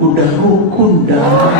udah rukun dah.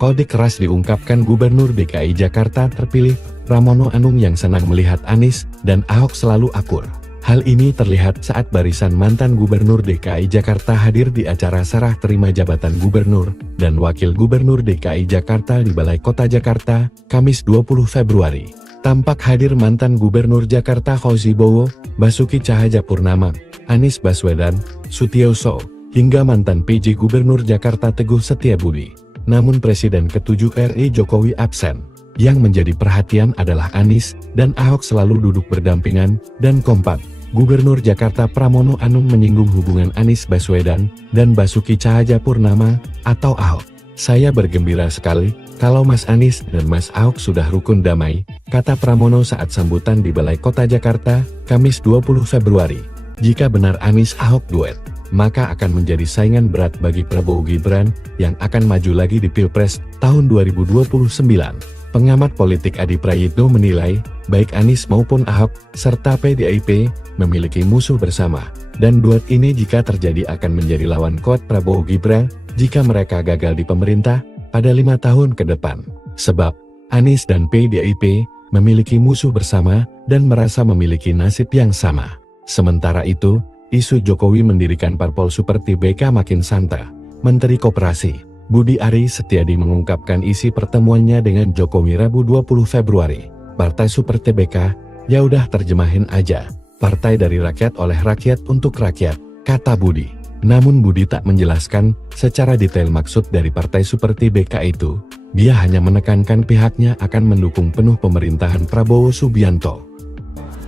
Kode keras diungkapkan Gubernur DKI Jakarta terpilih, Pramono Anung yang senang melihat Anies dan Ahok selalu akur. Hal ini terlihat saat barisan mantan Gubernur DKI Jakarta hadir di acara serah terima jabatan Gubernur dan Wakil Gubernur DKI Jakarta di Balai Kota Jakarta, Kamis 20 Februari. Tampak hadir mantan Gubernur Jakarta Fauzi Bowo, Basuki Cahayapurnama, Anies Baswedan, Sutiyoso, hingga mantan PJ Gubernur Jakarta Teguh Setiabudi. Namun Presiden ke-7 RI Jokowi absen. Yang menjadi perhatian adalah Anies dan Ahok selalu duduk berdampingan dan kompak. Gubernur Jakarta Pramono Anung menyinggung hubungan Anies Baswedan dan Basuki Cahayapurnama atau Ahok. "Saya bergembira sekali kalau Mas Anies dan Mas Ahok sudah rukun damai," kata Pramono saat sambutan di Balai Kota Jakarta, Kamis 20 Februari. "Jika benar Anies Ahok duet, maka akan menjadi saingan berat bagi Prabowo Gibran yang akan maju lagi di Pilpres tahun 2029. Pengamat politik Adi Prayitno menilai, baik Anies maupun Ahok, serta PDIP, memiliki musuh bersama, dan duet ini jika terjadi akan menjadi lawan kuat Prabowo Gibran, jika mereka gagal di pemerintah, pada 5 tahun ke depan. Sebab, Anies dan PDIP, memiliki musuh bersama, dan merasa memiliki nasib yang sama. Sementara itu, isu Jokowi mendirikan parpol seperti BK makin santer. Menteri Koperasi Budi Ari Setiadi mengungkapkan isi pertemuannya dengan Jokowi Rabu 20 Februari. "Partai seperti BK, ya udah terjemahin aja. Partai dari rakyat oleh rakyat untuk rakyat," kata Budi. Namun Budi tak menjelaskan secara detail maksud dari partai seperti BK itu. Dia hanya menekankan pihaknya akan mendukung penuh pemerintahan Prabowo Subianto.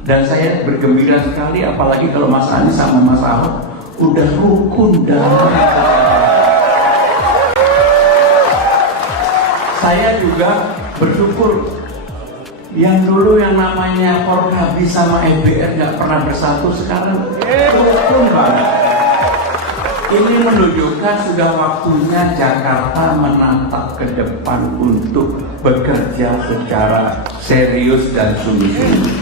Dan saya bergembira sekali apalagi kalau Mas Anies sama Mas Ahok udah rukun dah. Saya juga bersyukur yang dulu yang namanya Forkabi sama EBR nggak pernah bersatu, sekarang rukun banget. Ini menunjukkan sudah waktunya Jakarta menatap ke depan untuk bekerja secara serius dan sungguh-sungguh.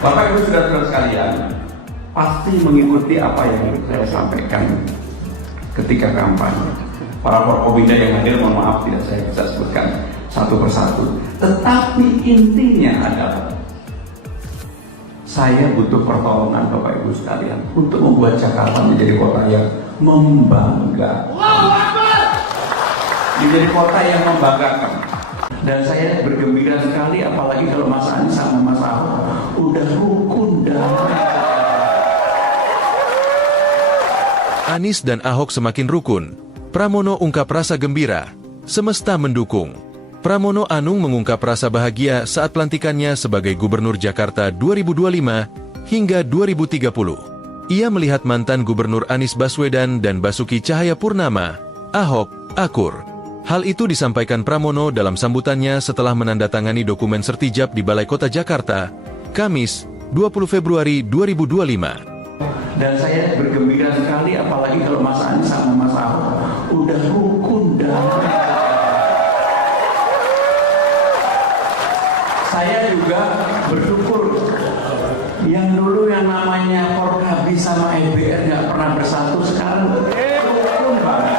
Bapak Ibu saudara-saudara sekalian, pasti mengikuti apa yang saya sampaikan ketika kampanye. Para Forkobida yang hadir, mohon maaf tidak saya bisa sebutkan satu persatu. Tetapi intinya adalah saya butuh pertolongan Bapak Ibu sekalian untuk membuat Jakarta menjadi kota yang membanggakan. Menjadi kota yang membanggakan. Dan saya bergembira sekali apalagi kalau Mas Anies sama Mas Ahok udah rukun dah. Anies dan Ahok semakin rukun. Pramono ungkap rasa gembira. Semesta mendukung. Pramono Anung mengungkap rasa bahagia saat pelantikannya sebagai Gubernur Jakarta 2025 hingga 2030. Ia melihat mantan Gubernur Anies Baswedan dan Basuki Cahayapurnama, Ahok, akur. Hal itu disampaikan Pramono dalam sambutannya setelah menandatangani dokumen sertijab di Balai Kota Jakarta, Kamis, 20 Februari 2025. Dan saya bergembira sekali apalagi kalau Mas Anies sama Mas Ahok udah rukun dah. Saya juga bersyukur yang dulu yang namanya Forkabi sama EBR nggak pernah bersatu, sekarang rukun banget.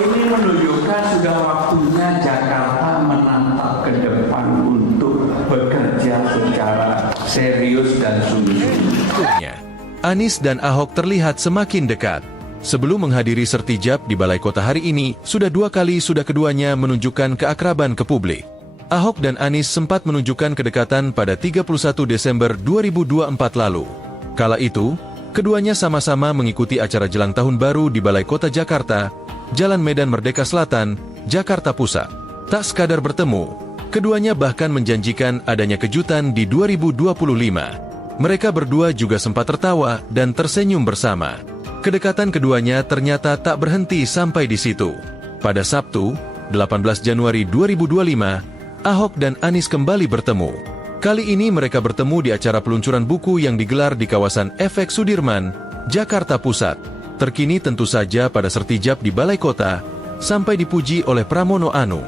Ini menunjukkan sudah waktunya Jakarta menatap ke depan untuk bekerja secara serius dan sungguh-sungguh. Anies dan Ahok terlihat semakin dekat. Sebelum menghadiri sertijab di Balai Kota hari ini, sudah 2 kali keduanya menunjukkan keakraban ke publik. Ahok dan Anies sempat menunjukkan kedekatan pada 31 Desember 2024 lalu. Kala itu, keduanya sama-sama mengikuti acara jelang tahun baru di Balai Kota Jakarta, Jalan Medan Merdeka Selatan, Jakarta Pusat. Tak sekadar bertemu, keduanya bahkan menjanjikan adanya kejutan di 2025. Mereka berdua juga sempat tertawa dan tersenyum bersama. Kedekatan keduanya ternyata tak berhenti sampai di situ. Pada Sabtu, 18 Januari 2025, Ahok dan Anies kembali bertemu. Kali ini mereka bertemu di acara peluncuran buku yang digelar di kawasan Efek Sudirman, Jakarta Pusat. Terkini tentu saja pada sertijab di Balai Kota, sampai dipuji oleh Pramono Anung.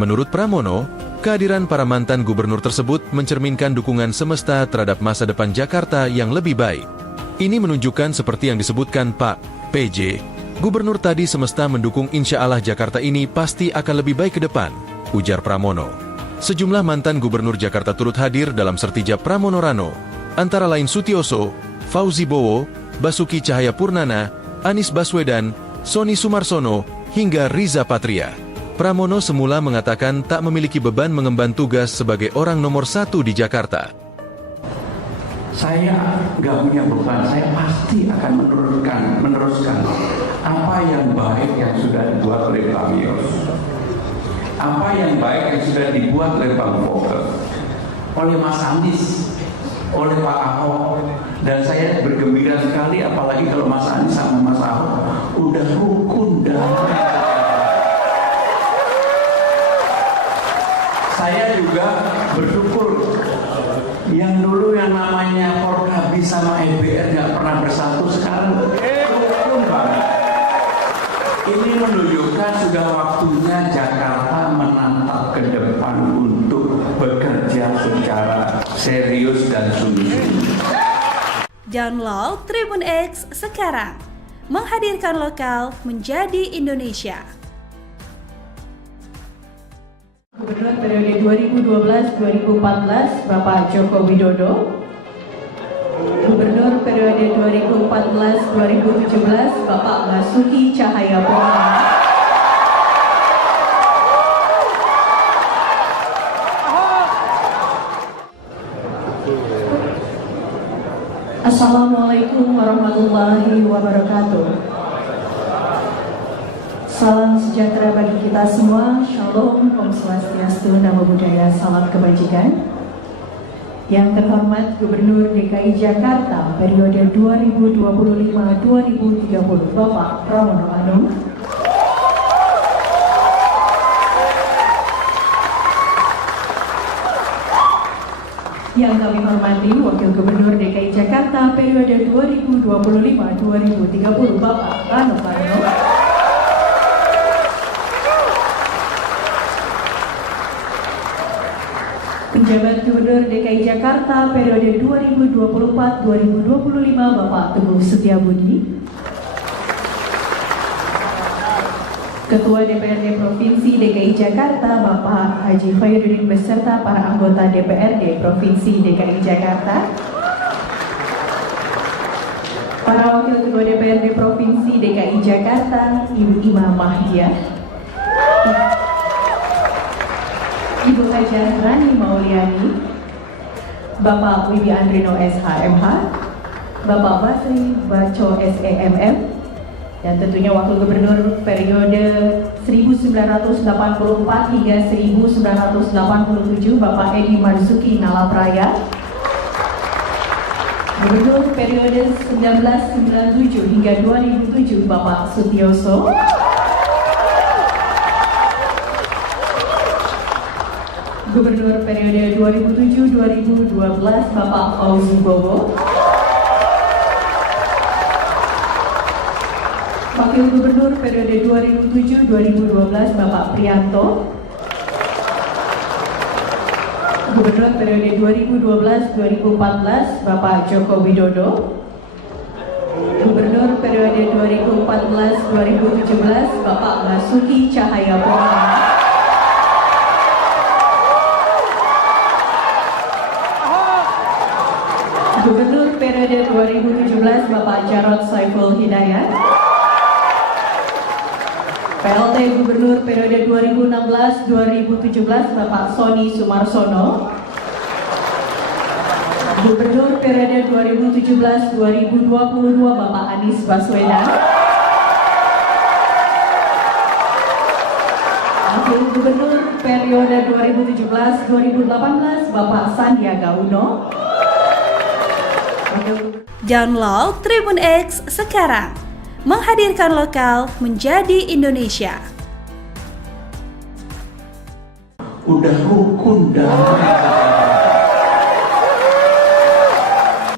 Menurut Pramono, Kehadiran para mantan gubernur tersebut mencerminkan dukungan semesta terhadap masa depan Jakarta yang lebih baik. Ini menunjukkan seperti yang disebutkan Pak PJ, gubernur tadi semesta mendukung insya Allah Jakarta ini pasti akan lebih baik ke depan, ujar Pramono. Sejumlah mantan gubernur Jakarta turut hadir dalam sertijab Pramono Rano, antara lain Sutioso, Fauzi Bowo, Basuki Cahayapurnama, Anies Baswedan, Sony Sumarsono, hingga Riza Patria. Pramono semula mengatakan tak memiliki beban mengemban tugas sebagai orang nomor 1 di Jakarta. Saya nggak punya beban, saya pasti akan meneruskan apa yang baik yang sudah dibuat oleh Bang Yos, apa yang baik yang sudah dibuat oleh Bang Fokker, oleh Mas Anies, oleh Pak Ahok, dan saya bergembira sekali apalagi kalau Mas Anies sama Mas Ahok udah rukun damai. Saya juga bersyukur yang dulu yang namanya Forkabi sama EBR nggak pernah bersatu, sekarang rukun banget. Ini menunjukkan sudah waktunya Jakarta menatap ke depan untuk bekerja secara serius dan sungguh-sungguh. Download Tribun X sekarang, menghadirkan lokal menjadi Indonesia. Gubernur periode 2012-2014 Bapak Joko Widodo. Gubernur periode 2014-2017 Bapak Basuki Cahayapurnama. Assalamualaikum warahmatullahi wabarakatuh. Salam sejahtera bagi kita semua. Shalom, Om Swastiastu, Namo Buddhaya, salam kebajikan. Yang terhormat Gubernur DKI Jakarta periode 2025-2030 Bapak Pramono Anung. Yang kami hormati Wakil Gubernur DKI Jakarta periode 2025-2030 Bapak Rano Karno. Penjabat Gubernur DKI Jakarta periode 2024-2025 Bapak Teguh Setiabudi. Ketua DPRD Provinsi DKI Jakarta Bapak Haji Khairuddin beserta para anggota DPRD Provinsi DKI Jakarta. Para Wakil Ketua DPRD Provinsi DKI Jakarta Ibu Ima Mahdia, Ibu Hajah Rani Mauliani, Bapak Wibi Andrino SHMH, Bapak Basri Baco SEMM, dan tentunya Wakil Gubernur periode 1984 hingga 1987 Bapak Edi Marzuki Nalapraya, Gubernur periode 1997 hingga 2007 Bapak Sutioso, Gubernur periode 2007-2012 Bapak Fauzi Bowo, Wakil Gubernur periode 2007-2012 Bapak Prianto, Gubernur periode 2012-2014 Bapak Joko Widodo, Gubernur periode 2014-2017 Bapak Basuki Cahayapurnama, Gubernur periode 2017 Bapak Jarod Saiful Hidayat, PLT Gubernur periode 2016-2017 Bapak Sony Sumarsono, Gubernur periode 2017-2022 Bapak Anies Baswedan, Wakil Gubernur periode 2017-2018 Bapak Sandiaga Uno. Download Tribun X sekarang, menghadirkan lokal menjadi Indonesia. Udah rukun damai.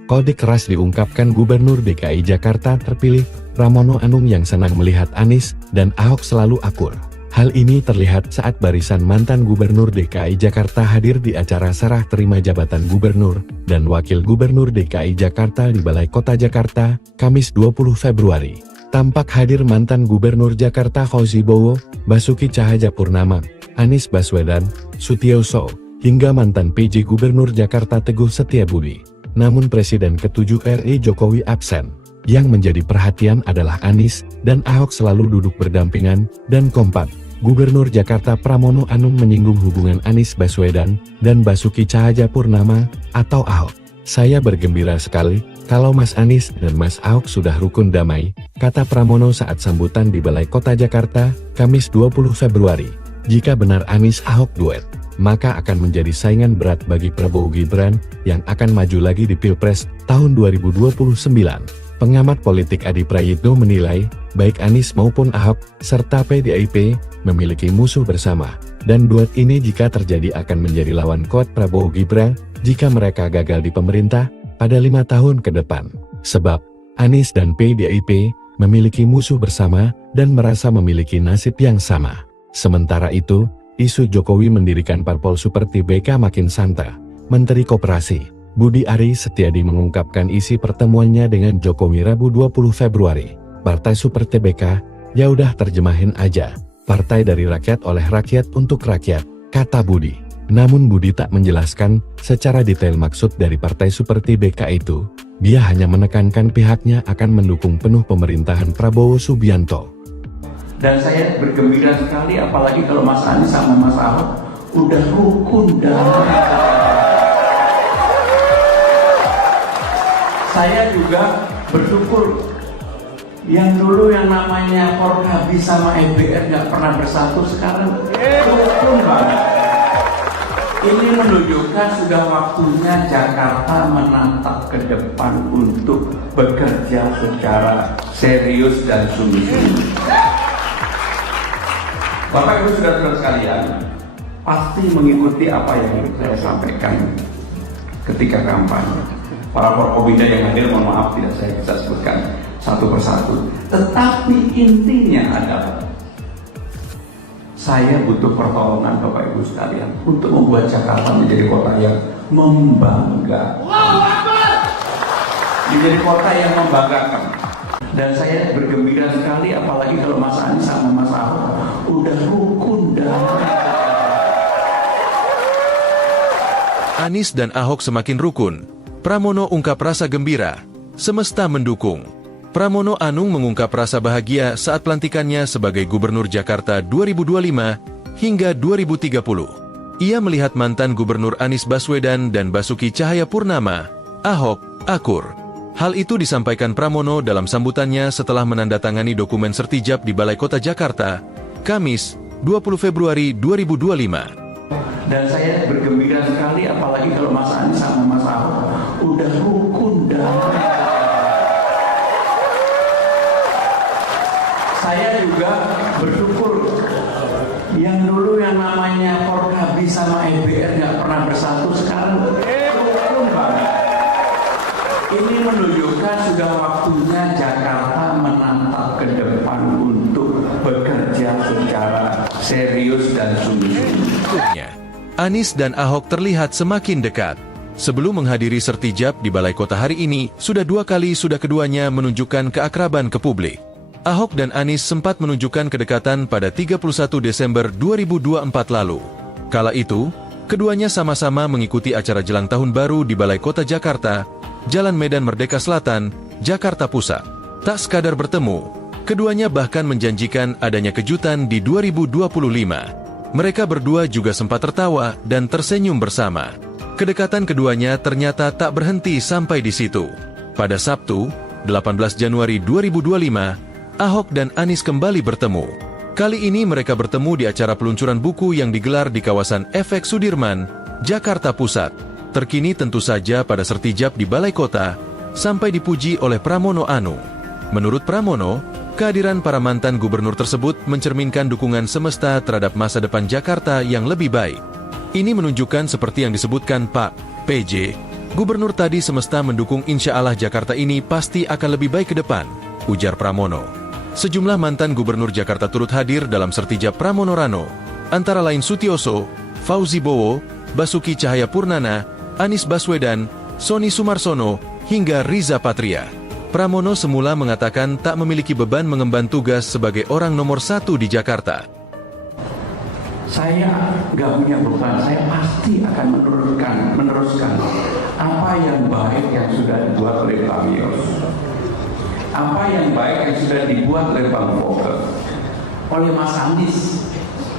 Kode keras diungkapkan Gubernur DKI Jakarta terpilih, Pramono Anung yang senang melihat Anies dan Ahok selalu akur. Hal ini terlihat saat barisan mantan Gubernur DKI Jakarta hadir di acara serah terima jabatan Gubernur dan Wakil Gubernur DKI Jakarta di Balai Kota Jakarta, Kamis 20 Februari. Tampak hadir mantan Gubernur Jakarta Fauzi Bowo, Basuki Cahayapurnama, Anies Baswedan, Sutioso, hingga mantan PJ Gubernur Jakarta Teguh Setiabudi. Namun Presiden ke-7 RI Jokowi absen. Yang menjadi perhatian adalah Anies dan Ahok selalu duduk berdampingan dan kompak. Gubernur Jakarta Pramono Anung menyinggung hubungan Anies Baswedan dan Basuki Cahayapurnama atau Ahok. Saya bergembira sekali kalau Mas Anies dan Mas Ahok sudah rukun damai, kata Pramono saat sambutan di Balai Kota Jakarta, Kamis 20 Februari. Jika benar Anies Ahok duet, maka akan menjadi saingan berat bagi Prabowo Gibran yang akan maju lagi di Pilpres tahun 2029. Pengamat politik Adi Prayitno menilai, baik Anies maupun Ahok, serta PDIP, memiliki musuh bersama, dan duet ini jika terjadi akan menjadi lawan kuat Prabowo Gibran, jika mereka gagal di pemerintah, pada 5 tahun ke depan. Sebab, Anies dan PDIP, memiliki musuh bersama, dan merasa memiliki nasib yang sama. Sementara itu, isu Jokowi mendirikan parpol seperti BK makin santer. Menteri Koperasi Budi Ari Setiadi mengungkapkan isi pertemuannya dengan Jokowi Rabu 20 Februari. Partai Super TBK, ya udah terjemahin aja. Partai dari rakyat oleh rakyat untuk rakyat, kata Budi. Namun Budi tak menjelaskan secara detail maksud dari Partai Super TBK itu. Dia hanya menekankan pihaknya akan mendukung penuh pemerintahan Prabowo Subianto. Dan saya bergembira sekali apalagi kalau Mas Anies sama Mas Ahok udah rukun damai. Saya juga bersyukur yang dulu yang namanya Forkabi sama EBR nggak pernah bersatu, sekarang rukun banget. Ini menunjukkan sudah waktunya Jakarta menatap ke depan untuk bekerja secara serius dan sungguh-sungguh. Bapak Ibu saudara sekalian, pasti mengikuti apa yang saya sampaikan ketika kampanye. Para Forkobida yang hadir, mohon maaf tidak saya bisa sebutkan satu persatu. Tetapi intinya adalah saya butuh pertolongan Bapak Ibu sekalian untuk membuat Jakarta menjadi kota yang membanggakan. Menjadi kota yang membanggakan. Dan saya bergembira sekali apalagi kalau Mas Anies sama Mas Ahok udah rukun damai. Anies dan Ahok semakin rukun. Pramono ungkap rasa gembira, semesta mendukung. Pramono Anung mengungkap rasa bahagia saat pelantikannya sebagai Gubernur Jakarta 2025 hingga 2030. Ia melihat mantan Gubernur Anies Baswedan dan Basuki Cahayapurnama, Ahok, akur. Hal itu disampaikan Pramono dalam sambutannya setelah menandatangani dokumen sertijab di Balai Kota Jakarta, Kamis, 20 Februari 2025. Dan saya bergembira sekali apalagi kalau Mas Anies sama Mas Ahok udah rukun damai. Saya juga bersyukur yang dulu yang namanya Forkabi sama EBR nggak pernah bersatu, sekarang rukun banget. Ini menunjukkan sudah waktunya Jakarta menatap ke depan untuk bekerja secara serius dan sungguh-sungguh. Anies dan Ahok terlihat semakin dekat. Sebelum menghadiri sertijab di Balai Kota hari ini, sudah 2 kali keduanya menunjukkan keakraban ke publik. Ahok dan Anies sempat menunjukkan kedekatan pada 31 Desember 2024 lalu. Kala itu, keduanya sama-sama mengikuti acara jelang tahun baru di Balai Kota Jakarta, Jalan Medan Merdeka Selatan, Jakarta Pusat. Tak sekadar bertemu, keduanya bahkan menjanjikan adanya kejutan di 2025. Mereka berdua juga sempat tertawa dan tersenyum bersama. Kedekatan keduanya ternyata tak berhenti sampai di situ. Pada Sabtu, 18 Januari 2025, Ahok dan Anies kembali bertemu. Kali ini mereka bertemu di acara peluncuran buku yang digelar di kawasan FX Sudirman, Jakarta Pusat. Terkini tentu saja pada sertijab di Balai Kota, sampai dipuji oleh Pramono Anung. Menurut Pramono, kehadiran para mantan gubernur tersebut mencerminkan dukungan semesta terhadap masa depan Jakarta yang lebih baik. Ini menunjukkan seperti yang disebutkan Pak PJ, gubernur tadi semesta mendukung insya Allah Jakarta ini pasti akan lebih baik ke depan, ujar Pramono. Sejumlah mantan gubernur Jakarta turut hadir dalam sertijab Pramono Rano, antara lain Sutioso, Fauzi Bowo, Basuki Cahayapurnama, Anies Baswedan, Sonny Sumarsono, hingga Riza Patria. Pramono semula mengatakan tak memiliki beban mengemban tugas sebagai orang nomor 1 di Jakarta. Saya nggak punya beban, saya pasti akan meneruskan apa yang baik yang sudah dibuat oleh Pak Yos, apa yang baik yang sudah dibuat oleh Bang Foke, oleh Mas Anies,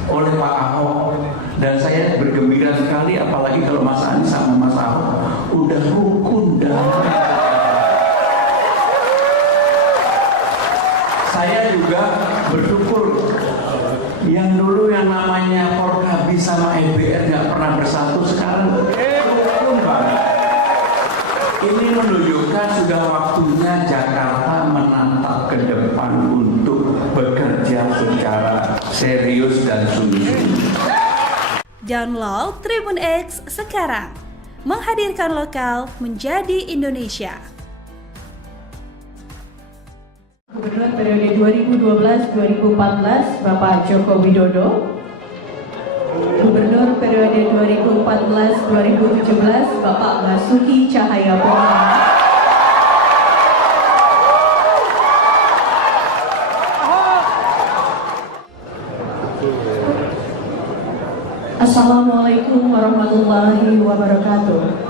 oleh Pak Ahok, dan saya bergembira sekali apalagi kalau Mas Anies sama Mas Ahok udah rukun damai. Saya juga bersyukur yang dulu yang namanya Forkabi sama EBR nggak pernah bersatu, sekarang rukun banget. Ini menunjukkan sudah waktunya Jakarta menatap ke depan untuk bekerja secara serius dan sungguh-sungguh. Download Tribun X sekarang, menghadirkan lokal menjadi Indonesia. Gubernur periode 2012-2014 Bapak Joko Widodo. Gubernur periode 2014-2017 Bapak Basuki Cahayapurnama. Assalamualaikum warahmatullahi wabarakatuh.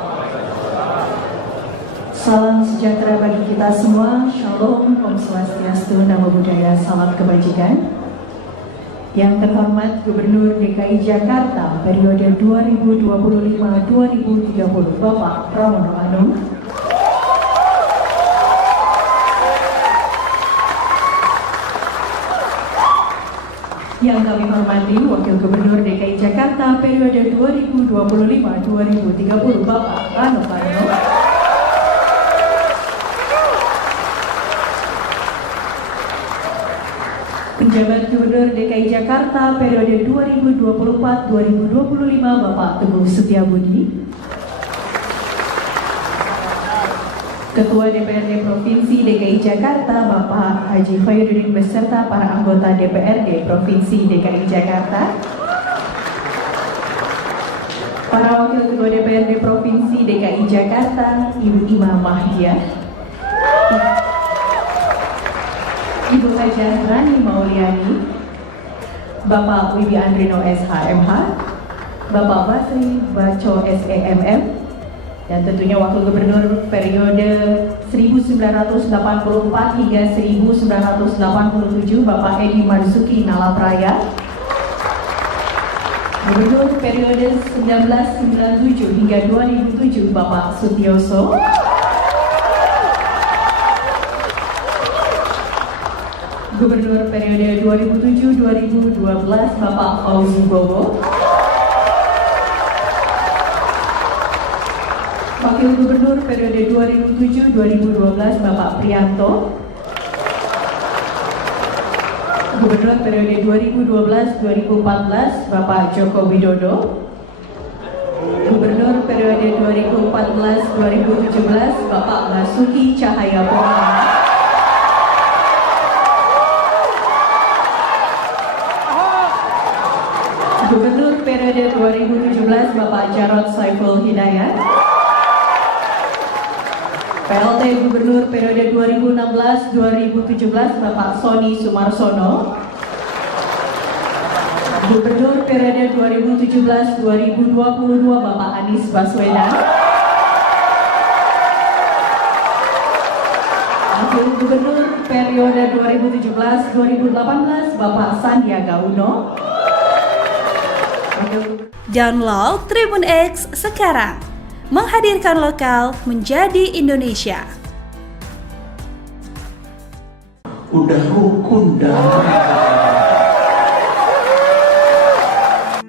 Salam sejahtera bagi kita semua. Shalom, Om Swastiastu, Namo Buddhaya, salam kebajikan. Yang terhormat Gubernur DKI Jakarta periode 2025-2030 Bapak Pramono Anung. Yang kami hormati Wakil Gubernur DKI Jakarta periode 2025-2030 Bapak Rano Karno. Penjabat Gubernur DKI Jakarta periode 2024-2025 Bapak Teguh Setiabudi. Ketua DPRD Provinsi DKI Jakarta Bapak Haji Khairuddin beserta para anggota DPRD Provinsi DKI Jakarta. Para Wakil Ketua DPRD Provinsi DKI Jakarta Ibu Ima Mahdia, Ibu Hajah Rani Mauliani, Bapak Wibi Andrino SHMH, Bapak Basri Baco SEMM, dan tentunya Wakil Gubernur periode 1984 hingga 1987 Bapak Edi Marzuki Nalapraya, Gubernur periode 1997 hingga 2007 Bapak Sutioso, Gubernur periode 2007-2012 Bapak Fauzi Bowo, Wakil Gubernur periode 2007-2012 Bapak Prianto, Gubernur periode 2012-2014 Bapak Joko Widodo, Gubernur periode 2014-2017 Bapak Basuki Cahayapurnama, Gubernur periode 2017 Bapak Jarod Saiful Hidayat, PLT Gubernur periode 2016-2017 Bapak Sonny Sumarsono, Gubernur periode 2017-2022 Bapak Anies Baswedan, Wakil Gubernur periode 2017-2018 Bapak Sandiaga Uno. Download Tribun X sekarang, menghadirkan lokal menjadi Indonesia. Udah rukun damai.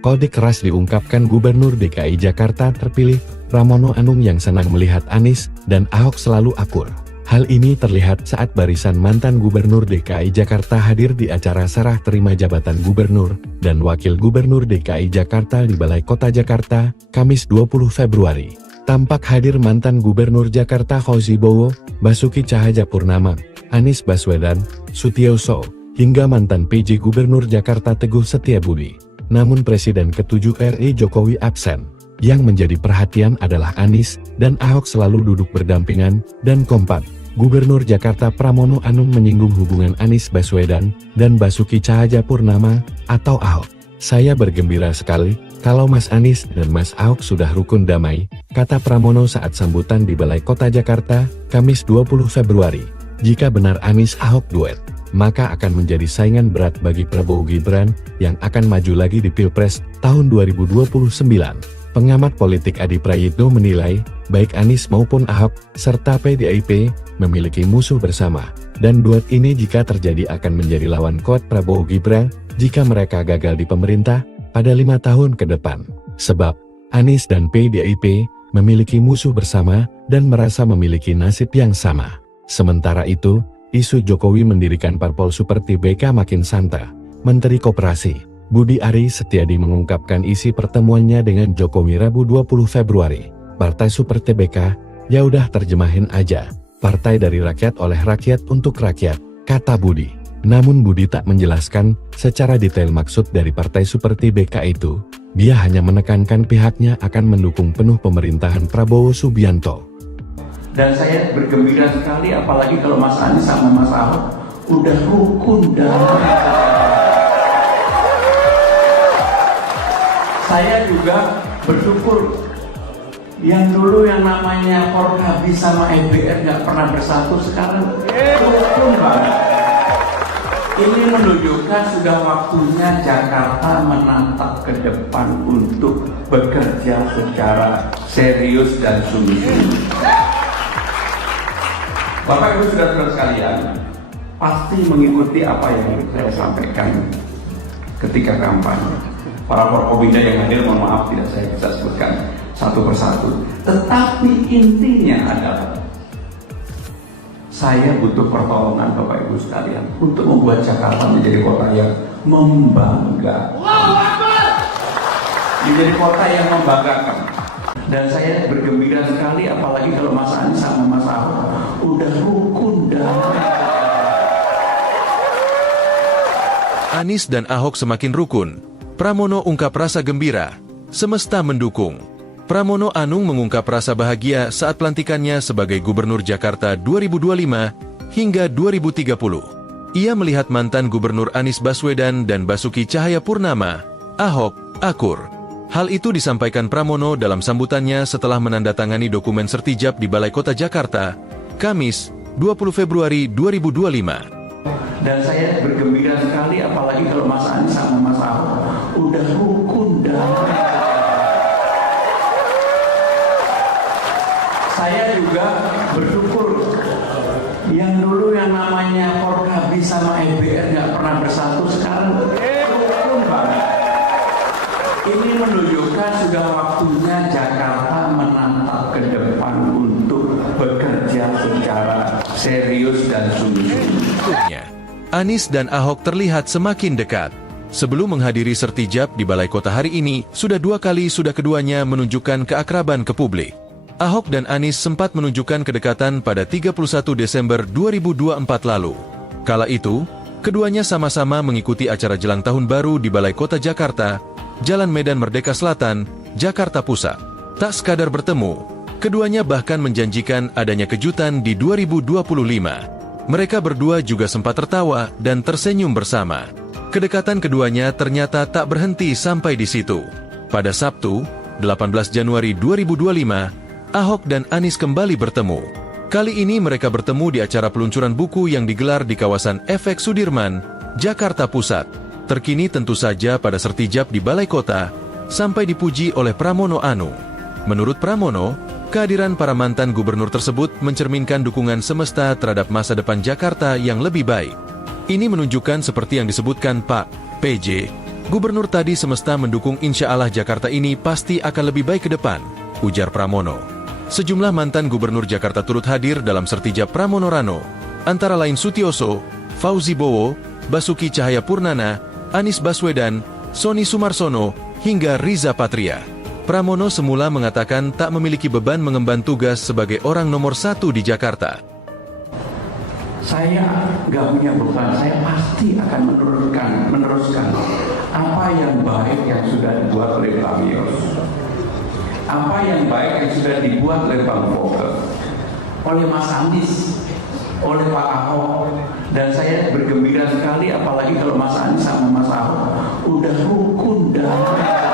Kode keras diungkapkan Gubernur DKI Jakarta terpilih, Pramono Anung yang senang melihat Anies dan Ahok selalu akur. Hal ini terlihat saat barisan mantan Gubernur DKI Jakarta hadir di acara serah terima jabatan Gubernur dan Wakil Gubernur DKI Jakarta di Balai Kota Jakarta, Kamis 20 Februari. Tampak hadir mantan Gubernur Jakarta Fauzi Bowo, Basuki Cahayapurnama, Anies Baswedan, Sutioso, hingga mantan PJ Gubernur Jakarta Teguh Setiabudi. Namun Presiden ke-7 RI Jokowi absen. Yang menjadi perhatian adalah Anies dan Ahok selalu duduk berdampingan dan kompak. Gubernur Jakarta Pramono Anung menyinggung hubungan Anies Baswedan dan Basuki Cahayapurnama atau Ahok. Saya bergembira sekali kalau Mas Anies dan Mas Ahok sudah rukun damai, kata Pramono saat sambutan di Balai Kota Jakarta, Kamis 20 Februari. Jika benar Anies Ahok duet, maka akan menjadi saingan berat bagi Prabowo Gibran yang akan maju lagi di Pilpres tahun 2029. Pengamat politik Adi Prayitno menilai, baik Anies maupun Ahok, serta PDIP, memiliki musuh bersama. Dan duet ini jika terjadi akan menjadi lawan kuat Prabowo Gibran, jika mereka gagal di pemerintah, pada 5 tahun ke depan. Sebab, Anies dan PDIP, memiliki musuh bersama, dan merasa memiliki nasib yang sama. Sementara itu, isu Jokowi mendirikan parpol seperti BK makin santai. Menteri Koperasi Budi Ari Setiadi mengungkapkan isi pertemuannya dengan Jokowi Rabu 20 Februari. Partai Super TBK, ya udah terjemahin aja. Partai dari rakyat oleh rakyat untuk rakyat, kata Budi. Namun Budi tak menjelaskan secara detail maksud dari Partai Super TBK itu. Dia hanya menekankan pihaknya akan mendukung penuh pemerintahan Prabowo Subianto. Dan saya bergembira sekali apalagi kalau Mas Anies sama Mas Ahok udah rukun damai. Saya juga bersyukur yang dulu yang namanya Forkabi sama EBR nggak pernah bersatu, sekarang rukun banget. Ini menunjukkan sudah waktunya Jakarta menatap ke depan untuk bekerja secara serius dan sungguh-sungguh. Bapak Ibu saudara sekalian, pasti mengikuti apa yang saya sampaikan ketika kampanye. Para Forkobida yang hadir, mohon maaf tidak saya bisa sebutkan satu persatu. Tetapi intinya adalah saya butuh pertolongan Bapak Ibu sekalian untuk membuat Jakarta menjadi kota yang membanggakan. Menjadi kota yang membanggakan. Dan saya bergembira sekali apalagi kalau Mas Anies sama Mas Ahok udah rukun damai. Anies dan Ahok semakin rukun. Pramono ungkap rasa gembira. Semesta mendukung. Pramono Anung mengungkap rasa bahagia saat pelantikannya sebagai Gubernur Jakarta 2025 hingga 2030. Ia melihat mantan Gubernur Anies Baswedan dan Basuki Cahayapurnama, Ahok, akur. Hal itu disampaikan Pramono dalam sambutannya setelah menandatangani dokumen sertijab di Balai Kota Jakarta, Kamis, 20 Februari 2025. Dan saya bergembira sekali apalagi kalau Mas Anies sama Mas Ahok udah rukun damai. Saya juga bersyukur yang dulu yang namanya Forkabi sama EBR nggak pernah bersatu, sekarang rukun banget. Ini menunjukkan sudah waktunya Jakarta menatap ke depan untuk bekerja secara serius dan sungguh-sungguh. Anies dan Ahok terlihat semakin dekat. Sebelum menghadiri sertijab di Balai Kota hari ini, sudah 2 kali keduanya menunjukkan keakraban ke publik. Ahok dan Anies sempat menunjukkan kedekatan pada 31 Desember 2024 lalu. Kala itu, keduanya sama-sama mengikuti acara jelang tahun baru di Balai Kota Jakarta, Jalan Medan Merdeka Selatan, Jakarta Pusat. Tak sekadar bertemu, keduanya bahkan menjanjikan adanya kejutan di 2025. Mereka berdua juga sempat tertawa dan tersenyum bersama. Kedekatan keduanya ternyata tak berhenti sampai di situ. Pada Sabtu, 18 Januari 2025, Ahok dan Anies kembali bertemu. Kali ini mereka bertemu di acara peluncuran buku yang digelar di kawasan Efek Sudirman, Jakarta Pusat. Terkini tentu saja pada sertijab di Balai Kota, sampai dipuji oleh Pramono Anung. Menurut Pramono, kehadiran para mantan gubernur tersebut mencerminkan dukungan semesta terhadap masa depan Jakarta yang lebih baik. Ini menunjukkan seperti yang disebutkan Pak PJ, gubernur tadi semesta mendukung insya Allah Jakarta ini pasti akan lebih baik ke depan, ujar Pramono. Sejumlah mantan gubernur Jakarta turut hadir dalam sertijab Pramono Rano, antara lain Sutioso, Fauzi Bowo, Basuki Cahayapurnama, Anies Baswedan, Sony Sumarsono, hingga Riza Patria. Pramono semula mengatakan tak memiliki beban mengemban tugas sebagai orang nomor 1 di Jakarta. Saya nggak punya beban, saya pasti akan meneruskan apa yang baik yang sudah dibuat oleh Bang Yos, apa yang baik yang sudah dibuat oleh Bang Foke, oleh Mas Anies, oleh Pak Ahok. Dan saya bergembira sekali apalagi kalau Mas Anies sama Mas Ahok udah rukun damai.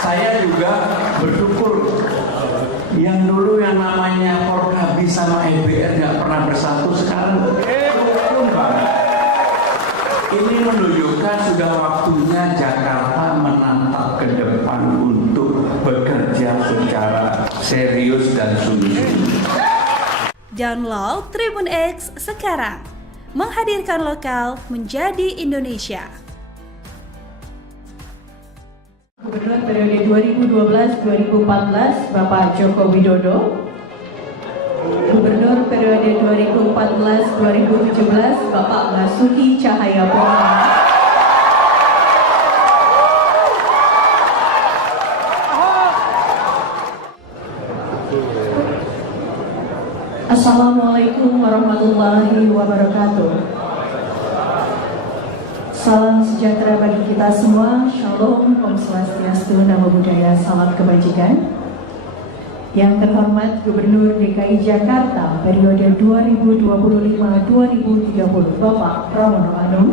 Saya juga bersyukur yang dulu yang namanya Forkabi sama EBR nggak pernah bersatu, sekarang rukun banget. Ini menunjukkan sudah waktunya Jakarta menatap ke depan untuk bekerja secara serius dan sungguh-sungguh. Download Tribun X sekarang, menghadirkan lokal menjadi Indonesia. Gubernur periode 2012-2014 Bapak Joko Widodo. Gubernur periode 2014-2017 Bapak Basuki Cahayapurnama. Assalamualaikum warahmatullahi wabarakatuh. Salam sejahtera bagi kita semua. Shalom, Om Swastiastu, Namo Buddhaya, salam kebajikan. Yang terhormat Gubernur DKI Jakarta periode 2025-2030 Bapak Pramono Anung.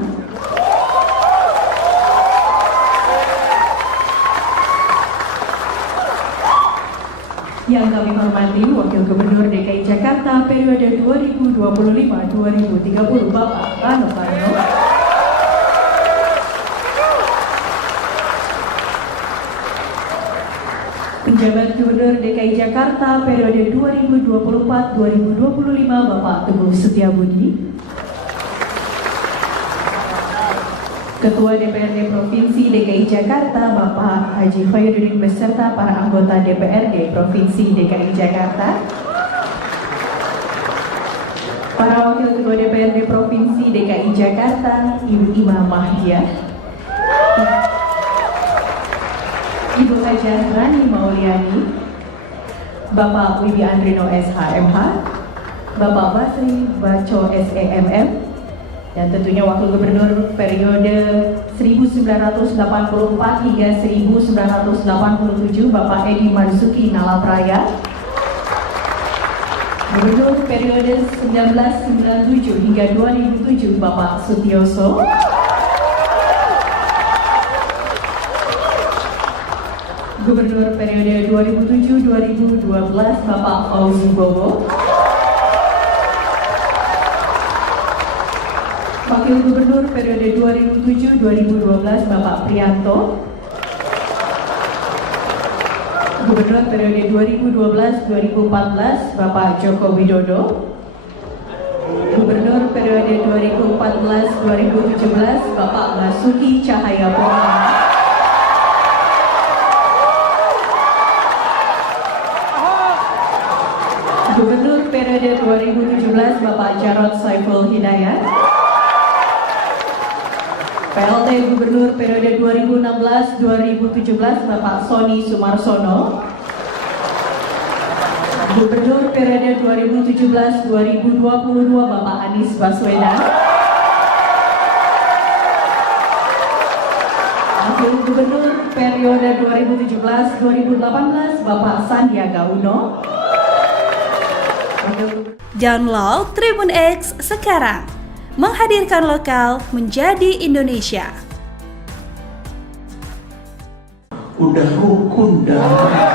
Yang kami hormati Wakil Gubernur DKI Jakarta periode 2025-2030 Bapak Rano Karno. Penjabat Gubernur DKI Jakarta periode 2024-2025 Bapak Teguh Setiabudi. Ketua DPRD Provinsi DKI Jakarta Bapak Haji Khairuddin beserta para anggota DPRD Provinsi DKI Jakarta. Para Wakil Ketua DPRD Provinsi DKI Jakarta, Ibu Ima Mahdia, Ibu Hajah Rani Mauliani, Bapak Wibi Andrino SHMH, Bapak Basri Baco SEMM, dan tentunya Wakil Gubernur periode 1984 hingga 1987 Bapak Edi Marzuki Nalapraya, Gubernur periode 1997 hingga 2007 Bapak Sutioso, Gubernur periode 2007-2012 Bapak Fauzi Bowo, Wakil Gubernur periode 2007-2012 Bapak Prianto, Gubernur periode 2012-2014 Bapak Joko Widodo, Gubernur periode 2014-2017 Bapak Basuki Cahayapurnama, Gubernur periode 2017 Bapak Jarod Saiful Hidayat, PLT Gubernur periode 2016-2017 Bapak Sony Sumarsono, Gubernur periode 2017-2022 Bapak Anies Baswedan, Wakil Gubernur periode 2017-2018 Bapak Sandiaga Uno. Download Tribun X sekarang, menghadirkan lokal menjadi Indonesia. Udah rukun damai.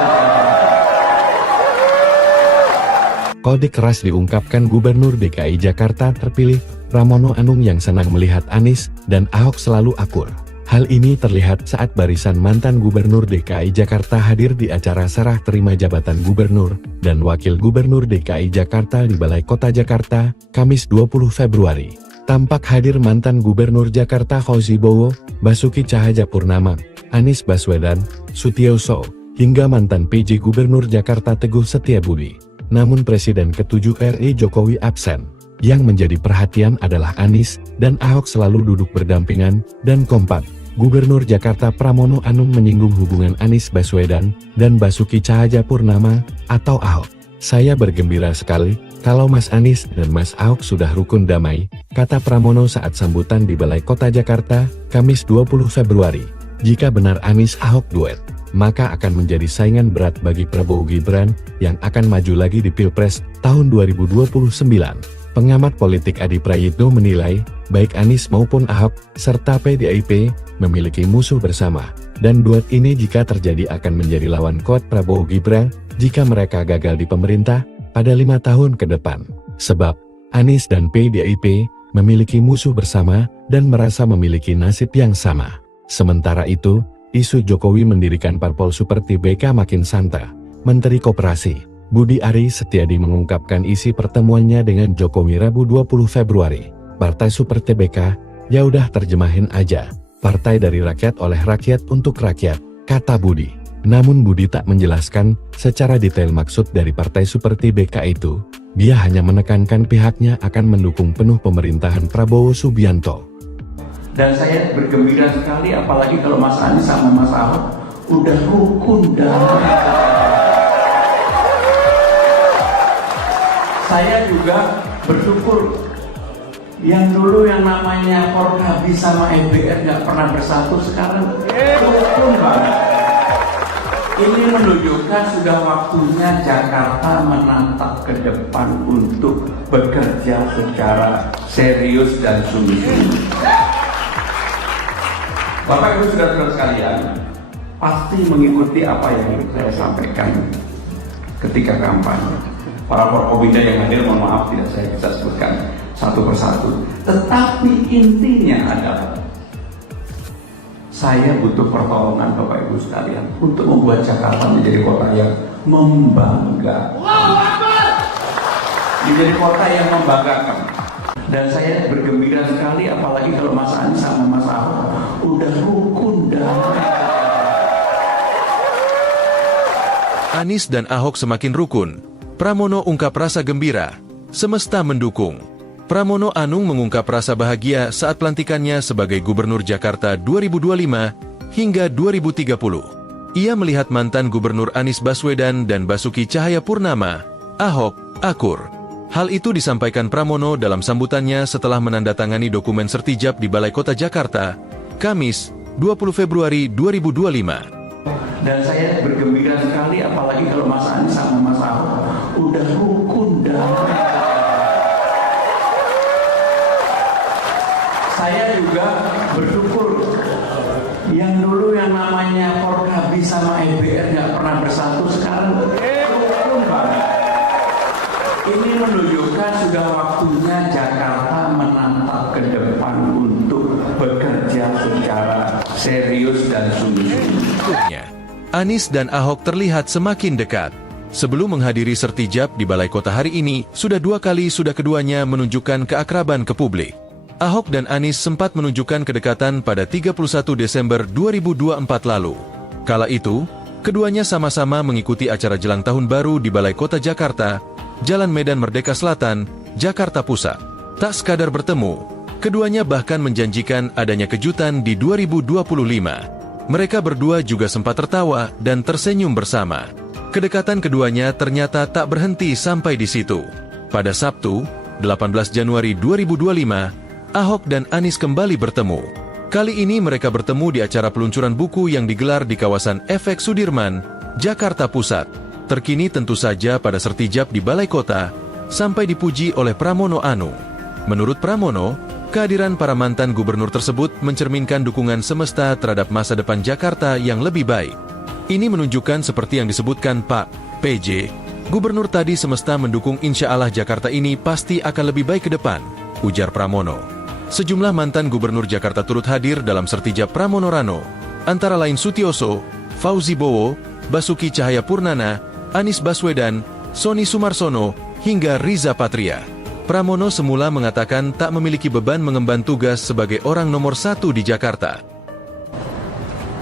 Kode keras diungkapkan Gubernur DKI Jakarta terpilih, Pramono Anung yang senang melihat Anies dan Ahok selalu akur. Hal ini terlihat saat barisan mantan Gubernur DKI Jakarta hadir di acara serah terima jabatan Gubernur dan Wakil Gubernur DKI Jakarta di Balai Kota Jakarta, Kamis 20 Februari. Tampak hadir mantan Gubernur Jakarta Fauzi Bowo, Basuki Cahayapurnama, Anies Baswedan, Sutioso, hingga mantan PJ Gubernur Jakarta Teguh Setiabudi. Namun Presiden ke-7 RI Jokowi absen. Yang menjadi perhatian adalah Anies dan Ahok selalu duduk berdampingan dan kompak. Gubernur Jakarta Pramono Anung menyinggung hubungan Anies Baswedan dan Basuki Cahayapurnama atau Ahok. Saya bergembira sekali kalau Mas Anies dan Mas Ahok sudah rukun damai, kata Pramono saat sambutan di Balai Kota Jakarta, Kamis 20 Februari. Jika benar Anies Ahok duet, maka akan menjadi saingan berat bagi Prabowo Gibran yang akan maju lagi di Pilpres tahun 2029. Pengamat politik Adi Prayitno menilai, baik Anies maupun Ahok, serta PDIP, memiliki musuh bersama. Dan duet ini jika terjadi akan menjadi lawan kuat Prabowo Gibran, jika mereka gagal di pemerintah, pada 5 tahun ke depan. Sebab, Anies dan PDIP, memiliki musuh bersama, dan merasa memiliki nasib yang sama. Sementara itu, isu Jokowi mendirikan parpol super TBK makin santer. Menteri Koperasi, Budi Ari Setiadi mengungkapkan isi pertemuannya dengan Jokowi Rabu 20 Februari. Partai Super TBK, ya udah terjemahin aja. Partai dari rakyat oleh rakyat untuk rakyat, kata Budi. Namun Budi tak menjelaskan secara detail maksud dari Partai Super TBK itu. Dia hanya menekankan pihaknya akan mendukung penuh pemerintahan Prabowo Subianto. Dan saya bergembira sekali apalagi kalau Mas Anies sama Mas Ahok udah rukun damai. Saya juga bersyukur yang dulu yang namanya Forkabi sama EBR nggak pernah bersatu, sekarang rukun banget. Ini menunjukkan sudah waktunya Jakarta menatap ke depan untuk bekerja secara serius dan sungguh-sungguh. Bapak Ibu saudara-saudara sekalian, pasti mengikuti apa yang saya sampaikan ketika kampanye. Para Forkobida yang hadir, mohon maaf tidak saya bisa sebutkan satu persatu. Tetapi intinya adalah saya butuh pertolongan Bapak Ibu sekalian untuk membuat Jakarta menjadi kota yang membanggakan. Menjadi kota yang membanggakan. Dan saya bergembira sekali apalagi kalau Mas Anies sama Mas Ahok udah rukun damai. Anies dan Ahok semakin rukun. Pramono ungkap rasa gembira. Semesta mendukung. Pramono Anung mengungkap rasa bahagia saat pelantikannya sebagai Gubernur Jakarta 2025 hingga 2030. Ia melihat mantan Gubernur Anies Baswedan dan Basuki Cahayapurnama, Ahok, akur. Hal itu disampaikan Pramono dalam sambutannya setelah menandatangani dokumen sertijab di Balai Kota Jakarta, Kamis, 20 Februari 2025. Dan saya bergembira sekali apalagi kalau Mas Anies sama Mas Ahok udah rukun damai. Saya juga bersyukur yang dulu yang namanya Forkabi sama EBR nggak pernah bersatu, sekarang rukun banget. Ini menunjukkan sudah waktunya Jakarta menatap ke depan untuk bekerja secara serius dan sungguh-sungguh. Anies dan Ahok terlihat semakin dekat. Sebelum menghadiri sertijab di Balai Kota hari ini, sudah keduanya menunjukkan keakraban ke publik. Ahok dan Anies sempat menunjukkan kedekatan pada 31 Desember 2024 lalu. Kala itu, keduanya sama-sama mengikuti acara jelang tahun baru di Balai Kota Jakarta, Jalan Medan Merdeka Selatan, Jakarta Pusat. Tak sekadar bertemu, keduanya bahkan menjanjikan adanya kejutan di 2025. Mereka berdua juga sempat tertawa dan tersenyum bersama. Kedekatan keduanya ternyata tak berhenti sampai di situ. Pada Sabtu, 18 Januari 2025, Ahok dan Anies kembali bertemu. Kali ini mereka bertemu di acara peluncuran buku yang digelar di kawasan Efek Sudirman, Jakarta Pusat. Terkini tentu saja pada sertijab di Balai Kota, sampai dipuji oleh Pramono Anung. Menurut Pramono, kehadiran para mantan gubernur tersebut mencerminkan dukungan semesta terhadap masa depan Jakarta yang lebih baik. Ini menunjukkan seperti yang disebutkan Pak PJ, gubernur tadi semesta mendukung insya Allah Jakarta ini pasti akan lebih baik ke depan, ujar Pramono. Sejumlah mantan gubernur Jakarta turut hadir dalam sertijab Pramono Rano, antara lain Sutioso, Fauzi Bowo, Basuki Cahayapurnama, Anies Baswedan, Sony Sumarsono, hingga Riza Patria. Pramono semula mengatakan tak memiliki beban mengemban tugas sebagai orang nomor 1 di Jakarta.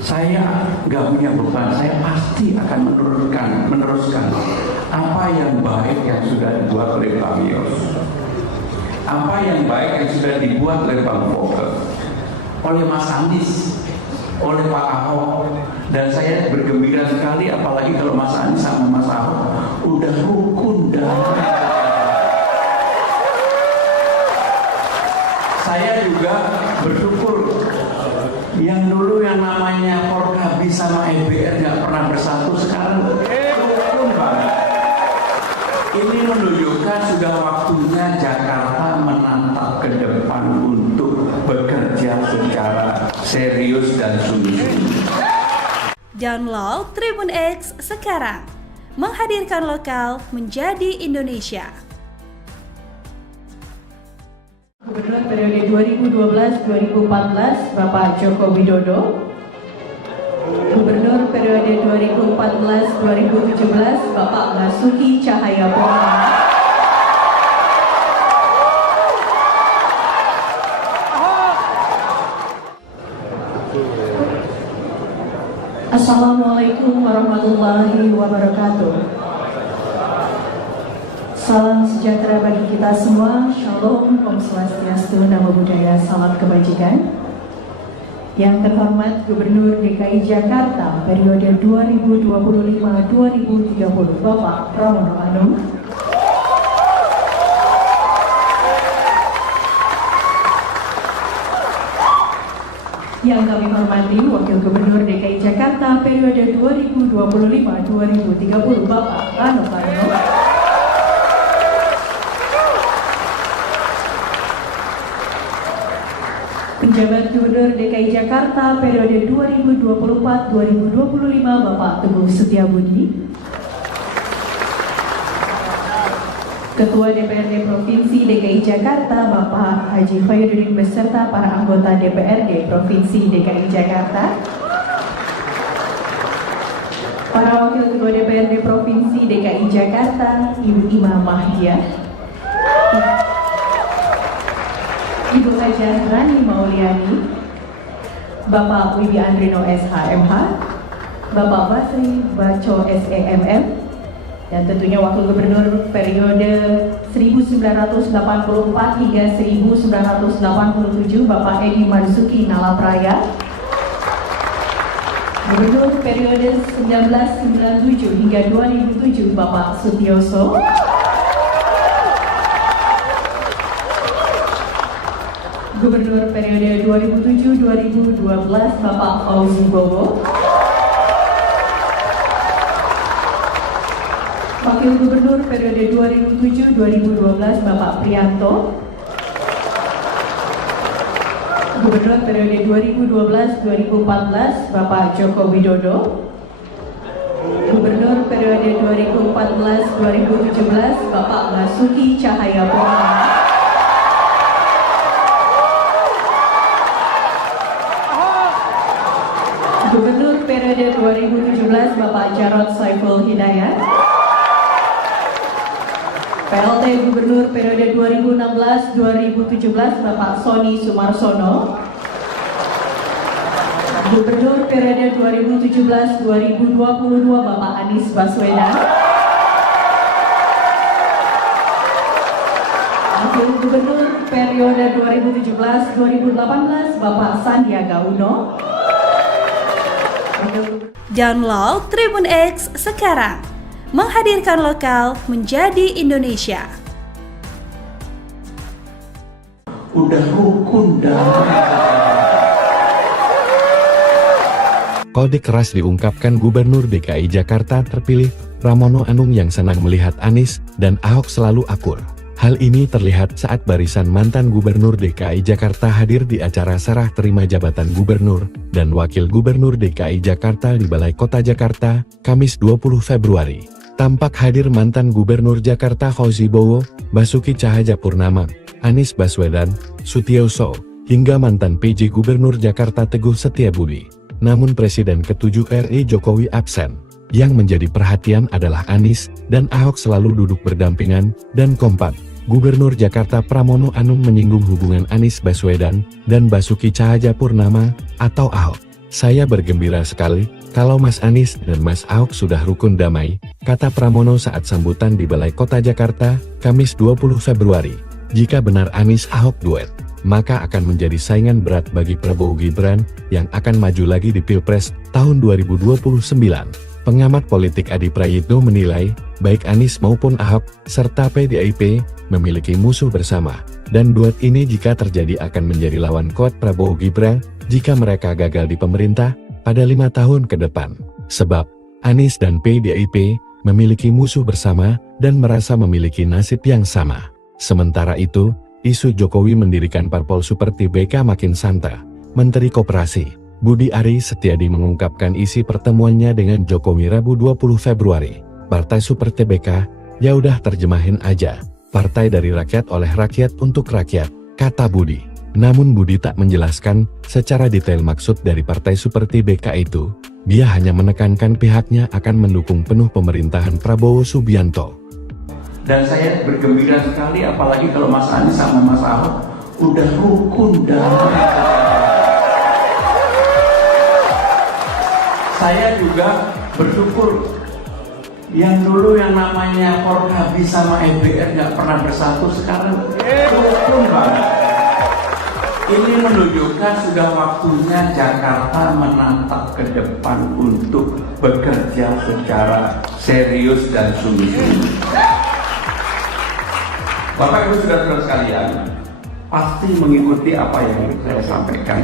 Saya nggak punya beban, saya pasti akan meneruskan apa yang baik yang sudah dibuat oleh Pak Yos. Apa yang baik yang sudah dibuat oleh Bang Fokke, oleh Mas Anies, oleh Pak Ahok. Dan saya bergembira sekali apalagi kalau Mas Anies sama Mas Ahok udah rukun Download Tribun X sekarang. Menghadirkan lokal menjadi Indonesia. Gubernur periode 2012-2014 Bapak Joko Widodo. Gubernur periode 2014-2017 Bapak Basuki Cahayapurnama. Assalamualaikum warahmatullahi wabarakatuh. Salam sejahtera bagi kita semua. Shalom, Om Swastiastu, Namo Buddhaya, salam kebajikan. Yang terhormat Gubernur DKI Jakarta periode 2025-2030 Bapak Pramono Anung. Yang kami hormati Wakil Gubernur DKI Jakarta periode 2025-2030 Bapak Rano Karno. Penjabat Gubernur DKI Jakarta periode 2024-2025 Bapak Teguh Setiabudi. Ketua DPRD Provinsi DKI Jakarta Bapak Haji Khairuddin beserta para anggota DPRD Provinsi DKI Jakarta. Para Wakil Ketua DPRD Provinsi DKI Jakarta, Ibu Ima Mahdia, Ibu Hajah Rani Mauliani, Bapak Wibi Andrino SHMH, Bapak Basri Baco SEMM, dan tentunya Wakil Gubernur periode 1984 hingga 1987 Bapak Edi Marzuki Nalapraya. Gubernur periode 1997 hingga 2007 Bapak Sutioso. Gubernur periode 2007-2012 Bapak Fauzi Bowo. Wakil Gubernur periode 2007-2012 Bapak Prianto. Gubernur periode 2012-2014 Bapak Joko Widodo. Gubernur periode 2014-2017 Bapak Basuki Cahayapurnama. Gubernur periode 2017 Bapak Jarod Saiful Hidayat. PLT Gubernur periode 2016-2017 Bapak Sony Sumarsono. Gubernur periode 2017-2022 Bapak Anies Baswedan. Wakil Gubernur periode 2017-2018 Bapak Sandiaga Uno. Download Tribun X sekarang. Menghadirkan lokal menjadi Indonesia. Udah rukun damai. Kode keras diungkapkan Gubernur DKI Jakarta terpilih, Pramono Anung yang senang melihat Anies dan Ahok selalu akur. Hal ini terlihat saat barisan mantan Gubernur DKI Jakarta hadir di acara serah terima jabatan Gubernur dan Wakil Gubernur DKI Jakarta di Balai Kota Jakarta, Kamis 20 Februari. Tampak hadir mantan Gubernur Jakarta Fauzi Bowo, Basuki Cahayapurnama, Anies Baswedan, Sutioso, hingga mantan PJ Gubernur Jakarta Teguh Setiabudi. Namun Presiden ke-7 RI Jokowi absen. Yang menjadi perhatian adalah Anies dan Ahok selalu duduk berdampingan dan kompak. Gubernur Jakarta Pramono Anung menyinggung hubungan Anies Baswedan dan Basuki Cahayapurnama atau Ahok. Saya bergembira sekali kalau Mas Anies dan Mas Ahok sudah rukun damai, kata Pramono saat sambutan di Balai Kota Jakarta, Kamis 20 Februari. Jika benar Anies Ahok duet, maka akan menjadi saingan berat bagi Prabowo Gibran yang akan maju lagi di Pilpres tahun 2029. Pengamat politik Adi Prayitno menilai, baik Anies maupun Ahok, serta PDIP, memiliki musuh bersama, dan duet ini jika terjadi akan menjadi lawan kuat Prabowo Gibran, jika mereka gagal di pemerintah, pada 5 tahun ke depan. Sebab, Anies dan PDIP, memiliki musuh bersama, dan merasa memiliki nasib yang sama. Sementara itu, isu Jokowi mendirikan parpol seperti BK makin santer. Menteri Koperasi, Budi Ari Setiadi mengungkapkan isi pertemuannya dengan Jokowi Rabu 20 Februari. Partai Super TBK, ya udah terjemahin aja. Partai dari rakyat oleh rakyat untuk rakyat, kata Budi. Namun Budi tak menjelaskan secara detail maksud dari Partai Super TBK itu. Dia hanya menekankan pihaknya akan mendukung penuh pemerintahan Prabowo Subianto. Dan saya bergembira sekali apalagi kalau Mas Anies sama Mas Ahok udah rukun damai. Saya juga bersyukur yang dulu yang namanya Forkabi sama EBR nggak pernah bersatu, sekarang rukun banget. Ini menunjukkan sudah waktunya Jakarta menatap ke depan untuk bekerja secara serius dan sungguh-sungguh. Bapak Ibu saudara-saudara sekalian, pasti mengikuti apa yang saya sampaikan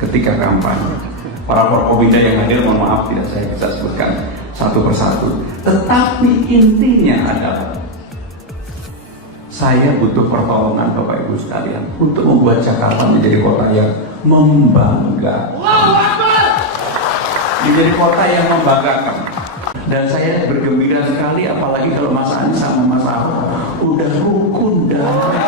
ketika kampanye. Para Forkobida yang hadir, mohon maaf tidak saya bisa sebutkan satu persatu. Tetapi intinya adalah saya butuh pertolongan Bapak Ibu sekalian untuk membuat Jakarta menjadi kota yang membanggakan. Menjadi kota yang membanggakan. Dan saya bergembira sekali apalagi kalau Mas Anies sama Mas Ahok udah rukun damai.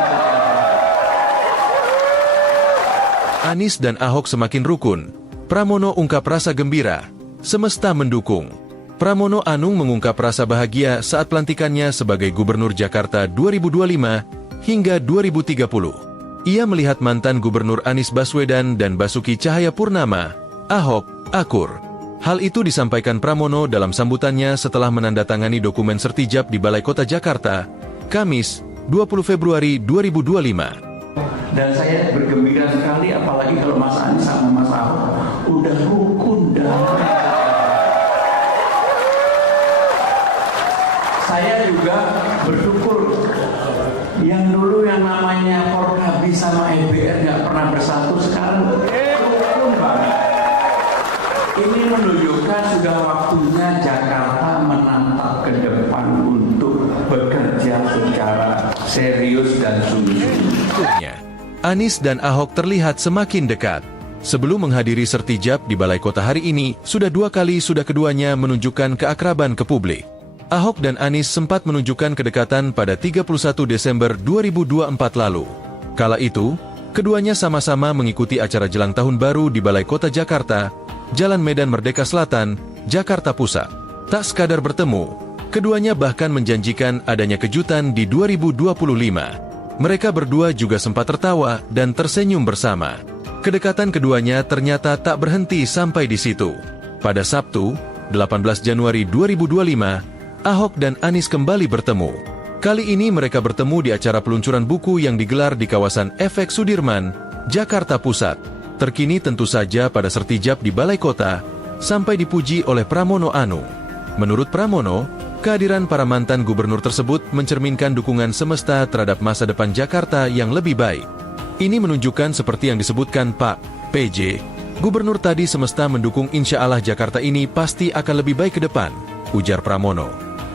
Anies dan Ahok semakin rukun. Pramono ungkap rasa gembira. Semesta mendukung. Pramono Anung mengungkap rasa bahagia saat pelantikannya sebagai Gubernur Jakarta 2025 hingga 2030. Ia melihat mantan Gubernur Anies Baswedan dan Basuki Cahayapurnama, Ahok, akur. Hal itu disampaikan Pramono dalam sambutannya setelah menandatangani dokumen sertijab di Balai Kota Jakarta, Kamis, 20 Februari 2025. Dan saya bergembira sekali apalagi kalau Mas Anies sama Mas Ahok udah rukun damai. Saya juga bersyukur yang dulu yang namanya Forkabi sama EBR nggak pernah bersatu, sekarang rukun banget. Ini menunjukkan sudah waktunya Jakarta menatap ke depan untuk bekerja secara serius dan sungguh-sungguh. Anies dan Ahok terlihat semakin dekat. Sebelum menghadiri sertijab di Balai Kota hari ini, sudah keduanya menunjukkan keakraban ke publik. Ahok dan Anies sempat menunjukkan kedekatan pada 31 Desember 2024 lalu. Kala itu, keduanya sama-sama mengikuti acara jelang tahun baru di Balai Kota Jakarta, Jalan Medan Merdeka Selatan, Jakarta Pusat. Tak sekadar bertemu, keduanya bahkan menjanjikan adanya kejutan di 2025. Mereka berdua juga sempat tertawa dan tersenyum bersama. Kedekatan keduanya ternyata tak berhenti sampai di situ. Pada Sabtu, 18 Januari 2025, Ahok dan Anies kembali bertemu. Kali ini mereka bertemu di acara peluncuran buku yang digelar di kawasan Efek Sudirman, Jakarta Pusat. Terkini tentu saja pada sertijab di Balai Kota, sampai dipuji oleh Pramono Anung. Menurut Pramono, kehadiran para mantan gubernur tersebut mencerminkan dukungan semesta terhadap masa depan Jakarta yang lebih baik. Ini menunjukkan seperti yang disebutkan Pak PJ, gubernur tadi semesta mendukung insya Allah Jakarta ini pasti akan lebih baik ke depan, ujar Pramono.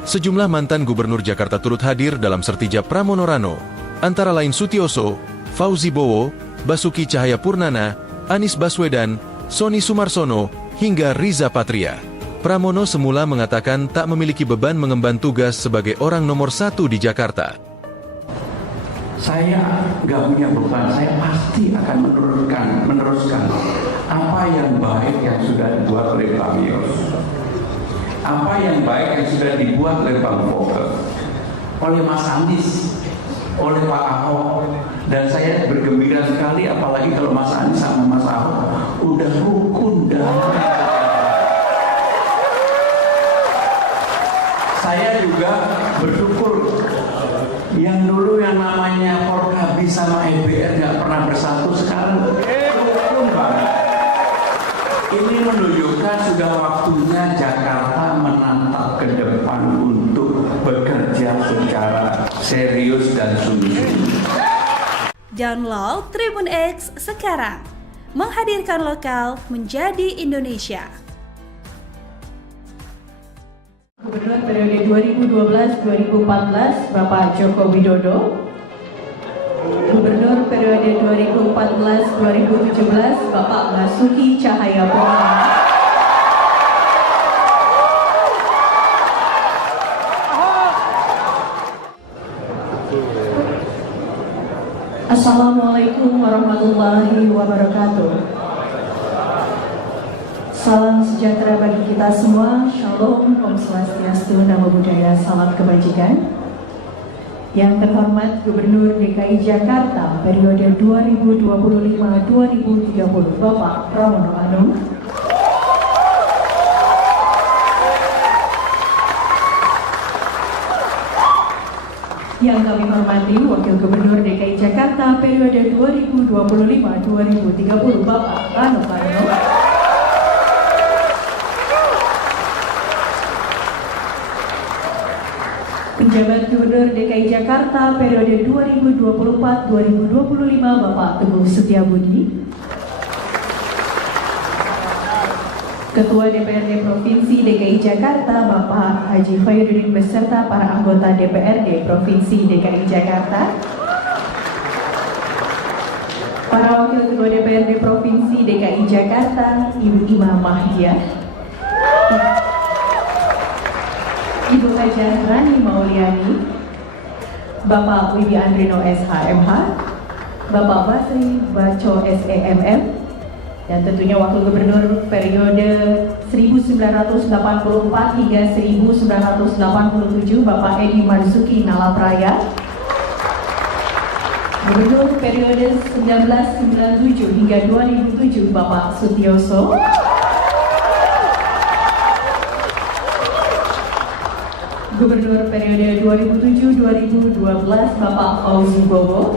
Sejumlah mantan gubernur Jakarta turut hadir dalam sertijab Pramono Rano, antara lain Sutioso, Fauzi Bowo, Basuki Cahayapurnama, Anies Baswedan, Sony Sumarsono, hingga Riza Patria. Pramono semula mengatakan tak memiliki beban mengemban tugas sebagai orang nomor 1 di Jakarta. Saya nggak punya beban, saya pasti akan meneruskan apa yang baik yang sudah dibuat oleh Pak Yos, apa yang baik yang sudah dibuat oleh Bang Fokker, oleh Mas Anies, oleh Pak Ahok, dan saya bergembira sekali apalagi kalau Mas Anies sama Mas Ahok udah rukun damai. Saya juga bersyukur yang dulu yang namanya Forkabi sama EBR nggak pernah bersatu, sekarang rukun banget. Ini menunjukkan sudah waktunya Jakarta menatap ke depan untuk bekerja secara serius dan sungguh-sungguh. Download Tribun X sekarang, menghadirkan lokal menjadi Indonesia. Gubernur periode 2012-2014 Bapak Joko Widodo Gubernur periode 2014-2017 Bapak Basuki Cahayapurnama. Assalamualaikum warahmatullahi wabarakatuh. Salam sejahtera bagi kita semua. Shalom, Om Swastiastu, Namo Buddhaya, salam kebajikan. Yang terhormat Gubernur DKI Jakarta periode 2025-2030 Bapak Pramono Anung. Yang kami hormati Wakil Gubernur DKI Jakarta periode 2025-2030 Bapak Rano Karno. Penjabat Gubernur DKI Jakarta periode 2024-2025 Bapak Teguh Setiabudi. Ketua DPRD Provinsi DKI Jakarta Bapak Haji Khairuddin beserta para anggota DPRD Provinsi DKI Jakarta. Para Wakil Ketua DPRD Provinsi DKI Jakarta Ibu Ima Mahdia, Ibu Hajah Rani Mauliani, Bapak Wibi Andrino SHMH, Bapak Basri Baco SEMM, dan tentunya Wakil Gubernur periode 1984 hingga 1987 Bapak Edi Marzuki Nalapraya, Gubernur periode 1997 hingga 2007 Bapak Sutioso, Gubernur periode 2007-2012 Bapak Fauzi Bowo,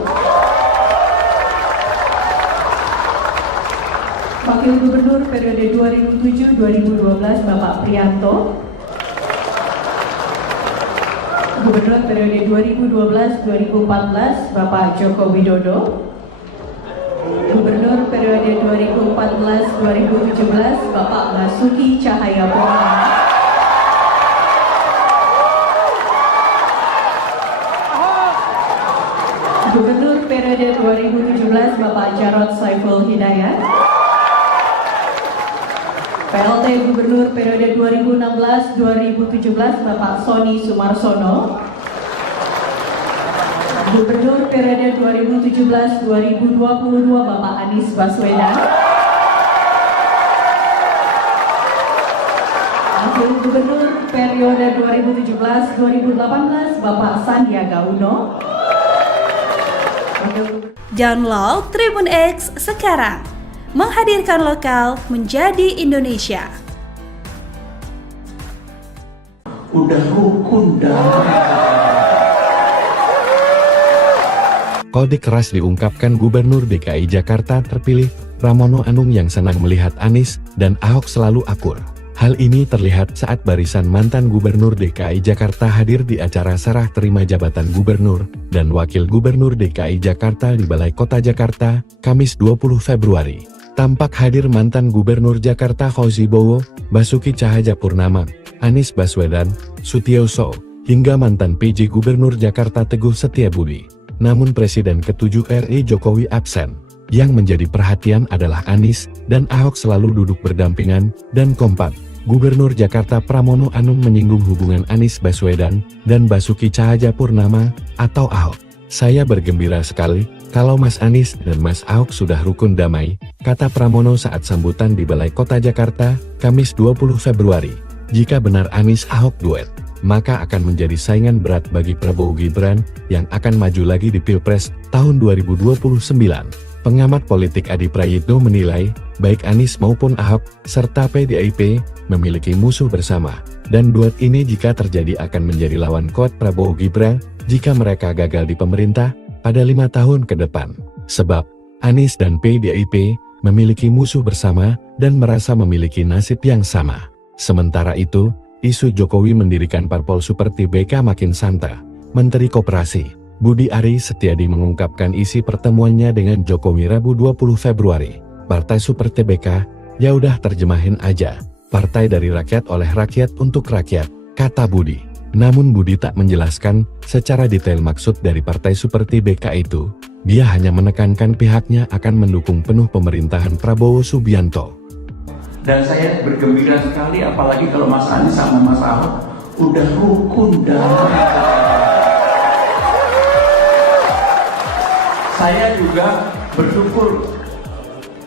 Wakil Gubernur periode 2007-2012 Bapak Prianto, Gubernur periode 2012-2014 Bapak Joko Widodo, Gubernur periode 2014-2017 Bapak Basuki Cahayapurnama, Gubernur periode 2017 Bapak Jarod Saiful Hidayat, PLT Gubernur periode 2016-2017 Bapak Sony Sumarsono, Gubernur periode 2017-2022 Bapak Anies Baswedan, Wakil Gubernur periode 2017-2018 Bapak Sandiaga Uno. Download Tribun X sekarang, menghadirkan lokal menjadi Indonesia. Udah rukun damai. Kode keras diungkapkan Gubernur DKI Jakarta terpilih, Pramono Anung yang senang melihat Anies dan Ahok selalu akur. Hal ini terlihat saat barisan mantan Gubernur DKI Jakarta hadir di acara serah terima jabatan Gubernur dan Wakil Gubernur DKI Jakarta di Balai Kota Jakarta, Kamis 20 Februari. Tampak hadir mantan Gubernur Jakarta Fauzi Bowo, Basuki Cahayapurnama, Anies Baswedan, Sutioso, hingga mantan PJ Gubernur Jakarta Teguh Setiabudi. Namun Presiden ke-7 RI Jokowi absen. Yang menjadi perhatian adalah Anies dan Ahok selalu duduk berdampingan dan kompak. Gubernur Jakarta Pramono Anung menyinggung hubungan Anies Baswedan dan Basuki Cahayapurnama atau Ahok. Saya bergembira sekali kalau Mas Anies dan Mas Ahok sudah rukun damai, kata Pramono saat sambutan di Balai Kota Jakarta, Kamis 20 Februari. Jika benar Anies Ahok duet, maka akan menjadi saingan berat bagi Prabowo Gibran yang akan maju lagi di Pilpres tahun 2029. Pengamat politik Adi Prayitno menilai, baik Anies maupun Ahok, serta PDIP, memiliki musuh bersama, dan duet ini jika terjadi akan menjadi lawan kuat Prabowo Gibran, jika mereka gagal di pemerintah, pada 5 tahun ke depan. Sebab, Anies dan PDIP, memiliki musuh bersama, dan merasa memiliki nasib yang sama. Sementara itu, isu Jokowi mendirikan parpol seperti BK makin santer. Menteri Koperasi Budi Ari Setiadi mengungkapkan isi pertemuannya dengan Jokowi Rabu 20 Februari. Partai seperti BK, ya udah terjemahin aja. Partai dari rakyat oleh rakyat untuk rakyat, kata Budi. Namun Budi tak menjelaskan secara detail maksud dari partai seperti BK itu. Dia hanya menekankan pihaknya akan mendukung penuh pemerintahan Prabowo Subianto. Dan saya bergembira sekali, apalagi kalau Mas Anies sama Mas Ahok udah rukun damai. Saya juga bersyukur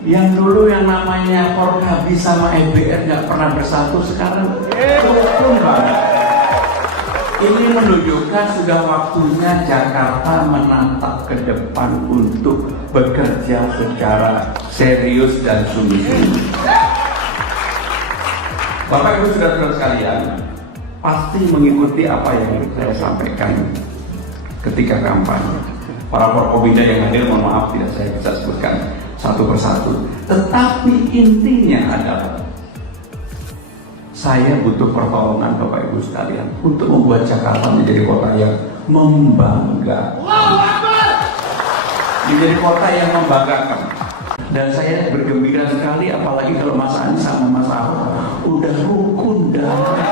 yang dulu yang namanya Forkabi sama EBR nggak pernah bersatu, sekarang rukun banget. Ini menunjukkan sudah waktunya Jakarta menatap ke depan untuk bekerja secara serius dan sungguh-sungguh. Bapak Ibu saudara-saudara sekalian, pasti mengikuti apa yang saya sampaikan ketika kampanye. Para Forkobida yang hadir, mohon maaf tidak saya bisa sebutkan satu persatu. Tetapi intinya adalah saya butuh pertolongan Bapak Ibu sekalian untuk membuat Jakarta menjadi kota yang membanggakan. Menjadi kota yang membanggakan. Dan saya bergembira sekali, apalagi kalau Mas Anies sama Mas Ahok udah rukun damai.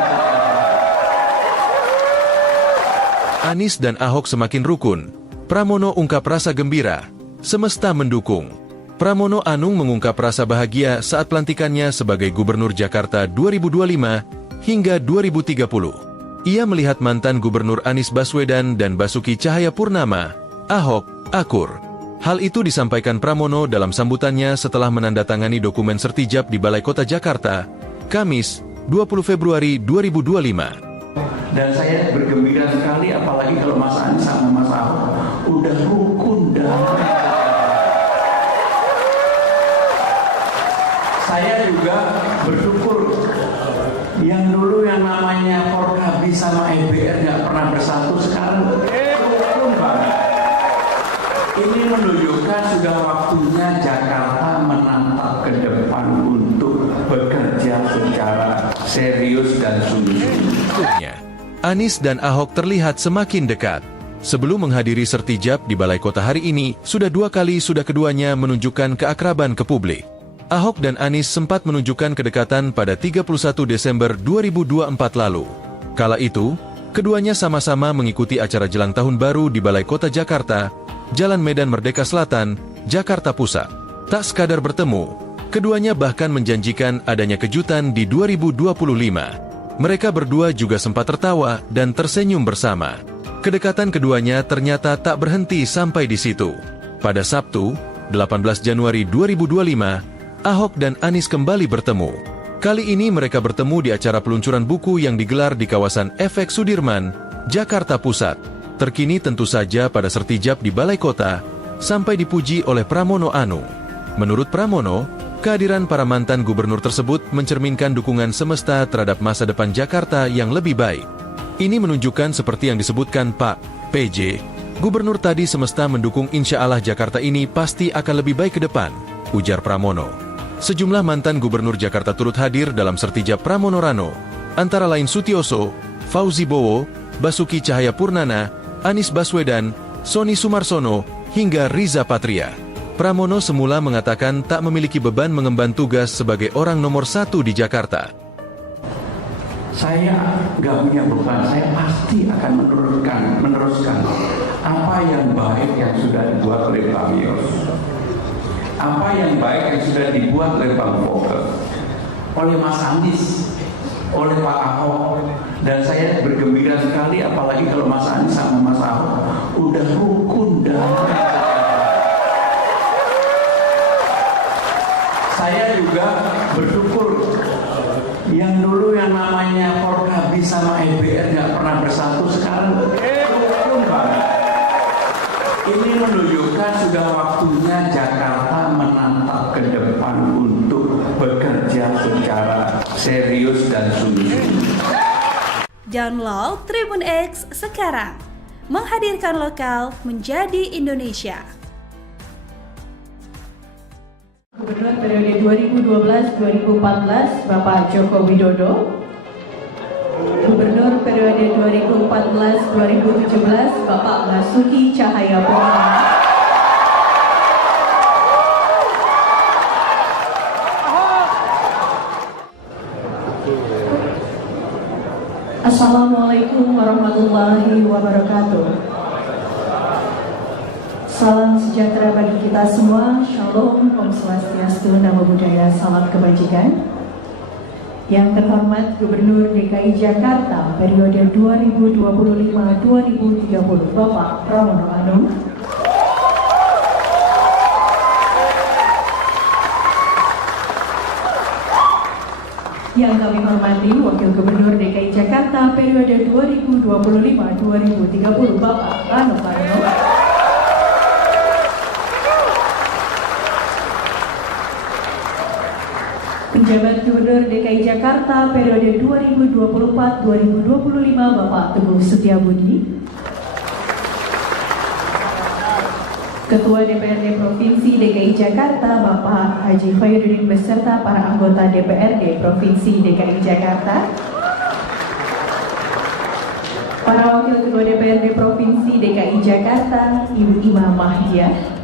Anies dan Ahok semakin rukun. Pramono ungkap rasa gembira. Semesta mendukung. Pramono Anung mengungkap rasa bahagia saat pelantikannya sebagai Gubernur Jakarta 2025 hingga 2030. Ia melihat mantan Gubernur Anies Baswedan dan Basuki Cahayapurnama, Ahok, akur. Hal itu disampaikan Pramono dalam sambutannya setelah menandatangani dokumen sertijab di Balai Kota Jakarta, Kamis, 20 Februari 2025. Dan saya bergembira sekali, apalagi kalau Mas Anies sama Mas Ahok udah rukun damai. Saya juga bersyukur yang dulu yang namanya Forkabi sama EBR nggak pernah bersatu, sekarang rukun banget. Ini menunjukkan sudah waktunya Jakarta menatap ke depan untuk bekerja secara serius dan sungguh-sungguh. Anies dan Ahok terlihat semakin dekat. Sebelum menghadiri sertijab di Balai Kota hari ini, sudah keduanya menunjukkan keakraban ke publik. Ahok dan Anies sempat menunjukkan kedekatan pada 31 Desember 2024 lalu. Kala itu, keduanya sama-sama mengikuti acara jelang tahun baru di Balai Kota Jakarta, Jalan Medan Merdeka Selatan, Jakarta Pusat. Tak sekadar bertemu, keduanya bahkan menjanjikan adanya kejutan di 2025. Mereka berdua juga sempat tertawa dan tersenyum bersama. Kedekatan keduanya ternyata tak berhenti sampai di situ. Pada Sabtu, 18 Januari 2025, Ahok dan Anies kembali bertemu. Kali ini mereka bertemu di acara peluncuran buku yang digelar di kawasan Efek Sudirman, Jakarta Pusat. Terkini tentu saja pada sertijab di Balai Kota, sampai dipuji oleh Pramono Anung. Menurut Pramono, kehadiran para mantan gubernur tersebut mencerminkan dukungan semesta terhadap masa depan Jakarta yang lebih baik. Ini menunjukkan seperti yang disebutkan Pak PJ, gubernur tadi semesta mendukung, insya Allah Jakarta ini pasti akan lebih baik ke depan, ujar Pramono. Sejumlah mantan gubernur Jakarta turut hadir dalam sertijab Pramono Rano, antara lain Sutioso, Fauzi Bowo, Basuki Cahayapurnama, Anies Baswedan, Sony Sumarsono, hingga Riza Patria. Pramono semula mengatakan tak memiliki beban mengemban tugas sebagai orang nomor 1 di Jakarta. Saya nggak punya beban, saya pasti akan meneruskan apa yang baik yang sudah dibuat oleh Pak Yos, apa yang baik yang sudah dibuat oleh Bang Fokker, oleh Mas Anies, oleh Pak Ahok. Dan saya bergembira sekali, apalagi kalau Mas Anies sama Mas Ahok udah rukun damai. Saya juga bersyukur yang dulu yang namanya Forkabi sama EBR nggak pernah bersatu, sekarang rukun banget. Ini menunjukkan sudah waktunya Jakarta menatap ke depan untuk bekerja secara serius dan sungguh-sungguh. Download Tribun X sekarang, menghadirkan lokal menjadi Indonesia. Gubernur periode 2012-2014 Bapak Joko Widodo, Gubernur periode 2014-2017 Bapak Basuki Cahayapurnama, Assalamualaikum warahmatullahi wabarakatuh. Salam sejahtera bagi kita semua. Shalom, Om Swastiastu, Namo Buddhaya, salam kebajikan. Yang terhormat Gubernur DKI Jakarta periode 2025-2030, Bapak Pramono Anung. Yang kami hormati Wakil Gubernur DKI Jakarta periode 2025-2030, Bapak Rano Karno. Penjabat Gubernur DKI Jakarta periode 2024-2025, Bapak Teguh Setiabudi. Ketua DPRD Provinsi DKI Jakarta Bapak Haji Khairuddin beserta para anggota DPRD Provinsi DKI Jakarta. Para Wakil Ketua DPRD Provinsi DKI Jakarta, Ibu Ima Mahdia,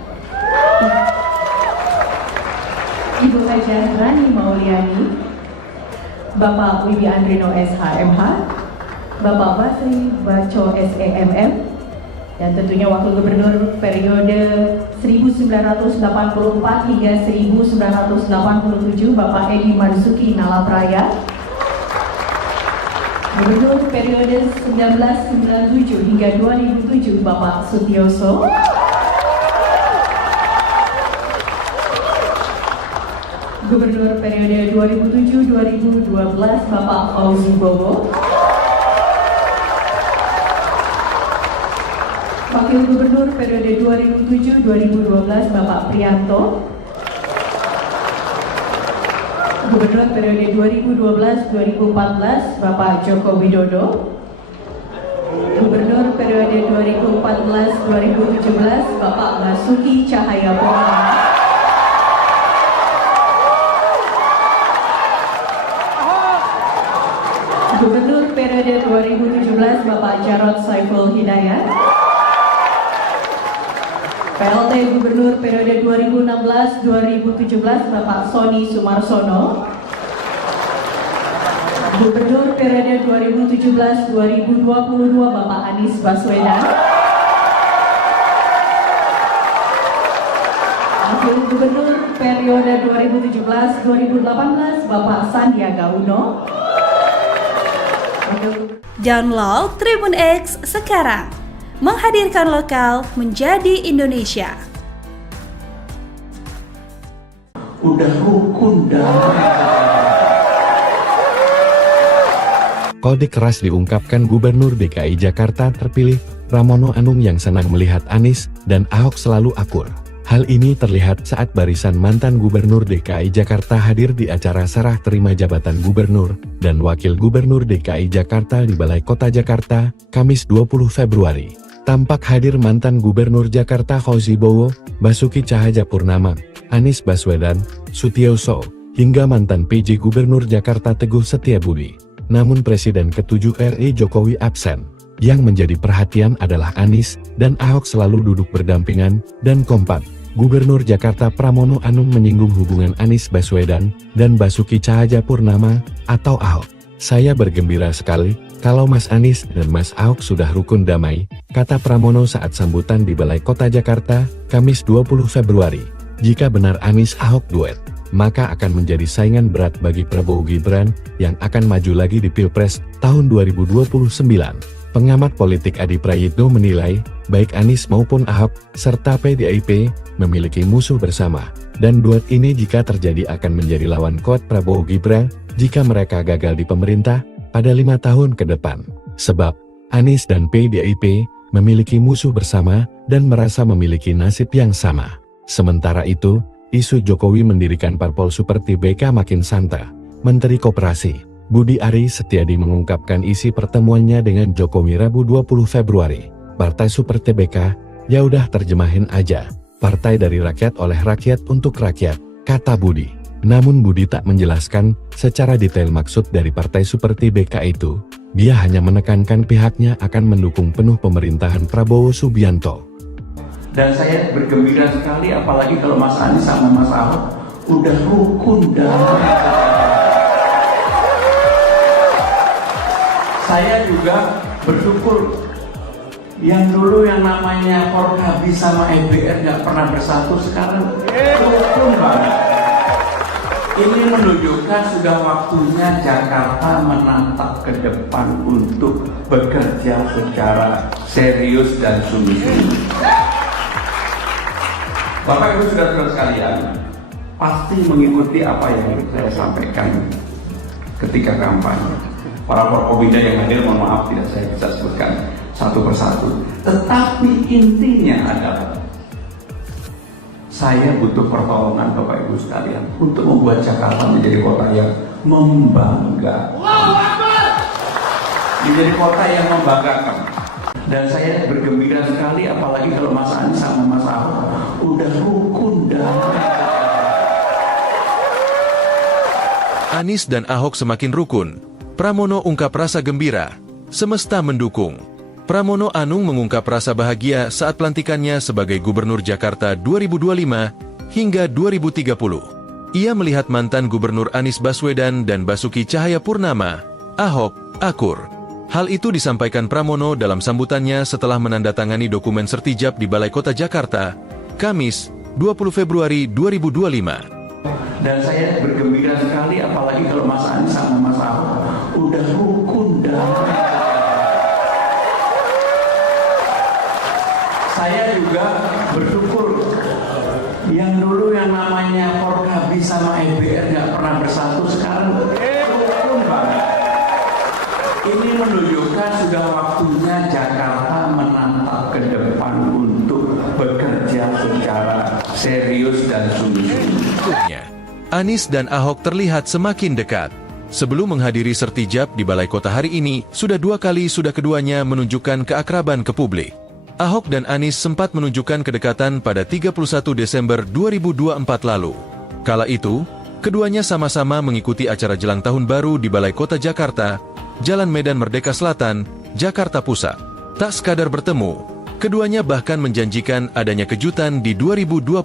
Ibu Hajah Rani Mauliani, Bapak Wibi Andrino SHMH, Bapak Basri Baco SEMM, dan tentunya Wakil Gubernur periode 1984 hingga 1987, Bapak Edi Marzuki Nalapraya. Gubernur periode 1997 hingga 2007, Bapak Sutioso. Gubernur periode 2007-2012, Bapak Fauzi Bowo. Wakil Gubernur periode 2007-2012, Bapak Prianto. Gubernur periode 2012-2014, Bapak Joko Widodo. Gubernur periode 2014-2017, Bapak Basuki Cahayapurnama. Gubernur periode 2017, Bapak Jarod Saiful Hidayat. PLT Gubernur periode 2016-2017, Bapak Sony Sumarsono. Gubernur periode 2017-2022, Bapak Anies Baswedan. Wakil Gubernur periode 2017-2018, Bapak Sandiaga Uno. Download Tribun X sekarang. Menghadirkan lokal menjadi Indonesia. Udah rukun damai. Kode keras diungkapkan Gubernur DKI Jakarta terpilih, Pramono Anung yang senang melihat Anies dan Ahok selalu akur. Hal ini terlihat saat barisan mantan Gubernur DKI Jakarta hadir di acara serah terima jabatan Gubernur dan Wakil Gubernur DKI Jakarta di Balai Kota Jakarta, Kamis 20 Februari. Tampak hadir mantan Gubernur Jakarta Fauzi Bowo, Basuki Cahayapurnama, Anies Baswedan, Sutioso, hingga mantan PJ Gubernur Jakarta Teguh Setiabudi. Namun Presiden ke-7 RI Jokowi absen. Yang menjadi perhatian adalah Anies dan Ahok selalu duduk berdampingan dan kompak. Gubernur Jakarta Pramono Anung menyinggung hubungan Anies Baswedan dan Basuki Cahayapurnama atau Ahok. Saya bergembira sekali kalau Mas Anies dan Mas Ahok sudah rukun damai, kata Pramono saat sambutan di Balai Kota Jakarta, Kamis 20 Februari. Jika benar Anies Ahok duet, maka akan menjadi saingan berat bagi Prabowo Gibran yang akan maju lagi di Pilpres tahun 2029. Pengamat politik Adi Prayitno menilai, baik Anies maupun Ahok, serta PDIP, memiliki musuh bersama, dan duet ini jika terjadi akan menjadi lawan kuat Prabowo Gibran, jika mereka gagal di pemerintah, pada 5 tahun ke depan. Sebab, Anies dan PDIP, memiliki musuh bersama, dan merasa memiliki nasib yang sama. Sementara itu, isu Jokowi mendirikan parpol seperti BK makin santer. Menteri Koperasi Budi Ari Setiadi mengungkapkan isi pertemuannya dengan Jokowi Rabu 20 Februari. Partai Super TBK, ya udah terjemahin aja. Partai dari rakyat oleh rakyat untuk rakyat, kata Budi. Namun Budi tak menjelaskan secara detail maksud dari Partai Super TBK itu. Dia hanya menekankan pihaknya akan mendukung penuh pemerintahan Prabowo Subianto. Dan saya bergembira sekali apalagi kalau Mas Anies sama Mas Ahok udah rukun damai. Saya juga bersyukur Yang dulu yang namanya Forkabi sama EBR nggak pernah bersatu, sekarang rukun banget. Ini menunjukkan sudah waktunya Jakarta menatap ke depan untuk bekerja secara serius dan sungguh-sungguh. Bapak Ibu saudara sekalian, pasti mengikuti apa yang saya sampaikan ketika kampanye. Para Forkobida yang hadir, mohon maaf tidak saya bisa sebutkan satu persatu. Tetapi intinya adalah saya butuh pertolongan Bapak Ibu sekalian untuk membuat Jakarta menjadi kota yang membanggakan. Menjadi kota yang membanggakan. Dan saya bergembira sekali apalagi kalau Mas Anies sama Mas Ahok udah rukun dan Anies dan Ahok semakin rukun. Pramono ungkap rasa gembira. Semesta mendukung. Pramono Anung mengungkap rasa bahagia saat pelantikannya sebagai Gubernur Jakarta 2025 hingga 2030. Ia melihat mantan Gubernur Anies Baswedan dan Basuki Cahayapurnama, Ahok, akur. Hal itu disampaikan Pramono dalam sambutannya setelah menandatangani dokumen sertijab di Balai Kota Jakarta, Kamis, 20 Februari 2025. Dan saya bergembira sekali apalagi kalau Mas Anies sama Mas Ahok udah rukun dan saya juga bersyukur yang dulu yang namanya Forkabi sama EBR nggak pernah bersatu, sekarang rukun banget. Ini menunjukkan sudah waktunya Jakarta menatap ke depan untuk bekerja secara serius dan sungguh-sungguh. Anies dan Ahok terlihat semakin dekat. Sebelum menghadiri sertijab di Balai Kota hari ini, sudah keduanya menunjukkan keakraban ke publik. Ahok dan Anies sempat menunjukkan kedekatan pada 31 Desember 2024 lalu. Kala itu, keduanya sama-sama mengikuti acara jelang tahun baru di Balai Kota Jakarta, Jalan Medan Merdeka Selatan, Jakarta Pusat. Tak sekadar bertemu, keduanya bahkan menjanjikan adanya kejutan di 2025.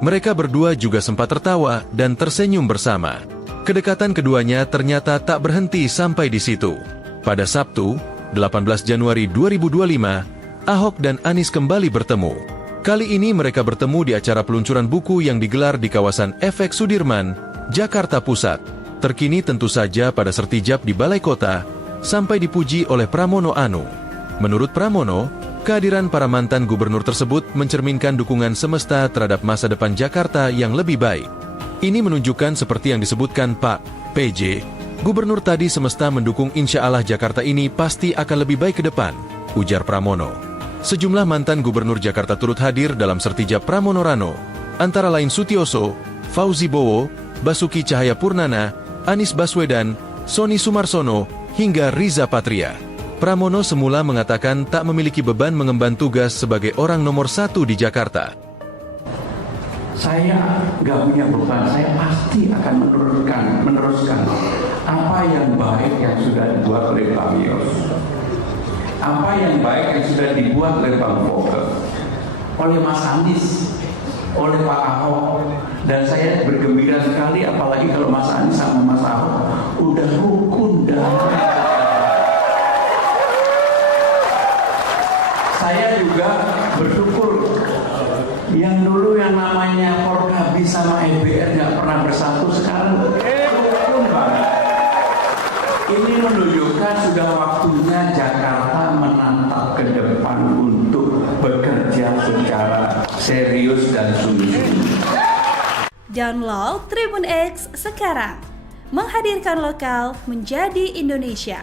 Mereka berdua juga sempat tertawa dan tersenyum bersama. Kedekatan keduanya ternyata tak berhenti sampai di situ. Pada Sabtu, 18 Januari 2025, Ahok dan Anies kembali bertemu. Kali ini mereka bertemu di acara peluncuran buku yang digelar di kawasan FX Sudirman, Jakarta Pusat. Terkini tentu saja pada sertijab di Balai Kota, sampai dipuji oleh Pramono Anung. Menurut Pramono, kehadiran para mantan gubernur tersebut mencerminkan dukungan semesta terhadap masa depan Jakarta yang lebih baik. Ini menunjukkan seperti yang disebutkan Pak PJ, gubernur tadi semesta mendukung insya Allah Jakarta ini pasti akan lebih baik ke depan, ujar Pramono. Sejumlah mantan gubernur Jakarta turut hadir dalam sertijab Pramono Rano, antara lain Sutioso, Fauzi Bowo, Basuki Cahayapurnama, Anies Baswedan, Sony Sumarsono, hingga Riza Patria. Pramono semula mengatakan tak memiliki beban mengemban tugas sebagai orang nomor 1 di Jakarta. Saya nggak punya beban, saya pasti akan meneruskan apa yang baik yang sudah dibuat oleh Pak Yos, apa yang baik yang sudah dibuat oleh Bang Foke, oleh Mas Anies, oleh Pak Ahok. Dan saya bergembira sekali apalagi kalau Mas Anies sama Mas Ahok udah rukun dan saya juga bersyukur yang dulu yang namanya Forkabi sama EBR nggak pernah bersatu, sekarang rukun banget. Ini menunjukkan sudah waktunya Jakarta menatap ke depan untuk bekerja secara serius dan sungguh-sungguh. Download Tribun X sekarang, menghadirkan lokal menjadi Indonesia.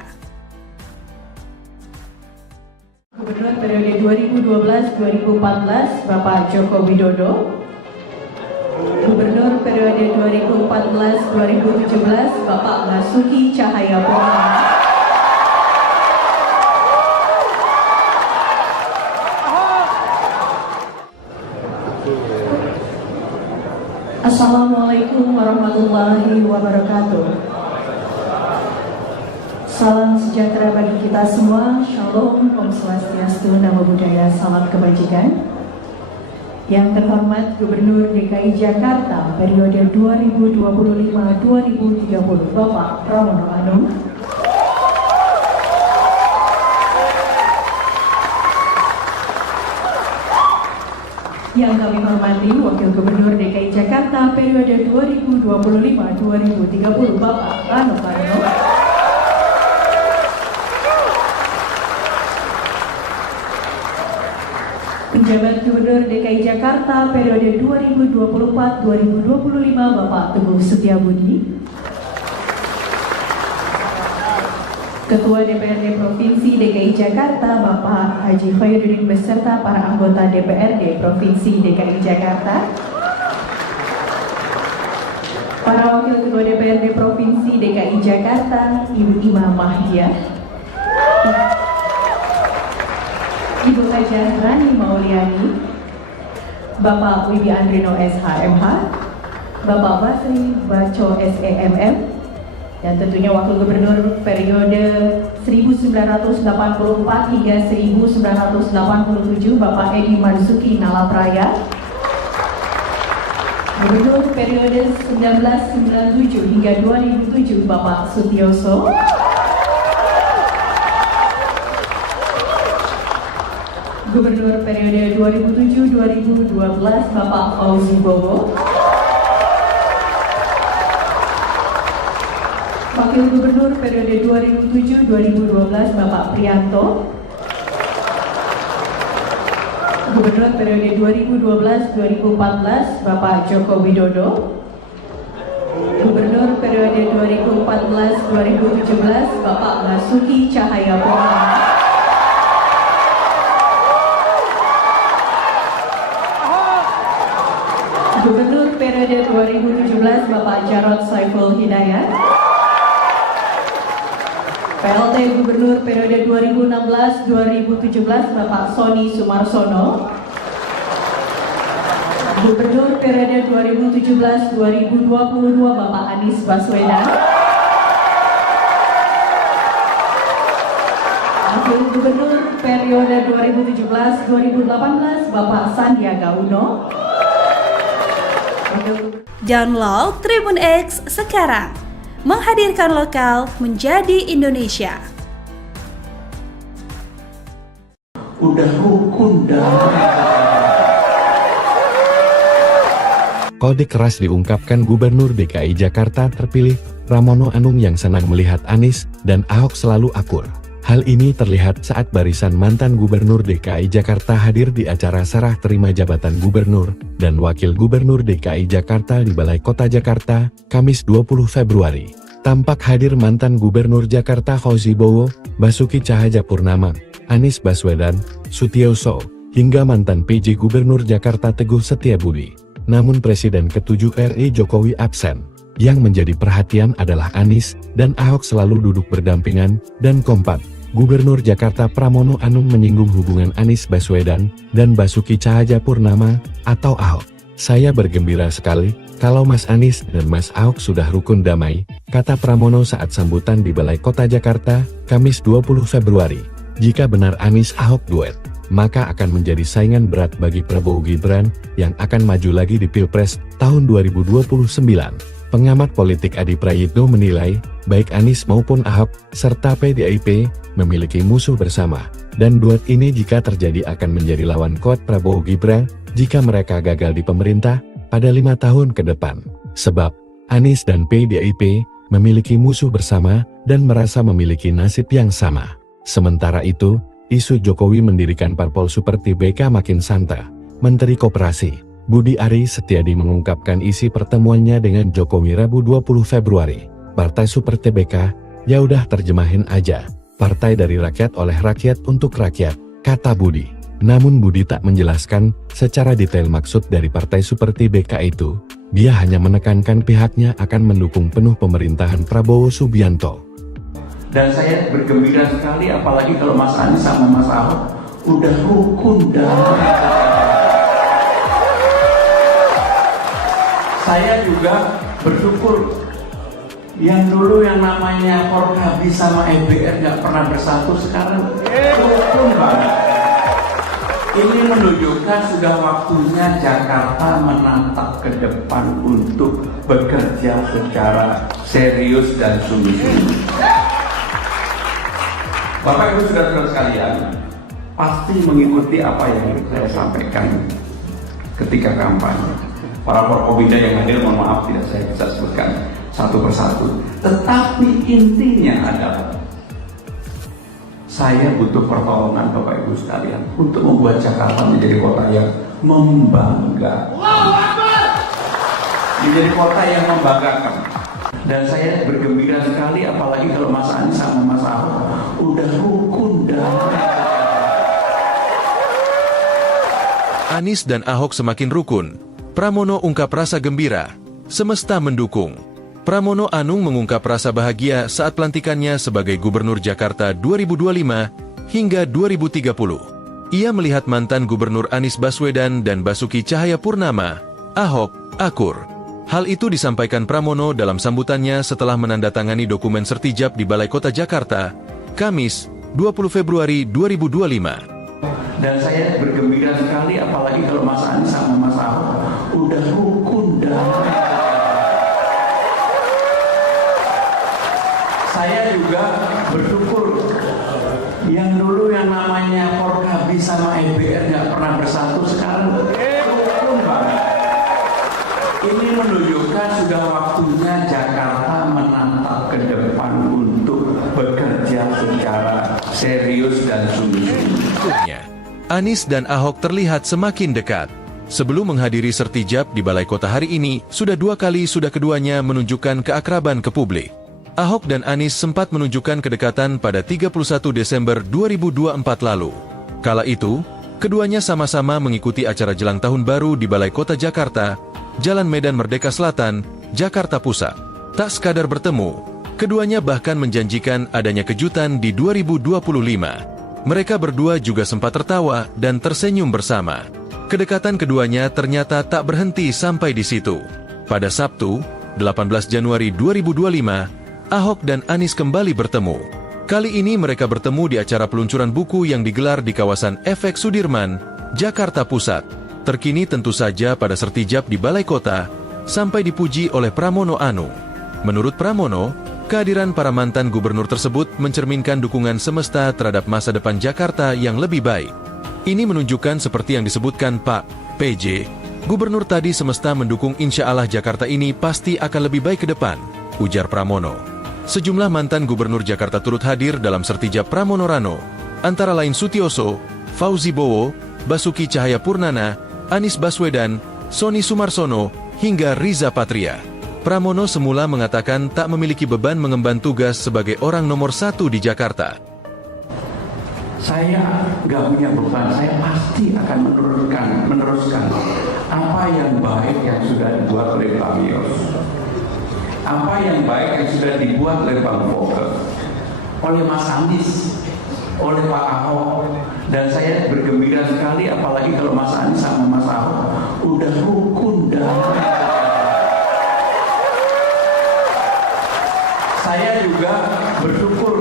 Gubernur periode 2012-2014 Bapak Joko Widodo. Gubernur periode 2014-2017 Bapak Basuki Cahayapurnama. Assalamualaikum warahmatullahi wabarakatuh. Salam sejahtera bagi kita semua. Shalom, Om Swastiastu, Namo Buddhaya, salam kebajikan. Yang terhormat Gubernur DKI Jakarta periode 2025-2030 Bapak Pramono Anung. Yang kami hormati Wakil Gubernur DKI Jakarta periode 2025-2030 Bapak Rano Karno. Penjabat Gubernur DKI Jakarta periode 2024-2025 Bapak Teguh Setiabudi. Ketua DPRD Provinsi DKI Jakarta Bapak Haji Khairuddin beserta para anggota DPRD Provinsi DKI Jakarta. Para Wakil Ketua DPRD Provinsi DKI Jakarta, Ibu Imam Mahdia, Ibu Hajah Rani Mauliani, Bapak Wibi Andrino SHMH, Bapak Basri Baco SEMM, dan tentunya Wakil Gubernur periode 1984 hingga 1987 Bapak Edi Marzuki Nalapraya, Gubernur periode 1997 hingga 2007 Bapak Sutioso, Gubernur periode 2007-2012 Bapak Fauzi Bowo, Wakil Gubernur periode 2007-2012 Bapak Prianto, Gubernur periode 2012-2014 Bapak Joko Widodo, Gubernur periode 2014-2017 Bapak Basuki Cahayapurnama, Gubernur periode 2017 Bapak Jarod Saiful Hidayat, PLT Gubernur periode 2016-2017 Bapak Sony Sumarsono, Gubernur periode 2017-2022 Bapak Anies Baswedan, Wakil Gubernur periode 2017-2018 Bapak Sandiaga Uno. Download Tribun X sekarang, menghadirkan lokal menjadi Indonesia. Udah rukun damai. Kode keras diungkapkan Gubernur DKI Jakarta terpilih, Pramono Anung yang senang melihat Anies dan Ahok selalu akur. Hal ini terlihat saat barisan mantan Gubernur DKI Jakarta hadir di acara serah terima jabatan Gubernur dan Wakil Gubernur DKI Jakarta di Balai Kota Jakarta, Kamis 20 Februari. Tampak hadir mantan Gubernur Jakarta Fauzi Bowo, Basuki Cahayapurnama, Anies Baswedan, Sutioso, hingga mantan PJ Gubernur Jakarta Teguh Setiabudi. Namun Presiden ke-7 RI Jokowi absen. Yang menjadi perhatian adalah Anies dan Ahok selalu duduk berdampingan dan kompak. Gubernur Jakarta Pramono Anung menyinggung hubungan Anies Baswedan dan Basuki Cahayapurnama atau Ahok. Saya bergembira sekali kalau Mas Anies dan Mas Ahok sudah rukun damai, kata Pramono saat sambutan di Balai Kota Jakarta, Kamis 20 Februari. Jika benar Anies Ahok duet, maka akan menjadi saingan berat bagi Prabowo Gibran yang akan maju lagi di Pilpres tahun 2029. Pengamat politik Adi Prayitno menilai, baik Anies maupun Ahok, serta PDIP, memiliki musuh bersama, dan duet ini jika terjadi akan menjadi lawan kuat Prabowo Gibran, jika mereka gagal di pemerintah, pada 5 tahun ke depan. Sebab, Anies dan PDIP, memiliki musuh bersama, dan merasa memiliki nasib yang sama. Sementara itu, isu Jokowi mendirikan parpol seperti BK makin santer. Menteri Koperasi Budi Ari Setiadi mengungkapkan isi pertemuannya dengan Jokowi Rabu 20 Februari. Partai seperti BK, ya udah terjemahin aja. Partai dari rakyat oleh rakyat untuk rakyat, kata Budi. Namun Budi tak menjelaskan secara detail maksud dari partai seperti BK itu. Dia hanya menekankan pihaknya akan mendukung penuh pemerintahan Prabowo Subianto. Dan saya bergembira sekali apalagi kalau Mas Anies sama Mas Ahok udah rukun damai. Saya juga bersyukur yang dulu yang namanya Forkabi sama EBR nggak pernah bersatu, sekarang rukun banget. Ini menunjukkan sudah waktunya Jakarta menatap ke depan untuk bekerja secara serius dan sungguh-sungguh. Bapak Ibu saudara sekalian, pasti mengikuti apa yang saya sampaikan. ketika kampanye. Para Forkopimda yang hadir, mohon maaf tidak saya bisa sebutkan satu persatu. Tetapi intinya adalah saya butuh pertolongan Bapak Ibu sekalian untuk membuat Jakarta menjadi kota yang membanggakan. Menjadi kota yang membanggakan. Dan saya bergembira sekali apalagi kalau Mas Anies sama Mas Ahok udah rukun damai. Anies dan Ahok semakin rukun. Pramono ungkap rasa gembira. Semesta mendukung. Pramono Anung mengungkap rasa bahagia saat pelantikannya sebagai Gubernur Jakarta 2025 hingga 2030. Ia melihat mantan Gubernur Anies Baswedan dan Basuki Cahayapurnama, Ahok, akur. Hal itu disampaikan Pramono dalam sambutannya setelah menandatangani dokumen sertijab di Balai Kota Jakarta, Kamis, 20 Februari 2025. Dan saya bergembira sekali apalagi kalau Mas Anies sama Mas Ahok udah rukun damai. Saya juga bersyukur yang dulu yang namanya Forkabi sama EBR nggak pernah bersatu, sekarang rukun banget. Ini menunjukkan sudah waktunya Jakarta menatap ke depan untuk bekerja secara serius dan sungguh-sungguh. Anies dan Ahok terlihat semakin dekat. Sebelum menghadiri sertijab di Balai Kota hari ini, sudah keduanya menunjukkan keakraban ke publik. Ahok dan Anies sempat menunjukkan kedekatan pada 31 Desember 2024 lalu. Kala itu, keduanya sama-sama mengikuti acara jelang tahun baru di Balai Kota Jakarta, Jalan Medan Merdeka Selatan, Jakarta Pusat. Tak sekadar bertemu, keduanya bahkan menjanjikan adanya kejutan di 2025. Mereka berdua juga sempat tertawa dan tersenyum bersama. Kedekatan keduanya ternyata tak berhenti sampai di situ. Pada Sabtu, 18 Januari 2025, Ahok dan Anies kembali bertemu. Kali ini mereka bertemu di acara peluncuran buku yang digelar di kawasan Efek Sudirman, Jakarta Pusat. Terkini tentu saja pada sertijab di Balai Kota, sampai dipuji oleh Pramono Anung. Menurut Pramono, kehadiran para mantan gubernur tersebut mencerminkan dukungan semesta terhadap masa depan Jakarta yang lebih baik. Ini menunjukkan seperti yang disebutkan Pak PJ, gubernur tadi semesta mendukung insya Allah Jakarta ini pasti akan lebih baik ke depan, ujar Pramono. Sejumlah mantan gubernur Jakarta turut hadir dalam sertijab Pramono Rano, antara lain Sutioso, Fauzi Bowo, Basuki Cahayapurnama, Anies Baswedan, Sony Sumarsono, hingga Riza Patria. Pramono semula mengatakan tak memiliki beban mengemban tugas sebagai orang nomor 1 di Jakarta. Saya nggak punya beban, saya pasti akan meneruskan apa yang baik yang sudah dibuat oleh Pak Yos, apa yang baik yang sudah dibuat oleh Bang Fokke, oleh Mas Anies, oleh Pak Ahok. Dan saya bergembira sekali apalagi kalau Mas Anies sama Mas Ahok udah rukun damai. Saya juga bersyukur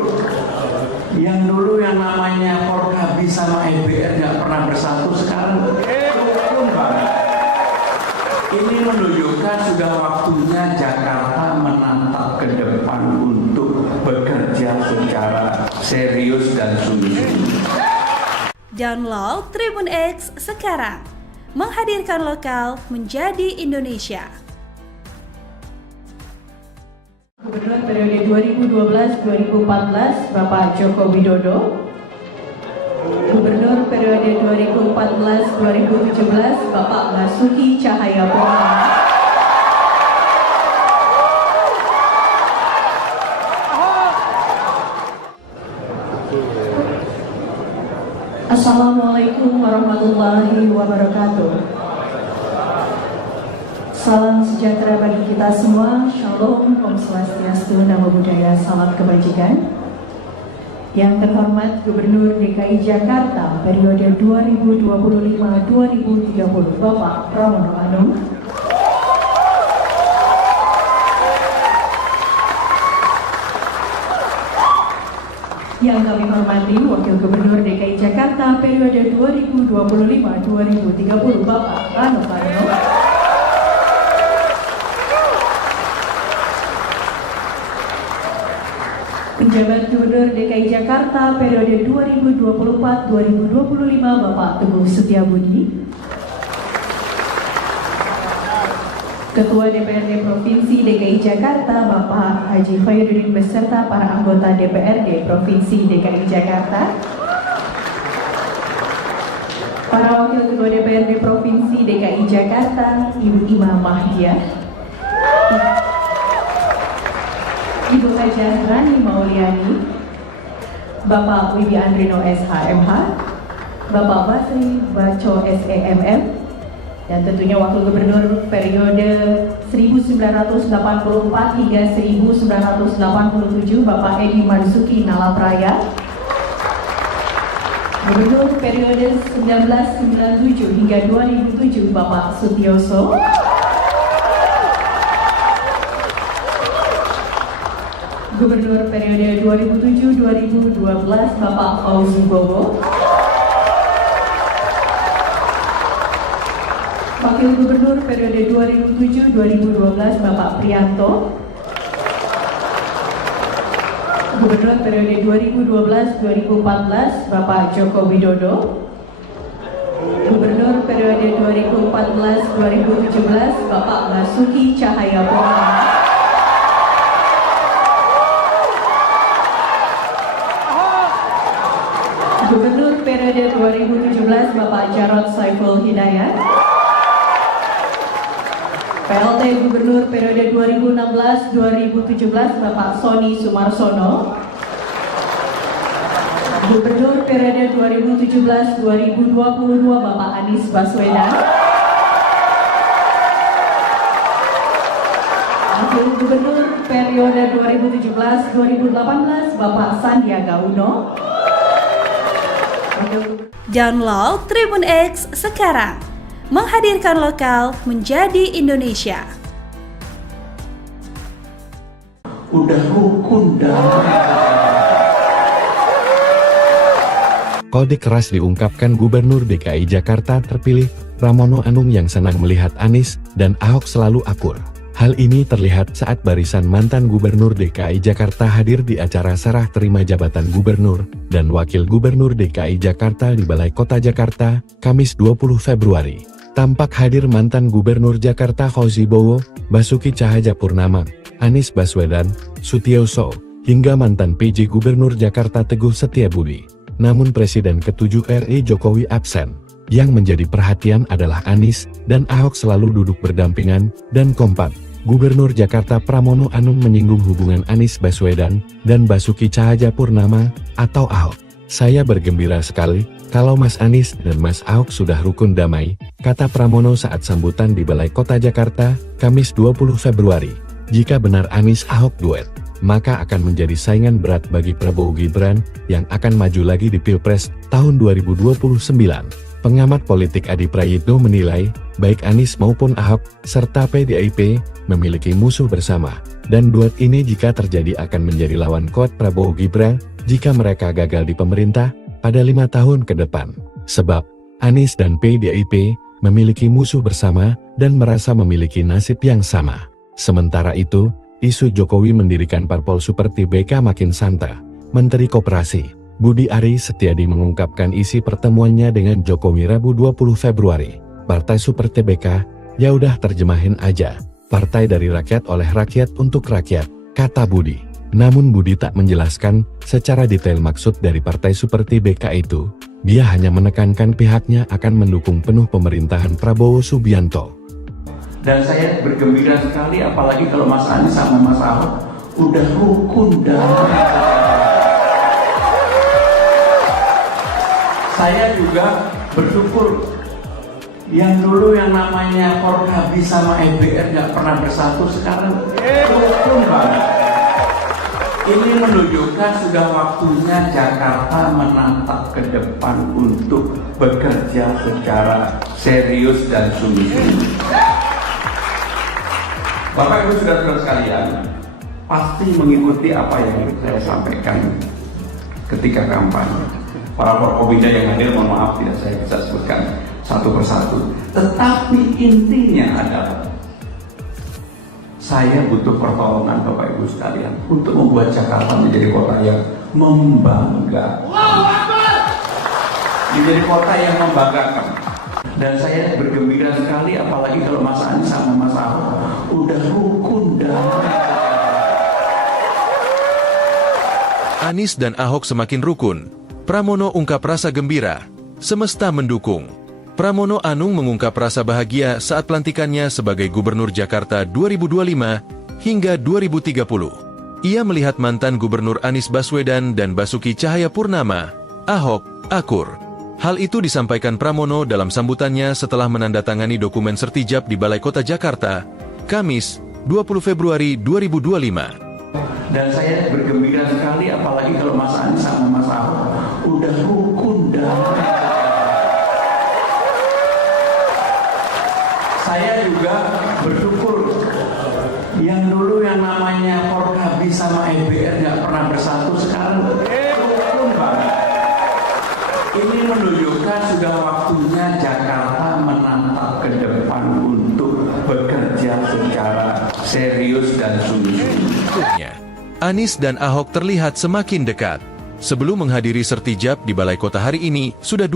yang dulu yang namanya Forkabi sama EBR nggak pernah bersatu, sekarang rukun banget. Ini menunjukkan sudah waktunya Jakarta menatap ke depan untuk bekerja secara serius dan sungguh-sungguh. Download Tribun X sekarang, menghadirkan lokal menjadi Indonesia. Gubernur periode 2012-2014 Bapak Joko Widodo, Gubernur periode 2014-2017 Bapak Basuki Cahayapurnama, Assalamualaikum warahmatullahi wabarakatuh. Salam sejahtera bagi kita semua. Shalom, Om Swastiastu, Namo Buddhaya, salam kebajikan. Yang terhormat Gubernur DKI Jakarta periode 2025-2030 Bapak Pramono Anung, yang kami hormati Wakil Gubernur DKI Jakarta periode 2025-2030 Bapak Rano Karno, Penjabat Gubernur DKI Jakarta periode 2024-2025 Bapak Teguh Setiabudi, Ketua DPRD Provinsi DKI Jakarta Bapak Haji Khairuddin beserta para anggota DPRD Provinsi DKI Jakarta, para Wakil Ketua DPRD Provinsi DKI Jakarta Ibu Ima Mahdia, Ibu Hajah Rani Mauliani, Bapak Wibi Andrino SHMH, Bapak Basri Baco SEMM, dan tentunya Wakil Gubernur periode 1984 hingga 1987 Bapak Edi Marzuki Nalapraya, Gubernur periode 1997 hingga 2007 Bapak Sutioso, Gubernur periode 2007-2012 Bapak Fauzi Bowo, Wakil Gubernur periode 2007-2012 Bapak Prianto, Gubernur periode 2012-2014 Bapak Joko Widodo, Gubernur periode 2014-2017 Bapak Basuki Cahayapurnama, Gubernur periode 2017 Bapak Jarod Saiful Hidayat, PLT Gubernur periode 2016-2017 Bapak Sony Sumarsono, Gubernur periode 2017-2022 Bapak Anies Baswedan, Wakil Gubernur periode 2017-2018 Bapak Sandiaga Uno. Download Tribun X sekarang, menghadirkan lokal menjadi Indonesia. Udah rukun damai. Kode keras diungkapkan Gubernur DKI Jakarta terpilih, Pramono Anung yang senang melihat Anies dan Ahok selalu akur. Hal ini terlihat saat barisan mantan Gubernur DKI Jakarta hadir di acara serah terima jabatan Gubernur dan Wakil Gubernur DKI Jakarta di Balai Kota Jakarta, Kamis 20 Februari. Tampak hadir mantan Gubernur Jakarta Fauzi Bowo, Basuki Cahayapurnama, Anies Baswedan, Sutioso, hingga mantan PJ Gubernur Jakarta Teguh Setiabudi. Namun Presiden ke-7 RI Jokowi absen. Yang menjadi perhatian adalah Anies dan Ahok selalu duduk berdampingan dan kompak. Gubernur Jakarta Pramono Anung menyinggung hubungan Anies Baswedan dan Basuki Cahayapurnama atau Ahok. Saya bergembira sekali kalau Mas Anies dan Mas Ahok sudah rukun damai, kata Pramono saat sambutan di Balai Kota Jakarta, Kamis 20 Februari. Jika benar Anies Ahok duet, maka akan menjadi saingan berat bagi Prabowo Gibran yang akan maju lagi di Pilpres tahun 2029. Pengamat politik Adi Prayitno menilai, baik Anies maupun Ahok, serta PDIP, memiliki musuh bersama, dan duet ini jika terjadi akan menjadi lawan kuat Prabowo Gibran, jika mereka gagal di pemerintah, pada 5 tahun ke depan. Sebab, Anies dan PDIP, memiliki musuh bersama, dan merasa memiliki nasib yang sama. Sementara itu, isu Jokowi mendirikan parpol seperti BK makin santer. Menteri Koperasi Budi Ari Setiadi mengungkapkan isi pertemuannya dengan Jokowi Rabu 20 Februari. Partai seperti BK, ya udah terjemahin aja. Partai dari rakyat oleh rakyat untuk rakyat, kata Budi. Namun Budi tak menjelaskan secara detail maksud dari partai seperti BK itu. Dia hanya menekankan pihaknya akan mendukung penuh pemerintahan Prabowo Subianto. Dan saya bergembira sekali apalagi kalau Mas Anies sama Mas Ahok udah rukun damai. Saya juga bersyukur yang dulu yang namanya Forkabi sama EBR nggak pernah bersatu, sekarang rukun banget. Ini menunjukkan sudah waktunya Jakarta menatap ke depan untuk bekerja secara serius dan sungguh-sungguh. Bapak Ibu saudara-saudara sekalian, pasti mengikuti apa yang saya sampaikan ketika kampanye. Para Forkobida yang hadir, mohon maaf tidak saya bisa sebutkan satu persatu. Tetapi intinya adalah saya butuh pertolongan Bapak Ibu sekalian untuk membuat Jakarta menjadi kota yang membanggakan. Menjadi kota yang membanggakan. Dan saya bergembira sekali apalagi kalau Mas Anies sama Mas Ahok udah rukun damai. Anies dan Ahok semakin rukun. Pramono ungkap rasa gembira. Semesta mendukung. Pramono Anung mengungkap rasa bahagia saat pelantikannya sebagai Gubernur Jakarta 2025 hingga 2030. Ia melihat mantan Gubernur Anies Baswedan dan Basuki Cahayapurnama, Ahok, akur. Hal itu disampaikan Pramono dalam sambutannya setelah menandatangani dokumen sertijab di Balai Kota Jakarta, Kamis, 20 Februari 2025. Dan saya bergembira sekali apalagi kalau Mas Anies sama Mas Ahok udah rukun damai. Saya juga bersyukur yang dulu yang namanya Forkabis sama EBR nggak pernah bersatu sekarang rukun banget. Ini menunjukkan sudah waktunya Jakarta menatap ke depan untuk bekerja secara serius dan sungguh-sungguh. Anies dan Ahok terlihat semakin dekat. Sebelum menghadiri sertijab di Balai Kota hari ini, sudah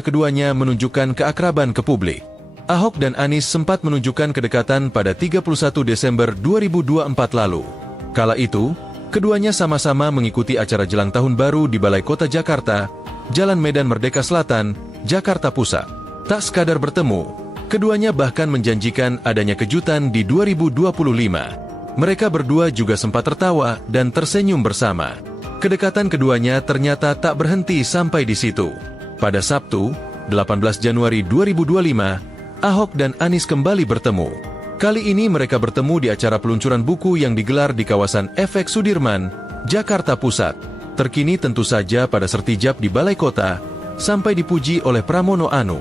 keduanya menunjukkan keakraban ke publik. Ahok dan Anies sempat menunjukkan kedekatan pada 31 Desember 2024 lalu. Kala itu, keduanya sama-sama mengikuti acara jelang tahun baru di Balai Kota Jakarta, Jalan Medan Merdeka Selatan, Jakarta Pusat. Tak sekadar bertemu, keduanya bahkan menjanjikan adanya kejutan di 2025. Mereka berdua juga sempat tertawa dan tersenyum bersama. Kedekatan keduanya ternyata tak berhenti sampai di situ. Pada Sabtu, 18 Januari 2025, Ahok dan Anies kembali bertemu. Kali ini mereka bertemu di acara peluncuran buku yang digelar di kawasan FX Sudirman, Jakarta Pusat. Terkini tentu saja pada sertijab di Balai Kota, sampai dipuji oleh Pramono Anung.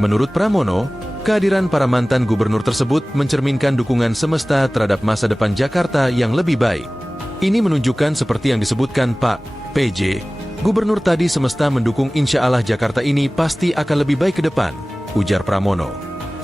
Menurut Pramono, kehadiran para mantan gubernur tersebut mencerminkan dukungan semesta terhadap masa depan Jakarta yang lebih baik. Ini menunjukkan seperti yang disebutkan Pak PJ, gubernur tadi semesta mendukung insya Allah Jakarta ini pasti akan lebih baik ke depan, ujar Pramono.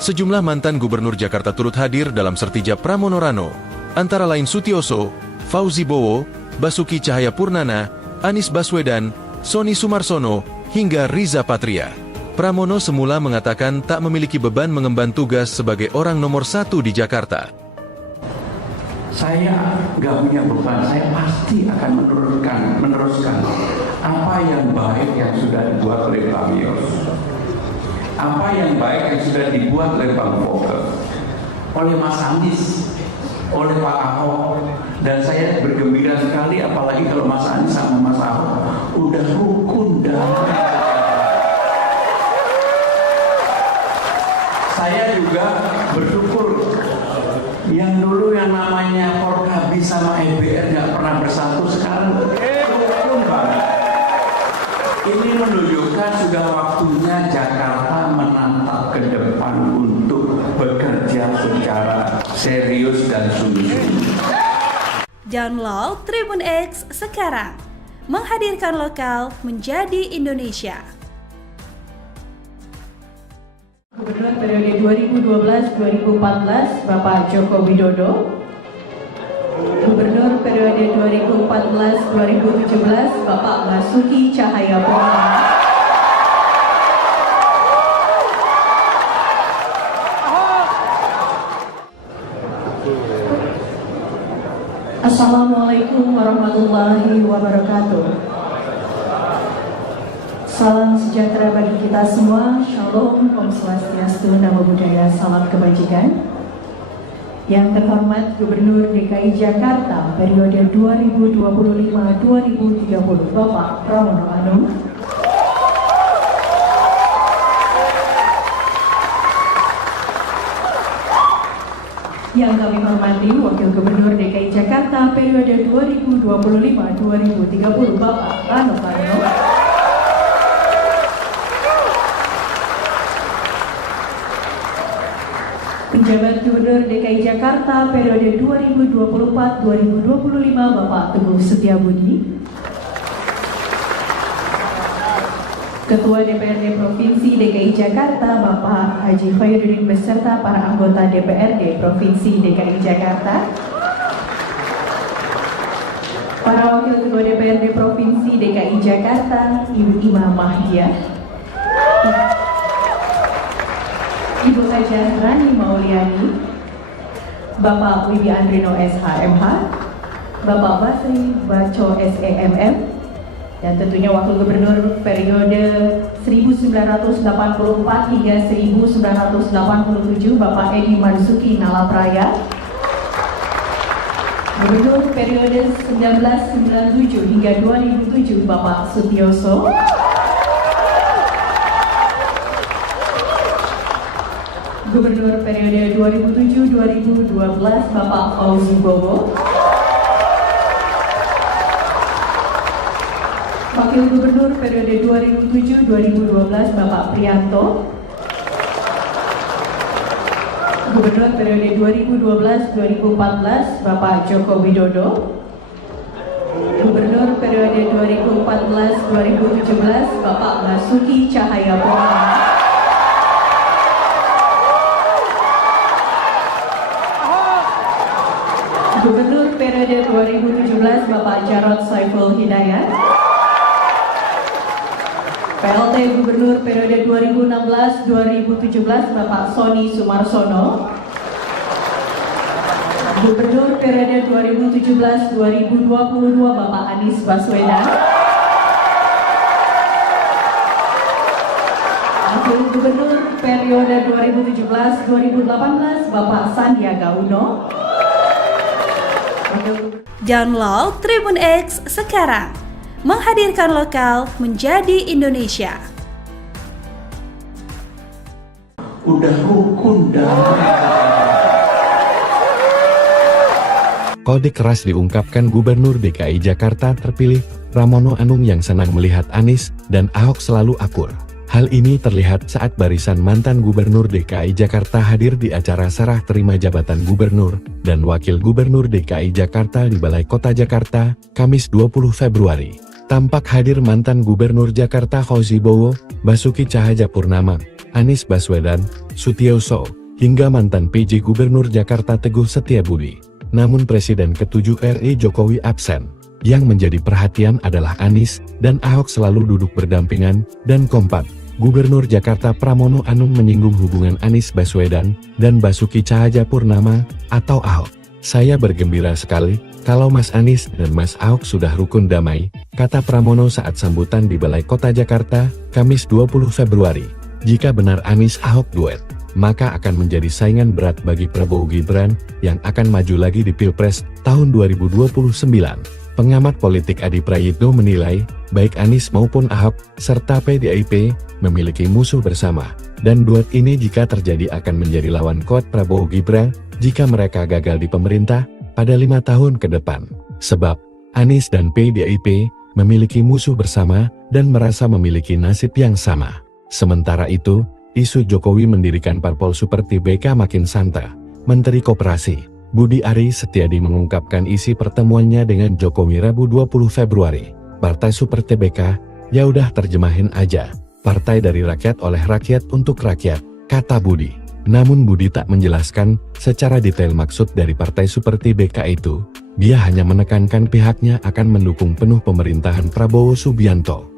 Sejumlah mantan gubernur Jakarta turut hadir dalam sertijab Pramono Rano, antara lain Sutioso, Fauzi Bowo, Basuki Cahayapurnama, Anies Baswedan, Sony Sumarsono, hingga Riza Patria. Pramono semula mengatakan tak memiliki beban mengemban tugas sebagai orang nomor 1 di Jakarta. Saya nggak punya beban, saya pasti akan meneruskan apa yang baik yang sudah dibuat oleh Pak Yos, apa yang baik yang sudah dibuat oleh Bang Fokker, oleh Mas Anies, oleh Pak Ahok. Dan saya bergembira sekali apalagi kalau Mas Anies sama Mas Ahok udah rukun damai. Saya juga bersyukur yang dulu yang namanya Forkabis sama EBR nggak pernah bersatu sekarang rukun banget. Ini menunjukkan sudah waktunya Jakarta menatap ke depan untuk bekerja secara serius dan sungguh-sungguh. Download Tribun X sekarang, menghadirkan lokal menjadi Indonesia. Gubernur periode 2012-2014 Bapak Joko Widodo. Gubernur periode 2014-2017 Bapak Basuki Cahayapurnama. Assalamualaikum warahmatullahi wabarakatuh. Salam sejahtera bagi kita semua. Shalom, Om Swastiastu, Namo Buddhaya, salam kebajikan. Yang terhormat Gubernur DKI Jakarta periode 2025-2030 Bapak Pramono Anung. Yang kami hormati Wakil Gubernur DKI Jakarta periode 2025-2030 Bapak Rano Karno. Penjabat Gubernur DKI Jakarta periode 2024-2025 Bapak Teguh Setiabudi. Ketua DPRD Provinsi DKI Jakarta Bapak Haji Khairuddin beserta para anggota DPRD Provinsi DKI Jakarta. Para Wakil Ketua DPRD Provinsi DKI Jakarta, Ibu Imam Mahdia. Ibu Hajah Rani Mauliani, Bapak Wibi Andrino SHMH, Bapak Basri Baco SEMM, dan tentunya Wakil Gubernur periode 1984 hingga 1987 Bapak Edi Marzuki Nalapraya, Gubernur periode 1997 hingga 2007 Bapak Sutioso, Gubernur periode 2007-2012 Bapak Fauzi Bowo, Wakil Gubernur periode 2007-2012 Bapak Prianto, Gubernur periode 2012-2014 Bapak Joko Widodo, Gubernur periode 2014-2017 Bapak Basuki Cahayapurnama, Gubernur periode 2017 Bapak Jarod Saiful Hidayat, PLT Gubernur periode 2016-2017 Bapak Sony Sumarsono, Gubernur periode 2017-2022 Bapak Anies Baswedan, Wakil Gubernur periode 2017-2018 Bapak Sandiaga Uno. Download Tribun X sekarang, menghadirkan lokal menjadi Indonesia. Udah rukun damai. Kode keras diungkapkan Gubernur DKI Jakarta terpilih, Pramono Anung yang senang melihat Anies dan Ahok selalu akur. Hal ini terlihat saat barisan mantan Gubernur DKI Jakarta hadir di acara serah terima jabatan Gubernur dan Wakil Gubernur DKI Jakarta di Balai Kota Jakarta, Kamis 20 Februari. Tampak hadir mantan Gubernur Jakarta Fauzi Bowo, Basuki Cahayapurnama, Anies Baswedan, Sutioso, hingga mantan PJ Gubernur Jakarta Teguh Setiabudi. Namun Presiden ke-7 RI Jokowi absen. Yang menjadi perhatian adalah Anies dan Ahok selalu duduk berdampingan dan kompak. Gubernur Jakarta Pramono Anung menyinggung hubungan Anies Baswedan dan Basuki Cahayapurnama atau Ahok. Saya bergembira sekali kalau Mas Anies dan Mas Ahok sudah rukun damai, kata Pramono saat sambutan di Balai Kota Jakarta, Kamis 20 Februari. Jika benar Anies Ahok duet, maka akan menjadi saingan berat bagi Prabowo Gibran yang akan maju lagi di Pilpres tahun 2029. Pengamat politik Adi Prayitno menilai, baik Anies maupun Ahok, serta PDIP, memiliki musuh bersama. Dan duet ini jika terjadi akan menjadi lawan kuat Prabowo Gibran, jika mereka gagal di pemerintah, pada 5 tahun ke depan. Sebab, Anies dan PDIP, memiliki musuh bersama, dan merasa memiliki nasib yang sama. Sementara itu, isu Jokowi mendirikan parpol seperti BK makin santai. Menteri Koperasi Budi Ari Setiadi mengungkapkan isi pertemuannya dengan Jokowi Rabu 20 Februari. Partai Super TBK, ya udah terjemahin aja. Partai dari rakyat oleh rakyat untuk rakyat, kata Budi. Namun Budi tak menjelaskan secara detail maksud dari Partai Super TBK itu. Dia hanya menekankan pihaknya akan mendukung penuh pemerintahan Prabowo Subianto.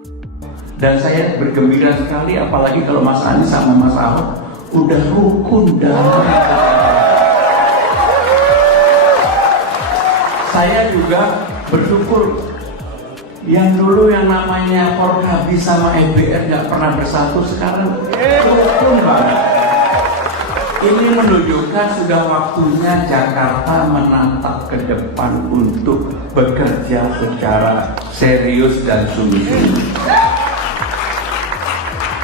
Dan saya bergembira sekali apalagi kalau Mas Anies sama Mas Ahok udah rukun damai. Saya juga bersyukur yang dulu yang namanya Forkabi sama EBR nggak pernah bersatu, sekarang rukun banget. Ini menunjukkan sudah waktunya Jakarta menatap ke depan untuk bekerja secara serius dan sungguh-sungguh.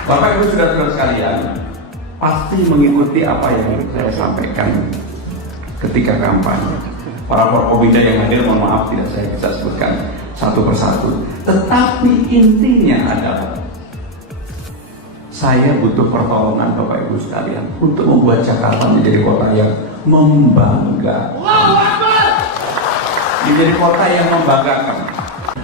Bapak Ibu saudara sekalian, pasti mengikuti apa yang saya sampaikan ketika kampanye. Para Forkobida yang hadir, mohon maaf tidak saya bisa sebutkan satu persatu. Tetapi intinya adalah saya butuh pertolongan Bapak Ibu sekalian untuk membuat Jakarta menjadi kota yang membanggakan. Menjadi kota yang membanggakan.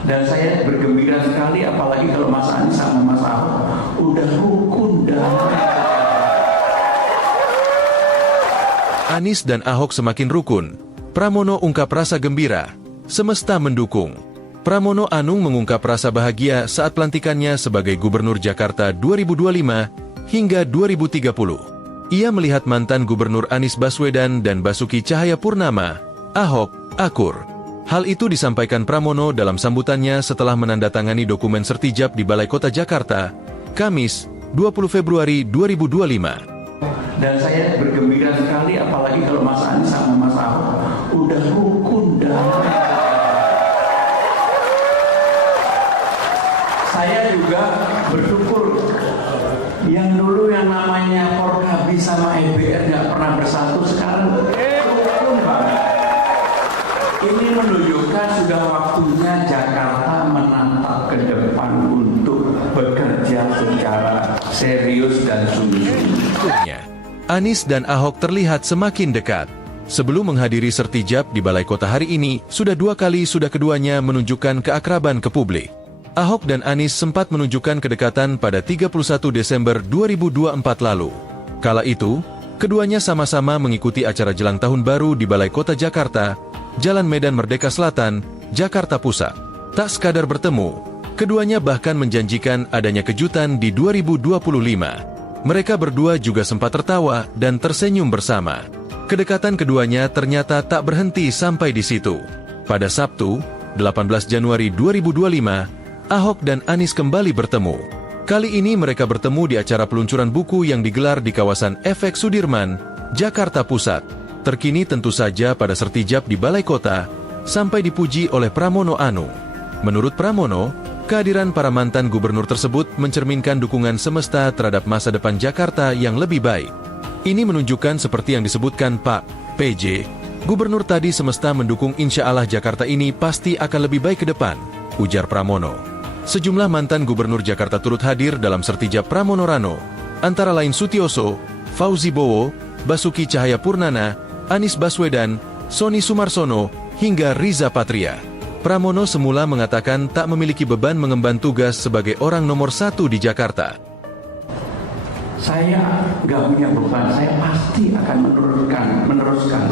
Dan saya bergembira sekali apalagi kalau Mas Anies sama Mas Ahok udah rukun damai. Anies dan Ahok semakin rukun. Pramono ungkap rasa gembira. Semesta mendukung. Pramono Anung mengungkap rasa bahagia saat pelantikannya sebagai Gubernur Jakarta 2025 hingga 2030. Ia melihat mantan Gubernur Anies Baswedan dan Basuki Cahayapurnama, Ahok, akur. Hal itu disampaikan Pramono dalam sambutannya setelah menandatangani dokumen sertijab di Balai Kota Jakarta, Kamis, 20 Februari 2025. Dan saya bergembira sekali, apalagi kalau Mas Anies sama Mas Ahok udah rukun damai. Saya juga bersyukur yang dulu yang namanya Forkabi sama EBR nggak pernah bersatu, sekarang rukun banget. Ini menunjukkan sudah waktunya Jakarta menatap ke depan untuk bekerja secara serius dan sungguh-sungguh. Anies dan Ahok terlihat semakin dekat. Sebelum menghadiri sertijab di Balai Kota hari ini, sudah keduanya menunjukkan keakraban ke publik. Ahok dan Anies sempat menunjukkan kedekatan pada 31 Desember 2024 lalu. Kala itu, keduanya sama-sama mengikuti acara jelang tahun baru di Balai Kota Jakarta, Jalan Medan Merdeka Selatan, Jakarta Pusat. Tak sekadar bertemu, keduanya bahkan menjanjikan adanya kejutan di 2025. Mereka berdua juga sempat tertawa dan tersenyum bersama. Kedekatan keduanya ternyata tak berhenti sampai di situ. Pada Sabtu, 18 Januari 2025, Ahok dan Anies kembali bertemu. Kali ini mereka bertemu di acara peluncuran buku yang digelar di kawasan Efek Sudirman, Jakarta Pusat. Terkini tentu saja pada sertijab di Balai Kota, sampai dipuji oleh Pramono Anung. Menurut Pramono, kehadiran para mantan gubernur tersebut mencerminkan dukungan semesta terhadap masa depan Jakarta yang lebih baik. Ini menunjukkan seperti yang disebutkan Pak PJ, gubernur tadi semesta mendukung insya Allah Jakarta ini pasti akan lebih baik ke depan, ujar Pramono. Sejumlah mantan gubernur Jakarta turut hadir dalam sertijab Pramono Rano, antara lain Sutioso, Fauzi Bowo, Basuki Cahayapurnama, Anies Baswedan, Sony Sumarsono, hingga Riza Patria. Pramono semula mengatakan tak memiliki beban mengemban tugas sebagai orang nomor 1 di Jakarta. Saya nggak punya beban, saya pasti akan meneruskan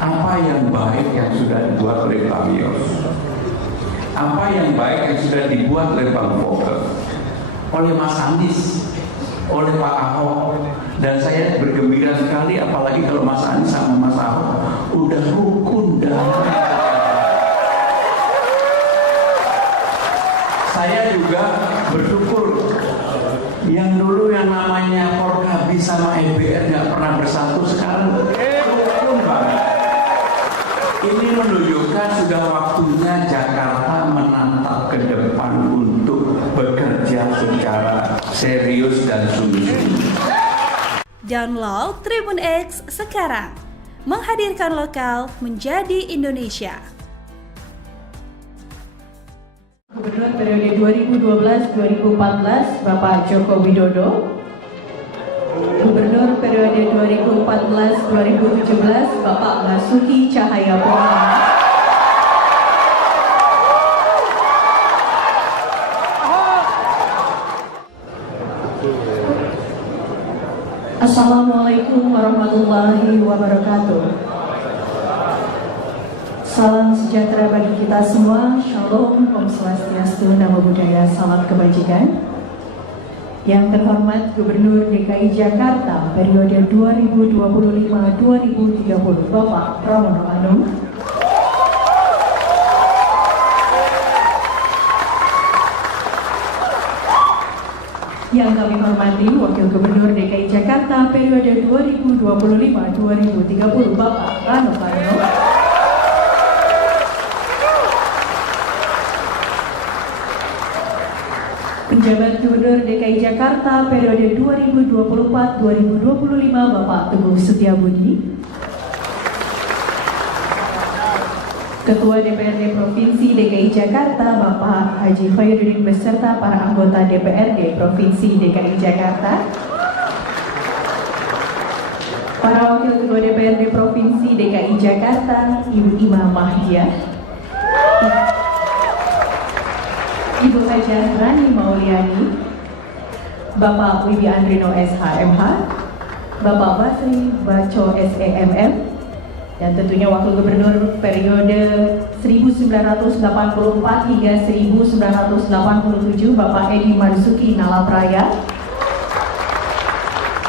apa yang baik yang sudah dibuat oleh Pak Yos, apa yang baik yang sudah dibuat oleh Bang Fokke, oleh Mas Anies, oleh Pak Ahok. Dan saya bergembira sekali, apalagi kalau Mas Anies sama Mas Ahok udah rukun damai. Saya juga bersyukur yang dulu yang namanya Forkabi sama EBR nggak pernah bersatu, sekarang rukun banget. Ini menunjukkan sudah waktunya Jakarta menatap ke depan untuk bekerja secara serius dan sungguh-sungguh. Download Tribun X sekarang, menghadirkan lokal menjadi Indonesia. Gubernur periode 2012-2014 Bapak Joko Widodo, Gubernur periode 2014-2017 Bapak Basuki Cahayapurnama, Assalamualaikum warahmatullahi wabarakatuh. Salam sejahtera bagi kita semua. Shalom, Om Swastiastu, Namo Buddhaya, salam kebajikan. Yang terhormat Gubernur DKI Jakarta periode 2025-2030 Bapak Pramono Anung, yang kami hormati Wakil Gubernur DKI Jakarta periode 2025-2030 Bapak Rano Karno, Penjabat Gubernur DKI Jakarta periode 2024-2025 Bapak Teguh Setiabudi, Ketua DPRD Provinsi DKI Jakarta Bapak Haji Khairuddin beserta para anggota DPRD Provinsi DKI Jakarta, para Wakil Ketua DPRD Provinsi DKI Jakarta Ibu Ima Mahdia, Ibu Hajah Rani Mauliani, Bapak Wibi Andrino SHMH, Bapak Basri Baco SEMM, dan tentunya Wakil Gubernur periode 1984 hingga 1987 Bapak Edi Marzuki Nalapraya,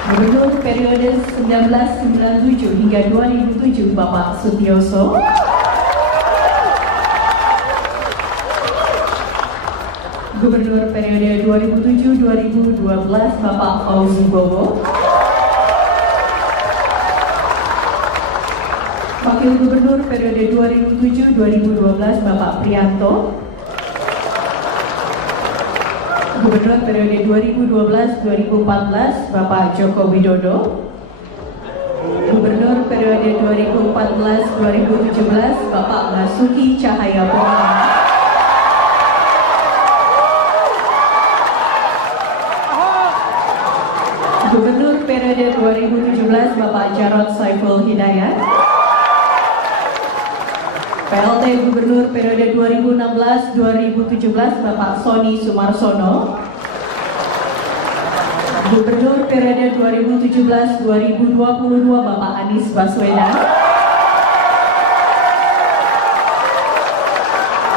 Gubernur periode 1997 hingga 2007 Bapak Sutioso. Gubernur periode 2007-2012 Bapak Fauzi Bowo. Wakil Gubernur periode 2007-2012 Bapak Prianto. Gubernur periode 2012-2014 Bapak Joko Widodo. Gubernur periode 2014-2017 Bapak Basuki Cahayapurnama. Gubernur periode 2017 Bapak Jarod Saiful Hidayat. PLT Gubernur periode 2016-2017 Bapak Sony Sumarsono. Gubernur periode 2017-2022 Bapak Anies Baswedan.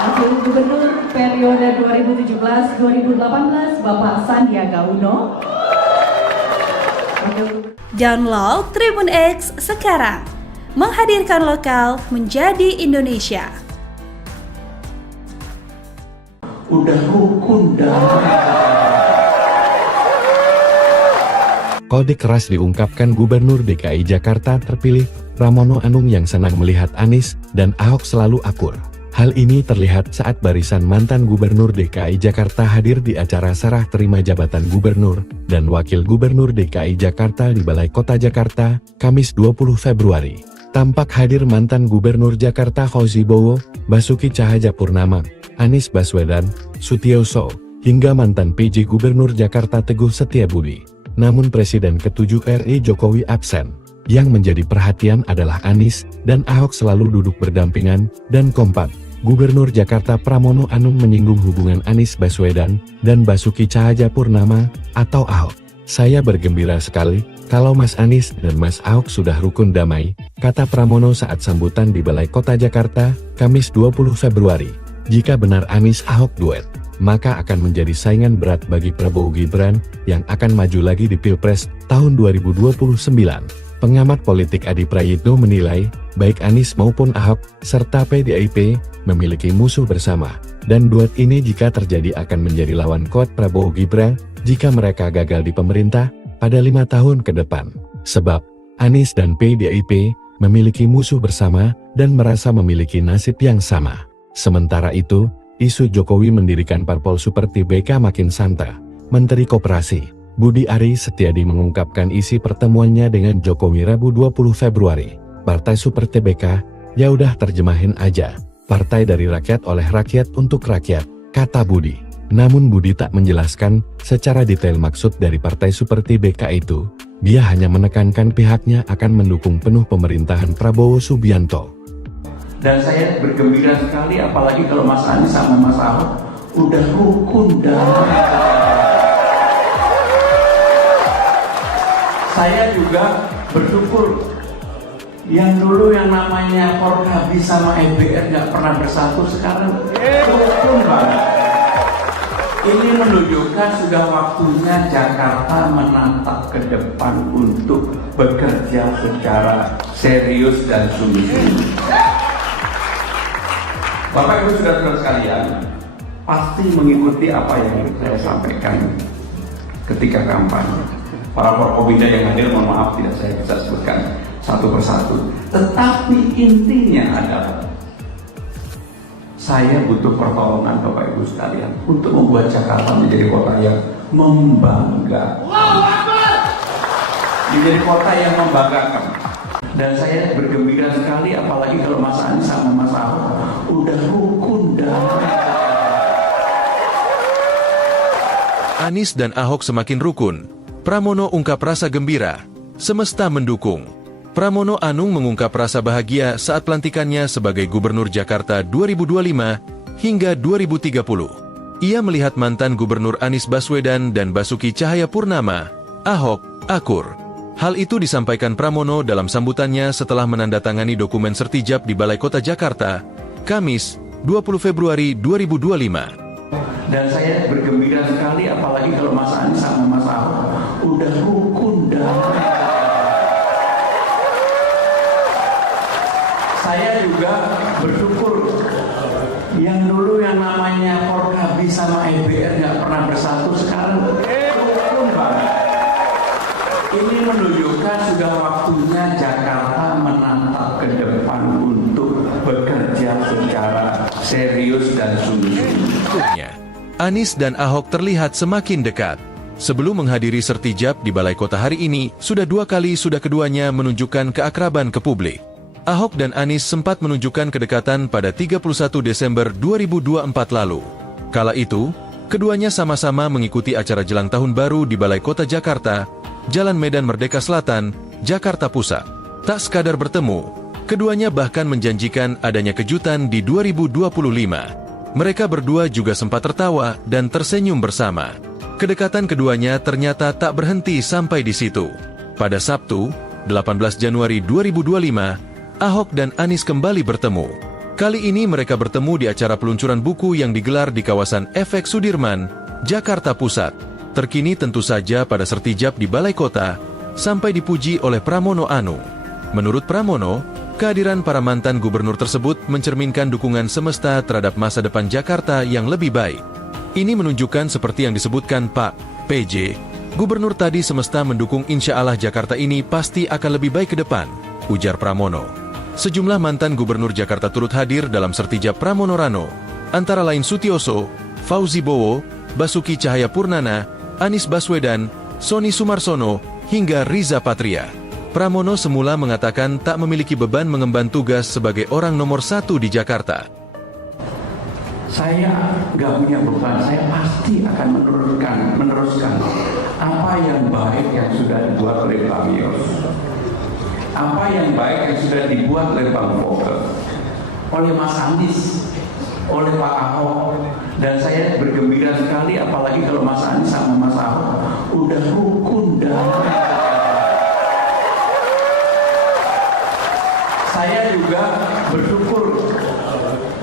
Wakil Gubernur periode 2017-2018 Bapak Sandiaga Uno. Download Tribun X sekarang, menghadirkan lokal menjadi Indonesia. Udah rukun damai. Kode keras diungkapkan Gubernur DKI Jakarta terpilih, Pramono Anung yang senang melihat Anies dan Ahok selalu akur. Hal ini terlihat saat barisan mantan Gubernur DKI Jakarta hadir di acara serah terima jabatan Gubernur dan Wakil Gubernur DKI Jakarta di Balai Kota Jakarta, Kamis 20 Februari. Tampak hadir mantan Gubernur Jakarta Fauzi Bowo, Basuki Cahayapurnama, Anies Baswedan, Sutioso, hingga mantan PJ Gubernur Jakarta Teguh Setiabudi. Namun Presiden ke-7 RI Jokowi absen. Yang menjadi perhatian adalah Anies dan Ahok selalu duduk berdampingan dan kompak. Gubernur Jakarta Pramono Anung menyinggung hubungan Anies Baswedan dan Basuki Cahayapurnama atau Ahok. Saya bergembira sekali kalau Mas Anies dan Mas Ahok sudah rukun damai, kata Pramono saat sambutan di Balai Kota Jakarta, Kamis 20 Februari. Jika benar Anies Ahok duet, maka akan menjadi saingan berat bagi Prabowo Gibran yang akan maju lagi di Pilpres tahun 2029. Pengamat politik Adi Prayitno menilai, baik Anies maupun Ahok, serta PDIP, memiliki musuh bersama, dan duet ini jika terjadi akan menjadi lawan kuat Prabowo Gibran, jika mereka gagal di pemerintah, pada 5 tahun ke depan. Sebab, Anies dan PDIP, memiliki musuh bersama, dan merasa memiliki nasib yang sama. Sementara itu, isu Jokowi mendirikan parpol seperti BK makin santer. Menteri Koperasi Budi Ari Setiadi mengungkapkan isi pertemuannya dengan Jokowi Rabu 20 Februari. Partai seperti BK, ya udah terjemahin aja. Partai dari rakyat oleh rakyat untuk rakyat, kata Budi. Namun Budi tak menjelaskan secara detail maksud dari partai seperti BK itu. Dia hanya menekankan pihaknya akan mendukung penuh pemerintahan Prabowo Subianto. Dan saya bergembira sekali apalagi kalau Mas Anies sama Mas Ahok udah rukun damai. Saya juga bersyukur yang dulu yang namanya Forkabi sama EBR nggak pernah bersatu, sekarang rukun banget. Ini menunjukkan sudah waktunya Jakarta menatap ke depan untuk bekerja secara serius dan sungguh-sungguh. Bapak Ibu saudara-saudara sekalian, pasti mengikuti apa yang saya sampaikan ketika kampanye. Para Forkobida yang hadir, mohon maaf tidak saya bisa sebutkan satu persatu. Tetapi intinya adalah saya butuh pertolongan Bapak Ibu sekalian untuk membuat Jakarta menjadi kota yang membanggakan. Menjadi kota yang membanggakan. Dan saya bergembira sekali apalagi kalau Mas Anies sama Mas Ahok udah rukun damai. Anies dan Ahok semakin rukun. Pramono ungkap rasa gembira. Semesta mendukung. Pramono Anung mengungkap rasa bahagia saat pelantikannya sebagai Gubernur Jakarta 2025 hingga 2030. Ia melihat mantan Gubernur Anies Baswedan dan Basuki Cahayapurnama, Ahok, akur. Hal itu disampaikan Pramono dalam sambutannya setelah menandatangani dokumen sertijab di Balai Kota Jakarta, Kamis, 20 Februari 2025. Dan saya bergembira sekali apalagi kalau Mas Anies sama Mas Ahok udah rukun damai. sudah waktunya Jakarta menatap ke depan untuk bekerja secara serius dan sungguh-sungguh. Anies dan Ahok terlihat semakin dekat. Sebelum menghadiri sertijab di Balai Kota hari ini, sudah keduanya menunjukkan keakraban ke publik. Ahok dan Anies sempat menunjukkan kedekatan pada 31 Desember 2024 lalu. Kala itu, keduanya sama-sama mengikuti acara jelang tahun baru di Balai Kota Jakarta, Jalan Medan Merdeka Selatan, Jakarta Pusat. Tak sekadar bertemu, keduanya bahkan menjanjikan adanya kejutan di 2025. Mereka berdua juga sempat tertawa dan tersenyum bersama. Kedekatan keduanya ternyata tak berhenti sampai di situ. Pada Sabtu, 18 Januari 2025, Ahok dan Anies kembali bertemu. Kali ini mereka bertemu di acara peluncuran buku yang digelar di kawasan Efek Sudirman, Jakarta Pusat. Terkini tentu saja pada sertijab di Balai Kota, sampai dipuji oleh Pramono Anung. Menurut Pramono, kehadiran para mantan gubernur tersebut mencerminkan dukungan semesta terhadap masa depan Jakarta yang lebih baik. Ini menunjukkan seperti yang disebutkan Pak PJ, gubernur tadi semesta mendukung insya Allah Jakarta ini pasti akan lebih baik ke depan, ujar Pramono. Sejumlah mantan gubernur Jakarta turut hadir dalam sertijab Pramono Rano, antara lain Sutioso, Fauzi Bowo, Basuki Cahayapurnama, Anies Baswedan, Sony Sumarsono, hingga Riza Patria. Pramono semula mengatakan tak memiliki beban mengemban tugas sebagai orang nomor 1 di Jakarta. Saya nggak punya beban, saya pasti akan meneruskan apa yang baik yang sudah dibuat oleh Bang Yos, apa yang baik yang sudah dibuat oleh Bang Fokke, oleh Mas Anies, oleh Pak Ahok. Dan saya bergembira sekali apalagi kalau Mas Anies sama Mas Ahok udah rukun dalam. Saya juga bersyukur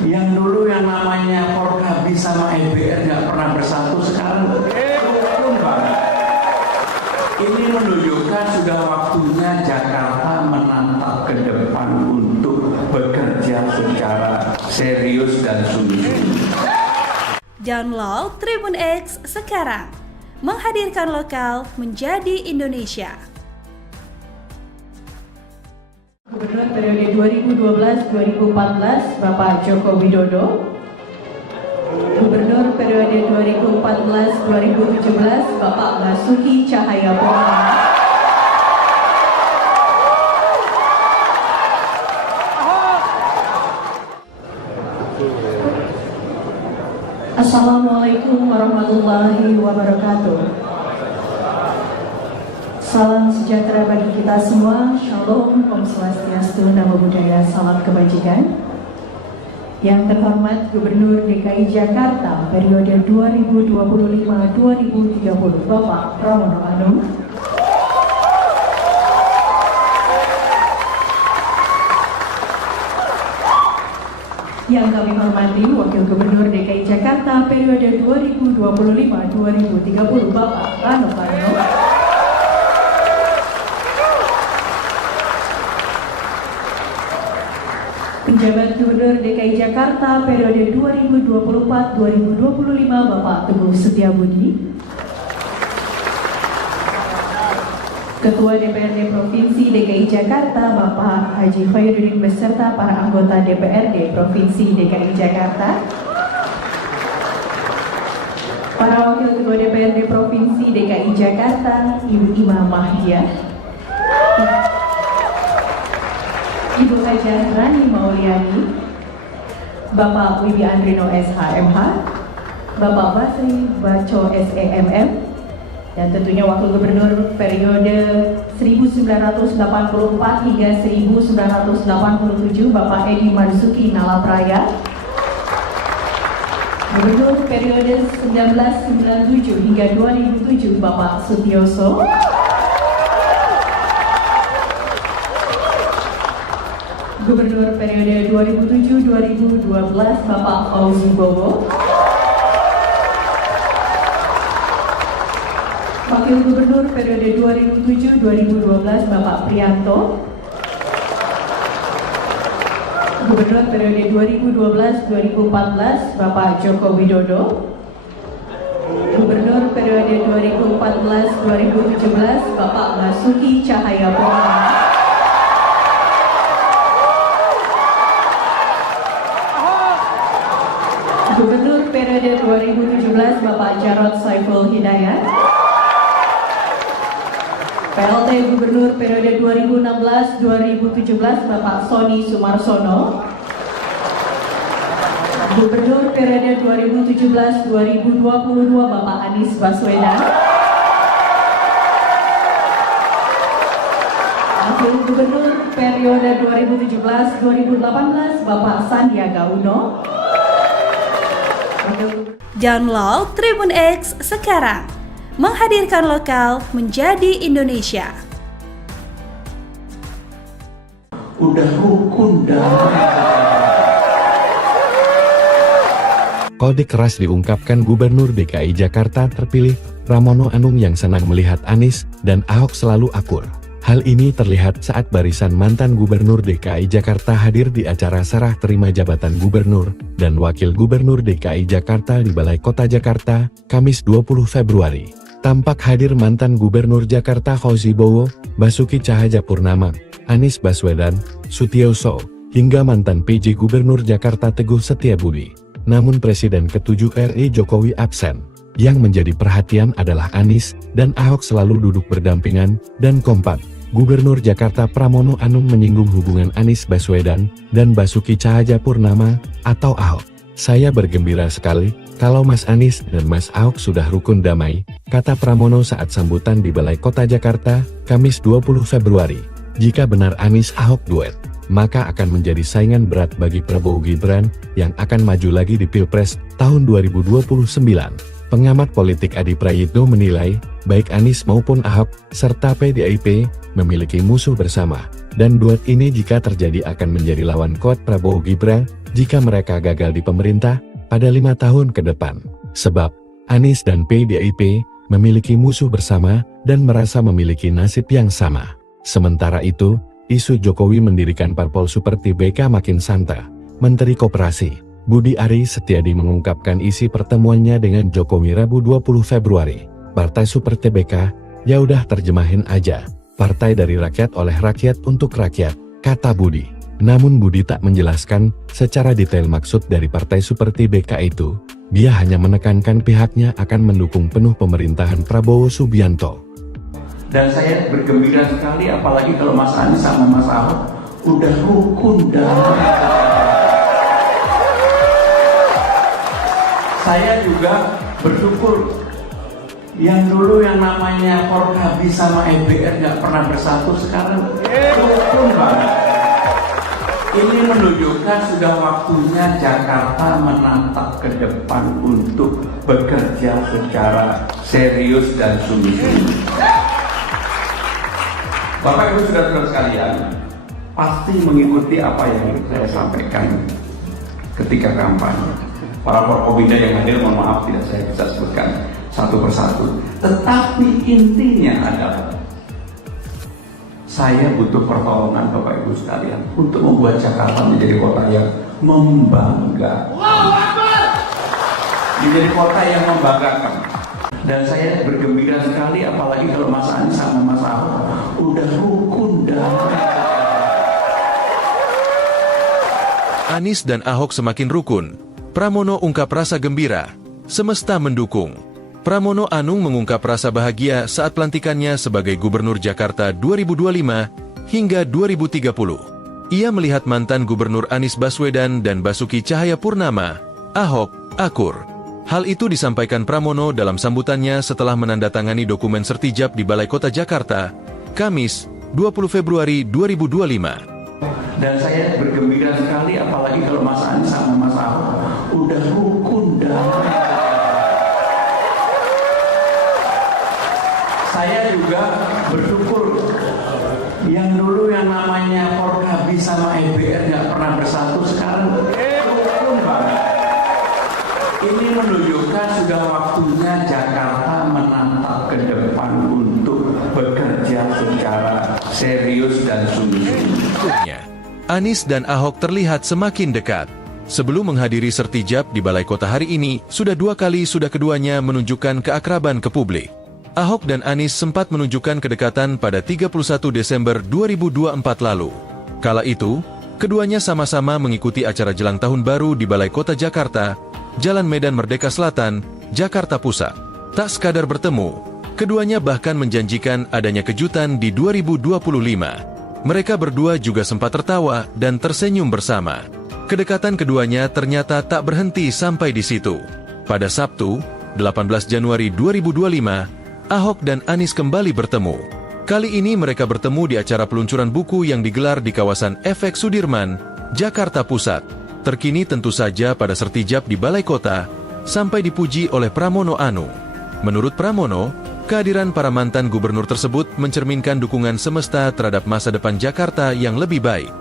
yang dulu yang namanya Forkabis sama EBR nggak pernah bersatu, sekarang rukun banget. Ini menunjukkan sudah waktunya Jakarta menatap ke depan untuk bekerja secara serius dan sungguh-sungguh. Download Tribun X sekarang, menghadirkan lokal menjadi Indonesia. Gubernur periode 2012-2014 Bapak Joko Widodo. Gubernur periode 2014-2017 Bapak Basuki Cahayapurnama. Assalamualaikum warahmatullahi wabarakatuh. Salam sejahtera bagi kita semua. Shalom, Om Swastiastu, Namo Buddhaya, salam kebajikan. Yang terhormat Gubernur DKI Jakarta periode 2025-2030 Bapak Pramono Anung. Yang kami hormati Wakil Gubernur DKI Jakarta periode 2025-2030 Bapak Rano Karno. Penjabat Gubernur DKI Jakarta periode 2024-2025 Bapak Teguh Setiabudi. Ketua DPRD Provinsi DKI Jakarta Bapak Haji Khairuddin beserta para anggota DPRD Provinsi DKI Jakarta. Para Wakil Ketua DPRD Provinsi DKI Jakarta, Ibu Ima Mahdia, Ibu Hajah Rani Mauliani, Bapak Wibi Andrino SHMH, Bapak Basri Baco SEMM, dan tentunya Wakil Gubernur periode 1984 hingga 1987 Bapak Edi Marzuki Nalapraya. Gubernur periode 1997 hingga 2007 Bapak Sutioso. Gubernur periode 2007-2012 Bapak Fauzi Bowo. Wakil Gubernur periode 2007-2012 Bapak Prianto. Gubernur periode 2012-2014 Bapak Joko Widodo. Gubernur periode 2014-2017 Bapak Basuki Cahayapurnama. Gubernur periode 2017 Bapak Jarod Saiful Hidayat. PLT Gubernur periode 2016-2017 Bapak Sony Sumarsono. Gubernur periode 2017-2022 Bapak Anies Baswedan. Wakil Gubernur periode 2017-2018 Bapak Sandiaga Uno. Download Tribun X sekarang, menghadirkan lokal menjadi Indonesia. Udah rukun damai. Kode keras diungkapkan Gubernur DKI Jakarta terpilih, Pramono Anung yang senang melihat Anies dan Ahok selalu akur. Hal ini terlihat saat barisan mantan Gubernur DKI Jakarta hadir di acara serah terima jabatan Gubernur dan Wakil Gubernur DKI Jakarta di Balai Kota Jakarta, Kamis 20 Februari. Tampak hadir mantan Gubernur Jakarta Fauzi Bowo, Basuki Cahayapurnama, Anies Baswedan, Sutioso, hingga mantan PJ Gubernur Jakarta Teguh Setiabudi. Namun Presiden ke-7 RI Jokowi absen. Yang menjadi perhatian adalah Anies dan Ahok selalu duduk berdampingan dan kompak. Gubernur Jakarta Pramono Anung menyinggung hubungan Anies Baswedan dan Basuki Cahayapurnama atau Ahok. Saya bergembira sekali kalau Mas Anies dan Mas Ahok sudah rukun damai, kata Pramono saat sambutan di Balai Kota Jakarta, Kamis 20 Februari. Jika benar Anies Ahok duet, maka akan menjadi saingan berat bagi Prabowo Gibran yang akan maju lagi di Pilpres tahun 2029. Pengamat politik Adi Prayitno menilai, baik Anies maupun Ahok, serta PDIP, memiliki musuh bersama, dan duet ini jika terjadi akan menjadi lawan kuat Prabowo Gibran, jika mereka gagal di pemerintah, pada 5 tahun ke depan. Sebab, Anies dan PDIP, memiliki musuh bersama, dan merasa memiliki nasib yang sama. Sementara itu, isu Jokowi mendirikan parpol seperti BK makin santer. Menteri Koperasi Budi Ari Setiadi mengungkapkan isi pertemuannya dengan Jokowi Rabu 20 Februari. Partai Super TBK, ya udah terjemahin aja. Partai dari rakyat oleh rakyat untuk rakyat, kata Budi. Namun Budi tak menjelaskan secara detail maksud dari Partai Super TBK itu. Dia hanya menekankan pihaknya akan mendukung penuh pemerintahan Prabowo Subianto. Dan saya bergembira sekali apalagi kalau Mas Anies sama Mas Ahok udah rukun damai. Saya juga bersyukur yang dulu yang namanya Forkabi sama EBR nggak pernah bersatu, sekarang rukun banget. Ini menunjukkan sudah waktunya Jakarta menatap ke depan untuk bekerja secara serius dan sungguh-sungguh. Bapak Ibu saudara sekalian, pasti mengikuti apa yang saya sampaikan ketika kampanye. Para Forkobida yang hadir, mohon maaf tidak saya bisa sebutkan satu persatu. Tetapi intinya adalah saya butuh pertolongan Bapak Ibu sekalian untuk membuat Jakarta menjadi kota yang membanggakan. Menjadi kota yang membanggakan. Dan saya bergembira sekali apalagi kalau Mas Anies sama Mas Ahok udah rukun damai. Anies dan Ahok semakin rukun. Pramono ungkap rasa gembira. Semesta mendukung. Pramono Anung mengungkap rasa bahagia saat pelantikannya sebagai Gubernur Jakarta 2025 hingga 2030. Ia melihat mantan Gubernur Anies Baswedan dan Basuki Cahayapurnama, Ahok, akur. Hal itu disampaikan Pramono dalam sambutannya setelah menandatangani dokumen sertijab di Balai Kota Jakarta, Kamis, 20 Februari 2025. Dan saya bergembira sekali apalagi kalau Mas Anies sama Mas Ahok udah rukun damai. Saya juga bersyukur yang dulu yang namanya Forkabi sama EBR nggak pernah bersatu, sekarang rukun banget. Ini menunjukkan sudah waktunya Jakarta menatap ke depan untuk bekerja secara serius dan sungguh-sungguh. Anies dan Ahok terlihat semakin dekat. Sebelum menghadiri sertijab di Balai Kota hari ini, sudah keduanya menunjukkan keakraban ke publik. Ahok dan Anies sempat menunjukkan kedekatan pada 31 Desember 2024 lalu. Kala itu, keduanya sama-sama mengikuti acara jelang tahun baru di Balai Kota Jakarta, Jalan Medan Merdeka Selatan, Jakarta Pusat. Tak sekadar bertemu, keduanya bahkan menjanjikan adanya kejutan di 2025. Mereka berdua juga sempat tertawa dan tersenyum bersama. Kedekatan keduanya ternyata tak berhenti sampai di situ. Pada Sabtu, 18 Januari 2025, Ahok dan Anies kembali bertemu. Kali ini mereka bertemu di acara peluncuran buku yang digelar di kawasan Efek Sudirman, Jakarta Pusat. Terkini tentu saja pada sertijab di Balai Kota, sampai dipuji oleh Pramono Anung. Menurut Pramono, kehadiran para mantan gubernur tersebut mencerminkan dukungan semesta terhadap masa depan Jakarta yang lebih baik.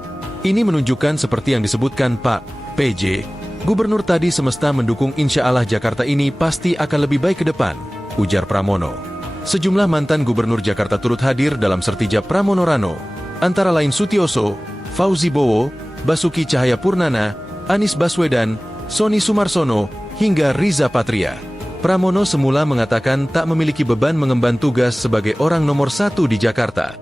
Ini menunjukkan seperti yang disebutkan Pak PJ, gubernur tadi semesta mendukung insya Allah Jakarta ini pasti akan lebih baik ke depan, ujar Pramono. Sejumlah mantan gubernur Jakarta turut hadir dalam sertijab Pramono Rano, antara lain Sutioso, Fauzi Bowo, Basuki Cahayapurnama, Anies Baswedan, Sony Sumarsono, hingga Riza Patria. Pramono semula mengatakan tak memiliki beban mengemban tugas sebagai orang nomor 1 di Jakarta.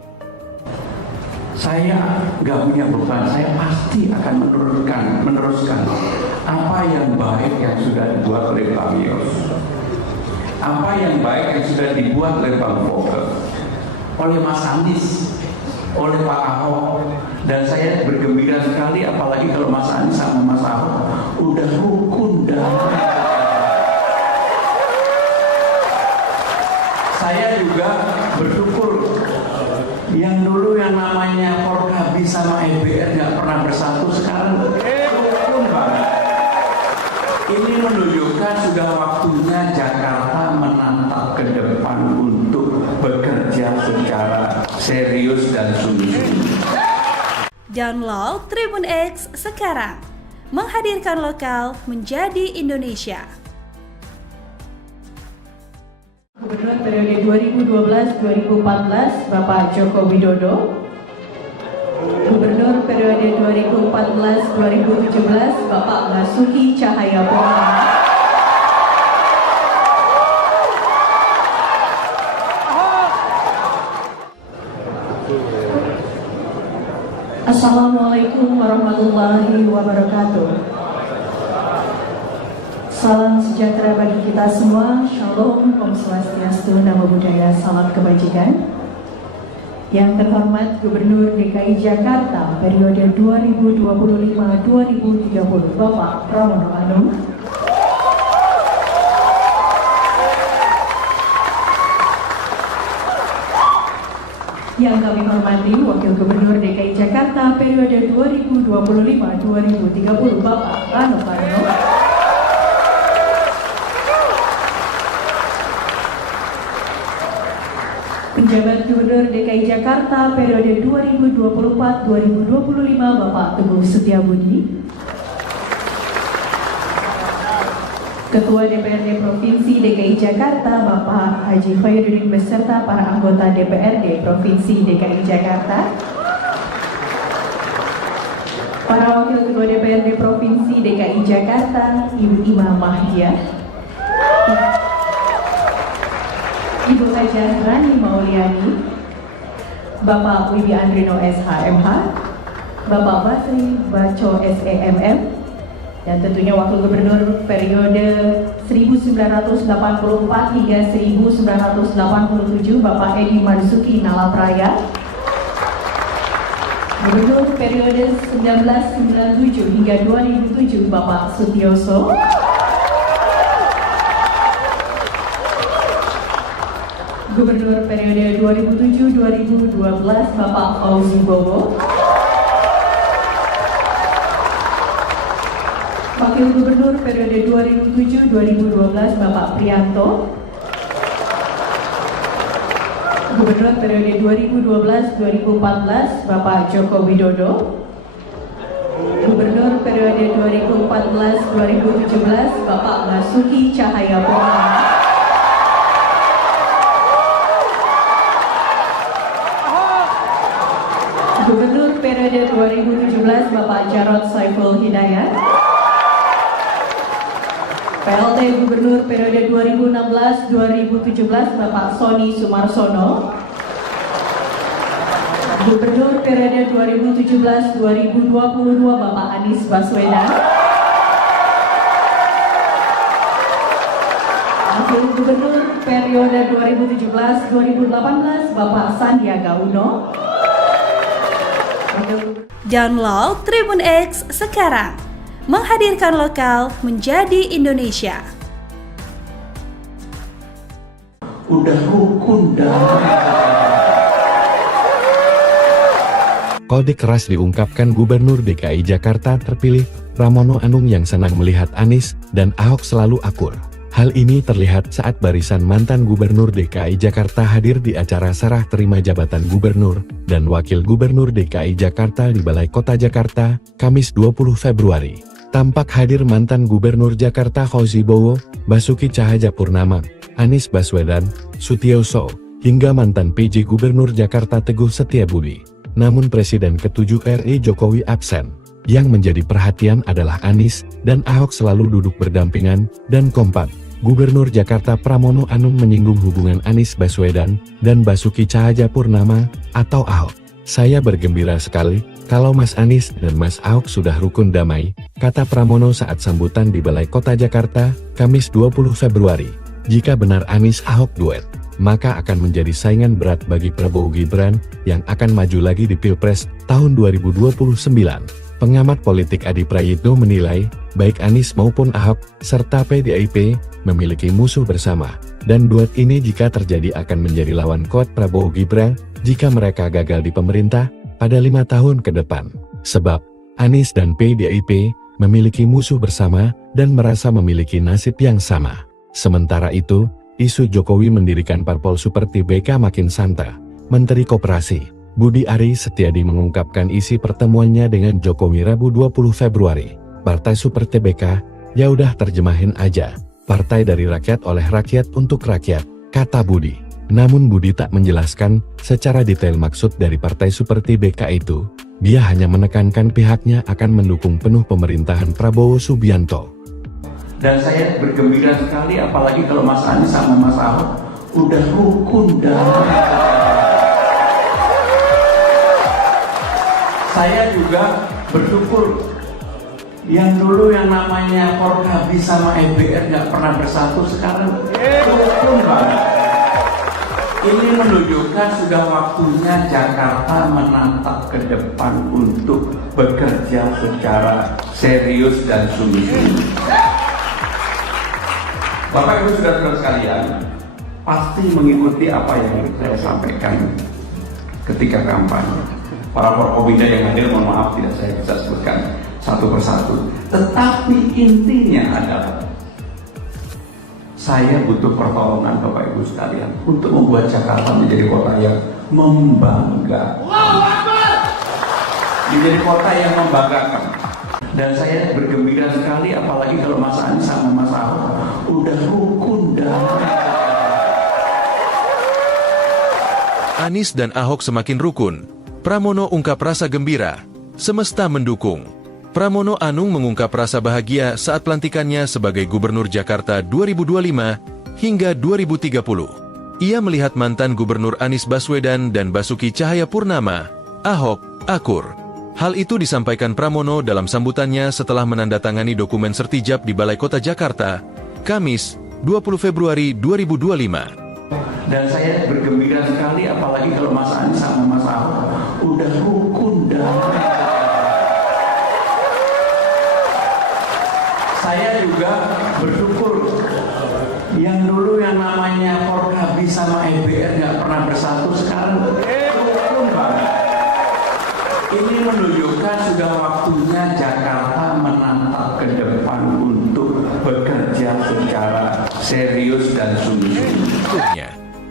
Saya nggak punya beban, saya pasti akan meneruskan apa yang baik yang sudah dibuat oleh Pak Yos, apa yang baik yang sudah dibuat oleh Bang Foke, oleh Mas Anies, oleh Pak Ahok, dan saya bergembira sekali apalagi kalau Mas Anies sama Mas Ahok udah rukun damai. Saya juga bersyukur yang dulu yang namanya Forkabi sama EBR nggak pernah bersatu, sekarang rukun banget. Ini menunjukkan sudah waktunya Jakarta menatap ke depan untuk bekerja secara serius dan sungguh-sungguh. Download Tribun X sekarang, menghadirkan lokal menjadi Indonesia. Gubernur periode 2012-2014 Bapak Joko Widodo. Gubernur periode 2014-2017 Bapak Basuki Cahayapurnama. Assalamualaikum warahmatullahi wabarakatuh. Salam sejahtera bagi kita semua. Shalom, Om Swastiastu, Namo Buddhaya, salam kebajikan. Yang terhormat Gubernur DKI Jakarta periode 2025-2030 Bapak Pramono Anung. Yang kami hormati Wakil Gubernur DKI Jakarta periode 2025-2030 Bapak Rano Karno. Penjabat Gubernur DKI Jakarta periode 2024-2025 Bapak Teguh Setiabudi. Ketua DPRD Provinsi DKI Jakarta Bapak Haji Khairuddin beserta para anggota DPRD Provinsi DKI Jakarta. Para Wakil Ketua DPRD Provinsi DKI Jakarta Ibu Ima Mahdia, Ibu Hajah Rani Mauliani, Bapak Wibi Andrino SHMH, Bapak Basri Baco SEMM, dan tentunya Wakil Gubernur periode 1984 hingga 1987 Bapak Edi Marzuki Nalapraya, Gubernur periode 1997 hingga 2007 Bapak Sutioso, Gubernur periode 2007-2012 Bapak Fauzi Bowo, Wakil Gubernur periode 2007-2012 Bapak Prianto, Gubernur periode 2012-2014 Bapak Joko Widodo, Gubernur periode 2014-2017 Bapak Basuki Cahayapurnama, Gubernur periode 2017 Bapak Jarod Saiful Hidayat, PLT Gubernur periode 2016-2017 Bapak Sony Sumarsono, Gubernur periode 2017-2022 Bapak Anies Baswedan, Wakil Gubernur periode 2017-2018 Bapak Sandiaga Uno. Download Tribun X sekarang, menghadirkan lokal menjadi Indonesia. Udah rukun damai. Kode keras diungkapkan Gubernur DKI Jakarta terpilih, Pramono Anung yang senang melihat Anies dan Ahok selalu akur. Hal ini terlihat saat barisan mantan Gubernur DKI Jakarta hadir di acara serah terima jabatan Gubernur dan Wakil Gubernur DKI Jakarta di Balai Kota Jakarta, Kamis 20 Februari. Tampak hadir mantan Gubernur Jakarta Fauzi Bowo, Basuki Cahayapurnama, Anies Baswedan, Sutioso, hingga mantan PJ Gubernur Jakarta Teguh Setiabudi. Namun Presiden ke-7 RI Jokowi absen. Yang menjadi perhatian adalah Anies dan Ahok selalu duduk berdampingan dan kompak. Gubernur Jakarta Pramono Anung menyinggung hubungan Anies Baswedan dan Basuki Cahayapurnama atau Ahok. Saya bergembira sekali kalau Mas Anies dan Mas Ahok sudah rukun damai, kata Pramono saat sambutan di Balai Kota Jakarta, Kamis 20 Februari. Jika benar Anies Ahok duet, maka akan menjadi saingan berat bagi Prabowo Gibran yang akan maju lagi di Pilpres tahun 2029. Pengamat politik Adi Prayitno menilai, baik Anies maupun Ahok, serta PDIP, memiliki musuh bersama. Dan duet ini jika terjadi akan menjadi lawan kuat Prabowo Gibran, jika mereka gagal di pemerintah, pada 5 tahun ke depan. Sebab, Anies dan PDIP, memiliki musuh bersama, dan merasa memiliki nasib yang sama. Sementara itu, isu Jokowi mendirikan parpol seperti BK makin santer. Menteri Koperasi Budi Ari Setiadi mengungkapkan isi pertemuannya dengan Jokowi Rabu 20 Februari. Partai seperti BK, ya udah terjemahin aja. Partai dari rakyat oleh rakyat untuk rakyat, kata Budi. Namun Budi tak menjelaskan secara detail maksud dari partai seperti BK itu. Dia hanya menekankan pihaknya akan mendukung penuh pemerintahan Prabowo Subianto. Dan saya bergembira sekali apalagi kalau Mas Anies sama Mas Ahok udah rukun damai. Saya juga bersyukur yang dulu yang namanya Forkabi sama EBR nggak pernah bersatu, sekarang rukun banget. Ini menunjukkan sudah waktunya Jakarta menatap ke depan untuk bekerja secara serius dan sungguh-sungguh. Bapak Ibu saudara sekalian, pasti mengikuti apa yang saya sampaikan ketika kampanye. Para Forkobida yang hadir, mohon maaf tidak saya bisa sebutkan satu persatu. Tetapi intinya adalah saya butuh pertolongan Bapak Ibu sekalian untuk membuat Jakarta menjadi kota yang membanggakan. Menjadi kota yang membanggakan. Dan saya bergembira sekali apalagi kalau Mas Anies sama Mas Ahok udah rukun damai. Anies dan Ahok semakin rukun. Pramono ungkap rasa gembira. Semesta mendukung. Pramono Anung mengungkap rasa bahagia saat pelantikannya sebagai Gubernur Jakarta 2025 hingga 2030. Ia melihat mantan Gubernur Anies Baswedan dan Basuki Cahayapurnama, Ahok, akur. Hal itu disampaikan Pramono dalam sambutannya setelah menandatangani dokumen sertijab di Balai Kota Jakarta, Kamis, 20 Februari 2025. Dan saya bergembira sekali apalagi kalau Mas Anies sama Mas Ahok udah rukun damai. Saya juga bersyukur yang dulu yang namanya Forkabi sama EBR nggak pernah bersatu, sekarang rukun banget. Ini menunjukkan sudah waktunya Jakarta menatap ke depan untuk bekerja secara serius dan sungguh-sungguh.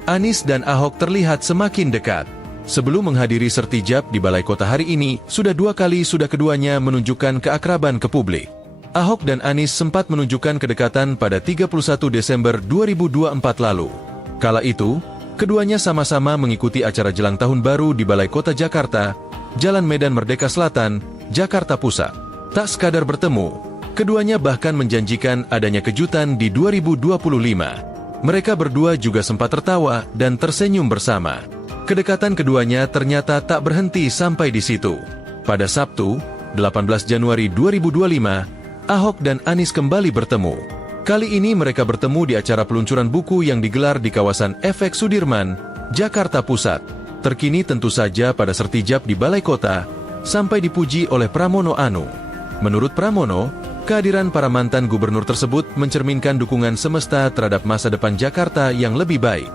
Anies dan Ahok terlihat semakin dekat. Sebelum menghadiri sertijab di Balai Kota hari ini, sudah 2 kali keduanya menunjukkan keakraban ke publik. Ahok dan Anies sempat menunjukkan kedekatan pada 31 Desember 2024 lalu. Kala itu, keduanya sama-sama mengikuti acara jelang tahun baru di Balai Kota Jakarta, Jalan Medan Merdeka Selatan, Jakarta Pusat. Tak sekadar bertemu, Keduanya bahkan menjanjikan adanya kejutan di 2025. Mereka berdua juga sempat tertawa dan tersenyum bersama. Kedekatan keduanya ternyata tak berhenti sampai di situ. Pada Sabtu, 18 Januari 2025, Ahok dan Anies kembali bertemu. Kali ini mereka bertemu di acara peluncuran buku yang digelar di kawasan FX Sudirman, Jakarta Pusat. Terkini tentu saja pada sertijab di Balai Kota, sampai dipuji oleh Pramono Anung. Menurut Pramono, kehadiran para mantan gubernur tersebut mencerminkan dukungan semesta terhadap masa depan Jakarta yang lebih baik.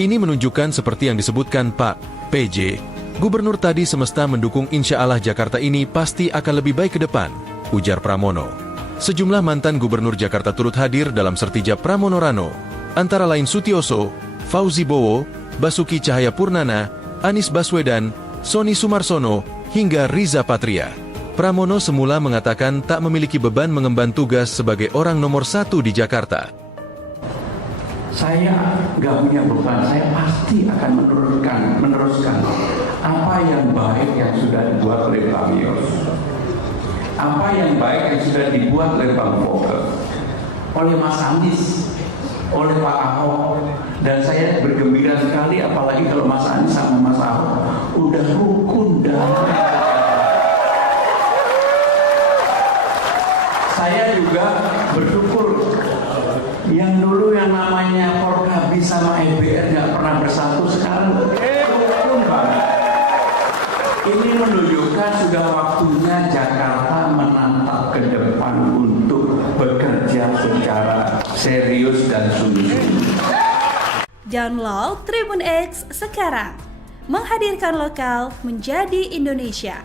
Ini menunjukkan seperti yang disebutkan Pak PJ, gubernur tadi semesta mendukung insya Allah Jakarta ini pasti akan lebih baik ke depan, ujar Pramono. Sejumlah mantan gubernur Jakarta turut hadir dalam sertijab Pramono Rano, antara lain Sutioso, Fauzi Bowo, Basuki Cahayapurnama, Anies Baswedan, Sony Sumarsono, hingga Riza Patria. Pramono semula mengatakan tak memiliki beban mengemban tugas sebagai orang nomor 1 di Jakarta. Saya nggak punya beban, saya pasti akan meneruskan apa yang baik yang sudah dibuat oleh Bang Yos, apa yang baik yang sudah dibuat oleh Bang Foke, oleh Mas Anies, oleh Pak Ahok, dan saya bergembira sekali apalagi kalau Mas Anies sama Mas Ahok udah rukun damai. Saya juga bersyukur yang dulu yang namanya Forkabi sama EBR nggak pernah bersatu, sekarang rukun banget. Ini menunjukkan sudah waktunya Jakarta menatap ke depan untuk bekerja secara serius dan sungguh-sungguh. Download Tribun X sekarang, menghadirkan lokal menjadi Indonesia.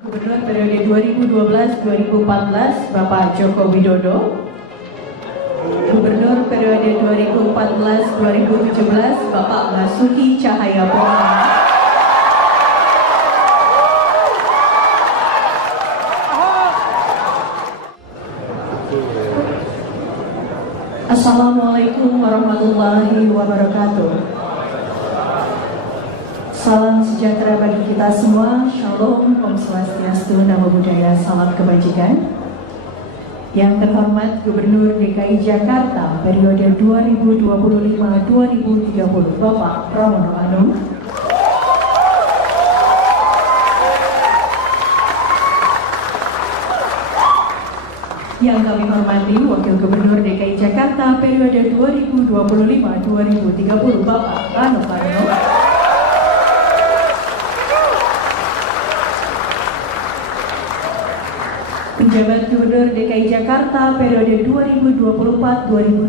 Gubernur periode 2012-2014 Bapak Joko Widodo. Gubernur periode 2014-2017 Bapak Basuki Cahayapurnama. Assalamualaikum warahmatullahi wabarakatuh. Salam sejahtera bagi kita semua. Shalom, Om Swastiastu, Namo Buddhaya, salam kebajikan. Yang terhormat Gubernur DKI Jakarta periode 2025-2030 Bapak Pramono Anung. Yang kami hormati Wakil Gubernur DKI Jakarta periode 2025-2030 Bapak Rano Karno. Penjabat Gubernur DKI Jakarta periode 2024-2025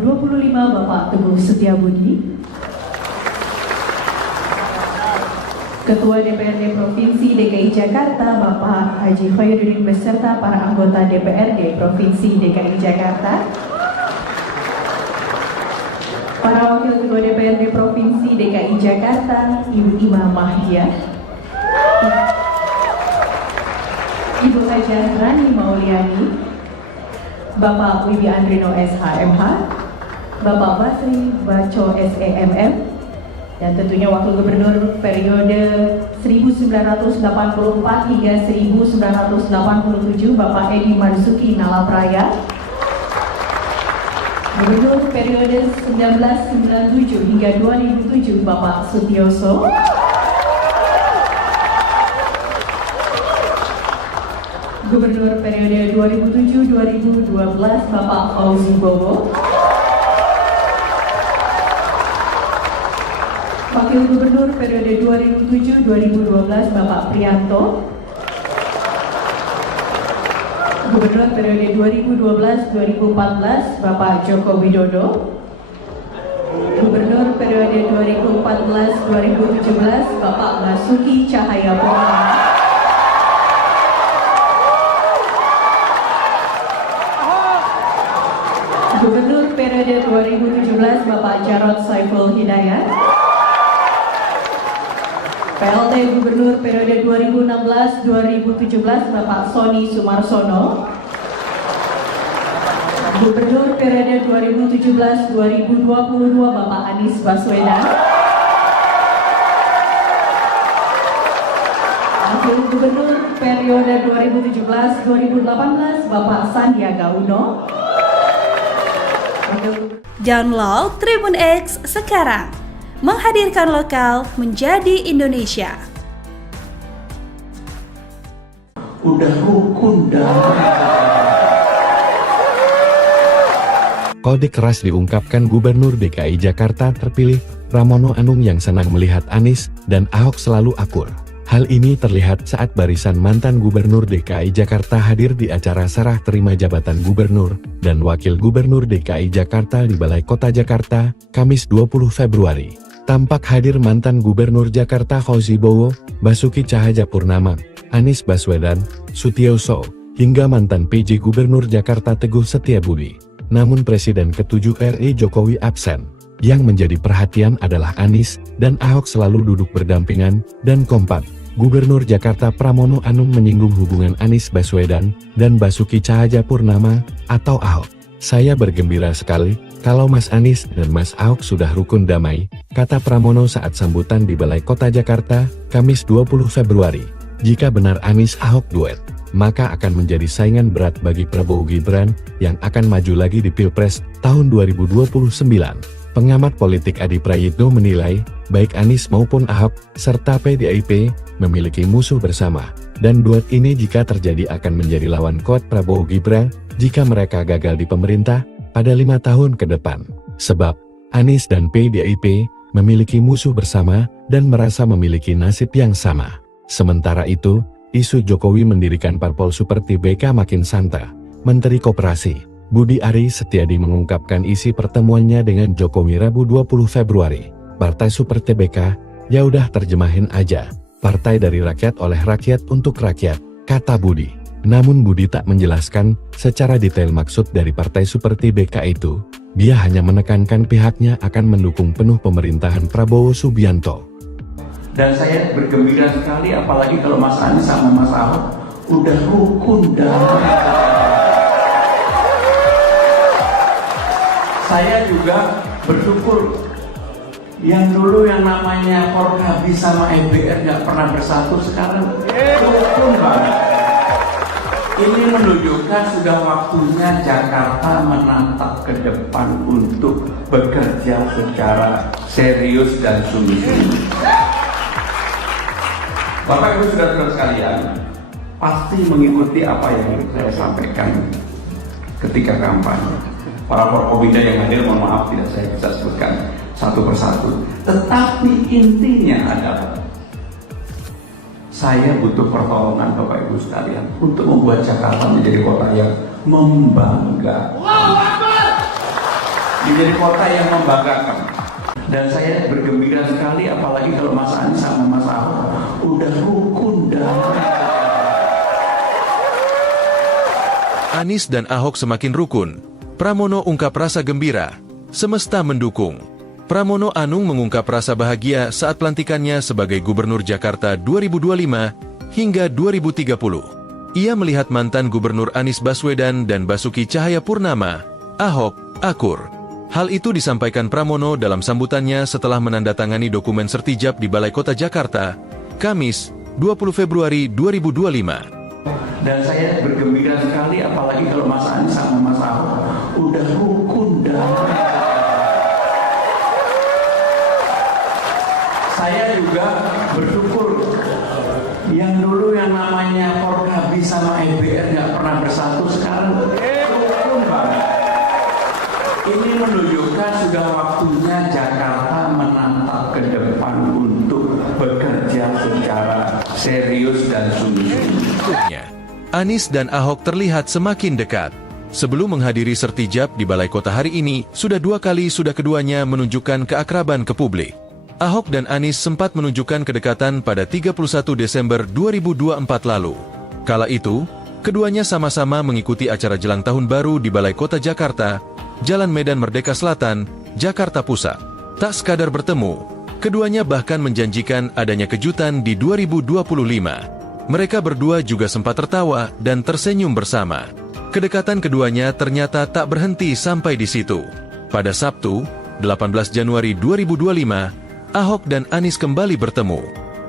Bapak Teguh Setiabudi. Ketua DPRD Provinsi DKI Jakarta Bapak Haji Khairuddin beserta para anggota DPRD Provinsi DKI Jakarta. Para Wakil Ketua DPRD Provinsi DKI Jakarta, Ibu Ima Mahdia, Ibu Hajah Rani Mauliani, Bapak Wibi Andrino SHMH, Bapak Basri Baco SEMM, dan tentunya Wakil Gubernur periode 1984 hingga 1987 Bapak Edi Marzuki Nalapraya, Gubernur periode 1997 hingga 2007 Bapak Sutioso, Gubernur periode 2007-2012 Bapak Fauzi Bowo, Wakil Gubernur periode 2007-2012 Bapak Prianto, Gubernur periode 2012-2014 Bapak Joko Widodo, Gubernur periode 2014-2017 Bapak Basuki Cahayapurnama, Gubernur periode 2017 Bapak Jarod Saiful Hidayat, PLT Gubernur periode 2016-2017 Bapak Sony Sumarsono, Gubernur periode 2017-2022 Bapak Anies Baswedan, Wakil Gubernur periode 2017-2018 Bapak Sandiaga Uno. Download Tribun X sekarang, menghadirkan lokal menjadi Indonesia. Udah rukun damai. Kode keras diungkapkan Gubernur DKI Jakarta terpilih, Pramono Anung yang senang melihat Anies dan Ahok selalu akur. Hal ini terlihat saat barisan mantan Gubernur DKI Jakarta hadir di acara serah terima jabatan Gubernur dan Wakil Gubernur DKI Jakarta di Balai Kota Jakarta, Kamis 20 Februari. Tampak hadir mantan Gubernur Jakarta Fauzi Bowo, Basuki Cahayapurnama, Anies Baswedan, Sutiyoso, hingga mantan PJ Gubernur Jakarta Teguh Setiabudi. Namun Presiden ke-7 RI Jokowi absen. Yang menjadi perhatian adalah Anies dan Ahok selalu duduk berdampingan dan kompak. Gubernur Jakarta Pramono Anung menyinggung hubungan Anies Baswedan dan Basuki Cahayapurnama atau Ahok. Saya bergembira sekali kalau Mas Anies dan Mas Ahok sudah rukun damai, kata Pramono saat sambutan di Balai Kota Jakarta, Kamis 20 Februari. Jika benar Anies Ahok duet, maka akan menjadi saingan berat bagi Prabowo Gibran yang akan maju lagi di Pilpres tahun 2029. Pengamat politik Adi Prayitno menilai, baik Anies maupun Ahok, serta PDIP, memiliki musuh bersama, dan duet ini jika terjadi akan menjadi lawan kuat Prabowo Gibran, jika mereka gagal di pemerintah, pada 5 tahun ke depan. Sebab, Anies dan PDIP, memiliki musuh bersama, dan merasa memiliki nasib yang sama. Sementara itu, isu Jokowi mendirikan parpol seperti BK makin santer. Menteri Koperasi, Budi Ari Setiadi mengungkapkan isi pertemuannya dengan Jokowi Rabu 20 Februari. Partai Super TBK, ya udah terjemahin aja. Partai dari rakyat oleh rakyat untuk rakyat, kata Budi. Namun Budi tak menjelaskan secara detail maksud dari Partai Super TBK itu. Dia hanya menekankan pihaknya akan mendukung penuh pemerintahan Prabowo Subianto. Dan saya bergembira sekali apalagi kalau Mas Anies sama Mas Ahok udah rukun damai. Saya juga bersyukur yang dulu yang namanya Forkabi sama EBR nggak pernah bersatu, sekarang rukun banget. Ini menunjukkan sudah waktunya Jakarta menatap ke depan untuk bekerja secara serius dan sungguh-sungguh. Bapak Ibu saudara-saudara sekalian, pasti mengikuti apa yang saya sampaikan ketika kampanye. Para Forkobida yang hadir, mohon maaf tidak saya bisa sebutkan satu persatu. Tetapi intinya adalah saya butuh pertolongan Bapak Ibu sekalian untuk membuat Jakarta menjadi kota yang membanggakan. Menjadi kota yang membanggakan. Dan saya bergembira sekali apalagi kalau Mas Anies sama Mas Ahok udah rukun damai. Anies dan Ahok semakin rukun. Pramono ungkap rasa gembira. Semesta mendukung. Pramono Anung mengungkap rasa bahagia saat pelantikannya sebagai Gubernur Jakarta 2025 hingga 2030. Ia melihat mantan Gubernur Anies Baswedan dan Basuki Cahayapurnama, Ahok, akur. Hal itu disampaikan Pramono dalam sambutannya setelah menandatangani dokumen sertijab di Balai Kota Jakarta, Kamis, 20 Februari 2025. Dan saya bergembira sekali apalagi kalau Mas Anies sama Mas Ahok udah rukun damai. Saya juga bersyukur yang dulu yang namanya Forkabi sama EBR nggak pernah bersatu, sekarang rukun banget. Ini menunjukkan sudah waktunya Jakarta menatap ke depan untuk bekerja secara serius dan sungguh-sungguh. Anies dan Ahok terlihat semakin dekat. Sebelum menghadiri sertijab di Balai Kota hari ini, sudah keduanya menunjukkan keakraban ke publik. Ahok dan Anies sempat menunjukkan kedekatan pada 31 Desember 2024 lalu. Kala itu, keduanya sama-sama mengikuti acara jelang tahun baru di Balai Kota Jakarta, Jalan Medan Merdeka Selatan, Jakarta Pusat. Tak sekadar bertemu, keduanya bahkan menjanjikan adanya kejutan di 2025. Mereka berdua juga sempat tertawa dan tersenyum bersama. Kedekatan keduanya ternyata tak berhenti sampai di situ. Pada Sabtu, 18 Januari 2025, Ahok dan Anies kembali bertemu.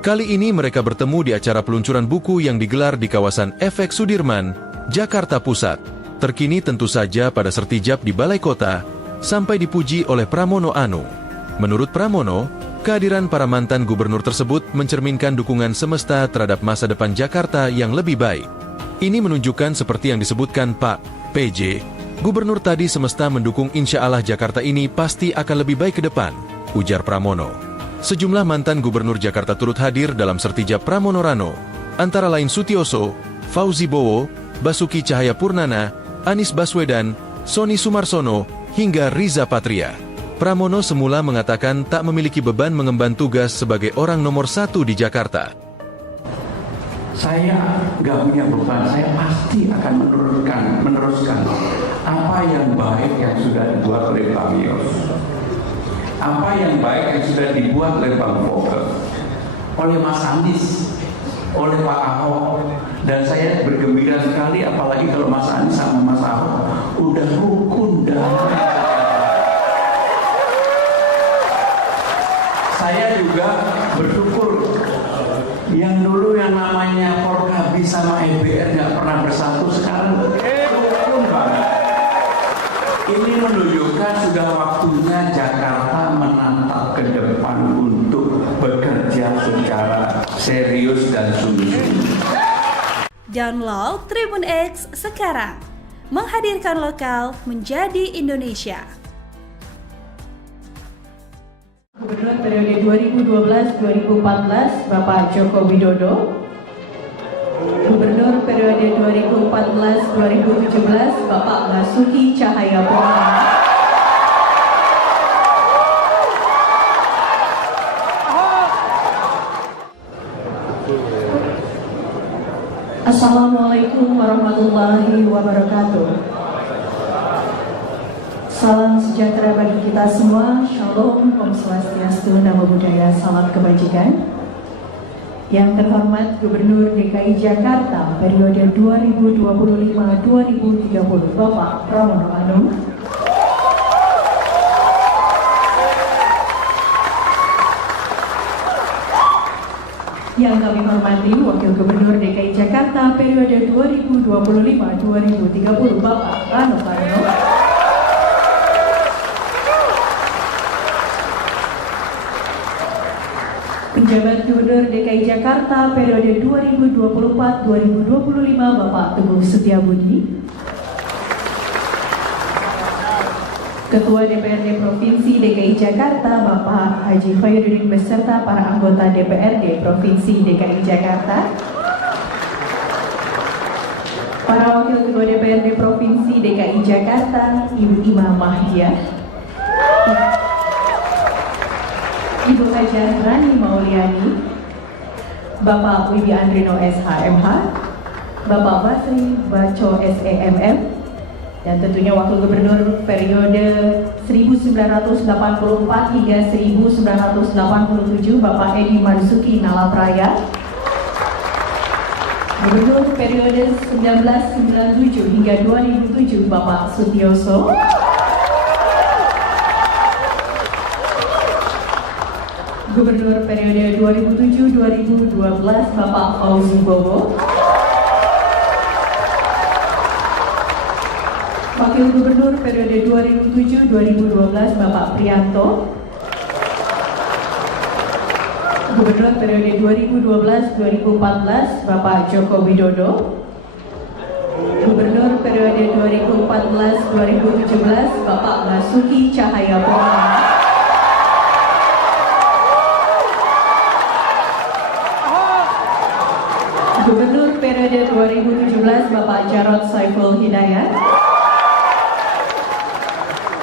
Kali ini mereka bertemu di acara peluncuran buku yang digelar di kawasan FX Sudirman, Jakarta Pusat. Terkini tentu saja pada sertijab di Balai Kota, sampai dipuji oleh Pramono Anung. Menurut Pramono, kehadiran para mantan gubernur tersebut mencerminkan dukungan semesta terhadap masa depan Jakarta yang lebih baik. Ini menunjukkan seperti yang disebutkan Pak PJ, gubernur tadi semesta mendukung insya Allah Jakarta ini pasti akan lebih baik ke depan, ujar Pramono. Sejumlah mantan gubernur Jakarta turut hadir dalam sertijab Pramono Rano, antara lain Sutioso, Fauzi Bowo, Basuki Cahayapurnama, Anies Baswedan, Sony Sumarsono, hingga Riza Patria. Pramono semula mengatakan tak memiliki beban mengemban tugas sebagai orang nomor 1 di Jakarta. Saya nggak punya beban, saya pasti akan meneruskan apa yang baik yang sudah dibuat oleh Bang Yos, apa yang baik yang sudah dibuat oleh Bang Foke, oleh Mas Anies, oleh Pak Ahok, dan saya bergembira sekali apalagi kalau Mas Anies sama Mas Ahok udah rukun damai. Saya juga bersyukur yang dulu yang namanya Forkabi sama EBR nggak pernah bersatu, sekarang rukun banget. Ini menunjukkan sudah waktunya Jakarta menatap ke depan untuk bekerja secara serius dan sungguh-sungguh. Download Tribun X sekarang, menghadirkan lokal menjadi Indonesia. Gubernur periode 2012-2014 Bapak Joko Widodo. Gubernur periode 2014-2017 Bapak Basuki Cahayapurnama. Assalamualaikum warahmatullahi wabarakatuh. Salam sejahtera bagi kita semua. Shalom, Om Swastiastu, Namo Buddhaya, salam kebajikan. Yang terhormat Gubernur DKI Jakarta periode 2025-2030 Bapak Pramono Anung. Yang kami hormati Wakil Gubernur DKI Jakarta periode 2025-2030 Bapak Rano Karno. Penjabat Gubernur DKI Jakarta periode 2024-2025 Bapak Teguh Setiabudi. Ketua DPRD Provinsi DKI Jakarta Bapak Haji Khairuddin beserta para anggota DPRD Provinsi DKI Jakarta. Para Wakil Ketua DPRD Provinsi DKI Jakarta Ibu Ima Mahdiah, Ibu Hajah Rani Mauliani, Bapak Wibi Andrino SHMH, Bapak Basri Baco SEMM, dan tentunya Wakil Gubernur periode 1984 hingga 1987 Bapak Edi Marzuki Nalapraya, Gubernur periode 1997 hingga 2007 Bapak Sutioso, Gubernur periode 2007-2012 Bapak Fauzi Bowo, Wakil Gubernur periode 2007-2012 Bapak Prianto, Gubernur periode 2012-2014 Bapak Joko Widodo, Gubernur periode 2014-2017 Bapak Basuki Cahayapurnama, Gubernur periode 2017 Bapak Jarod Saiful Hidayat,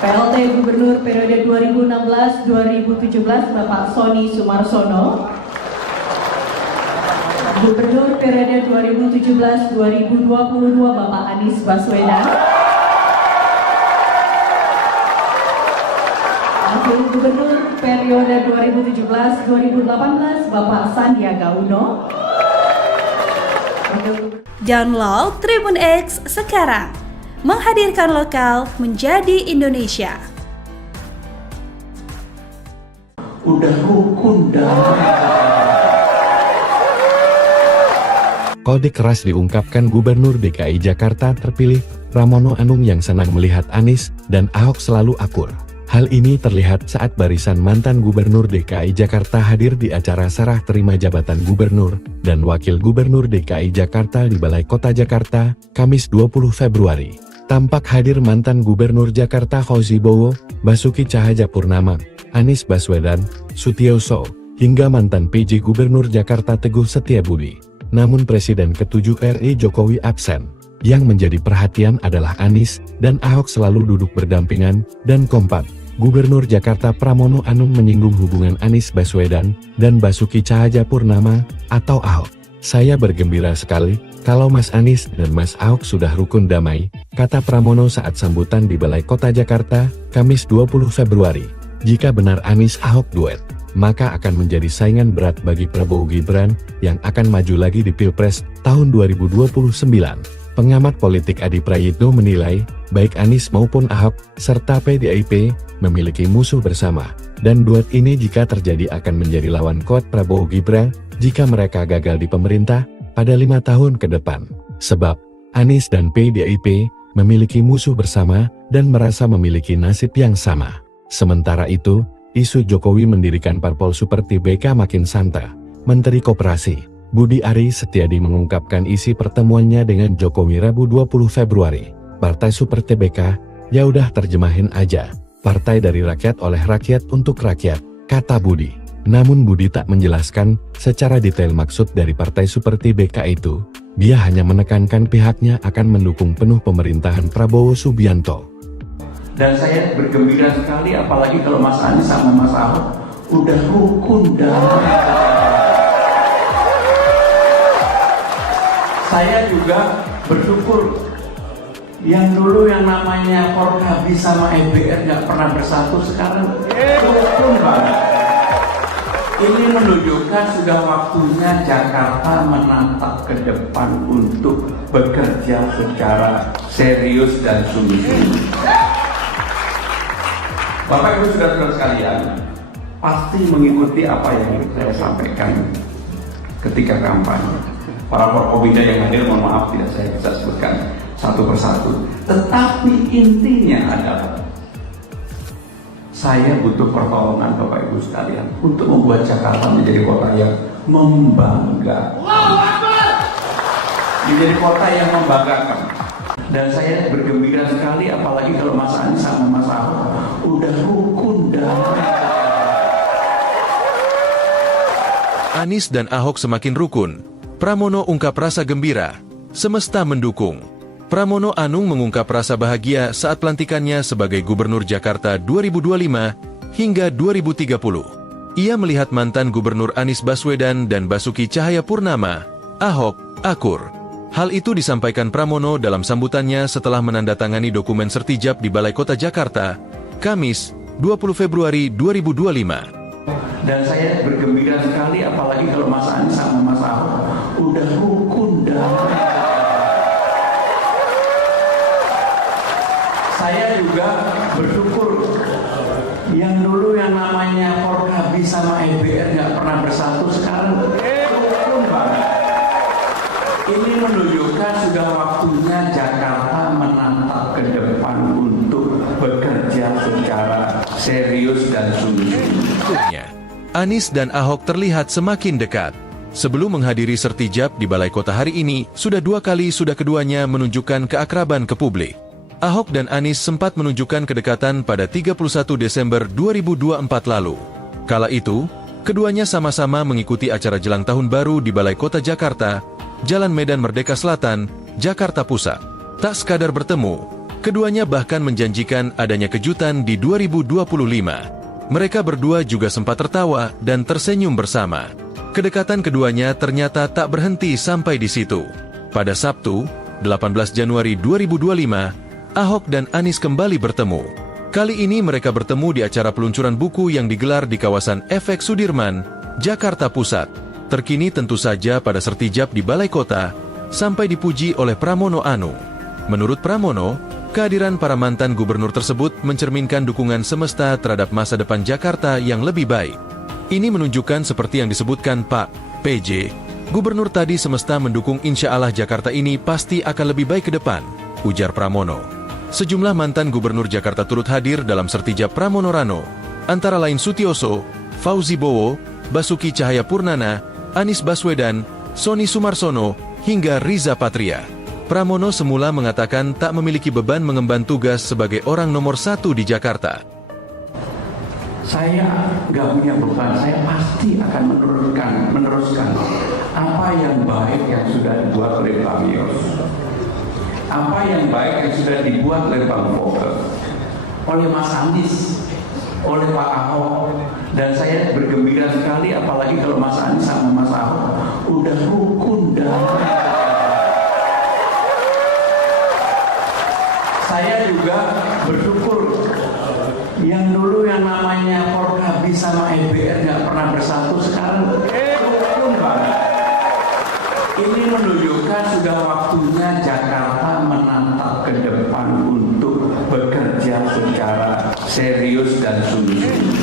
PLT Gubernur periode 2016-2017 Bapak Sony Sumarsono, Gubernur periode 2017-2022 Bapak Anies Baswedan, Wakil Gubernur periode 2017-2018 Bapak Sandiaga Uno. Download Tribun X sekarang, menghadirkan lokal menjadi Indonesia. Udah rukun damai. Kode keras diungkapkan Gubernur DKI Jakarta terpilih, Pramono Anung yang senang melihat Anies dan Ahok selalu akur. Hal ini terlihat saat barisan mantan Gubernur DKI Jakarta hadir di acara serah terima jabatan Gubernur dan Wakil Gubernur DKI Jakarta di Balai Kota Jakarta, Kamis 20 Februari. Tampak hadir mantan Gubernur Jakarta Fauzi Bowo, Basuki Cahayapurnama, Anies Baswedan, Sutiyoso, hingga mantan PJ Gubernur Jakarta Teguh Setiabudi. Namun Presiden ke-7 RI Jokowi absen. Yang menjadi perhatian adalah Anies dan Ahok selalu duduk berdampingan dan kompak. Gubernur Jakarta Pramono Anung menyinggung hubungan Anies Baswedan dan Basuki Cahayapurnama atau Ahok. Saya bergembira sekali kalau Mas Anies dan Mas Ahok sudah rukun damai, kata Pramono saat sambutan di Balai Kota Jakarta, Kamis 20 Februari. Jika benar Anies Ahok duet, maka akan menjadi saingan berat bagi Prabowo Gibran yang akan maju lagi di Pilpres tahun 2029. Pengamat politik Adi Prayitno menilai, baik Anies maupun Ahok, serta PDIP, memiliki musuh bersama, dan duet ini jika terjadi akan menjadi lawan kuat Prabowo Gibran jika mereka gagal di pemerintah pada 5 tahun ke depan. Sebab, Anies dan PDIP memiliki musuh bersama dan merasa memiliki nasib yang sama. Sementara itu, isu Jokowi mendirikan parpol seperti BK makin santer. Menteri Koperasi, Budi Ari Setiadi mengungkapkan isi pertemuannya dengan Jokowi Rabu 20 Februari. Partai seperti BK, ya udah terjemahin aja. Partai dari rakyat oleh rakyat untuk rakyat, kata Budi. Namun Budi tak menjelaskan secara detail maksud dari partai seperti BK itu. Dia hanya menekankan pihaknya akan mendukung penuh pemerintahan Prabowo Subianto. Dan saya bergembira sekali apalagi kalau Mas Anies sama Mas Ahok udah rukun damai. Saya juga bersyukur yang dulu yang namanya Forkabi sama EBR nggak pernah bersatu, sekarang rukun banget. Ini menunjukkan sudah waktunya Jakarta menatap ke depan untuk bekerja secara serius dan sungguh-sungguh. Bapak Ibu saudara-saudara sekalian, pasti mengikuti apa yang saya sampaikan ketika kampanye. Para Forkobida yang hadir, mohon maaf tidak saya bisa sebutkan satu persatu. Tetapi intinya adalah saya butuh pertolongan Bapak Ibu sekalian untuk membuat Jakarta menjadi kota yang membanggakan. Menjadi kota yang membanggakan. Dan saya bergembira sekali apalagi kalau Mas Anies sama Mas Ahok udah rukun damai. Anies dan Ahok semakin rukun. Pramono ungkap rasa gembira. Semesta mendukung. Pramono Anung mengungkap rasa bahagia saat pelantikannya sebagai Gubernur Jakarta 2025 hingga 2030. Ia melihat mantan Gubernur Anies Baswedan dan Basuki Cahayapurnama, Ahok, akur. Hal itu disampaikan Pramono dalam sambutannya setelah menandatangani dokumen sertijab di Balai Kota Jakarta, Kamis, 20 Februari 2025. Dan saya bergembira sekali apalagi kalau Mas Anies sama Mas Ahok udah rukun damai. Saya juga bersyukur yang dulu yang namanya Forkabi sama EBR nggak pernah bersatu, sekarang rukun banget. Ini menunjukkan sudah waktunya Jakarta menatap ke depan untuk bekerja secara serius dan sungguh-sungguh. Anies dan Ahok terlihat semakin dekat. Sebelum menghadiri sertijab di Balai Kota hari ini, sudah keduanya menunjukkan keakraban ke publik. Ahok dan Anies sempat menunjukkan kedekatan pada 31 Desember 2024 lalu. Kala itu, keduanya sama-sama mengikuti acara jelang tahun baru di Balai Kota Jakarta, Jalan Medan Merdeka Selatan, Jakarta Pusat. Tak sekadar bertemu, keduanya bahkan menjanjikan adanya kejutan di 2025. Mereka berdua juga sempat tertawa dan tersenyum bersama. Kedekatan keduanya ternyata tak berhenti sampai di situ. Pada Sabtu, 18 Januari 2025, Ahok dan Anies kembali bertemu. Kali ini mereka bertemu di acara peluncuran buku yang digelar di kawasan Efek Sudirman, Jakarta Pusat. Terkini tentu saja pada sertijab di Balai Kota, sampai dipuji oleh Pramono Anung. Menurut Pramono, kehadiran para mantan gubernur tersebut mencerminkan dukungan semesta terhadap masa depan Jakarta yang lebih baik. Ini menunjukkan seperti yang disebutkan Pak PJ, Gubernur tadi semesta mendukung insya Allah Jakarta ini pasti akan lebih baik ke depan, ujar Pramono. Sejumlah mantan Gubernur Jakarta turut hadir dalam sertijab Pramono Rano, antara lain Sutioso, Fauzi Bowo, Basuki Cahayapurnama, Anies Baswedan, Sony Sumarsono, hingga Riza Patria. Pramono semula mengatakan tak memiliki beban mengemban tugas sebagai orang nomor 1 di Jakarta. Saya nggak punya beban, saya pasti akan meneruskan apa yang baik yang sudah dibuat oleh Bang Yos, apa yang baik yang sudah dibuat oleh Bang Fokke, oleh Mas Anies, oleh Pak Ahok, dan saya bergembira sekali apalagi kalau Mas Anies sama Mas Ahok udah rukun dan saya juga bersyukur yang dulu yang namanya Forkabi sama EBR nggak pernah bersatu, sekarang rukun banget. Ini menunjukkan sudah waktunya Jakarta menatap ke depan untuk bekerja secara serius dan sungguh-sungguh.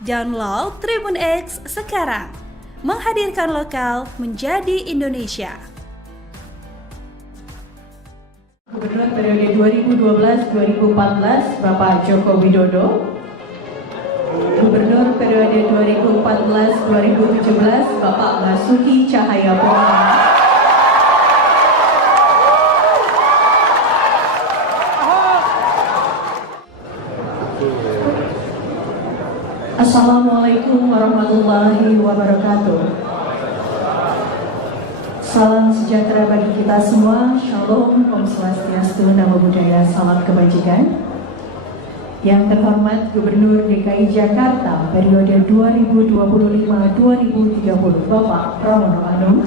Download Tribun X sekarang, menghadirkan lokal menjadi Indonesia. Gubernur periode 2012-2014 Bapak Joko Widodo. Gubernur periode 2014-2017 Bapak Basuki Cahayapurnama. Assalamualaikum warahmatullahi wabarakatuh. Salam sejahtera bagi kita semua. Shalom, Om Swastiastu, Namo Buddhaya, salam kebajikan. Yang terhormat Gubernur DKI Jakarta periode 2025-2030 Bapak Pramono Anung.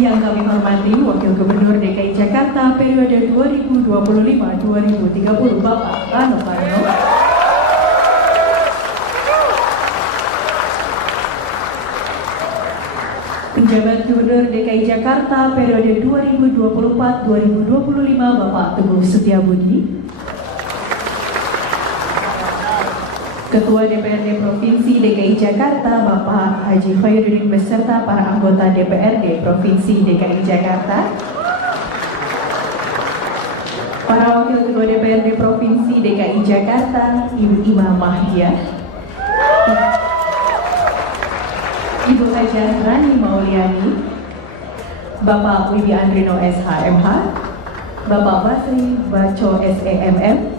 Yang kami hormati Wakil Gubernur DKI Jakarta periode 2025-2030 Bapak Rano Karno. Penjabat Gubernur DKI Jakarta periode 2024-2025 Bapak Teguh Setiabudi. Ketua DPRD Provinsi DKI Jakarta Bapak Haji Khairuddin beserta para anggota DPRD Provinsi DKI Jakarta. Para Wakil Ketua DPRD Provinsi DKI Jakarta Ibu Ima Mahdia, Ibu Hajah Rani Mauliani, Bapak Wibi Andrino SHMH, Bapak Basri Baco SEMM,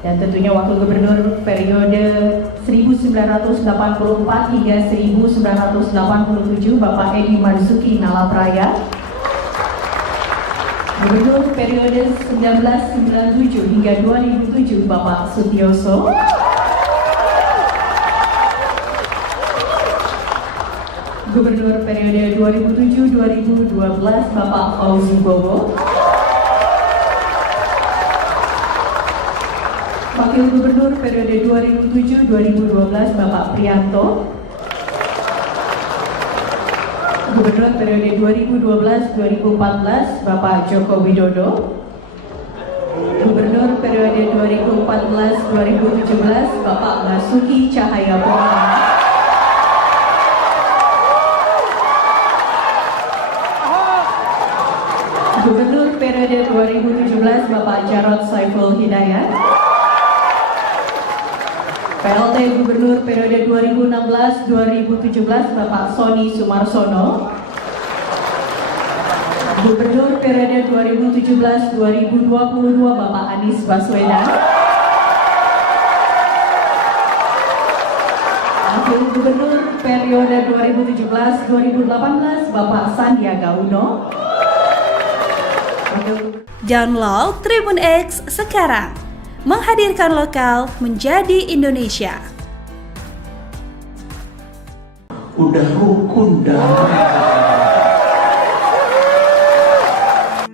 dan tentunya Wakil Gubernur periode 1984 hingga 1987 Bapak Edi Marzuki Nalapraya, Gubernur periode 1997 hingga 2007 Bapak Sutioso, Gubernur periode 2007-2012 Bapak Fauzi Bowo, Wakil Gubernur periode 2007-2012 Bapak Prianto, Gubernur periode 2012-2014 Bapak Joko Widodo, Gubernur periode 2014-2017 Bapak Basuki Cahayapurnama, Gubernur periode 2017 Bapak Jarod Saiful Hidayat, PLT Gubernur periode 2016-2017 Bapak Sony Sumarsono, Gubernur periode 2017-2022 Bapak Anies Baswedan, Wakil Gubernur periode 2017-2018 Bapak Sandiaga Uno. Download Tribun X sekarang, menghadirkan lokal menjadi Indonesia. Udah rukun dan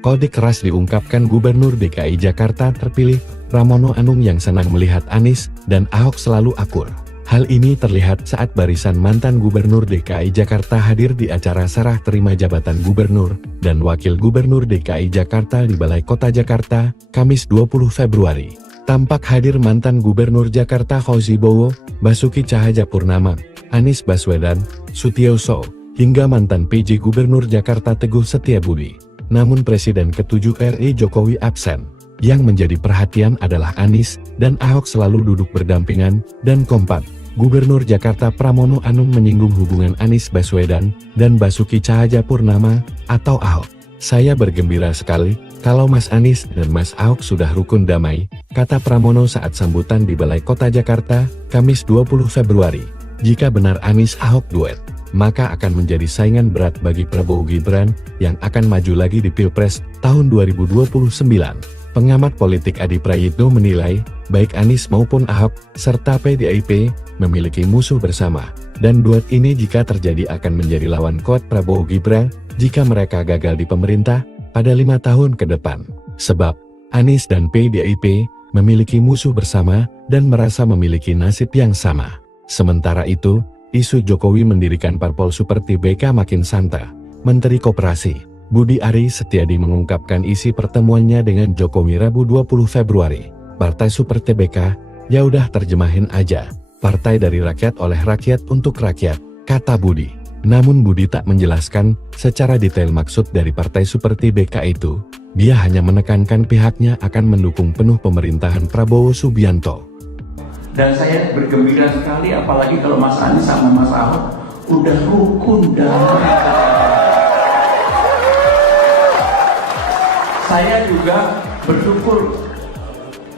Kode keras diungkapkan Gubernur DKI Jakarta terpilih, Pramono Anung yang senang melihat Anies dan Ahok selalu akur. Hal ini terlihat saat barisan mantan Gubernur DKI Jakarta hadir di acara serah terima jabatan Gubernur dan Wakil Gubernur DKI Jakarta di Balai Kota Jakarta, Kamis 20 Februari. Tampak hadir mantan Gubernur Jakarta Fauzi Bowo, Basuki Cahayapurnama, Anies Baswedan, Sutioso, hingga mantan PJ Gubernur Jakarta Teguh Setiabudi. Namun Presiden ke-7 RI Jokowi absen. Yang menjadi perhatian adalah Anies dan Ahok selalu duduk berdampingan dan kompak. Gubernur Jakarta Pramono Anung menyinggung hubungan Anies Baswedan dan Basuki Cahayapurnama atau Ahok. Saya bergembira sekali kalau Mas Anies dan Mas Ahok sudah rukun damai, kata Pramono saat sambutan di Balai Kota Jakarta, Kamis 20 Februari. Jika benar Anies Ahok duet, maka akan menjadi saingan berat bagi Prabowo Gibran yang akan maju lagi di Pilpres tahun 2029. Pengamat politik Adi Prayitno menilai, baik Anies maupun Ahok, serta PDIP, memiliki musuh bersama. Dan duet ini jika terjadi akan menjadi lawan kuat Prabowo Gibran, jika mereka gagal di pemerintah, pada 5 tahun ke depan. Sebab, Anies dan PDIP, memiliki musuh bersama, dan merasa memiliki nasib yang sama. Sementara itu, isu Jokowi mendirikan parpol seperti BK makin santai. Menteri Koperasi Budi Ari Setiadi mengungkapkan isi pertemuannya dengan Jokowi Rabu 20 Februari. Partai Super TBK, ya udah terjemahin aja. Partai dari rakyat oleh rakyat untuk rakyat, kata Budi. Namun Budi tak menjelaskan secara detail maksud dari Partai Super TBK itu. Dia hanya menekankan pihaknya akan mendukung penuh pemerintahan Prabowo Subianto. Dan saya bergembira sekali apalagi kalau Mas Anies sama Mas Ahok udah rukun damai. Saya juga bersyukur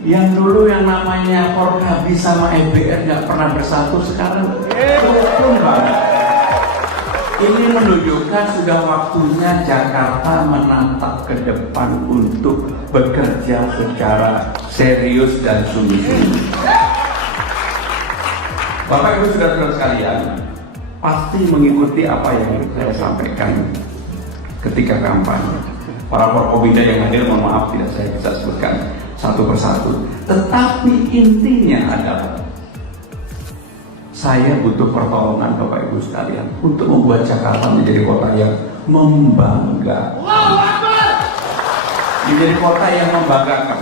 yang dulu yang namanya Forkabi sama EBR nggak pernah bersatu, sekarang rukun banget. Ini menunjukkan sudah waktunya Jakarta menatap ke depan untuk bekerja secara serius dan sungguh-sungguh. Bapak Ibu saudara sekalian, pasti mengikuti apa yang saya sampaikan ketika kampanye. Para Forkobida yang hadir, mohon maaf tidak saya bisa sebutkan satu persatu. Tetapi intinya adalah saya butuh pertolongan Bapak Ibu sekalian untuk membuat Jakarta menjadi kota yang membanggakan. Menjadi kota yang membanggakan.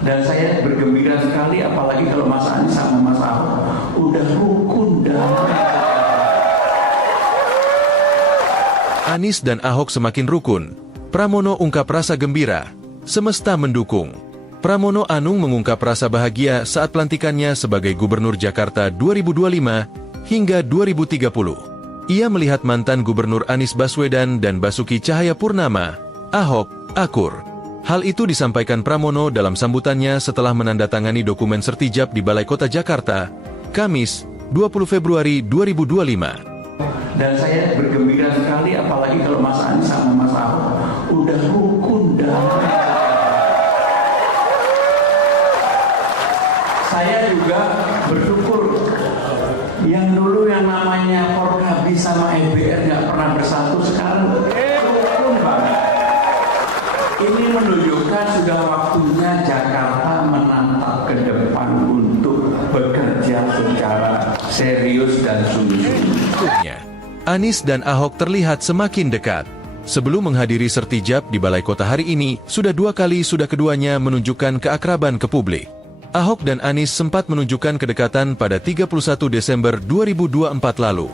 Dan saya bergembira sekali apalagi kalau Mas Anies sama Mas Ahok udah rukun damai. Anies dan Ahok semakin rukun. Pramono ungkap rasa gembira. Semesta mendukung. Pramono Anung mengungkap rasa bahagia saat pelantikannya sebagai Gubernur Jakarta 2025 hingga 2030. Ia melihat mantan Gubernur Anies Baswedan dan Basuki Cahayapurnama, Ahok, akur. Hal itu disampaikan Pramono dalam sambutannya setelah menandatangani dokumen sertijab di Balai Kota Jakarta, Kamis, 20 Februari 2025. Dan saya bergembira sekali apalagi kalau Mas Anies sama Mas Ahok udah rukun damai. Saya juga bersyukur yang dulu yang namanya Forkabi sama EBR nggak pernah bersatu, sekarang rukun banget. Ini menunjukkan sudah waktunya Jakarta menatap ke depan untuk bekerja secara serius dan sungguh-sungguh. Anies dan Ahok terlihat semakin dekat. Sebelum menghadiri sertijab di Balai Kota hari ini, sudah 2 kali keduanya menunjukkan keakraban ke publik. Ahok dan Anies sempat menunjukkan kedekatan pada 31 Desember 2024 lalu.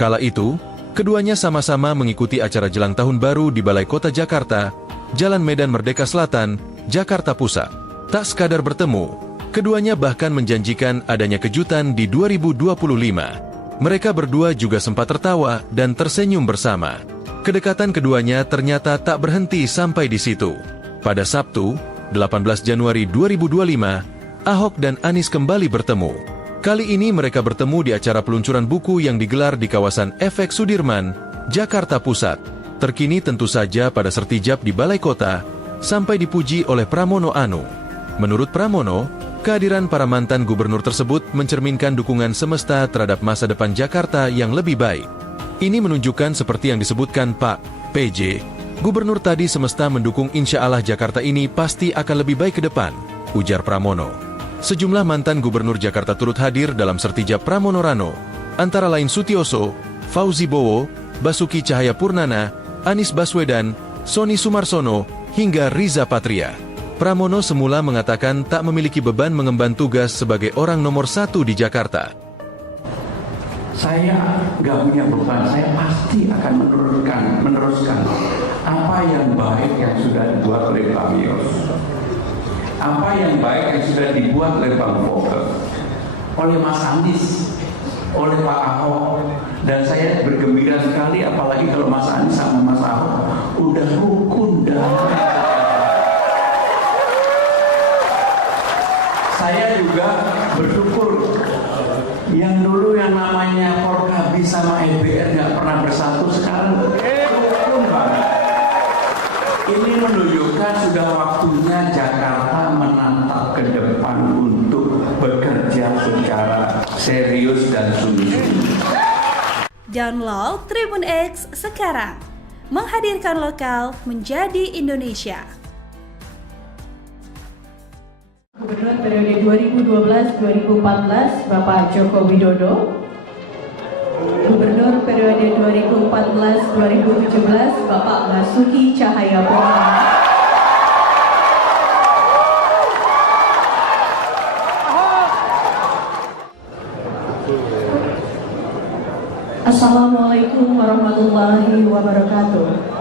Kala itu, keduanya sama-sama mengikuti acara jelang tahun baru di Balai Kota Jakarta, Jalan Medan Merdeka Selatan, Jakarta Pusat. Tak sekadar bertemu, keduanya bahkan menjanjikan adanya kejutan di 2025. Mereka berdua juga sempat tertawa dan tersenyum bersama. Kedekatan keduanya ternyata tak berhenti sampai di situ. Pada Sabtu, 18 Januari 2025, Ahok dan Anies kembali bertemu. Kali ini mereka bertemu di acara peluncuran buku yang digelar di kawasan Efek Sudirman, Jakarta Pusat. Terkini tentu saja pada sertijab di Balai Kota, sampai dipuji oleh Pramono Anung. Menurut Pramono, kehadiran para mantan gubernur tersebut mencerminkan dukungan semesta terhadap masa depan Jakarta yang lebih baik. Ini menunjukkan seperti yang disebutkan Pak PJ, gubernur tadi semesta mendukung insya Allah Jakarta ini pasti akan lebih baik ke depan, ujar Pramono. Sejumlah mantan gubernur Jakarta turut hadir dalam sertijab Pramono Rano, antara lain Sutioso, Fauzi Bowo, Basuki Cahayapurnama, Anies Baswedan, Sony Sumarsono, hingga Riza Patria. Pramono semula mengatakan tak memiliki beban mengemban tugas sebagai orang nomor 1 di Jakarta. Saya nggak punya beban, saya pasti akan meneruskan apa yang baik yang sudah dibuat oleh Pak Yos, apa yang baik yang sudah dibuat oleh Bang Fokke, oleh Mas Anies, oleh Pak Ahok, dan saya bergembira sekali apalagi kalau Mas Anies sama Mas Ahok udah rukun damai. Saya juga bersyukur yang dulu yang namanya Forkabi sama EBR nggak pernah bersatu, sekarang rukun banget. Ini menunjukkan sudah waktunya Jakarta menatap ke depan untuk bekerja secara serius dan sungguh-sungguh. Download Tribun X sekarang, menghadirkan lokal menjadi Indonesia. Gubernur periode 2012-2014 Bapak Joko Widodo. Gubernur periode 2014-2017 Bapak Basuki Cahayapurnama. Assalamualaikum warahmatullahi wabarakatuh.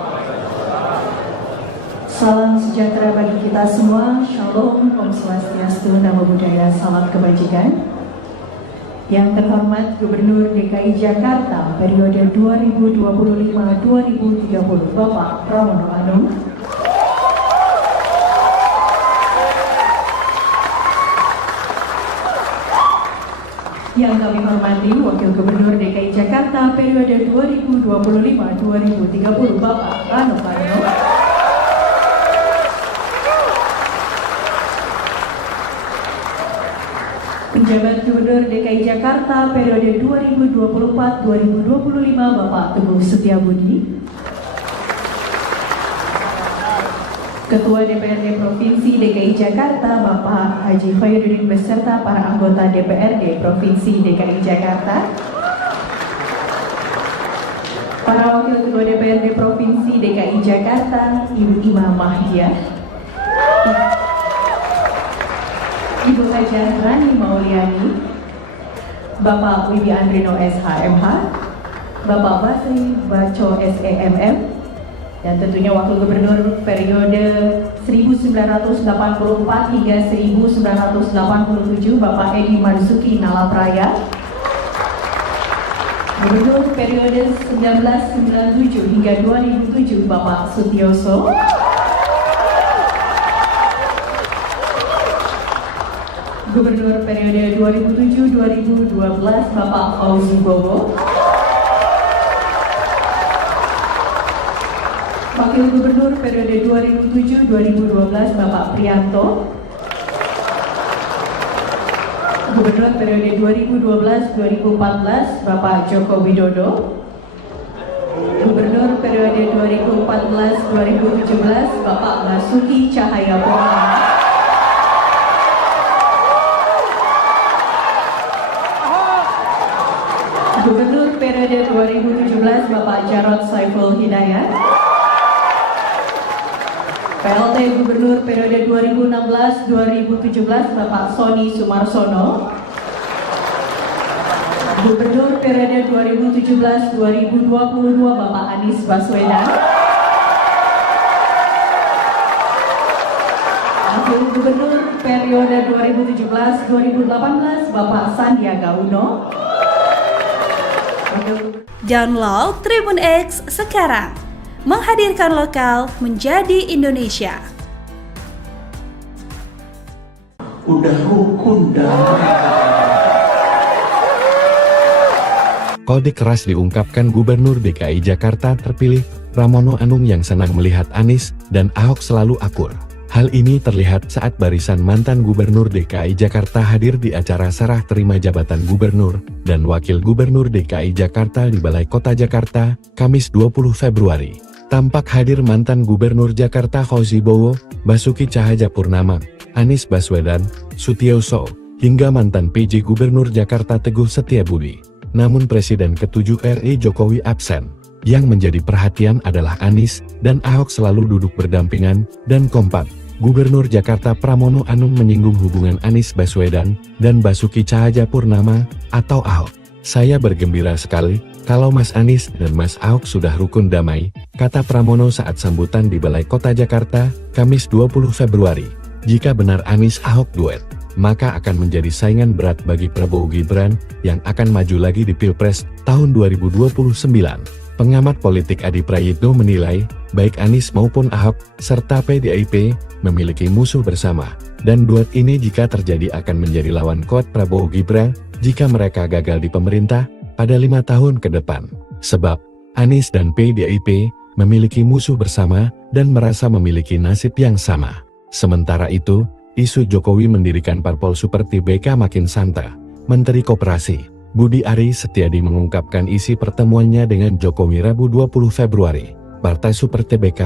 Salam sejahtera bagi kita semua. Shalom, Om Swastiastu, Namo Buddhaya, salam kebajikan. Yang terhormat Gubernur DKI Jakarta periode 2025-2030 Bapak Pramono Anung. Yang kami hormati Wakil Gubernur DKI Jakarta periode 2025-2030 Bapak Rano Karno. Penjabat Gubernur DKI Jakarta periode 2024-2025 Bapak Teguh Setiabudi. Ketua DPRD Provinsi DKI Jakarta Bapak Haji Khairuddin beserta para anggota DPRD Provinsi DKI Jakarta. Para Wakil Ketua DPRD Provinsi DKI Jakarta Ibu Imam Mahdiah, Ibu Hajah Rani Mauliani, Bapak Wibi Andrino SHMH, Bapak Basri Baco SEMM, dan tentunya Wakil Gubernur periode 1984 hingga 1987 Bapak Edi Marzuki Nalapraya, Gubernur periode 1997 hingga 2007 Bapak Sutioso, Gubernur periode 2007-2012 Bapak Fauzi Bowo, Wakil Gubernur periode 2007-2012 Bapak Prianto, Gubernur periode 2012-2014 Bapak Joko Widodo, Gubernur periode 2014-2017 Bapak Basuki Cahayapurnama, Gubernur periode 2017 Bapak Jarod Saiful Hidayat, PLT Gubernur periode 2016-2017 Bapak Sony Sumarsono, Gubernur periode 2017-2022 Bapak Anies Baswedan, Wakil Gubernur periode 2017-2018 Bapak Sandiaga Uno. Download Tribun X sekarang, menghadirkan lokal menjadi Indonesia. Udah rukun damai. Kode keras diungkapkan Gubernur DKI Jakarta terpilih, Pramono Anung yang senang melihat Anies dan Ahok selalu akur. Hal ini terlihat saat barisan mantan Gubernur DKI Jakarta hadir di acara serah terima jabatan Gubernur dan Wakil Gubernur DKI Jakarta di Balai Kota Jakarta, Kamis 20 Februari. Tampak hadir mantan Gubernur Jakarta Fauzi Bowo, Basuki Cahayapurnama, Anies Baswedan, Sutioso, hingga mantan PJ Gubernur Jakarta Teguh Setiabudi. Namun Presiden ke-7 RI Jokowi absen. Yang menjadi perhatian adalah Anies dan Ahok selalu duduk berdampingan dan kompak. Gubernur Jakarta Pramono Anung menyinggung hubungan Anies Baswedan dan Basuki Cahayapurnama atau Ahok. Saya bergembira sekali kalau Mas Anies dan Mas Ahok sudah rukun damai, kata Pramono saat sambutan di Balai Kota Jakarta, Kamis 20 Februari. Jika benar Anies Ahok duet, maka akan menjadi saingan berat bagi Prabowo Gibran yang akan maju lagi di Pilpres tahun 2029. Pengamat politik Adi Prayitno menilai, baik Anies maupun Ahok, serta PDIP, memiliki musuh bersama, dan duet ini jika terjadi akan menjadi lawan kuat Prabowo Gibran, jika mereka gagal di pemerintah, pada 5 tahun ke depan. Sebab, Anies dan PDIP, memiliki musuh bersama, dan merasa memiliki nasib yang sama. Sementara itu, isu Jokowi mendirikan parpol seperti BK makin santer. Menteri Koperasi Budi Ari Setiadi mengungkapkan isi pertemuannya dengan Jokowi Rabu 20 Februari. Partai Super TBK,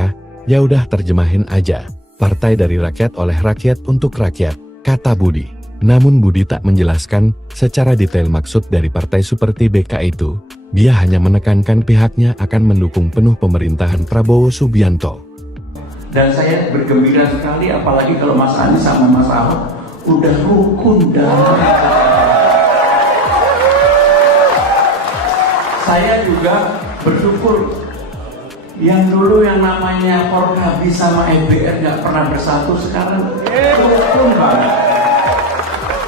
ya udah terjemahin aja. Partai dari rakyat oleh rakyat untuk rakyat, kata Budi. Namun Budi tak menjelaskan secara detail maksud dari Partai Super TBK itu. Dia hanya menekankan pihaknya akan mendukung penuh pemerintahan Prabowo Subianto. Dan saya bergembira sekali apalagi kalau Mas Anies sama Mas Ahok udah rukun damai. Saya juga bersyukur yang dulu yang namanya Forkabi sama EBR nggak pernah bersatu, sekarang rukun banget.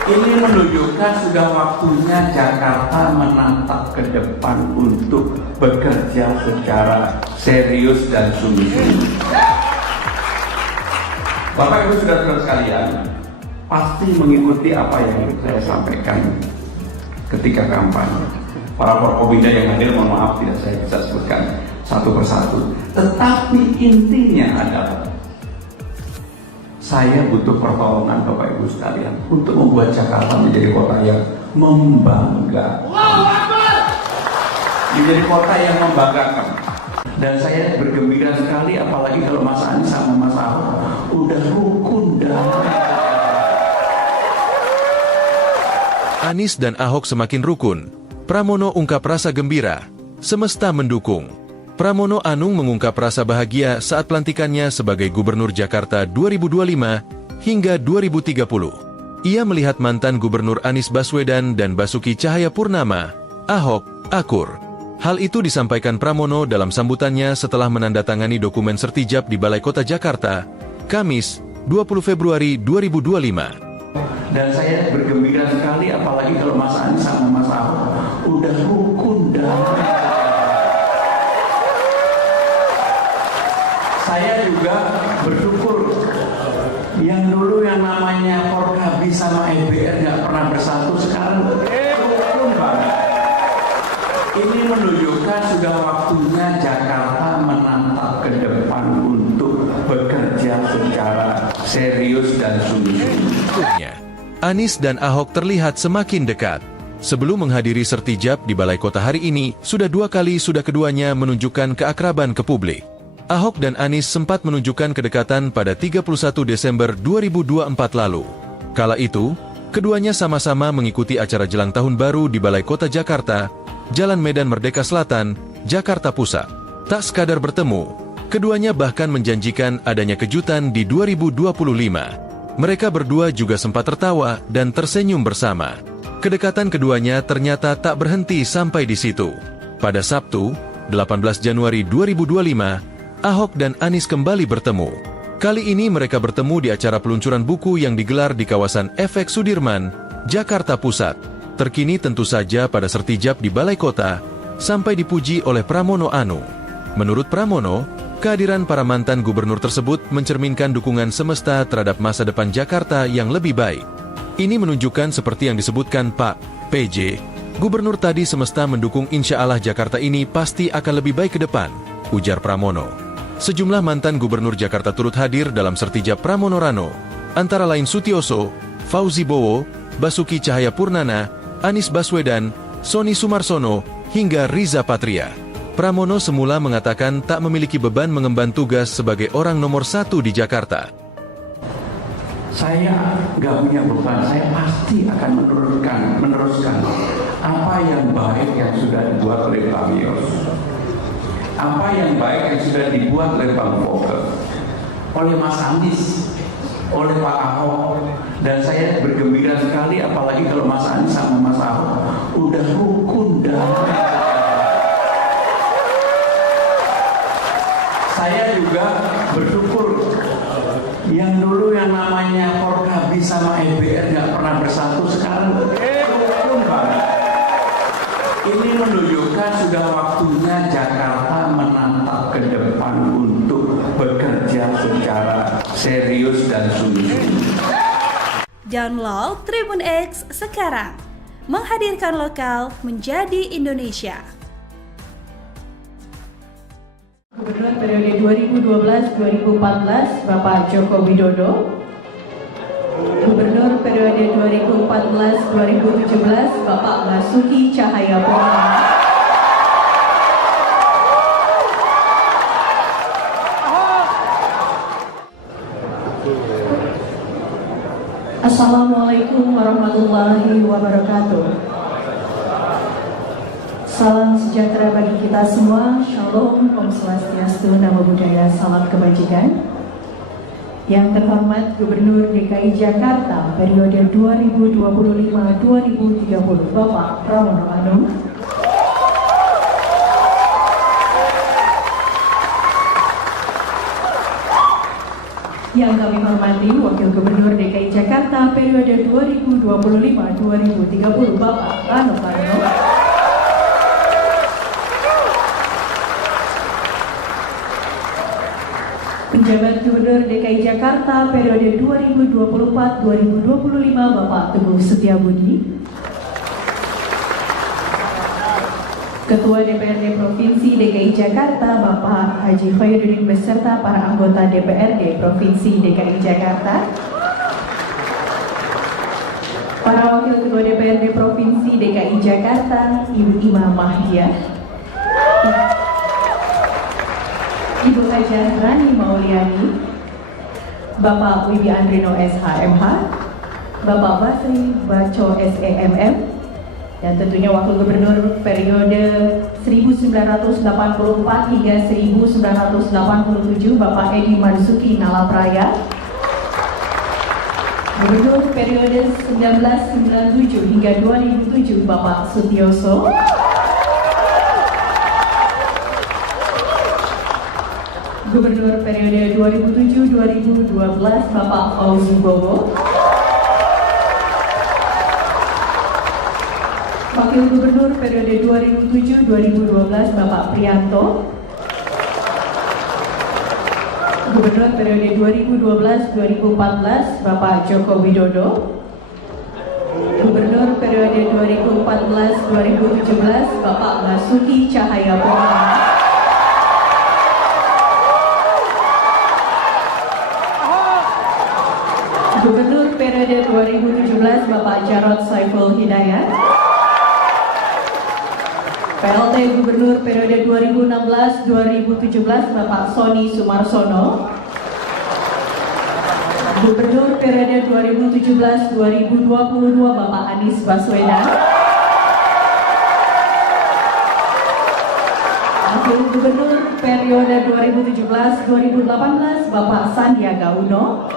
Ini menunjukkan sudah waktunya Jakarta menatap ke depan untuk bekerja secara serius dan sungguh-sungguh. Bapak Ibu saudara-saudara sekalian, pasti mengikuti apa yang saya sampaikan ketika kampanye. Para Forkobida yang hadir, mohon maaf tidak saya bisa sebutkan satu persatu. Tetapi intinya adalah saya butuh pertolongan Bapak Ibu sekalian untuk membuat Jakarta menjadi kota yang membanggakan. Menjadi kota yang membanggakan. Dan saya bergembira sekali apalagi kalau Mas Anies sama Mas Ahok udah rukun damai. Anies dan Ahok semakin rukun. Pramono ungkap rasa gembira, semesta mendukung. Pramono Anung mengungkap rasa bahagia saat pelantikannya sebagai Gubernur Jakarta 2025 hingga 2030. Ia melihat mantan Gubernur Anies Baswedan dan Basuki Cahayapurnama, Ahok, akur. Hal itu disampaikan Pramono dalam sambutannya setelah menandatangani dokumen sertijab di Balai Kota Jakarta, Kamis, 20 Februari 2025. Dan saya bergembira sekali apalagi kalau Mas Anies sama Mas Ahok udah rukun damai. Saya juga bersyukur yang dulu yang namanya Forkabi sama EBR nggak pernah bersatu, sekarang rukun banget. Ini menunjukkan sudah waktunya Jakarta menatap ke depan untuk bekerja secara serius dan sungguh-sungguh. Anies dan Ahok terlihat semakin dekat. Sebelum menghadiri sertijab di Balai Kota hari ini, sudah 2 kali keduanya menunjukkan keakraban ke publik. Ahok dan Anies sempat menunjukkan kedekatan pada 31 Desember 2024 lalu. Kala itu, keduanya sama-sama mengikuti acara jelang tahun baru di Balai Kota Jakarta, Jalan Medan Merdeka Selatan, Jakarta Pusat. Tak sekadar bertemu, keduanya bahkan menjanjikan adanya kejutan di 2025. Mereka berdua juga sempat tertawa dan tersenyum bersama. Kedekatan keduanya ternyata tak berhenti sampai di situ. Pada Sabtu, 18 Januari 2025, Ahok dan Anies kembali bertemu. Kali ini mereka bertemu di acara peluncuran buku yang digelar di kawasan Efek Sudirman, Jakarta Pusat. Terkini tentu saja pada sertijab di Balai Kota, sampai dipuji oleh Pramono Anung. Menurut Pramono, kehadiran para mantan gubernur tersebut mencerminkan dukungan semesta terhadap masa depan Jakarta yang lebih baik. Ini menunjukkan seperti yang disebutkan Pak PJ, gubernur tadi semesta mendukung insya Allah Jakarta ini pasti akan lebih baik ke depan, ujar Pramono. Sejumlah mantan gubernur Jakarta turut hadir dalam sertijab Pramono Rano, antara lain Sutioso, Fauzi Bowo, Basuki Cahayapurnama, Anies Baswedan, Sony Sumarsono, hingga Riza Patria. Pramono semula mengatakan tak memiliki beban mengemban tugas sebagai orang nomor 1 di Jakarta. Saya nggak punya beban, saya pasti akan meneruskan apa yang baik yang sudah dibuat oleh Bang Yos, apa yang baik yang sudah dibuat oleh Bang Foke, oleh Mas Anies, oleh Pak Ahok. Dan saya bergembira sekali, apalagi kalau Mas Anies sama Mas Ahok udah rukun damai. Saya juga bersyukur yang dulu yang namanya Forkabi sama EBR nggak pernah bersatu, sekarang rukun banget. Ini menunjukkan sudah waktunya Jakarta menatap ke depan untuk bekerja secara serius dan sungguh-sungguh. Download Tribun X sekarang, menghadirkan lokal menjadi Indonesia. Gubernur periode 2012-2014 Bapak Joko Widodo. Gubernur periode 2014-2017 Bapak Basuki Cahayapurnama. Assalamualaikum warahmatullahi wabarakatuh. Salam sejahtera bagi kita semua. Shalom, Om Swastiastu, Namo Buddhaya, salam kebajikan. Yang terhormat Gubernur DKI Jakarta periode 2025-2030 Bapak Pramono Anung. Yang kami hormati Wakil Gubernur DKI Jakarta periode 2025-2030 Bapak Rano Karno. Penjabat Gubernur DKI Jakarta periode 2024-2025 Bapak Teguh Setiabudi. Ketua DPRD Provinsi DKI Jakarta Bapak Haji Khairuddin beserta para anggota DPRD Provinsi DKI Jakarta. Para Wakil Ketua DPRD Provinsi DKI Jakarta, Ibu Ima Mahdiah, Ibu Hajar Rani Mauliani, Bapak Wibi Andrino SHMH, Bapak Basri Baco SEMM, dan tentunya Wakil Gubernur periode 1984 hingga 1987 Bapak Edi Marzuki Nalapraya, Gubernur periode 1997 hingga 2007 Bapak Sutioso, Gubernur periode 2007-2012 Bapak Fauzi Bowo, Wakil Gubernur periode 2007-2012 Bapak Prianto, Gubernur periode 2012-2014 Bapak Joko Widodo, Gubernur periode 2014-2017 Bapak Basuki Cahayapurnama, Gubernur periode 2017 Bapak Jarod Saiful Hidayat, PLT Gubernur periode 2016-2017 Bapak Sony Sumarsono, Gubernur periode 2017-2022 Bapak Anies Baswedan, Wakil Gubernur periode 2017-2018 Bapak Sandiaga Uno.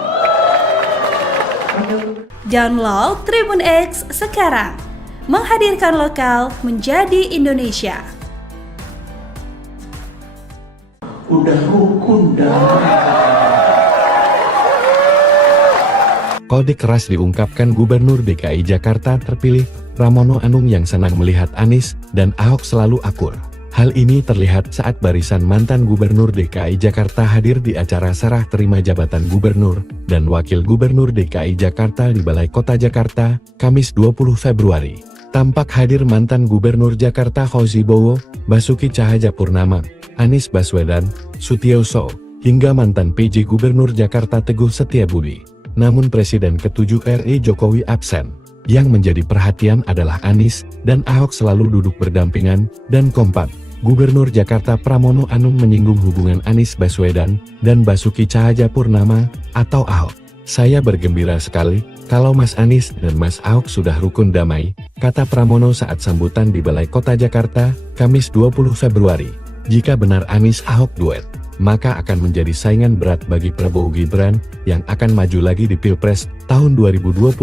Download Tribun X sekarang, menghadirkan lokal menjadi Indonesia. Udah rukun damai. Kode keras diungkapkan Gubernur DKI Jakarta terpilih, Pramono Anung yang senang melihat Anies dan Ahok selalu akur. Hal ini terlihat saat barisan mantan Gubernur DKI Jakarta hadir di acara serah terima jabatan Gubernur dan Wakil Gubernur DKI Jakarta di Balai Kota Jakarta, Kamis 20 Februari. Tampak hadir mantan Gubernur Jakarta Fauzi Bowo, Basuki Cahayapurnama, Anies Baswedan, Sutioso, hingga mantan PJ Gubernur Jakarta Teguh Setiabudi. Namun Presiden ke-7 RI Jokowi absen. Yang menjadi perhatian adalah Anies dan Ahok selalu duduk berdampingan dan kompak. Gubernur Jakarta Pramono Anung menyinggung hubungan Anies Baswedan dan Basuki Cahayapurnama atau Ahok. Saya bergembira sekali kalau Mas Anies dan Mas Ahok sudah rukun damai, kata Pramono saat sambutan di Balai Kota Jakarta, Kamis 20 Februari. Jika benar Anies Ahok duet, maka akan menjadi saingan berat bagi Prabowo Gibran yang akan maju lagi di Pilpres tahun 2029.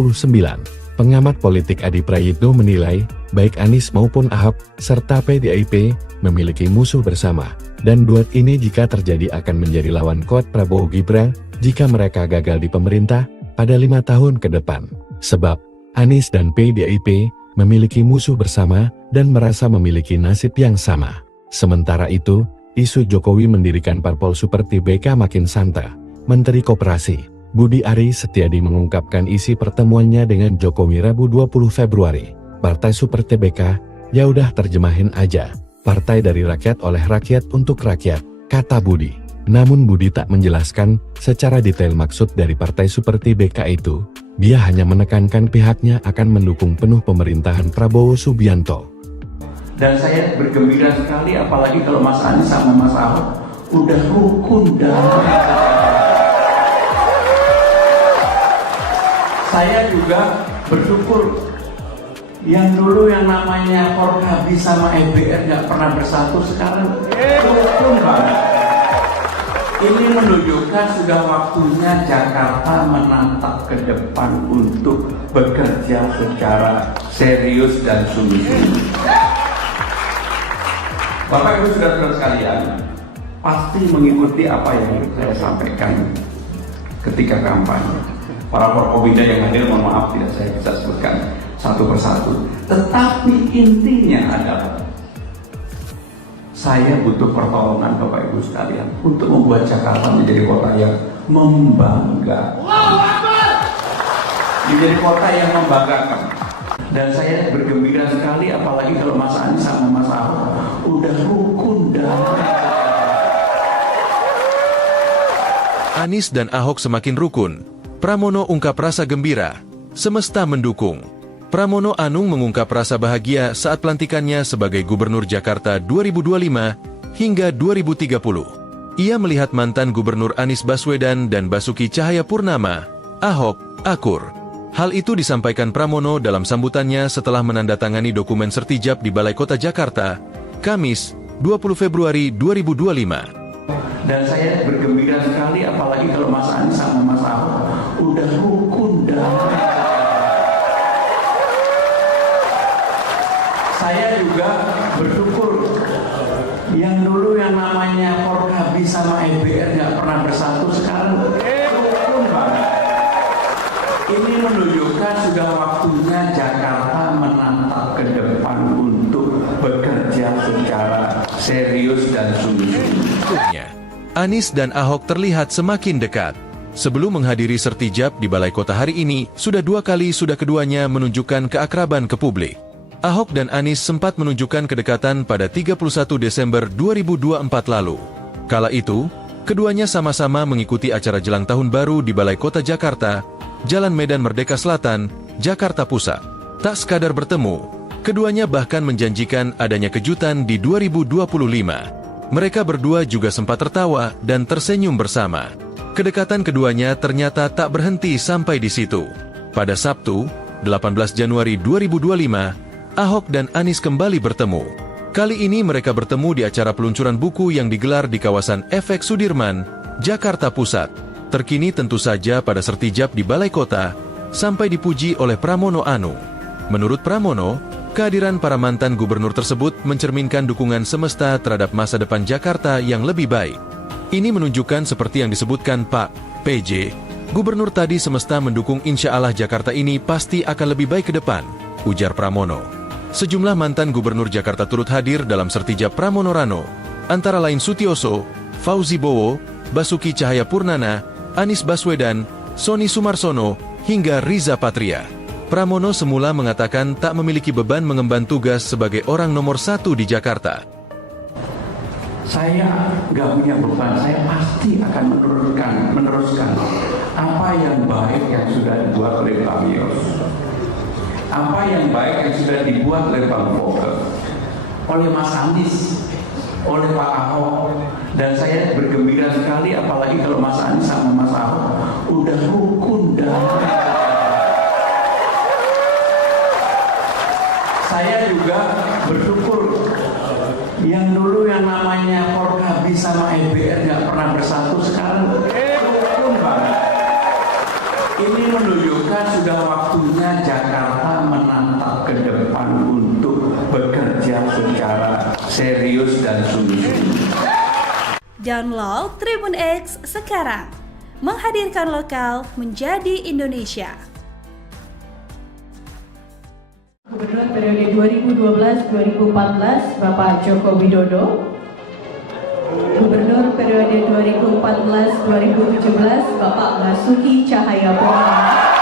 Pengamat politik Adi Prayitno menilai, baik Anies maupun Ahok, serta PDIP, memiliki musuh bersama, dan duet ini jika terjadi akan menjadi lawan kuat Prabowo Gibran jika mereka gagal di pemerintah pada 5 tahun ke depan. Sebab, Anies dan PDIP memiliki musuh bersama dan merasa memiliki nasib yang sama. Sementara itu, isu Jokowi mendirikan parpol seperti BK makin santer. Menteri Koperasi, Budi Ari Setiadi mengungkapkan isi pertemuannya dengan Jokowi Rabu 20 Februari. Partai Super TBK, ya udah terjemahin aja. Partai dari rakyat oleh rakyat untuk rakyat, kata Budi. Namun Budi tak menjelaskan secara detail maksud dari Partai Super TBK itu. Dia hanya menekankan pihaknya akan mendukung penuh pemerintahan Prabowo Subianto. Dan saya bergembira sekali apalagi kalau Mas Anies sama Mas Ahok udah rukun damai. Saya juga bersyukur yang dulu yang namanya Forkabi sama EBR nggak pernah bersatu, sekarang rukun banget. Ini menunjukkan sudah waktunya Jakarta menatap ke depan untuk bekerja secara serius dan sungguh-sungguh. Bapak Ibu saudara-saudara sekalian, pasti mengikuti apa yang saya sampaikan ketika kampanye. Para Forkobida yang hadir, mohon maaf tidak saya bisa sebutkan satu persatu. Tetapi intinya adalah saya butuh pertolongan Bapak Ibu sekalian untuk membuat Jakarta menjadi kota yang membanggakan. Menjadi kota yang membanggakan. Dan saya bergembira sekali apalagi kalau Mas Anies sama Mas Ahok udah rukun damai. Anies dan Ahok semakin rukun. Pramono ungkap rasa gembira. Semesta mendukung. Pramono Anung mengungkap rasa bahagia saat pelantikannya sebagai Gubernur Jakarta 2025 hingga 2030. Ia melihat mantan Gubernur Anies Baswedan dan Basuki Cahayapurnama, Ahok, akur. Hal itu disampaikan Pramono dalam sambutannya setelah menandatangani dokumen sertijab di Balai Kota Jakarta, Kamis, 20 Februari 2025. Dan saya bergembira sekali apalagi kalau Mas Anies sama Mas Ahok udah rukun damai. Saya juga bersyukur yang dulu yang namanya Forkabi sama EBR nggak pernah bersatu, sekarang rukun banget. Ini menunjukkan sudah waktunya Jakarta menatap ke depan untuk bekerja secara serius dan sungguh-sungguh. Anies dan Ahok terlihat semakin dekat. Sebelum menghadiri sertijab di Balai Kota hari ini, sudah keduanya menunjukkan keakraban ke publik. Ahok dan Anies sempat menunjukkan kedekatan pada 31 Desember 2024 lalu. Kala itu, keduanya sama-sama mengikuti acara jelang tahun baru di Balai Kota Jakarta, Jalan Medan Merdeka Selatan, Jakarta Pusat. Tak sekadar bertemu, keduanya bahkan menjanjikan adanya kejutan di 2025. Mereka berdua juga sempat tertawa dan tersenyum bersama. Kedekatan keduanya ternyata tak berhenti sampai di situ. Pada Sabtu, 18 Januari 2025, Ahok dan Anies kembali bertemu. Kali ini mereka bertemu di acara peluncuran buku yang digelar di kawasan Efek Sudirman, Jakarta Pusat. Terkini tentu saja pada sertijab di Balai Kota, sampai dipuji oleh Pramono Anung. Menurut Pramono, kehadiran para mantan gubernur tersebut mencerminkan dukungan semesta terhadap masa depan Jakarta yang lebih baik. Ini menunjukkan seperti yang disebutkan Pak PJ, gubernur tadi semesta mendukung insya Allah Jakarta ini pasti akan lebih baik ke depan, ujar Pramono. Sejumlah mantan gubernur Jakarta turut hadir dalam sertijab Pramono Rano, antara lain Sutioso, Fauzi Bowo, Basuki Cahayapurnama, Anies Baswedan, Sony Sumarsono, hingga Riza Patria. Pramono semula mengatakan tak memiliki beban mengemban tugas sebagai orang nomor 1 di Jakarta. Saya nggak punya beban, saya pasti akan meneruskan apa yang baik yang sudah dibuat oleh Bang Yos, apa yang baik yang sudah dibuat oleh Bang Foke, oleh Mas Anies, oleh Pak Ahok. Dan saya bergembira sekali apalagi kalau Mas Anies sama Mas Ahok udah rukun damai. Saya juga bersyukur yang dulu yang namanya Forkabi sama EBR nggak juga sudah waktunya Jakarta menatap ke depan untuk bekerja secara serius dan sungguh-sungguh. Download Tribun X sekarang, menghadirkan lokal menjadi Indonesia. Gubernur periode 2012-2014 Bapak Joko Widodo. Gubernur periode 2014-2017 Bapak Basuki Cahayapurnama.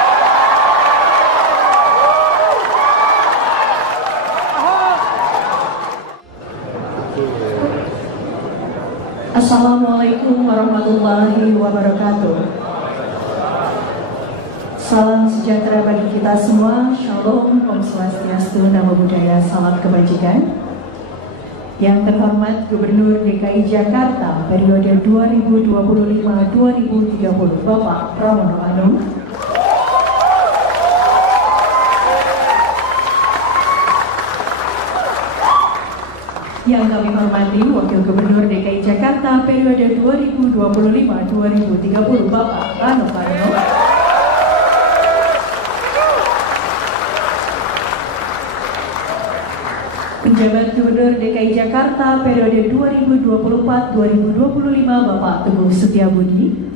Assalamualaikum warahmatullahi wabarakatuh. Salam sejahtera bagi kita semua. Shalom, Om Swastiastu, Namo Buddhaya, salam kebajikan. Yang terhormat Gubernur DKI Jakarta periode 2025-2030 Bapak Pramono Anung. Yang kami hormati Wakil Gubernur DKI Jakarta periode 2025-2030 Bapak Rano Karno. Penjabat Gubernur DKI Jakarta periode 2024-2025 Bapak Teguh Setiabudi.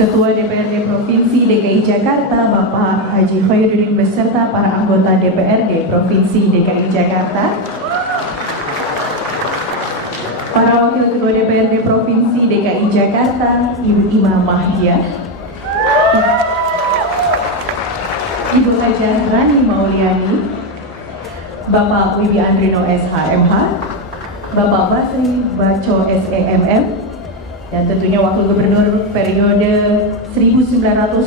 Ketua DPRD Provinsi DKI Jakarta Bapak Haji Khairuddin beserta para anggota DPRD Provinsi DKI Jakarta. Para Wakil Ketua DPRD Provinsi DKI Jakarta Ibu Ima Mahdia, Ibu Hajah Rani Mauliani, Bapak Wibi Andrino SHMH, Bapak Basri Baco SEMM, dan tentunya Wakil Gubernur periode 1984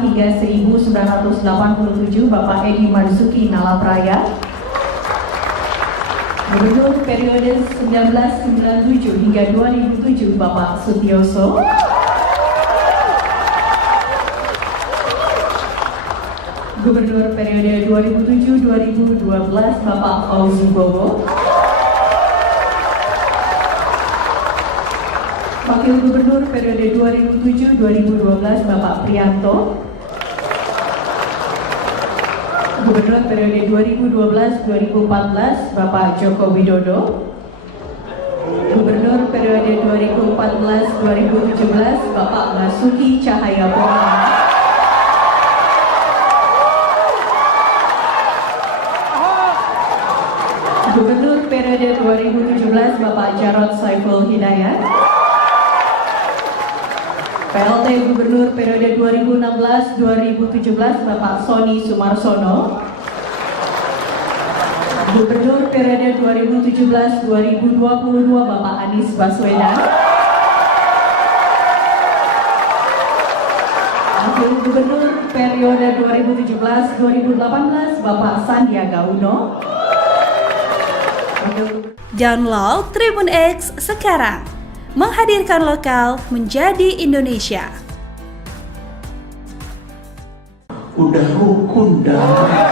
hingga 1987 Bapak Edi Marzuki Nalapraya, Gubernur periode 1997 hingga 2007 Bapak Sutioso, Gubernur periode 2007-2012 Bapak Fauzi Bowo, Wakil Gubernur periode 2007-2012 Bapak Prianto, Gubernur periode 2012-2014 Bapak Joko Widodo, Gubernur periode 2014-2017 Bapak Basuki Cahayapurnama, Gubernur periode 2017 Bapak Jarod Saiful Hidayat, PLT Gubernur periode 2016-2017 Bapak Sony Sumarsono, Gubernur periode 2017-2022 Bapak Anies Baswedan, Wakil Gubernur periode 2017-2018 Bapak Sandiaga Uno. Download Tribun X sekarang, menghadirkan lokal menjadi Indonesia. Udah rukun damai.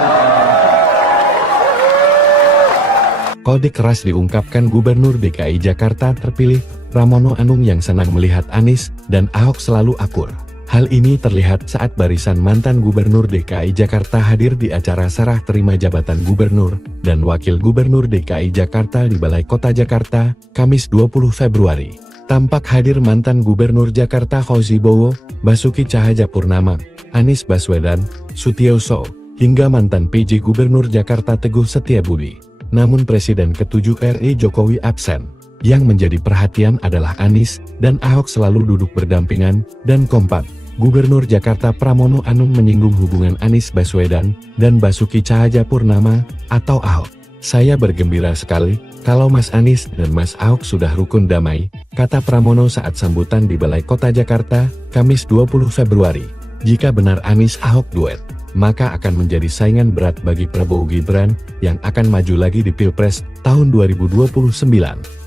Kode keras diungkapkan Gubernur DKI Jakarta terpilih, Pramono Anung yang senang melihat Anies dan Ahok selalu akur. Hal ini terlihat saat barisan mantan Gubernur DKI Jakarta hadir di acara serah terima jabatan Gubernur dan Wakil Gubernur DKI Jakarta di Balai Kota Jakarta, Kamis 20 Februari. Tampak hadir mantan Gubernur Jakarta Fauzi Bowo, Basuki Cahayapurnama, Anies Baswedan, Sutioso, hingga mantan PJ Gubernur Jakarta Teguh Setiabudi. Namun Presiden ke-7 RI Jokowi absen. Yang menjadi perhatian adalah Anies dan Ahok selalu duduk berdampingan dan kompak. Gubernur Jakarta Pramono Anung menyinggung hubungan Anies Baswedan dan Basuki Cahayapurnama atau Ahok. Saya bergembira sekali kalau Mas Anies dan Mas Ahok sudah rukun damai, kata Pramono saat sambutan di Balai Kota Jakarta, Kamis 20 Februari. Jika benar Anies Ahok duet, maka akan menjadi saingan berat bagi Prabowo Gibran yang akan maju lagi di Pilpres tahun 2029.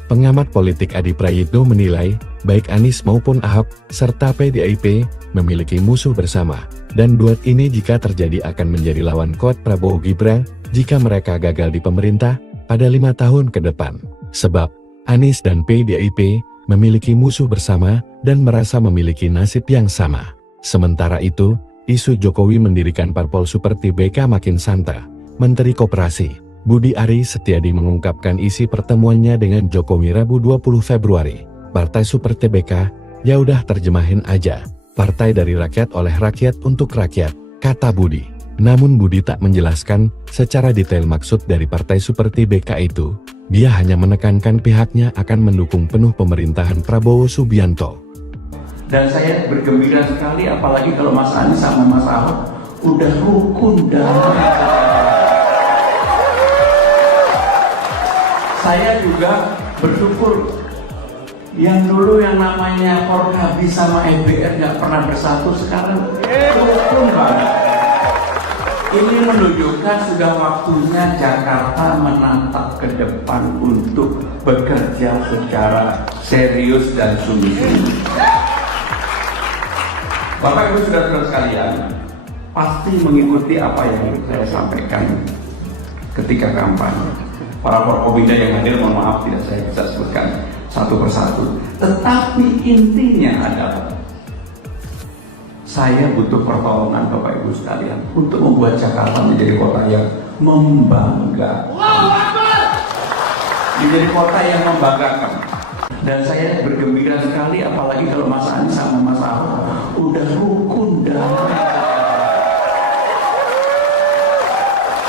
Pengamat politik Adi Prayitno menilai, baik Anies maupun Ahok, serta PDIP, memiliki musuh bersama, dan duet ini jika terjadi akan menjadi lawan kuat Prabowo Gibran, jika mereka gagal di pemerintah, pada 5 tahun ke depan. Sebab, Anies dan PDIP, memiliki musuh bersama, dan merasa memiliki nasib yang sama. Sementara itu, isu Jokowi mendirikan parpol Super TBK makin santer. Menteri Koperasi, Budi Ari Setiadi mengungkapkan isi pertemuannya dengan Jokowi Rabu 20 Februari. Partai Super TBK, ya udah terjemahin aja. Partai dari rakyat oleh rakyat untuk rakyat, kata Budi. Namun Budi tak menjelaskan secara detail maksud dari Partai Super TBK itu. Dia hanya menekankan pihaknya akan mendukung penuh pemerintahan Prabowo Subianto. Dan saya bergembira sekali, apalagi kalau Mas Anies sama Mas Ahok udah rukun damai. Saya juga bersyukur yang dulu yang namanya Forkabi sama EBR nggak pernah bersatu, sekarang rukun banget. Ini menunjukkan sudah waktunya Jakarta menatap ke depan untuk bekerja secara serius dan sungguh-sungguh. Bapak Ibu saudara-saudara sekalian, pasti mengikuti apa yang saya sampaikan ketika kampanye. Para Forkobinda yang hadir, mohon maaf tidak saya bisa sebutkan satu persatu. Tetapi intinya adalah saya butuh pertolongan Bapak Ibu sekalian untuk membuat Jakarta menjadi kota yang membanggakan. Menjadi kota yang membanggakan. Dan saya bergembira sekali, apalagi kalau Mas Anies sama Mas Ahok udah rukun damai.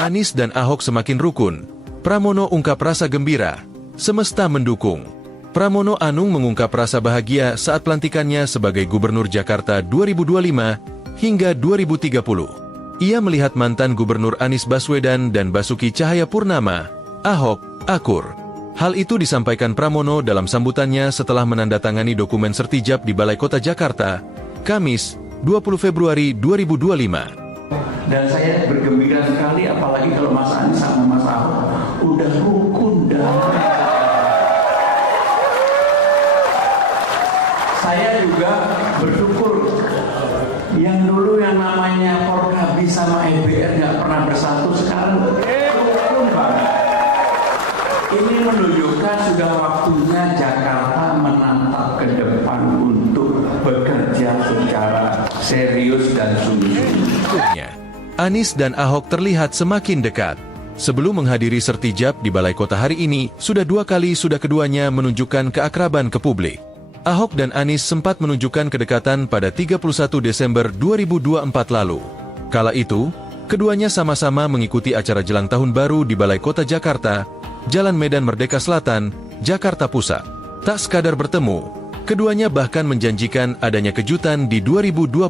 Anies dan Ahok semakin rukun. Pramono ungkap rasa gembira. Semesta mendukung. Pramono Anung mengungkap rasa bahagia saat pelantikannya sebagai Gubernur Jakarta 2025 hingga 2030. Ia melihat mantan Gubernur Anies Baswedan dan Basuki Cahayapurnama, Ahok, akur. Hal itu disampaikan Pramono dalam sambutannya setelah menandatangani dokumen sertijab di Balai Kota Jakarta, Kamis, 20 Februari 2025. Dan saya bergembira sekali, apalagi kalau Mas Anies sama Mas Ahok udah rukun damai. Saya juga bersyukur yang dulu yang namanya Forkabi sama EBR nggak pernah bersatu, sekarang rukun banget. Ini menunjukkan sudah waktunya Jakarta menatap ke depan untuk bekerja secara serius dan sungguh-sungguh. Anies dan Ahok terlihat semakin dekat. Sebelum menghadiri sertijab di Balai Kota hari ini, sudah keduanya menunjukkan keakraban ke publik. Ahok dan Anies sempat menunjukkan kedekatan pada 31 Desember 2024 lalu. Kala itu, keduanya sama-sama mengikuti acara jelang tahun baru di Balai Kota Jakarta, Jalan Medan Merdeka Selatan, Jakarta Pusat. Tak sekadar bertemu, keduanya bahkan menjanjikan adanya kejutan di 2025.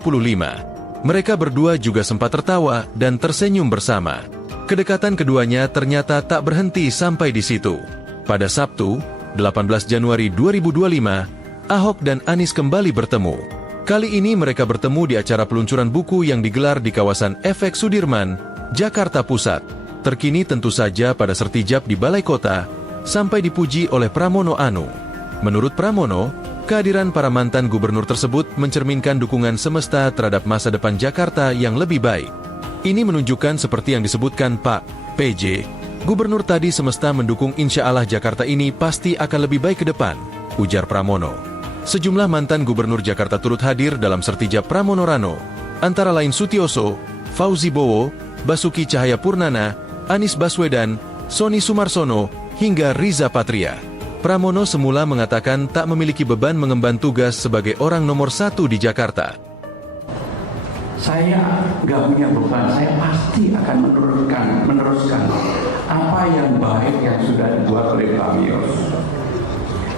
Mereka berdua juga sempat tertawa dan tersenyum bersama. Kedekatan keduanya ternyata tak berhenti sampai di situ. Pada Sabtu, 18 Januari 2025, Ahok dan Anies kembali bertemu. Kali ini mereka bertemu di acara peluncuran buku yang digelar di kawasan Efek Sudirman, Jakarta Pusat. Terkini tentu saja pada sertijab di Balai Kota, sampai dipuji oleh Pramono Anung. Menurut Pramono, kehadiran para mantan gubernur tersebut mencerminkan dukungan semesta terhadap masa depan Jakarta yang lebih baik. Ini menunjukkan seperti yang disebutkan Pak PJ, gubernur tadi semesta mendukung, insya Allah Jakarta ini pasti akan lebih baik ke depan, ujar Pramono. Sejumlah mantan gubernur Jakarta turut hadir dalam sertijab Pramono Rano, antara lain Sutioso, Fauzi Bowo, Basuki Cahayapurnama, Anies Baswedan, Sony Sumarsono, hingga Riza Patria. Pramono semula mengatakan tak memiliki beban mengemban tugas sebagai orang nomor 1 di Jakarta. Saya nggak punya beban, saya pasti akan meneruskan apa yang baik yang sudah dibuat oleh Pak Mios,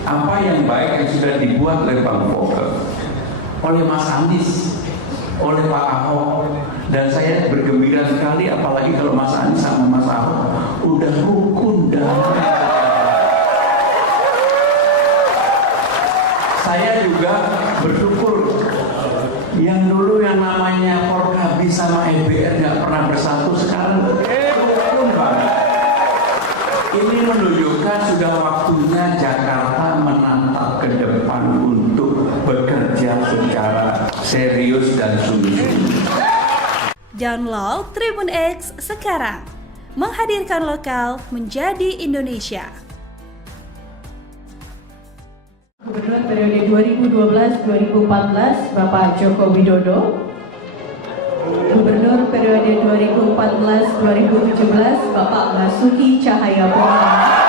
apa yang baik yang sudah dibuat oleh Bang Fokker, oleh Mas Anies, oleh Pak Ahok. Dan saya bergembira sekali, apalagi kalau Mas Anies sama Mas Ahok udah rukun damai. Saya juga bersyukur yang dulu yang namanya Forkabi sama EBR nggak pernah bersatu, sekarang rukun banget. Ini menunjukkan sudah waktunya Jakarta menatap ke depan untuk bekerja secara serius dan sungguh-sungguh. Download Tribun X sekarang, menghadirkan lokal menjadi Indonesia. Gubernur periode 2012-2014 Bapak Joko Widodo. Gubernur periode 2014-2017 Bapak Basuki Cahayapurnama.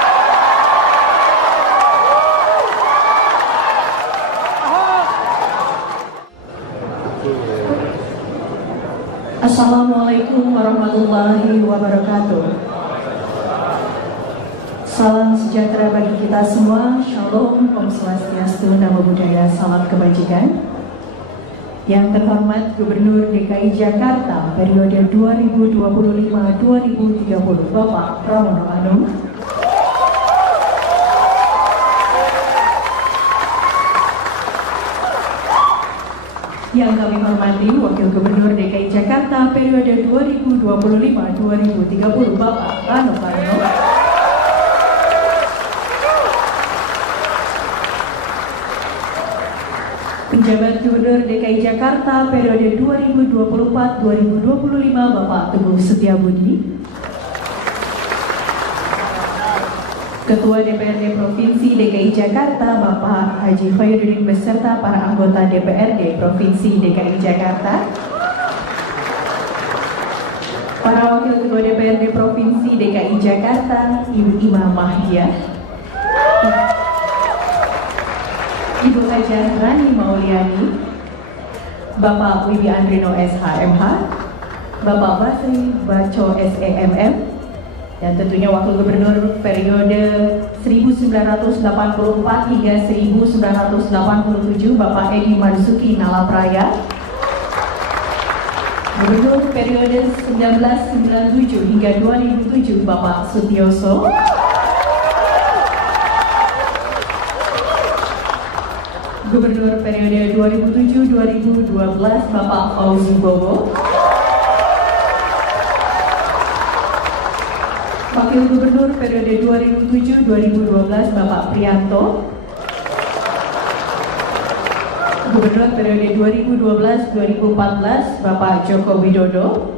Assalamualaikum warahmatullahi wabarakatuh. Salam sejahtera bagi kita semua. Shalom, Om Swastiastu, Namo Buddhaya, salam kebajikan. Yang terhormat Gubernur DKI Jakarta periode 2025-2030 Bapak Pramono Anung. Yang kami hormati Wakil Gubernur DKI Jakarta periode 2025-2030 Bapak Rano Karno. Penjabat Gubernur DKI Jakarta periode 2024-2025 Bapak Teguh Setiabudi. Ketua DPRD Provinsi DKI Jakarta Bapak Haji Khairuddin beserta para anggota DPRD Provinsi DKI Jakarta. Para Wakil Ketua DPRD Provinsi DKI Jakarta, Ibu Imam Mahdiah, Ibu Hajah Rani Mauliani, Bapak Wibi Andrino SHMH, Bapak Basri Baco SEMM, dan tentunya Wakil Gubernur periode 1984 hingga 1987 Bapak Edi Marzuki Nalapraya. Gubernur periode 1997 hingga 2007 Bapak Sutioso. Gubernur periode 2007-2012 Bapak Fauzi Bowo. Wakil Gubernur periode 2007-2012 Bapak Prianto. Gubernur periode 2012-2014 Bapak Joko Widodo.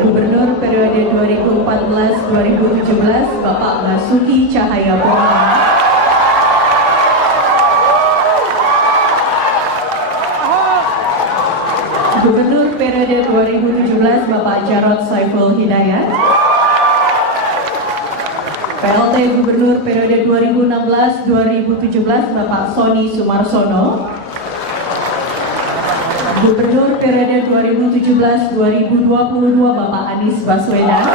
Gubernur periode 2014-2017 Bapak Basuki Cahayapurnama. Gubernur periode 2017 Bapak Jarod Saiful Hidayat. PLT Gubernur periode 2016-2017 Bapak Sony Sumarsono. Gubernur periode 2017-2022 Bapak Anies Baswedan.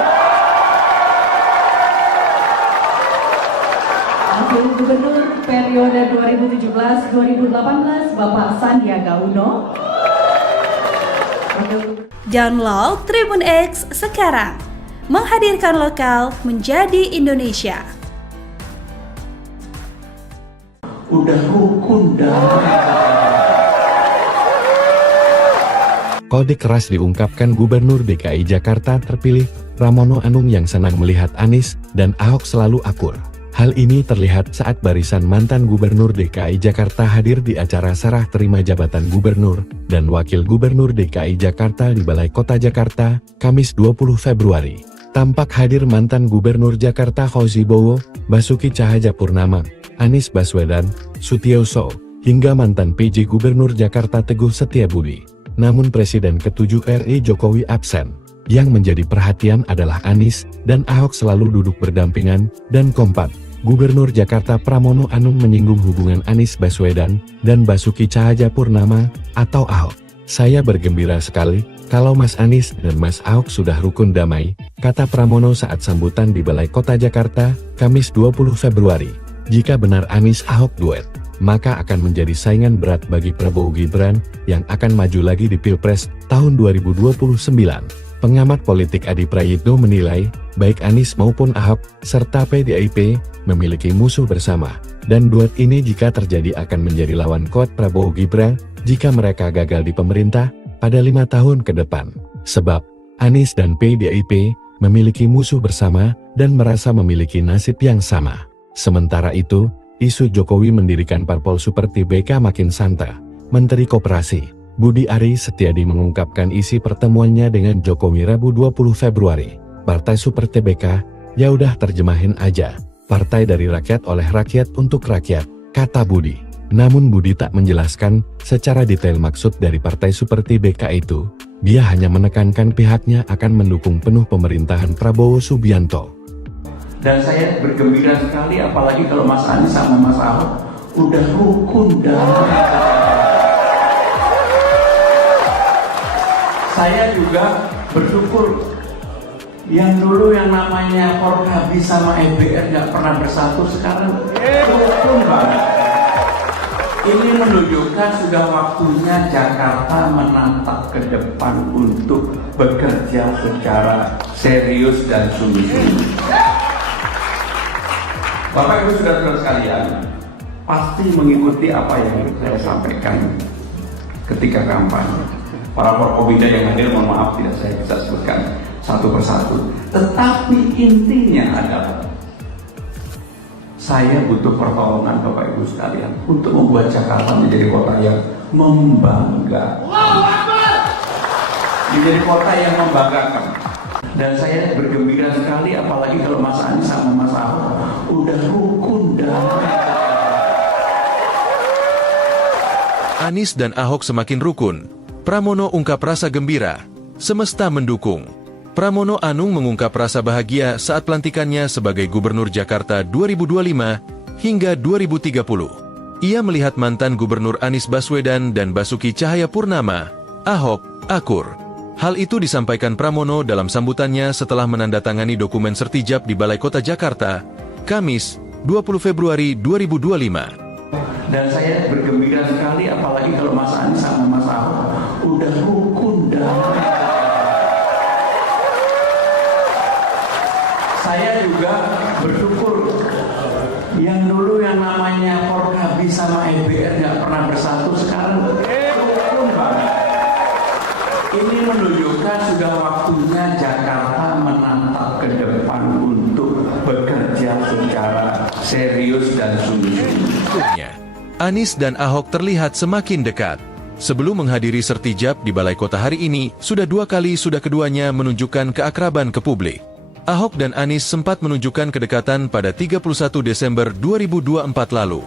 Wakil Gubernur periode 2017-2018 Bapak Sandiaga Uno. Download Tribun X sekarang. Menghadirkan lokal menjadi Indonesia. Udah rukun damai. Kode keras diungkapkan Gubernur DKI Jakarta terpilih, Pramono Anung yang senang melihat Anies dan Ahok selalu akur. Hal ini terlihat saat barisan mantan Gubernur DKI Jakarta hadir di acara serah terima jabatan Gubernur dan Wakil Gubernur DKI Jakarta di Balai Kota Jakarta, Kamis 20 Februari. Tampak hadir mantan Gubernur Jakarta Fauzi Bowo, Basuki Cahayapurnama, Anies Baswedan, Sutioso, hingga mantan PJ Gubernur Jakarta Teguh Setiabudi. Namun Presiden ke-7 RI Jokowi absen. Yang menjadi perhatian adalah Anies dan Ahok selalu duduk berdampingan dan kompak. Gubernur Jakarta Pramono Anung menyinggung hubungan Anies Baswedan dan Basuki Cahayapurnama atau Ahok. Saya bergembira sekali kalau Mas Anies dan Mas Ahok sudah rukun damai, kata Pramono saat sambutan di Balai Kota Jakarta, Kamis 20 Februari. Jika benar Anies Ahok duet, maka akan menjadi saingan berat bagi Prabowo Gibran yang akan maju lagi di Pilpres tahun 2029. Pengamat politik Adi Prayitno menilai, baik Anies maupun Ahok, serta PDIP, memiliki musuh bersama. Dan duet ini jika terjadi akan menjadi lawan kuat Prabowo Gibran, jika mereka gagal di pemerintah, pada 5 tahun ke depan. Sebab, Anies dan PDIP, memiliki musuh bersama, dan merasa memiliki nasib yang sama. Sementara itu, isu Jokowi mendirikan parpol seperti BK makin santer. Menteri Koperasi Budi Ari Setiadi mengungkapkan isi pertemuannya dengan Jokowi Rabu 20 Februari. Partai Super TBK, ya udah terjemahin aja. Partai dari rakyat oleh rakyat untuk rakyat. kata Budi. Namun Budi tak menjelaskan secara detail maksud dari partai seperti BK itu. Dia hanya menekankan pihaknya akan mendukung penuh pemerintahan Prabowo Subianto. Dan saya bergembira sekali apalagi kalau Mas Anies sama Mas Ahok udah rukun damai. Saya juga bersyukur yang dulu yang namanya Forkabi sama EBR nggak pernah bersatu, sekarang rukun banget. Ini menunjukkan sudah waktunya Jakarta menatap ke depan untuk bekerja secara serius dan sungguh-sungguh. Bapak Ibu saudara sekalian, pasti mengikuti apa yang saya sampaikan ketika kampanye. Para Forkobida yang hadir, mohon maaf tidak saya bisa sebutkan satu persatu. Tetapi intinya adalah saya butuh pertolongan Bapak Ibu sekalian untuk membuat Jakarta menjadi kota yang membanggakan. Menjadi kota yang membanggakan. Dan saya bergembira sekali apalagi kalau Mas Anies sama Mas Ahok udah rukun damai. Anies dan Ahok semakin rukun. Pramono ungkap rasa gembira. Semesta mendukung. Pramono Anung mengungkap rasa bahagia saat pelantikannya sebagai Gubernur Jakarta 2025 hingga 2030. Ia melihat mantan Gubernur Anies Baswedan dan Basuki Cahayapurnama, Ahok, akur. Hal itu disampaikan Pramono dalam sambutannya setelah menandatangani dokumen sertijab di Balai Kota Jakarta, Kamis, 20 Februari 2025. Dan saya bergembira sekali apalagi kalau Mas Anies sama Mas Ahok udah rukun damai. Saya juga bersyukur yang dulu yang namanya Forkabi sama EBR nggak pernah bersatu, sekarang rukun banget. Ini menunjukkan sudah waktunya Jakarta menatap ke depan untuk bekerja secara serius dan sungguh-sungguh. Anies dan Ahok terlihat semakin dekat. Sebelum menghadiri sertijab di Balai Kota hari ini, sudah keduanya menunjukkan keakraban ke publik. Ahok dan Anies sempat menunjukkan kedekatan pada 31 Desember 2024 lalu.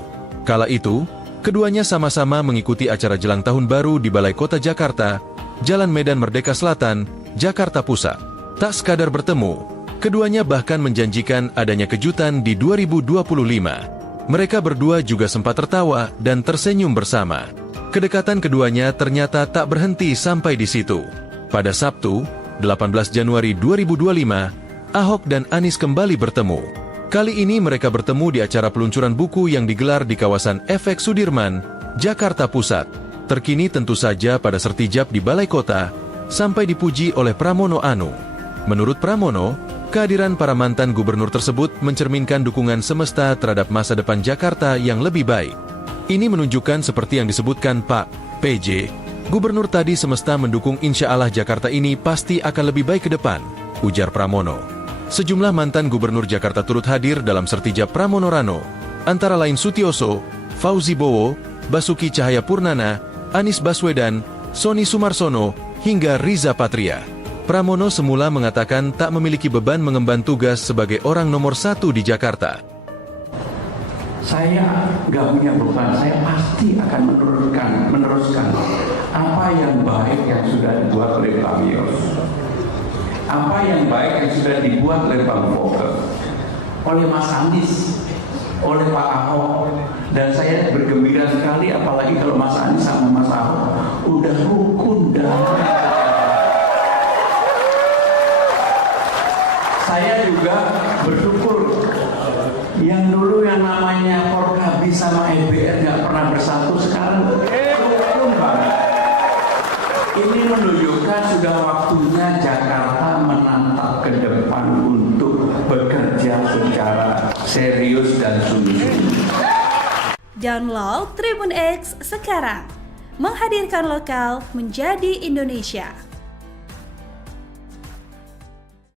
Kala itu, keduanya sama-sama mengikuti acara jelang tahun baru di Balai Kota Jakarta, Jalan Medan Merdeka Selatan, Jakarta Pusat. Tak sekadar bertemu, keduanya bahkan menjanjikan adanya kejutan di 2025. Mereka berdua juga sempat tertawa dan tersenyum bersama. Kedekatan keduanya ternyata tak berhenti sampai di situ. Pada Sabtu, 18 Januari 2025, Ahok dan Anies kembali bertemu. Kali ini mereka bertemu di acara peluncuran buku yang digelar di kawasan FX Sudirman, Jakarta Pusat. Terkini tentu saja pada sertijab di Balai Kota, sampai dipuji oleh Pramono Anung. Menurut Pramono, kehadiran para mantan gubernur tersebut mencerminkan dukungan semesta terhadap masa depan Jakarta yang lebih baik. Ini menunjukkan seperti yang disebutkan Pak PJ, gubernur tadi semesta mendukung insya Allah Jakarta ini pasti akan lebih baik ke depan, ujar Pramono. Sejumlah mantan gubernur Jakarta turut hadir dalam sertijab Pramono Rano, antara lain Sutioso, Fauzi Bowo, Basuki Cahayapurnama, Anies Baswedan, Sony Sumarsono, hingga Riza Patria. Pramono semula mengatakan tak memiliki beban mengemban tugas sebagai orang nomor 1 di Jakarta. Saya nggak punya beban, saya pasti akan meneruskan apa yang baik yang sudah dibuat oleh Pak Yos, apa yang baik yang sudah dibuat oleh Bang Foke, oleh Mas Anies, oleh Pak Ahok. Dan saya bergembira sekali apalagi kalau Mas Anies sama Mas Ahok udah rukun damai. Saya juga bersyukur yang dulu yang namanya Forkabi sama EBR nggak pernah bersatu, sekarang rukun banget. Ini menunjukkan sudah waktunya Jakarta menatap ke depan untuk bekerja secara serius dan sungguh-sungguh. Download Tribun X sekarang, menghadirkan lokal menjadi Indonesia.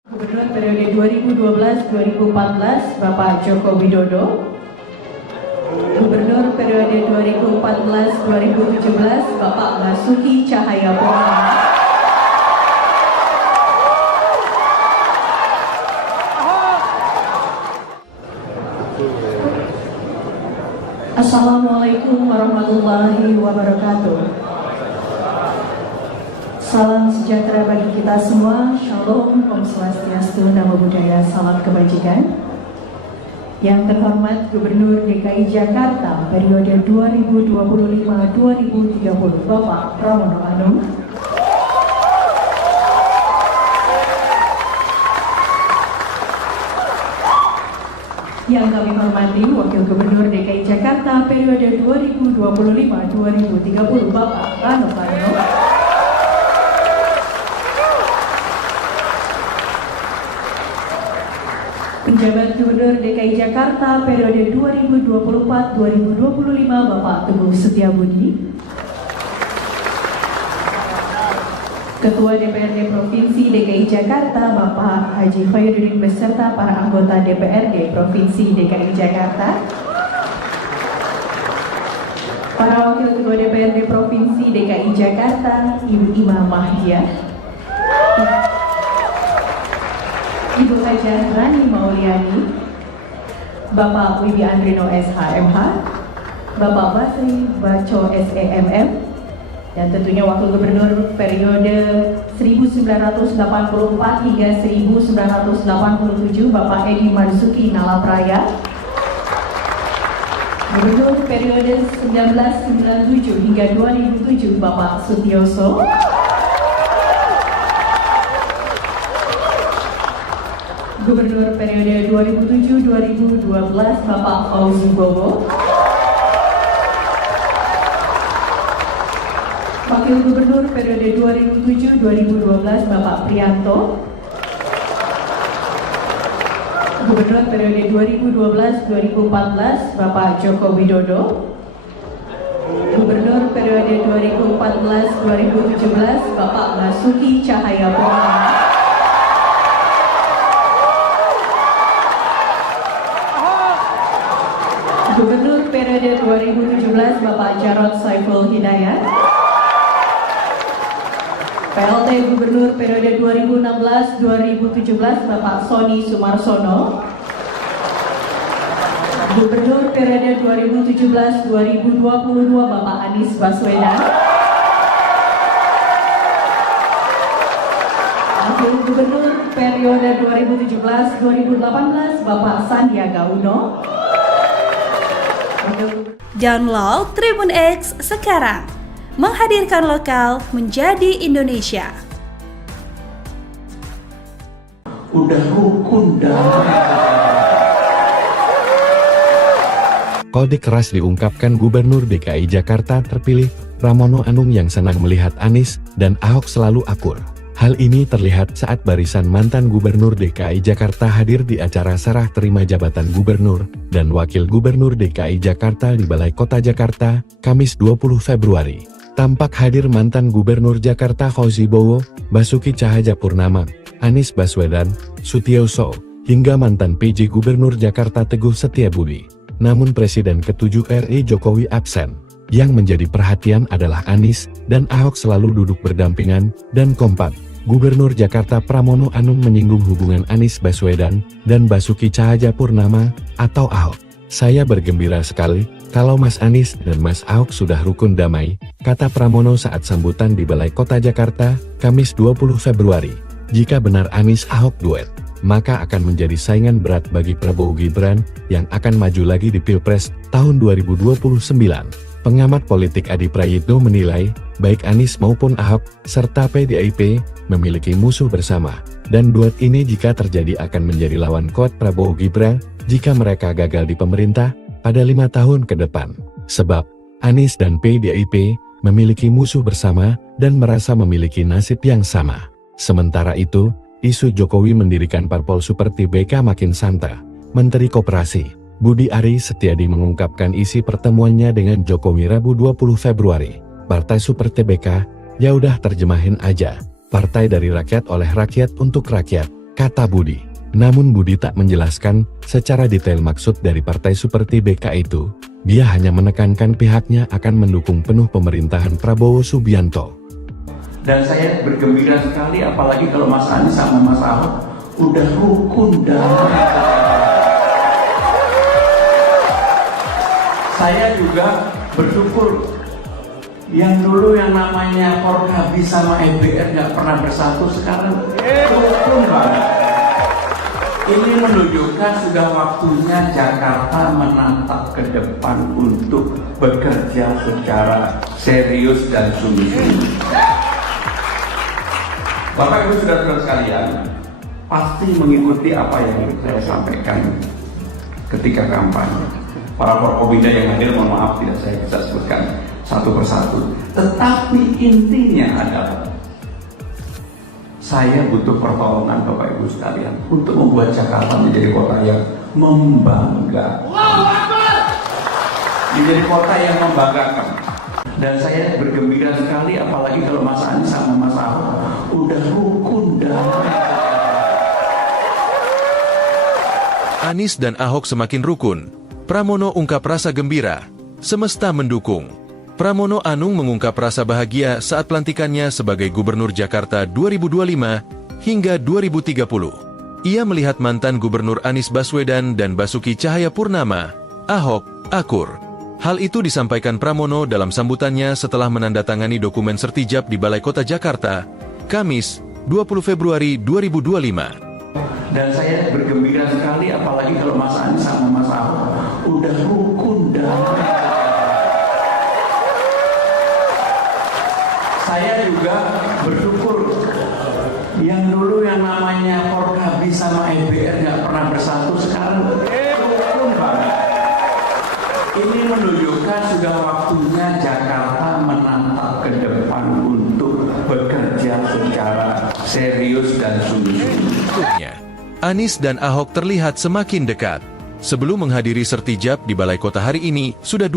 Gubernur periode 2012-2014 Bapak Joko Widodo. Gubernur periode 2014-2017 Bapak Basuki Cahayapurnama. Assalamualaikum warahmatullahi wabarakatuh. Salam sejahtera bagi kita semua. Shalom, Om Swastiastu, Namo Buddhaya, salam kebajikan. Yang terhormat Gubernur DKI Jakarta periode 2025-2030, Bapak Pramono Anung. Yang kami hormati Wakil Gubernur DKI Jakarta periode 2025-2030, Bapak Rano Karno. Penjabat Gubernur DKI Jakarta periode 2024-2025, Bapak Teguh Setiabudi. Ketua DPRD Provinsi DKI Jakarta Bapak Haji Khairuddin beserta para anggota DPRD Provinsi DKI Jakarta. Para Wakil Ketua DPRD Provinsi DKI Jakarta, Ibu Ima Mahdia, Ibu Hajah Rani Mauliani, Bapak Wibi Andrino SHMH, Bapak Basri Baco SEMM, dan tentunya Wakil Gubernur periode 1984 hingga 1987, Bapak Edi Marzuki Nalapraya. Gubernur periode 1997 hingga 2007, Bapak Sutioso. Gubernur periode 2007-2012, Bapak Fauzi Bowo. Wakil Gubernur periode 2007-2012, Bapak Prianto. Gubernur periode 2012-2014, Bapak Joko Widodo. Gubernur periode 2014-2017, Bapak Basuki Cahayapurnama. Gubernur periode 2017, Bapak Jarod Saiful Hidayat. PLT Gubernur periode 2016-2017, Bapak Sony Sumarsono. Gubernur periode 2017-2022, Bapak Anies Baswedan. Wakil Gubernur periode 2017-2018, Bapak Sandiaga Uno. Download Tribun X sekarang, menghadirkan lokal menjadi Indonesia. Udah rukun damai. Kode keras diungkapkan Gubernur DKI Jakarta terpilih, Pramono Anung yang senang melihat Anies dan Ahok selalu akur. Hal ini terlihat saat barisan mantan Gubernur DKI Jakarta hadir di acara serah terima jabatan Gubernur dan Wakil Gubernur DKI Jakarta di Balai Kota Jakarta, Kamis 20 Februari. Tampak hadir mantan Gubernur Jakarta Fauzi Bowo, Basuki Cahayapurnama, Anies Baswedan, Sutioso, hingga mantan PJ Gubernur Jakarta Teguh Setiabudi. Namun Presiden ke-7 RI Jokowi absen. Yang menjadi perhatian adalah Anies dan Ahok selalu duduk berdampingan dan kompak. Gubernur Jakarta Pramono Anung menyinggung hubungan Anies Baswedan dan Basuki Cahayapurnama atau Ahok. Saya bergembira sekali kalau Mas Anies dan Mas Ahok sudah rukun damai, kata Pramono saat sambutan di Balai Kota Jakarta, Kamis 20 Februari. Jika benar Anies Ahok duet, maka akan menjadi saingan berat bagi Prabowo Gibran yang akan maju lagi di Pilpres tahun 2029. Pengamat politik Adi Prayitno menilai, baik Anies maupun Ahok, serta PDIP, memiliki musuh bersama, dan duet ini jika terjadi akan menjadi lawan kuat Prabowo Gibran, jika mereka gagal di pemerintah, pada 5 tahun ke depan. Sebab, Anies dan PDIP, memiliki musuh bersama, dan merasa memiliki nasib yang sama. Sementara itu, isu Jokowi mendirikan parpol seperti BK makin santer. Menteri Koperasi Budi Ari Setiadi mengungkapkan isi pertemuannya dengan Jokowi Rabu 20 Februari. Partai seperti BK, ya udah terjemahin aja. Partai dari rakyat oleh rakyat untuk rakyat, kata Budi. Namun Budi tak menjelaskan secara detail maksud dari partai seperti BK itu. Dia hanya menekankan pihaknya akan mendukung penuh pemerintahan Prabowo Subianto. Dan saya bergembira sekali apalagi kalau Mas Anies sama Mas Ahok udah rukun damai. Saya juga bersyukur yang dulu yang namanya Forkabi sama EBR nggak pernah bersatu, sekarang rukun banget. Ini menunjukkan sudah waktunya Jakarta menatap ke depan untuk bekerja secara serius dan sungguh-sungguh. Bapak Ibu saudara-saudara sekalian, pasti mengikuti apa yang saya sampaikan ketika kampanye. Para Forkobida yang hadir, mohon maaf tidak saya bisa sebutkan satu persatu. Tetapi intinya adalah saya butuh pertolongan Bapak Ibu sekalian untuk membuat Jakarta menjadi kota yang membanggakan. Menjadi kota yang membanggakan. Dan saya bergembira sekali apalagi kalau Mas Anies sama Mas Ahok udah rukun damai. Anies dan Ahok semakin rukun. Pramono ungkap rasa gembira. Semesta mendukung. Pramono Anung mengungkap rasa bahagia saat pelantikannya sebagai Gubernur Jakarta 2025 hingga 2030. Ia melihat mantan Gubernur Anies Baswedan dan Basuki Cahayapurnama, Ahok, akur. Hal itu disampaikan Pramono dalam sambutannya setelah menandatangani dokumen sertijab di Balai Kota Jakarta, Kamis, 20 Februari 2025. Dan saya bergembira sekali apalagi kalau Mas Anies sama Mas Ahok udah rukun damai. Saya juga bersyukur yang dulu yang namanya Forkabi sama EBR nggak pernah bersatu, sekarang rukun banget. Ini menunjukkan sudah waktunya Jakarta menatap ke depan untuk bekerja secara serius dan sungguh-sungguh. Anies dan Ahok terlihat semakin dekat. Sebelum menghadiri sertijab di Balai Kota hari ini, sudah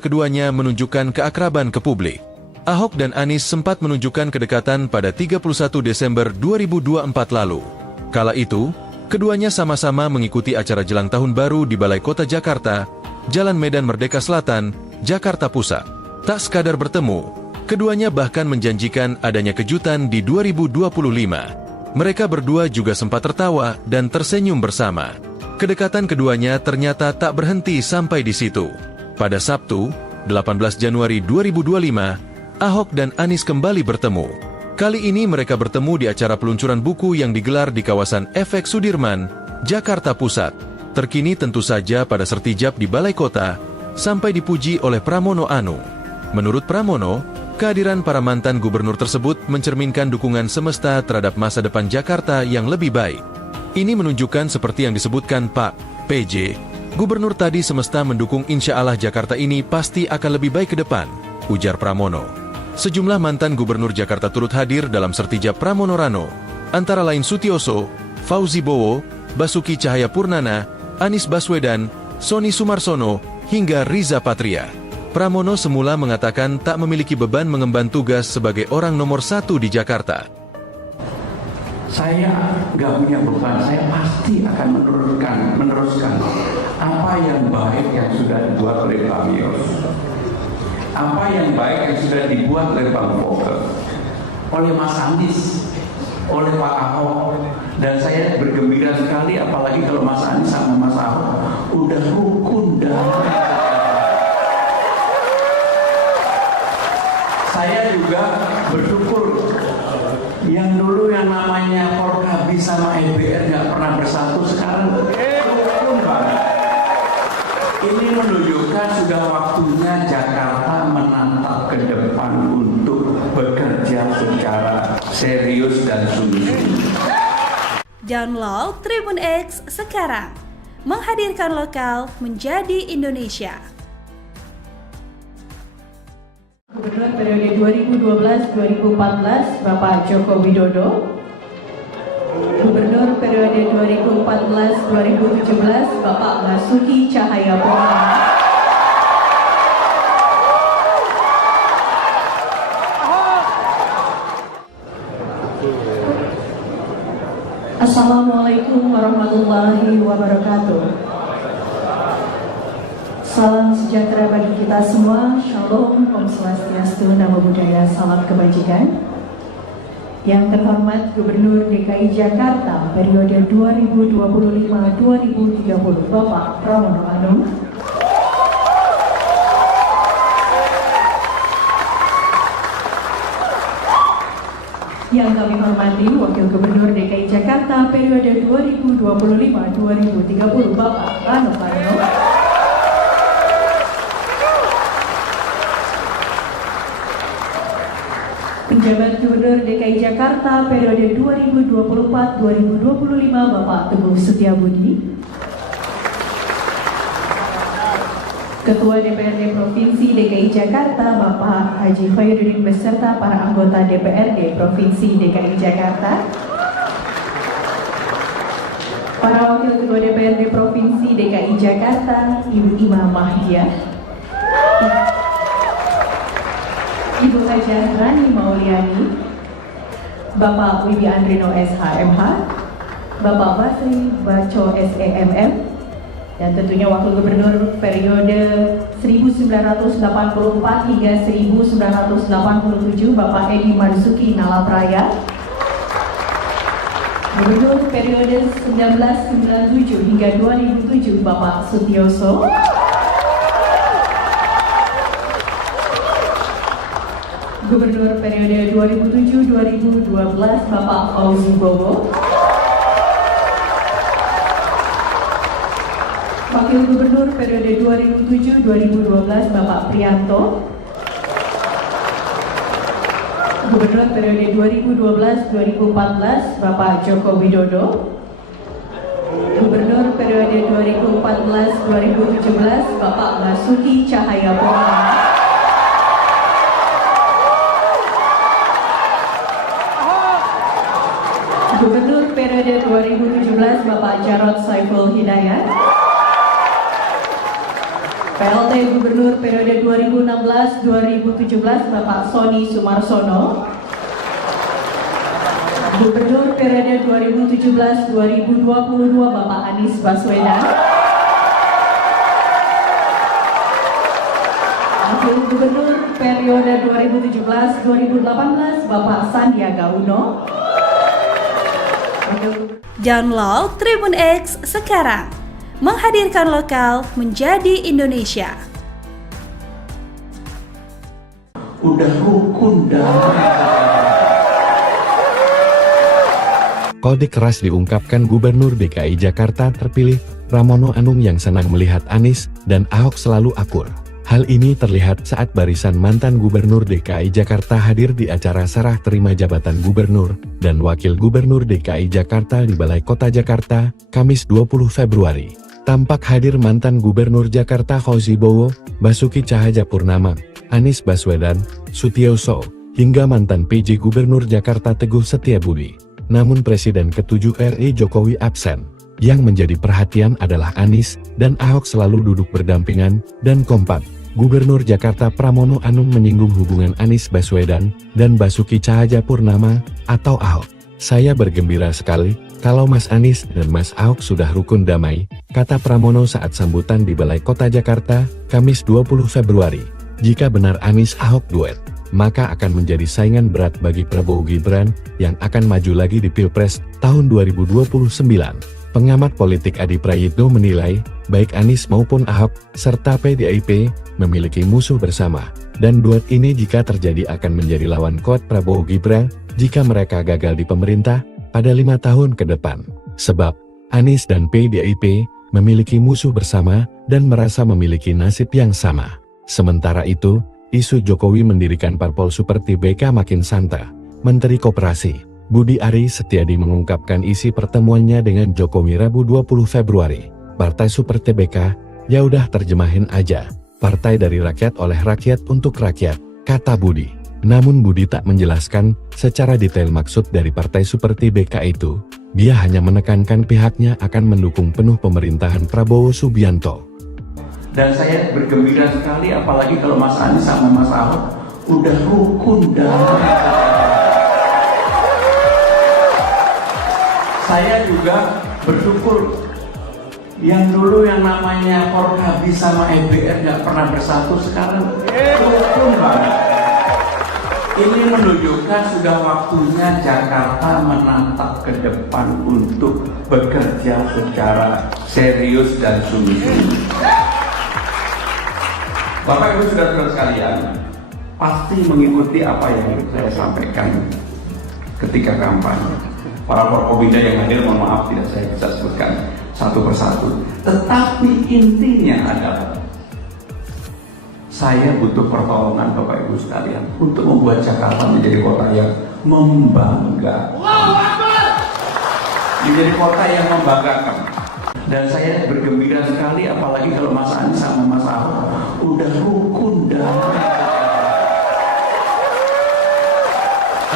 keduanya menunjukkan keakraban ke publik. Ahok dan Anies sempat menunjukkan kedekatan pada 31 Desember 2024 lalu. Kala itu, keduanya sama-sama mengikuti acara jelang tahun baru di Balai Kota Jakarta, Jalan Medan Merdeka Selatan, Jakarta Pusat. Tak sekadar bertemu, keduanya bahkan menjanjikan adanya kejutan di 2025. Mereka berdua juga sempat tertawa dan tersenyum bersama. Kedekatan keduanya ternyata tak berhenti sampai di situ. Pada Sabtu, 18 Januari 2025, Ahok dan Anies kembali bertemu. Kali ini mereka bertemu di acara peluncuran buku yang digelar di kawasan Efek Sudirman, Jakarta Pusat. Terkini tentu saja pada sertijab di Balai Kota, sampai dipuji oleh Pramono Anung. Menurut Pramono, kehadiran para mantan gubernur tersebut mencerminkan dukungan semesta terhadap masa depan Jakarta yang lebih baik. Ini menunjukkan seperti yang disebutkan Pak PJ, gubernur tadi semesta mendukung insya Allah Jakarta ini pasti akan lebih baik ke depan, ujar Pramono. Sejumlah mantan gubernur Jakarta turut hadir dalam sertijab Pramono Rano, antara lain Sutioso, Fauzi Bowo, Basuki Cahayapurnama, Anies Baswedan, Sony Sumarsono, hingga Riza Patria. Pramono semula mengatakan tak memiliki beban mengemban tugas sebagai orang nomor 1 di Jakarta. Saya nggak punya beban, saya pasti akan meneruskan apa yang baik yang sudah dibuat oleh Pak Yos, apa yang baik yang sudah dibuat oleh Bang Fokke, oleh Mas Anies, oleh Pak Ahok. Dan saya bergembira sekali apalagi kalau Mas Anies sama Mas Ahok udah rukun damai. Saya juga bersyukur yang dulu yang namanya Forkabi sama EBR nggak pernah bersatu, sekarang rukun banget. Ini menunjukkan sudah waktunya Jakarta menatap ke depan untuk bekerja secara serius dan sungguh-sungguh. Download Tribun X sekarang, menghadirkan lokal menjadi Indonesia. Gubernur periode 2012-2014 Bapak Joko Widodo. Gubernur periode 2014-2017 Bapak Basuki Cahayapurnama. Assalamualaikum warahmatullahi wabarakatuh. Salam sejahtera bagi kita semua. Shalom, Om Swastiastu, Namo Buddhaya, salam kebajikan. Yang terhormat Gubernur DKI Jakarta periode 2025-2030 Bapak Pramono Anung. Yang kami hormati Wakil Gubernur DKI Jakarta periode 2025-2030 Bapak Rano Karno. Penjabat Gubernur DKI Jakarta periode 2024-2025 Bapak Teguh Setiabudi. Ketua DPRD Provinsi DKI Jakarta Bapak Haji Khairuddin beserta para anggota DPRD Provinsi DKI Jakarta. Para Wakil Ketua DPRD Provinsi DKI Jakarta Ibu Ima Mahdia, Ibu Hajah Rani Mauliani, Bapak Wibi Andrino SHMH, Bapak Basri Baco SEMM, dan tentunya Wakil Gubernur periode 1984 hingga 1987 Bapak Edi Marzuki Nalapraya, Gubernur periode 1997 hingga 2007 Bapak Sutioso, Gubernur periode 2007-2012 Bapak Fauzi Bowo, Wakil Gubernur periode 2007-2012 Bapak Prianto, Gubernur periode 2012-2014 Bapak Joko Widodo, Gubernur periode 2014-2017 Bapak Basuki Cahayapurnama, Gubernur periode 2017 Bapak Jarod Saiful Hidayat, PLT Gubernur periode 2016-2017 Bapak Sony Sumarsono, Gubernur periode 2017-2022 Bapak Anies Baswedan, Wakil Gubernur periode 2017-2018 Bapak Sandiaga Uno. Download Tribun X sekarang. Menghadirkan lokal menjadi Indonesia. Udah rukun dan Kode keras diungkapkan Gubernur DKI Jakarta terpilih, Pramono Anung yang senang melihat Anies dan Ahok selalu akur. Hal ini terlihat saat barisan mantan Gubernur DKI Jakarta hadir di acara serah terima jabatan Gubernur dan Wakil Gubernur DKI Jakarta di Balai Kota Jakarta, Kamis 20 Februari. Tampak hadir mantan Gubernur Jakarta Fauzi Bowo, Basuki Cahayapurnama, Anies Baswedan, Sutioso, hingga mantan PJ Gubernur Jakarta Teguh Setiabudi. Namun Presiden ke-7 RI Jokowi absen. Yang menjadi perhatian adalah Anies dan Ahok selalu duduk berdampingan dan kompak. Gubernur Jakarta Pramono Anung menyinggung hubungan Anies Baswedan dan Basuki Cahayapurnama atau Ahok. Saya bergembira sekali kalau Mas Anies dan Mas Ahok sudah rukun damai, kata Pramono saat sambutan di Balai Kota Jakarta, Kamis 20 Februari. Jika benar Anies Ahok duet, maka akan menjadi saingan berat bagi Prabowo Gibran yang akan maju lagi di Pilpres tahun 2029. Pengamat politik Adi Prayitno menilai, baik Anies maupun Ahok, serta PDIP, memiliki musuh bersama, dan duet ini jika terjadi akan menjadi lawan kuat Prabowo Gibran, jika mereka gagal di pemerintah, pada 5 tahun ke depan. Sebab, Anies dan PDIP, memiliki musuh bersama, dan merasa memiliki nasib yang sama. Sementara itu, isu Jokowi mendirikan parpol seperti BK makin santer. Menteri Koperasi Budi Ari Setiadi mengungkapkan isi pertemuannya dengan Jokowi Rabu 20 Februari. Partai seperti BK, ya udah terjemahin aja. Partai dari rakyat oleh rakyat untuk rakyat, kata Budi. Namun Budi tak menjelaskan secara detail maksud dari partai seperti BK itu. Dia hanya menekankan pihaknya akan mendukung penuh pemerintahan Prabowo Subianto. Dan saya bergembira sekali apalagi kalau Mas Anies sama Mas Ahok udah rukun dan saya juga bersyukur yang dulu yang namanya Forkabi sama EBR nggak pernah bersatu, sekarang rukun banget. Ini menunjukkan sudah waktunya Jakarta menatap ke depan untuk bekerja secara serius dan sungguh-sungguh. Bapak Ibu Saudara sekalian, pasti mengikuti apa yang saya sampaikan. ketika kampanye. Para Forkopimda yang hadir, mohon maaf tidak saya bisa sebutkan satu persatu. Tetapi intinya adalah saya butuh pertolongan Bapak Ibu sekalian untuk membuat Jakarta menjadi kota yang membanggakan. Menjadi kota yang membanggakan. Dan saya bergembira sekali apalagi kalau Mas Anies sama Mas Ahok udah rukun damai.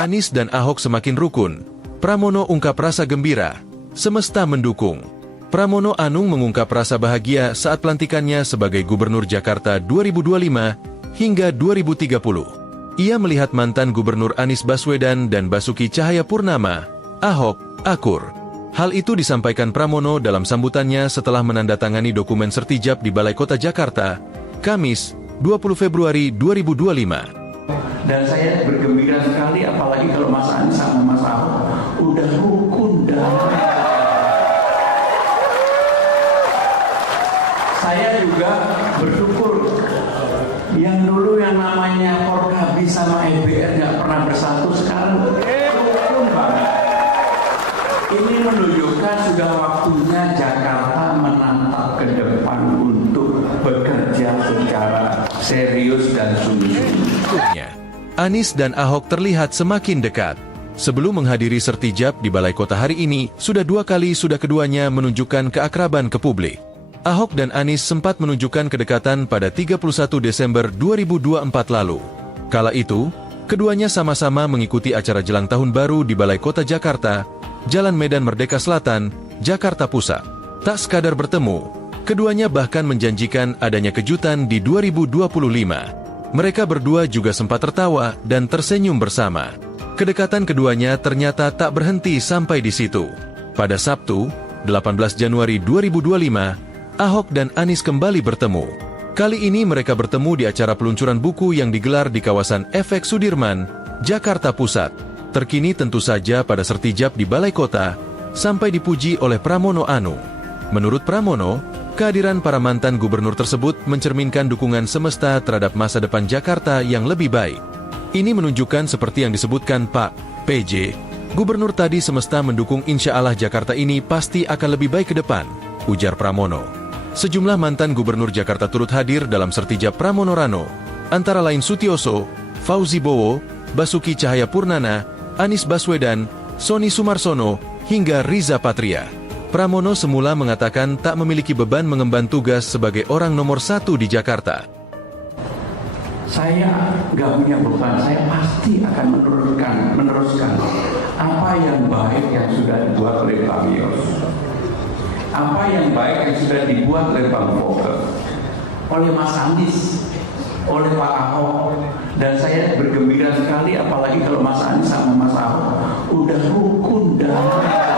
Anies dan Ahok semakin rukun. Pramono ungkap rasa gembira. Semesta mendukung. Pramono Anung mengungkap rasa bahagia saat pelantikannya sebagai Gubernur Jakarta 2025 hingga 2030. Ia melihat mantan Gubernur Anies Baswedan dan Basuki Cahayapurnama, Ahok, akur. Hal itu disampaikan Pramono dalam sambutannya setelah menandatangani dokumen sertijab di Balai Kota Jakarta, Kamis, 20 Februari 2025. Dan saya bergembira sekali apalagi kalau Mas Anies sama Mas Ahok udah rukun damai. Saya juga bersyukur yang dulu yang namanya Forkabi sama EBR nggak pernah bersatu, sekarang rukun banget. Ini menunjukkan sudah waktunya Jakarta menatap ke depan untuk bekerja secara serius dan sungguh-sungguh. Anies dan Ahok terlihat semakin dekat. Sebelum menghadiri sertijab di Balai Kota hari ini, sudah keduanya menunjukkan keakraban ke publik. Ahok dan Anies sempat menunjukkan kedekatan pada 31 Desember 2024 lalu. Kala itu, keduanya sama-sama mengikuti acara jelang tahun baru di Balai Kota Jakarta, Jalan Medan Merdeka Selatan, Jakarta Pusat. Tak sekadar bertemu, keduanya bahkan menjanjikan adanya kejutan di 2025. Mereka berdua juga sempat tertawa dan tersenyum bersama. Kedekatan keduanya ternyata tak berhenti sampai di situ. Pada Sabtu, 18 Januari 2025, Ahok dan Anies kembali bertemu. Kali ini mereka bertemu di acara peluncuran buku yang digelar di kawasan Efek Sudirman, Jakarta Pusat. Terkini tentu saja pada sertijab di Balai Kota, sampai dipuji oleh Pramono Anung. Menurut Pramono, kehadiran para mantan gubernur tersebut mencerminkan dukungan semesta terhadap masa depan Jakarta yang lebih baik. Ini menunjukkan seperti yang disebutkan Pak PJ, gubernur tadi semesta mendukung insya Allah Jakarta ini pasti akan lebih baik ke depan, ujar Pramono. Sejumlah mantan gubernur Jakarta turut hadir dalam sertijab Pramono Rano, antara lain Sutioso, Fauzi Bowo, Basuki Cahayapurnama, Anies Baswedan, Sony Sumarsono, hingga Riza Patria. Pramono semula mengatakan tak memiliki beban mengemban tugas sebagai orang nomor 1 di Jakarta. Saya nggak punya beban, saya pasti akan meneruskan apa yang baik yang sudah dibuat oleh Pak Yos, apa yang baik yang sudah dibuat oleh Bang Fokke, oleh Mas Anies, oleh Pak Ahok. Dan saya bergembira sekali apalagi kalau Mas Anies sama Mas Ahok udah rukun damai.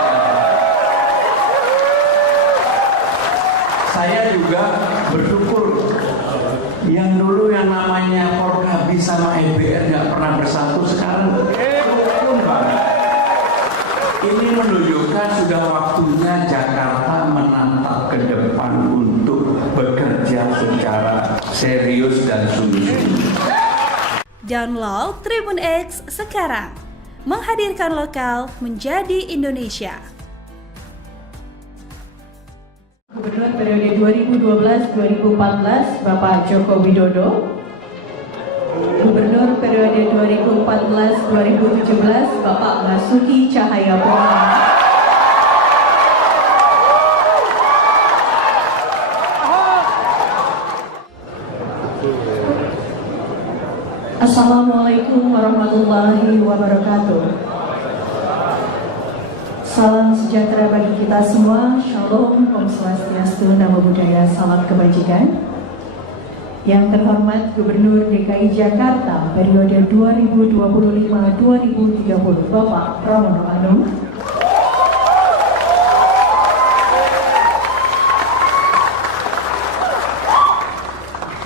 Saya juga bersyukur yang dulu yang namanya Forkabi sama EBR nggak pernah bersatu, sekarang rukun banget. Ini menunjukkan sudah waktunya Jakarta menatap ke depan untuk bekerja secara serius dan sungguh-sungguh. Download Tribun X sekarang, menghadirkan lokal menjadi Indonesia. Gubernur periode 2012-2014 Bapak Joko Widodo. Gubernur periode 2014-2017 Bapak Basuki Cahayapurnama. Assalamualaikum warahmatullahi wabarakatuh. Salam sejahtera bagi kita semua. Shalom, Om Swastiastu, Namo Buddhaya, salam kebajikan. Yang terhormat Gubernur DKI Jakarta periode 2025-2030 Bapak Pramono Anung.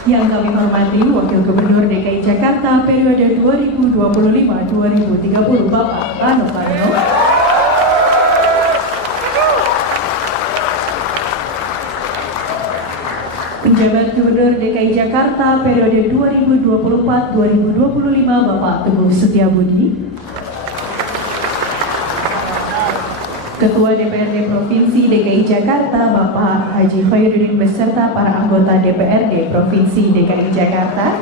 Yang kami hormati Wakil Gubernur DKI Jakarta periode 2025-2030 Bapak Rano Karno. Penjabat Gubernur DKI Jakarta periode 2024-2025 Bapak Teguh Setiabudi. Ketua DPRD Provinsi DKI Jakarta Bapak Haji Khairuddin beserta para anggota DPRD Provinsi DKI Jakarta,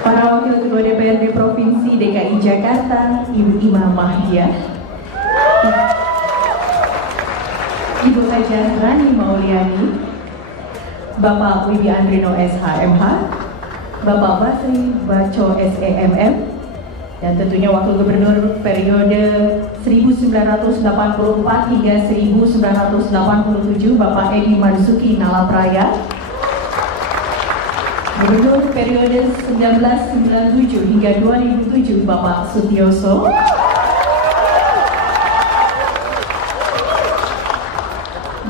para wakil Ketua DPRD Provinsi DKI Jakarta Ibu Ima Mahdia, Ibu Hajah Rani Mauliani, Bapak Wibi Andrino SHMH, Bapak Basri Baco SEMM, dan tentunya Wakil Gubernur periode 1984 hingga 1987 Bapak Edi Marzuki Nalapraya, Gubernur periode 1997 hingga 2007 Bapak Sutioso,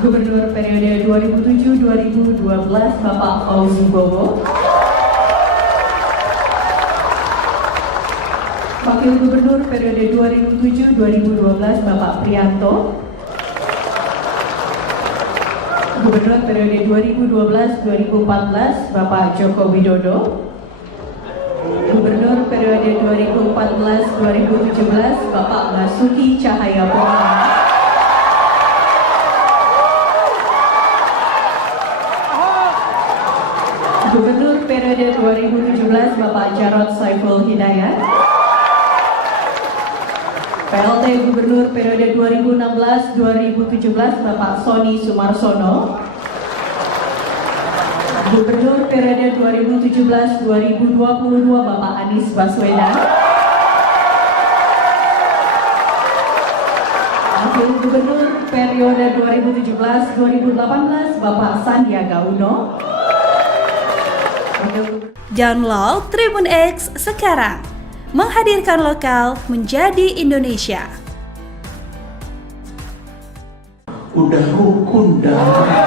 Gubernur periode 2007-2012 Bapak Fauzi Bowo, Wakil Gubernur periode 2007-2012 Bapak Prianto, Gubernur periode 2012-2014 Bapak Joko Widodo, Gubernur periode 2014-2017 Bapak Basuki Cahayapurnama, Gubernur periode 2017 Bapak Jarod Saiful Hidayat, PLT Gubernur periode 2016-2017 Bapak Sony Sumarsono, Gubernur periode 2017-2022 Bapak Anies Baswedan, Wakil Gubernur periode 2017-2018 Bapak Sandiaga Uno. Download Tribun X sekarang, menghadirkan lokal menjadi Indonesia. Udah rukun damai.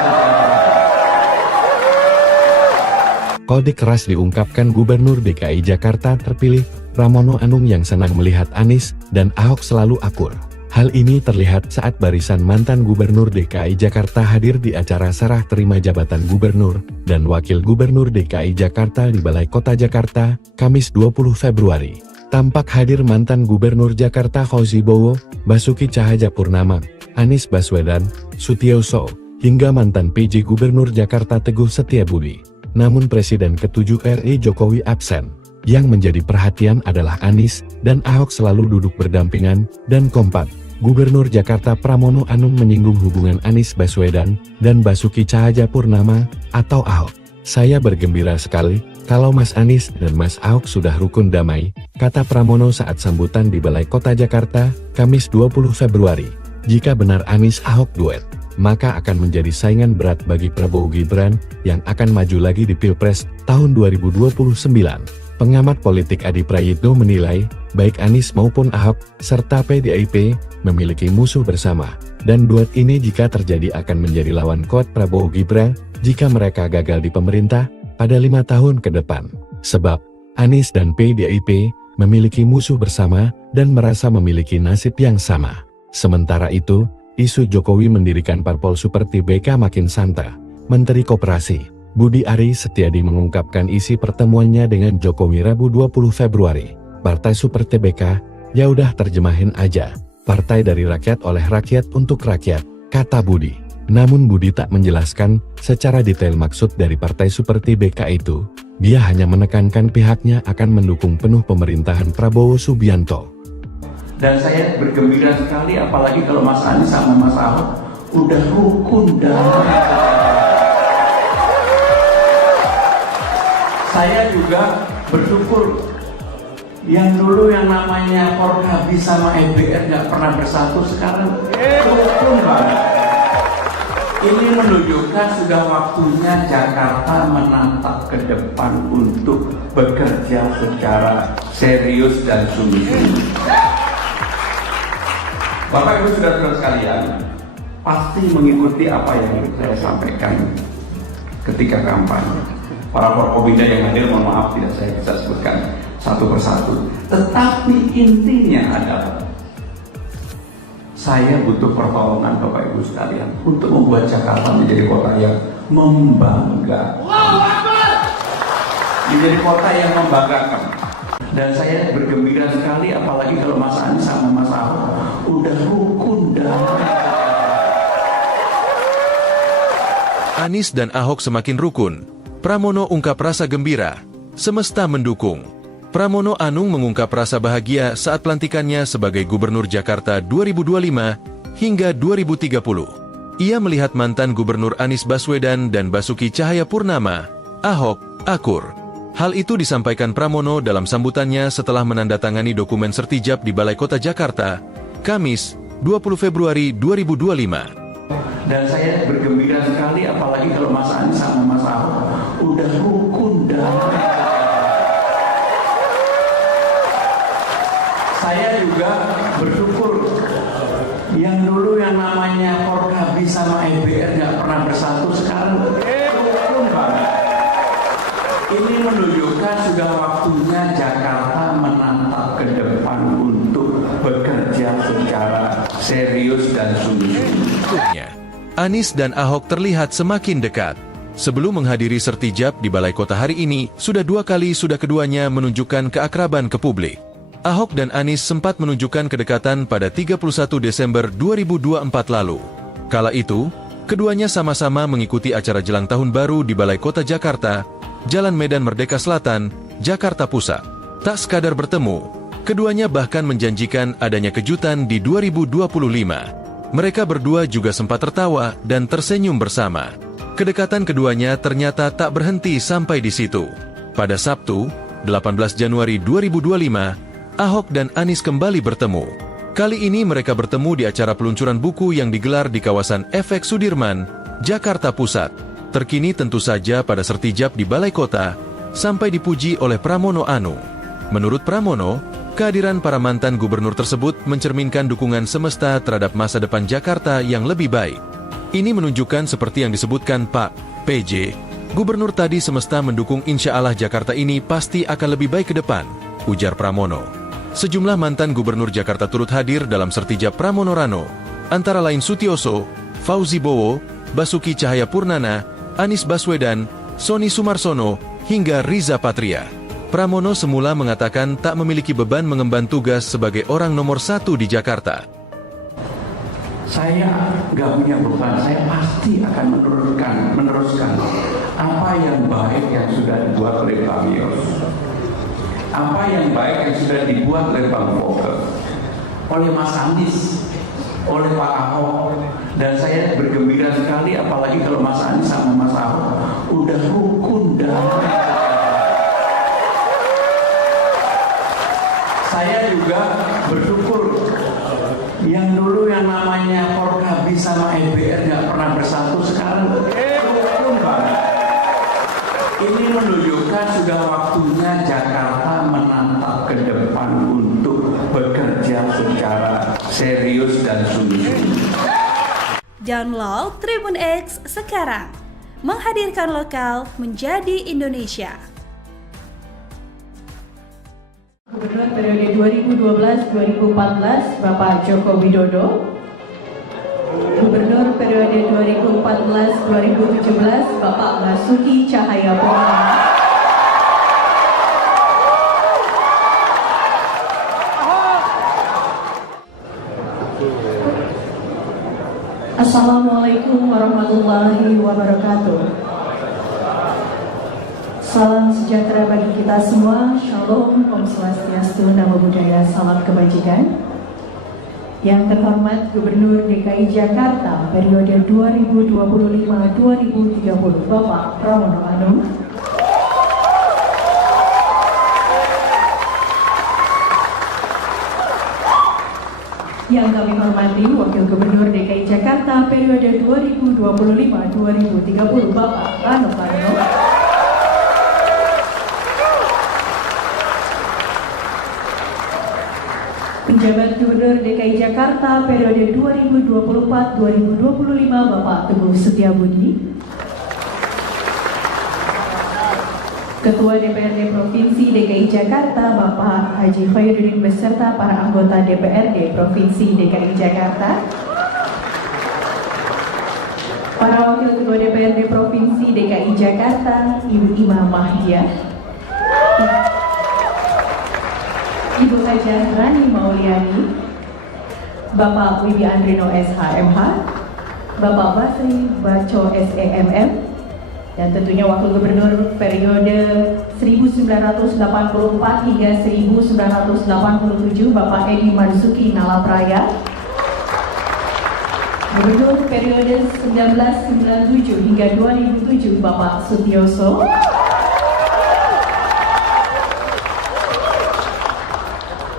Kode keras diungkapkan Gubernur DKI Jakarta terpilih, Pramono Anung yang senang melihat Anies dan Ahok selalu akur. Hal ini terlihat saat barisan mantan Gubernur DKI Jakarta hadir di acara serah terima jabatan Gubernur dan Wakil Gubernur DKI Jakarta di Balai Kota Jakarta, Kamis 20 Februari. Tampak hadir mantan Gubernur Jakarta Fauzi Bowo, Basuki Cahayapurnama, Anies Baswedan, Sutioso, hingga mantan PJ Gubernur Jakarta Teguh Setiabudi. Namun Presiden ke-7 RI Jokowi absen. Yang menjadi perhatian adalah Anies dan Ahok selalu duduk berdampingan dan kompak. Gubernur Jakarta Pramono Anung menyinggung hubungan Anies Baswedan dan Basuki Cahayapurnama atau Ahok. Saya bergembira sekali kalau Mas Anies dan Mas Ahok sudah rukun damai, kata Pramono saat sambutan di Balai Kota Jakarta, Kamis 20 Februari. Jika benar Anies Ahok duet, maka akan menjadi saingan berat bagi Prabowo Gibran yang akan maju lagi di Pilpres tahun 2029. Pengamat politik Adi Prayitno menilai, baik Anies maupun Ahok, serta PDIP, memiliki musuh bersama, dan duet ini jika terjadi akan menjadi lawan kuat Prabowo Gibran, jika mereka gagal di pemerintah, pada 5 tahun ke depan. Sebab, Anies dan PDIP, memiliki musuh bersama, dan merasa memiliki nasib yang sama. Sementara itu, isu Jokowi mendirikan parpol seperti BK makin santer. Menteri Koperasi Budi Ari Setiadi mengungkapkan isi pertemuannya dengan Jokowi Rabu 20 Februari. Partai seperti BK, ya udah terjemahin aja. Partai dari rakyat oleh rakyat untuk rakyat, kata Budi. Namun Budi tak menjelaskan secara detail maksud dari partai seperti BK itu. Dia hanya menekankan pihaknya akan mendukung penuh pemerintahan Prabowo Subianto. Dan saya bergembira sekali apalagi kalau Mas Anies sama Mas Ahok udah rukun damai. Saya juga bersyukur yang dulu yang namanya Forkabi sama EBR nggak pernah bersatu, sekarang rukun banget. Ini menunjukkan sudah waktunya Jakarta menatap ke depan untuk bekerja secara serius dan sungguh-sungguh. Bapak Ibu saudara-saudara sekalian, pasti mengikuti apa yang saya sampaikan ketika kampanye. Para Forkobida yang hadir, mohon maaf tidak saya bisa sebutkan satu persatu. Tetapi intinya adalah saya butuh pertolongan Bapak Ibu sekalian untuk membuat Jakarta menjadi kota yang membanggakan. Menjadi kota yang membanggakan. Dan saya bergembira sekali apalagi kalau Mas Anies sama Mas Ahok udah rukun damai. Anies dan Ahok semakin rukun. Pramono ungkap rasa gembira. Semesta mendukung. Pramono Anung mengungkap rasa bahagia saat pelantikannya sebagai Gubernur Jakarta 2025 hingga 2030. Ia melihat mantan Gubernur Anies Baswedan dan Basuki Cahayapurnama, Ahok, akur. Hal itu disampaikan Pramono dalam sambutannya setelah menandatangani dokumen sertijab di Balai Kota Jakarta, Kamis, 20 Februari 2025. Dan saya bergembira sekali apalagi kalau Mas Anies sama Mas Ahok udah rukun damai. Saya juga bersyukur yang dulu yang namanya Forkabi sama EBR nggak pernah bersatu sekarang rukun banget. Ini menunjukkan sudah waktunya Jakarta menatap ke depan untuk bekerja secara serius dan sungguh-sungguh. Anies dan Ahok terlihat semakin dekat. Sebelum menghadiri sertijab di Balai Kota hari ini, sudah keduanya menunjukkan keakraban ke publik. Ahok dan Anies sempat menunjukkan kedekatan pada 31 Desember 2024 lalu. Kala itu, keduanya sama-sama mengikuti acara Jelang Tahun Baru di Balai Kota Jakarta, Jalan Medan Merdeka Selatan, Jakarta Pusat. Tak sekadar bertemu, keduanya bahkan menjanjikan adanya kejutan di 2025. Mereka berdua juga sempat tertawa dan tersenyum bersama. Kedekatan keduanya ternyata tak berhenti sampai di situ. Pada Sabtu, 18 Januari 2025, Ahok dan Anies kembali bertemu. Kali ini mereka bertemu di acara peluncuran buku yang digelar di kawasan Efek Sudirman, Jakarta Pusat. Terkini tentu saja pada sertijab di Balai Kota, sampai dipuji oleh Pramono Anung. Menurut Pramono, kehadiran para mantan gubernur tersebut mencerminkan dukungan semesta terhadap masa depan Jakarta yang lebih baik. Ini menunjukkan seperti yang disebutkan Pak PJ, gubernur tadi semesta mendukung insya Allah Jakarta ini pasti akan lebih baik ke depan, ujar Pramono. Sejumlah mantan gubernur Jakarta turut hadir dalam sertijab Pramono Rano, antara lain Sutioso, Fauzi Bowo, Basuki Cahayapurnama, Anies Baswedan, Sony Sumarsono, hingga Riza Patria. Pramono semula mengatakan tak memiliki beban mengemban tugas sebagai orang nomor 1 di Jakarta. Saya nggak punya beban, saya pasti akan meneruskan apa yang baik yang sudah dibuat oleh Bang Yos, apa yang baik yang sudah dibuat oleh Bang Foke, oleh Mas Anies, oleh Pak Ahok, dan saya bergembira sekali apalagi kalau Mas Anies sama Mas Ahok udah rukun damai. Saya juga bersyukur yang dulu yang namanya Forkabi sama EBR nggak pernah bersatu sekarang rukun banget. Ini menunjukkan sudah waktunya Jakarta menatap ke depan untuk bekerja secara serius dan sungguh-sungguh. Download Tribun X sekarang, menghadirkan lokal menjadi Indonesia. Gubernur periode 2012-2014 Bapak Joko Widodo. Gubernur periode 2014-2017 Bapak Basuki Cahayapurnama. Assalamualaikum warahmatullahi wabarakatuh. Salam sejahtera bagi kita semua. Shalom, Om Swastiastu, Namo Buddhaya, salam kebajikan. Yang terhormat Gubernur DKI Jakarta periode 2025-2030 Bapak Pramono Anung. Yang kami hormati Wakil Gubernur DKI Jakarta periode 2025-2030 Bapak Rano Karno. Penjabat Gubernur DKI Jakarta periode 2024-2025 Bapak Teguh Setiabudi. Ketua DPRD Provinsi DKI Jakarta Bapak Haji Khairuddin beserta para anggota DPRD Provinsi DKI Jakarta. Para Wakil Ketua DPRD Provinsi DKI Jakarta Ibu Ima Mahdia. Ibu Hajah Rani Mauliani, Bapak Wibi Andrino SHMH, Bapak Basri Baco SEMM, dan tentunya Wakil Gubernur periode 1984 hingga 1987 Bapak Edi Marzuki Nalapraya, Gubernur periode 1997 hingga 2007 Bapak Sutioso,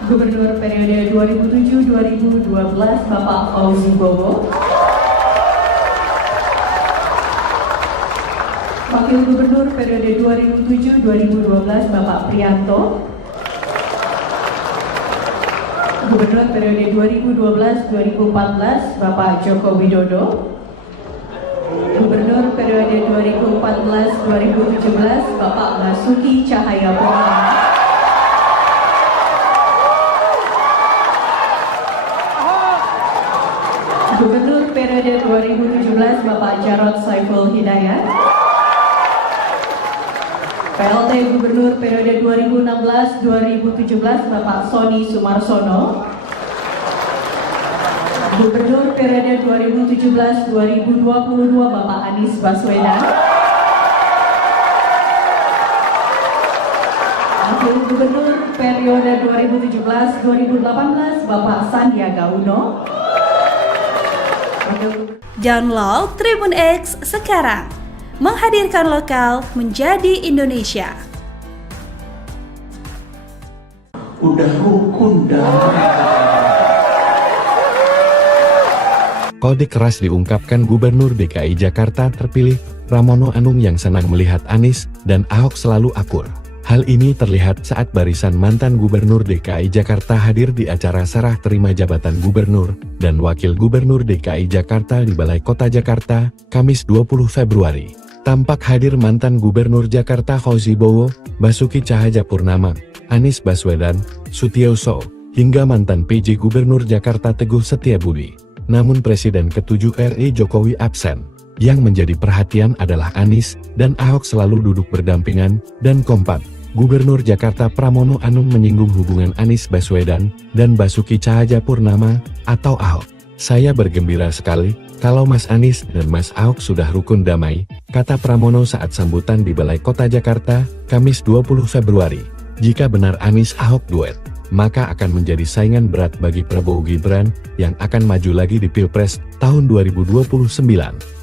Gubernur periode 2007-2012 Bapak Fauzi Bowo, Wakil Gubernur periode 2007-2012 Bapak Prianto, Gubernur periode 2012-2014 Bapak Joko Widodo, Gubernur periode 2014-2017 Bapak Basuki Cahayapurnama, Gubernur periode 2017 Bapak Jarod Saiful Hidayat, PLT Gubernur periode 2016-2017 Bapak Sony Sumarsono, Gubernur periode 2017-2022 Bapak Anies Baswedan, Wakil Gubernur periode 2017-2018 Bapak Sandiaga Uno. Download Tribun X sekarang, menghadirkan lokal menjadi Indonesia. Udah rukun damai. Kode keras diungkapkan Gubernur DKI Jakarta terpilih, Pramono Anung yang senang melihat Anies dan Ahok selalu akur. Hal ini terlihat saat barisan mantan Gubernur DKI Jakarta hadir di acara serah terima jabatan Gubernur dan Wakil Gubernur DKI Jakarta di Balai Kota Jakarta, Kamis 20 Februari. Tampak hadir mantan Gubernur Jakarta Fauzi Bowo, Basuki Cahayapurnama, Anies Baswedan, Sutioso, hingga mantan PJ Gubernur Jakarta Teguh Setiabudi. Namun Presiden ke-7 RI Jokowi absen. Yang menjadi perhatian adalah Anies dan Ahok selalu duduk berdampingan dan kompak. Gubernur Jakarta Pramono Anung menyinggung hubungan Anies Baswedan dan Basuki Cahayapurnama atau Ahok. Saya bergembira sekali kalau Mas Anies dan Mas Ahok sudah rukun damai, kata Pramono saat sambutan di Balai Kota Jakarta, Kamis 20 Februari. Jika benar Anies Ahok duet, maka akan menjadi saingan berat bagi Prabowo Gibran yang akan maju lagi di Pilpres tahun 2029.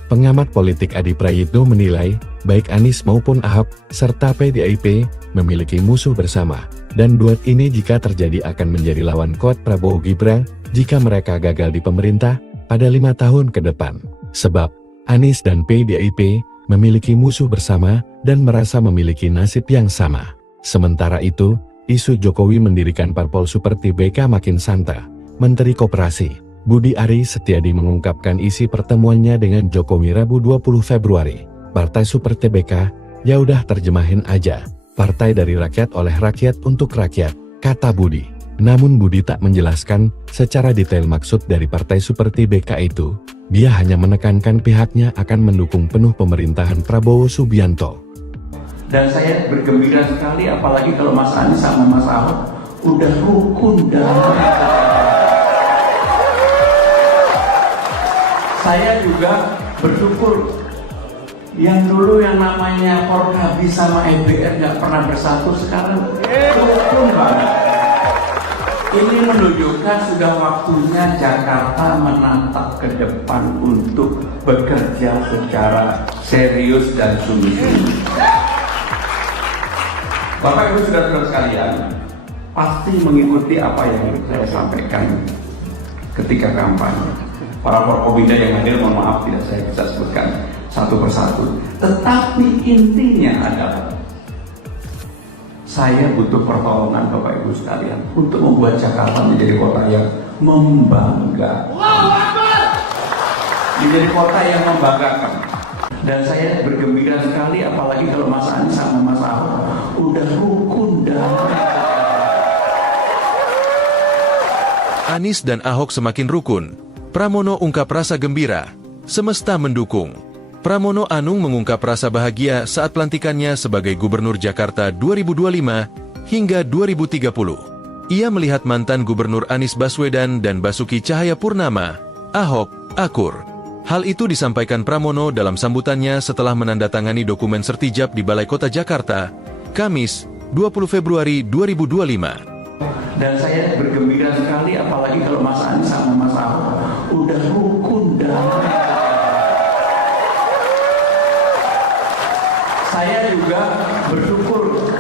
Pengamat politik Adi Prayitno menilai, baik Anies maupun Ahok, serta PDIP, memiliki musuh bersama, dan duet ini jika terjadi akan menjadi lawan kuat Prabowo Gibran, jika mereka gagal di pemerintah, pada 5 tahun ke depan. Sebab, Anies dan PDIP, memiliki musuh bersama, dan merasa memiliki nasib yang sama. Sementara itu, isu Jokowi mendirikan parpol seperti BK makin santer. Menteri Koperasi Budi Ari Setiadi mengungkapkan isi pertemuannya dengan Jokowi Rabu 20 Februari. Partai Seperti BK, ya udah terjemahin aja. Partai dari rakyat oleh rakyat untuk rakyat, kata Budi. Namun Budi tak menjelaskan secara detail maksud dari Partai Seperti BK itu. Dia hanya menekankan pihaknya akan mendukung penuh pemerintahan Prabowo Subianto. Dan saya bergembira sekali apalagi kalau Mas Anies sama Mas Ahok udah rukun damai. Saya juga bersyukur yang dulu yang namanya Forkabi sama EBR nggak pernah bersatu, sekarang rukun banget. Ini menunjukkan sudah waktunya Jakarta menatap ke depan untuk bekerja secara serius dan sungguh-sungguh. Bapak Ibu saudara-saudara sekalian, pasti mengikuti apa yang saya sampaikan ketika kampanye. Para Forkobida yang hadir, mohon maaf tidak saya bisa sebutkan satu persatu. Tetapi intinya adalah saya butuh pertolongan Bapak Ibu sekalian untuk membuat Jakarta menjadi kota yang membanggakan. Menjadi kota yang membanggakan. Dan saya bergembira sekali apalagi kalau Mas Anies sama Mas Ahok udah rukun damai. Anies dan Ahok semakin rukun. Pramono ungkap rasa gembira, semesta mendukung. Pramono Anung mengungkap rasa bahagia saat pelantikannya sebagai Gubernur Jakarta 2025 hingga 2030. Ia melihat mantan Gubernur Anies Baswedan dan Basuki Cahayapurnama, Ahok, akur. Hal itu disampaikan Pramono dalam sambutannya setelah menandatangani dokumen sertijab di Balai Kota Jakarta, Kamis, 20 Februari 2025. Dan saya bergembira sekali apalagi kalau Mas Anies sama Mas Ahok udah rukun damai. Saya juga bersyukur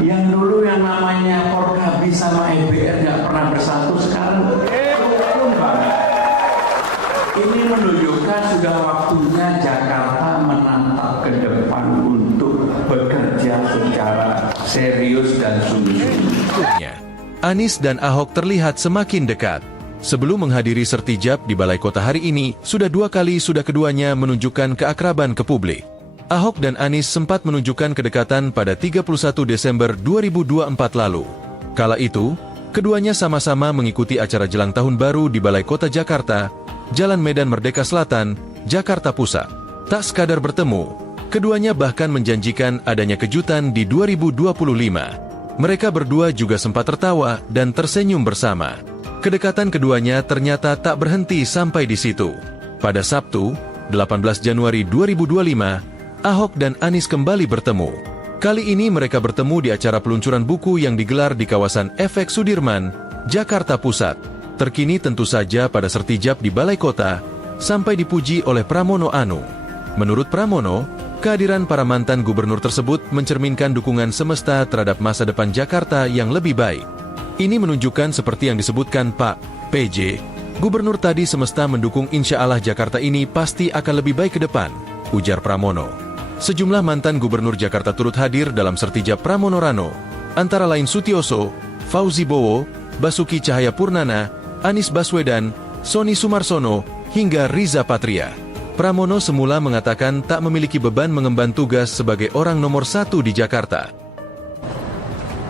yang dulu yang namanya Forkabi sama EBR nggak pernah bersatu, sekarang rukun banget. Ini menunjukkan sudah waktunya Jakarta menatap ke depan untuk bekerja secara serius dan sungguh-sungguh. Anies dan Ahok terlihat semakin dekat. Sebelum menghadiri sertijab di Balai Kota hari ini, sudah keduanya menunjukkan keakraban ke publik. Ahok dan Anies sempat menunjukkan kedekatan pada 31 Desember 2024 lalu. Kala itu, keduanya sama-sama mengikuti acara jelang tahun baru di Balai Kota Jakarta, Jalan Medan Merdeka Selatan, Jakarta Pusat. Tak sekadar bertemu, keduanya bahkan menjanjikan adanya kejutan di 2025. Mereka berdua juga sempat tertawa dan tersenyum bersama. Kedekatan keduanya ternyata tak berhenti sampai di situ. Pada Sabtu, 18 Januari 2025, Ahok dan Anies kembali bertemu. Kali ini mereka bertemu di acara peluncuran buku yang digelar di kawasan Efek Sudirman, Jakarta Pusat. Terkini tentu saja pada sertijab di Balai Kota, sampai dipuji oleh Pramono Anung. Menurut Pramono, kehadiran para mantan gubernur tersebut mencerminkan dukungan semesta terhadap masa depan Jakarta yang lebih baik. Ini menunjukkan seperti yang disebutkan Pak PJ, gubernur tadi semesta mendukung insya Allah Jakarta ini pasti akan lebih baik ke depan, ujar Pramono. Sejumlah mantan gubernur Jakarta turut hadir dalam sertijab Pramono Rano, antara lain Sutioso, Fauzi Bowo, Basuki Cahayapurnama, Anies Baswedan, Sony Sumarsono, hingga Riza Patria. Pramono semula mengatakan tak memiliki beban mengemban tugas sebagai orang nomor 1 di Jakarta.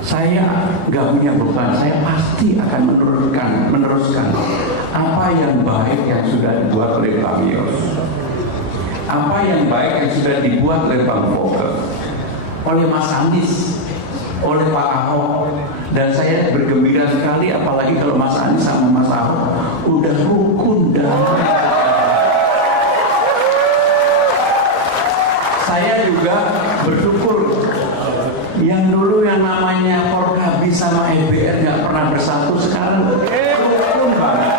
Saya nggak punya beban, saya pasti akan meneruskan apa yang baik yang sudah dibuat oleh Bang Yos, apa yang baik yang sudah dibuat oleh Bang Fokke, oleh Mas Anies, oleh Pak Ahok. Dan saya bergembira sekali apalagi kalau Mas Anies sama Mas Ahok udah rukun damai. Saya juga bersyukur yang dulu yang namanya Forkabi sama EBR nggak pernah bersatu, sekarang rukun banget.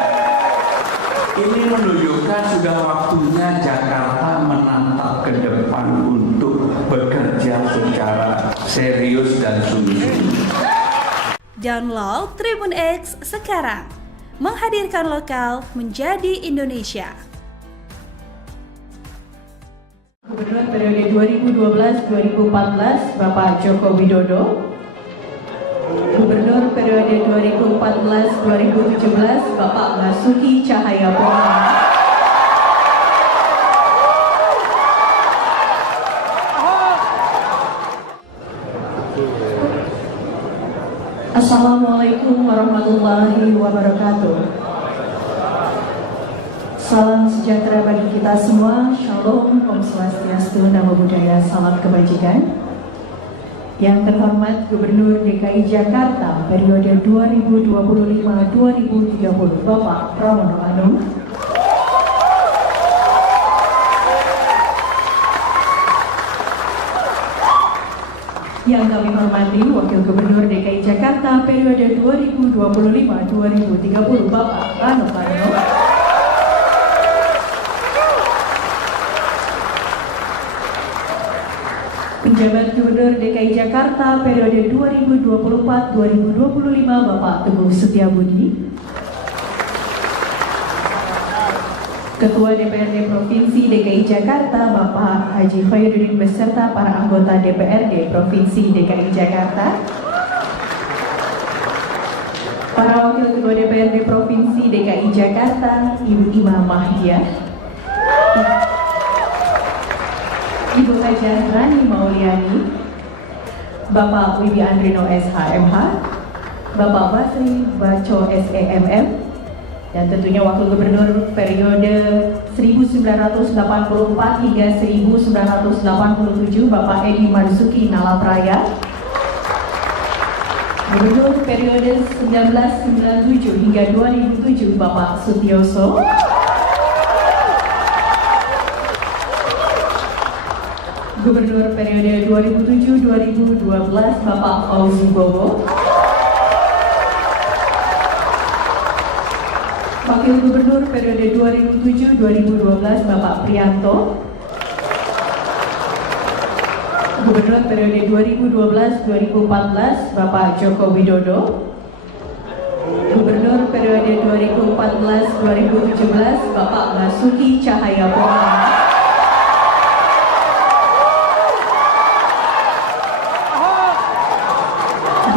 Ini menunjukkan sudah waktunya Jakarta menatap ke depan untuk bekerja secara serius dan sungguh-sungguh. Download Tribun X sekarang, menghadirkan lokal menjadi Indonesia. Gubernur periode 2012-2014 Bapak Joko Widodo, Gubernur periode 2014-2017 Bapak Basuki Cahayapurnama, Assalamualaikum warahmatullahi wabarakatuh. Salam sejahtera bagi kita semua. Shalom, Om Swastiastu, Namo Buddhaya, salam kebajikan. Yang terhormat Gubernur DKI Jakarta periode 2025-2030 Bapak Pramono Anung, yang kami hormati Wakil Gubernur DKI Jakarta periode 2025-2030 Bapak Rano Karno, Penjabat Gubernur DKI Jakarta periode 2024-2025 Bapak Teguh Setiabudi, Ketua DPRD Provinsi DKI Jakarta Bapak Haji Khairuddin beserta para anggota DPRD Provinsi DKI Jakarta, para Wakil Ketua DPRD Provinsi DKI Jakarta Ibu Ima Mahdia, Ibu Hajah Rani Mauliani, Bapak Wibi Andrino SHMH, Bapak Basri Baco SEMM, dan tentunya Wakil Gubernur periode 1984 hingga 1987 Bapak Edi Marzuki Nalapraya, Gubernur periode 1997 hingga 2007 Bapak Sutioso. Gubernur periode 2007-2012 Bapak Fauzi Bowo. Wakil Gubernur periode 2007-2012 Bapak Prianto. Gubernur periode 2012-2014 Bapak Joko Widodo. Gubernur periode 2014-2017 Bapak Basuki Cahayapurnama.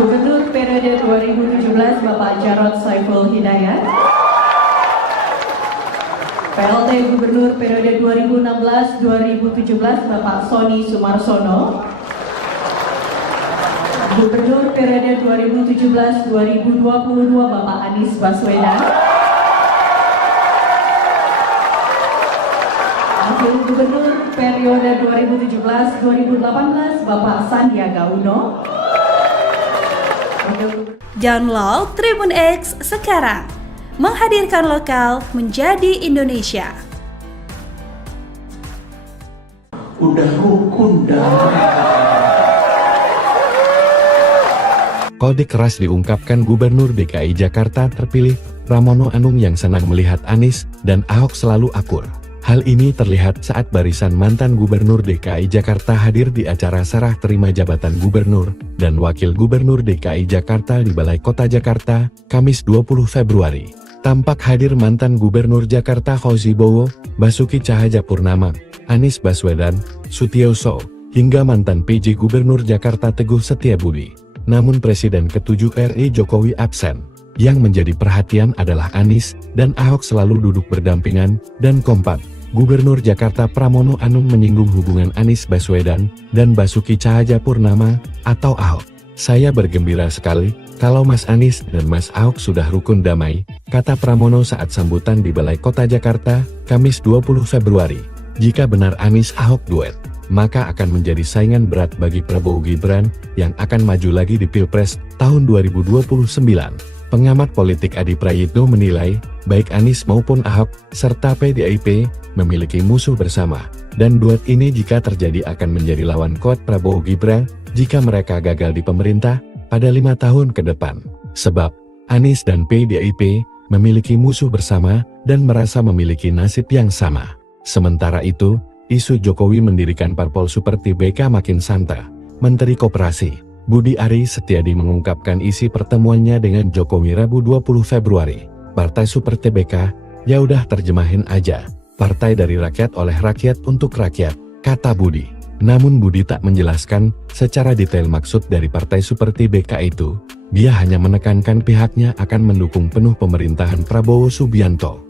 Gubernur periode 2017 Bapak Jarod Saiful Hidayat. PLT Gubernur periode 2016-2017 Bapak Sony Sumarsono. Gubernur periode 2017-2022 Bapak Anies Baswedan. Wakil Gubernur periode 2017-2018 Bapak Sandiaga Uno. Download Tribun X sekarang, menghadirkan lokal menjadi Indonesia. Udah rukun dah. Kode keras diungkapkan Gubernur DKI Jakarta terpilih, Pramono Anung yang senang melihat Anies dan Ahok selalu akur. Hal ini terlihat saat barisan mantan Gubernur DKI Jakarta hadir di acara serah terima jabatan Gubernur dan Wakil Gubernur DKI Jakarta di Balai Kota Jakarta, Kamis 20 Februari. Tampak hadir mantan Gubernur Jakarta Fauzi Bowo, Basuki Cahayapurnama, Anies Baswedan, Sutioso, hingga mantan PJ Gubernur Jakarta Teguh Setiabudi. Namun Presiden ke-7 RI Jokowi absen. Yang menjadi perhatian adalah Anies dan Ahok selalu duduk berdampingan dan kompak. Gubernur Jakarta Pramono Anung menyinggung hubungan Anies Baswedan dan Basuki Cahayapurnama atau Ahok. Saya bergembira sekali kalau Mas Anies dan Mas Ahok sudah rukun damai, kata Pramono saat sambutan di Balai Kota Jakarta, Kamis 20 Februari. Jika benar Anies Ahok duet, maka akan menjadi saingan berat bagi Prabowo Gibran yang akan maju lagi di Pilpres tahun 2029. Pengamat politik Adi Prayitno menilai, baik Anies maupun Ahok, serta PDIP, memiliki musuh bersama, dan duet ini jika terjadi akan menjadi lawan kuat Prabowo Gibran, jika mereka gagal di pemerintah, pada 5 tahun ke depan. Sebab, Anies dan PDIP, memiliki musuh bersama, dan merasa memiliki nasib yang sama. Sementara itu, isu Jokowi mendirikan parpol seperti BK makin santer. Menteri Koperasi Budi Ari Setiadi mengungkapkan isi pertemuannya dengan Jokowi Rabu 20 Februari. Partai seperti BK, ya udah terjemahin aja. Partai dari rakyat oleh rakyat untuk rakyat, kata Budi. Namun Budi tak menjelaskan secara detail maksud dari partai seperti BK itu. Dia hanya menekankan pihaknya akan mendukung penuh pemerintahan Prabowo Subianto.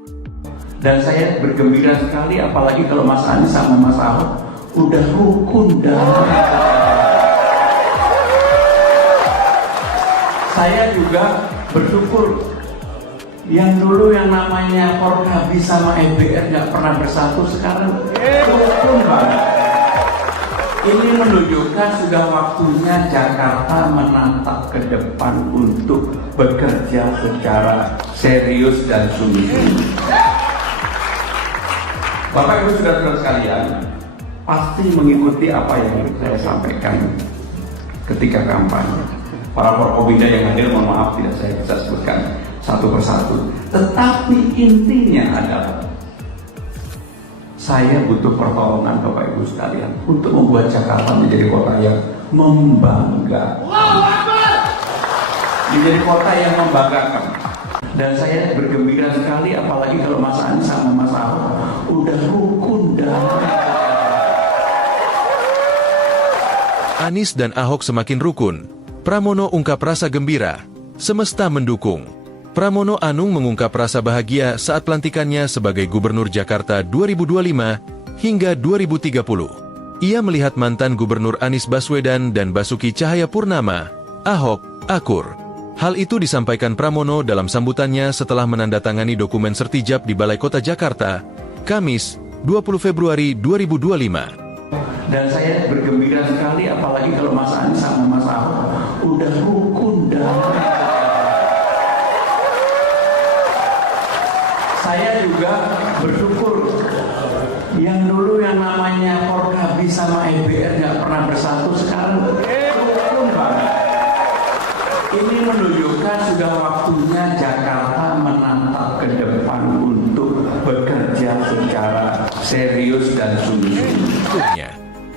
Dan saya bergembira sekali apalagi kalau Mas Anies sama Mas Ahok udah rukun dah. Saya juga bersyukur yang dulu yang namanya Forkabi sama EBR nggak pernah bersatu, sekarang rukun banget. Ini menunjukkan sudah waktunya Jakarta menatap ke depan untuk bekerja secara serius dan sungguh-sungguh. Bapak Ibu saudara-saudara sekalian, pasti mengikuti apa yang saya sampaikan ketika kampanye. Para Forkobida yang hadir, mohon maaf tidak saya bisa sebutkan satu persatu. Tetapi intinya adalah saya butuh pertolongan Bapak Ibu sekalian untuk membuat Jakarta menjadi kota yang membanggakan. Menjadi kota yang membanggakan. Dan saya bergembira sekali apalagi kalau Mas Anies sama Mas Ahok udah rukun dah. Anies dan Ahok semakin rukun. Pramono ungkap rasa gembira. Semesta mendukung. Pramono Anung mengungkap rasa bahagia saat pelantikannya sebagai Gubernur Jakarta 2025 hingga 2030. Ia melihat mantan Gubernur Anies Baswedan dan Basuki Cahayapurnama, Ahok, akur. Hal itu disampaikan Pramono dalam sambutannya setelah menandatangani dokumen sertijab di Balai Kota Jakarta, Kamis, 20 Februari 2025. Dan saya bergembira sekali apalagi kalau Mas Anies sama Mas Ahok udah rukun dah. Saya juga bersyukur yang dulu yang namanya Forkabi sama EBR nggak pernah bersatu, sekarang rukun banget. Ini menunjukkan sudah waktunya Jakarta menatap ke depan untuk bekerja secara serius dan sungguh-sungguh.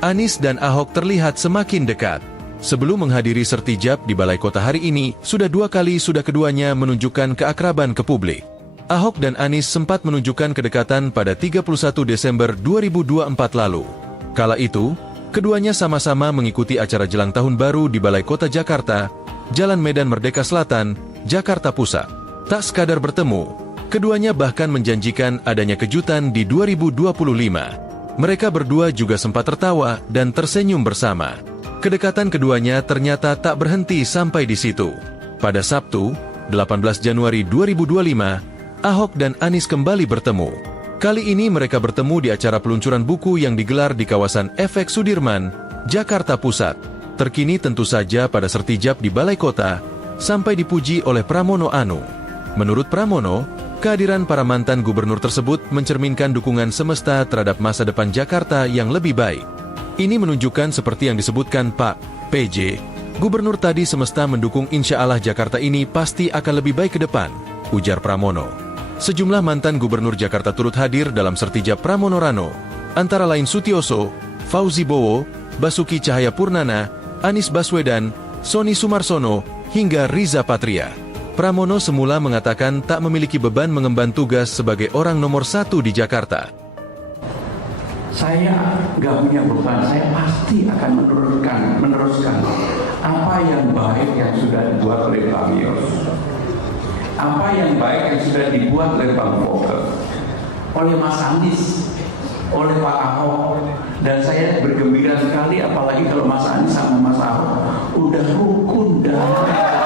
Anies dan Ahok terlihat semakin dekat. Sebelum menghadiri sertijab di Balai Kota hari ini, sudah keduanya menunjukkan keakraban ke publik. Ahok dan Anies sempat menunjukkan kedekatan pada 31 Desember 2024 lalu. Kala itu, keduanya sama-sama mengikuti acara jelang tahun baru di Balai Kota Jakarta, Jalan Medan Merdeka Selatan, Jakarta Pusat. Tak sekadar bertemu, keduanya bahkan menjanjikan adanya kejutan di 2025. Mereka berdua juga sempat tertawa dan tersenyum bersama. Kedekatan keduanya ternyata tak berhenti sampai di situ. Pada Sabtu, 18 Januari 2025, Ahok dan Anies kembali bertemu. Kali ini mereka bertemu di acara peluncuran buku yang digelar di kawasan Efek Sudirman, Jakarta Pusat. Terkini tentu saja pada sertijab di Balai Kota, sampai dipuji oleh Pramono Anung. Menurut Pramono, kehadiran para mantan gubernur tersebut mencerminkan dukungan semesta terhadap masa depan Jakarta yang lebih baik. Ini menunjukkan seperti yang disebutkan Pak PJ, gubernur tadi semesta mendukung insya Allah Jakarta ini pasti akan lebih baik ke depan, ujar Pramono. Sejumlah mantan gubernur Jakarta turut hadir dalam sertijab Pramono Rano, antara lain Sutioso, Fauzi Bowo, Basuki Cahayapurnama, Anies Baswedan, Sony Sumarsono, hingga Riza Patria. Pramono semula mengatakan tak memiliki beban mengemban tugas sebagai orang nomor 1 di Jakarta. Saya nggak punya beban, saya pasti akan meneruskan apa yang baik yang sudah dibuat oleh Pak Yos, apa yang baik yang sudah dibuat oleh Bang Foke, oleh Mas Anies, oleh Pak Ahok, dan saya bergembira sekali apalagi kalau Mas Anies sama Mas Ahok udah rukun damai.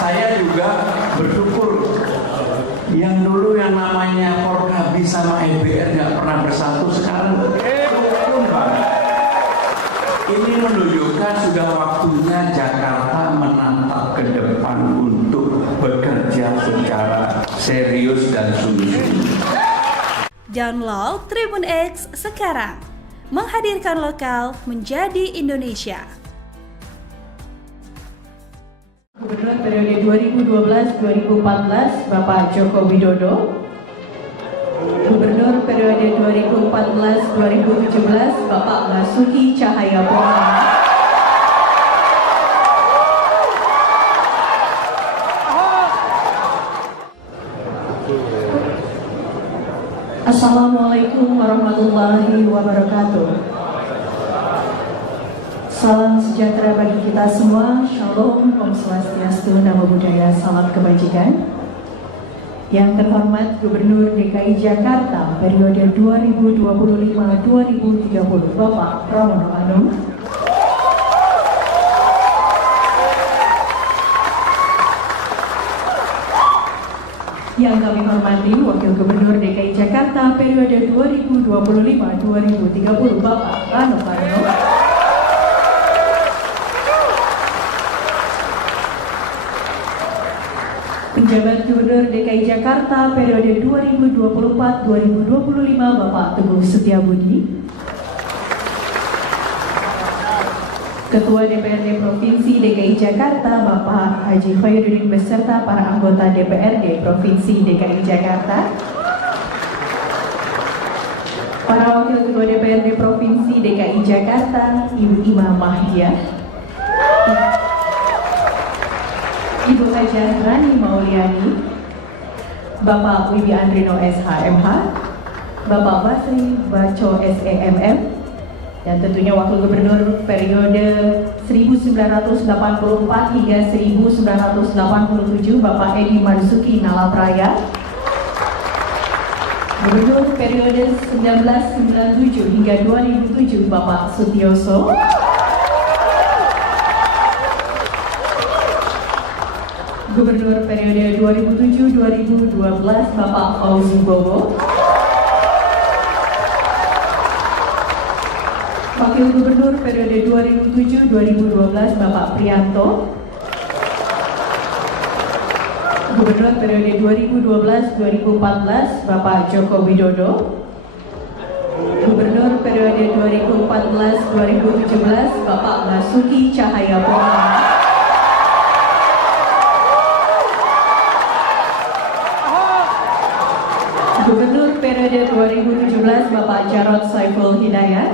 Saya juga bersyukur yang dulu yang namanya Forkabi sama EBR nggak pernah bersatu, sekarang rukun banget. Ini menunjukkan sudah waktunya Jakarta menatap ke depan untuk bekerja secara serius dan sungguh-sungguh. Download Tribun X sekarang, menghadirkan lokal menjadi Indonesia. Gubernur periode 2012-2014 Bapak Joko Widodo. Gubernur periode 2014-2017 Bapak Basuki Cahayapurnama. Assalamualaikum warahmatullahi wabarakatuh. Salam sejahtera bagi kita semua. Shalom, Om Swastiastu, Namo Buddhaya, salam kebajikan. Yang terhormat Gubernur DKI Jakarta periode 2025-2030 Bapak Pramono Anung. Yang kami hormati Wakil Gubernur DKI Jakarta periode 2025-2030 Bapak Rano Karno. Penjabat Gubernur DKI Jakarta periode 2024-2025 Bapak Teguh Setiabudi. Ketua DPRD Provinsi DKI Jakarta Bapak Haji Khairuddin beserta para anggota DPRD Provinsi DKI Jakarta. Para Wakil Ketua DPRD Provinsi DKI Jakarta, Ibu Imam Mahdiah, Ibu Hajah Rani Mauliani, Bapak Wibi Andrino SHMH, Bapak Basri Baco SEMM, dan tentunya Wakil Gubernur periode 1984 hingga 1987 Bapak Edi Marzuki Nalapraya, Gubernur periode 1997 hingga 2007 Bapak Sutioso, Gubernur periode 2007-2012 Bapak Fauzi Bowo, Wakil Gubernur periode 2007-2012 Bapak Prianto, Gubernur periode 2012-2014 Bapak Joko Widodo. Gubernur periode 2014-2017 Bapak Basuki Cahayapurnama. Gubernur periode 2017 Bapak Jarod Saiful Hidayat.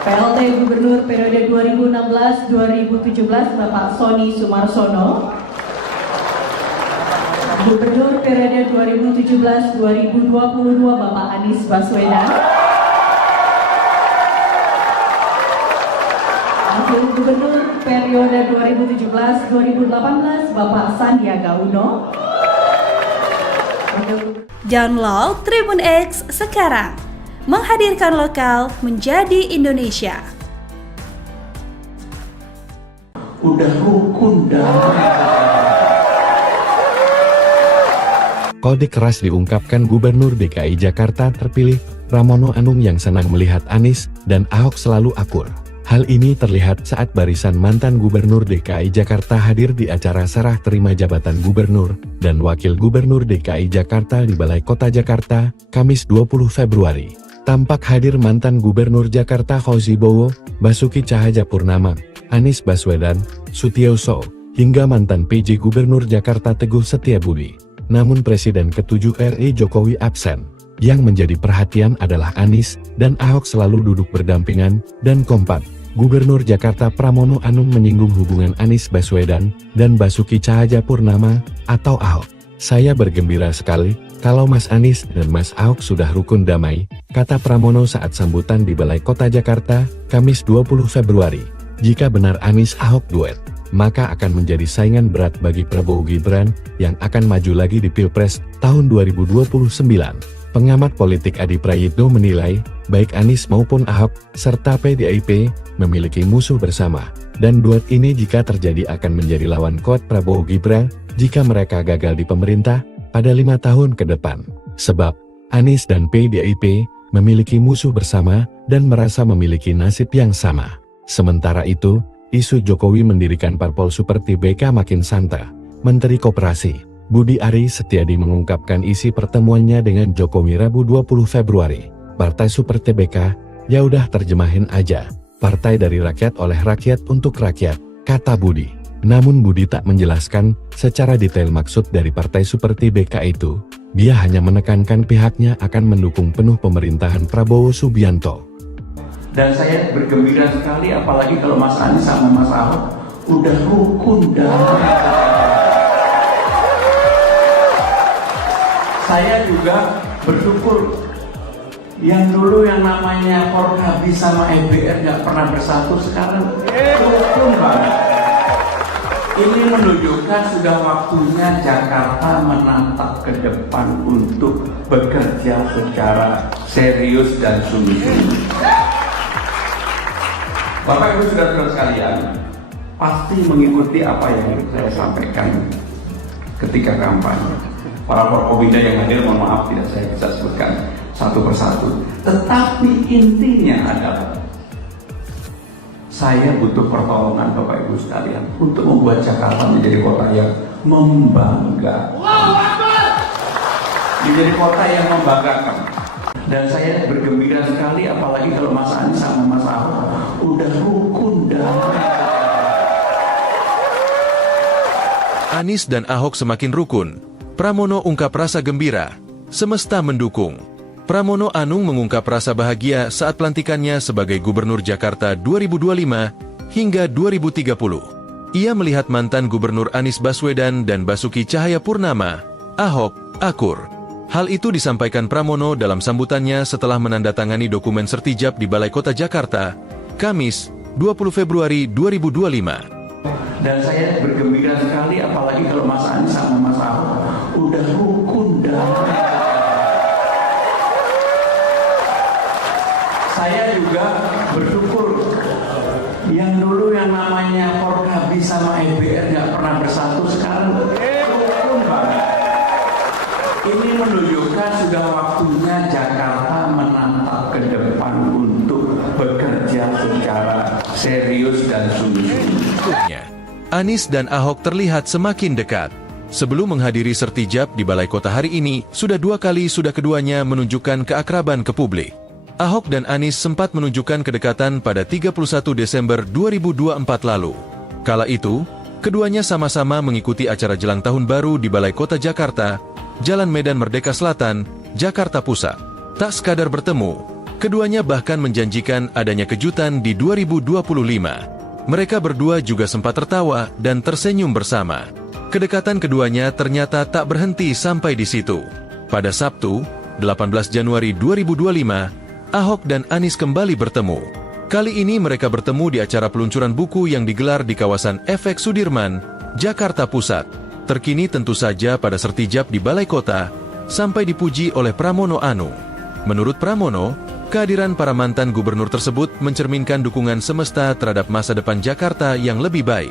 PLT Gubernur periode 2016-2017 Bapak Sony Sumarsono. Gubernur periode 2017-2022 Bapak Anies Baswedan. Wakil Gubernur periode 2017-2018 Bapak Sandiaga Uno. Download Tribun X sekarang, menghadirkan lokal menjadi Indonesia. Udah rukun dah. Kode keras diungkapkan Gubernur DKI Jakarta terpilih, Pramono Anung yang senang melihat Anies dan Ahok selalu akur. Hal ini terlihat saat barisan mantan Gubernur DKI Jakarta hadir di acara serah terima jabatan Gubernur dan Wakil Gubernur DKI Jakarta di Balai Kota Jakarta, Kamis 20 Februari. Tampak hadir mantan Gubernur Jakarta Fauzi Bowo, Basuki Cahayapurnama, Anies Baswedan, Sutiyoso, hingga mantan PJ Gubernur Jakarta Teguh Setiabudi. Namun Presiden ke-7 RI Jokowi absen. Yang menjadi perhatian adalah Anies dan Ahok selalu duduk berdampingan dan kompak. Gubernur Jakarta Pramono Anung menyinggung hubungan Anies Baswedan dan Basuki Cahayapurnama atau Ahok. Saya bergembira sekali kalau Mas Anies dan Mas Ahok sudah rukun damai, kata Pramono saat sambutan di Balai Kota Jakarta, Kamis 20 Februari. Jika benar Anies Ahok duet, maka akan menjadi saingan berat bagi Prabowo Gibran yang akan maju lagi di Pilpres tahun 2029. Pengamat politik Adi Prayitno menilai, baik Anies maupun Ahok, serta PDIP, memiliki musuh bersama, dan duet ini jika terjadi akan menjadi lawan kuat Prabowo Gibran, jika mereka gagal di pemerintah, pada 5 tahun ke depan. Sebab, Anies dan PDIP, memiliki musuh bersama, dan merasa memiliki nasib yang sama. Sementara itu, isu Jokowi mendirikan parpol seperti BK makin santer. Menteri Koperasi Budi Ari Setiadi mengungkapkan isi pertemuannya dengan Jokowi Rabu 20 Februari. Partai Seperti BK, ya udah terjemahin aja. Partai dari rakyat oleh rakyat untuk rakyat, kata Budi. Namun Budi tak menjelaskan secara detail maksud dari Partai Seperti BK itu. Dia hanya menekankan pihaknya akan mendukung penuh pemerintahan Prabowo Subianto. Dan saya bergembira sekali apalagi kalau Mas Anies sama Mas Ahok udah rukun dah. Saya juga bersyukur yang dulu yang namanya Forkabi sama EBR nggak pernah bersatu, sekarang rukun banget. Ini menunjukkan sudah waktunya Jakarta menatap ke depan untuk bekerja secara serius dan sungguh-sungguh. Bapak Ibu saudara sekalian, pasti mengikuti apa yang saya sampaikan ketika kampanye. Para Forkobida yang hadir, mohon maaf tidak saya bisa sebutkan satu persatu. Tetapi intinya adalah saya butuh pertolongan Bapak Ibu sekalian untuk membuat Jakarta menjadi kota yang membanggakan. Menjadi kota yang membanggakan. Dan saya bergembira sekali apalagi kalau Mas Anies sama Mas Ahok udah rukun dah. Anies dan Ahok semakin rukun. Pramono ungkap rasa gembira. Semesta mendukung. Pramono Anung mengungkap rasa bahagia saat pelantikannya sebagai Gubernur Jakarta 2025 hingga 2030. Ia melihat mantan Gubernur Anies Baswedan dan Basuki Cahayapurnama, Ahok, akur. Hal itu disampaikan Pramono dalam sambutannya setelah menandatangani dokumen sertijab di Balai Kota Jakarta, Kamis, 20 Februari 2025. Dan saya bergembira sekali apalagi kalau Mas Anies sama Mas Ahok udah rukun dah. Saya juga bersyukur yang dulu yang namanya Forkabi sama EBR nggak pernah bersatu, sekarang rukun banget. Ini menunjukkan sudah waktunya Jakarta menatap ke depan untuk bekerja secara serius dan sungguh-sungguh. Anies dan Ahok terlihat semakin dekat. Sebelum menghadiri sertijab di Balai Kota hari ini, sudah keduanya menunjukkan keakraban ke publik. Ahok dan Anies sempat menunjukkan kedekatan pada 31 Desember 2024 lalu. Kala itu, keduanya sama-sama mengikuti acara jelang tahun baru di Balai Kota Jakarta, Jalan Medan Merdeka Selatan, Jakarta Pusat. Tak sekadar bertemu, keduanya bahkan menjanjikan adanya kejutan di 2025. Mereka berdua juga sempat tertawa dan tersenyum bersama. Kedekatan keduanya ternyata tak berhenti sampai di situ. Pada Sabtu, 18 Januari 2025, Ahok dan Anies kembali bertemu. Kali ini mereka bertemu di acara peluncuran buku yang digelar di kawasan FX Sudirman, Jakarta Pusat. Terkini tentu saja pada sertijab di Balai Kota, sampai dipuji oleh Pramono Anung. Menurut Pramono, kehadiran para mantan gubernur tersebut mencerminkan dukungan semesta terhadap masa depan Jakarta yang lebih baik.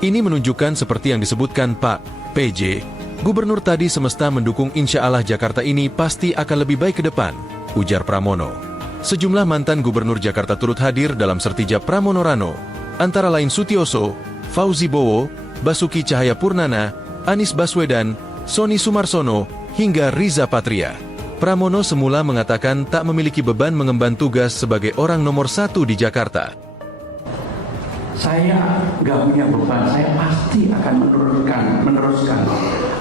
Ini menunjukkan seperti yang disebutkan Pak PJ, gubernur tadi semesta mendukung insya Allah Jakarta ini pasti akan lebih baik ke depan, ujar Pramono. Sejumlah mantan gubernur Jakarta turut hadir dalam sertijab Pramono Rano, antara lain Sutioso, Fauzi Bowo, Basuki Cahayapurnama, Anies Baswedan, Sony Sumarsono, hingga Riza Patria. Pramono semula mengatakan tak memiliki beban mengemban tugas sebagai orang nomor 1 di Jakarta. Saya nggak punya beban, saya pasti akan meneruskan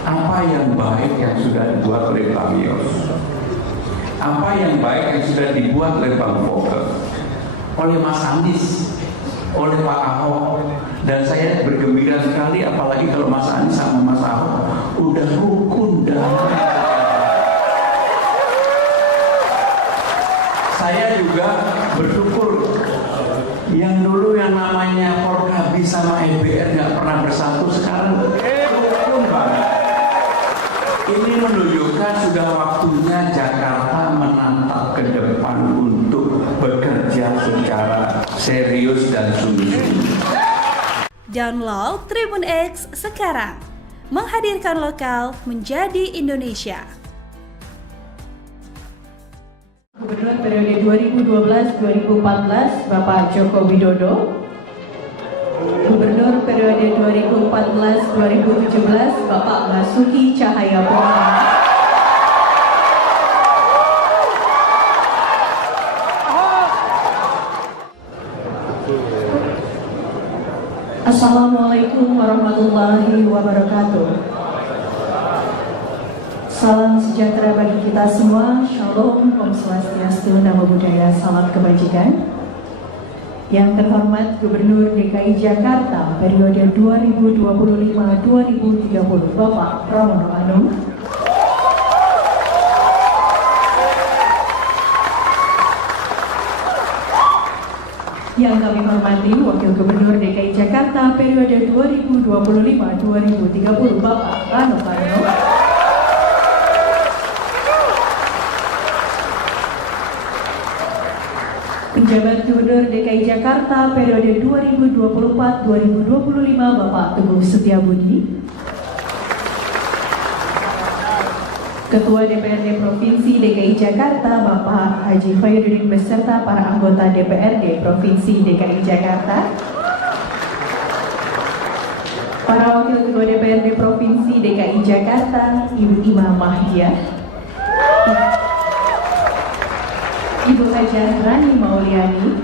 apa yang baik yang sudah dibuat oleh Bang Yos, apa yang baik yang sudah dibuat oleh Bang Fokke, oleh Mas Anies, oleh Pak Ahok, dan saya bergembira sekali apalagi kalau Mas Anies sama Mas Ahok udah rukun damai. Saya juga bersyukur yang dulu yang namanya Forkabi sama EBR nggak pernah bersatu, sekarang rukun banget. Ini menunjukkan sudah waktunya Jakarta menatap ke depan untuk bekerja secara serius dan sungguh-sungguh. Download Tribun X sekarang, menghadirkan lokal menjadi Indonesia. Gubernur periode 2012-2014 Bapak Joko Widodo. Gubernur periode 2014-2017 Bapak Basuki Cahayapurnama. Assalamualaikum warahmatullahi wabarakatuh. Salam sejahtera bagi kita semua. Shalom, Om Swastiastu, Namo Buddhaya, salam kebajikan. Yang terhormat Gubernur DKI Jakarta periode 2025-2030 Bapak Pramono Anung. Yang kami hormati Wakil Gubernur DKI Jakarta periode 2025-2030 Bapak Rano Karno. Penjabat Gubernur DKI Jakarta periode 2024-2025 Bapak Teguh Setiabudi. Ketua DPRD Provinsi DKI Jakarta Bapak Haji Khairuddin beserta para anggota DPRD Provinsi DKI Jakarta. Para Wakil Ketua DPRD Provinsi DKI Jakarta Ibu Ima Mahdia, Ibu Hajah Rani Mauliani,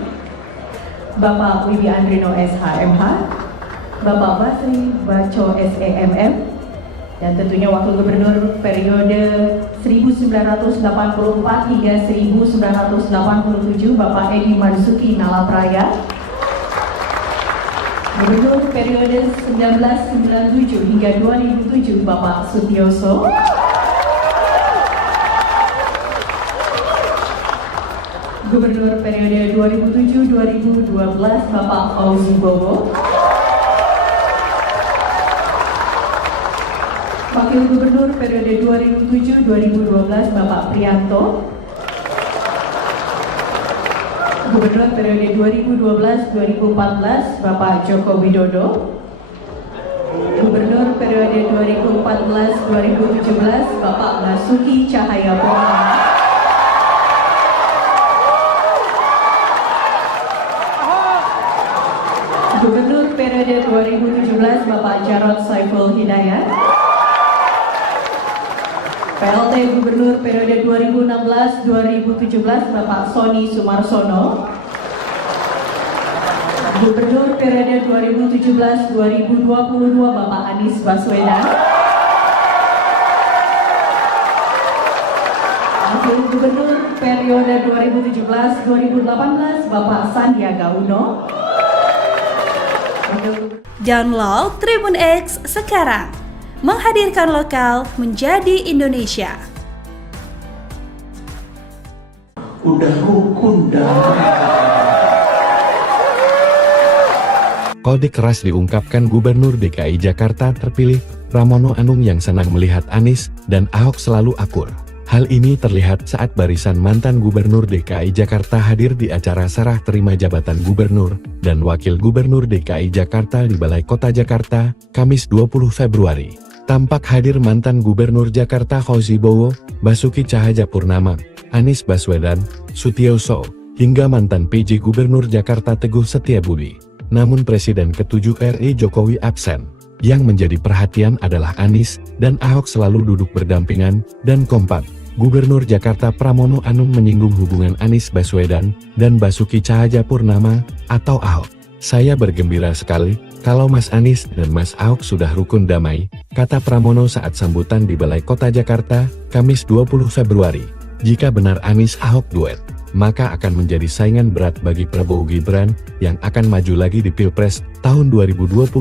Bapak Wibi Andrino SHMH, Bapak Basri Baco SEMM, dan tentunya Wakil Gubernur periode 1984 hingga 1987 Bapak Edi Marzuki Nalapraya, Gubernur periode 1997 hingga 2007 Bapak Sutioso, Gubernur periode 2007-2012 Bapak Fauzi Bowo, Wakil Gubernur periode 2007-2012 Bapak Prianto, Gubernur periode 2012-2014 Bapak Joko Widodo, Gubernur periode 2014-2017 Bapak Basuki Cahayapurnama, Gubernur Gubernur periode 2017 Bapak Jarod Saiful Hidayat, PLT Gubernur periode 2016-2017 Bapak Sony Sumarsono, Gubernur periode 2017-2022 Bapak Anies Baswedan, Wakil Gubernur periode 2017-2018 Bapak Sandiaga Uno. Download Tribun X sekarang, menghadirkan lokal menjadi Indonesia. Udah rukun damai. Kode keras diungkapkan Gubernur DKI Jakarta terpilih, Pramono Anung yang senang melihat Anies dan Ahok selalu akur. Hal ini terlihat saat barisan mantan Gubernur DKI Jakarta hadir di acara serah terima jabatan Gubernur dan Wakil Gubernur DKI Jakarta di Balai Kota Jakarta, Kamis 20 Februari. Tampak hadir mantan Gubernur Jakarta Fauzi Bowo, Basuki Cahayapurnama, Anies Baswedan, Sutioso, hingga mantan PJ Gubernur Jakarta Teguh Setiabudi. Namun Presiden ke-7 RI Jokowi absen. Yang menjadi perhatian adalah Anies dan Ahok selalu duduk berdampingan dan kompak. Gubernur Jakarta Pramono Anung menyinggung hubungan Anies Baswedan dan Basuki Cahayapurnama atau Ahok. Saya bergembira sekali kalau Mas Anies dan Mas Ahok sudah rukun damai, kata Pramono saat sambutan di Balai Kota Jakarta, Kamis 20 Februari. Jika benar Anies Ahok duet, maka akan menjadi saingan berat bagi Prabowo Gibran yang akan maju lagi di Pilpres tahun 2029.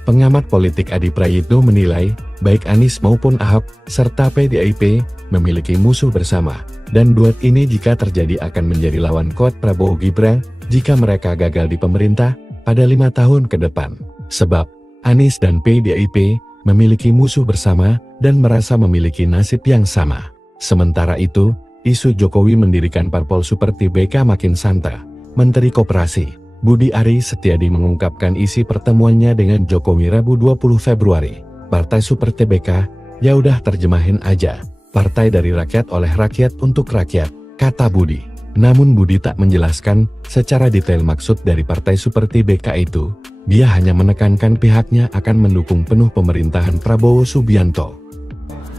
Pengamat politik Adi Prayitno menilai, baik Anies maupun Ahok, serta PDIP, memiliki musuh bersama, dan duet ini jika terjadi akan menjadi lawan kuat Prabowo Gibran, jika mereka gagal di pemerintah, pada 5 tahun ke depan. Sebab, Anies dan PDIP, memiliki musuh bersama, dan merasa memiliki nasib yang sama. Sementara itu, isu Jokowi mendirikan parpol seperti BK makin santer. Menteri Koperasi Budi Ari Setiadi mengungkapkan isi pertemuannya dengan Jokowi Rabu 20 Februari. Partai Super TBK, ya udah terjemahin aja. Partai dari rakyat oleh rakyat untuk rakyat, kata Budi. Namun Budi tak menjelaskan secara detail maksud dari Partai Super TBK itu. Dia hanya menekankan pihaknya akan mendukung penuh pemerintahan Prabowo Subianto.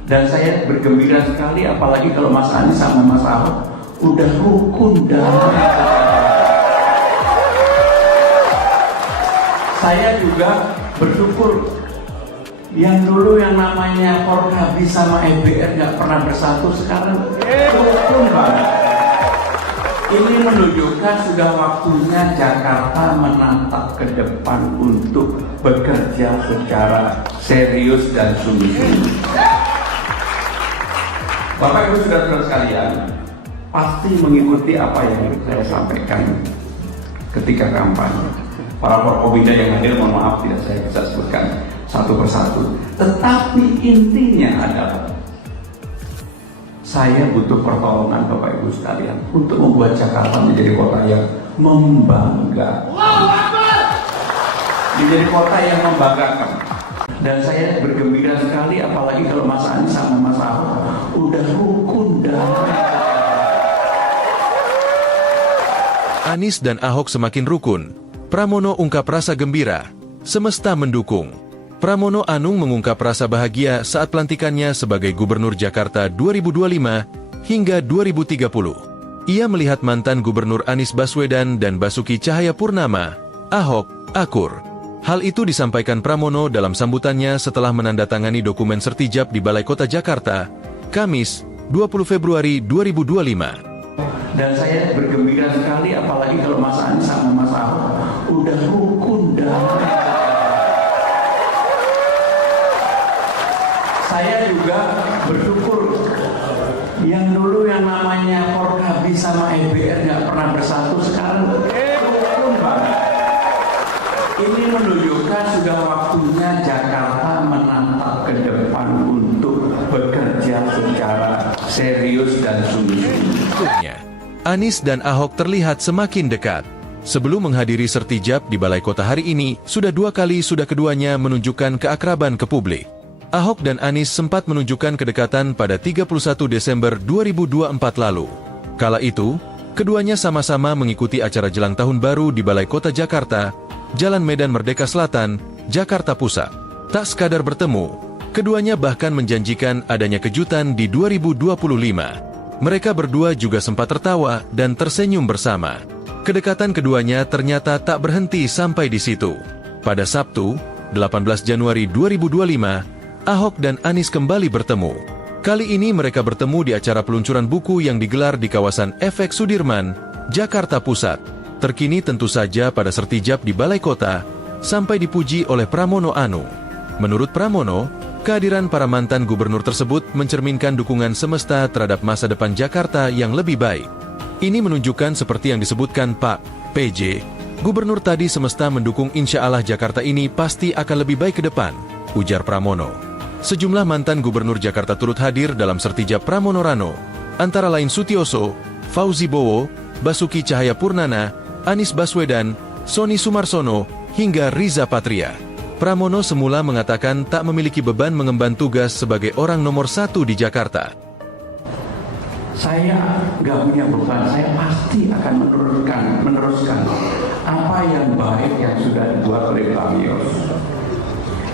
Dan saya bergembira sekali apalagi kalau Mas Anies sama Mas Ahok udah rukun damai. Saya juga bersyukur yang dulu yang namanya Forkabi sama EBR nggak pernah bersatu, sekarang rukun banget. Ini menunjukkan sudah waktunya Jakarta menatap ke depan untuk bekerja secara serius dan sungguh-sungguh. Bapak Ibu saudara sekalian, pasti mengikuti apa yang saya sampaikan ketika kampanye. Para Forkobinda yang hadir, mohon maaf tidak saya bisa sebutkan satu persatu. Tetapi intinya adalah saya butuh pertolongan Bapak Ibu sekalian untuk membuat Jakarta menjadi kota yang membanggakan. Menjadi kota yang membanggakan. Dan saya bergembira sekali apalagi kalau Mas Anies sama Mas Ahok udah rukun damai. Anies dan Ahok semakin rukun. Pramono ungkap rasa gembira. Semesta mendukung. Pramono Anung mengungkap rasa bahagia saat pelantikannya sebagai Gubernur Jakarta 2025 hingga 2030. Ia melihat mantan Gubernur Anies Baswedan dan Basuki Cahayapurnama, Ahok, akur. Hal itu disampaikan Pramono dalam sambutannya setelah menandatangani dokumen sertijab di Balai Kota Jakarta, Kamis, 20 Februari 2025. Dan saya bergembira sekali apalagi kalau Mas Anies sama Mas Ahok udah rukun damai. Saya juga bersyukur yang dulu yang namanya Forkabi sama EBR nggak pernah bersatu, sekarang rukun banget. Ini menunjukkan sudah waktunya Jakarta menatap ke depan untuk bekerja secara serius dan sungguh-sungguh. Anies dan Ahok terlihat semakin dekat. Sebelum menghadiri sertijab di Balai Kota hari ini, sudah keduanya menunjukkan keakraban ke publik. Ahok dan Anies sempat menunjukkan kedekatan pada 31 Desember 2024 lalu. Kala itu, keduanya sama-sama mengikuti acara jelang tahun baru di Balai Kota Jakarta, Jalan Medan Merdeka Selatan, Jakarta Pusat. Tak sekadar bertemu, keduanya bahkan menjanjikan adanya kejutan di 2025. Mereka berdua juga sempat tertawa dan tersenyum bersama. Kedekatan keduanya ternyata tak berhenti sampai di situ. Pada Sabtu, 18 Januari 2025, Ahok dan Anies kembali bertemu. Kali ini mereka bertemu di acara peluncuran buku yang digelar di kawasan Efek Sudirman, Jakarta Pusat. Terkini tentu saja pada sertijab di Balai Kota, sampai dipuji oleh Pramono Anung. Menurut Pramono, kehadiran para mantan gubernur tersebut mencerminkan dukungan semesta terhadap masa depan Jakarta yang lebih baik. Ini menunjukkan seperti yang disebutkan Pak PJ, gubernur tadi semesta mendukung insya Allah Jakarta ini pasti akan lebih baik ke depan, ujar Pramono. Sejumlah mantan gubernur Jakarta turut hadir dalam sertijab Pramono Rano, antara lain Sutioso, Fauzi Bowo, Basuki Cahayapurnama, Anies Baswedan, Sony Sumarsono, hingga Riza Patria. Pramono semula mengatakan tak memiliki beban mengemban tugas sebagai orang nomor 1 di Jakarta. Saya nggak punya beban, saya pasti akan meneruskan apa yang baik yang sudah dibuat oleh Bang Yos.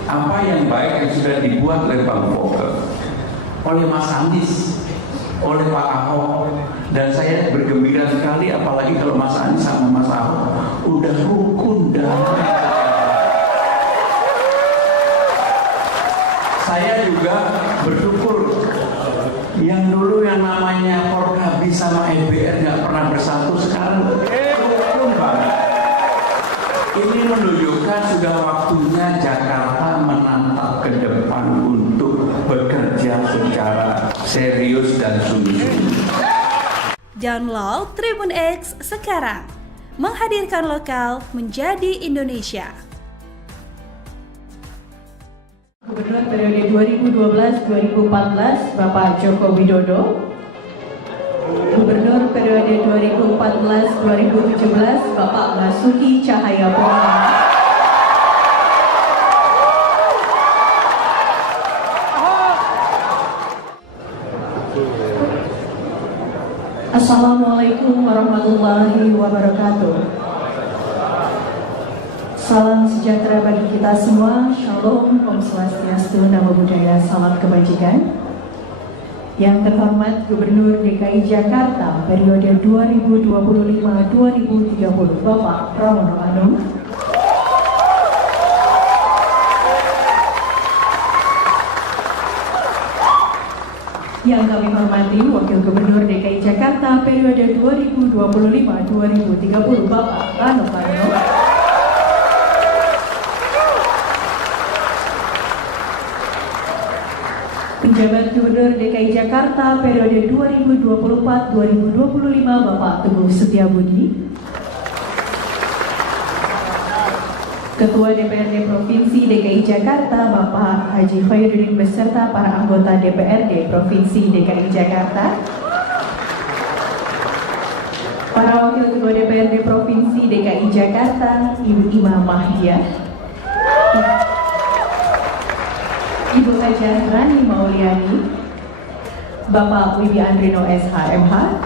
Apa yang baik yang sudah dibuat oleh Bang Fokke, oleh Mas Anies, oleh Pak Ahok, dan saya bergembira sekali apalagi kalau Mas Anies sama Mas Ahok udah rukun damai. Saya juga bersyukur yang dulu yang namanya Forkabi sama EBR nggak pernah bersatu, sekarang rukun banget. Ini menunjukkan sudah waktunya Jakarta menatap ke depan untuk bekerja secara serius dan sungguh-sungguh. Download Tribun X sekarang, menghadirkan lokal menjadi Indonesia. Gubernur periode 2012-2014 Bapak Joko Widodo. Gubernur periode 2014-2017 Bapak Basuki Cahayapurnama. Assalamualaikum warahmatullahi wabarakatuh. Salam sejahtera bagi kita semua. Shalom, Om Swastiastu, Namo Buddhaya, salam kebajikan. Yang terhormat Gubernur DKI Jakarta periode 2025-2030 Bapak Pramono Anung. Yang kami hormati Wakil Gubernur DKI Jakarta periode 2025-2030 Bapak Rano Karno. Penjabat Gubernur DKI Jakarta periode 2024-2025 Bapak Teguh Setiabudi. Ketua DPRD Provinsi DKI Jakarta Bapak Haji Khairuddin beserta para anggota DPRD Provinsi DKI Jakarta. Para Wakil Ketua DPRD Provinsi DKI Jakarta, Ibu Imam Mahdia, Ibu Hajah Rani Mauliani, Bapak Wibi Andrino SHMH,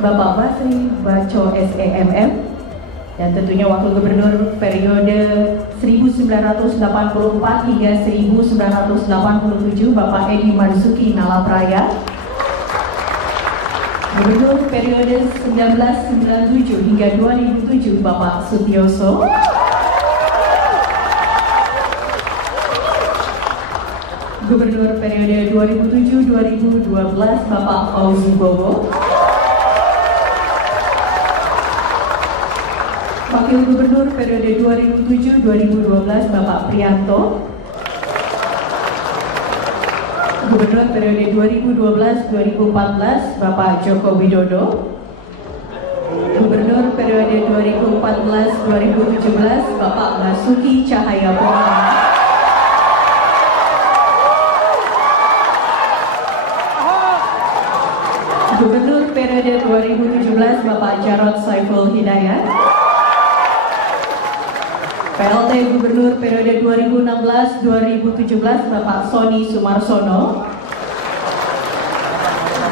Bapak Basri Baco SEMM, dan tentunya Wakil Gubernur periode 1984 hingga 1987 Bapak Edi Marzuki Nalapraya, Gubernur periode 1997 hingga 2007 Bapak Sutioso, Gubernur periode 2007-2012 Bapak Fauzi Bowo, Wakil Gubernur periode 2007-2012 Bapak Prianto, Gubernur periode 2012-2014 Bapak Joko Widodo, Gubernur periode 2014-2017 Bapak Basuki Cahayapurnama, Gubernur periode 2017 Bapak Jarod Saiful Hidayat, PLT Gubernur periode 2016-2017 Bapak Sony Sumarsono,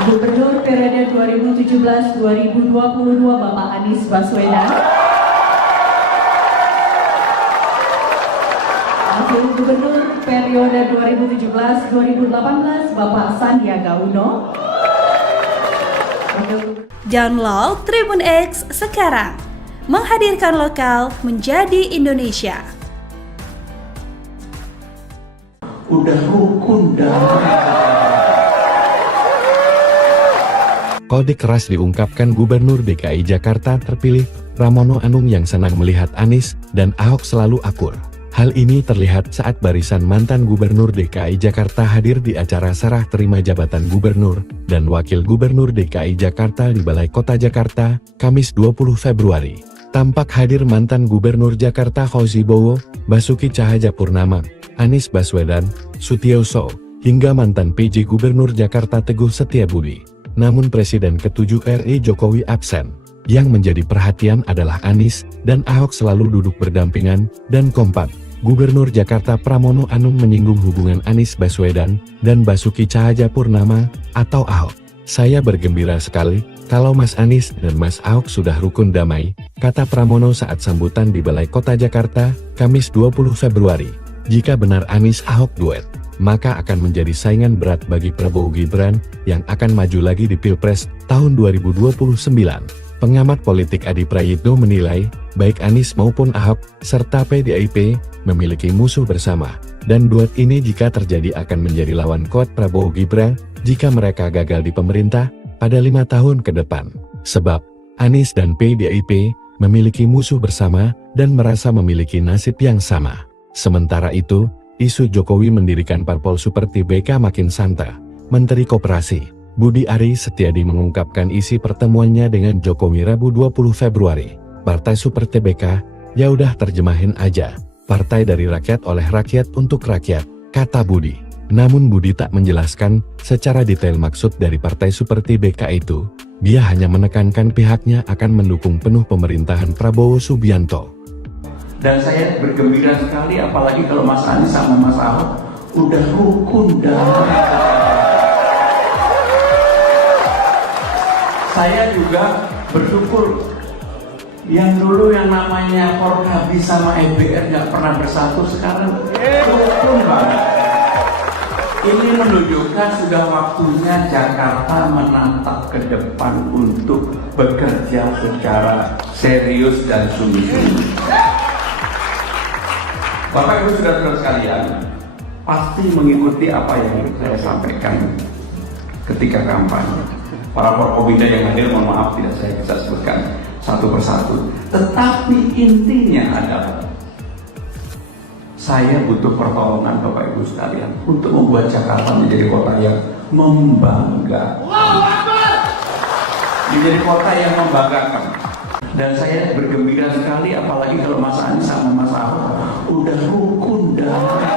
Gubernur periode 2017-2022 Bapak Anies Baswedan, Wakil Gubernur periode 2017-2018 Bapak Sandiaga Uno. Download Tribun X sekarang, menghadirkan lokal menjadi Indonesia. Udah rukun damai. Kode keras diungkapkan Gubernur DKI Jakarta terpilih, Pramono Anung yang senang melihat Anies dan Ahok selalu akur. Hal ini terlihat saat barisan mantan Gubernur DKI Jakarta hadir di acara serah terima jabatan Gubernur dan Wakil Gubernur DKI Jakarta di Balai Kota Jakarta, Kamis 20 Februari. Tampak hadir mantan Gubernur Jakarta Fauzi Bowo, Basuki Cahayapurnama, Anies Baswedan, Sutioso, hingga mantan PJ Gubernur Jakarta Teguh Setiabudi. Namun Presiden ke-7 RI Jokowi absen. Yang menjadi perhatian adalah Anies dan Ahok selalu duduk berdampingan dan kompak. Gubernur Jakarta Pramono Anung menyinggung hubungan Anies Baswedan dan Basuki Cahayapurnama atau Ahok. "Saya bergembira sekali kalau Mas Anies dan Mas Ahok sudah rukun damai," kata Pramono saat sambutan di Balai Kota Jakarta, Kamis 20 Februari. Jika benar Anies Ahok duet, maka akan menjadi saingan berat bagi Prabowo Gibran yang akan maju lagi di Pilpres tahun 2029. Pengamat politik Adi Prayitno menilai, baik Anies maupun Ahok, serta PDIP, memiliki musuh bersama. Dan duet ini jika terjadi akan menjadi lawan kuat Prabowo Gibran, jika mereka gagal di pemerintah, pada 5 tahun ke depan. Sebab, Anies dan PDIP, memiliki musuh bersama, dan merasa memiliki nasib yang sama. Sementara itu, isu Jokowi mendirikan parpol seperti BK makin santai. Menteri Koperasi Budi Ari Setiadi mengungkapkan isi pertemuannya dengan Jokowi Rabu 20 Februari. "Partai seperti BK, ya udah terjemahin aja. Partai dari rakyat oleh rakyat untuk rakyat," kata Budi. Namun Budi tak menjelaskan secara detail maksud dari partai seperti BK itu. Dia hanya menekankan pihaknya akan mendukung penuh pemerintahan Prabowo Subianto. Dan saya bergembira sekali apalagi kalau Mas Anies sama Mas Ahok udah rukun damai. Saya juga bersyukur yang dulu yang namanya Forkabi sama EBR nggak pernah bersatu, sekarang rukun banget. Ini menunjukkan sudah waktunya Jakarta menatap ke depan untuk bekerja secara serius dan sungguh-sungguh. Bapak Ibu saudara-saudara sekalian, pasti mengikuti apa yang saya sampaikan ketika kampanye. Para Forkobida yang hadir, mohon maaf tidak saya bisa sebutkan satu persatu. Tetapi intinya adalah saya butuh pertolongan Bapak Ibu sekalian untuk membuat Jakarta menjadi kota yang membanggakan. Menjadi kota yang membanggakan. Dan saya bergembira sekali apalagi kalau Mas Anies sama Mas Ahok udah rukun damai.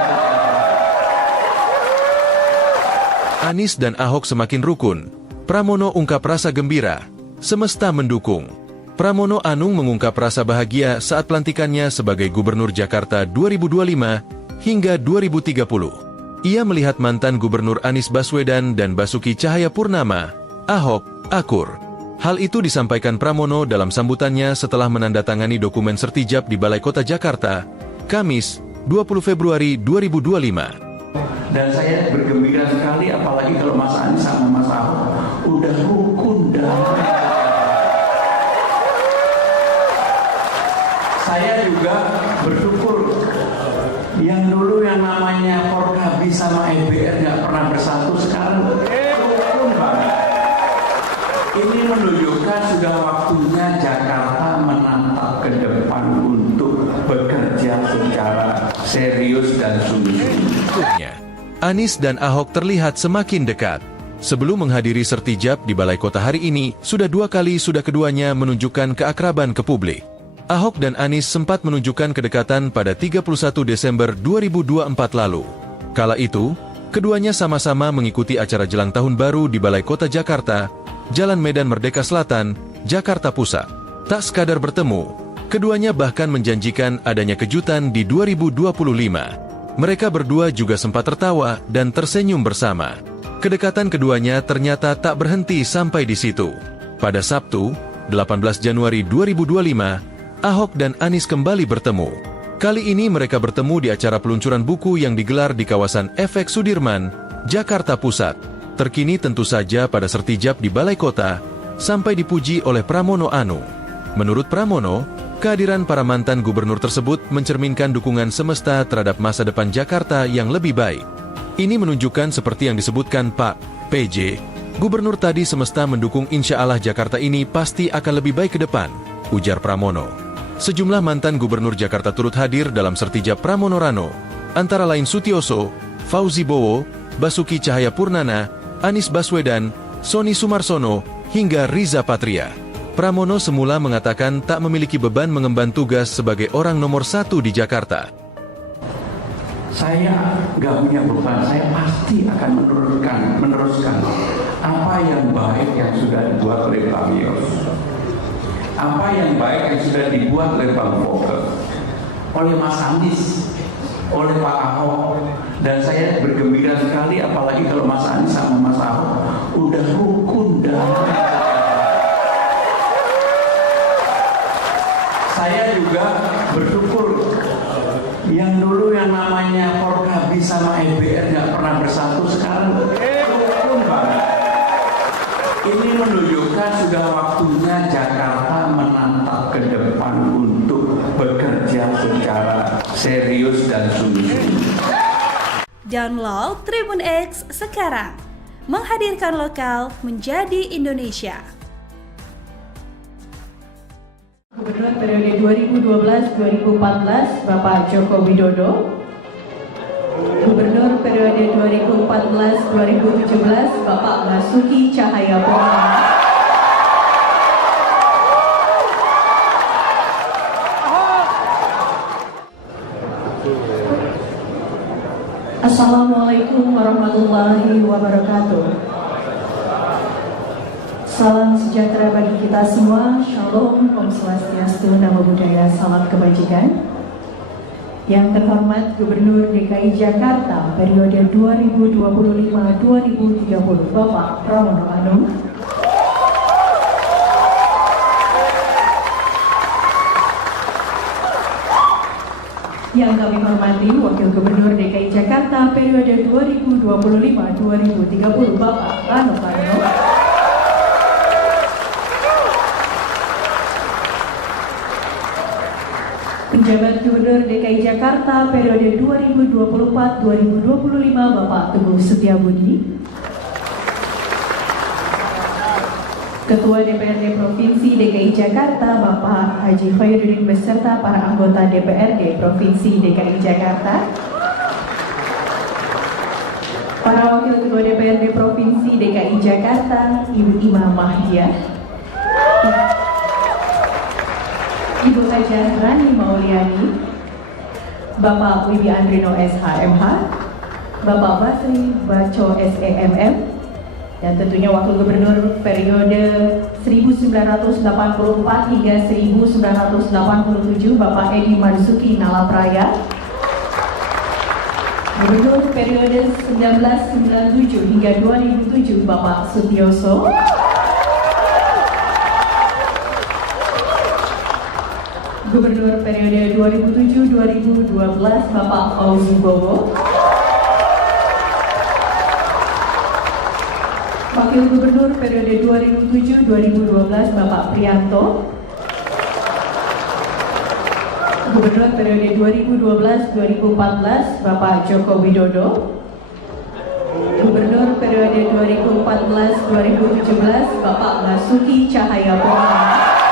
Anies dan Ahok semakin rukun. Pramono ungkap rasa gembira. Semesta mendukung. Pramono Anung mengungkap rasa bahagia saat pelantikannya sebagai Gubernur Jakarta 2025 hingga 2030. Ia melihat mantan Gubernur Anies Baswedan dan Basuki Cahayapurnama, Ahok, akur. Hal itu disampaikan Pramono dalam sambutannya setelah menandatangani dokumen sertijab di Balai Kota Jakarta, Kamis, 20 Februari 2025. Dan saya bergembira sekali apalagi kalau Mas Anies sama Mas Ahok udah rukun damai. Saya juga bersyukur yang dulu yang namanya Forkabi sama EBR nggak pernah bersatu, sekarang rukun banget. Ini menunjukkan sudah waktunya Jakarta menatap ke depan untuk bekerja secara serius dan sungguh-sungguh. Anies dan Ahok terlihat semakin dekat. Sebelum menghadiri sertijab di Balai Kota hari ini, sudah 2 kali keduanya menunjukkan keakraban ke publik. Ahok dan Anies sempat menunjukkan kedekatan pada 31 Desember 2024 lalu. Kala itu, keduanya sama-sama mengikuti acara jelang tahun baru di Balai Kota Jakarta, Jalan Medan Merdeka Selatan, Jakarta Pusat. Tak sekadar bertemu, keduanya bahkan menjanjikan adanya kejutan di 2025. Mereka berdua juga sempat tertawa dan tersenyum bersama. Kedekatan keduanya ternyata tak berhenti sampai di situ. Pada Sabtu, 18 Januari 2025, Ahok dan Anies kembali bertemu. Kali ini mereka bertemu di acara peluncuran buku yang digelar di kawasan Efek Sudirman, Jakarta Pusat. Terkini tentu saja pada sertijab di Balai Kota, sampai dipuji oleh Pramono Anung. Menurut Pramono, kehadiran para mantan gubernur tersebut mencerminkan dukungan semesta terhadap masa depan Jakarta yang lebih baik. Ini menunjukkan seperti yang disebutkan Pak PJ, gubernur tadi semesta mendukung insya Allah Jakarta ini pasti akan lebih baik ke depan, ujar Pramono. Sejumlah mantan gubernur Jakarta turut hadir dalam sertijab Pramono Rano, antara lain Sutioso, Fauzi Bowo, Basuki Cahayapurnama, Anies Baswedan, Sony Sumarsono, hingga Riza Patria. Pramono semula mengatakan tak memiliki beban mengemban tugas sebagai orang nomor 1 di Jakarta. Saya nggak punya beban, saya pasti akan meneruskan apa yang baik yang sudah dibuat oleh Pak Yos, apa yang baik yang sudah dibuat oleh Bang Foke, oleh Mas Anies, oleh Pak Ahok, dan saya bergembira sekali apalagi kalau Mas Anies sama Mas Ahok udah rukun damai. Saya juga bersyukur yang dulu yang namanya Forkabi sama EBR nggak pernah bersatu, sekarang rukun banget. Ini menunjukkan sudah waktunya Jakarta menatap ke depan untuk bekerja secara serius dan sungguh-sungguh. Download Tribun X sekarang, menghadirkan lokal menjadi Indonesia. Gubernur periode 2012-2014 Bapak Joko Widodo. Gubernur periode 2014-2017 Bapak Basuki Cahayapurnama. Assalamualaikum warahmatullahi wabarakatuh. Salam sejahtera bagi kita semua. Shalom, Om Swastiastu, Namo Buddhaya, salam kebajikan. Yang terhormat Gubernur DKI Jakarta periode 2025-2030 Bapak Pramono Anung. Yang kami hormati Wakil Gubernur DKI Jakarta periode 2025-2030 Bapak Rano Karno. Penjabat Gubernur DKI Jakarta periode 2024-2025 Bapak Teguh Setiabudi. Ketua DPRD Provinsi DKI Jakarta Bapak Haji Khairuddin beserta para anggota DPRD Provinsi DKI Jakarta. Para Wakil Ketua DPRD Provinsi DKI Jakarta Ibu Ima Mahdia, Ibu Hajah Rani Mauliani, Bapak Wibi Andrino SHMH, Bapak Basri Baco SEMM, dan tentunya Wakil Gubernur periode 1984 hingga 1987 Bapak Edi Marzuki Nalapraya, Gubernur periode 1997 hingga 2007 Bapak Sutioso, Gubernur periode 2007-2012 Bapak Fauzi Bowo, Wakil Gubernur periode 2007-2012 Bapak Prianto, Gubernur periode 2012-2014 Bapak Joko Widodo, Gubernur periode 2014-2017 Bapak Basuki Cahayapurnama,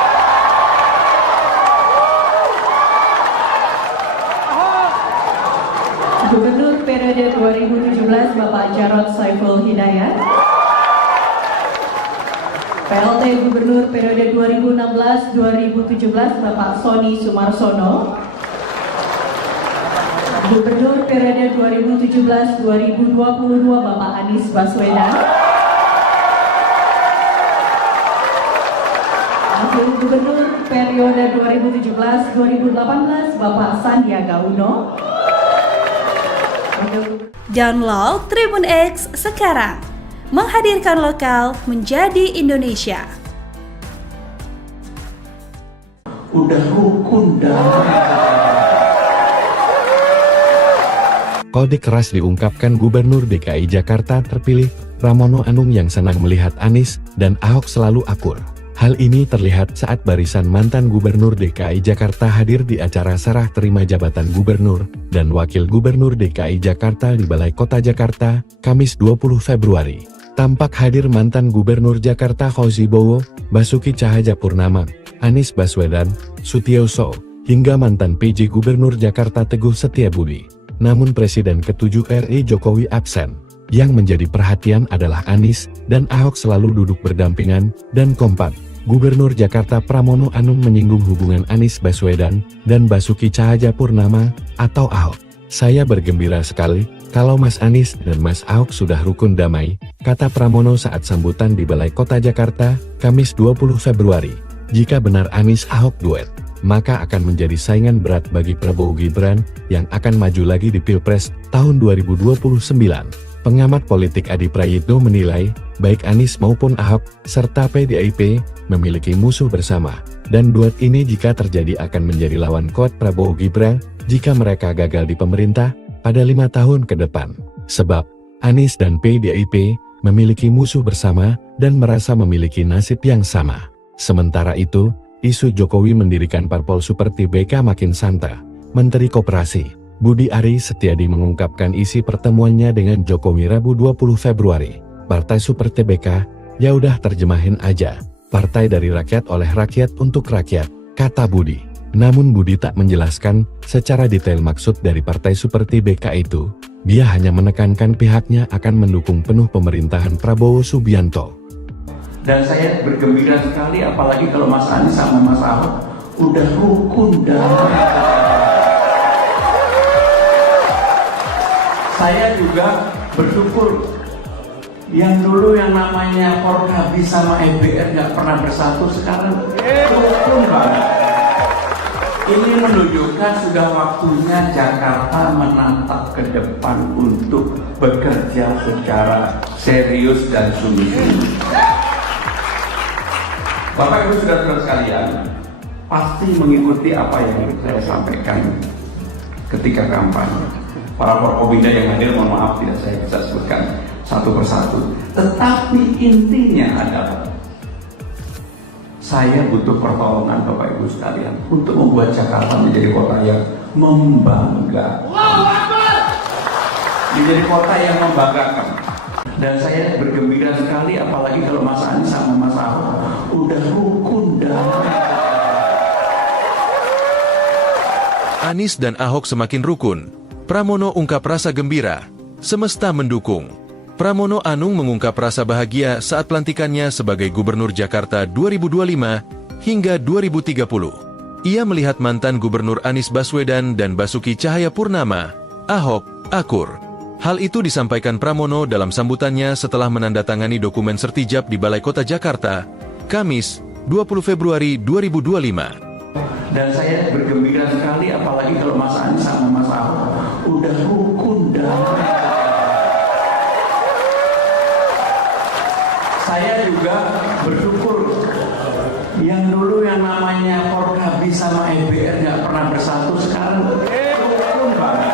Gubernur periode 2017 Bapak Jarod Saiful Hidayat, PLT Gubernur periode 2016-2017 Bapak Sony Sumarsono, Gubernur periode 2017-2022 Bapak Anies Baswedan, Wakil Gubernur periode 2017-2018 Bapak Sandiaga Uno. Download Tribun X sekarang, menghadirkan lokal menjadi Indonesia. Udah rukun damai. Kode keras diungkapkan Gubernur DKI Jakarta terpilih, Pramono Anung yang senang melihat Anies dan Ahok selalu akur. Hal ini terlihat saat barisan mantan Gubernur DKI Jakarta hadir di acara serah terima jabatan Gubernur dan Wakil Gubernur DKI Jakarta di Balai Kota Jakarta, Kamis 20 Februari. Tampak hadir mantan Gubernur Jakarta Fauzi Bowo, Basuki Cahayapurnama, Anies Baswedan, Sutioso, hingga mantan PJ Gubernur Jakarta Teguh Setiabudi. Namun Presiden ke-7 RI Jokowi absen. Yang menjadi perhatian adalah Anies dan Ahok selalu duduk berdampingan dan kompak. Gubernur Jakarta Pramono Anung menyinggung hubungan Anies Baswedan dan Basuki Cahayapurnama atau Ahok. Saya bergembira sekali kalau Mas Anies dan Mas Ahok sudah rukun damai, kata Pramono saat sambutan di Balai Kota Jakarta, Kamis 20 Februari. Jika benar Anies Ahok duet, maka akan menjadi saingan berat bagi Prabowo Gibran yang akan maju lagi di Pilpres tahun 2029. Pengamat politik Adi Prayitno menilai, baik Anies maupun Ahok, serta PDIP, memiliki musuh bersama, dan duet ini jika terjadi akan menjadi lawan kuat Prabowo Gibran, jika mereka gagal di pemerintah, pada 5 tahun ke depan. Sebab, Anies dan PDIP, memiliki musuh bersama, dan merasa memiliki nasib yang sama. Sementara itu, isu Jokowi mendirikan parpol seperti BK makin santai. Menteri Koperasi Budi Ari Setiadi mengungkapkan isi pertemuannya dengan Jokowi Rabu 20 Februari. Partai Super TBK, ya udah terjemahin aja. Partai dari rakyat oleh rakyat untuk rakyat, kata Budi. Namun Budi tak menjelaskan secara detail maksud dari Partai Super TBK itu. Dia hanya menekankan pihaknya akan mendukung penuh pemerintahan Prabowo Subianto. Dan saya bergembira sekali apalagi kalau Mas Anies sama Mas Ahok udah rukun damai. Saya juga bersyukur yang dulu yang namanya Forkabi sama EBR nggak pernah bersatu, sekarang rukun banget. Ini menunjukkan sudah waktunya Jakarta menatap ke depan untuk bekerja secara serius dan sungguh-sungguh. Bapak Ibu saudara sekalian, pasti mengikuti apa yang saya sampaikan ketika kampanye. Para Forkobida yang hadir, mohon maaf tidak saya bisa sebutkan satu persatu. Tetapi intinya adalah saya butuh pertolongan Bapak Ibu sekalian untuk membuat Jakarta menjadi kota yang membanggakan. Menjadi kota yang membanggakan. Dan saya bergembira sekali apalagi kalau Mas Anies sama Mas Ahok udah rukun damai. Anies dan Ahok semakin rukun. Pramono ungkap rasa gembira, semesta mendukung. Pramono Anung mengungkap rasa bahagia saat pelantikannya sebagai Gubernur Jakarta 2025 hingga 2030. Ia melihat mantan Gubernur Anies Baswedan dan Basuki Cahayapurnama, Ahok, akur. Hal itu disampaikan Pramono dalam sambutannya setelah menandatangani dokumen sertijab di Balai Kota Jakarta, Kamis, 20 Februari 2025. Dan saya bergembira sekali apalagi kalau Mas Anies sama Mas Ahok udah rukun damai. Saya juga bersyukur yang dulu yang namanya Forkabi sama EBR nggak pernah bersatu, sekarang rukun banget.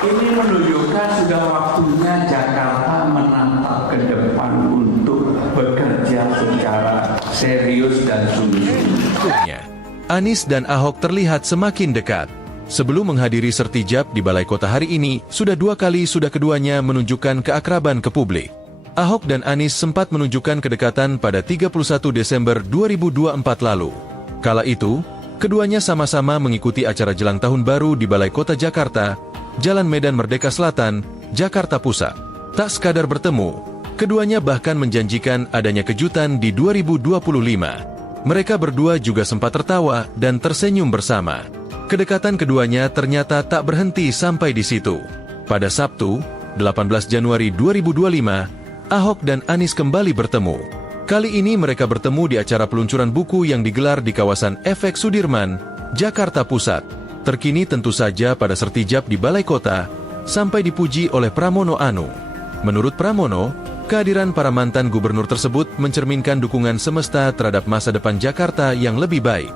Ini menunjukkan sudah waktunya Jakarta menatap ke depan untuk bekerja secara serius dan sungguh-sungguh. Anies dan Ahok terlihat semakin dekat. Sebelum menghadiri sertijab di Balai Kota hari ini, sudah keduanya menunjukkan keakraban ke publik. Ahok dan Anies sempat menunjukkan kedekatan pada 31 Desember 2024 lalu. Kala itu, keduanya sama-sama mengikuti acara jelang tahun baru di Balai Kota Jakarta, Jalan Medan Merdeka Selatan, Jakarta Pusat. Tak sekadar bertemu, keduanya bahkan menjanjikan adanya kejutan di 2025. Mereka berdua juga sempat tertawa dan tersenyum bersama. Kedekatan keduanya ternyata tak berhenti sampai di situ. Pada Sabtu, 18 Januari 2025, Ahok dan Anies kembali bertemu. Kali ini mereka bertemu di acara peluncuran buku yang digelar di kawasan Efek Sudirman, Jakarta Pusat. Terkini tentu saja pada sertijab di Balai Kota, sampai dipuji oleh Pramono Anung. Menurut Pramono, kehadiran para mantan gubernur tersebut mencerminkan dukungan semesta terhadap masa depan Jakarta yang lebih baik.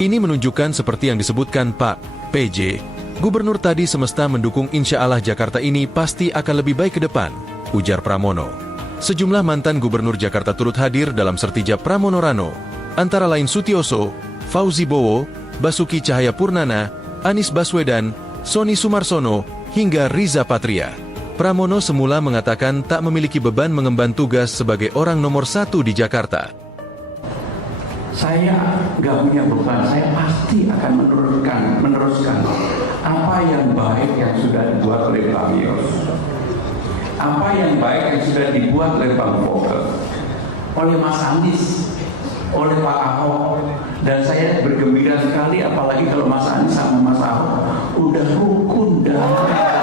Ini menunjukkan seperti yang disebutkan Pak PJ, Gubernur tadi semesta mendukung insya Allah Jakarta ini pasti akan lebih baik ke depan, ujar Pramono. Sejumlah mantan Gubernur Jakarta turut hadir dalam sertijab Pramono Rano, antara lain Sutioso, Fauzi Bowo, Basuki Cahayapurnama, Anies Baswedan, Sony Sumarsono, hingga Riza Patria. Pramono semula mengatakan tak memiliki beban mengemban tugas sebagai orang nomor 1 di Jakarta. Saya nggak punya beban, saya pasti akan meneruskan apa yang baik yang sudah dibuat oleh Bang Yos, apa yang baik yang sudah dibuat oleh Bang Foke, oleh Mas Anies, oleh Pak Ahok, dan saya bergembira sekali apalagi kalau Mas Anies sama Mas Ahok udah rukun damai.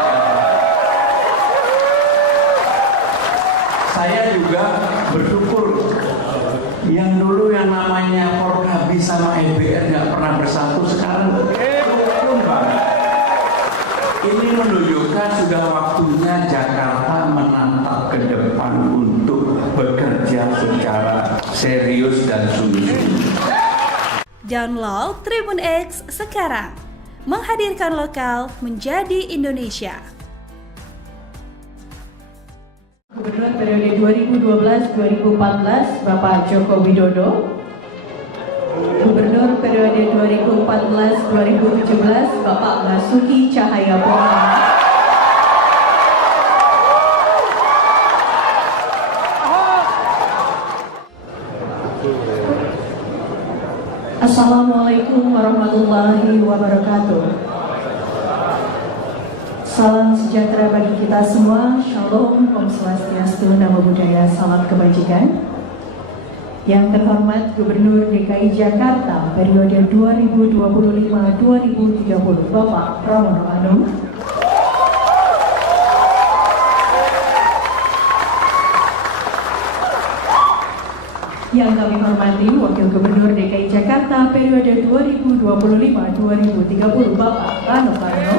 Saya juga bersyukur yang dulu yang namanya Forkabi sama EBR nggak pernah bersatu, sekarang rukun banget. Ini menunjukkan sudah waktunya Jakarta menatap ke depan untuk bekerja secara serius dan sungguh-sungguh. Download Tribun X sekarang, menghadirkan lokal menjadi Indonesia. Gubernur periode 2012-2014 Bapak Joko Widodo. Gubernur periode 2014-2017 Bapak Basuki Cahayapurnama. Assalamualaikum warahmatullahi wabarakatuh. Salam sejahtera bagi kita semua. Shalom, Om Swastiastu, Namo Buddhaya, salam kebajikan. Yang terhormat Gubernur DKI Jakarta periode 2025-2030 Bapak Pramono Anung. Yang kami hormati Wakil Gubernur DKI Jakarta periode 2025-2030 Bapak Rano Karno.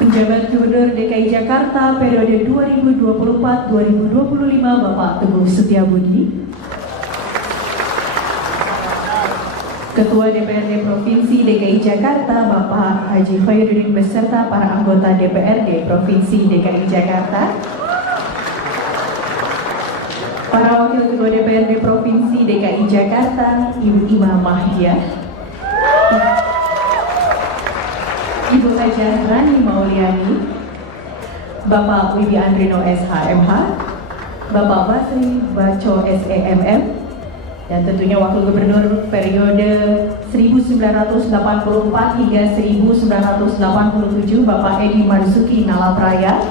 Penjabat Gubernur DKI Jakarta periode 2024-2025 Bapak Teguh Setiabudi. Ketua DPRD Provinsi DKI Jakarta Bapak Haji Khairuddin beserta para anggota DPRD Provinsi DKI Jakarta. Para Wakil Ketua DPRD Provinsi DKI Jakarta, Ibu Imam Mahdiah, Ibu Hajah Rani Mauliani, Bapak Wibi Andrino SHMH, Bapak Basri Baco SEMM, dan tentunya Wakil Gubernur periode 1984 hingga 1987 Bapak Edi Marzuki Nalapraya,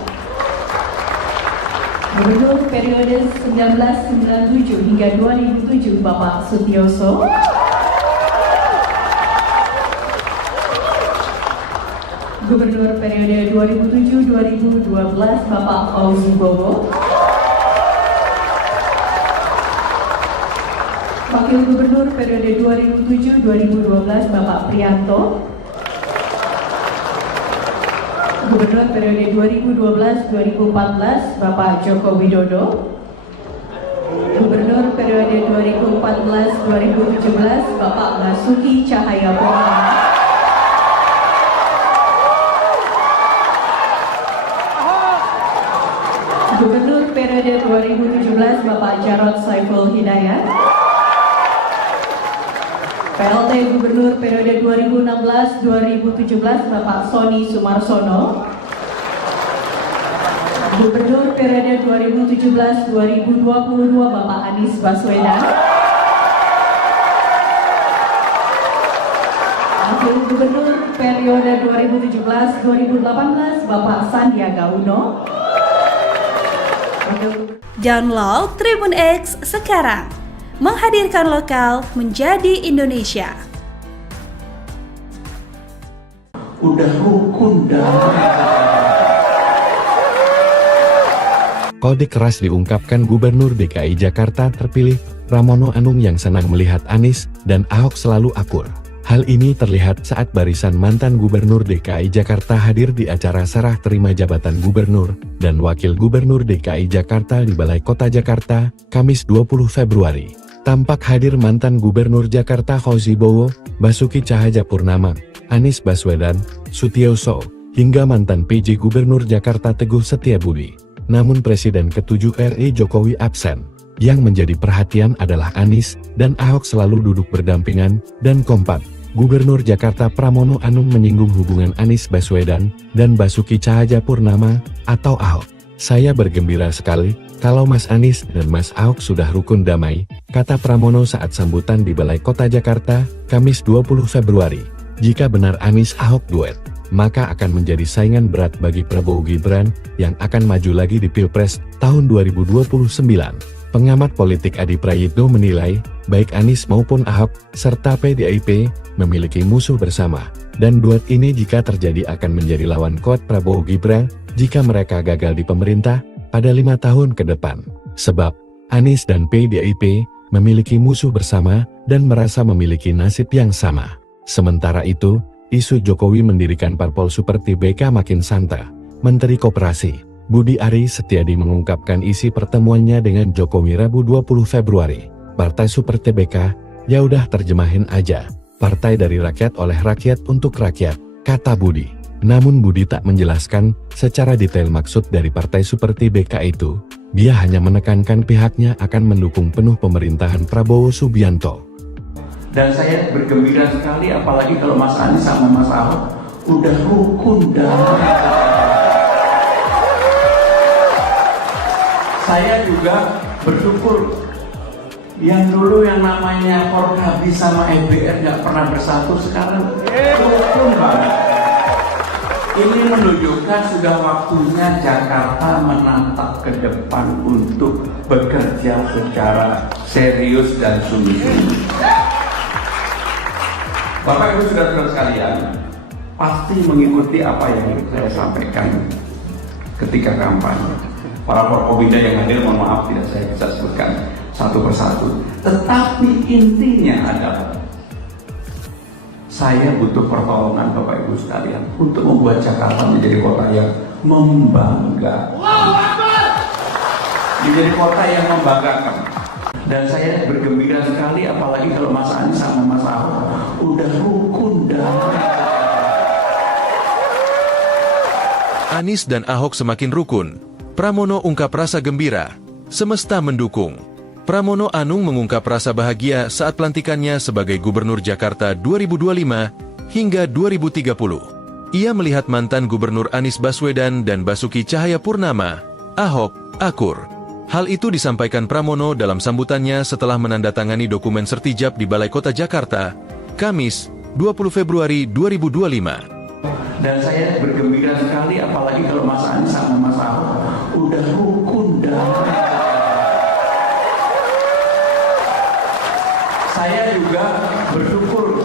Gubernur periode 1997 hingga 2007 Bapak Sutioso, Gubernur periode 2007-2012 Bapak Fauzi Bowo, Wakil Gubernur periode 2007-2012 Bapak Prianto, Gubernur periode 2012-2014 Bapak Joko Widodo, Gubernur periode 2014-2017 Bapak Basuki Cahayapurnama, Gubernur periode 2017 Bapak Jarod Saiful Hidayat, PLT Gubernur periode 2016-2017 Bapak Sony Sumarsono, Gubernur periode 2017-2022 Bapak Anies Baswedan, Wakil Gubernur periode 2017-2018 Bapak Sandiaga Uno. Download Tribun X sekarang, menghadirkan lokal menjadi Indonesia. Udah rukun damai. Kode keras diungkapkan Gubernur DKI Jakarta terpilih, Pramono Anung yang senang melihat Anies dan Ahok selalu akur. Hal ini terlihat saat barisan mantan Gubernur DKI Jakarta hadir di acara serah terima jabatan Gubernur dan Wakil Gubernur DKI Jakarta di Balai Kota Jakarta, Kamis 20 Februari. Tampak hadir mantan Gubernur Jakarta Fauzi Bowo, Basuki Cahayapurnama, Anies Baswedan, Sutiyoso, hingga mantan PJ Gubernur Jakarta Teguh Setiabudi. Namun Presiden ke-7 RI Jokowi absen. Yang menjadi perhatian adalah Anies dan Ahok selalu duduk berdampingan dan kompak. Gubernur Jakarta Pramono Anung menyinggung hubungan Anies Baswedan dan Basuki Cahayapurnama atau Ahok. Saya bergembira sekali kalau Mas Anies dan Mas Ahok sudah rukun damai, kata Pramono saat sambutan di Balai Kota Jakarta, Kamis 20 Februari. Jika benar Anies Ahok duet, maka akan menjadi saingan berat bagi Prabowo Gibran yang akan maju lagi di Pilpres tahun 2029. Pengamat politik Adi Prayitno menilai, baik Anies maupun Ahok, serta PDIP, memiliki musuh bersama. Dan duet ini jika terjadi akan menjadi lawan kuat Prabowo Gibran, jika mereka gagal di pemerintah, pada 5 tahun ke depan. Sebab, Anies dan PDIP, memiliki musuh bersama, dan merasa memiliki nasib yang sama. Sementara itu, isu Jokowi mendirikan parpol seperti BK makin santer. Menteri Koperasi, Budi Ari Setiadi mengungkapkan isi pertemuannya dengan Jokowi Rabu 20 Februari. Partai Seperti BK, ya udah terjemahin aja. Partai dari rakyat oleh rakyat untuk rakyat, kata Budi. Namun Budi tak menjelaskan secara detail maksud dari partai seperti BK itu. Dia hanya menekankan pihaknya akan mendukung penuh pemerintahan Prabowo Subianto. Dan saya bergembira sekali apalagi kalau Mas Anies sama Mas Ahok udah rukun damai. Saya juga bersyukur yang dulu yang namanya Forkabi sama EBR nggak pernah bersatu, sekarang rukun banget. Ini menunjukkan sudah waktunya Jakarta menatap ke depan untuk bekerja secara serius dan sungguh-sungguh. Bapak Ibu saudara-saudara sekalian, pasti mengikuti apa yang saya sampaikan ketika kampanye. Para Forkobida yang hadir, mohon maaf tidak saya bisa sebutkan satu persatu. Tetapi intinya adalah saya butuh pertolongan Bapak Ibu sekalian untuk membuat Jakarta menjadi kota yang membanggakan. Menjadi kota yang membanggakan. Dan saya bergembira sekali apalagi kalau Mas Anies sama Mas Ahok udah rukun damai. Anies dan Ahok semakin rukun. Pramono ungkap rasa gembira. Semesta mendukung. Pramono Anung mengungkap rasa bahagia saat pelantikannya sebagai Gubernur Jakarta 2025 hingga 2030. Ia melihat mantan Gubernur Anies Baswedan dan Basuki Cahayapurnama, Ahok, akur. Hal itu disampaikan Pramono dalam sambutannya setelah menandatangani dokumen sertijab di Balai Kota Jakarta, Kamis, 20 Februari 2025. Dan saya bergembira sekali apalagi kalau Mas Anies sama Mas Ahok udah rukun damai. Saya juga bersyukur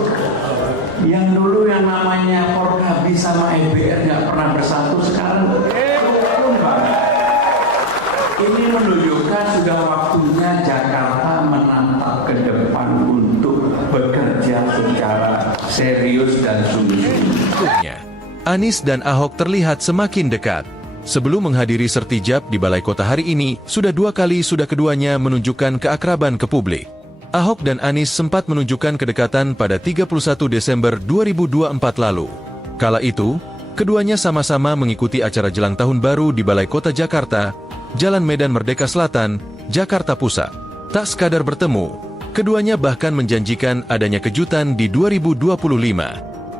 yang dulu yang namanya Forkabi sama EBR nggak pernah bersatu, sekarang rukun banget. Ini menunjukkan sudah waktunya Jakarta menatap ke depan untuk bekerja secara serius dan sungguh-sungguh. Anies dan Ahok terlihat semakin dekat. Sebelum menghadiri sertijab di Balai Kota hari ini, sudah keduanya menunjukkan keakraban ke publik. Ahok dan Anies sempat menunjukkan kedekatan pada 31 Desember 2024 lalu. Kala itu, keduanya sama-sama mengikuti acara jelang tahun baru di Balai Kota Jakarta, Jalan Medan Merdeka Selatan, Jakarta Pusat. Tak sekadar bertemu, keduanya bahkan menjanjikan adanya kejutan di 2025.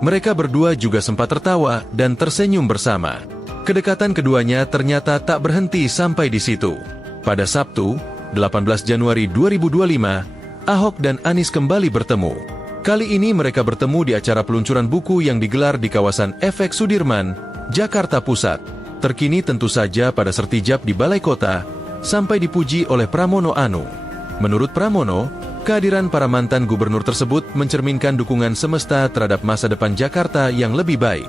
Mereka berdua juga sempat tertawa dan tersenyum bersama. Kedekatan keduanya ternyata tak berhenti sampai di situ. Pada Sabtu, 18 Januari 2025, Ahok dan Anies kembali bertemu. Kali ini mereka bertemu di acara peluncuran buku yang digelar di kawasan Efek Sudirman, Jakarta Pusat. Terkini tentu saja pada sertijab di Balai Kota, sampai dipuji oleh Pramono Anung. Menurut Pramono, kehadiran para mantan gubernur tersebut mencerminkan dukungan semesta terhadap masa depan Jakarta yang lebih baik.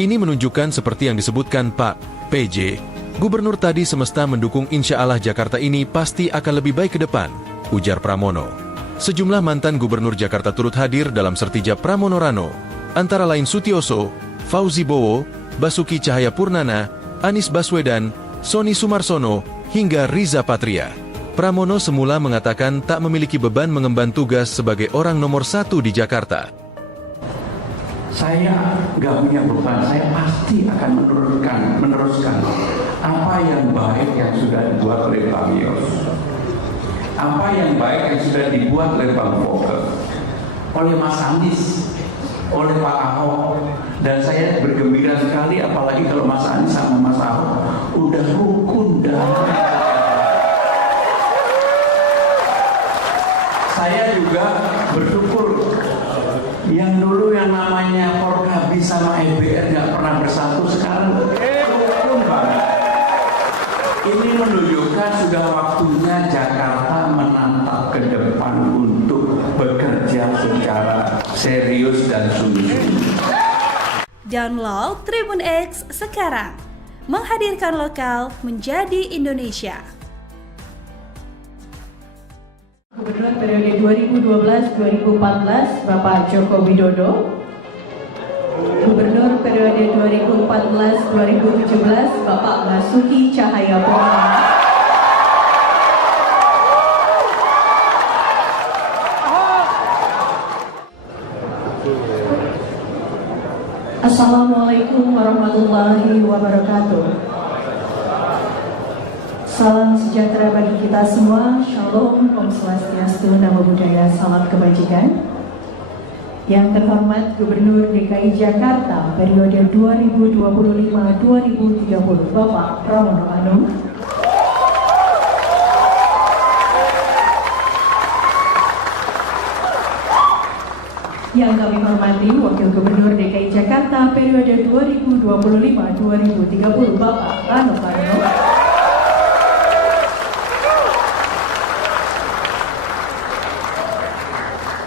Ini menunjukkan seperti yang disebutkan Pak PJ, gubernur tadi semesta mendukung, insya Allah Jakarta ini pasti akan lebih baik ke depan, ujar Pramono. Sejumlah mantan gubernur Jakarta turut hadir dalam sertijab Pramono Rano, antara lain Sutiyoso, Fauzi Bowo, Basuki Cahayapurnama, Anies Baswedan, Sony Sumarsono, hingga Riza Patria. Pramono semula mengatakan tak memiliki beban mengemban tugas sebagai orang nomor 1 di Jakarta. Saya nggak punya beban, saya pasti akan meneruskan apa yang baik yang sudah dibuat oleh Bang Yos, apa yang baik yang sudah dibuat oleh Bang Foke, oleh Mas Anies, oleh Pak Ahok, dan saya bergembira sekali apalagi kalau Mas Anies sama Mas Ahok udah rukun damai. Saya juga bersyukur yang dulu yang namanya Forkabi sama EBR nggak pernah bersatu, sekarang rukun banget. Ini menunjukkan sudah waktunya Jakarta menatap ke depan untuk bekerja secara serius dan sungguh-sungguh. Download Tribun X sekarang, menghadirkan lokal menjadi Indonesia. Gubernur periode 2012-2014 Bapak Joko Widodo. Gubernur periode 2014-2017 Bapak Basuki Cahayapurnama. Assalamualaikum warahmatullahi wabarakatuh. Salam sejahtera bagi kita semua. Shalom, Om Swastiastu, Namo Buddhaya, salam kebajikan. Yang terhormat Gubernur DKI Jakarta periode 2025-2030 Bapak Pramono Anung. Yang kami hormati Wakil Gubernur DKI Jakarta periode 2025-2030 Bapak Rano Karno.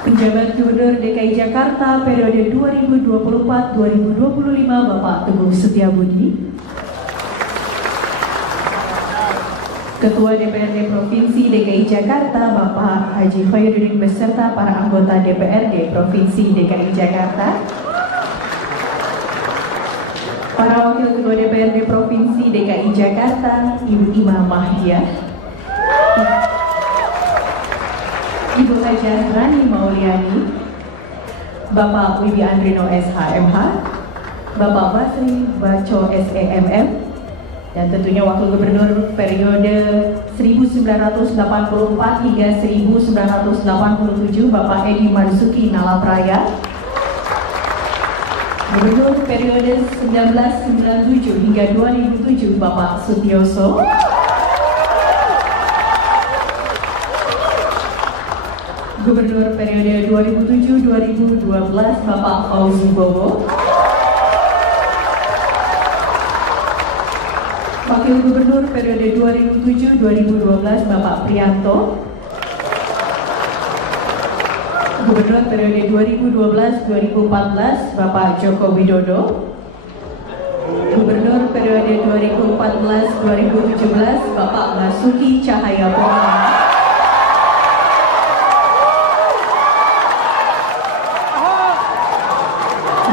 Penjabat Gubernur DKI Jakarta periode 2024-2025 Bapak Teguh Setiabudi. Ketua DPRD Provinsi DKI Jakarta Bapak Haji Khairuddin beserta para anggota DPRD Provinsi DKI Jakarta. Para Wakil Ketua DPRD Provinsi DKI Jakarta Ibu Ima Mahdia, Ibu Hajar Rani Mauliani, Bapak Wibi Andrino SHMH, Bapak Basri Baco SEMM, dan tentunya Wakil Gubernur periode 1984 hingga 1987 Bapak Edi Marzuki Nalapraya, Gubernur periode 1997 hingga 2007 Bapak Sutioso, Gubernur periode 2007-2012 Bapak Fauzi Bowo, Wakil Gubernur periode 2007-2012 Bapak Prianto, Gubernur periode 2012-2014 Bapak Joko Widodo, Gubernur periode 2014-2017 Bapak Basuki Cahayapurnama,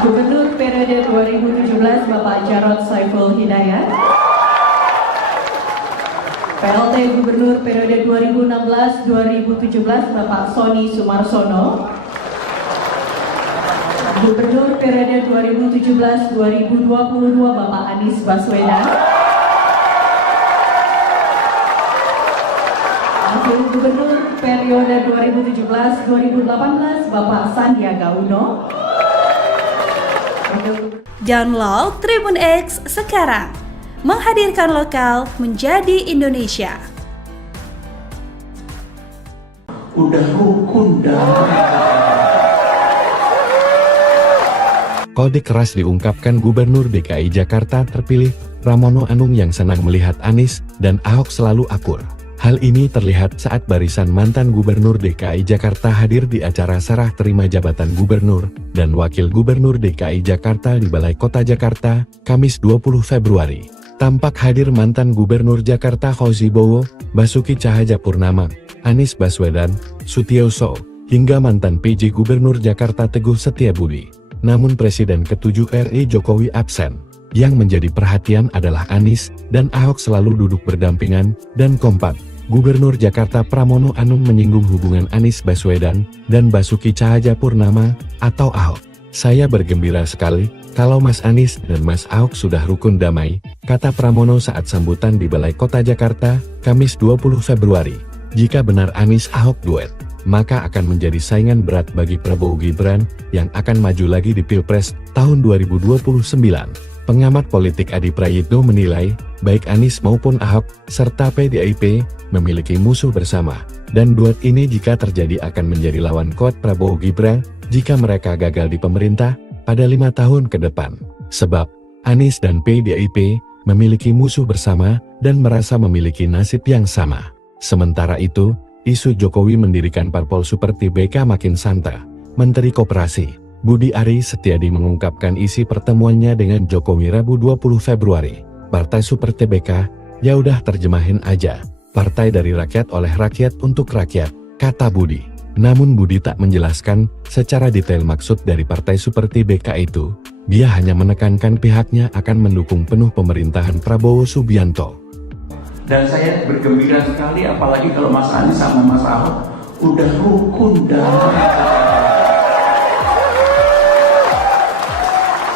Gubernur periode 2017 Bapak Jarod Saiful Hidayat, PLT Gubernur periode 2016-2017 Bapak Sony Sumarsono, Gubernur periode 2017-2022 Bapak Anies Baswedan, Wakil Gubernur periode 2017-2018 Bapak Sandiaga Uno. Download Tribun X sekarang, menghadirkan lokal menjadi Indonesia. Udah rukun damai. Kode keras diungkapkan Gubernur DKI Jakarta terpilih, Pramono Anung yang senang melihat Anies dan Ahok selalu akur. Hal ini terlihat saat barisan mantan Gubernur DKI Jakarta hadir di acara serah terima jabatan Gubernur dan Wakil Gubernur DKI Jakarta di Balai Kota Jakarta, Kamis 20 Februari. Tampak hadir mantan Gubernur Jakarta Fauzi Bowo, Basuki Cahayapurnama, Anies Baswedan, Sutioso, hingga mantan PJ Gubernur Jakarta Teguh Setiabudi. Namun Presiden ke-7 RI Jokowi absen. Yang menjadi perhatian adalah Anies dan Ahok selalu duduk berdampingan dan kompak Gubernur Jakarta Pramono Anung menyinggung hubungan Anies Baswedan dan Basuki Cahayapurnama atau Ahok. "Saya bergembira sekali kalau Mas Anies dan Mas Ahok sudah rukun damai," kata Pramono saat sambutan di Balai Kota Jakarta, Kamis 20 Februari. "Jika benar Anies Ahok duet, maka akan menjadi saingan berat bagi Prabowo Gibran yang akan maju lagi di Pilpres tahun 2029. Pengamat politik Adi Prayitno menilai, baik Anies maupun Ahok, serta PDIP, memiliki musuh bersama, dan duet ini jika terjadi akan menjadi lawan kuat Prabowo Gibran jika mereka gagal di pemerintah pada 5 tahun ke depan. Sebab, Anies dan PDIP memiliki musuh bersama dan merasa memiliki nasib yang sama. Sementara itu, isu Jokowi mendirikan parpol seperti BK makin santer. Menteri Koperasi Budi Ari Setiadi mengungkapkan isi pertemuannya dengan Jokowi Rabu 20 Februari. "Partai seperti BK, ya udah terjemahin aja. Partai dari rakyat oleh rakyat untuk rakyat," kata Budi. Namun Budi tak menjelaskan secara detail maksud dari partai seperti BK itu. Dia hanya menekankan pihaknya akan mendukung penuh pemerintahan Prabowo Subianto. Dan saya bergembira sekali apalagi kalau Mas Anies sama Mas Ahok udah rukun damai.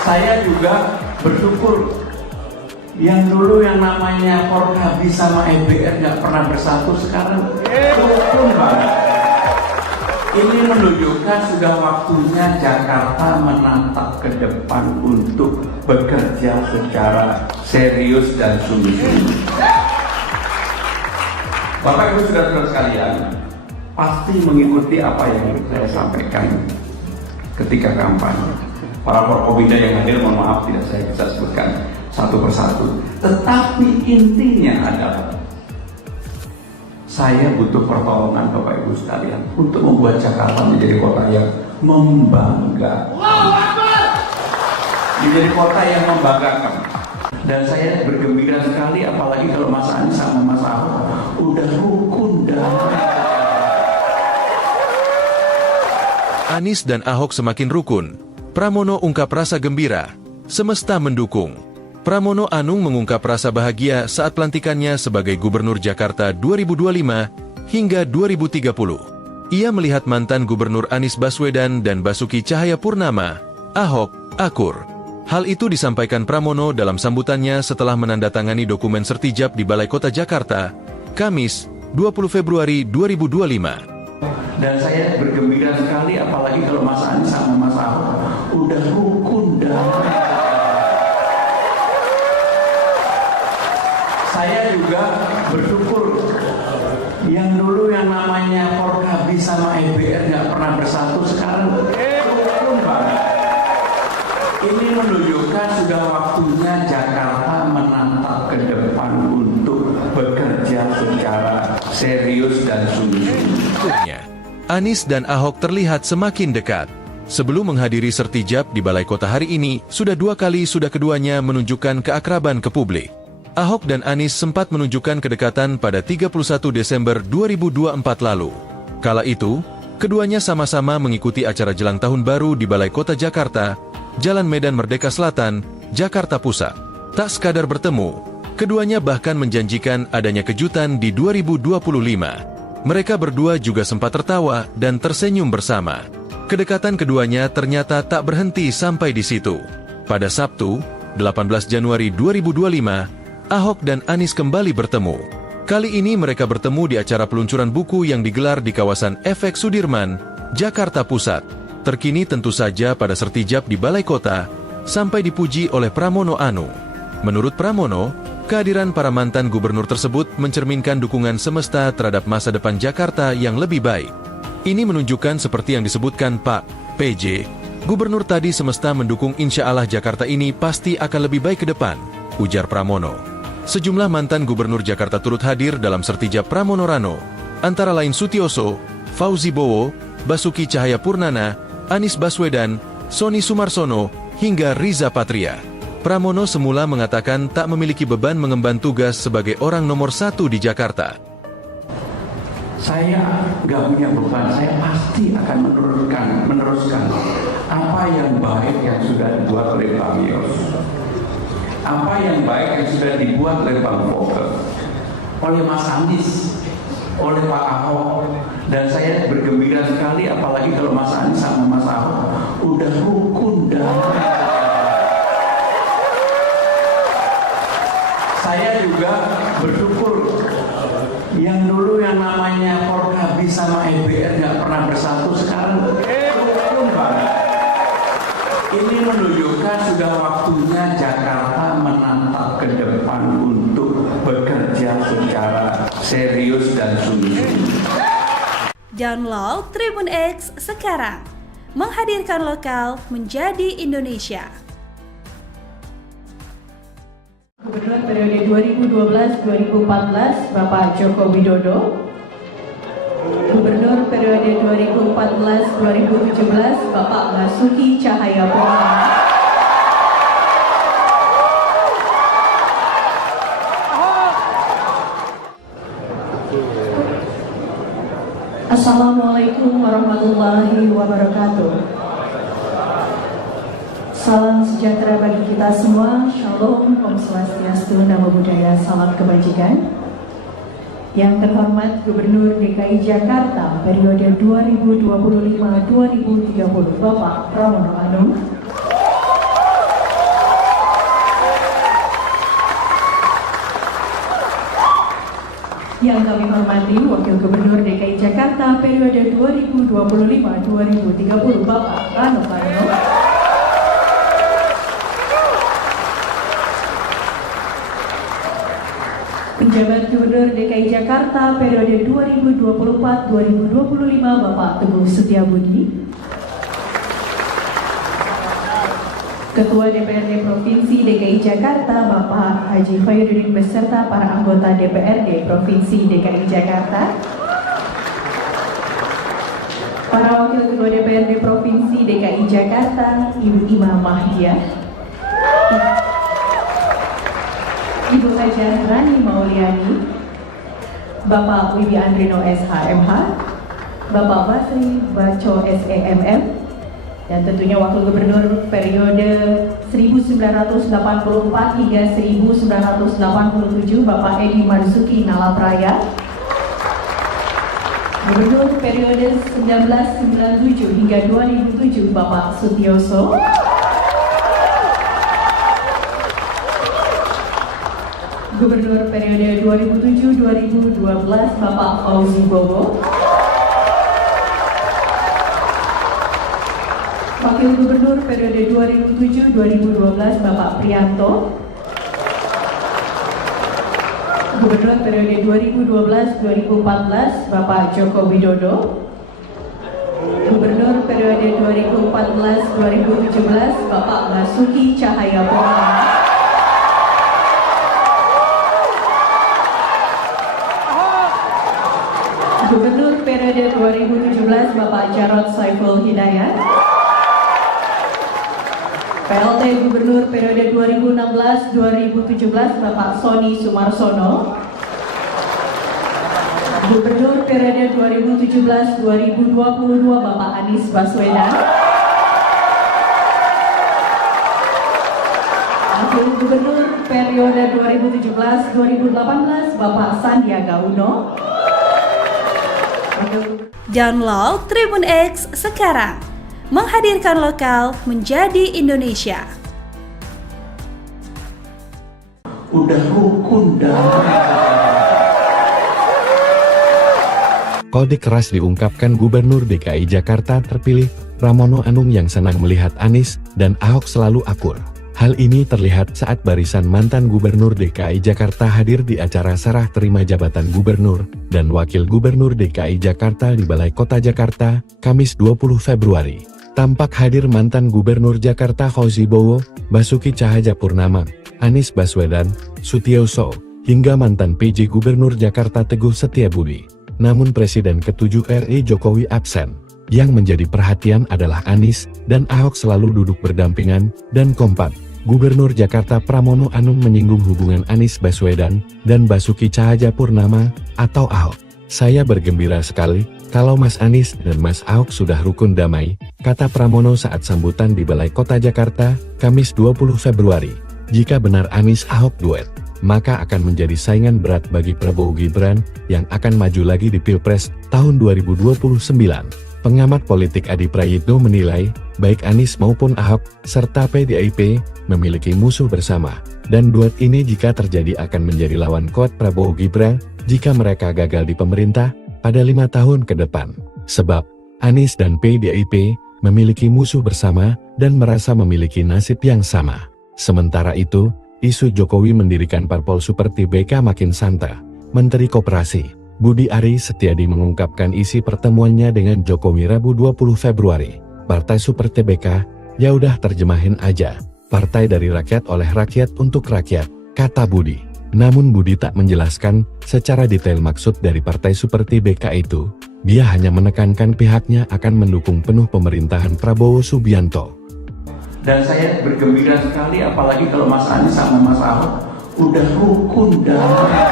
Saya juga bersyukur yang dulu yang namanya Forkabi sama EBR nggak pernah bersatu, sekarang rukun banget. Ini menunjukkan sudah waktunya Jakarta menatap ke depan untuk bekerja secara serius dan sungguh-sungguh. Bapak Ibu saudara-saudara sekalian, pasti mengikuti apa yang saya sampaikan ketika kampanye. Para Forkopimda yang hadir, mohon maaf tidak saya bisa sebutkan satu persatu. Tetapi intinya adalah saya butuh pertolongan Bapak Ibu sekalian untuk membuat Jakarta menjadi kota yang membanggakan. Menjadi kota yang membanggakan. Dan saya bergembira sekali apalagi kalau Mas Anies sama Mas Ahok udah rukun damai. Anies dan Ahok semakin rukun. Pramono ungkap rasa gembira. Semesta mendukung. Pramono Anung mengungkap rasa bahagia saat pelantikannya sebagai Gubernur Jakarta 2025 hingga 2030. Ia melihat mantan Gubernur Anies Baswedan dan Basuki Cahayapurnama, Ahok, akur. Hal itu disampaikan Pramono dalam sambutannya setelah menandatangani dokumen sertijab di Balai Kota Jakarta, Kamis, 20 Februari 2025. Dan saya bergembira sekali apalagi kalau Mas Anies sama Mas Ahok udah rukun damai. Saya juga bersyukur yang dulu yang namanya Forkabi sama EBR nggak pernah bersatu, sekarang rukun banget. Ini menunjukkan sudah waktunya Jakarta menatap ke depan untuk bekerja secara serius dan sungguh-sungguh. Anies dan Ahok terlihat semakin dekat. Sebelum menghadiri sertijab di Balai Kota hari ini, sudah 2 kali keduanya menunjukkan keakraban ke publik. Ahok dan Anies sempat menunjukkan kedekatan pada 31 Desember 2024 lalu. Kala itu, keduanya sama-sama mengikuti acara jelang tahun baru di Balai Kota Jakarta, Jalan Medan Merdeka Selatan, Jakarta Pusat. Tak sekadar bertemu, keduanya bahkan menjanjikan adanya kejutan di 2025. Mereka berdua juga sempat tertawa dan tersenyum bersama. Kedekatan keduanya ternyata tak berhenti sampai di situ. Pada Sabtu, 18 Januari 2025, Ahok dan Anies kembali bertemu. Kali ini mereka bertemu di acara peluncuran buku yang digelar di kawasan Efek Sudirman, Jakarta Pusat. Terkini tentu saja pada sertijab di Balai Kota, sampai dipuji oleh Pramono Anung. Menurut Pramono, kehadiran para mantan gubernur tersebut mencerminkan dukungan semesta terhadap masa depan Jakarta yang lebih baik. Ini menunjukkan seperti yang disebutkan Pak PJ, gubernur tadi semesta mendukung insya Allah Jakarta ini pasti akan lebih baik ke depan, ujar Pramono. Sejumlah mantan gubernur Jakarta turut hadir dalam sertijab Pramono Rano, antara lain Sutioso, Fauzi Bowo, Basuki Cahayapurnama, Anies Baswedan, Sony Sumarsono, hingga Riza Patria. Pramono semula mengatakan tak memiliki beban mengemban tugas sebagai orang nomor 1 di Jakarta. Saya nggak punya beban, saya pasti akan meneruskan apa yang baik yang sudah dibuat oleh Pak Mios, apa yang baik yang sudah dibuat oleh Bang Fokke, oleh Mas Anies oleh Pak Ahok. Dan saya bergembira sekali, apalagi kalau Mas Anies sama Mas Ahok udah rukun damai. Saya juga bersyukur yang dulu yang namanya Forkabis sama EBR nggak pernah bersatu, sekarang rukun banget. Ini menunjukkan sudah waktunya Jakarta menatap ke depan untuk bekerja secara serius dan sungguh-sungguh. Download Tribun X sekarang, menghadirkan lokal menjadi Indonesia. Gubernur periode 2012-2014 Bapak Joko Widodo. Gubernur periode 2014-2017 Bapak Basuki Cahayapurnama. Assalamualaikum warahmatullahi wabarakatuh. Salam sejahtera bagi kita semua. Shalom, Om Swastiastu, Namo Buddhaya, salam kebajikan. Yang terhormat Gubernur DKI Jakarta periode 2025-2030 Bapak Pramono Anung. Yang kami hormati Wakil Gubernur DKI Jakarta periode 2025-2030 Bapak Rano Karno. Penjabat Gubernur DKI Jakarta periode 2024-2025 Bapak Teguh Setiabudi. Ketua DPRD Provinsi DKI Jakarta Bapak Haji Khairuddin beserta para anggota DPRD Provinsi DKI Jakarta. Para Wakil Ketua DPRD Provinsi DKI Jakarta, Ibu Imam Mahdiah, Ibu Hajah Rani Mauliani, Bapak Wibi Andrino SHMH, Bapak Basri Baco SEMM, dan tentunya Wakil Gubernur periode 1984 hingga 1987 Bapak Edi Marzuki Nalapraya, Gubernur periode 1997 hingga 2007 Bapak Sutioso, Gubernur periode 2007-2012 Bapak Fauzi Bowo, Wakil Gubernur periode 2007-2012 Bapak Prianto, Gubernur periode 2012-2014 Bapak Joko Widodo, Gubernur periode 2014-2017 Bapak Basuki Cahayapurnama, Gubernur periode 2017 Bapak Jarod Saiful Hidayat, PLT Gubernur periode 2016-2017 Bapak Sony Sumarsono, Gubernur periode 2017-2022 Bapak Anies Baswedan, Wakil Gubernur periode 2017-2018 Bapak Sandiaga Uno. Download Tribun X sekarang, menghadirkan lokal menjadi Indonesia. Udah rukun damai. Kode keras diungkapkan Gubernur DKI Jakarta terpilih, Pramono Anung yang senang melihat Anies dan Ahok selalu akur. Hal ini terlihat saat barisan mantan Gubernur DKI Jakarta hadir di acara serah terima jabatan Gubernur dan Wakil Gubernur DKI Jakarta di Balai Kota Jakarta, Kamis 20 Februari. Tampak hadir mantan Gubernur Jakarta Fauzi Bowo, Basuki Cahayapurnama, Anies Baswedan, Sutioso, hingga mantan PJ Gubernur Jakarta Teguh Setiabudi. Namun Presiden ke-7 RI Jokowi absen. Yang menjadi perhatian adalah Anies dan Ahok selalu duduk berdampingan dan kompak. Gubernur Jakarta Pramono Anung menyinggung hubungan Anies Baswedan dan Basuki Cahayapurnama atau Ahok. Saya bergembira sekali kalau Mas Anies dan Mas Ahok sudah rukun damai, kata Pramono saat sambutan di Balai Kota Jakarta, Kamis 20 Februari. Jika benar Anies Ahok duet, maka akan menjadi saingan berat bagi Prabowo Gibran yang akan maju lagi di Pilpres tahun 2029. Pengamat politik Adi Prayitno menilai, baik Anies maupun Ahok, serta PDIP, memiliki musuh bersama. Dan duet ini jika terjadi akan menjadi lawan kuat Prabowo Gibran, jika mereka gagal di pemerintah, pada 5 tahun ke depan. Sebab, Anies dan PDIP, memiliki musuh bersama, dan merasa memiliki nasib yang sama. Sementara itu, isu Jokowi mendirikan parpol seperti BK makin santer. Menteri Koperasi Budi Ari Setiadi mengungkapkan isi pertemuannya dengan Jokowi Rabu 20 Februari. Partai Super TBK, ya udah terjemahin aja. Partai dari rakyat oleh rakyat untuk rakyat, kata Budi. Namun Budi tak menjelaskan secara detail maksud dari Partai Super TBK itu. Dia hanya menekankan pihaknya akan mendukung penuh pemerintahan Prabowo Subianto. Dan saya bergembira sekali apalagi kalau Mas Anies sama Mas Ahok udah rukun damai.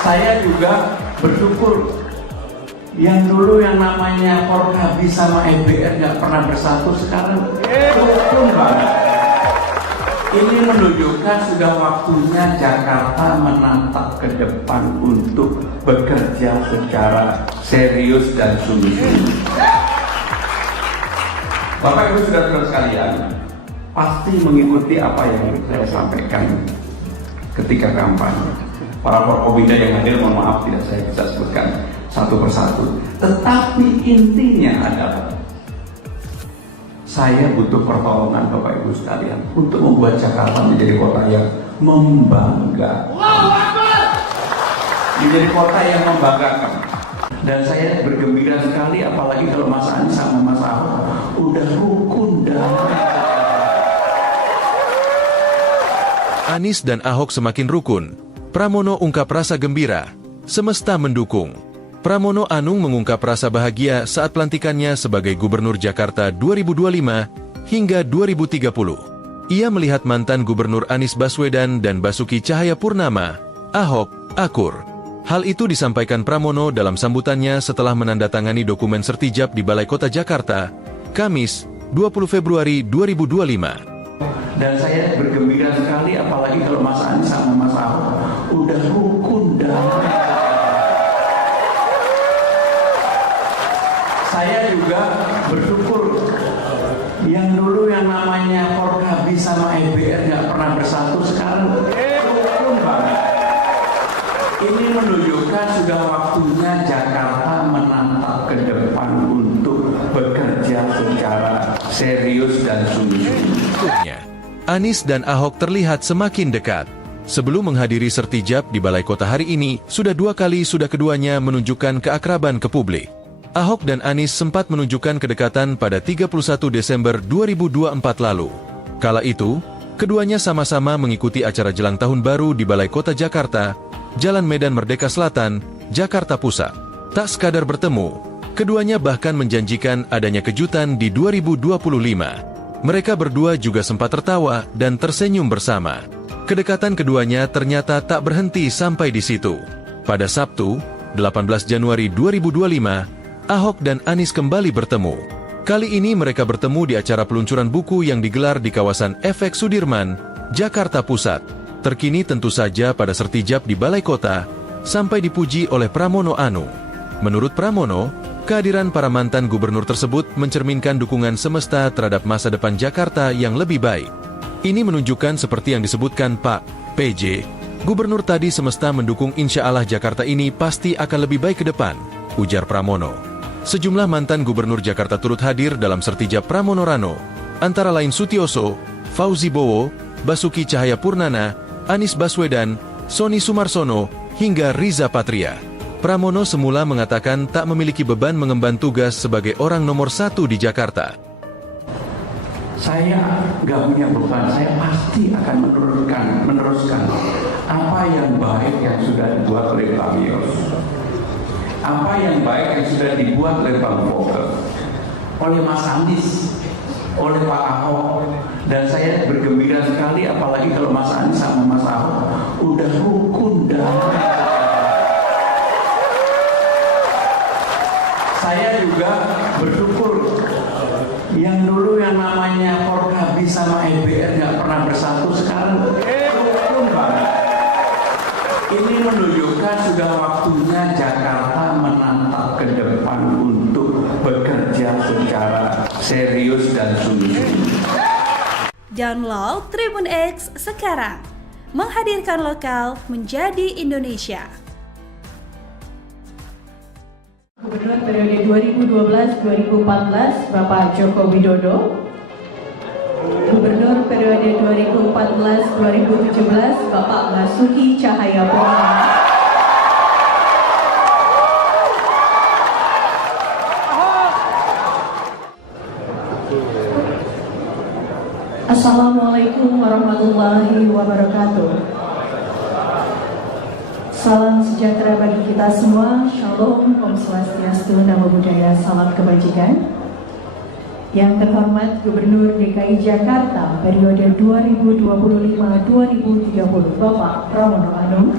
Saya juga bersyukur yang dulu yang namanya Forkabi sama EBR nggak pernah bersatu, sekarang rukun banget. Ini menunjukkan sudah waktunya Jakarta menatap ke depan untuk bekerja secara serius dan sungguh-sungguh. Bapak Ibu saudara sekalian, pasti mengikuti apa yang saya sampaikan ketika kampanye. Para Forkobida yang hadir, mohon maaf tidak saya bisa sebutkan satu persatu. Tetapi intinya adalah saya butuh pertolongan Bapak Ibu sekalian untuk membuat Jakarta menjadi kota yang membanggakan. Menjadi kota yang membanggakan. Dan saya bergembira sekali apalagi kalau Mas Anies sama Mas Ahok udah rukun damai. Anies dan Ahok semakin rukun. Pramono ungkap rasa gembira. Semesta mendukung. Pramono Anung mengungkap rasa bahagia saat pelantikannya sebagai Gubernur Jakarta 2025 hingga 2030. Ia melihat mantan Gubernur Anies Baswedan dan Basuki Cahayapurnama, Ahok, akur. Hal itu disampaikan Pramono dalam sambutannya setelah menandatangani dokumen sertijab di Balai Kota Jakarta, Kamis, 20 Februari 2025. Dan saya bergembira sekali apalagi kalau Mas Anies sama Mas Ahok udah rukun damai. Saya juga bersyukur yang dulu yang namanya Forkabi sama EBR nggak pernah bersatu, sekarang rukun banget. Ini menunjukkan sudah waktunya Jakarta menatap ke depan untuk bekerja secara serius dan sungguh-sungguh. Anies dan Ahok terlihat semakin dekat. Sebelum menghadiri sertijab di Balai Kota hari ini, sudah 2 kali keduanya menunjukkan keakraban ke publik. Ahok dan Anies sempat menunjukkan kedekatan pada 31 Desember 2024 lalu. Kala itu, keduanya sama-sama mengikuti acara jelang tahun baru di Balai Kota Jakarta, Jalan Medan Merdeka Selatan, Jakarta Pusat. Tak sekadar bertemu, keduanya bahkan menjanjikan adanya kejutan di 2025. Mereka berdua juga sempat tertawa dan tersenyum bersama. Kedekatan keduanya ternyata tak berhenti sampai di situ. Pada Sabtu, 18 Januari 2025, Ahok dan Anies kembali bertemu. Kali ini mereka bertemu di acara peluncuran buku yang digelar di kawasan Efek Sudirman, Jakarta Pusat. Terkini tentu saja pada sertijab di Balai Kota, sampai dipuji oleh Pramono Anung. Menurut Pramono, kehadiran para mantan gubernur tersebut mencerminkan dukungan semesta terhadap masa depan Jakarta yang lebih baik. Ini menunjukkan seperti yang disebutkan Pak PJ, gubernur tadi semesta mendukung insya Allah Jakarta ini pasti akan lebih baik ke depan, ujar Pramono. Sejumlah mantan gubernur Jakarta turut hadir dalam sertijab Pramono Rano, antara lain Sutioso, Fauzi Bowo, Basuki Cahayapurnama, Anies Baswedan, Sony Sumarsono, hingga Riza Patria. Pramono semula mengatakan tak memiliki beban mengemban tugas sebagai orang nomor 1 di Jakarta. Saya nggak punya beban, saya pasti akan meneruskan apa yang baik yang sudah dibuat oleh Pak Yos, apa yang baik yang sudah dibuat oleh Bang Vogel, oleh Mas Anies, oleh Pak Ahok, dan saya bergembira sekali apalagi kalau Mas Anies sama Mas Ahok udah rukun damai. Saya juga bersyukur yang dulu yang namanya Forkabi sama EBR nggak pernah bersatu, sekarang rukun banget. Ini menunjukkan sudah waktunya Jakarta menatap ke depan untuk bekerja secara serius dan sungguh-sungguh. Download Tribun X sekarang, menghadirkan lokal menjadi Indonesia. Gubernur periode 2012-2014 Bapak Joko Widodo. Gubernur periode 2014-2017 Bapak Basuki Cahayapurnama. Assalamualaikum warahmatullahi wabarakatuh. Salam sejahtera bagi kita semua. Shalom, Om Swastiastu, Namo Buddhaya, salam kebajikan. Yang terhormat Gubernur DKI Jakarta periode 2025-2030 Bapak Pramono Anung.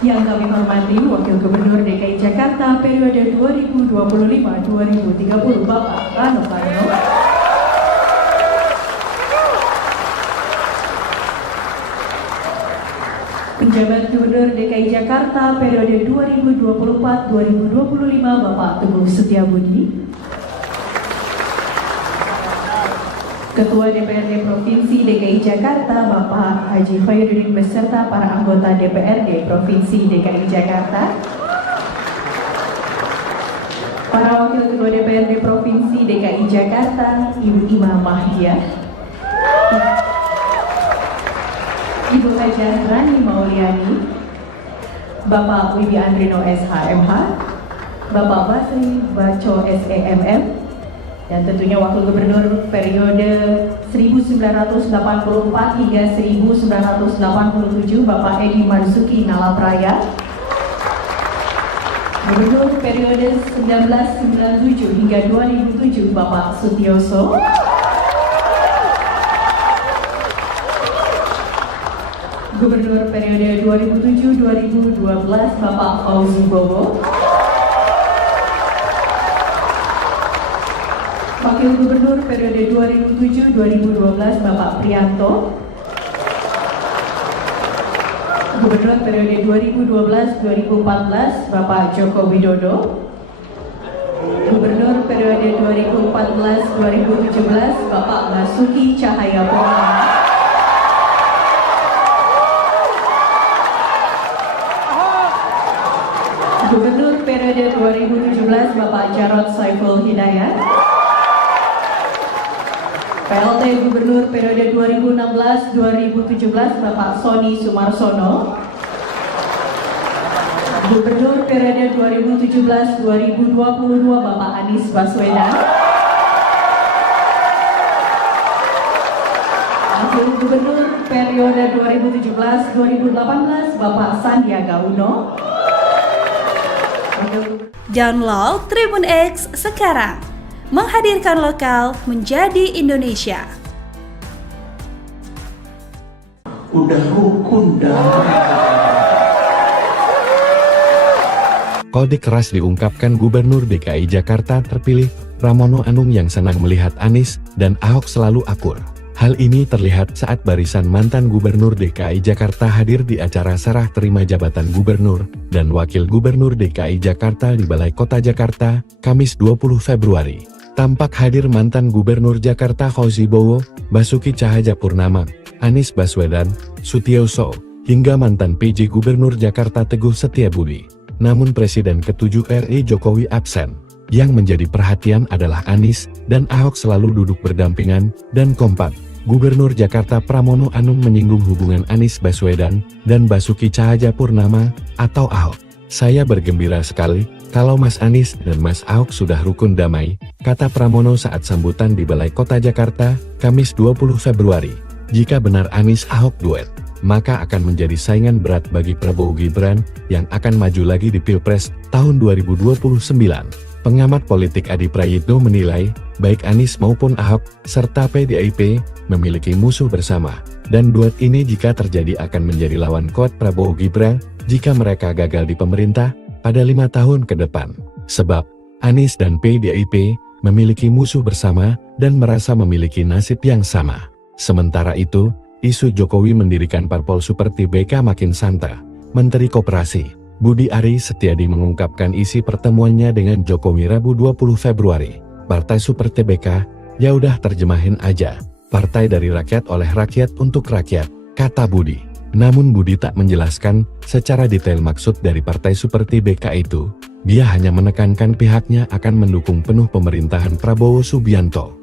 Yang kami hormati Wakil Gubernur DKI Jakarta periode 2025-2030 Bapak Rano Karno. Penjabat Gubernur DKI Jakarta periode 2024-2025 Bapak Teguh Setiabudi. Ketua DPRD Provinsi DKI Jakarta Bapak Haji Khairuddin beserta para anggota DPRD Provinsi DKI Jakarta. Para Wakil Ketua DPRD Provinsi DKI Jakarta, Ibu Ima Mahdia, Ibu Hajah Rani Mauliani, Bapak Wibi Andrino SHMH, Bapak Basri Baco SEMM, dan tentunya Wakil Gubernur periode 1984 hingga 1987 Bapak Edi Marzuki Nalapraya, Gubernur periode 1997 hingga 2007 Bapak Sutioso, Gubernur periode 2007-2012 Bapak Fauzi Bowo, Wakil Gubernur periode 2007-2012 Bapak Prianto, Gubernur periode 2012-2014 Bapak Joko Widodo, Gubernur periode 2014-2017 Bapak Basuki Cahayapurnama, Gubernur periode 2017 Bapak Jarod Saiful Hidayat, PLT Gubernur periode 2016-2017 Bapak Sony Sumarsono, Gubernur periode 2017-2022 Bapak Anies Baswedan, Wakil Gubernur periode 2017-2018 Bapak Sandiaga Uno. Download Tribun X sekarang, menghadirkan lokal menjadi Indonesia. Udah rukun dah. Kode keras diungkapkan Gubernur DKI Jakarta terpilih, Pramono Anung yang senang melihat Anies dan Ahok selalu akur. Hal ini terlihat saat barisan mantan Gubernur DKI Jakarta hadir di acara serah terima jabatan Gubernur dan Wakil Gubernur DKI Jakarta di Balai Kota Jakarta, Kamis 20 Februari. Tampak hadir mantan Gubernur Jakarta Fauzi Bowo, Basuki Cahayapurnama, Anies Baswedan, Sutioso, hingga mantan PJ Gubernur Jakarta Teguh Setiabudi. Namun Presiden ke-7 RI Jokowi absen. Yang menjadi perhatian adalah Anies dan Ahok selalu duduk berdampingan dan kompak. Gubernur Jakarta Pramono Anung menyinggung hubungan Anies Baswedan dan Basuki Cahayapurnama atau Ahok. Saya bergembira sekali kalau Mas Anies dan Mas Ahok sudah rukun damai, kata Pramono saat sambutan di Balai Kota Jakarta, Kamis 20 Februari. Jika benar Anies Ahok duet, maka akan menjadi saingan berat bagi Prabowo Gibran yang akan maju lagi di Pilpres tahun 2029. Pengamat politik Adi Prayitno menilai, baik Anies maupun Ahok, serta PDIP, memiliki musuh bersama, dan duet ini jika terjadi akan menjadi lawan kuat Prabowo Gibran, jika mereka gagal di pemerintah, pada 5 tahun ke depan. Sebab, Anies dan PDIP memiliki musuh bersama dan merasa memiliki nasib yang sama. Sementara itu, isu Jokowi mendirikan parpol Super TBK makin santer. Menteri Koperasi, Budi Ari Setiadi mengungkapkan isi pertemuannya dengan Jokowi Rabu 20 Februari. Partai Super TBK, ya udah terjemahin aja. Partai dari rakyat oleh rakyat untuk rakyat, kata Budi. Namun Budi tak menjelaskan secara detail maksud dari Partai Super TBK itu. Dia hanya menekankan pihaknya akan mendukung penuh pemerintahan Prabowo Subianto.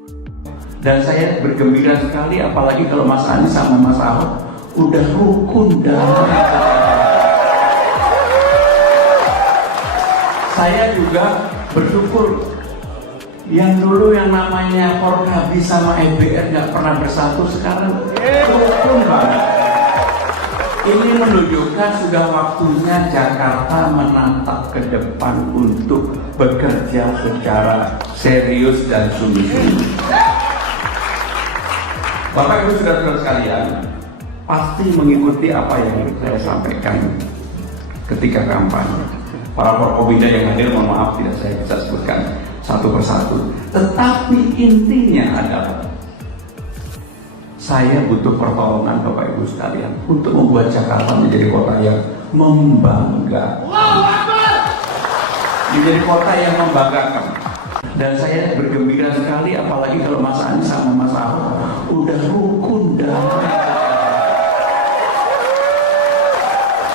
Dan saya bergembira sekali apalagi kalau Mas Anies sama Mas Ahok udah rukun damai. Saya juga bersyukur yang dulu yang namanya Forkabi sama EBR nggak pernah bersatu, sekarang rukun banget. Ini menunjukkan sudah waktunya Jakarta menatap ke depan untuk bekerja secara serius dan sungguh-sungguh. Bapak Ibu saudara-saudara sekalian, pasti mengikuti apa yang saya sampaikan ketika kampanye. Para Forkobida yang hadir, mohon maaf tidak saya bisa sebutkan satu persatu. Tetapi intinya adalah saya butuh pertolongan Bapak Ibu sekalian untuk membuat Jakarta menjadi kota yang membanggakan. Menjadi kota yang membanggakan. Dan saya bergembira sekali apalagi kalau Mas Anies sama Mas Ahok udah rukun damai.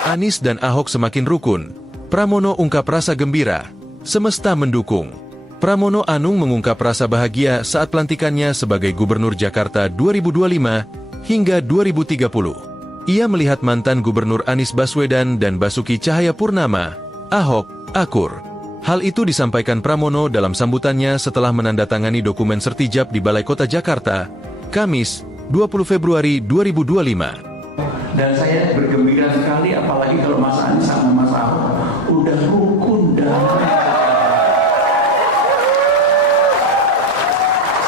Anies dan Ahok semakin rukun. Pramono ungkap rasa gembira. Semesta mendukung. Pramono Anung mengungkap rasa bahagia saat pelantikannya sebagai Gubernur Jakarta 2025 hingga 2030. Ia melihat mantan Gubernur Anies Baswedan dan Basuki Cahayapurnama, Ahok, akur. Hal itu disampaikan Pramono dalam sambutannya setelah menandatangani dokumen sertijab di Balai Kota Jakarta, Kamis, 20 Februari 2025. Dan saya bergembira sekali apalagi kalau Mas Anies sama Mas Ahok udah rukun damai.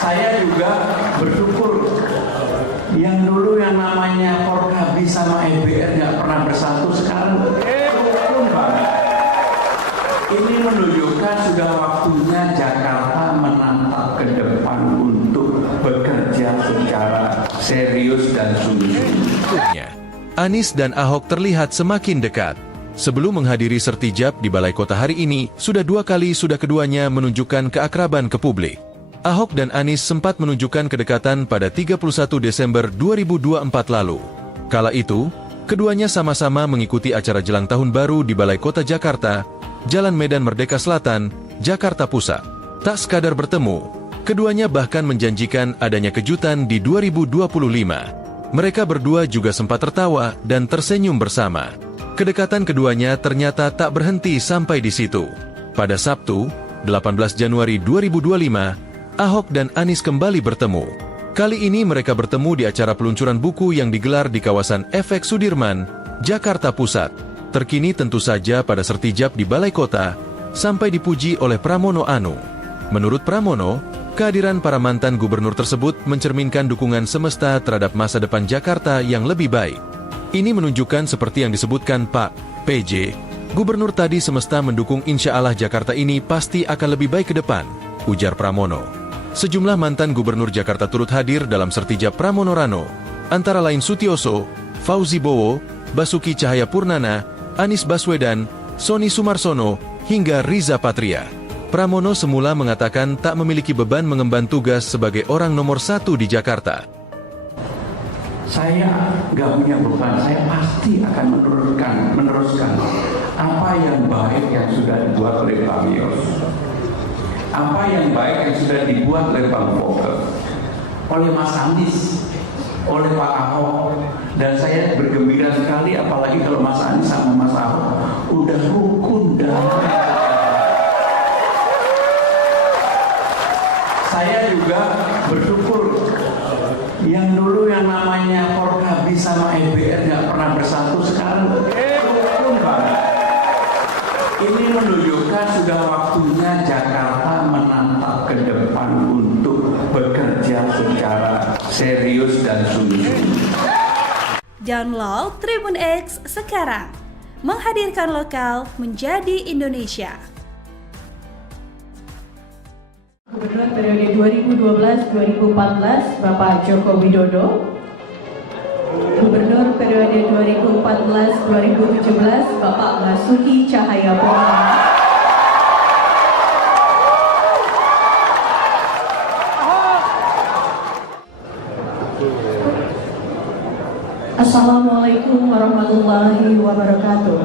Saya juga bersyukur yang dulu yang namanya Forkabi sama EBR nggak pernah bersatu, sekarang rukun banget. Ini menunjukkan sudah waktunya Jakarta menatap ke depan untuk bekerja secara serius dan sungguh-sungguh. Anies dan Ahok terlihat semakin dekat. Sebelum menghadiri sertijab di Balai Kota hari ini, sudah keduanya menunjukkan keakraban ke publik. Ahok dan Anies sempat menunjukkan kedekatan pada 31 Desember 2024 lalu. Kala itu, keduanya sama-sama mengikuti acara Jelang Tahun Baru di Balai Kota Jakarta, Jalan Medan Merdeka Selatan, Jakarta Pusat. Tak sekadar bertemu, keduanya bahkan menjanjikan adanya kejutan di 2025. Mereka berdua juga sempat tertawa dan tersenyum bersama. Kedekatan keduanya ternyata tak berhenti sampai di situ. Pada Sabtu, 18 Januari 2025, Ahok dan Anies kembali bertemu. Kali ini mereka bertemu di acara peluncuran buku yang digelar di kawasan Efek Sudirman, Jakarta Pusat. Terkini tentu saja pada sertijab di Balai Kota, sampai dipuji oleh Pramono Anung. Menurut Pramono, kehadiran para mantan gubernur tersebut mencerminkan dukungan semesta terhadap masa depan Jakarta yang lebih baik. Ini menunjukkan seperti yang disebutkan Pak PJ, gubernur tadi semesta mendukung insya Allah Jakarta ini pasti akan lebih baik ke depan, ujar Pramono. Sejumlah mantan gubernur Jakarta turut hadir dalam sertijab Pramono Rano, antara lain Sutioso, Fauzi Bowo, Basuki Cahayapurnama, Anies Baswedan, Sony Sumarsono, hingga Riza Patria. Pramono semula mengatakan tak memiliki beban mengemban tugas sebagai orang nomor 1 di Jakarta. Saya nggak punya beban, saya pasti akan meneruskan apa yang baik yang sudah dibuat oleh Pak Yos, apa yang baik yang sudah dibuat oleh Bang Foke, oleh Mas Anies, oleh Pak Ahok. Dan saya bergembira sekali apalagi kalau Mas Anies sama Mas Ahok udah rukun damai. Saya juga bersyukur yang dulu yang namanya Forkabi sama EBR nggak pernah bersatu, sekarang rukun banget. Ini menunjukkan sudah waktunya Jakarta menatap ke depan untuk bekerja secara serius dan sungguh-sungguh. Download Tribun X sekarang. menghadirkan lokal menjadi Indonesia. Gubernur periode 2012-2014 Bapak Joko Widodo. Gubernur periode 2014-2017 Bapak Basuki Cahayapurnama. Assalamualaikum warahmatullahi wabarakatuh.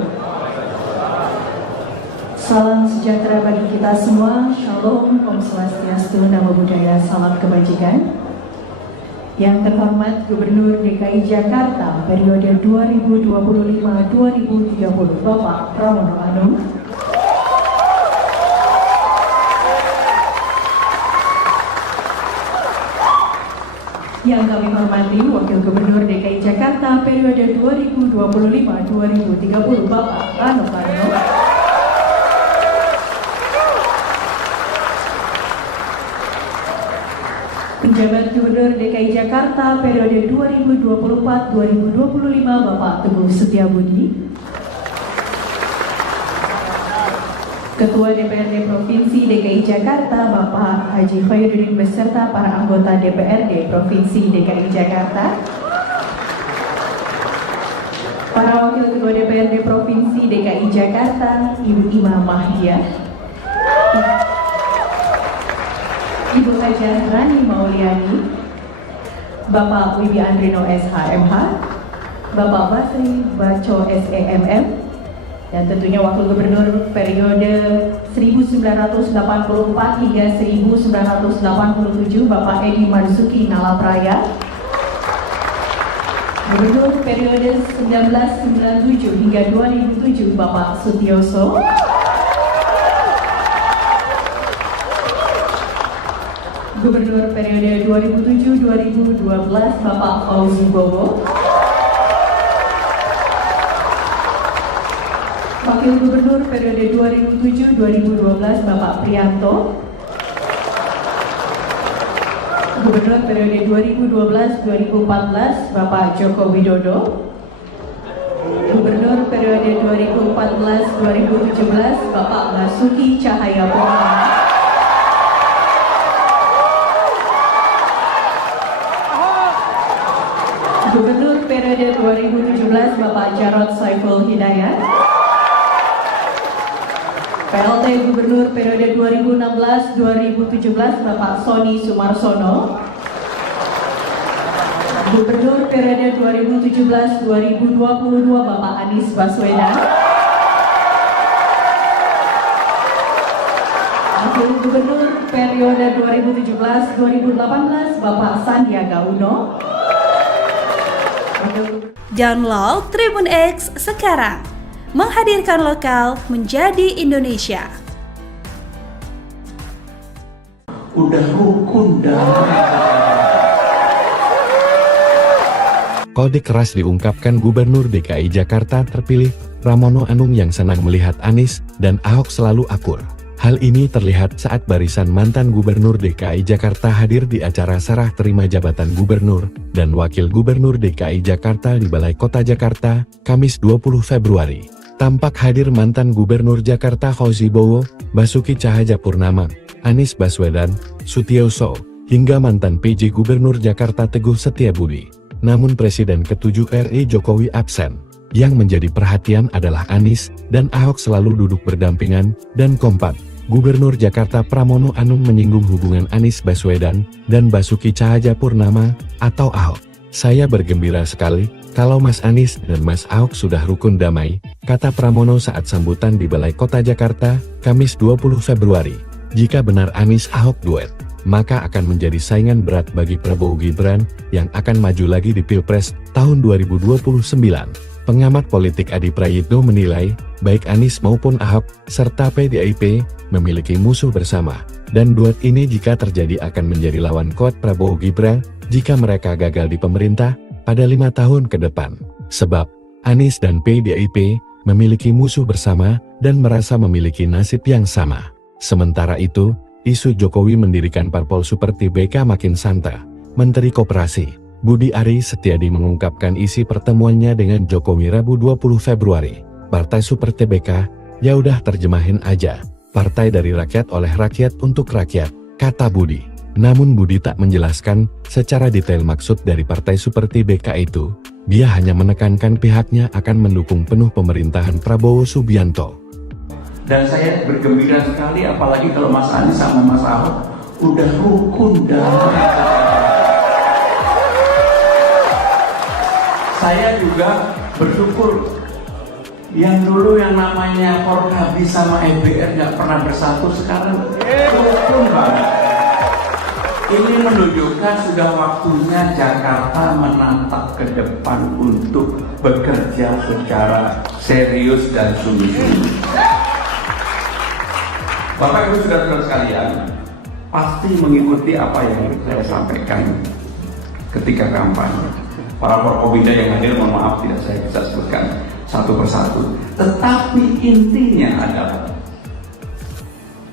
Salam sejahtera bagi kita semua. Shalom, Om Swastiastu, Namo Buddhaya, salam kebajikan. Yang terhormat Gubernur DKI Jakarta periode 2025-2030 Bapak Pramono Anung. Yang kami hormati Wakil Gubernur DKI Jakarta periode 2025-2030 Bapak Rano Karno. Penjabat Gubernur DKI Jakarta periode 2024-2025 Bapak Teguh Setiabudi. Ketua DPRD Provinsi DKI Jakarta Bapak Haji Khairuddin beserta para anggota DPRD Provinsi DKI Jakarta. Para Wakil Ketua DPRD Provinsi DKI Jakarta Ibu Ima Mahdia, Ibu Hajah Rani Mauliani, Bapak Wibi Andrino SHMH, Bapak Basri Baco SEMM, dan tentunya Wakil Gubernur periode 1984 hingga 1987 Bapak Edi Marzuki Nalapraya, Gubernur periode 1997 hingga 2007 Bapak Sutioso, Gubernur periode 2007-2012 Bapak Fauzi Bowo, Wakil Gubernur periode 2007-2012 Bapak Prianto, Gubernur periode 2012-2014 Bapak Joko Widodo, Gubernur periode 2014-2017 Bapak Basuki Cahayapurnama, Gubernur periode 2017 Bapak Jarod Saiful Hidayat, PLT Gubernur periode 2016-2017 Bapak Sony Sumarsono, Gubernur periode 2017-2022 Bapak Anies Baswedan, Wakil Gubernur periode 2017-2018 Bapak Sandiaga Uno. Download Tribun X sekarang, menghadirkan lokal menjadi Indonesia. Udah rukun damai. Kode keras diungkapkan Gubernur DKI Jakarta terpilih, Pramono Anung yang senang melihat Anies dan Ahok selalu akur. Hal ini terlihat saat barisan mantan Gubernur DKI Jakarta hadir di acara serah terima jabatan Gubernur dan Wakil Gubernur DKI Jakarta di Balai Kota Jakarta, Kamis 20 Februari. Tampak hadir mantan Gubernur Jakarta Fauzi Bowo, Basuki Cahayapurnama, Anies Baswedan, Sutioso, hingga mantan PJ Gubernur Jakarta Teguh Setiabudi. Namun Presiden ke-7 RI Jokowi absen. Yang menjadi perhatian adalah Anies dan Ahok selalu duduk berdampingan dan kompak. Gubernur Jakarta Pramono Anung menyinggung hubungan Anies Baswedan dan Basuki Cahayapurnama atau Ahok. Saya bergembira sekali kalau Mas Anies dan Mas Ahok sudah rukun damai, kata Pramono saat sambutan di Balai Kota Jakarta, Kamis 20 Februari. Jika benar Anies Ahok duet, maka akan menjadi saingan berat bagi Prabowo Gibran yang akan maju lagi di Pilpres tahun 2029. Pengamat politik Adi Prayitno menilai, baik Anies maupun Ahok, serta PDIP, memiliki musuh bersama, dan duet ini jika terjadi akan menjadi lawan kuat Prabowo Gibran, jika mereka gagal di pemerintah, pada 5 tahun ke depan. Sebab, Anies dan PDIP, memiliki musuh bersama, dan merasa memiliki nasib yang sama. Sementara itu, isu Jokowi mendirikan parpol seperti BK makin santer. Menteri Koperasi Budi Ari Setiadi mengungkapkan isi pertemuannya dengan Jokowi Rabu 20 Februari. Partai Super TBK, ya udah terjemahin aja. Partai dari rakyat oleh rakyat untuk rakyat, kata Budi. Namun Budi tak menjelaskan secara detail maksud dari Partai Super TBK itu. Dia hanya menekankan pihaknya akan mendukung penuh pemerintahan Prabowo Subianto. Dan saya bergembira sekali apalagi kalau Mas Anies sama Mas Ahok udah rukun damai. Saya juga bersyukur yang dulu yang namanya Forkabi sama EBR nggak pernah bersatu, sekarang rukun banget. Ini menunjukkan sudah waktunya Jakarta menatap ke depan untuk bekerja secara serius dan sungguh-sungguh. Bapak Ibu saudara-saudara sekalian, pasti mengikuti apa yang saya sampaikan ketika kampanye. Para Forkobida yang hadir, mohon maaf tidak saya bisa sebutkan satu persatu. Tetapi intinya adalah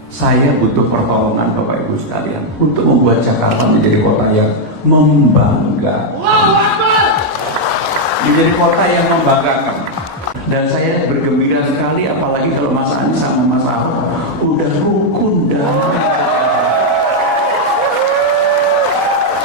saya butuh pertolongan Bapak Ibu sekalian untuk membuat Jakarta menjadi kota yang membanggakan. Menjadi kota yang membanggakan. Dan saya bergembira sekali apalagi kalau Mas Anies sama Mas Ahok udah rukun damai.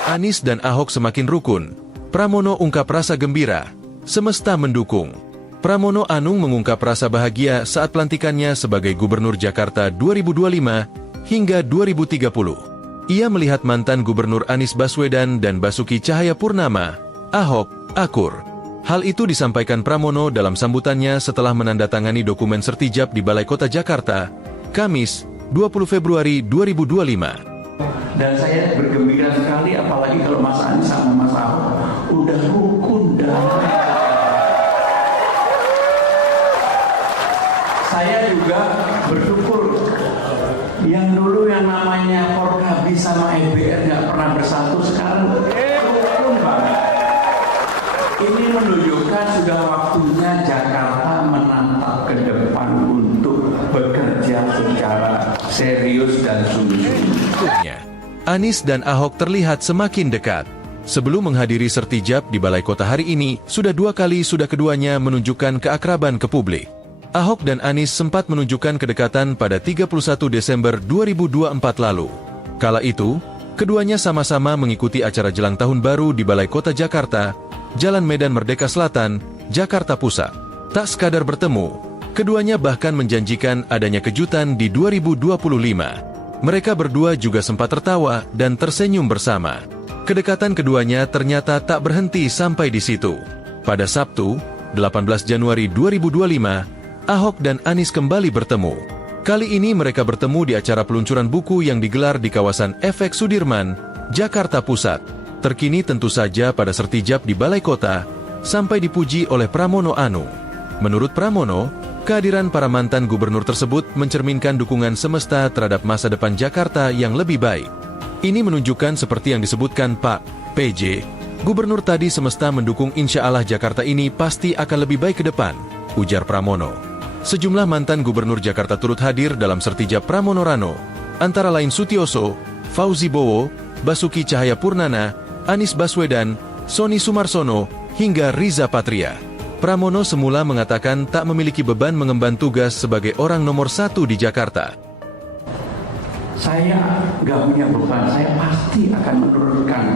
Anies dan Ahok semakin rukun. Pramono ungkap rasa gembira. Semesta mendukung. Pramono Anung mengungkap rasa bahagia saat pelantikannya sebagai Gubernur Jakarta 2025 hingga 2030. Ia melihat mantan Gubernur Anies Baswedan dan Basuki Cahayapurnama, Ahok, akur. Hal itu disampaikan Pramono dalam sambutannya setelah menandatangani dokumen sertijab di Balai Kota Jakarta, Kamis, 20 Februari 2025. Dan saya bergembira sekali apalagi kalau Mas Anies sama Mas Ahok udah rukun damai. Saya juga bersyukur yang dulu yang namanya Forkabi sama EBR nggak pernah bersatu, sekarang rukun banget. Ini menunjukkan sudah waktunya Jakarta menatap ke depan untuk bekerja secara serius dan sungguh-sungguh. Anies dan Ahok terlihat semakin dekat. Sebelum menghadiri sertijab di Balai Kota hari ini, sudah keduanya menunjukkan keakraban ke publik. Ahok dan Anies sempat menunjukkan kedekatan pada 31 Desember 2024 lalu. Kala itu, keduanya sama-sama mengikuti acara jelang tahun baru di Balai Kota Jakarta, Jalan Medan Merdeka Selatan, Jakarta Pusat. Tak sekadar bertemu, keduanya bahkan menjanjikan adanya kejutan di 2025. Mereka berdua juga sempat tertawa dan tersenyum bersama. Kedekatan keduanya ternyata tak berhenti sampai di situ. Pada Sabtu, 18 Januari 2025, Ahok dan Anies kembali bertemu. Kali ini mereka bertemu di acara peluncuran buku yang digelar di kawasan Efek Sudirman, Jakarta Pusat. Terkini tentu saja pada sertijab di Balai Kota, sampai dipuji oleh Pramono Anung. Menurut Pramono, kehadiran para mantan gubernur tersebut mencerminkan dukungan semesta terhadap masa depan Jakarta yang lebih baik. Ini menunjukkan seperti yang disebutkan Pak PJ, gubernur tadi semesta mendukung insya Allah Jakarta ini pasti akan lebih baik ke depan, ujar Pramono. Sejumlah mantan gubernur Jakarta turut hadir dalam sertijab Pramono Rano, antara lain Sutioso, Fauzi Bowo, Basuki Cahayapurnama, Anies Baswedan, Sony Sumarsono, hingga Riza Patria. Pramono semula mengatakan tak memiliki beban mengemban tugas sebagai orang nomor 1 di Jakarta. Saya nggak punya beban, saya pasti akan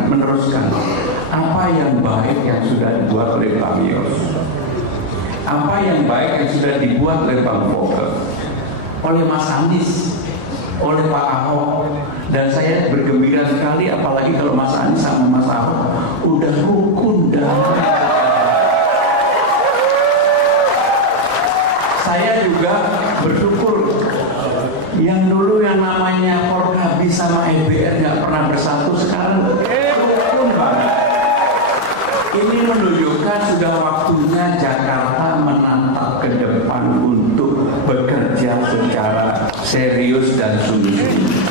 meneruskan apa yang baik yang sudah dibuat oleh Pak Yos, apa yang baik yang sudah dibuat oleh Pak Fokker, oleh Mas Anies, oleh Pak Ahok. Dan saya bergembira sekali apalagi kalau Mas Anies sama Mas Ahok udah rukun damai. Saya juga bersyukur yang dulu yang namanya Forkabi sama EBR nggak pernah bersatu, sekarang rukun banget. Ini menunjukkan sudah waktunya Jakarta menatap ke depan untuk bekerja secara serius dan sungguh-sungguh.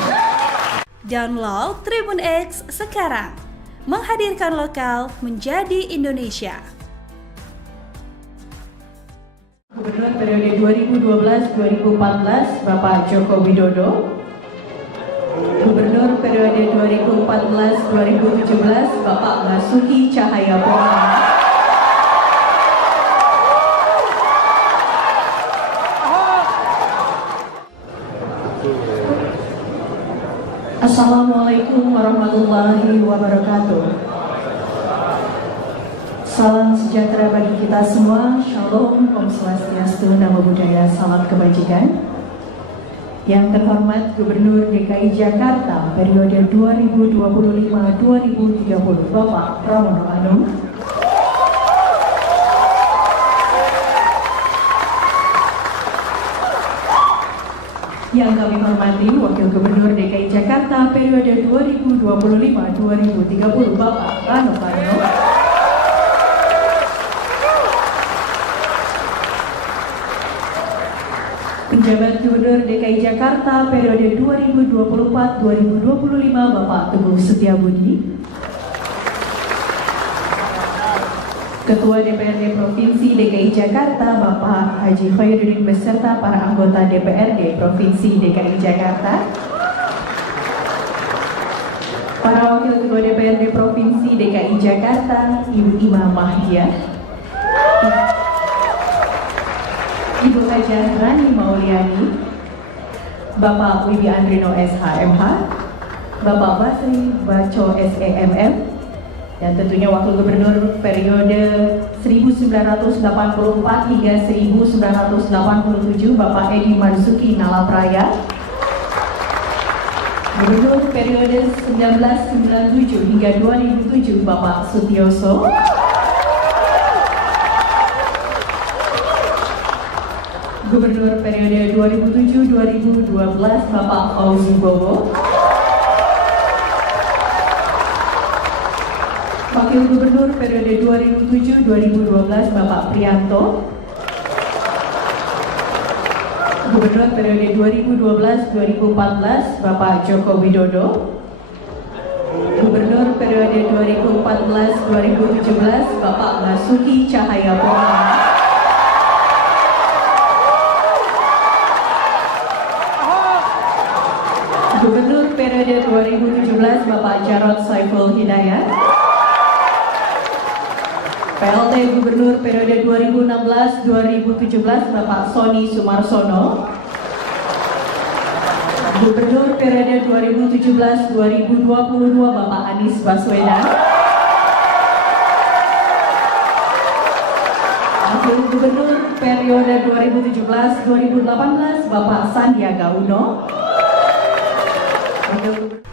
Download Tribun X sekarang, menghadirkan lokal menjadi Indonesia. Gubernur periode 2012-2014 Bapak Joko Widodo. Gubernur periode 2014-2017 Bapak Basuki Cahayapurnama. Assalamualaikum warahmatullahi wabarakatuh. Salam sejahtera bagi kita semua. Shalom, Om Swastiastu, Namo Buddhaya, salam kebajikan. Yang terhormat Gubernur DKI Jakarta periode 2025-2030, Bapak Pramono Anung. Yang kami hormati Wakil Gubernur DKI Jakarta periode 2025-2030, Bapak Rano Karno. Penjabat Gubernur DKI Jakarta periode 2024-2025, Bapak Teguh Setiabudi. Ketua DPRD Provinsi DKI Jakarta Bapak Haji Khairuddin beserta para anggota DPRD Provinsi DKI Jakarta. Para Wakil Ketua DPRD Provinsi DKI Jakarta, Ibu Ima Mahdia, Ibu Hajah Rani Mauliani, Bapak Wibi Andrino SHMH, Bapak Basri Baco SEMM, dan tentunya Wakil Gubernur periode 1984 hingga 1987, Bapak Edi Marzuki Nalapraya. Gubernur periode 1997 hingga 2007, Bapak Sutioso. Gubernur periode 2007-2012, Bapak Fauzi Bowo. Wakil Gubernur periode 2007-2012, Bapak Prianto. Gubernur periode 2012-2014, Bapak Joko Widodo. Gubernur periode 2014-2017, Bapak Basuki Cahayapurnama. Gubernur periode 2017, Bapak Jarod Saiful Hidayat. PLT Gubernur periode 2016-2017, Bapak Sony Sumarsono. Gubernur periode 2017-2022, Bapak Anies Baswedan. Wakil Gubernur periode 2017-2018, Bapak Sandiaga Uno.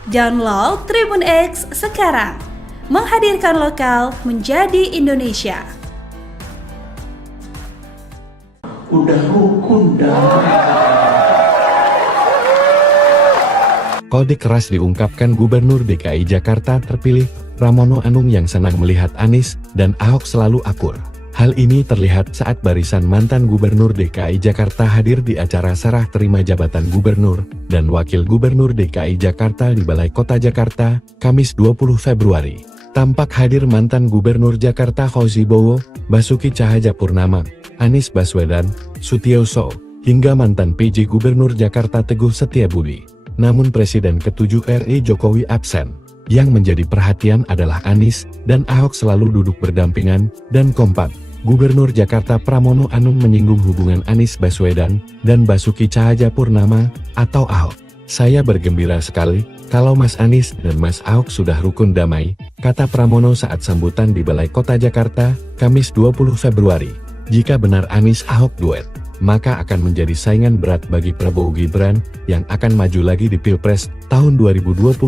Download Tribun X sekarang. Menghadirkan lokal menjadi Indonesia. Udah rukun dan Kode keras diungkapkan Gubernur DKI Jakarta terpilih, Pramono Anung yang senang melihat Anies dan Ahok selalu akur. Hal ini terlihat saat barisan mantan Gubernur DKI Jakarta hadir di acara serah terima jabatan Gubernur dan Wakil Gubernur DKI Jakarta di Balai Kota Jakarta, Kamis 20 Februari. Tampak hadir mantan Gubernur Jakarta Fauzi Bowo, Basuki Cahayapurnama, Anies Baswedan, Sutioso, hingga mantan PJ Gubernur Jakarta Teguh Setiabudi. Namun Presiden ke-7 RI Jokowi absen. Yang menjadi perhatian adalah Anies dan Ahok selalu duduk berdampingan dan kompak. Gubernur Jakarta Pramono Anung menyinggung hubungan Anies Baswedan dan Basuki Cahayapurnama atau Ahok. Saya bergembira sekali kalau Mas Anies dan Mas Ahok sudah rukun damai, kata Pramono saat sambutan di Balai Kota Jakarta, Kamis 20 Februari. Jika benar Anies Ahok duet, maka akan menjadi saingan berat bagi Prabowo Gibran yang akan maju lagi di Pilpres tahun 2029.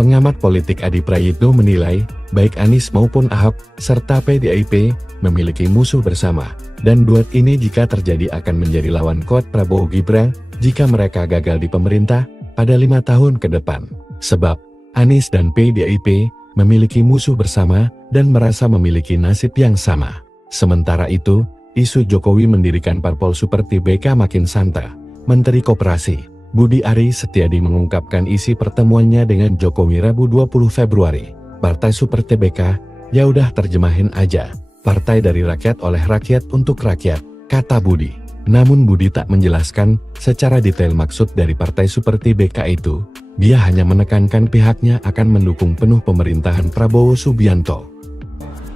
Pengamat politik Adi Prayitno menilai, baik Anies maupun Ahok, serta PDIP, memiliki musuh bersama, dan duet ini jika terjadi akan menjadi lawan kuat Prabowo Gibran, jika mereka gagal di pemerintah, pada 5 tahun ke depan. Sebab, Anies dan PDIP, memiliki musuh bersama, dan merasa memiliki nasib yang sama. Sementara itu, isu Jokowi mendirikan parpol seperti BK makin santer. Menteri Koperasi Budi Ari Setiadi mengungkapkan isi pertemuannya dengan Jokowi Rabu 20 Februari. Partai seperti BK, ya udah terjemahin aja. Partai dari rakyat oleh rakyat untuk rakyat, kata Budi. Namun Budi tak menjelaskan secara detail maksud dari partai seperti BK itu. Dia hanya menekankan pihaknya akan mendukung penuh pemerintahan Prabowo Subianto.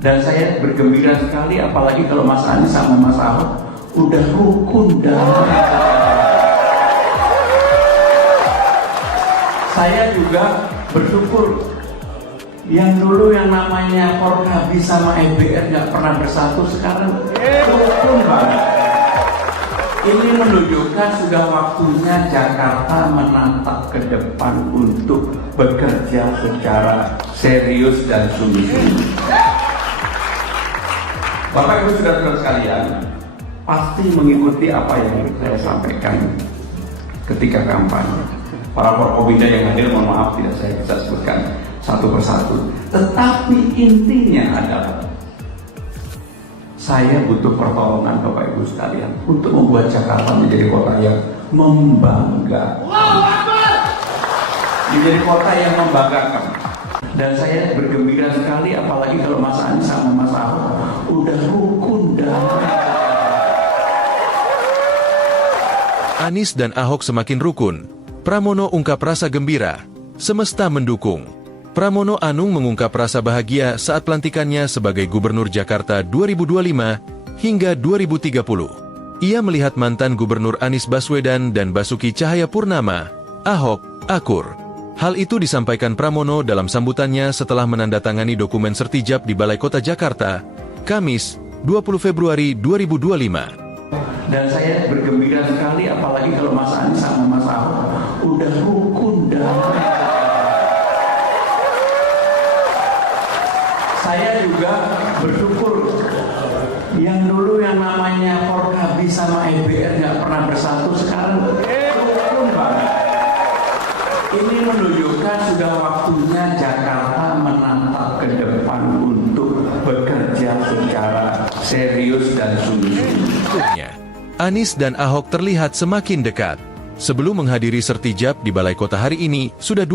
Dan saya bergembira sekali apalagi kalau Mas Anies sama Mas Ahok udah rukun dan Saya juga bersyukur yang dulu yang namanya Forkabi sama EBR nggak pernah bersatu, sekarang rukun banget. Ini menunjukkan sudah waktunya Jakarta menatap ke depan untuk bekerja secara serius dan sungguh-sungguh. Bapak Ibu saudara sekalian, pasti mengikuti apa yang saya sampaikan ketika kampanye. Para Forkobida yang hadir, mohon maaf tidak saya bisa sebutkan satu persatu. Tetapi intinya adalah saya butuh pertolongan Bapak Ibu sekalian untuk membuat Jakarta menjadi kota yang membanggakan. Menjadi kota yang membanggakan. Dan saya bergembira sekali apalagi kalau Mas Anies sama Mas Ahok udah rukun damai. Anies dan Ahok semakin rukun. Pramono ungkap rasa gembira. Semesta mendukung. Pramono Anung mengungkap rasa bahagia saat pelantikannya sebagai Gubernur Jakarta 2025 hingga 2030. Ia melihat mantan Gubernur Anies Baswedan dan Basuki Cahayapurnama, Ahok, akur. Hal itu disampaikan Pramono dalam sambutannya setelah menandatangani dokumen sertijab di Balai Kota Jakarta, Kamis, 20 Februari 2025. Dan saya bergembira sekali apalagi kalau Mas Anies sama Mas Ahok udah rukun damai. Saya juga bersyukur yang dulu yang namanya Forkabi sama EBR nggak pernah bersatu, sekarang rukun banget. Ini menunjukkan sudah waktunya Jakarta menatap ke depan untuk bekerja secara serius dan sungguh-sungguh. Anies dan Ahok terlihat semakin dekat. Sebelum menghadiri sertijab di Balai Kota hari ini, sudah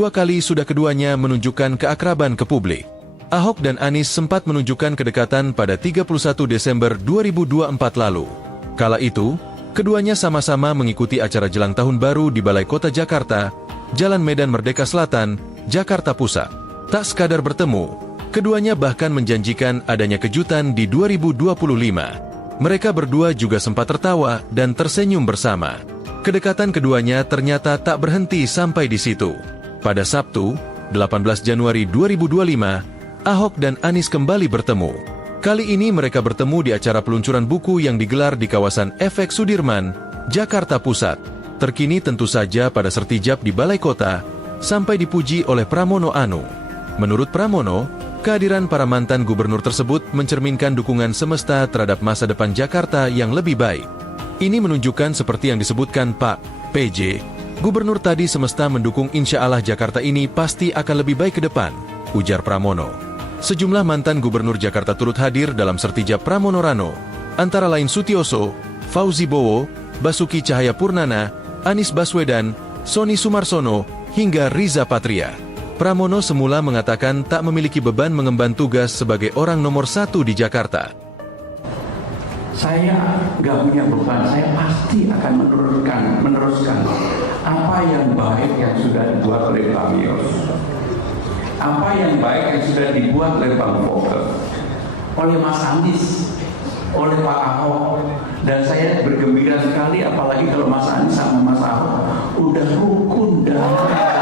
keduanya menunjukkan keakraban ke publik. Ahok dan Anies sempat menunjukkan kedekatan pada 31 Desember 2024 lalu. Kala itu, keduanya sama-sama mengikuti acara jelang tahun baru di Balai Kota Jakarta, Jalan Medan Merdeka Selatan, Jakarta Pusat. Tak sekadar bertemu, keduanya bahkan menjanjikan adanya kejutan di 2025. Mereka berdua juga sempat tertawa dan tersenyum bersama. Kedekatan keduanya ternyata tak berhenti sampai di situ. Pada Sabtu, 18 Januari 2025, Ahok dan Anies kembali bertemu. Kali ini mereka bertemu di acara peluncuran buku yang digelar di kawasan Efek Sudirman, Jakarta Pusat. Terkini tentu saja pada sertijab di Balai Kota, sampai dipuji oleh Pramono Anung. Menurut Pramono, kehadiran para mantan gubernur tersebut mencerminkan dukungan semesta terhadap masa depan Jakarta yang lebih baik. Ini menunjukkan seperti yang disebutkan Pak PJ, gubernur tadi semesta mendukung insya Allah Jakarta ini pasti akan lebih baik ke depan, ujar Pramono. Sejumlah mantan gubernur Jakarta turut hadir dalam sertijab Pramono Rano, antara lain Sutioso, Fauzi Bowo, Basuki Cahayapurnama, Anies Baswedan, Sony Sumarsono, hingga Riza Patria. Pramono semula mengatakan tak memiliki beban mengemban tugas sebagai orang nomor 1 di Jakarta. Saya nggak punya beban, saya pasti akan meneruskan apa yang baik yang sudah dibuat oleh Pak Mios, apa yang baik yang sudah dibuat oleh Bang Fokke, oleh Mas Anies, oleh Pak Ahok. Dan saya bergembira sekali apalagi kalau Mas Anies sama Mas Ahok udah rukun damai.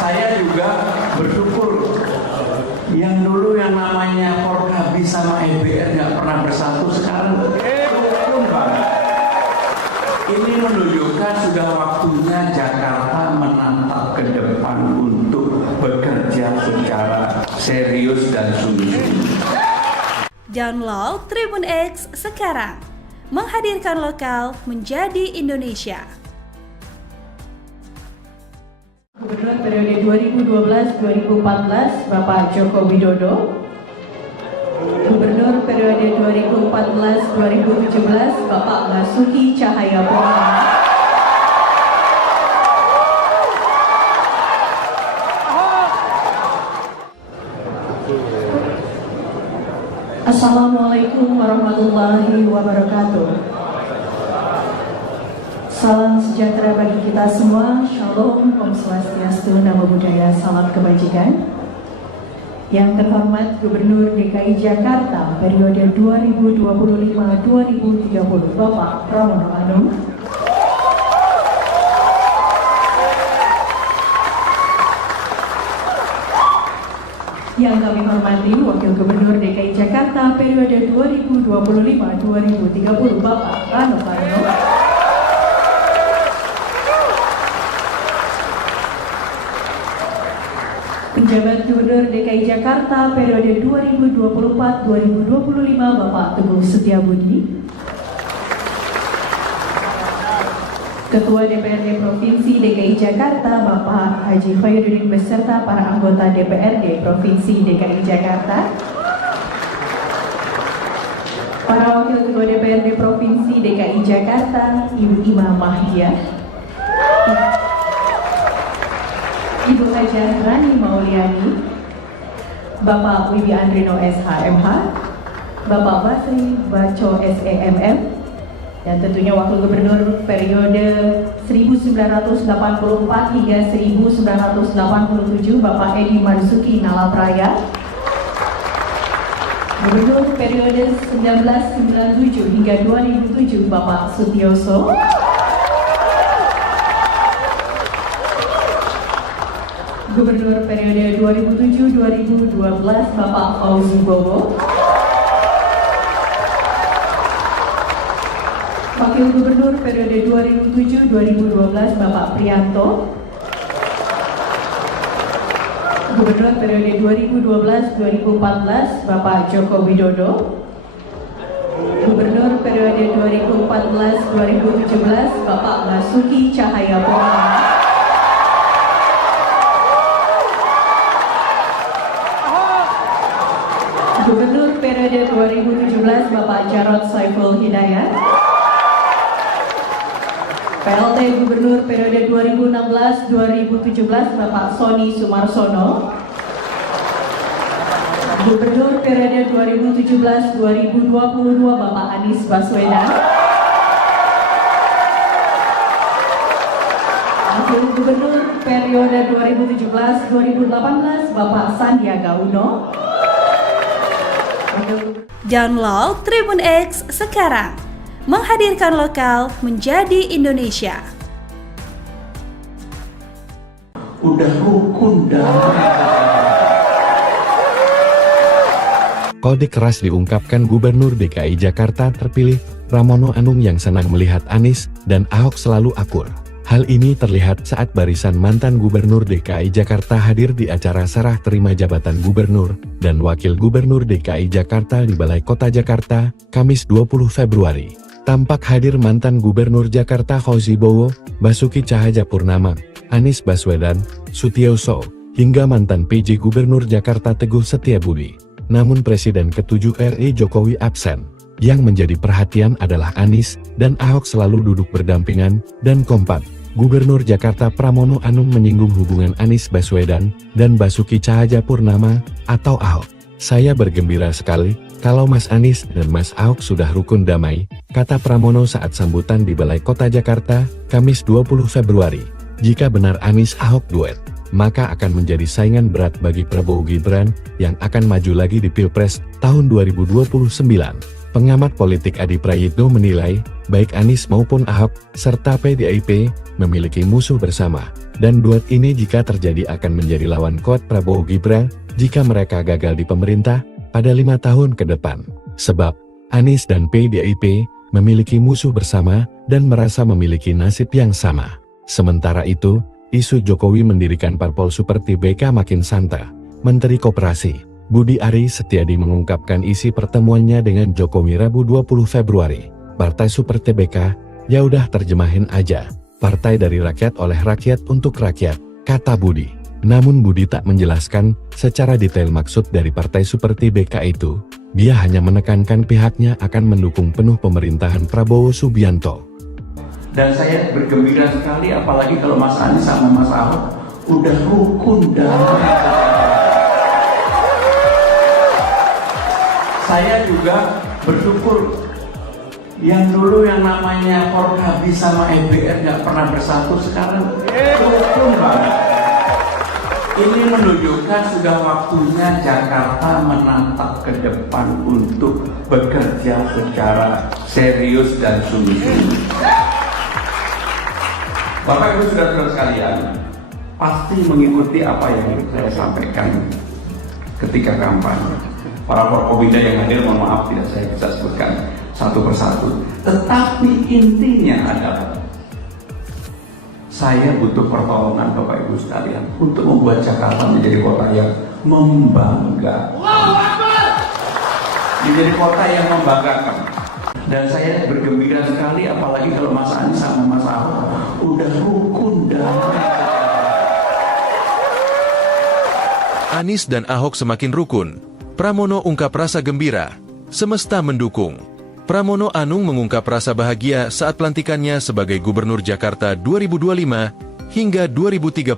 Saya juga bersyukur yang dulu yang namanya Forkabi sama EBR nggak pernah bersatu, sekarang rukun banget. Ini menunjukkan sudah waktunya Jakarta menatap ke depan untuk bekerja secara serius dan sungguh-sungguh. Download Tribun X sekarang, menghadirkan lokal menjadi Indonesia. Gubernur periode 2012-2014 Bapak Joko Widodo. Gubernur periode 2014-2017 Bapak Basuki Cahayapurnama. Assalamualaikum warahmatullahi wabarakatuh. Salam sejahtera bagi kita semua. Shalom, Om Swastiastu, Namo Buddhaya, salam kebajikan. Yang terhormat Gubernur DKI Jakarta periode 2025-2030 Bapak Pramono Anung. Yang kami hormati Wakil Gubernur DKI Jakarta periode 2025-2030 Bapak Rano Karno. Penjabat Gubernur DKI Jakarta periode 2024-2025 Bapak Teguh Setiabudi. Ketua DPRD Provinsi DKI Jakarta Bapak Haji Khairuddin beserta para anggota DPRD Provinsi DKI Jakarta. Para Wakil Ketua DPRD Provinsi DKI Jakarta, Ibu Ima Mahdiah, Ibu Hajah Rani Mauliani, Bapak Wibi Andrino SHMH, Bapak Basri Baco SEMM, dan tentunya Wakil Gubernur periode 1984 hingga 1987 Bapak Edi Marzuki Nalapraya, Gubernur periode 1997 hingga 2007 Bapak Sutioso, Gubernur periode 2007-2012 Bapak Fauzi Bowo, Wakil Gubernur periode 2007-2012 Bapak Prianto, Gubernur periode 2012-2014 Bapak Joko Widodo, Gubernur periode 2014-2017 Bapak Basuki Cahayapurnama, Gubernur periode 2017 Bapak Jarod Saiful Hidayat, PLT Gubernur periode 2016-2017 Bapak Sony Sumarsono, Gubernur periode 2017-2022 Bapak Anies Baswedan, Wakil Gubernur periode 2017-2018 Bapak Sandiaga Uno. Download Tribun X sekarang, menghadirkan lokal menjadi Indonesia. Udah rukun damai. Kode keras diungkapkan Gubernur DKI Jakarta terpilih, Pramono Anung yang senang melihat Anies dan Ahok selalu akur. Hal ini terlihat saat barisan mantan Gubernur DKI Jakarta hadir di acara serah terima jabatan Gubernur dan Wakil Gubernur DKI Jakarta di Balai Kota Jakarta, Kamis 20 Februari. Tampak hadir mantan Gubernur Jakarta Fauzi Bowo, Basuki Cahayapurnama, Anies Baswedan, Sutioso, hingga mantan PJ Gubernur Jakarta Teguh Setiabudi. Namun Presiden ke-7 RI Jokowi absen. Yang menjadi perhatian adalah Anies dan Ahok selalu duduk berdampingan dan kompak. Gubernur Jakarta Pramono Anung menyinggung hubungan Anies Baswedan dan Basuki Cahayapurnama atau Ahok. Saya bergembira sekali kalau Mas Anies dan Mas Ahok sudah rukun damai, kata Pramono saat sambutan di Balai Kota Jakarta, Kamis 20 Februari. Jika benar Anies Ahok duet, maka akan menjadi saingan berat bagi Prabowo Gibran yang akan maju lagi di Pilpres tahun 2029. Pengamat politik Adi Prayitno menilai, baik Anies maupun Ahok, serta PDIP, memiliki musuh bersama, dan duet ini jika terjadi akan menjadi lawan kuat Prabowo Gibran, jika mereka gagal di pemerintah, pada 5 tahun ke depan. Sebab, Anies dan PDIP, memiliki musuh bersama, dan merasa memiliki nasib yang sama. Sementara itu, isu Jokowi mendirikan parpol seperti BK makin santer. Menteri Koperasi Budi Ari Setiadi mengungkapkan isi pertemuannya dengan Jokowi Rabu 20 Februari. Partai Seperti BK, ya udah terjemahin aja. Partai dari rakyat oleh rakyat untuk rakyat, kata Budi. Namun Budi tak menjelaskan secara detail maksud dari Partai Seperti BK itu. Dia hanya menekankan pihaknya akan mendukung penuh pemerintahan Prabowo Subianto. Dan saya bergembira sekali apalagi kalau Mas Anies sama Mas Ahok udah rukun damai. Saya juga bersyukur yang dulu yang namanya Forkabi sama EBR nggak pernah bersatu, sekarang rukun banget. Ini menunjukkan sudah waktunya Jakarta menatap ke depan untuk bekerja secara serius dan sungguh-sungguh. Bapak Ibu saudara sekalian, pasti mengikuti apa yang saya sampaikan ketika kampanye. Para Forkopimda yang hadir, mohon maaf tidak saya bisa sebutkan satu persatu. Tetapi intinya adalah saya butuh pertolongan Bapak Ibu sekalian untuk membuat Jakarta menjadi kota yang membanggakan. Menjadi kota yang membanggakan. Dan saya bergembira sekali apalagi kalau Mas Anies sama Mas Ahok udah rukun damai. Anies dan Ahok semakin rukun. Pramono ungkap rasa gembira. Semesta mendukung. Pramono Anung mengungkap rasa bahagia saat pelantikannya sebagai Gubernur Jakarta 2025 hingga 2030.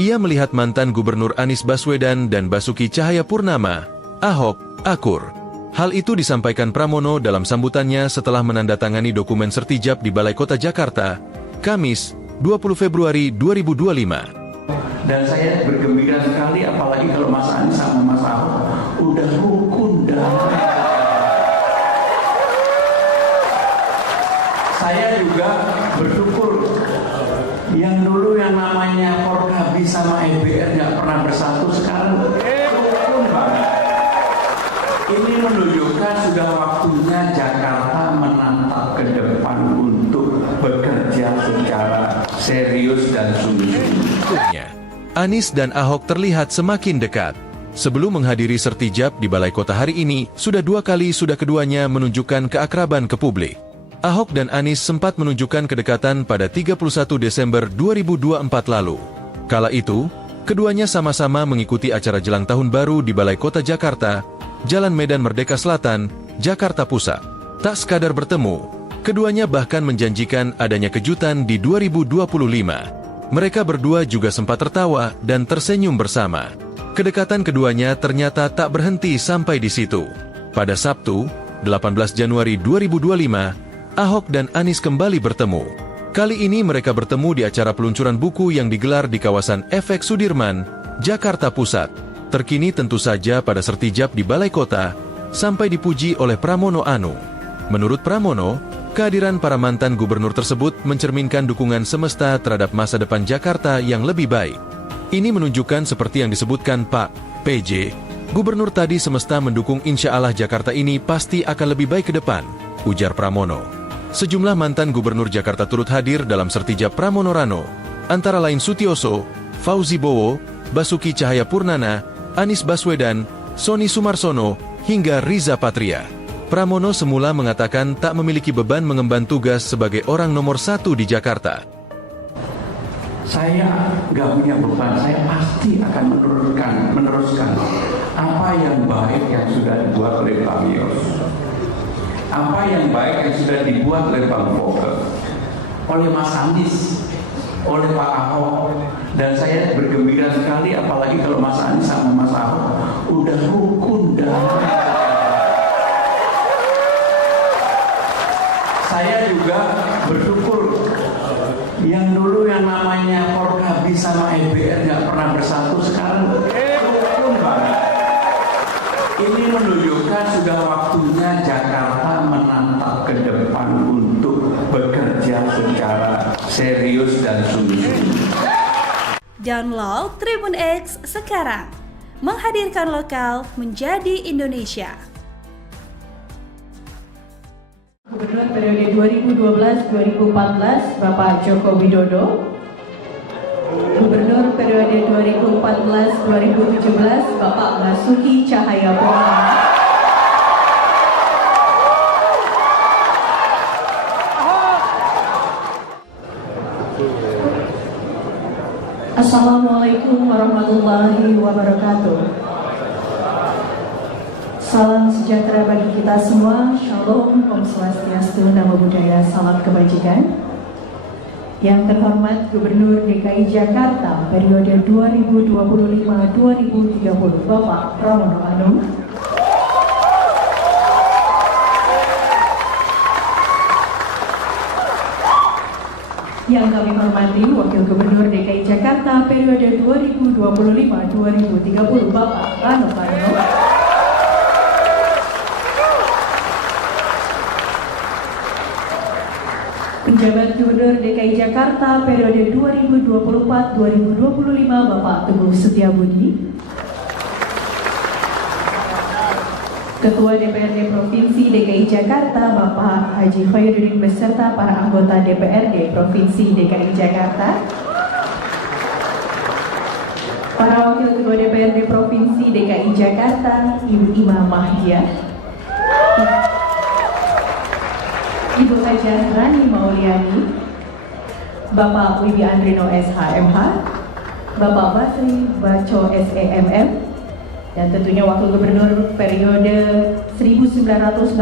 Ia melihat mantan Gubernur Anies Baswedan dan Basuki Cahayapurnama, Ahok, akur. Hal itu disampaikan Pramono dalam sambutannya setelah menandatangani dokumen sertijab di Balai Kota Jakarta, Kamis, 20 Februari 2025. Dan saya bergembira sekali apalagi kalau Mas Anies sama Mas Ahok udah rukun damai. Saya juga bersyukur yang dulu yang namanya Forkabi sama EBR nggak pernah bersatu, sekarang rukun banget. Ini menunjukkan sudah waktunya Jakarta menatap ke depan untuk bekerja secara serius dan sungguh-sungguh. Anies dan Ahok terlihat semakin dekat. Sebelum menghadiri sertijab di Balai Kota hari ini, sudah keduanya menunjukkan keakraban ke publik. Ahok dan Anies sempat menunjukkan kedekatan pada 31 Desember 2024 lalu. Kala itu, keduanya sama-sama mengikuti acara jelang tahun baru di Balai Kota Jakarta, Jalan Medan Merdeka Selatan, Jakarta Pusat. Tak sekadar bertemu, keduanya bahkan menjanjikan adanya kejutan di 2025. Mereka berdua juga sempat tertawa dan tersenyum bersama. Kedekatan keduanya ternyata tak berhenti sampai di situ. Pada Sabtu, 18 Januari 2025, Ahok dan Anies kembali bertemu. Kali ini mereka bertemu di acara peluncuran buku yang digelar di kawasan Efek Sudirman, Jakarta Pusat. Terkini tentu saja pada sertijab di Balai Kota, sampai dipuji oleh Pramono Anung. Menurut Pramono, kehadiran para mantan gubernur tersebut mencerminkan dukungan semesta terhadap masa depan Jakarta yang lebih baik. Ini menunjukkan seperti yang disebutkan Pak PJ, gubernur tadi semesta mendukung insya Allah Jakarta ini pasti akan lebih baik ke depan, ujar Pramono. Sejumlah mantan gubernur Jakarta turut hadir dalam sertijab Pramono Rano, antara lain Sutioso, Fauzi Bowo, Basuki Cahayapurnama, Anies Baswedan, Sony Sumarsono, hingga Riza Patria. Pramono semula mengatakan tak memiliki beban mengemban tugas sebagai orang nomor 1 di Jakarta. Saya nggak punya beban, saya pasti akan meneruskan apa yang baik yang sudah dibuat oleh Bang Yos, apa yang baik yang sudah dibuat oleh Bang Foke, oleh Mas Anies, oleh Pak Ahok. Dan saya bergembira sekali apalagi kalau Mas Anies sama Mas Ahok udah rukun damai. Saya juga bersyukur yang dulu yang namanya Forkabi sama EBR nggak pernah bersatu, sekarang rukun banget. Ini menunjukkan sudah waktunya Jakarta menatap ke depan untuk bekerja secara serius dan sungguh-sungguh. Download Tribun X sekarang, menghadirkan lokal menjadi Indonesia. Gubernur periode 2012-2014 Bapak Joko Widodo, Gubernur periode 2014-2017 Bapak Basuki Cahayapurnama, Assalamualaikum warahmatullahi wabarakatuh. Salam sejahtera bagi kita semua. Shalom, Om Swastiastu, Namo Buddhaya, salam kebajikan. Yang terhormat Gubernur DKI Jakarta periode 2025-2030 Bapak Pramono Anung, yang kami hormati Wakil Gubernur DKI Jakarta periode 2025-2030 Bapak Rano Karno, Penjabat Gubernur DKI Jakarta periode 2024-2025 Bapak Teguh Setiabudi, Ketua DPRD Provinsi DKI Jakarta Bapak Haji Khairuddin beserta para anggota DPRD Provinsi DKI Jakarta, para Wakil Ketua DPRD Provinsi DKI Jakarta Ibu Ima Mahdia, Ibu Hajah Rani Mauliani, Bapak Wibi Andrino SHMH, Bapak Basri Baco SEMM, dan tentunya Wakil Gubernur periode 1984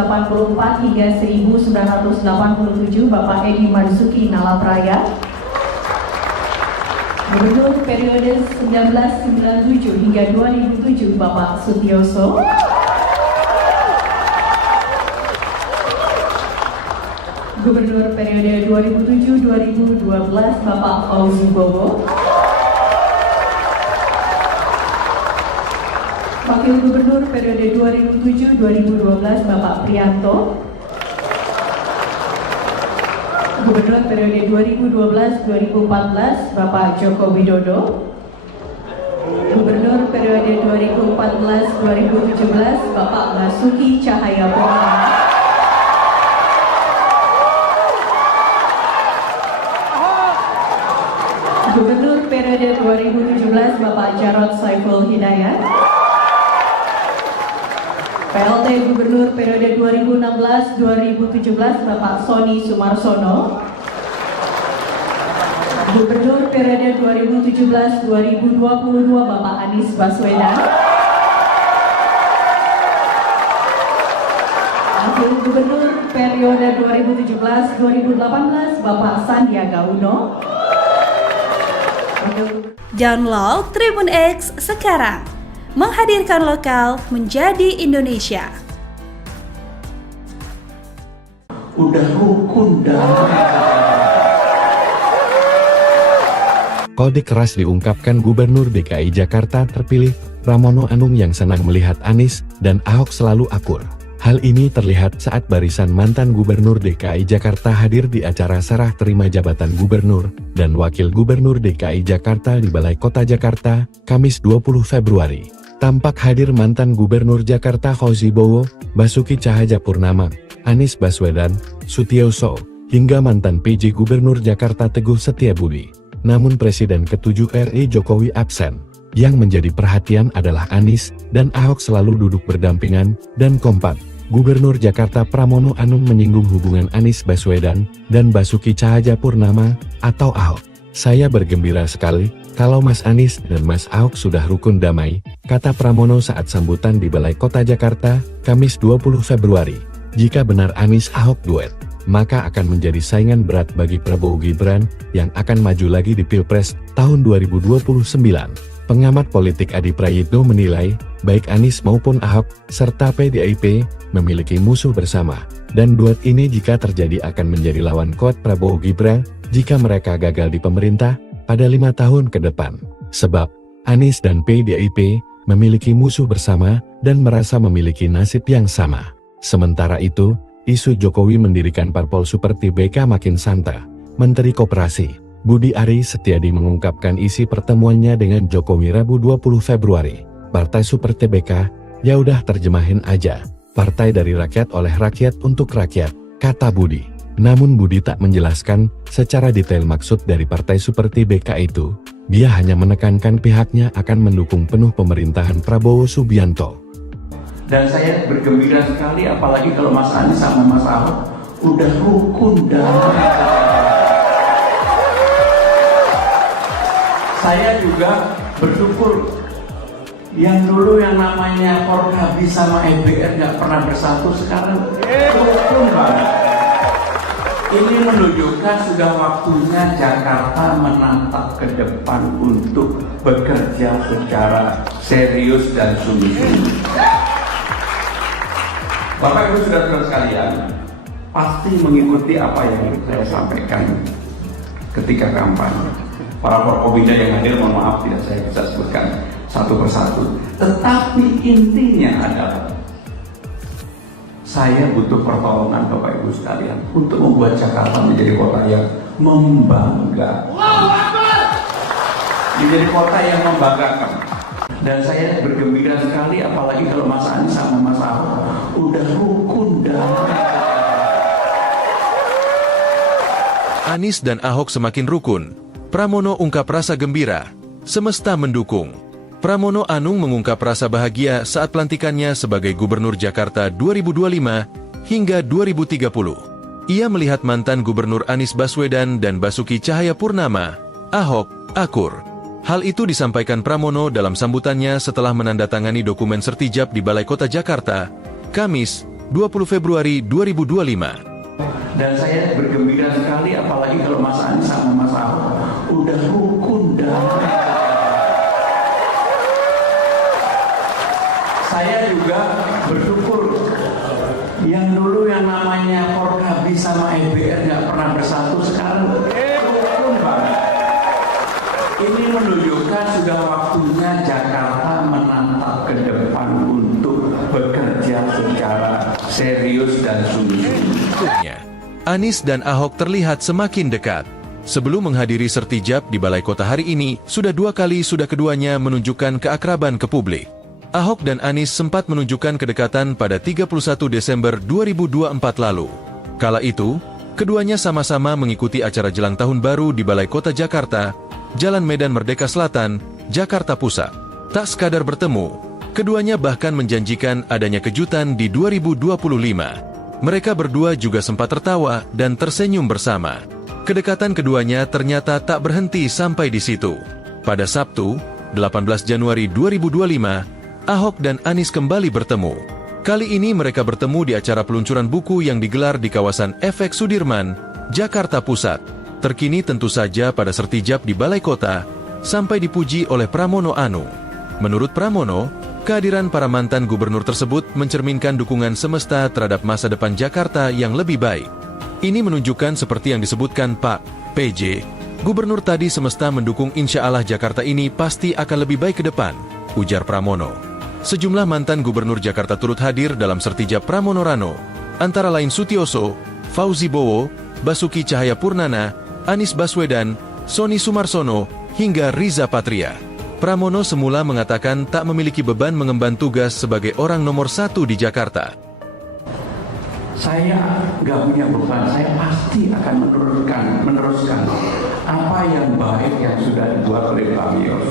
hingga 1987 Bapak Edi Marzuki Nalapraya, Gubernur periode 1997 hingga 2007 Bapak Sutioso, Gubernur periode 2007-2012 Bapak Fauzi Bowo, Wakil Gubernur periode 2007-2012 Bapak Prianto, Gubernur periode 2012-2014 Bapak Joko Widodo, Gubernur periode 2014-2017 Bapak Basuki Cahayapurnama, Gubernur periode 2017 Bapak Jarod Saiful Hidayat, PLT Gubernur periode 2016-2017 Bapak Sony Sumarsono, Gubernur periode 2017-2022 Bapak Anies Baswedan, Wakil Gubernur periode 2017-2018 Bapak Sandiaga Uno. Download Tribun X sekarang, menghadirkan lokal menjadi Indonesia. Udah rukun damai. Kode keras diungkapkan Gubernur DKI Jakarta terpilih, Pramono Anung yang senang melihat Anies dan Ahok selalu akur. Hal ini terlihat saat barisan mantan Gubernur DKI Jakarta hadir di acara serah terima jabatan Gubernur dan Wakil Gubernur DKI Jakarta di Balai Kota Jakarta, Kamis 20 Februari. Tampak hadir mantan Gubernur Jakarta Fauzi Bowo, Basuki Cahayapurnama, Anies Baswedan, Sutioso, hingga mantan PJ Gubernur Jakarta Teguh Setiabudi. Namun Presiden ke-7 RI Jokowi absen. Yang menjadi perhatian adalah Anies dan Ahok selalu duduk berdampingan dan kompak. Gubernur Jakarta Pramono Anung menyinggung hubungan Anies Baswedan dan Basuki Cahayapurnama atau Ahok. Saya bergembira sekali kalau Mas Anies dan Mas Ahok sudah rukun damai, kata Pramono saat sambutan di Balai Kota Jakarta, Kamis 20 Februari. Jika benar Anies Ahok duet, maka akan menjadi saingan berat bagi Prabowo Gibran yang akan maju lagi di Pilpres tahun 2029. Pengamat politik Adi Prayitno menilai, baik Anies maupun Ahok, serta PDIP, memiliki musuh bersama, dan duet ini jika terjadi akan menjadi lawan kuat Prabowo Gibran, jika mereka gagal di pemerintah, pada 5 tahun ke depan. Sebab, Anies dan PDIP, memiliki musuh bersama, dan merasa memiliki nasib yang sama. Sementara itu, isu Jokowi mendirikan parpol seperti BK makin santer. Menteri Koperasi Budi Ari Setiadi mengungkapkan isi pertemuannya dengan Jokowi Rabu 20 Februari. Partai Super TBK, ya udah terjemahin aja. Partai dari rakyat oleh rakyat untuk rakyat, kata Budi. Namun Budi tak menjelaskan secara detail maksud dari Partai Super TBK itu. Dia hanya menekankan pihaknya akan mendukung penuh pemerintahan Prabowo Subianto. Dan saya bergembira sekali apalagi kalau Mas Anies sama Mas Ahok udah rukun damai. Saya juga bersyukur yang dulu yang namanya Forkabi sama EBR nggak pernah bersatu, sekarang rukun banget. Ini menunjukkan sudah waktunya Jakarta menatap ke depan untuk bekerja secara serius dan sungguh-sungguh. Bapak Ibu saudara-saudara sekalian, pasti mengikuti apa yang saya sampaikan ketika kampanye. Para Forkobida yang hadir, mohon maaf tidak saya bisa sebutkan satu persatu. Tetapi intinya adalah saya butuh pertolongan Bapak Ibu sekalian untuk membuat Jakarta menjadi kota yang membanggakan. Menjadi kota yang membanggakan. Dan saya bergembira sekali apalagi kalau Mas Anies sama Mas Ahok udah rukun damai. Anies dan Ahok semakin rukun. Pramono ungkap rasa gembira. Semesta mendukung. Pramono Anung mengungkap rasa bahagia saat pelantikannya sebagai Gubernur Jakarta 2025 hingga 2030. Ia melihat mantan Gubernur Anies Baswedan dan Basuki Cahayapurnama, Ahok, akur. Hal itu disampaikan Pramono dalam sambutannya setelah menandatangani dokumen sertijab di Balai Kota Jakarta, Kamis, 20 Februari 2025. Dan saya bergembira sekali apalagi kalau Mas Anies sama Mas Ahok udah rukun damai. Saya juga bersyukur yang dulu yang namanya Forkabi sama EBR nggak pernah bersatu, sekarang rukun banget. Ini menunjukkan sudah waktunya Jakarta menatap ke depan untuk bekerja secara serius dan sungguh-sungguh. Anies dan Ahok terlihat semakin dekat. Sebelum menghadiri sertijab di Balai Kota hari ini, sudah keduanya menunjukkan keakraban ke publik. Ahok dan Anies sempat menunjukkan kedekatan pada 31 Desember 2024 lalu. Kala itu, keduanya sama-sama mengikuti acara jelang tahun baru di Balai Kota Jakarta, Jalan Medan Merdeka Selatan, Jakarta Pusat. Tak sekadar bertemu, keduanya bahkan menjanjikan adanya kejutan di 2025. Mereka berdua juga sempat tertawa dan tersenyum bersama. Kedekatan keduanya ternyata tak berhenti sampai di situ. Pada Sabtu, 18 Januari 2025, Ahok dan Anies kembali bertemu. Kali ini mereka bertemu di acara peluncuran buku yang digelar di kawasan Efek Sudirman, Jakarta Pusat. Terkini tentu saja pada sertijab di Balai Kota, sampai dipuji oleh Pramono Anung. Menurut Pramono, kehadiran para mantan gubernur tersebut mencerminkan dukungan semesta terhadap masa depan Jakarta yang lebih baik. Ini menunjukkan seperti yang disebutkan Pak PJ, gubernur tadi semesta mendukung insya Allah Jakarta ini pasti akan lebih baik ke depan, ujar Pramono. Sejumlah mantan gubernur Jakarta turut hadir dalam sertijab Pramono Rano, antara lain Sutioso, Fauzi Bowo, Basuki Cahayapurnama, Anies Baswedan, Sony Sumarsono, hingga Riza Patria. Pramono semula mengatakan tak memiliki beban mengemban tugas sebagai orang nomor 1 di Jakarta. Saya nggak punya beban, saya pasti akan meneruskan apa yang baik yang sudah dibuat oleh Pak Yos,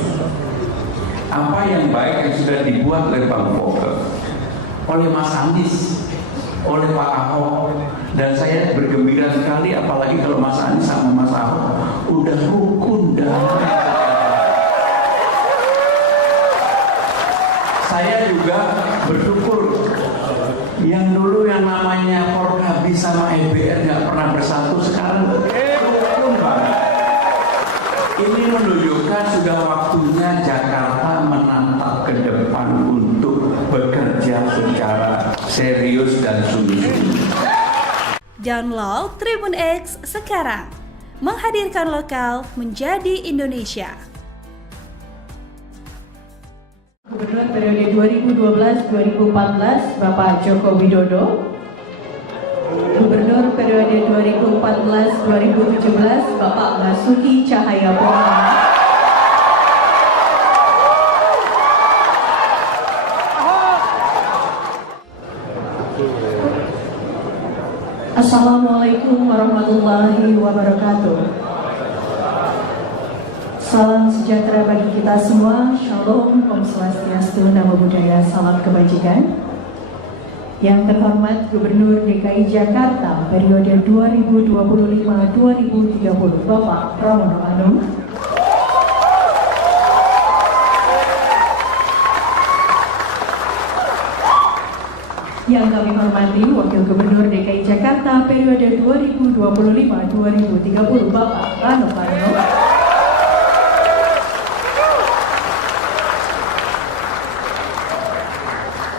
apa yang baik yang sudah dibuat oleh Bang Fokker, oleh Mas Anies, oleh Pak Ahok, dan saya bergembira sekali apalagi kalau Mas Anies sama Mas Ahok udah rukun damai. Saya juga bersyukur yang dulu yang namanya Forkabi sama EBR nggak pernah bersatu, sekarang rukun banget. Ini menunjukkan sudah waktunya Jakarta menatap ke depan untuk bekerja secara serius dan sungguh-sungguh. Download Tribun X sekarang, menghadirkan lokal menjadi Indonesia. Gubernur periode 2012-2014 Bapak Joko Widodo. Gubernur periode 2014-2017 Bapak Basuki Cahayapurnama. Assalamualaikum warahmatullahi wabarakatuh. Salam sejahtera bagi kita semua. Shalom, Om Swastiastu, Namo Buddhaya, salam kebajikan. Yang terhormat Gubernur DKI Jakarta periode 2025-2030 Bapak Pramono Anung. Yang kami hormati Wakil Gubernur DKI Jakarta periode 2025-2030 Bapak Rano Karno.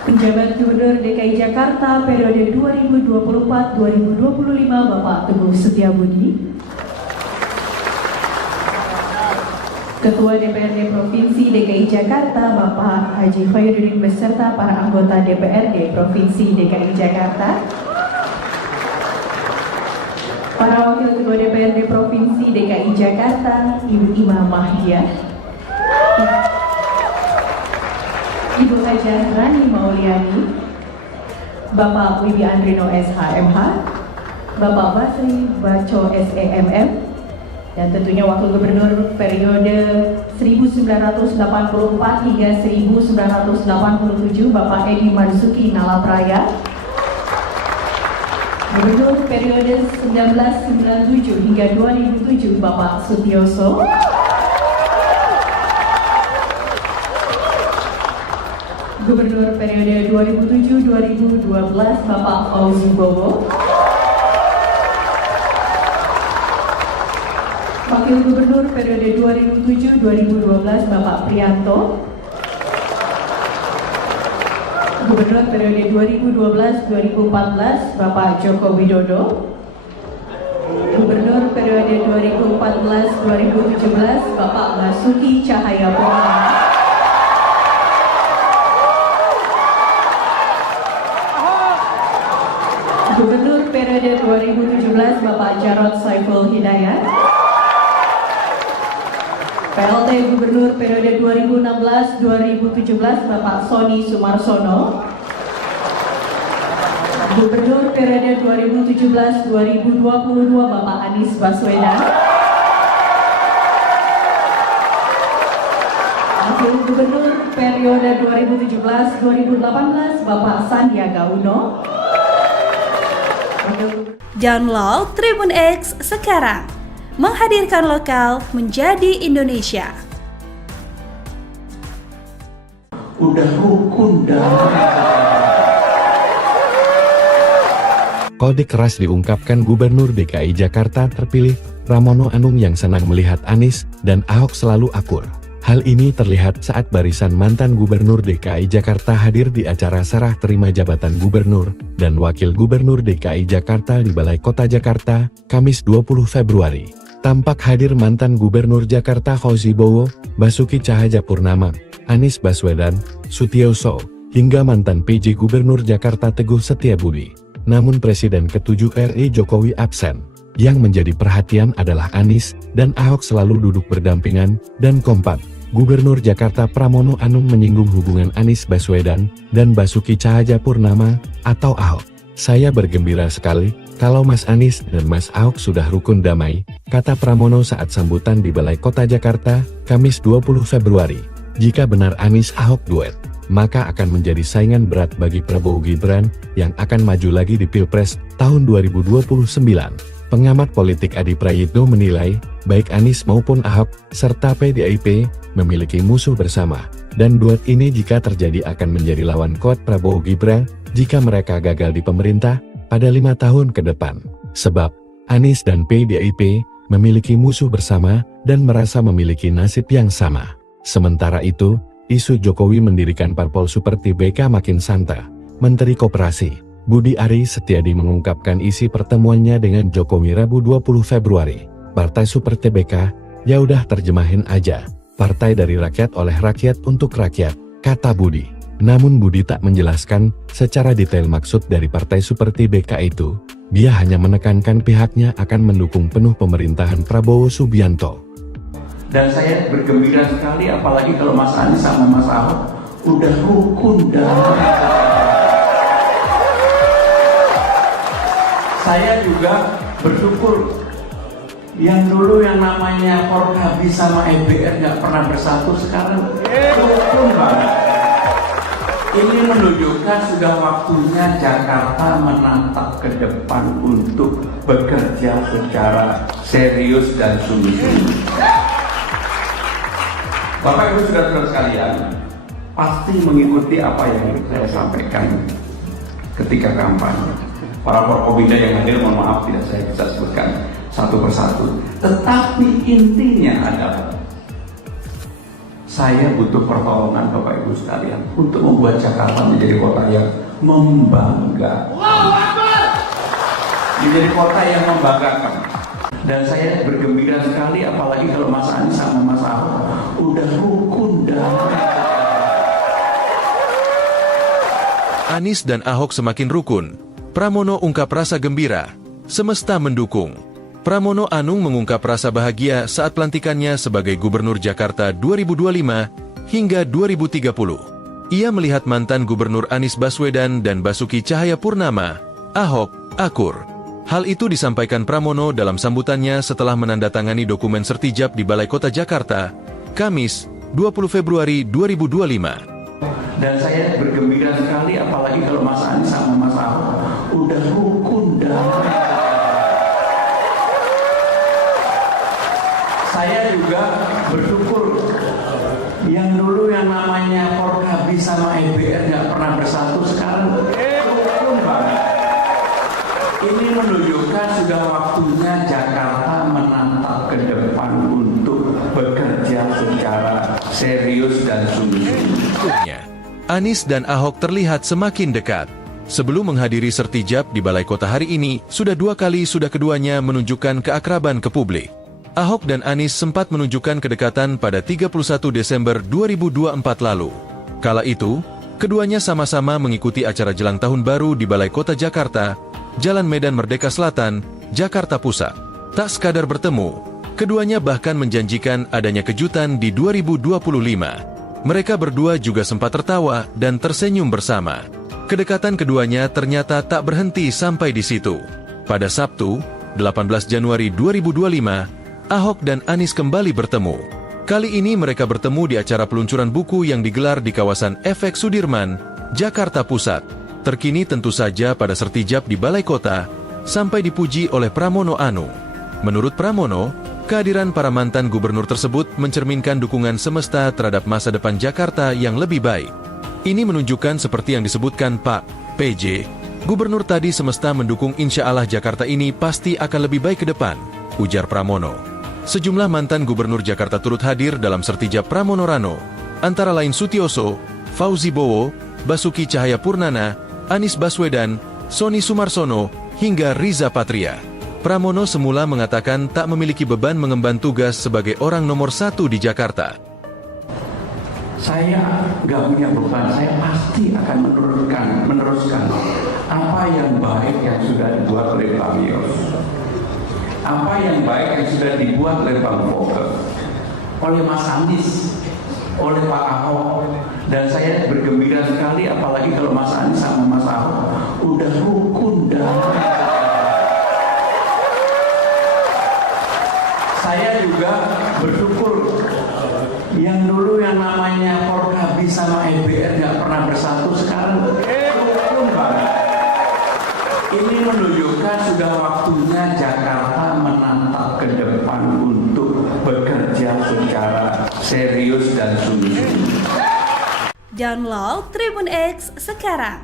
Penjabat Gubernur DKI Jakarta periode 2024-2025 Bapak Teguh Setiabudi. Ketua DPRD Provinsi DKI Jakarta Bapak Haji Khairuddin beserta para anggota DPRD Provinsi DKI Jakarta. Para Wakil Ketua DPRD Provinsi DKI Jakarta, Ibu Imam Mahdiah, Ibu Hajah Rani Mauliani, Bapak Wibi Andrino SHMH, Bapak Basri Baco SEMM, dan tentunya Wakil Gubernur periode 1984 hingga 1987 Bapak Edi Marzuki Nalapraya, Gubernur periode 1997 hingga 2007 Bapak Sutioso, Gubernur periode 2007-2012 Bapak Fauzi Bowo, Wakil Gubernur periode 2007-2012 Bapak Prianto, Gubernur periode 2012-2014 Bapak Joko Widodo, Gubernur periode 2014-2017 Bapak Basuki Cahayapurnama, Gubernur periode 2017 Bapak Jarod Saiful Hidayat, PLT Gubernur periode 2016-2017 Bapak Sony Sumarsono, Gubernur periode 2017-2022 Bapak Anies Baswedan, Wakil Gubernur periode 2017-2018 Bapak Sandiaga Uno. Download Tribun X sekarang, menghadirkan lokal menjadi Indonesia. Udah rukun dan Kode keras diungkapkan Gubernur DKI Jakarta terpilih, Pramono Anung yang senang melihat Anies dan Ahok selalu akur. Hal ini terlihat saat barisan mantan Gubernur DKI Jakarta hadir di acara serah terima jabatan Gubernur dan Wakil Gubernur DKI Jakarta di Balai Kota Jakarta, Kamis 20 Februari. Tampak hadir mantan Gubernur Jakarta Fauzi Bowo, Basuki Cahayapurnama, Anies Baswedan, Sutioso, hingga mantan PJ Gubernur Jakarta Teguh Setiabudi. Namun Presiden ke-7 RI Jokowi absen. Yang menjadi perhatian adalah Anies dan Ahok selalu duduk berdampingan dan kompak. Gubernur Jakarta Pramono Anung menyinggung hubungan Anies Baswedan dan Basuki Cahayapurnama atau Ahok. Saya bergembira sekali kalau Mas Anies dan Mas Ahok sudah rukun damai, kata Pramono saat sambutan di Balai Kota Jakarta, Kamis 20 Februari. Jika benar Anies Ahok duet, maka akan menjadi saingan berat bagi Prabowo Gibran yang akan maju lagi di Pilpres tahun 2029. Pengamat politik Adi Prayitno menilai, baik Anies maupun Ahok, serta PDIP, memiliki musuh bersama, dan duet ini jika terjadi akan menjadi lawan kuat Prabowo Gibran, jika mereka gagal di pemerintah, pada 5 tahun ke depan. Sebab, Anies dan PDIP, memiliki musuh bersama, dan merasa memiliki nasib yang sama. Sementara itu, isu Jokowi mendirikan parpol seperti BK makin santer. Menteri Koperasi Budi Ari Setiadi mengungkapkan isi pertemuannya dengan Jokowi Rabu 20 Februari. Partai seperti BK, ya udah terjemahin aja. Partai dari rakyat oleh rakyat untuk rakyat, kata Budi. Namun Budi tak menjelaskan secara detail maksud dari partai seperti BK itu. Dia hanya menekankan pihaknya akan mendukung penuh pemerintahan Prabowo Subianto. Dan saya bergembira sekali apalagi kalau Mas Anies sama Mas Ahok udah rukun dan saya juga bersyukur yang dulu yang namanya Forkabi sama EBR nggak pernah bersatu sekarang rukun banget. Ini menunjukkan sudah waktunya Jakarta menatap ke depan untuk bekerja secara serius dan sungguh-sungguh. Bapak Ibu saudara-saudara sekalian, pasti mengikuti apa yang saya sampaikan ketika kampanye. Para Forkobida yang hadir, mohon maaf tidak saya bisa sebutkan satu persatu. Tetapi intinya adalah saya butuh pertolongan Bapak Ibu sekalian untuk membuat Jakarta menjadi kota yang membanggakan. Menjadi kota yang membanggakan. Dan saya bergembira sekali apalagi kalau Mas Anies sama Mas Ahok udah rukun dan Anies dan Ahok semakin rukun. Pramono ungkap rasa gembira. Semesta mendukung. Pramono Anung mengungkap rasa bahagia saat pelantikannya sebagai Gubernur Jakarta 2025 hingga 2030. Ia melihat mantan Gubernur Anies Baswedan dan Basuki Cahayapurnama, Ahok, akur. Hal itu disampaikan Pramono dalam sambutannya setelah menandatangani dokumen sertijab di Balai Kota Jakarta, Kamis, 20 Februari 2025. Dan saya bergembira sekali apalagi kalau Mas Anies sama Mas Ahok udah rukun damai. Saya juga bersyukur yang dulu yang namanya Forkabi sama EBR nggak pernah bersatu, sekarang rukun banget. Ini menunjukkan sudah waktunya Jakarta menatap ke depan untuk bekerja secara serius dan sungguh-sungguh. Anies dan Ahok terlihat semakin dekat. Sebelum menghadiri sertijab di Balai Kota hari ini, sudah dua kali keduanya menunjukkan keakraban ke publik. Ahok dan Anies sempat menunjukkan kedekatan pada 31 Desember 2024 lalu. Kala itu, keduanya sama-sama mengikuti acara jelang tahun baru di Balai Kota Jakarta, Jalan Medan Merdeka Selatan, Jakarta Pusat. Tak sekadar bertemu, keduanya bahkan menjanjikan adanya kejutan di 2025. Mereka berdua juga sempat tertawa dan tersenyum bersama. Kedekatan keduanya ternyata tak berhenti sampai di situ. Pada Sabtu, 18 Januari 2025, Ahok dan Anies kembali bertemu. Kali ini mereka bertemu di acara peluncuran buku yang digelar di kawasan FX Sudirman, Jakarta Pusat. Terkini tentu saja pada sertijab di Balai Kota, sampai dipuji oleh Pramono Anung. Menurut Pramono, kehadiran para mantan gubernur tersebut mencerminkan dukungan semesta terhadap masa depan Jakarta yang lebih baik. Ini menunjukkan seperti yang disebutkan Pak PJ, gubernur tadi semesta mendukung insya Allah Jakarta ini pasti akan lebih baik ke depan, ujar Pramono. Sejumlah mantan gubernur Jakarta turut hadir dalam sertijab Pramono Rano, antara lain Sutioso, Fauzi Bowo, Basuki Cahayapurnama, Anies Baswedan, Sony Sumarsono, hingga Riza Patria. Pramono semula mengatakan tak memiliki beban mengemban tugas sebagai orang nomor 1 di Jakarta. Saya nggak punya beban, saya pasti akan meneruskan apa yang baik yang sudah dibuat oleh Pak Yos. Apa yang baik yang sudah dibuat oleh Bang Foke, oleh Mas Anies, oleh Pak Ahok. Dan saya bergembira sekali apalagi kalau Mas Anies sama Mas Ahok udah rukun damai. Saya juga bersyukur yang dulu yang namanya Forkabi sama EBR nggak pernah bersatu, sekarang rukun banget. Ini menunjukkan sudah waktunya Jakarta menatap ke depan untuk bekerja secara serius dan sungguh-sungguh. Download Tribun X sekarang,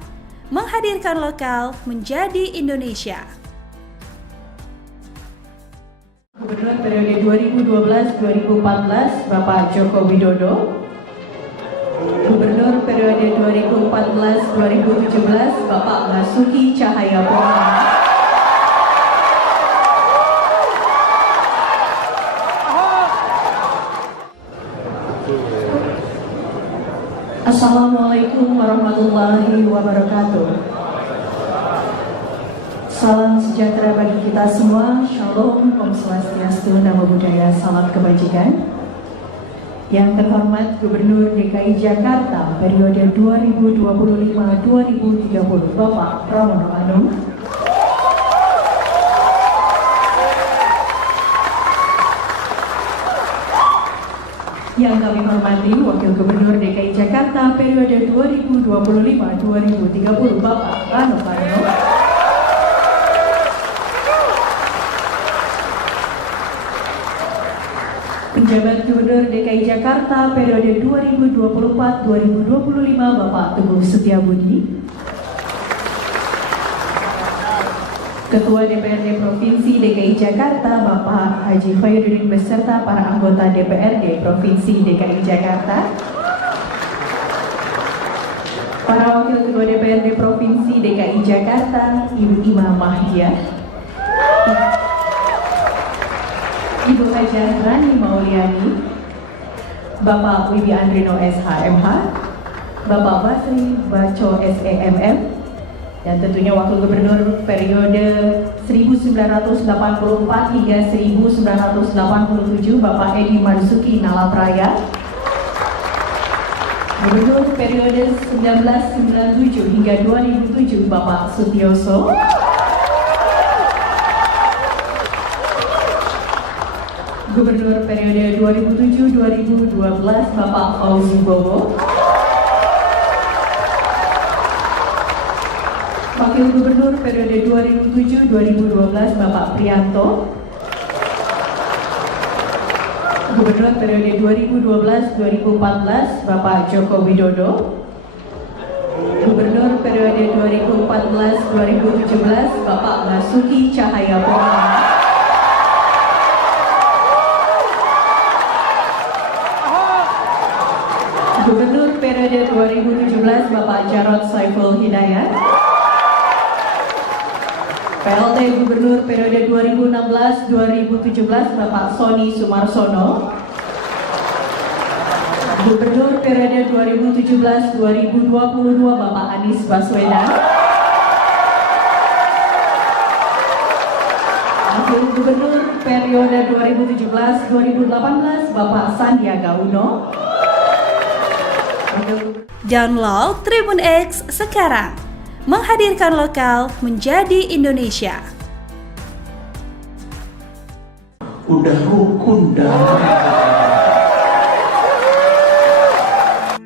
menghadirkan lokal menjadi Indonesia. Gubernur periode 2012-2014 Bapak Joko Widodo, Gubernur periode 2014-2017 Bapak Basuki Cahayapurnama, Assalamualaikum warahmatullahi wabarakatuh. Salam sejahtera bagi kita semua. Shalom, Om Swastiastu, Namo Buddhaya, salam kebajikan. Yang terhormat Gubernur DKI Jakarta periode 2025-2030 Bapak Pramono Anung, yang kami hormati Wakil Gubernur DKI Jakarta periode 2025-2030 Bapak Rano Karno, Penjabat Gubernur DKI Jakarta periode 2024-2025 Bapak Teguh Setiabudi, Ketua DPRD Provinsi DKI Jakarta Bapak Haji Khairuddin beserta para anggota DPRD Provinsi DKI Jakarta, para Wakil Ketua DPRD Provinsi DKI Jakarta Ibu Ima Mahdia, Ibu Hajah Rani Mauliani, Bapak Wibi Andrino SHMH, Bapak Basri Baco SEMM, dan tentunya Wakil Gubernur periode 1984 hingga 1987 Bapak Edi Marzuki Nalapraya, Gubernur periode 1997 hingga 2007 Bapak Sutioso. Gubernur periode 2007-2012 Bapak Fauzi Bowo. Wakil Gubernur periode 2007-2012 Bapak Prianto. Gubernur periode 2012-2014 Bapak Joko Widodo. Gubernur periode 2014-2017 Bapak Basuki Cahayapurnama. Gubernur periode 2017 Bapak Jarod Saiful Hidayat. PLT Gubernur periode 2016-2017 Bapak Sony Sumarsono. Gubernur periode 2017-2022 Bapak Anies Baswedan. Wakil Gubernur periode 2017-2018 Bapak Sandiaga Uno. Download Tribun X sekarang, menghadirkan lokal menjadi Indonesia. Udah rukun damai.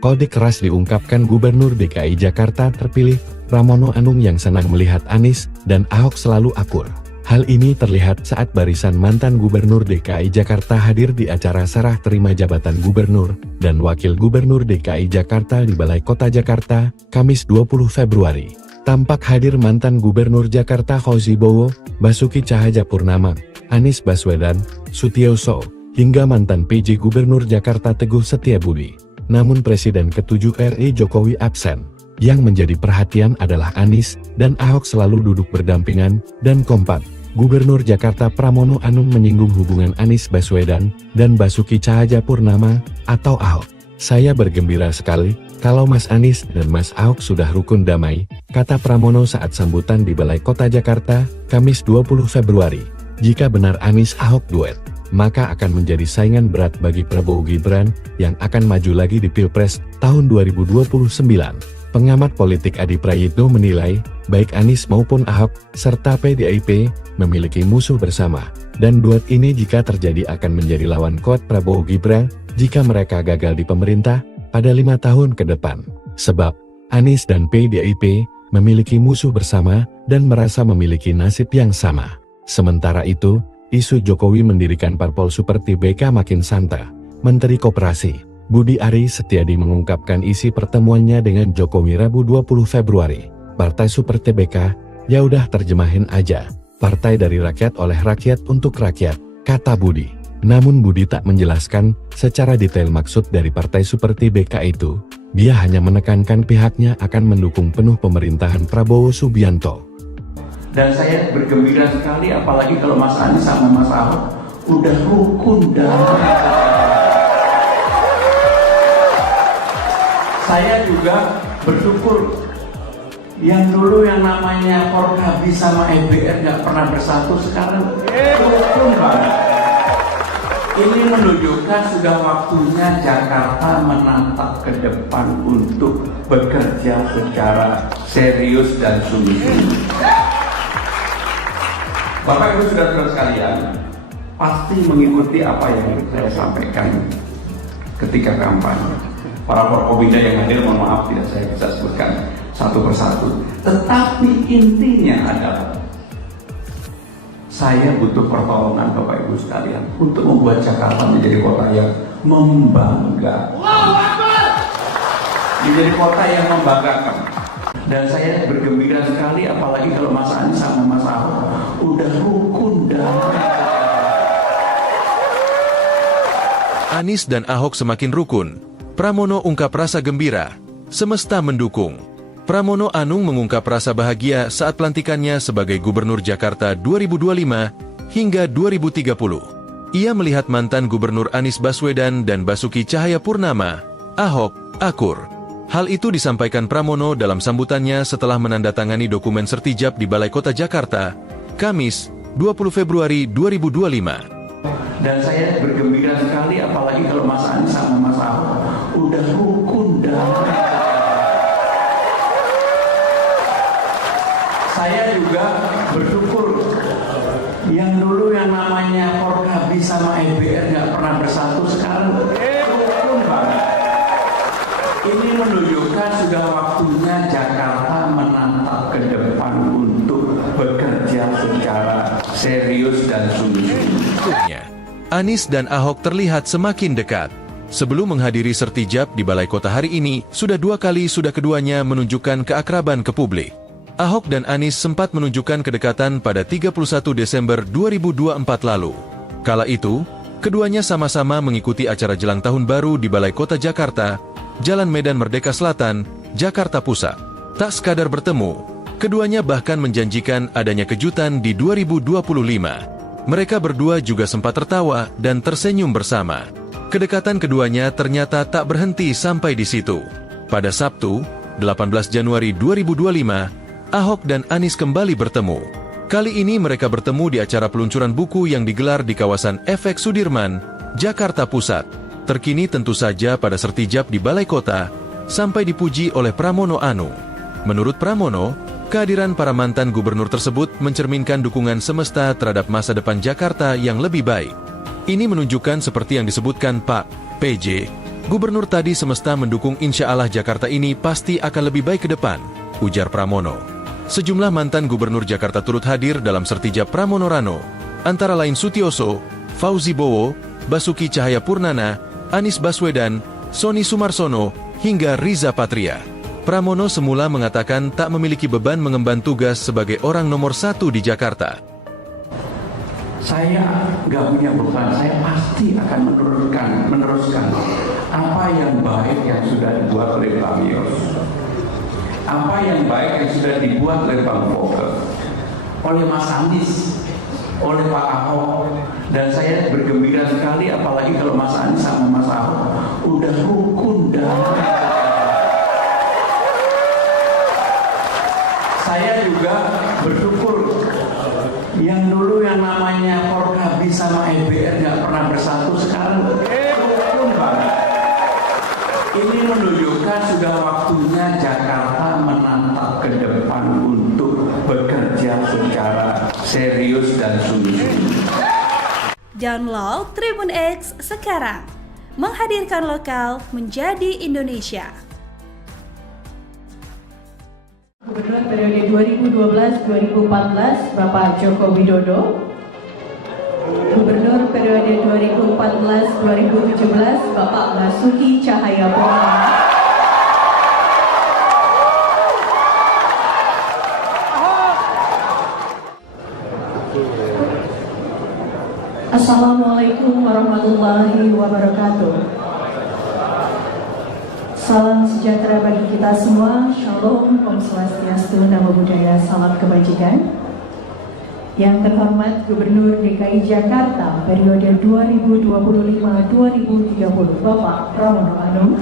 Kode keras diungkapkan Gubernur DKI Jakarta terpilih, Pramono Anung yang senang melihat Anies dan Ahok selalu akur. Hal ini terlihat saat barisan mantan Gubernur DKI Jakarta hadir di acara serah terima jabatan Gubernur dan Wakil Gubernur DKI Jakarta di Balai Kota Jakarta, Kamis 20 Februari. Tampak hadir mantan Gubernur Jakarta Fauzi Bowo, Basuki Cahayapurnama, Anies Baswedan, Sutioso, hingga mantan PJ Gubernur Jakarta Teguh Setiabudi. Namun Presiden ke-7 RI Jokowi absen. Yang menjadi perhatian adalah Anies dan Ahok selalu duduk berdampingan dan kompak. Gubernur Jakarta Pramono Anung menyinggung hubungan Anies Baswedan dan Basuki Cahayapurnama atau Ahok. Saya bergembira sekali kalau Mas Anies dan Mas Ahok sudah rukun damai, kata Pramono saat sambutan di Balai Kota Jakarta, Kamis 20 Februari. Jika benar Anies Ahok duet, maka akan menjadi saingan berat bagi Prabowo Gibran yang akan maju lagi di Pilpres tahun 2029. Pengamat politik Adi Prayitno menilai, baik Anies maupun Ahok, serta PDIP, memiliki musuh bersama, dan duet ini jika terjadi akan menjadi lawan kuat Prabowo Gibran, jika mereka gagal di pemerintah, pada 5 tahun ke depan. Sebab, Anies dan PDIP, memiliki musuh bersama, dan merasa memiliki nasib yang sama. Sementara itu, isu Jokowi mendirikan parpol seperti BK makin santer. Menteri Koperasi Budi Ari Setiadi mengungkapkan isi pertemuannya dengan Jokowi Rabu 20 Februari. Partai seperti BK, ya udah terjemahin aja. Partai dari rakyat oleh rakyat untuk rakyat, kata Budi. Namun Budi tak menjelaskan secara detail maksud dari partai seperti BK itu. Dia hanya menekankan pihaknya akan mendukung penuh pemerintahan Prabowo Subianto. Dan saya bergembira sekali apalagi kalau Mas Anies sama Mas Ahok udah rukun damai. Saya juga bersyukur yang dulu yang namanya Forkabi sama EBR nggak pernah bersatu, sekarang rukun banget. Ini menunjukkan sudah waktunya Jakarta menatap ke depan untuk bekerja secara serius dan sungguh-sungguh. Bapak Ibu saudara sekalian, pasti mengikuti apa yang saya sampaikan ketika kampanye. Para Forkobida yang hadir, mohon maaf tidak saya bisa sebutkan satu persatu. Tetapi intinya adalah saya butuh pertolongan Bapak Ibu sekalian untuk membuat Jakarta menjadi kota yang membanggakan. Menjadi kota yang membanggakan. Dan saya bergembira sekali apalagi kalau Mas Anies sama Mas Ahok udah rukun damai. Anies dan Ahok semakin rukun. Pramono ungkap rasa gembira, semesta mendukung. Pramono Anung mengungkap rasa bahagia saat pelantikannya sebagai Gubernur Jakarta 2025 hingga 2030. Ia melihat mantan Gubernur Anies Baswedan dan Basuki Cahayapurnama, Ahok, akur. Hal itu disampaikan Pramono dalam sambutannya setelah menandatangani dokumen sertijab di Balai Kota Jakarta, Kamis, 20 Februari 2025. Dan saya bergembira sekali apalagi kalau Mas Anies sama Mas Ahok udah rukun damai. Saya juga bersyukur yang dulu yang namanya Forkabi sama EBR nggak pernah bersatu, sekarang rukun banget. Ini menunjukkan sudah waktunya Jakarta menatap ke depan untuk bekerja secara serius dan sungguh-sungguh. Anies dan Ahok terlihat semakin dekat. Sebelum menghadiri sertijab di Balai Kota hari ini, sudah keduanya menunjukkan keakraban ke publik. Ahok dan Anies sempat menunjukkan kedekatan pada 31 Desember 2024 lalu. Kala itu, keduanya sama-sama mengikuti acara Jelang Tahun Baru di Balai Kota Jakarta, Jalan Medan Merdeka Selatan, Jakarta Pusat. Tak sekadar bertemu, keduanya bahkan menjanjikan adanya kejutan di 2025. Mereka berdua juga sempat tertawa dan tersenyum bersama. Kedekatan keduanya ternyata tak berhenti sampai di situ. Pada Sabtu, 18 Januari 2025, Ahok dan Anies kembali bertemu. Kali ini mereka bertemu di acara peluncuran buku yang digelar di kawasan Efek Sudirman, Jakarta Pusat. Terkini tentu saja pada sertijab di Balai Kota, sampai dipuji oleh Pramono Anung. Menurut Pramono, kehadiran para mantan gubernur tersebut mencerminkan dukungan semesta terhadap masa depan Jakarta yang lebih baik. Ini menunjukkan seperti yang disebutkan Pak PJ, gubernur tadi semesta mendukung insya Allah Jakarta ini pasti akan lebih baik ke depan, ujar Pramono. Sejumlah mantan gubernur Jakarta turut hadir dalam sertijab Pramono Rano, antara lain Sutioso, Fauzi Bowo, Basuki Cahayapurnama, Anies Baswedan, Sony Sumarsono, hingga Riza Patria. Pramono semula mengatakan tak memiliki beban mengemban tugas sebagai orang nomor 1 di Jakarta. Saya nggak punya beban, saya pasti akan meneruskan apa yang baik yang sudah dibuat oleh Bang Yos, apa yang baik yang sudah dibuat oleh Bang Foke, oleh Mas Anies, oleh Pak Ahok, dan saya bergembira sekali apalagi kalau Mas Anies sama Mas Ahok udah rukun damai. Saya juga bersyukur yang dulu yang namanya Forkabi sama EBR nggak pernah bersatu, sekarang rukun banget. Ini menunjukkan sudah waktunya Jakarta menatap ke depan untuk bekerja secara serius dan sungguh-sungguh. Download Tribun X sekarang, menghadirkan lokal menjadi Indonesia. Gubernur periode 2012-2014 Bapak Joko Widodo, Gubernur periode 2014-2017 Bapak Basuki Cahayapurnama, Assalamualaikum warahmatullahi wabarakatuh. Salam sejahtera bagi kita semua. Shalom, Om Swastiastu, Namo Buddhaya, salam kebajikan. Yang terhormat Gubernur DKI Jakarta periode 2025-2030 Bapak Pramono Anung,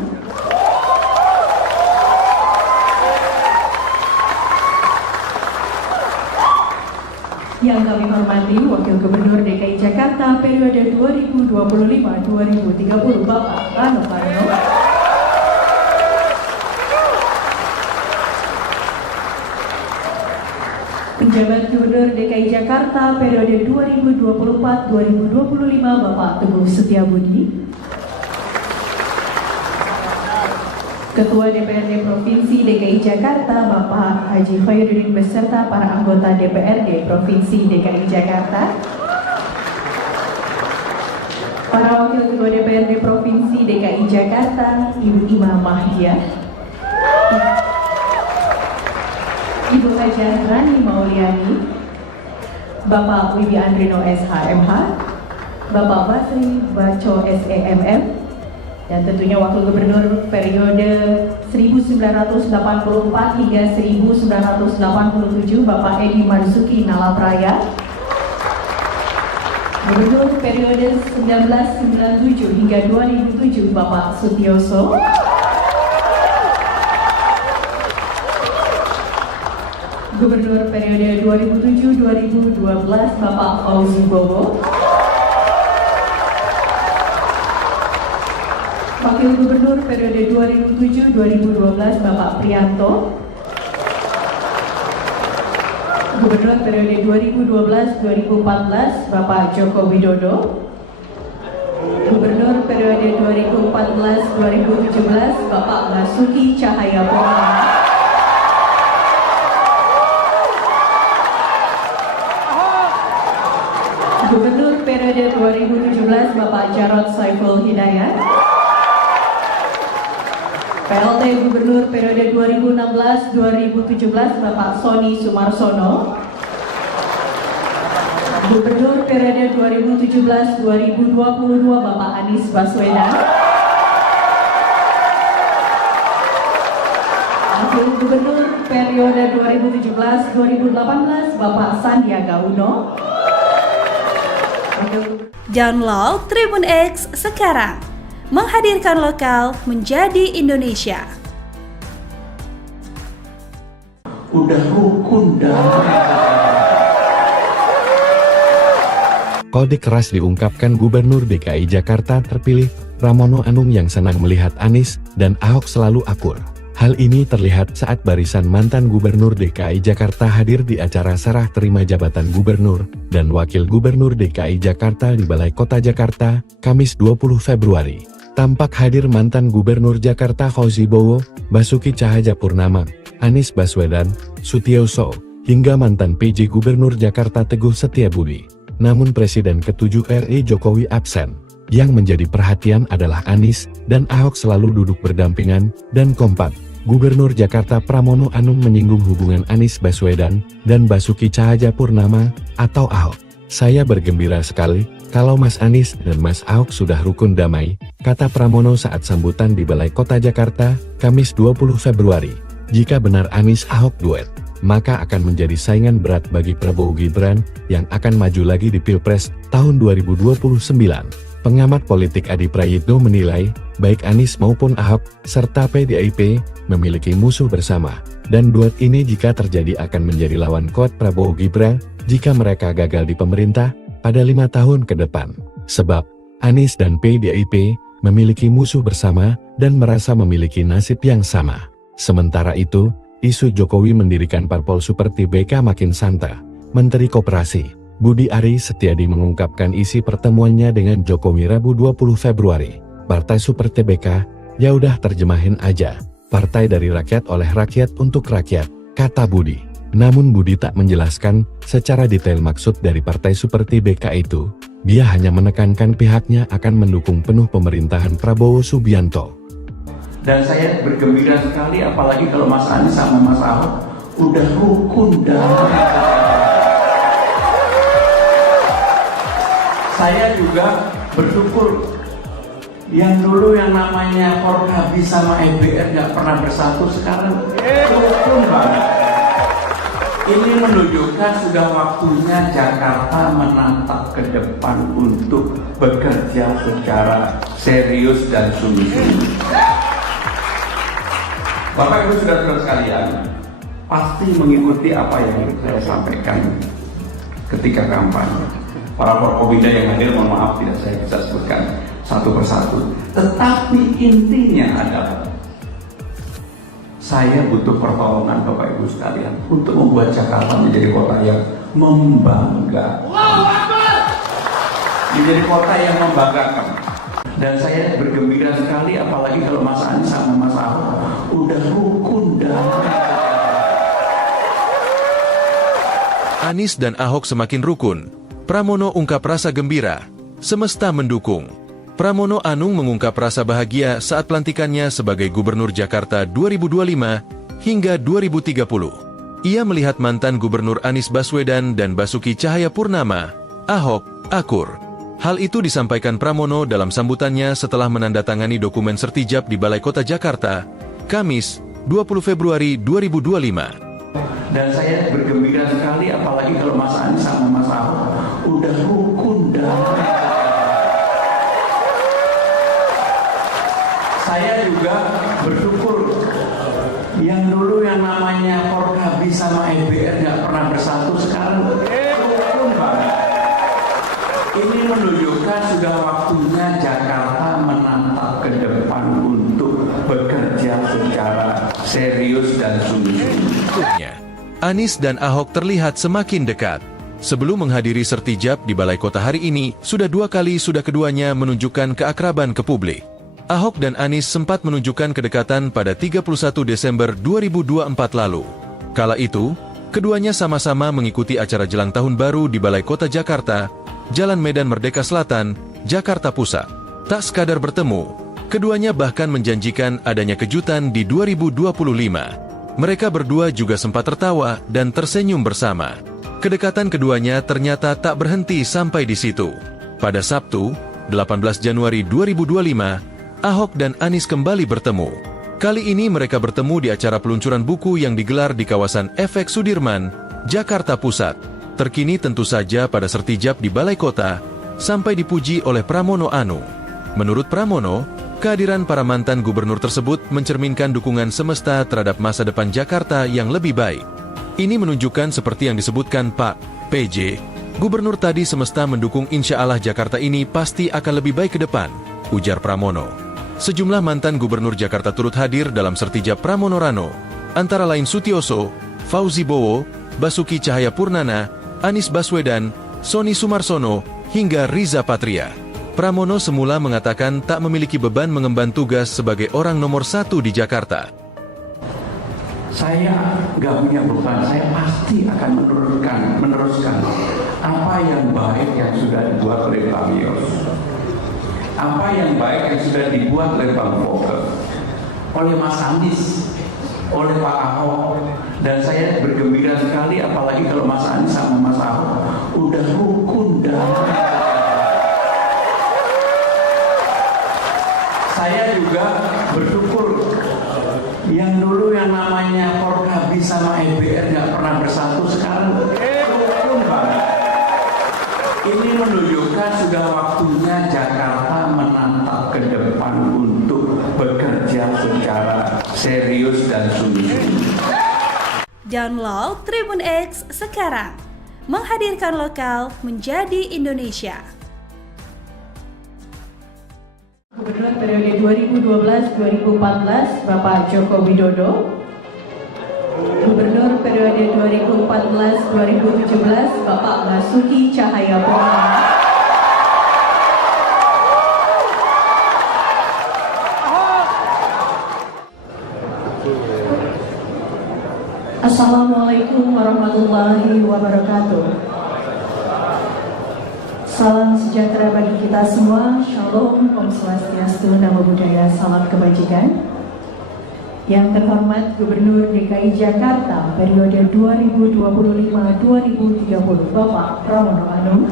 yang kami hormati Wakil Gubernur DKI Jakarta periode 2025-2030 Bapak Rano Karno, Penjabat Gubernur DKI Jakarta periode 2024-2025 Bapak Teguh Setiabudi, Ketua DPRD Provinsi DKI Jakarta Bapak Haji Khairuddin beserta para anggota DPRD Provinsi DKI Jakarta, para Wakil Ketua DPRD Provinsi DKI Jakarta Ibu Ima Mahdia, Ibu Hajar Rani Mauliani, Bapak Wibi Andrino SHMH, Bapak Basri Baco SEMM, dan tentunya Wakil Gubernur periode 1984 hingga 1987 Bapak Edi Marzuki Nalapraya, Gubernur periode 1997 hingga 2007 Bapak Sutioso, Gubernur periode 2007-2012 Bapak Fauzi Bowo, Wakil Gubernur periode 2007-2012 Bapak Prianto, Gubernur periode 2012-2014 Bapak Joko Widodo, Gubernur periode 2014-2017 Bapak Basuki Cahayapurnama, Gubernur periode 2017 Bapak Jarod Saiful Hidayat, PLT Gubernur periode 2016-2017 Bapak Sony Sumarsono, Gubernur periode 2017-2022 Bapak Anies Baswedan, Wakil Gubernur periode 2017-2018 Bapak Sandiaga Uno. Download Tribun X sekarang, menghadirkan lokal menjadi Indonesia. Udah rukun damai. Kode keras diungkapkan Gubernur DKI Jakarta terpilih, Pramono Anung yang senang melihat Anies dan Ahok selalu akur. Hal ini terlihat saat barisan mantan Gubernur DKI Jakarta hadir di acara serah terima jabatan Gubernur dan Wakil Gubernur DKI Jakarta di Balai Kota Jakarta, Kamis 20 Februari. Tampak hadir mantan Gubernur Jakarta Fauzi Bowo, Basuki Cahayapurnama, Anies Baswedan, Sutiyoso, hingga mantan PJ Gubernur Jakarta Teguh Setiabudi. Namun Presiden ke-7 RI Jokowi absen. Yang menjadi perhatian adalah Anies dan Ahok selalu duduk berdampingan dan kompak. Gubernur Jakarta Pramono Anung menyinggung hubungan Anies Baswedan dan Basuki Cahayapurnama atau Ahok. Saya bergembira sekali kalau Mas Anies dan Mas Ahok sudah rukun damai, kata Pramono saat sambutan di Balai Kota Jakarta, Kamis 20 Februari. Jika benar Anies Ahok duet, maka akan menjadi saingan berat bagi Prabowo Gibran yang akan maju lagi di Pilpres tahun 2029. Pengamat politik Adi Prayitno menilai, baik Anies maupun Ahok, serta PDIP, memiliki musuh bersama, dan duet ini jika terjadi akan menjadi lawan kuat Prabowo Gibran, jika mereka gagal di pemerintah, pada 5 tahun ke depan. Sebab, Anies dan PDIP, memiliki musuh bersama, dan merasa memiliki nasib yang sama. Sementara itu, isu Jokowi mendirikan parpol seperti BK makin santer. Menteri Koperasi Budi Ari Setiadi mengungkapkan isi pertemuannya dengan Jokowi Rabu 20 Februari. Partai Seperti BK, ya udah terjemahin aja. Partai dari rakyat oleh rakyat untuk rakyat, kata Budi. Namun Budi tak menjelaskan secara detail maksud dari Partai Seperti BK itu. Dia hanya menekankan pihaknya akan mendukung penuh pemerintahan Prabowo Subianto. Dan saya bergembira sekali apalagi kalau Mas Anies sama Mas Ahok udah rukun damai. Saya juga bersyukur yang dulu yang namanya Forkabi sama EBR nggak pernah bersatu, sekarang rukun banget. Ini menunjukkan sudah waktunya Jakarta menatap ke depan untuk bekerja secara serius dan sungguh-sungguh. Bapak Ibu saudara-saudara sekalian, pasti mengikuti apa yang saya sampaikan ketika kampanye. Para Forkobida yang hadir, mohon maaf tidak saya bisa sebutkan satu persatu. Tetapi intinya adalah saya butuh pertolongan Bapak Ibu sekalian untuk membuat Jakarta menjadi kota yang membanggakan. Menjadi kota yang membanggakan. Dan saya bergembira sekali apalagi kalau Mas Anies sama Mas Ahok udah rukun damai. Anies dan Ahok semakin rukun. Pramono ungkap rasa gembira. Semesta mendukung. Pramono Anung mengungkap rasa bahagia saat pelantikannya sebagai Gubernur Jakarta 2025 hingga 2030. Ia melihat mantan Gubernur Anies Baswedan dan Basuki Cahayapurnama, Ahok, akur. Hal itu disampaikan Pramono dalam sambutannya setelah menandatangani dokumen sertijab di Balai Kota Jakarta, Kamis, 20 Februari 2025. Dan saya bergembira sekali apalagi kalau Mas Anies sama Mas Ahok udah rukun damai. Saya juga bersyukur yang dulu yang namanya Forkabi sama EBR nggak pernah bersatu, sekarang rukun banget. Ini menunjukkan sudah waktunya Jakarta menatap ke depan serius dan sungguh-sungguh. Anies dan Ahok terlihat semakin dekat. Sebelum menghadiri sertijab di Balai Kota hari ini, sudah keduanya menunjukkan keakraban ke publik. Ahok dan Anies sempat menunjukkan kedekatan pada 31 Desember 2024 lalu. Kala itu, keduanya sama-sama mengikuti acara jelang tahun baru di Balai Kota Jakarta, Jalan Medan Merdeka Selatan, Jakarta Pusat. Tak sekadar bertemu, keduanya bahkan menjanjikan adanya kejutan di 2025. Mereka berdua juga sempat tertawa dan tersenyum bersama. Kedekatan keduanya ternyata tak berhenti sampai di situ. Pada Sabtu, 18 Januari 2025, Ahok dan Anies kembali bertemu. Kali ini mereka bertemu di acara peluncuran buku yang digelar di kawasan Efek Sudirman, Jakarta Pusat. Terkini tentu saja pada sertijab di Balai Kota, sampai dipuji oleh Pramono Anung. Menurut Pramono, kehadiran para mantan gubernur tersebut mencerminkan dukungan semesta terhadap masa depan Jakarta yang lebih baik. Ini menunjukkan seperti yang disebutkan Pak PJ, gubernur tadi semesta mendukung insya Allah Jakarta ini pasti akan lebih baik ke depan, ujar Pramono. Sejumlah mantan gubernur Jakarta turut hadir dalam sertijab Pramono Rano, antara lain Sutioso, Fauzi Bowo, Basuki Cahayapurnama, Anies Baswedan, Sony Sumarsono, hingga Riza Patria. Pramono semula mengatakan tak memiliki beban mengemban tugas sebagai orang nomor 1 di Jakarta. Saya nggak punya beban, saya pasti akan meneruskan apa yang baik yang sudah dibuat oleh Pak Yos, apa yang baik yang sudah dibuat oleh Bang Foke, oleh Mas Anies, oleh Pak Ahok, dan saya bergembira sekali apalagi kalau Mas Anies sama Mas Ahok udah rukun dan saya juga bersyukur yang dulu yang namanya Forkabi sama EBR nggak pernah bersatu, sekarang rukun banget. Ini menunjukkan sudah waktunya Jakarta menatap ke depan untuk bekerja secara serius dan sungguh-sungguh. Download Tribun X sekarang, menghadirkan lokal menjadi Indonesia. Gubernur periode 2012-2014 Bapak Joko Widodo, Gubernur periode 2014-2017 Bapak Basuki Cahayapurnama, Assalamualaikum warahmatullahi wabarakatuh. Salam sejahtera bagi kita semua, Shalom, Om Swastiastu, Namo Buddhaya, salam kebajikan. Yang terhormat Gubernur DKI Jakarta periode 2025-2030 Bapak Pramono Anung,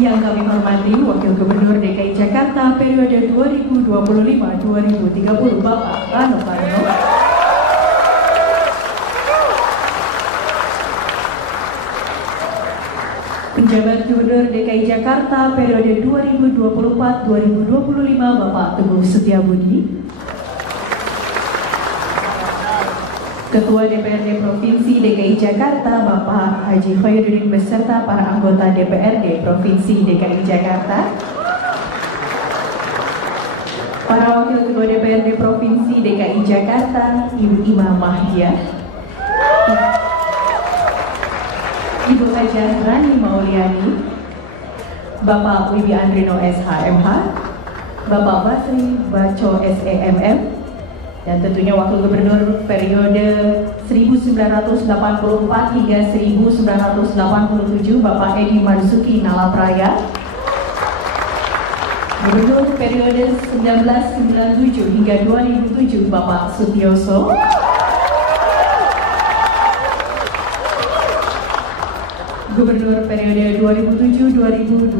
yang kami hormati Wakil Gubernur DKI Jakarta periode 2025-2030 Bapak Rano Karno, Penjabat Gubernur DKI Jakarta periode 2024-2025 Bapak Teguh Setiabudi, Ketua DPRD Provinsi DKI Jakarta Bapak Haji Khairuddin beserta para anggota DPRD Provinsi DKI Jakarta, para Wakil Ketua DPRD Provinsi DKI Jakarta Ibu Ima Mahdia, Ibu Hajah Rani Mauliani, Bapak Wibi Andrino SHMH, Bapak Basri Baco SEMM, dan tentunya Wakil Gubernur periode 1984 hingga 1987 Bapak Edi Marzuki Nalapraya, Gubernur periode 1997 hingga 2007 Bapak Sutioso, Gubernur periode 2007-2012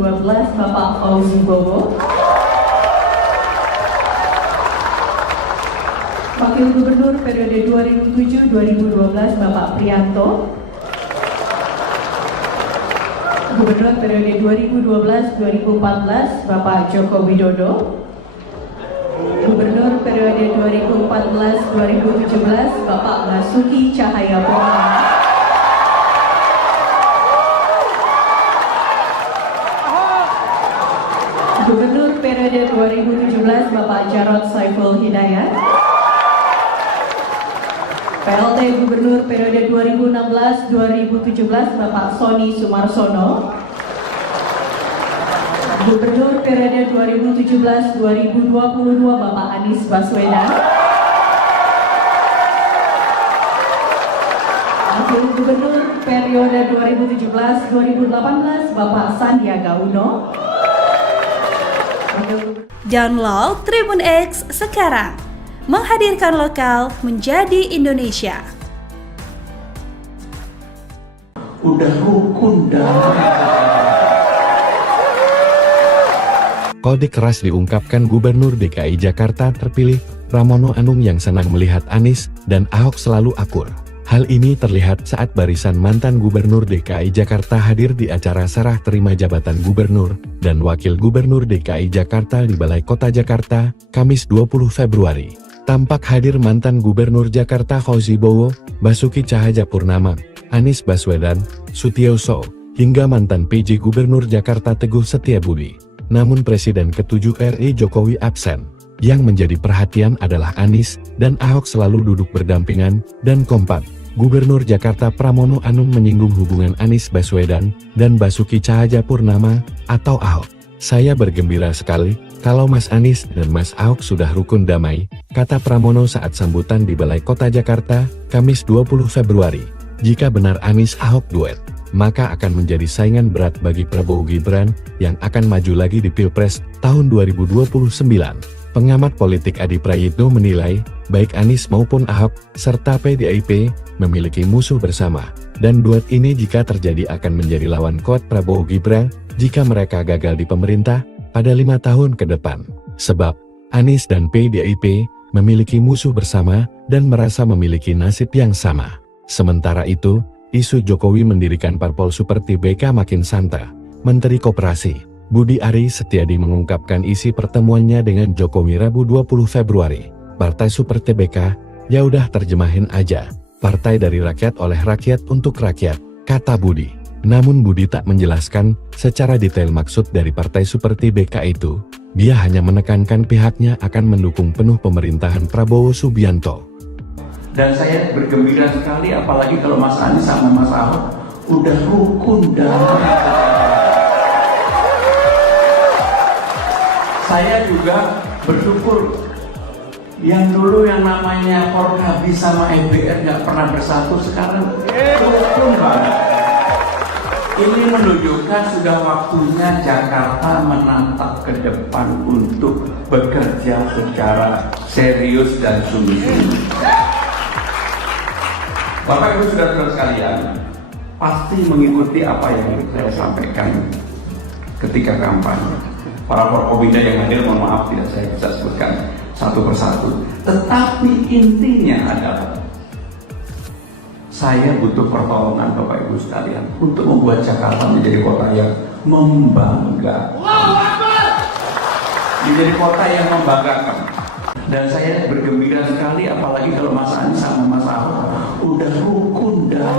Bapak Fauzi Bowo, Wakil Gubernur periode 2007-2012 Bapak Prianto, Gubernur periode 2012-2014 Bapak Joko Widodo, Gubernur periode 2014-2017 Bapak Basuki Cahayapurnama, 2017 Bapak Jarod Saiful Hidayat. PLT Gubernur periode 2016-2017 Bapak Sony Sumarsono. Gubernur periode 2017-2022 Bapak Anies Baswedan. Wakil Gubernur periode 2017-2018 Bapak Sandiaga Uno. Download Tribun X sekarang, menghadirkan lokal menjadi Indonesia. Udah rukun dah. Kode keras diungkapkan Gubernur DKI Jakarta terpilih, Pramono Anung yang senang melihat Anies dan Ahok selalu akur. Hal ini terlihat saat barisan mantan Gubernur DKI Jakarta hadir di acara serah terima jabatan Gubernur dan Wakil Gubernur DKI Jakarta di Balai Kota Jakarta, Kamis 20 Februari. Tampak hadir mantan Gubernur Jakarta Fauzi Bowo, Basuki Cahayapurnama, Anies Baswedan, Sutioso, hingga mantan PJ Gubernur Jakarta Teguh Setiabudi. Namun Presiden ke-7 RI Jokowi absen. Yang menjadi perhatian adalah Anies dan Ahok selalu duduk berdampingan dan kompak. Gubernur Jakarta Pramono Anung menyinggung hubungan Anies Baswedan dan Basuki Cahayapurnama atau Ahok. Saya bergembira sekali kalau Mas Anies dan Mas Ahok sudah rukun damai, kata Pramono saat sambutan di Balai Kota Jakarta, Kamis 20 Februari. Jika benar Anies Ahok duet, maka akan menjadi saingan berat bagi Prabowo Gibran yang akan maju lagi di Pilpres tahun 2029. Pengamat politik Adi Prayitno menilai, baik Anies maupun Ahok, serta PDIP, memiliki musuh bersama. Dan duet ini jika terjadi akan menjadi lawan kuat Prabowo Gibran, jika mereka gagal di pemerintah, pada 5 tahun ke depan. Sebab, Anies dan PDIP, memiliki musuh bersama, dan merasa memiliki nasib yang sama. Sementara itu, isu Jokowi mendirikan parpol seperti BK makin santai. Menteri Koperasi Budi Ari Setiadi mengungkapkan isi pertemuannya dengan Jokowi Rabu 20 Februari. Partai seperti BK, ya udah terjemahin aja. Partai dari rakyat oleh rakyat untuk rakyat, kata Budi. Namun Budi tak menjelaskan secara detail maksud dari partai seperti BK itu. Dia hanya menekankan pihaknya akan mendukung penuh pemerintahan Prabowo Subianto. Dan saya bergembira sekali apalagi kalau Mas Anies sama Mas Ahok udah rukun dah. Saya juga bersyukur yang dulu yang namanya Forkabi sama EBR nggak pernah bersatu, sekarang rukun banget. Ini menunjukkan sudah waktunya Jakarta menatap ke depan untuk bekerja secara serius dan sungguh-sungguh. Bapak Ibu saudara sekalian, pasti mengikuti apa yang saya sampaikan ketika kampanye. Para Forkobida yang hadir, mohon maaf tidak saya bisa sebutkan satu persatu. Tetapi intinya adalah saya butuh pertolongan Bapak Ibu sekalian untuk membuat Jakarta menjadi kota yang membanggakan. Menjadi kota yang membanggakan. Dan saya bergembira sekali apalagi kalau Mas Anies sama Mas Ahok udah rukun dah.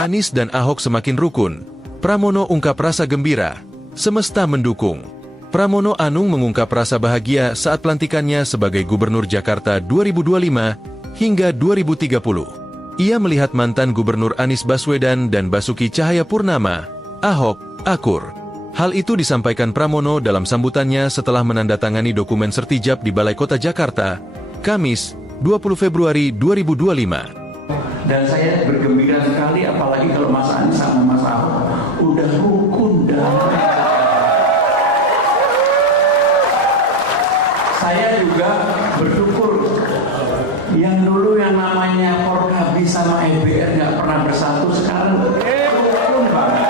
Anies dan Ahok semakin rukun. Pramono ungkap rasa gembira. Semesta mendukung. Pramono Anung mengungkap rasa bahagia saat pelantikannya sebagai Gubernur Jakarta 2025 hingga 2030. Ia melihat mantan Gubernur Anies Baswedan dan Basuki Cahayapurnama, Ahok, akur. Hal itu disampaikan Pramono dalam sambutannya setelah menandatangani dokumen sertijab di Balai Kota Jakarta, Kamis, 20 Februari 2025. Dan saya bergembira sekali apalagi kalau Mas Anies sama Mas Ahok udah rukun dah. Saya juga bersyukur yang dulu yang namanya Forkabi sama EBR nggak pernah bersatu, sekarang rukun banget.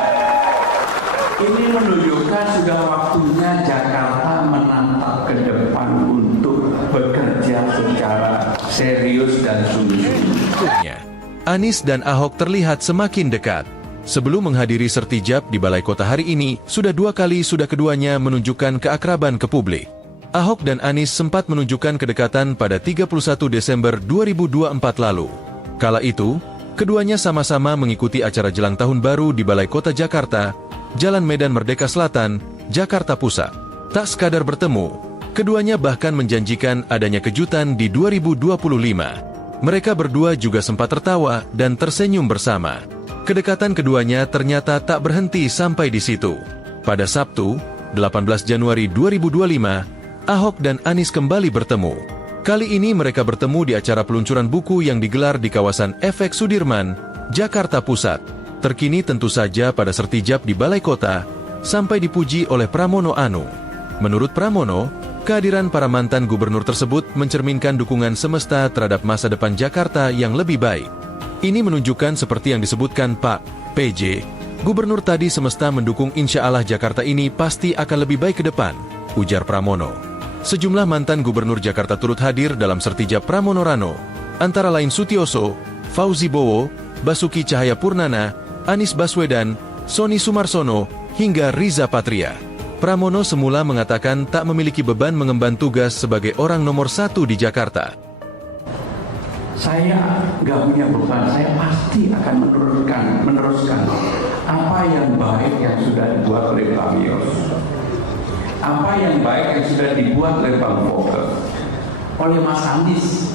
Ini menunjukkan sudah waktunya Jakarta menatap ke depan untuk bekerja secara serius dan sungguh-sungguh. Anies dan Ahok terlihat semakin dekat. Sebelum menghadiri sertijab di Balai Kota hari ini, sudah keduanya menunjukkan keakraban ke publik. Ahok dan Anies sempat menunjukkan kedekatan pada 31 Desember 2024 lalu. Kala itu, keduanya sama-sama mengikuti acara jelang tahun baru di Balai Kota Jakarta, Jalan Medan Merdeka Selatan, Jakarta Pusat. Tak sekadar bertemu, keduanya bahkan menjanjikan adanya kejutan di 2025. Mereka berdua juga sempat tertawa dan tersenyum bersama. Kedekatan keduanya ternyata tak berhenti sampai di situ. Pada Sabtu, 18 Januari 2025, Ahok dan Anies kembali bertemu. Kali ini mereka bertemu di acara peluncuran buku yang digelar di kawasan Efek Sudirman, Jakarta Pusat. Terkini tentu saja pada sertijab di Balai Kota, sampai dipuji oleh Pramono Anung. Menurut Pramono, kehadiran para mantan gubernur tersebut mencerminkan dukungan semesta terhadap masa depan Jakarta yang lebih baik. Ini menunjukkan seperti yang disebutkan Pak PJ, gubernur tadi semesta mendukung insya Allah Jakarta ini pasti akan lebih baik ke depan, ujar Pramono. Sejumlah mantan gubernur Jakarta turut hadir dalam sertijab Pramono Rano, antara lain Sutioso, Fauzi Bowo, Basuki Cahayapurnama, Anies Baswedan, Sony Sumarsono, hingga Riza Patria. Pramono semula mengatakan tak memiliki beban mengemban tugas sebagai orang nomor 1 di Jakarta. Saya nggak punya beban, saya pasti akan meneruskan apa yang baik yang sudah dibuat oleh Bang Yos, apa yang baik yang sudah dibuat oleh Bang Fokker, oleh Mas Anies,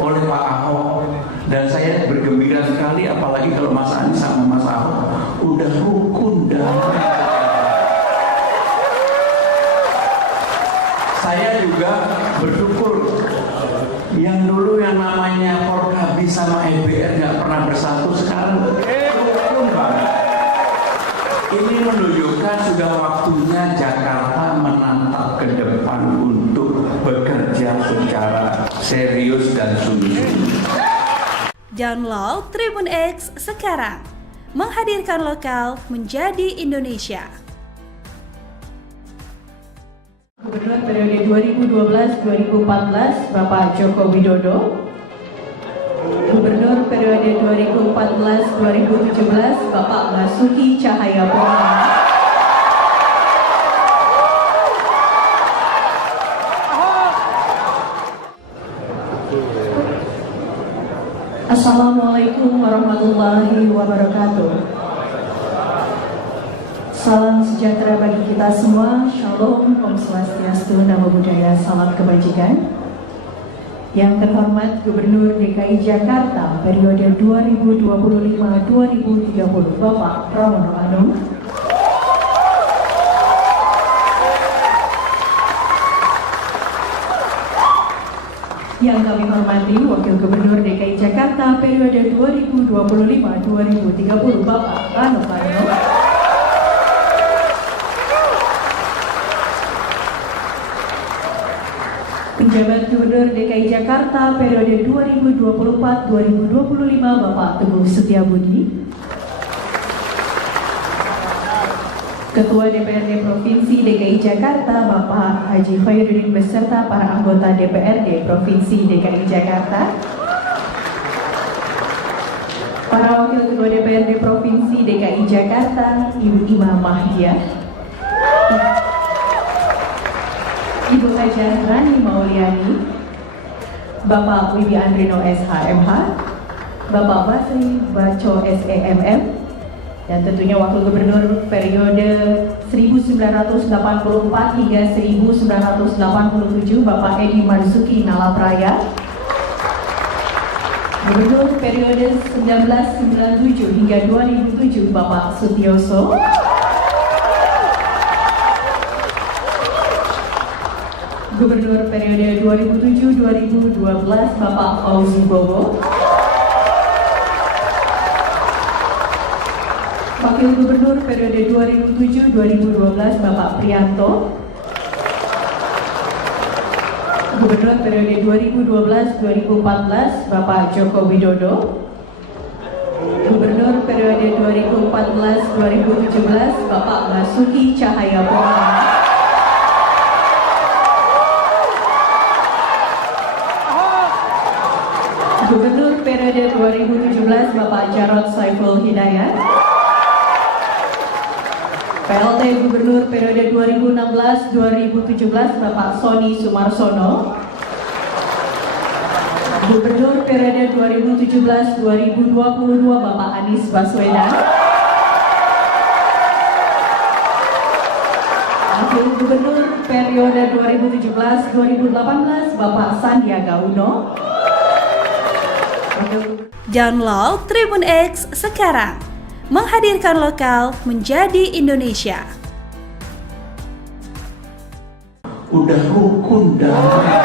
oleh Pak Ahok, dan saya bergembira sekali apalagi kalau Mas Anies sama Mas Ahok udah rukun damai. Saya juga bersyukur yang dulu yang namanya Forkabi sama EBR nggak pernah bersatu, sekarang rukun banget. Ini menunjukkan sudah waktunya Jakarta menatap ke depan untuk bekerja secara serius dan sungguh-sungguh. Download Tribun X sekarang, menghadirkan lokal menjadi Indonesia. Gubernur periode 2012-2014 Bapak Joko Widodo. Gubernur periode 2014-2017 Bapak Basuki Cahayapurnama. Assalamualaikum warahmatullahi wabarakatuh. Salam sejahtera bagi kita semua. Shalom, Om Swastiastu, Namo Buddhaya, salam kebajikan. Yang terhormat Gubernur DKI Jakarta periode 2025-2030 Bapak Pramono Anung. Yang kami hormati Wakil Gubernur DKI Jakarta periode 2025-2030 Bapak Rano Karno. Penjabat Gubernur DKI Jakarta periode 2024-2025 Bapak Teguh Setiabudi. Ketua DPRD Provinsi DKI Jakarta Bapak Haji Khairuddin beserta para anggota DPRD Provinsi DKI Jakarta. Para Wakil Ketua DPRD Provinsi DKI Jakarta, Ibu Ima Mahdia, Ibu Hajah Rani Mauliani, Bapak Wibi Andrino SHMH, Bapak Basri Baco SEMM, dan tentunya Wakil Gubernur periode 1984 hingga 1987 Bapak Edi Marzuki Nalapraya, Gubernur periode 1997 hingga 2007 Bapak Sutioso, Gubernur periode 2007-2012 Bapak Fauzi Bowo, Wakil Gubernur periode 2007-2012 Bapak Prianto, Gubernur periode 2012-2014 Bapak Joko Widodo, Gubernur periode 2014-2017 Bapak Basuki Cahayapurnama, Gubernur periode 2017 Bapak Jarod Saiful Hidayat, PLT Gubernur periode 2016-2017 Bapak Sony Sumarsono, Gubernur periode 2017-2022 Bapak Anies Baswedan, 2017-2018 Bapak Sandiaga Uno. Download Tribun X sekarang, menghadirkan lokal menjadi Indonesia. Udah rukun damai.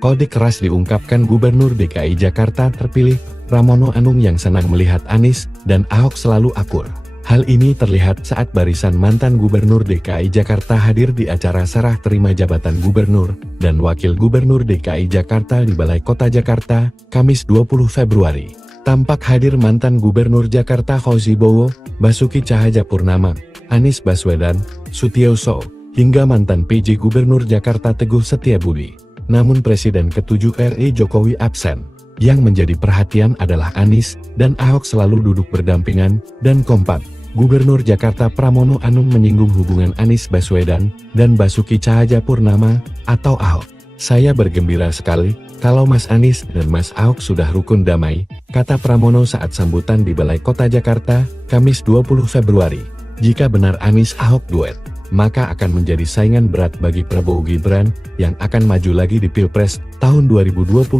Kode keras diungkapkan Gubernur DKI Jakarta terpilih, Pramono Anung yang senang melihat Anies dan Ahok selalu akur. Hal ini terlihat saat barisan mantan Gubernur DKI Jakarta hadir di acara serah terima jabatan Gubernur dan Wakil Gubernur DKI Jakarta di Balai Kota Jakarta, Kamis 20 Februari. Tampak hadir mantan Gubernur Jakarta Fauzi Bowo, Basuki Cahayapurnama, Anies Baswedan, Sutiyoso, hingga mantan PJ Gubernur Jakarta Teguh Setiabudi. Namun Presiden ke-7 RI Jokowi absen. Yang menjadi perhatian adalah Anies dan Ahok selalu duduk berdampingan dan kompak. Gubernur Jakarta Pramono Anung menyinggung hubungan Anies Baswedan dan Basuki Cahayapurnama atau Ahok. Saya bergembira sekali kalau Mas Anies dan Mas Ahok sudah rukun damai, kata Pramono saat sambutan di Balai Kota Jakarta, Kamis 20 Februari. Jika benar Anies Ahok duet, maka akan menjadi saingan berat bagi Prabowo Gibran yang akan maju lagi di Pilpres tahun 2029.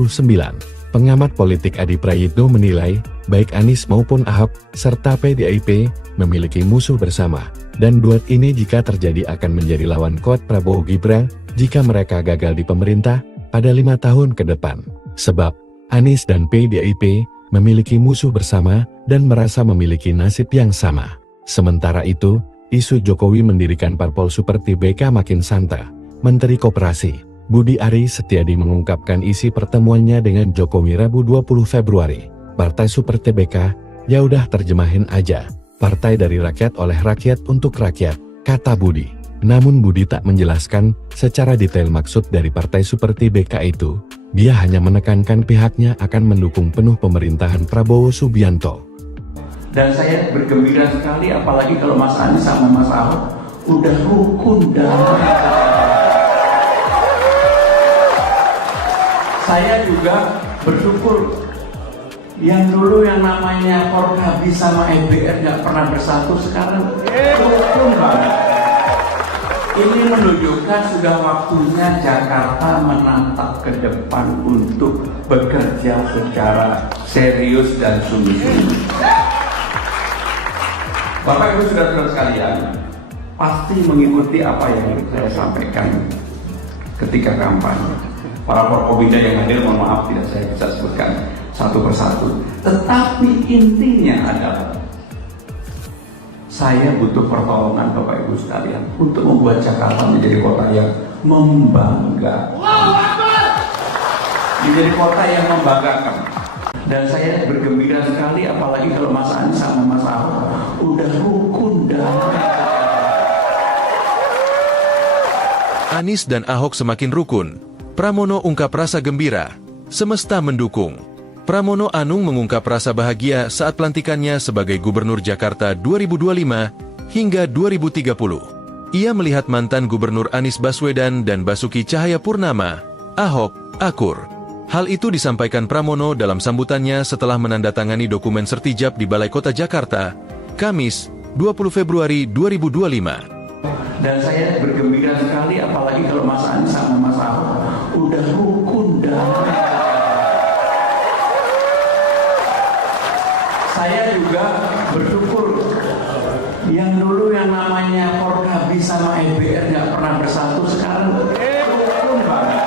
Pengamat politik Adi Prayitno menilai, baik Anies maupun Ahok, serta PDIP, memiliki musuh bersama, dan duet ini jika terjadi akan menjadi lawan kuat Prabowo Gibran jika mereka gagal di pemerintah pada 5 tahun ke depan. Sebab, Anies dan PDIP memiliki musuh bersama dan merasa memiliki nasib yang sama. Sementara itu, isu Jokowi mendirikan parpol seperti BK makin santer. Menteri Koperasi, Budi Ari Setiadi mengungkapkan isi pertemuannya dengan Jokowi Rabu 20 Februari. Partai Super TBK, ya udah terjemahin aja. Partai dari rakyat oleh rakyat untuk rakyat, kata Budi. Namun Budi tak menjelaskan secara detail maksud dari Partai Super TBK itu. Dia hanya menekankan pihaknya akan mendukung penuh pemerintahan Prabowo Subianto. Dan saya bergembira sekali apalagi kalau Mas Anies sama Mas Ahok udah rukun damai. Saya juga bersyukur yang dulu yang namanya Forkabi sama EBR nggak pernah bersatu, sekarang rukun banget. Ini menunjukkan sudah waktunya Jakarta menatap ke depan untuk bekerja secara serius dan sungguh-sungguh. Bapak Ibu saudara-saudara sekalian, pasti mengikuti apa yang saya sampaikan ketika kampanye. Para Forkobida yang hadir, mohon maaf tidak saya bisa sebutkan satu persatu. Tetapi intinya adalah saya butuh pertolongan Bapak Ibu sekalian untuk membuat Jakarta menjadi kota yang membanggakan. Menjadi kota yang membanggakan. Dan saya bergembira sekali apalagi kalau Mas Anies sama Mas Ahok udah rukun damai. Anies dan Ahok semakin rukun. Pramono ungkap rasa gembira. Semesta mendukung. Pramono Anung mengungkap rasa bahagia saat pelantikannya sebagai Gubernur Jakarta 2025 hingga 2030. Ia melihat mantan Gubernur Anies Baswedan dan Basuki Cahayapurnama, Ahok, akur. Hal itu disampaikan Pramono dalam sambutannya setelah menandatangani dokumen sertijab di Balai Kota Jakarta, Kamis, 20 Februari 2025. Dan saya bergembira sekali apalagi kalau Mas Anies sama Mas Ahok udah rukun damai. Saya juga bersyukur yang dulu yang namanya Forkabi sama EBR nggak pernah bersatu, sekarang rukun banget.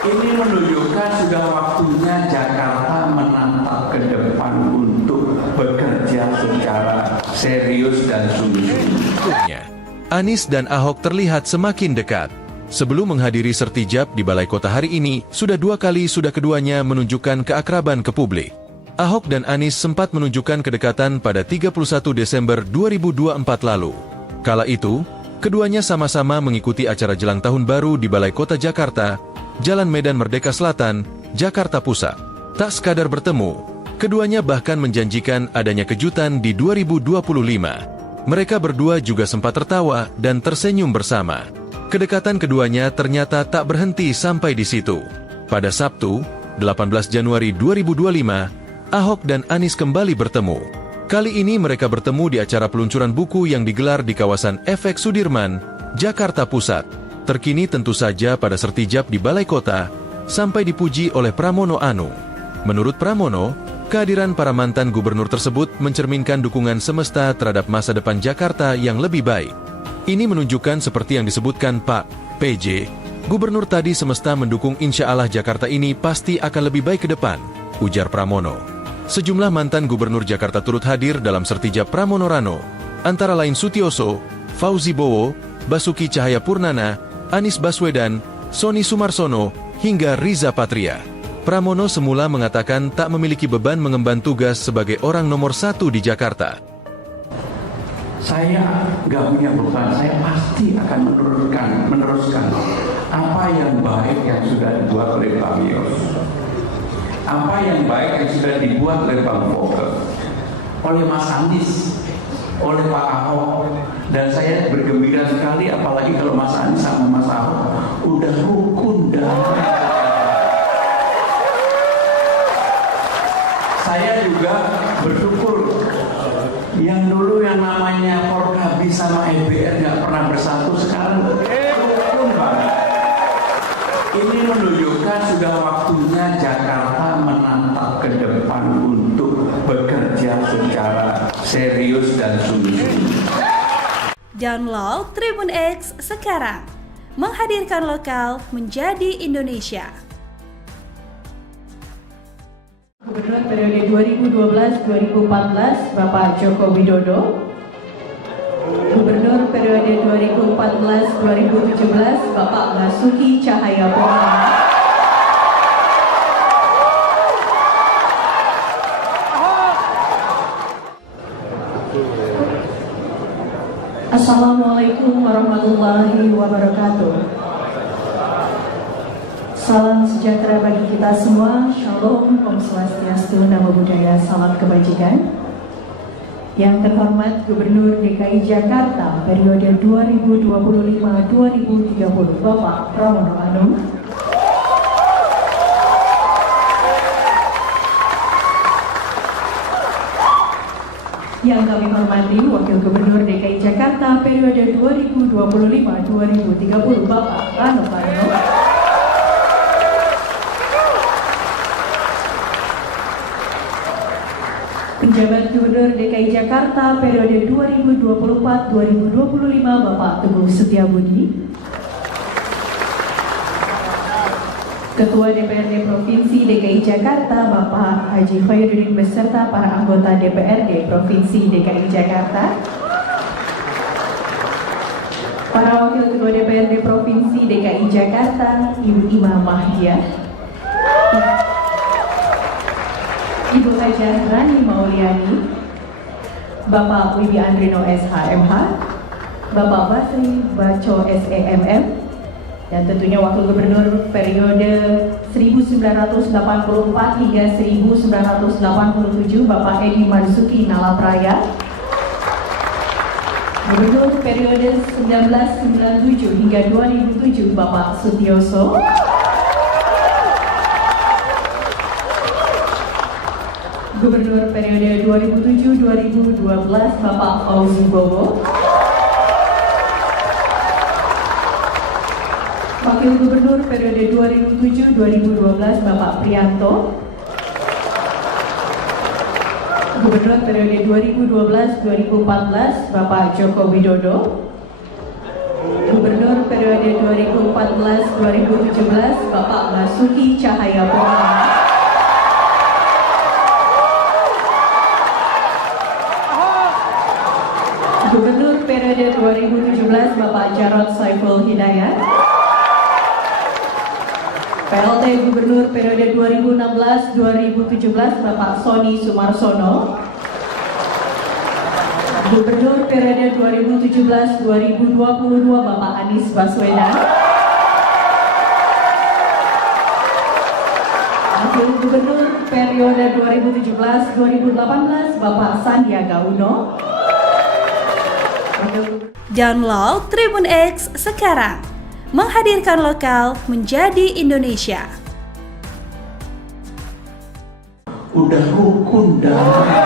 Ini menunjukkan sudah waktunya Jakarta menatap ke depan untuk bekerja secara serius dan sungguh-sungguh. Anies dan Ahok terlihat semakin dekat. Sebelum menghadiri sertijab di Balai Kota hari ini, sudah keduanya menunjukkan keakraban ke publik. Ahok dan Anies sempat menunjukkan kedekatan pada 31 Desember 2024 lalu. Kala itu, keduanya sama-sama mengikuti acara jelang tahun baru di Balai Kota Jakarta, Jalan Medan Merdeka Selatan, Jakarta Pusat. Tak sekadar bertemu, keduanya bahkan menjanjikan adanya kejutan di 2025. Mereka berdua juga sempat tertawa dan tersenyum bersama. Kedekatan keduanya ternyata tak berhenti sampai di situ. Pada Sabtu, 18 Januari 2025, Ahok dan Anies kembali bertemu. Kali ini mereka bertemu di acara peluncuran buku yang digelar di kawasan FX Sudirman, Jakarta Pusat. Terkini tentu saja pada sertijab di Balai Kota, sampai dipuji oleh Pramono Anung. Menurut Pramono, kehadiran para mantan gubernur tersebut mencerminkan dukungan semesta terhadap masa depan Jakarta yang lebih baik. Ini menunjukkan seperti yang disebutkan Pak PJ, gubernur tadi semesta mendukung insya Allah Jakarta ini pasti akan lebih baik ke depan, ujar Pramono. Sejumlah mantan gubernur Jakarta turut hadir dalam sertijab Pramono Rano, antara lain Sutioso, Fauzi Bowo, Basuki Cahayapurnama, Anies Baswedan, Sony Sumarsono, hingga Riza Patria. Pramono semula mengatakan tak memiliki beban mengemban tugas sebagai orang nomor 1 di Jakarta. Saya nggak punya beban, saya pasti akan meneruskan apa yang baik yang sudah dibuat oleh Bang Yos, apa yang baik yang sudah dibuat oleh Bang Fokke, oleh Mas Anies, oleh Pak Ahok, dan saya bergembira sekali apalagi kalau Mas Anies sama Mas Ahok udah rukun damai. Saya juga bersyukur yang dulu yang namanya Forkabi sama EBR nggak pernah bersatu, sekarang rukun banget. Ini menunjukkan sudah waktunya Jakarta menatap ke depan untuk bekerja secara serius dan sungguh-sungguh. Download Tribun X sekarang, menghadirkan lokal menjadi Indonesia. Gubernur periode 2012-2014 Bapak Joko Widodo. Gubernur periode 2014-2017 Bapak Basuki Cahayapurnama. Assalamualaikum warahmatullahi wabarakatuh. Salam sejahtera bagi kita semua. Shalom, Om Swastiastu, Namo Buddhaya, salam kebajikan. Yang terhormat Gubernur DKI Jakarta periode 2025-2030 Bapak Pramono Anung. Yang kami hormati Wakil Gubernur DKI Jakarta periode 2025-2030 Bapak Rano Karno. Penjabat Gubernur DKI Jakarta periode 2024-2025 Bapak Teguh Setiabudi. Ketua DPRD Provinsi DKI Jakarta Bapak Haji Khairuddin beserta para anggota DPRD Provinsi DKI Jakarta. Para Wakil Ketua DPRD Provinsi DKI Jakarta Ibu Ima Mahdia, Ibu Hajah Rani Mauliani, Bapak Wibi Andrino SHMH, Bapak Basri Baco SEMM, dan tentunya Wakil Gubernur periode 1984 hingga 1987 Bapak Edi Marzuki Nalapraya, Gubernur periode 1997 hingga 2007 Bapak Sutioso, Gubernur periode 2007-2012 Bapak Fauzi Bowo, Wakil Gubernur periode 2007-2012 Bapak Prianto, Gubernur periode 2012-2014 Bapak Joko Widodo, Gubernur periode 2014-2017 Bapak Basuki Cahayapurnama, Gubernur periode 2017 Bapak Jarod Saiful Hidayat, PLT Gubernur periode 2016-2017 Bapak Sony Sumarsono, Gubernur periode 2017-2022 Bapak Anies Baswedan, Wakil Gubernur periode 2017-2018 Bapak Sandiaga Uno. Download Tribun X sekarang, menghadirkan lokal menjadi Indonesia. Udah rukun damai.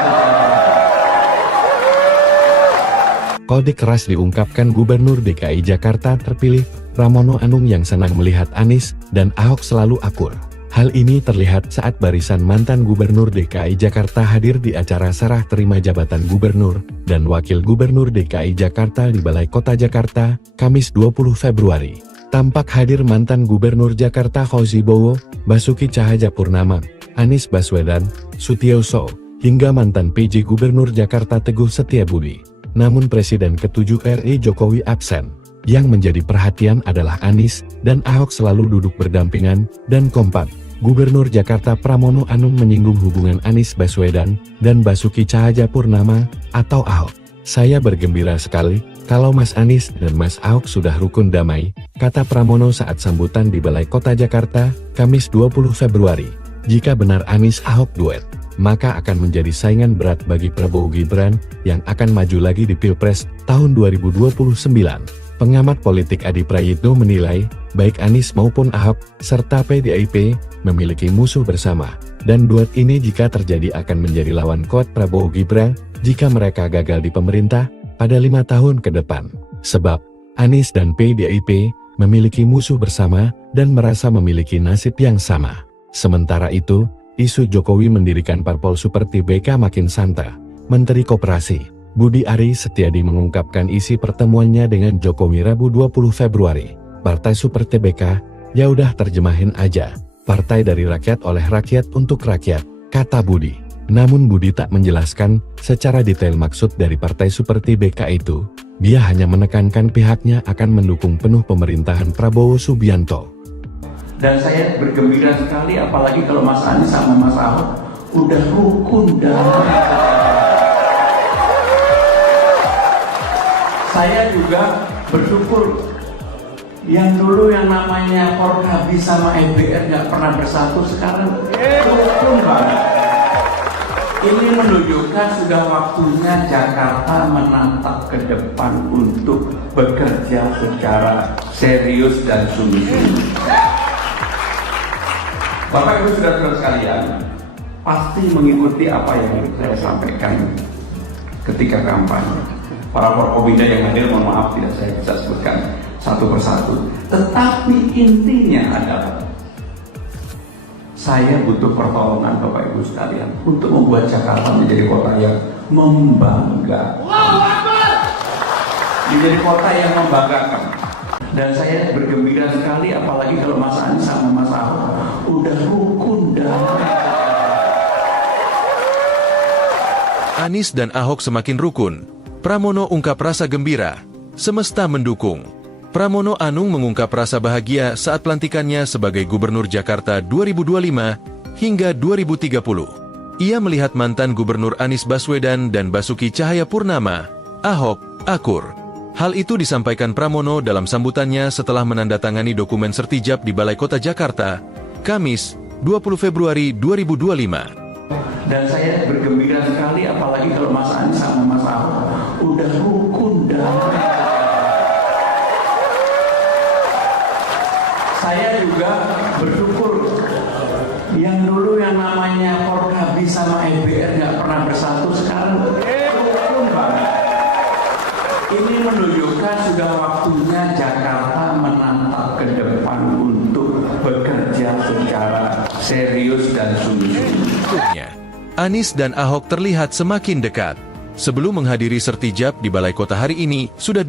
Kode keras diungkapkan Gubernur DKI Jakarta terpilih, Pramono Anung yang senang melihat Anies dan Ahok selalu akur. Hal ini terlihat saat barisan mantan Gubernur DKI Jakarta hadir di acara serah terima jabatan Gubernur dan Wakil Gubernur DKI Jakarta di Balai Kota Jakarta, Kamis 20 Februari. Tampak hadir mantan Gubernur Jakarta Fauzi Bowo, Basuki Cahayapurnama, Anies Baswedan, Sutiyoso, hingga mantan PJ Gubernur Jakarta Teguh Setiabudi. Namun Presiden ke-7 RI Jokowi absen. Yang menjadi perhatian adalah Anies dan Ahok selalu duduk berdampingan dan kompak. Gubernur Jakarta Pramono Anung menyinggung hubungan Anies Baswedan dan Basuki Cahayapurnama atau Ahok. Saya bergembira sekali kalau Mas Anies dan Mas Ahok sudah rukun damai, kata Pramono saat sambutan di Balai Kota Jakarta, Kamis 20 Februari. Jika benar Anies Ahok duet, maka akan menjadi saingan berat bagi Prabowo Gibran yang akan maju lagi di Pilpres tahun 2029. Pengamat politik Adi Prayitno menilai, baik Anies maupun Ahok, serta PDIP, memiliki musuh bersama, dan duet ini jika terjadi akan menjadi lawan kuat Prabowo Gibran jika mereka gagal di pemerintah pada 5 tahun ke depan. Sebab, Anies dan PDIP memiliki musuh bersama dan merasa memiliki nasib yang sama. Sementara itu, isu Jokowi mendirikan parpol seperti BK makin santer. Menteri Koperasi, Budi Ari Setiadi mengungkapkan isi pertemuannya dengan Jokowi Rabu 20 Februari. Partai seperti BK, ya udah terjemahin aja. Partai dari rakyat oleh rakyat untuk rakyat, kata Budi. Namun Budi tak menjelaskan secara detail maksud dari partai seperti BK itu. Dia hanya menekankan pihaknya akan mendukung penuh pemerintahan Prabowo Subianto. Dan saya bergembira sekali apalagi kalau Mas Anies sama Mas Ahok udah rukun damai. Saya juga bersyukur yang dulu yang namanya Forkabi sama EBR nggak pernah bersatu, sekarang rukun banget. Ini menunjukkan sudah waktunya Jakarta menatap ke depan untuk bekerja secara serius dan sungguh-sungguh. Bapak Ibu saudara sekalian, pasti mengikuti apa yang saya sampaikan ketika kampanye. Para Forkobida yang hadir, mohon maaf tidak saya bisa sebutkan satu persatu. Tetapi intinya adalah saya butuh pertolongan Bapak Ibu sekalian untuk membuat Jakarta menjadi kota yang membanggakan. Menjadi kota yang membanggakan. Dan saya bergembira sekali apalagi kalau Mas Anies sama Mas Ahok udah rukun damai. Anies dan Ahok semakin rukun. Pramono ungkap rasa gembira. Semesta mendukung. Pramono Anung mengungkap rasa bahagia saat pelantikannya sebagai Gubernur Jakarta 2025 hingga 2030. Ia melihat mantan Gubernur Anies Baswedan dan Basuki Cahayapurnama, Ahok, akur. Hal itu disampaikan Pramono dalam sambutannya setelah menandatangani dokumen sertijab di Balai Kota Jakarta, Kamis, 20 Februari 2025. Dan saya bergembira sekali apalagi kalau Mas Anies sama Mas Ahok udah rukun damai. Saya juga bersyukur yang dulu yang namanya Forkabi sama EBR nggak pernah bersatu, sekarang rukun banget. Ini menunjukkan sudah waktunya Jakarta menatap ke depan untuk bekerja secara serius dan sungguh-sungguh. Anies dan Ahok terlihat semakin dekat. Sebelum menghadiri sertijab di Balai Kota hari ini, sudah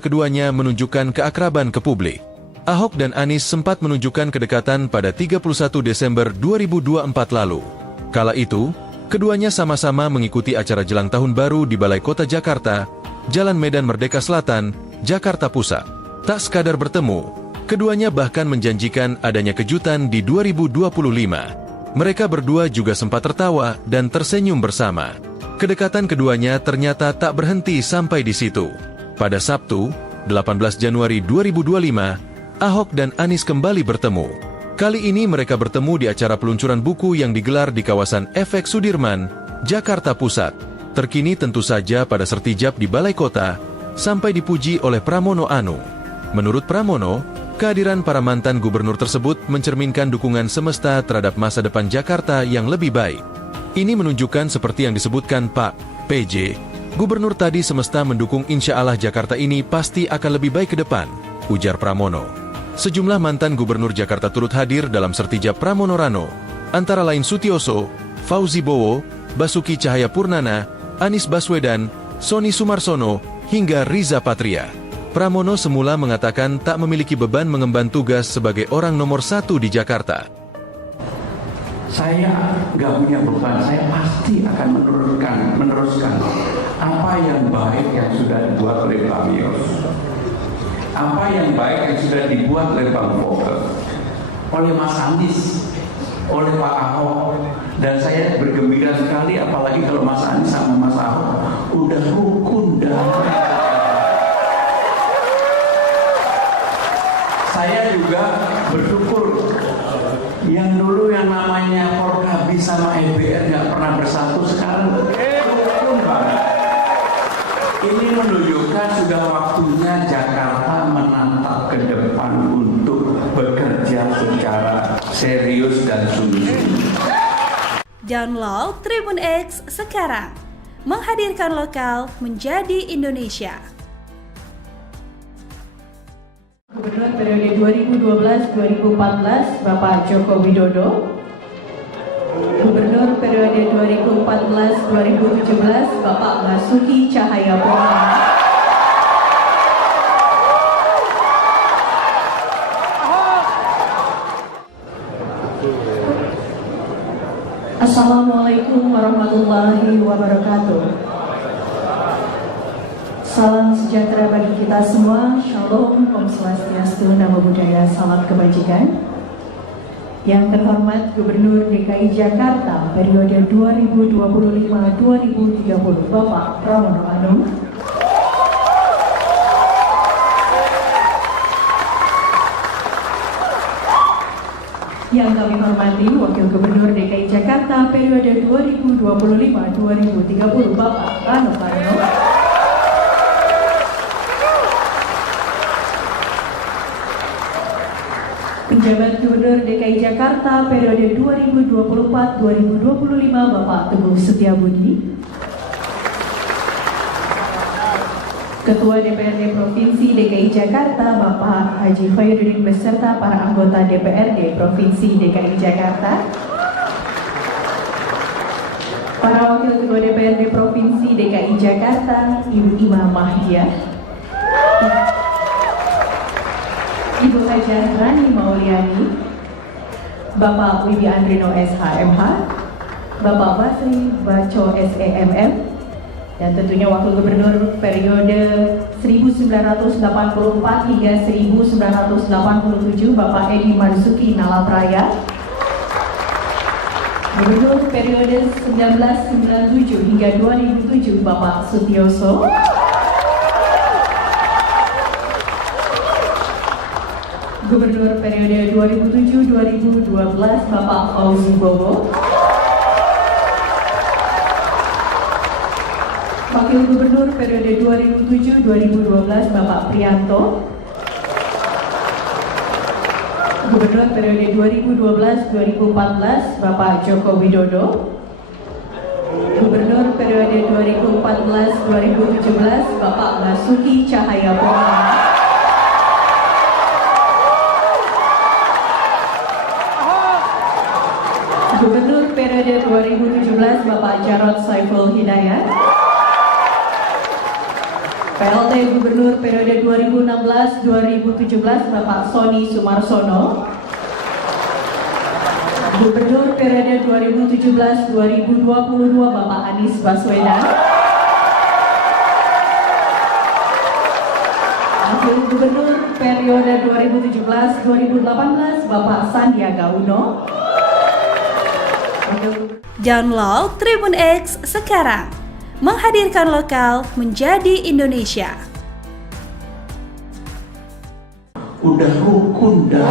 keduanya menunjukkan keakraban ke publik. Ahok dan Anies sempat menunjukkan kedekatan pada 31 Desember 2024 lalu. Kala itu, keduanya sama-sama mengikuti acara jelang tahun baru di Balai Kota Jakarta, Jalan Medan Merdeka Selatan, Jakarta Pusat. Tak sekadar bertemu, keduanya bahkan menjanjikan adanya kejutan di 2025. Mereka berdua juga sempat tertawa dan tersenyum bersama. Kedekatan keduanya ternyata tak berhenti sampai di situ. Pada Sabtu, 18 Januari 2025, Ahok dan Anies kembali bertemu. Kali ini mereka bertemu di acara peluncuran buku yang digelar di kawasan Efek Sudirman, Jakarta Pusat. Terkini tentu saja pada sertijab di Balai Kota, sampai dipuji oleh Pramono Anung. Menurut Pramono, kehadiran para mantan gubernur tersebut mencerminkan dukungan semesta terhadap masa depan Jakarta yang lebih baik. Ini menunjukkan seperti yang disebutkan Pak PJ, Gubernur tadi semesta mendukung insya Allah Jakarta ini pasti akan lebih baik ke depan, ujar Pramono. Sejumlah mantan Gubernur Jakarta turut hadir dalam sertijab Pramono Rano, antara lain Sutioso, Fauzi Bowo, Basuki Cahayapurnama, Anies Baswedan, Sony Sumarsono, hingga Riza Patria. Pramono semula mengatakan tak memiliki beban mengemban tugas sebagai orang nomor 1 di Jakarta. Saya nggak punya beban, saya pasti akan meneruskan apa yang baik yang sudah dibuat oleh Bang Yos, apa yang baik yang sudah dibuat oleh Bang Fokker, oleh Mas Anies, oleh Pak Ahok, dan saya bergembira sekali apalagi kalau Mas Anies sama Mas Ahok udah rukun dan saya juga bersyukur yang dulu yang namanya Forkabis sama EBR nggak pernah bersatu, sekarang rukun banget. Ini menunjukkan sudah waktunya Jakarta menatap ke depan untuk bekerja secara serius dan sungguh-sungguh. Download Tribun X sekarang, menghadirkan lokal menjadi Indonesia. Gubernur periode 2012-2014 Bapak Joko Widodo. Gubernur periode 2014-2017 Bapak Basuki Cahayapurnama. Assalamualaikum warahmatullahi wabarakatuh. Salam sejahtera bagi kita semua. Shalom, Om Swastiastu, Namo Buddhaya, salam kebajikan. Yang terhormat Gubernur DKI Jakarta periode 2025-2030 Bapak Pramono Anung. Yang kami hormati Wakil Gubernur DKI Jakarta periode 2025-2030 Bapak Rano Karno. Penjabat Gubernur DKI Jakarta periode 2024-2025 Bapak Teguh Setiabudi. Ketua DPRD Provinsi DKI Jakarta Bapak Haji Khairuddin beserta para anggota DPRD Provinsi DKI Jakarta. Para Wakil Ketua DPRD Provinsi DKI Jakarta Ibu Ima Mahdia, Ibu Hajah Rani Mauliani, Bapak Wibi Andrino SHMH, Bapak Basri Baco SEMM, dan tentunya Wakil Gubernur periode 1984 hingga 1987 Bapak Edi Marzuki Nalapraya, Gubernur periode 1997 hingga 2007 Bapak Sutioso, Gubernur periode 2007-2012 Bapak Fauzi Bowo, Wakil Gubernur periode 2007-2012 Bapak Prianto, Gubernur periode 2012-2014 Bapak Joko Widodo, Gubernur periode 2014-2017 Bapak Basuki Cahayapurnama, Gubernur periode 2017 Bapak Jarod Saiful Hidayat, PLT Gubernur periode 2016-2017 Bapak Sony Sumarsono, Gubernur periode 2017-2022 Bapak Anies Baswedan, Wakil Gubernur periode 2017-2018 Bapak Sandiaga Uno. Download Tribun X sekarang, menghadirkan lokal menjadi Indonesia. Udah rukun dan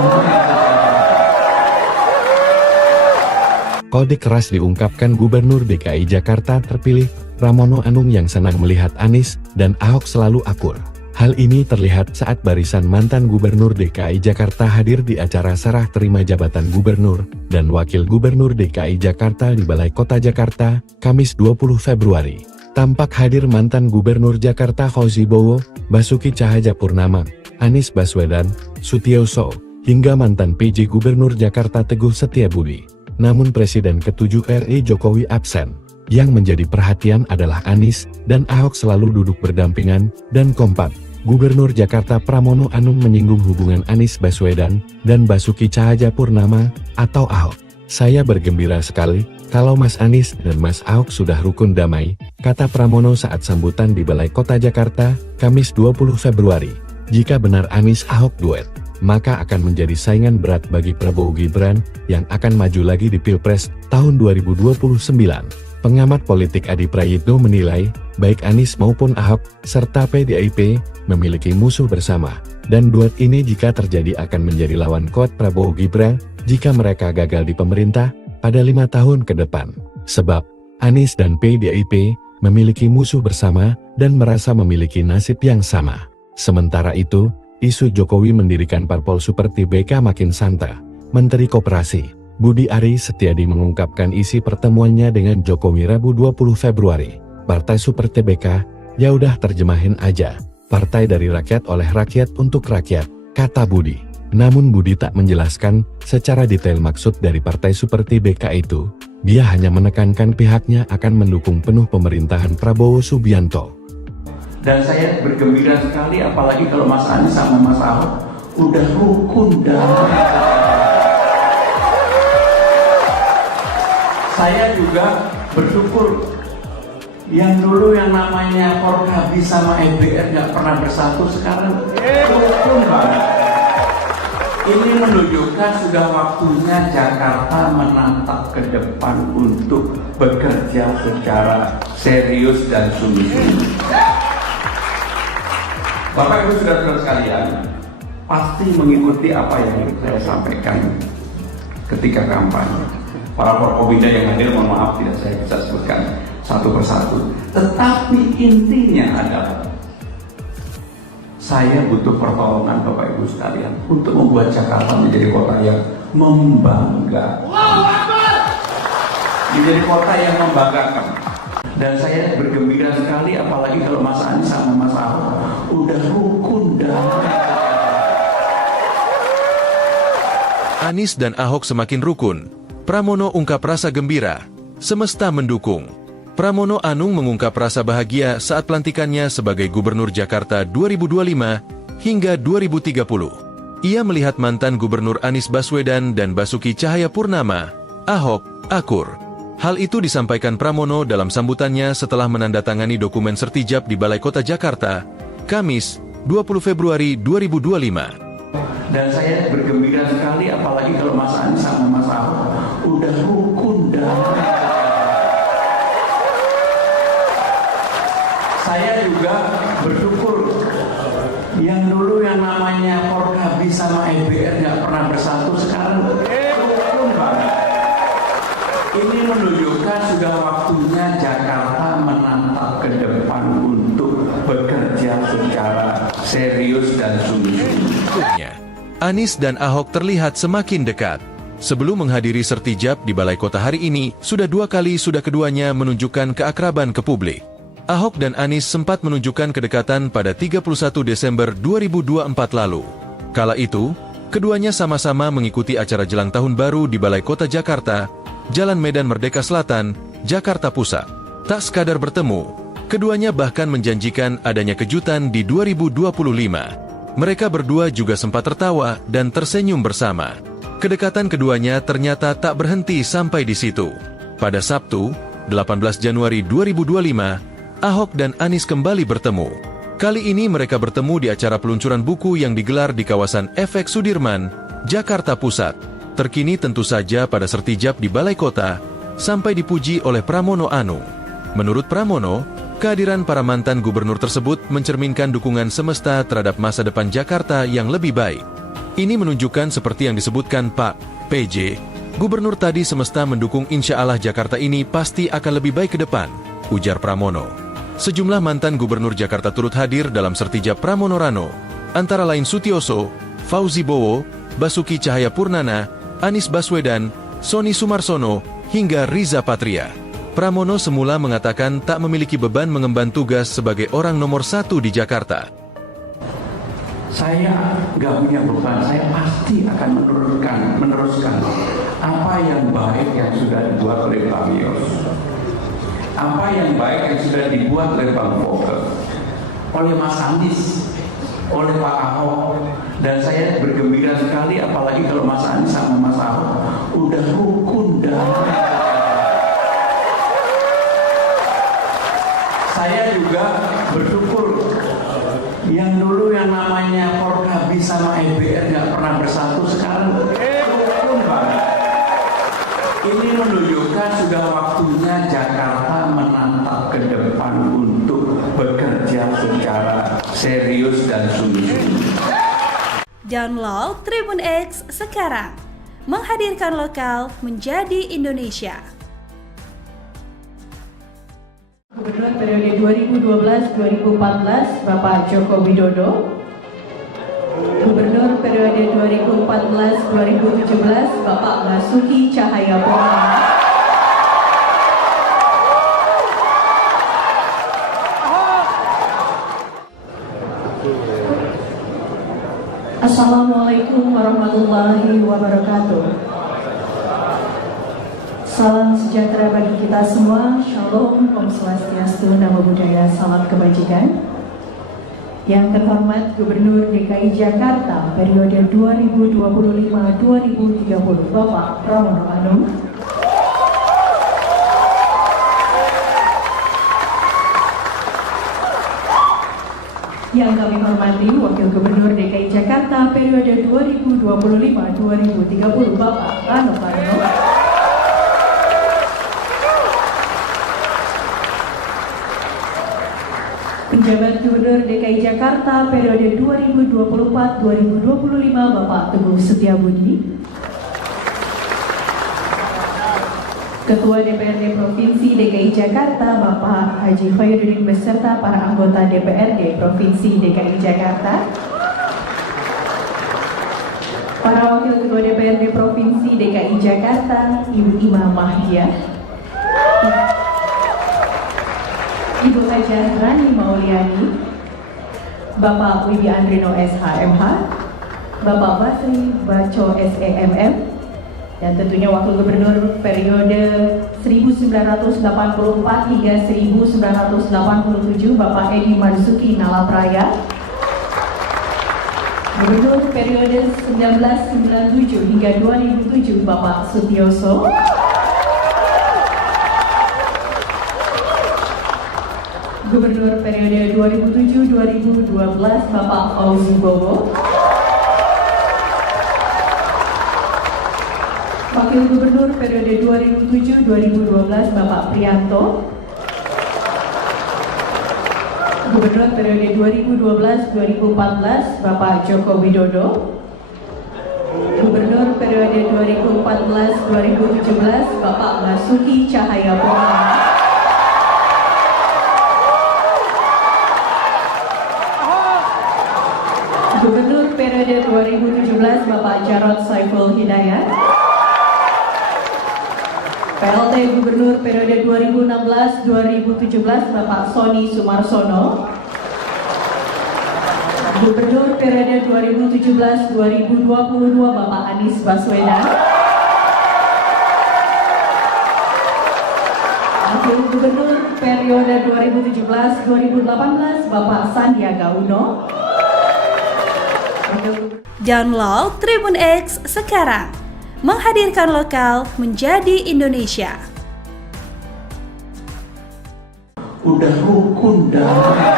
Kode keras diungkapkan Gubernur DKI Jakarta terpilih, Pramono Anung yang senang melihat Anies dan Ahok selalu akur. Hal ini terlihat saat barisan mantan Gubernur DKI Jakarta hadir di acara serah terima jabatan Gubernur dan Wakil Gubernur DKI Jakarta di Balai Kota Jakarta, Kamis 20 Februari. Tampak hadir mantan Gubernur Jakarta Fauzi Bowo, Basuki Cahayapurnama, Anies Baswedan, Sutioso, hingga mantan PJ Gubernur Jakarta Teguh Setiabudi. Namun Presiden ke-7 RI Jokowi absen. Yang menjadi perhatian adalah Anies dan Ahok selalu duduk berdampingan dan kompak. Gubernur Jakarta Pramono Anung menyinggung hubungan Anies Baswedan dan Basuki Cahayapurnama atau Ahok. "Saya bergembira sekali kalau Mas Anies dan Mas Ahok sudah rukun damai," kata Pramono saat sambutan di Balai Kota Jakarta, Kamis 20 Februari. Jika benar Anies Ahok duet, maka akan menjadi saingan berat bagi Prabowo Gibran yang akan maju lagi di Pilpres tahun 2029. Pengamat politik Adi Prayitno menilai, baik Anies maupun Ahok, serta PDIP, memiliki musuh bersama, dan duet ini jika terjadi akan menjadi lawan kuat Prabowo Gibran jika mereka gagal di pemerintah pada 5 tahun ke depan. Sebab, Anies dan PDIP memiliki musuh bersama dan merasa memiliki nasib yang sama. Sementara itu, isu Jokowi mendirikan parpol Super TBK makin santer. Menteri Koperasi Budi Ari Setiadi mengungkapkan isi pertemuannya dengan Jokowi Rabu 20 Februari. Partai Super TBK, ya udah terjemahin aja. Partai dari rakyat oleh rakyat untuk rakyat, kata Budi. Namun Budi tak menjelaskan secara detail maksud dari Partai Super TBK itu. Dia hanya menekankan pihaknya akan mendukung penuh pemerintahan Prabowo Subianto. Dan saya bergembira sekali apalagi kalau Mas Anies sama Mas Ahok udah rukun damai. Saya juga bersyukur yang dulu yang namanya Forkabi sama EBR nggak pernah bersatu, sekarang rukun banget. Ini menunjukkan sudah waktunya Jakarta menatap ke depan untuk bekerja secara serius dan sungguh-sungguh. Bapak Ibu saudara-saudara sekalian, pasti mengikuti apa yang saya sampaikan ketika kampanye. Para Forkobida yang hadir, mohon maaf tidak saya bisa sebutkan satu persatu. Tetapi intinya adalah saya butuh pertolongan Bapak Ibu sekalian untuk membuat Jakarta menjadi kota yang membanggakan. Menjadi kota yang membanggakan. Dan saya bergembira sekali apalagi kalau Mas Anies sama Mas Ahok udah rukun damai. Anies dan Ahok semakin rukun. Pramono ungkap rasa gembira, semesta mendukung. Pramono Anung mengungkap rasa bahagia saat pelantikannya sebagai Gubernur Jakarta 2025 hingga 2030. Ia melihat mantan Gubernur Anies Baswedan dan Basuki Cahayapurnama, Ahok, akur. Hal itu disampaikan Pramono dalam sambutannya setelah menandatangani dokumen sertijab di Balai Kota Jakarta, Kamis, 20 Februari 2025. Dan saya bergembira sekali apalagi kalau Mas Anies sama Mas Ahok udah rukun damai. Saya juga bersyukur yang dulu yang namanya Forkabi sama EBR nggak pernah bersatu, sekarang rukun banget. Ini menunjukkan sudah waktunya Jakarta menatap ke depan untuk bekerja secara serius dan sungguh-sungguh. Anies dan Ahok terlihat semakin dekat. Sebelum menghadiri sertijab di Balai Kota hari ini, sudah 2 kali keduanya menunjukkan keakraban ke publik. Ahok dan Anies sempat menunjukkan kedekatan pada 31 Desember 2024 lalu. Kala itu, keduanya sama-sama mengikuti acara jelang tahun baru di Balai Kota Jakarta, Jalan Medan Merdeka Selatan, Jakarta Pusat. Tak sekadar bertemu, keduanya bahkan menjanjikan adanya kejutan di 2025. Mereka berdua juga sempat tertawa dan tersenyum bersama. Kedekatan keduanya ternyata tak berhenti sampai di situ. Pada Sabtu, 18 Januari 2025, Ahok dan Anies kembali bertemu. Kali ini mereka bertemu di acara peluncuran buku yang digelar di kawasan FX Sudirman, Jakarta Pusat. Terkini tentu saja pada sertijab di Balai Kota, sampai dipuji oleh Pramono Anung. Menurut Pramono, kehadiran para mantan gubernur tersebut mencerminkan dukungan semesta terhadap masa depan Jakarta yang lebih baik. Ini menunjukkan seperti yang disebutkan Pak PJ, gubernur tadi semesta mendukung insya Allah Jakarta ini pasti akan lebih baik ke depan, ujar Pramono. Sejumlah mantan gubernur Jakarta turut hadir dalam sertijab Pramono Rano, antara lain Sutioso, Fauzi Bowo, Basuki Cahayapurnama, Anies Baswedan, Sony Sumarsono, hingga Riza Patria. Pramono semula mengatakan tak memiliki beban mengemban tugas sebagai orang nomor 1 di Jakarta. Saya nggak punya beban, saya pasti akan meneruskan apa yang baik yang sudah dibuat oleh Pak Yos, apa yang baik yang sudah dibuat oleh Bang Foke, oleh Mas Anies, oleh Pak Ahok, dan saya bergembira sekali apalagi kalau Mas Anies sama Mas Ahok udah rukun damai. Saya juga bersyukur yang dulu yang namanya Forkabi sama EBR nggak pernah bersatu, sekarang rukun banget. Ini menunjukkan sudah waktunya Jakarta menatap ke depan untuk bekerja secara serius dan sungguh-sungguh. Download Tribun X sekarang, menghadirkan lokal menjadi Indonesia. Gubernur periode 2012-2014 Bapak Joko Widodo. Gubernur periode 2014-2017 Bapak Basuki Cahayapurnama. Assalamualaikum warahmatullahi wabarakatuh. Salam sejahtera bagi kita semua. Shalom, Om Swastiastu, Namo Buddhaya, salam kebajikan. Yang terhormat Gubernur DKI Jakarta periode 2025-2030 Bapak Pramono Anung. Yang kami hormati Wakil Gubernur DKI Jakarta periode 2025-2030 Bapak Rano Karno. Penjabat Gubernur DKI Jakarta periode 2024-2025 Bapak Teguh Setiabudi. Ketua DPRD Provinsi DKI Jakarta Bapak Haji Khairuddin beserta para anggota DPRD Provinsi DKI Jakarta. Para Wakil Ketua DPRD Provinsi DKI Jakarta, Ibu Ima Mahdia, Ibu Hajah Rani Mauliani, Bapak Wibi Andrino SHMH, Bapak Basri Baco SEMM, dan tentunya Wakil Gubernur periode 1984 hingga 1987 Bapak Edi Marzuki Nalapraya, Gubernur periode 1997 hingga 2007 Bapak Sutioso, Gubernur periode 2007-2012 Bapak Fauzi Bowo, Wakil Gubernur periode 2007-2012 Bapak Prianto, Gubernur periode 2012-2014 Bapak Joko Widodo, Gubernur periode 2014-2017 Bapak Basuki Cahayapurnama, Gubernur periode 2017 Bapak Jarod Saiful Hidayat, PLT Gubernur periode 2016-2017 Bapak Sony Sumarsono, Gubernur periode 2017-2022 Bapak Anies Baswedan, Wakil Gubernur periode 2017-2018 Bapak Sandiaga Uno. Download Tribun X sekarang, menghadirkan lokal menjadi Indonesia. Udah rukun damai.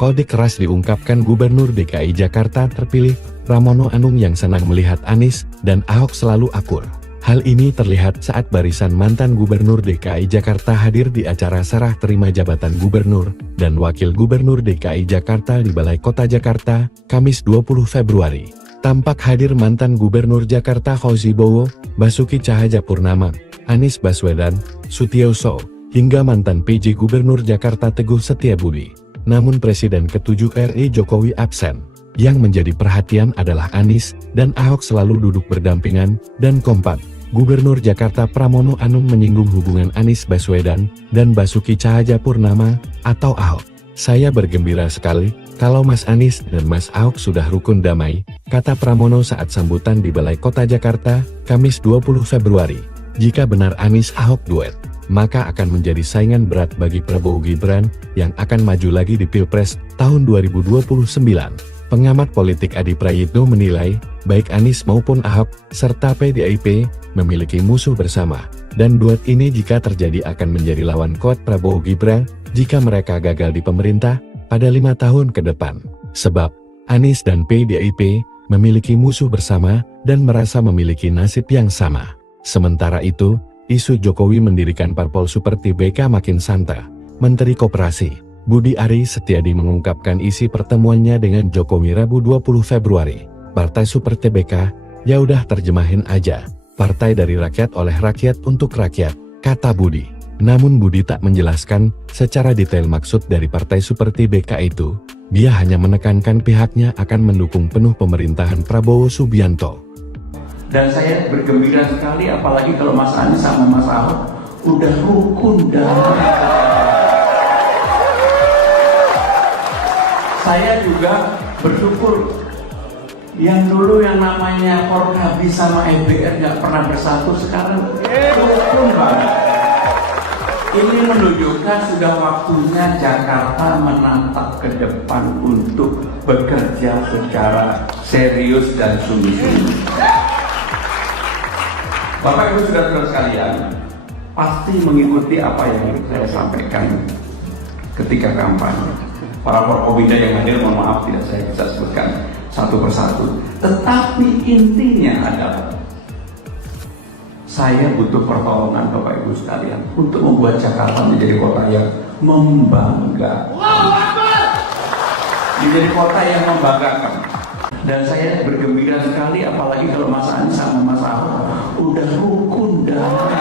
Kode keras diungkapkan Gubernur DKI Jakarta terpilih, Pramono Anung yang senang melihat Anies dan Ahok selalu akur. Hal ini terlihat saat barisan mantan Gubernur DKI Jakarta hadir di acara serah terima jabatan Gubernur dan Wakil Gubernur DKI Jakarta di Balai Kota Jakarta, Kamis 20 Februari. Tampak hadir mantan Gubernur Jakarta Fauzi Bowo, Basuki Cahayapurnama, Anies Baswedan, Sutioso, hingga mantan PJ Gubernur Jakarta Teguh Setiabudi. Namun Presiden ke-7 RI Jokowi absen. Yang menjadi perhatian adalah Anies dan Ahok selalu duduk berdampingan dan kompak. Gubernur Jakarta Pramono Anung menyinggung hubungan Anies Baswedan dan Basuki Cahayapurnama atau Ahok. Saya bergembira sekali kalau Mas Anies dan Mas Ahok sudah rukun damai, kata Pramono saat sambutan di Balai Kota Jakarta, Kamis 20 Februari. Jika benar Anies Ahok duet, maka akan menjadi saingan berat bagi Prabowo Gibran yang akan maju lagi di Pilpres tahun 2029. Pengamat politik Adi Prayitno menilai, baik Anies maupun Ahok, serta PDIP, memiliki musuh bersama. Dan duet ini jika terjadi akan menjadi lawan kuat Prabowo Gibran, jika mereka gagal di pemerintah, pada 5 tahun ke depan. Sebab, Anies dan PDIP, memiliki musuh bersama, dan merasa memiliki nasib yang sama. Sementara itu, isu Jokowi mendirikan parpol Super TBK makin santer. Menteri Koperasi Budi Ari Setiadi mengungkapkan isi pertemuannya dengan Jokowi Rabu 20 Februari. Partai Super TBK, ya udah terjemahin aja. Partai dari rakyat oleh rakyat untuk rakyat, kata Budi. Namun Budi tak menjelaskan secara detail maksud dari Partai Super TBK itu. Dia hanya menekankan pihaknya akan mendukung penuh pemerintahan Prabowo Subianto. Dan saya bergembira sekali apalagi kalau Mas Anies sama Mas Ahok udah rukun damai. Saya juga bersyukur yang dulu yang namanya Forkabi sama EBR nggak pernah bersatu, sekarang rukun banget. Ini menunjukkan sudah waktunya Jakarta menatap ke depan untuk bekerja secara serius dan sungguh-sungguh. Bapak Ibu saudara sekalian, pasti mengikuti apa yang saya sampaikan ketika kampanye. Para Forkobida yang hadir, mohon maaf tidak saya bisa sebutkan satu persatu. Tetapi intinya adalah saya butuh pertolongan Bapak Ibu sekalian untuk membuat Jakarta menjadi kota yang membanggakan. Menjadi kota yang membanggakan. Dan saya bergembira sekali apalagi kalau Mas Anies sama Mas Ahok udah rukun damai.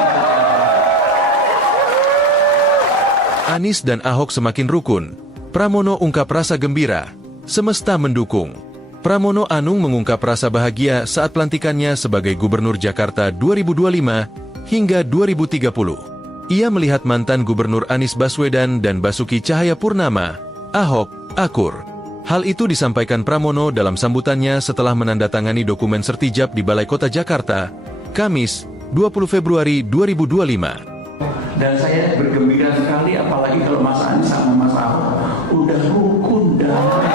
Anies dan Ahok semakin rukun. Pramono ungkap rasa gembira. Semesta mendukung. Pramono Anung mengungkap rasa bahagia saat pelantikannya sebagai Gubernur Jakarta 2025 hingga 2030. Ia melihat mantan Gubernur Anies Baswedan dan Basuki Cahayapurnama, Ahok, akur. Hal itu disampaikan Pramono dalam sambutannya setelah menandatangani dokumen sertijab di Balai Kota Jakarta, Kamis, 20 Februari 2025. Dan saya bergembira sekali apalagi kalau Mas Anies sama Mas Ahok udah rukun damai.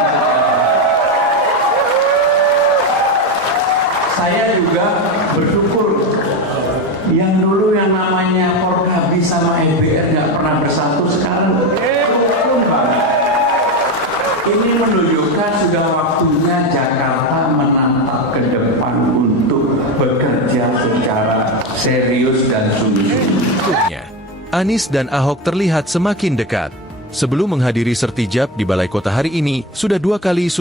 Saya juga bersyukur yang dulu yang namanya Forkabi sama EBR nggak pernah bersatu, sekarang rukun banget. Ini menunjukkan sudah waktunya Jakarta menatap ke depan untuk bekerja secara serius dan sungguh-sungguh. Anies dan Ahok terlihat semakin dekat. Sebelum menghadiri sertijab di Balai Kota hari ini, sudah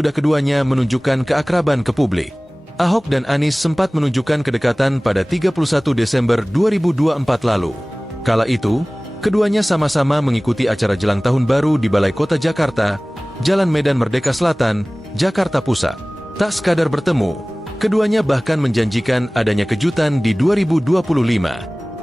keduanya menunjukkan keakraban ke publik. Ahok dan Anies sempat menunjukkan kedekatan pada 31 Desember 2024 lalu. Kala itu, keduanya sama-sama mengikuti acara jelang tahun baru di Balai Kota Jakarta, Jalan Medan Merdeka Selatan, Jakarta Pusat. Tak sekadar bertemu, keduanya bahkan menjanjikan adanya kejutan di 2025.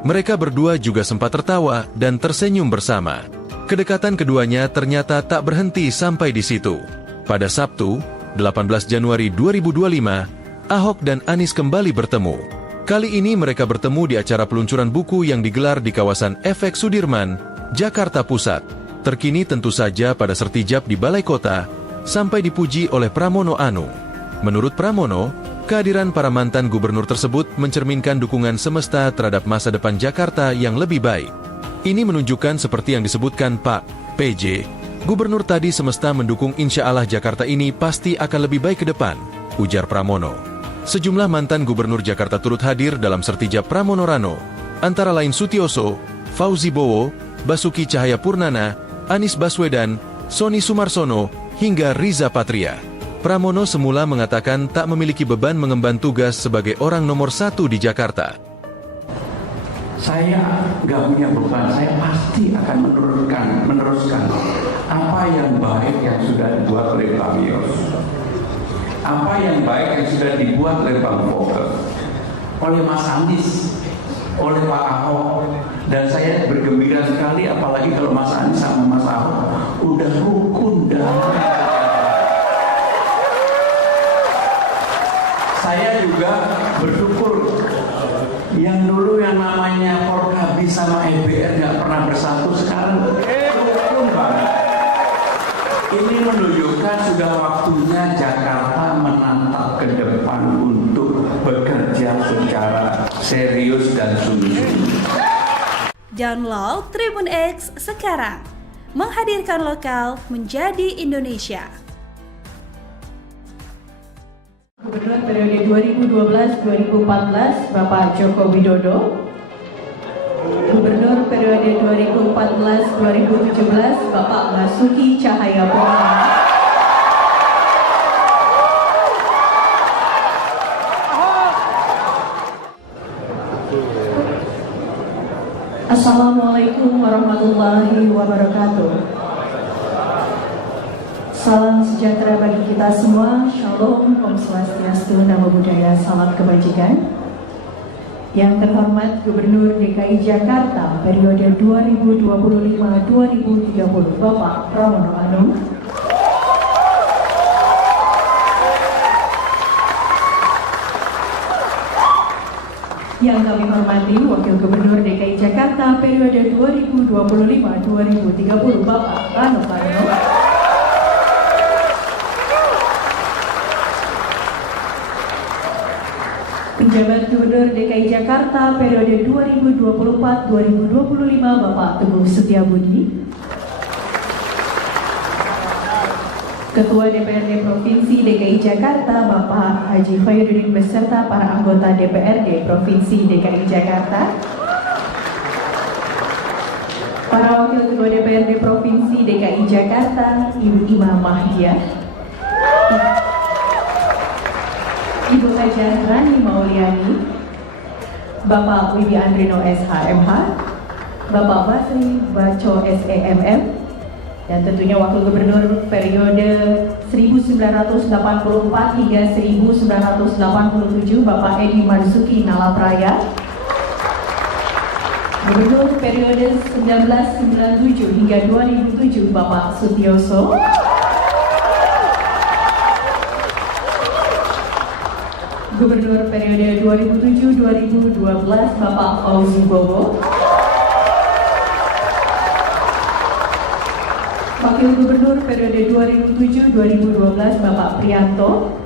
Mereka berdua juga sempat tertawa dan tersenyum bersama. Kedekatan keduanya ternyata tak berhenti sampai di situ. Pada Sabtu, 18 Januari 2025, Ahok dan Anies kembali bertemu. Kali ini mereka bertemu di acara peluncuran buku yang digelar di kawasan Efek Sudirman, Jakarta Pusat. Terkini tentu saja pada sertijab di Balai Kota, sampai dipuji oleh Pramono Anung. Menurut Pramono, kehadiran para mantan gubernur tersebut mencerminkan dukungan semesta terhadap masa depan Jakarta yang lebih baik. Ini menunjukkan seperti yang disebutkan Pak PJ, gubernur tadi semesta mendukung insya Allah Jakarta ini pasti akan lebih baik ke depan, ujar Pramono. Sejumlah mantan gubernur Jakarta turut hadir dalam sertijab Pramono Rano, antara lain Sutioso, Fauzi Bowo, Basuki Cahayapurnama, Anies Baswedan, Sony Sumarsono, hingga Riza Patria. Pramono semula mengatakan tak memiliki beban mengemban tugas sebagai orang nomor 1 di Jakarta. Saya nggak punya beban, saya pasti akan meneruskan apa yang baik yang sudah dibuat oleh Bang Yos, apa yang baik yang sudah dibuat oleh Bang Fokker, oleh Mas Anies, oleh Pak Ahok. Dan saya bergembira sekali, apalagi kalau Mas Anies sama Mas Ahok udah rukun damai. Saya juga bersyukur yang dulu yang namanya Forkabi sama EBR nggak pernah bersatu, sekarang rukun banget. Ini menunjukkan sudah waktunya Jakarta menatap ke depan untuk bekerja secara serius dan sungguh-sungguh. Download Tribun X sekarang, menghadirkan lokal menjadi Indonesia. Gubernur periode 2012-2014 Bapak Joko Widodo. Gubernur periode 2014-2017 Bapak Basuki Cahayapurnama. Assalamualaikum warahmatullahi wabarakatuh. Salam sejahtera bagi kita semua. Shalom, Om Swastiastu, Namo Buddhaya, salam kebajikan. Yang terhormat Gubernur DKI Jakarta periode 2025-2030 Bapak Pramono Anung. Yang kami hormati Wakil Gubernur DKI Jakarta periode 2025-2030 Bapak Rano Karno. Penjabat Gubernur DKI Jakarta periode 2024-2025 Bapak Teguh Setiabudi. Ketua DPRD Provinsi DKI Jakarta Bapak Haji Khairuddin beserta para anggota DPRD Provinsi DKI Jakarta. Para Wakil Ketua DPRD Provinsi DKI Jakarta, Ibu Imam Mahdia, Ibu Hajah Rani Mauliani, Bapak Wibi Andrino SHMH, Bapak Basri Baco SEMM, dan tentunya Wakil Gubernur periode 1984 hingga 1987 Bapak Edi Marzuki Nalapraya, Gubernur periode 1997 hingga 2007 Bapak Sutioso, Gubernur periode 2007-2012 Bapak Fauzi Bowo, Wakil Gubernur periode 2007-2012 Bapak Prianto,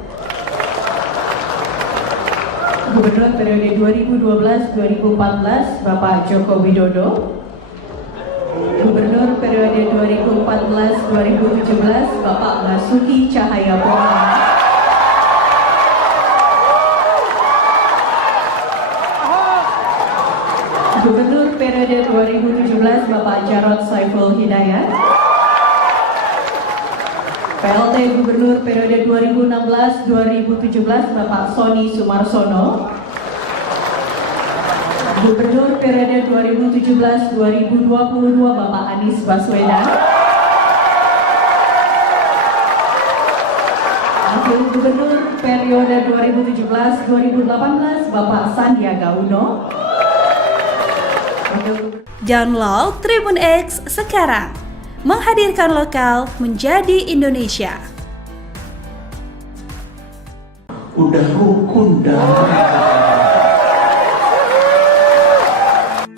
Gubernur periode 2012-2014 Bapak Joko Widodo, Gubernur periode 2014-2017 Bapak Basuki Cahayapurnama, Gubernur periode 2017 Bapak Jarod Saiful Hidayat, PLT Gubernur periode 2016-2017 Bapak Sony Sumarsono, Gubernur periode 2017-2022 Bapak Anies Baswedan, Wakil Gubernur periode 2017-2018 Bapak Sandiaga Uno. Download Tribun X sekarang, menghadirkan lokal menjadi Indonesia. Udah rukun damai.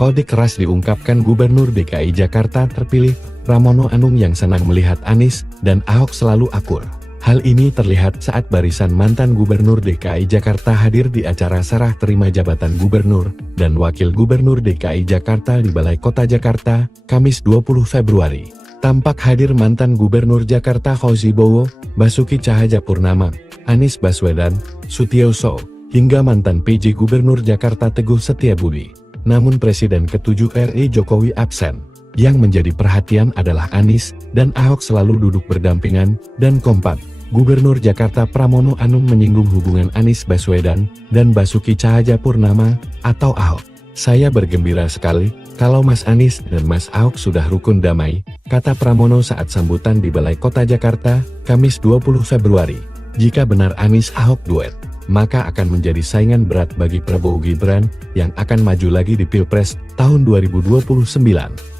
Kode keras diungkapkan Gubernur DKI Jakarta terpilih, Pramono Anung yang senang melihat Anies dan Ahok selalu akur. Hal ini terlihat saat barisan mantan Gubernur DKI Jakarta hadir di acara serah terima jabatan Gubernur dan Wakil Gubernur DKI Jakarta di Balai Kota Jakarta, Kamis 20 Februari. Tampak hadir mantan Gubernur Jakarta Fauzi Bowo, Basuki Cahayapurnama, Anies Baswedan, Sutioso, hingga mantan PJ Gubernur Jakarta Teguh Setiabudi. Namun Presiden ke-7 RI Jokowi absen. Yang menjadi perhatian adalah Anies dan Ahok selalu duduk berdampingan dan kompak. Gubernur Jakarta Pramono Anung menyinggung hubungan Anies Baswedan dan Basuki Cahayapurnama atau Ahok. Saya bergembira sekali kalau Mas Anies dan Mas Ahok sudah rukun damai, kata Pramono saat sambutan di Balai Kota Jakarta, Kamis 20 Februari. Jika benar Anies Ahok duet, maka akan menjadi saingan berat bagi Prabowo Gibran yang akan maju lagi di Pilpres tahun 2029.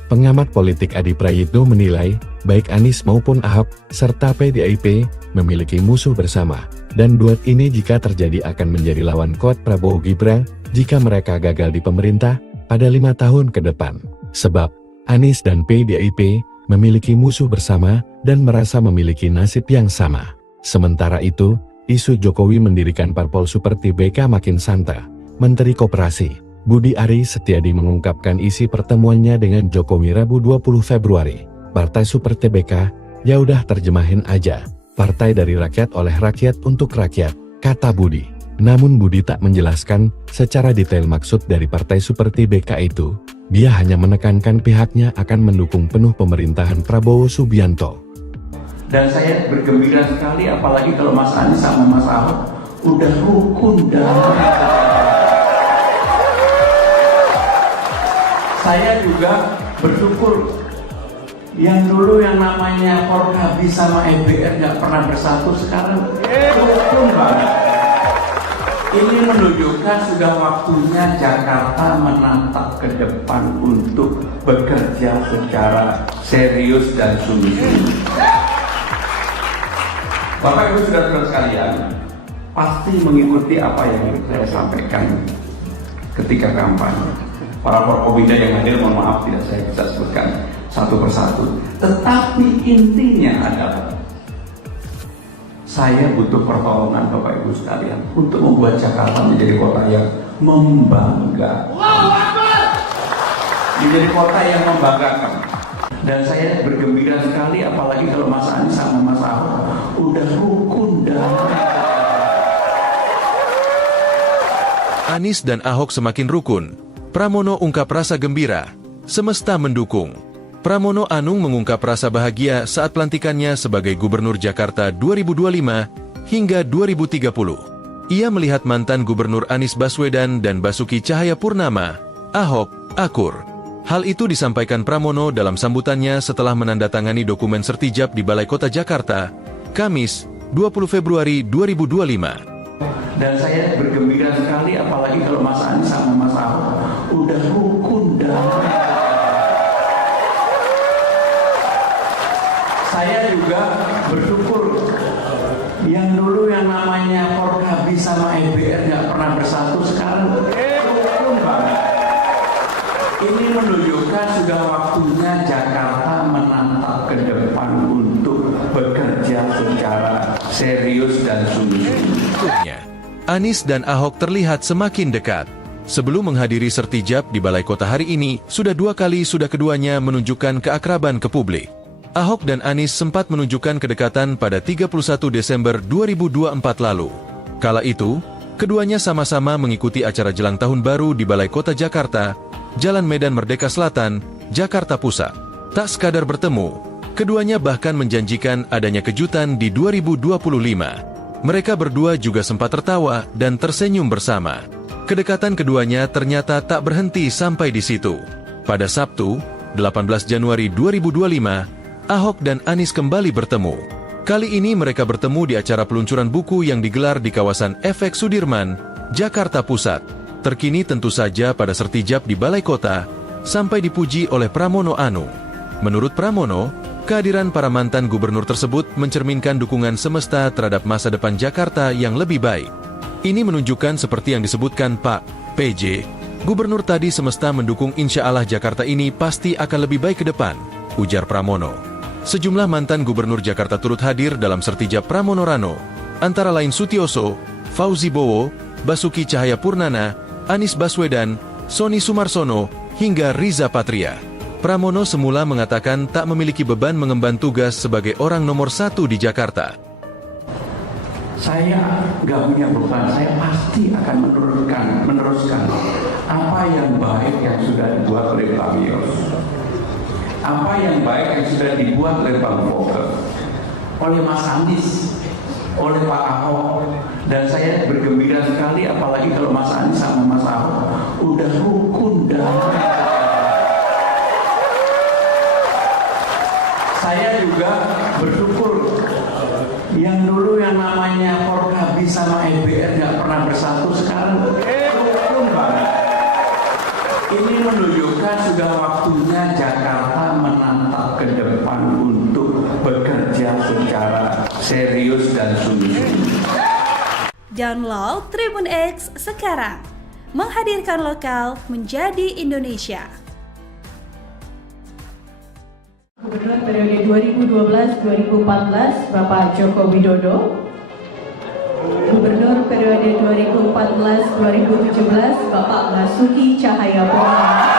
Pengamat politik Adi Prayitno menilai, baik Anies maupun Ahok, serta PDIP, memiliki musuh bersama, dan duet ini jika terjadi akan menjadi lawan kuat Prabowo Gibran jika mereka gagal di pemerintah pada 5 tahun ke depan. Sebab, Anies dan PDIP memiliki musuh bersama dan merasa memiliki nasib yang sama. Sementara itu, isu Jokowi mendirikan parpol seperti BK makin santer. Menteri Koperasi, Budi Ari Setiadi mengungkapkan isi pertemuannya dengan Jokowi Rabu 20 Februari. Partai Super TBK, ya udah terjemahin aja. Partai dari rakyat oleh rakyat untuk rakyat, kata Budi. Namun Budi tak menjelaskan secara detail maksud dari Partai Super TBK itu. Dia hanya menekankan pihaknya akan mendukung penuh pemerintahan Prabowo Subianto. Dan saya bergembira sekali apalagi kalau Mas Anies sama Mas Ahok udah rukun damai. Saya juga bersyukur yang dulu yang namanya Forkabi sama EBR nggak pernah bersatu, sekarang rukun banget. Ini menunjukkan sudah waktunya Jakarta menatap ke depan untuk bekerja secara serius dan sungguh-sungguh. Bapak Ibu saudara-saudara sekalian, pasti mengikuti apa yang saya sampaikan ketika kampanye. Para Forkobida yang hadir, mohon maaf tidak saya bisa sebutkan satu persatu. Tetapi intinya adalah saya butuh pertolongan Bapak Ibu sekalian untuk membuat Jakarta menjadi kota yang membanggakan. Menjadi kota yang membanggakan. Dan saya bergembira sekali apalagi kalau Mas Anies sama Mas Ahok udah rukun damai. Anies dan Ahok semakin rukun. Pramono ungkap rasa gembira. Semesta mendukung. Pramono Anung mengungkap rasa bahagia saat pelantikannya sebagai Gubernur Jakarta 2025 hingga 2030. Ia melihat mantan Gubernur Anies Baswedan dan Basuki Cahayapurnama, Ahok, akur. Hal itu disampaikan Pramono dalam sambutannya setelah menandatangani dokumen sertijab di Balai Kota Jakarta, Kamis, 20 Februari 2025. Dan saya bergembira sekali apalagi kalau Mas Anies sama Mas Ahok udah rukun damai. Saya juga bersyukur yang dulu yang namanya Forkabi sama EBR nggak pernah bersatu, sekarang rukun banget. Ini menunjukkan sudah waktunya Jakarta menatap ke depan untuk bekerja secara serius dan sungguh-sungguh. Anies dan Ahok terlihat semakin dekat. Sebelum menghadiri sertijab di Balai Kota hari ini, sudah keduanya menunjukkan keakraban ke publik. Ahok dan Anies sempat menunjukkan kedekatan pada 31 Desember 2024 lalu. Kala itu, keduanya sama-sama mengikuti acara jelang tahun baru di Balai Kota Jakarta, Jalan Medan Merdeka Selatan, Jakarta Pusat. Tak sekadar bertemu, keduanya bahkan menjanjikan adanya kejutan di 2025. Mereka berdua juga sempat tertawa dan tersenyum bersama. Kedekatan keduanya ternyata tak berhenti sampai di situ. Pada Sabtu, 18 Januari 2025, Ahok dan Anies kembali bertemu. Kali ini mereka bertemu di acara peluncuran buku yang digelar di kawasan Efek Sudirman, Jakarta Pusat. Terkini tentu saja pada sertijab di Balai Kota, sampai dipuji oleh Pramono Anung. Menurut Pramono, kehadiran para mantan gubernur tersebut mencerminkan dukungan semesta terhadap masa depan Jakarta yang lebih baik. Ini menunjukkan seperti yang disebutkan Pak PJ, gubernur tadi semesta mendukung insya Allah Jakarta ini pasti akan lebih baik ke depan, ujar Pramono. Sejumlah mantan gubernur Jakarta turut hadir dalam sertijab Pramono Rano, antara lain Sutioso, Fauzi Bowo, Basuki Cahayapurnama, Anies Baswedan, Sony Sumarsono, hingga Riza Patria. Pramono semula mengatakan tak memiliki beban mengemban tugas sebagai orang nomor 1 di Jakarta. Saya nggak punya beban, saya pasti akan meneruskan apa yang baik yang sudah dibuat oleh Pak Yos, apa yang baik yang sudah dibuat oleh Bang Fokker, oleh Mas Anies, oleh Pak Ahok. Dan saya bergembira sekali apalagi kalau Mas Anies sama Mas Ahok udah rukun damai. Saya juga bersyukur yang dulu yang namanya Forkabi Forkabi sama EBR nggak pernah bersatu, sekarang rukun banget. Ini menunjukkan sudah waktunya Jakarta menatap ke depan untuk bekerja secara serius dan sungguh-sungguh. Download Tribun X sekarang, menghadirkan lokal menjadi Indonesia. Gubernur periode 2012-2014 Bapak Joko Widodo. Gubernur periode 2014-2017 Bapak Basuki Cahayapurnama.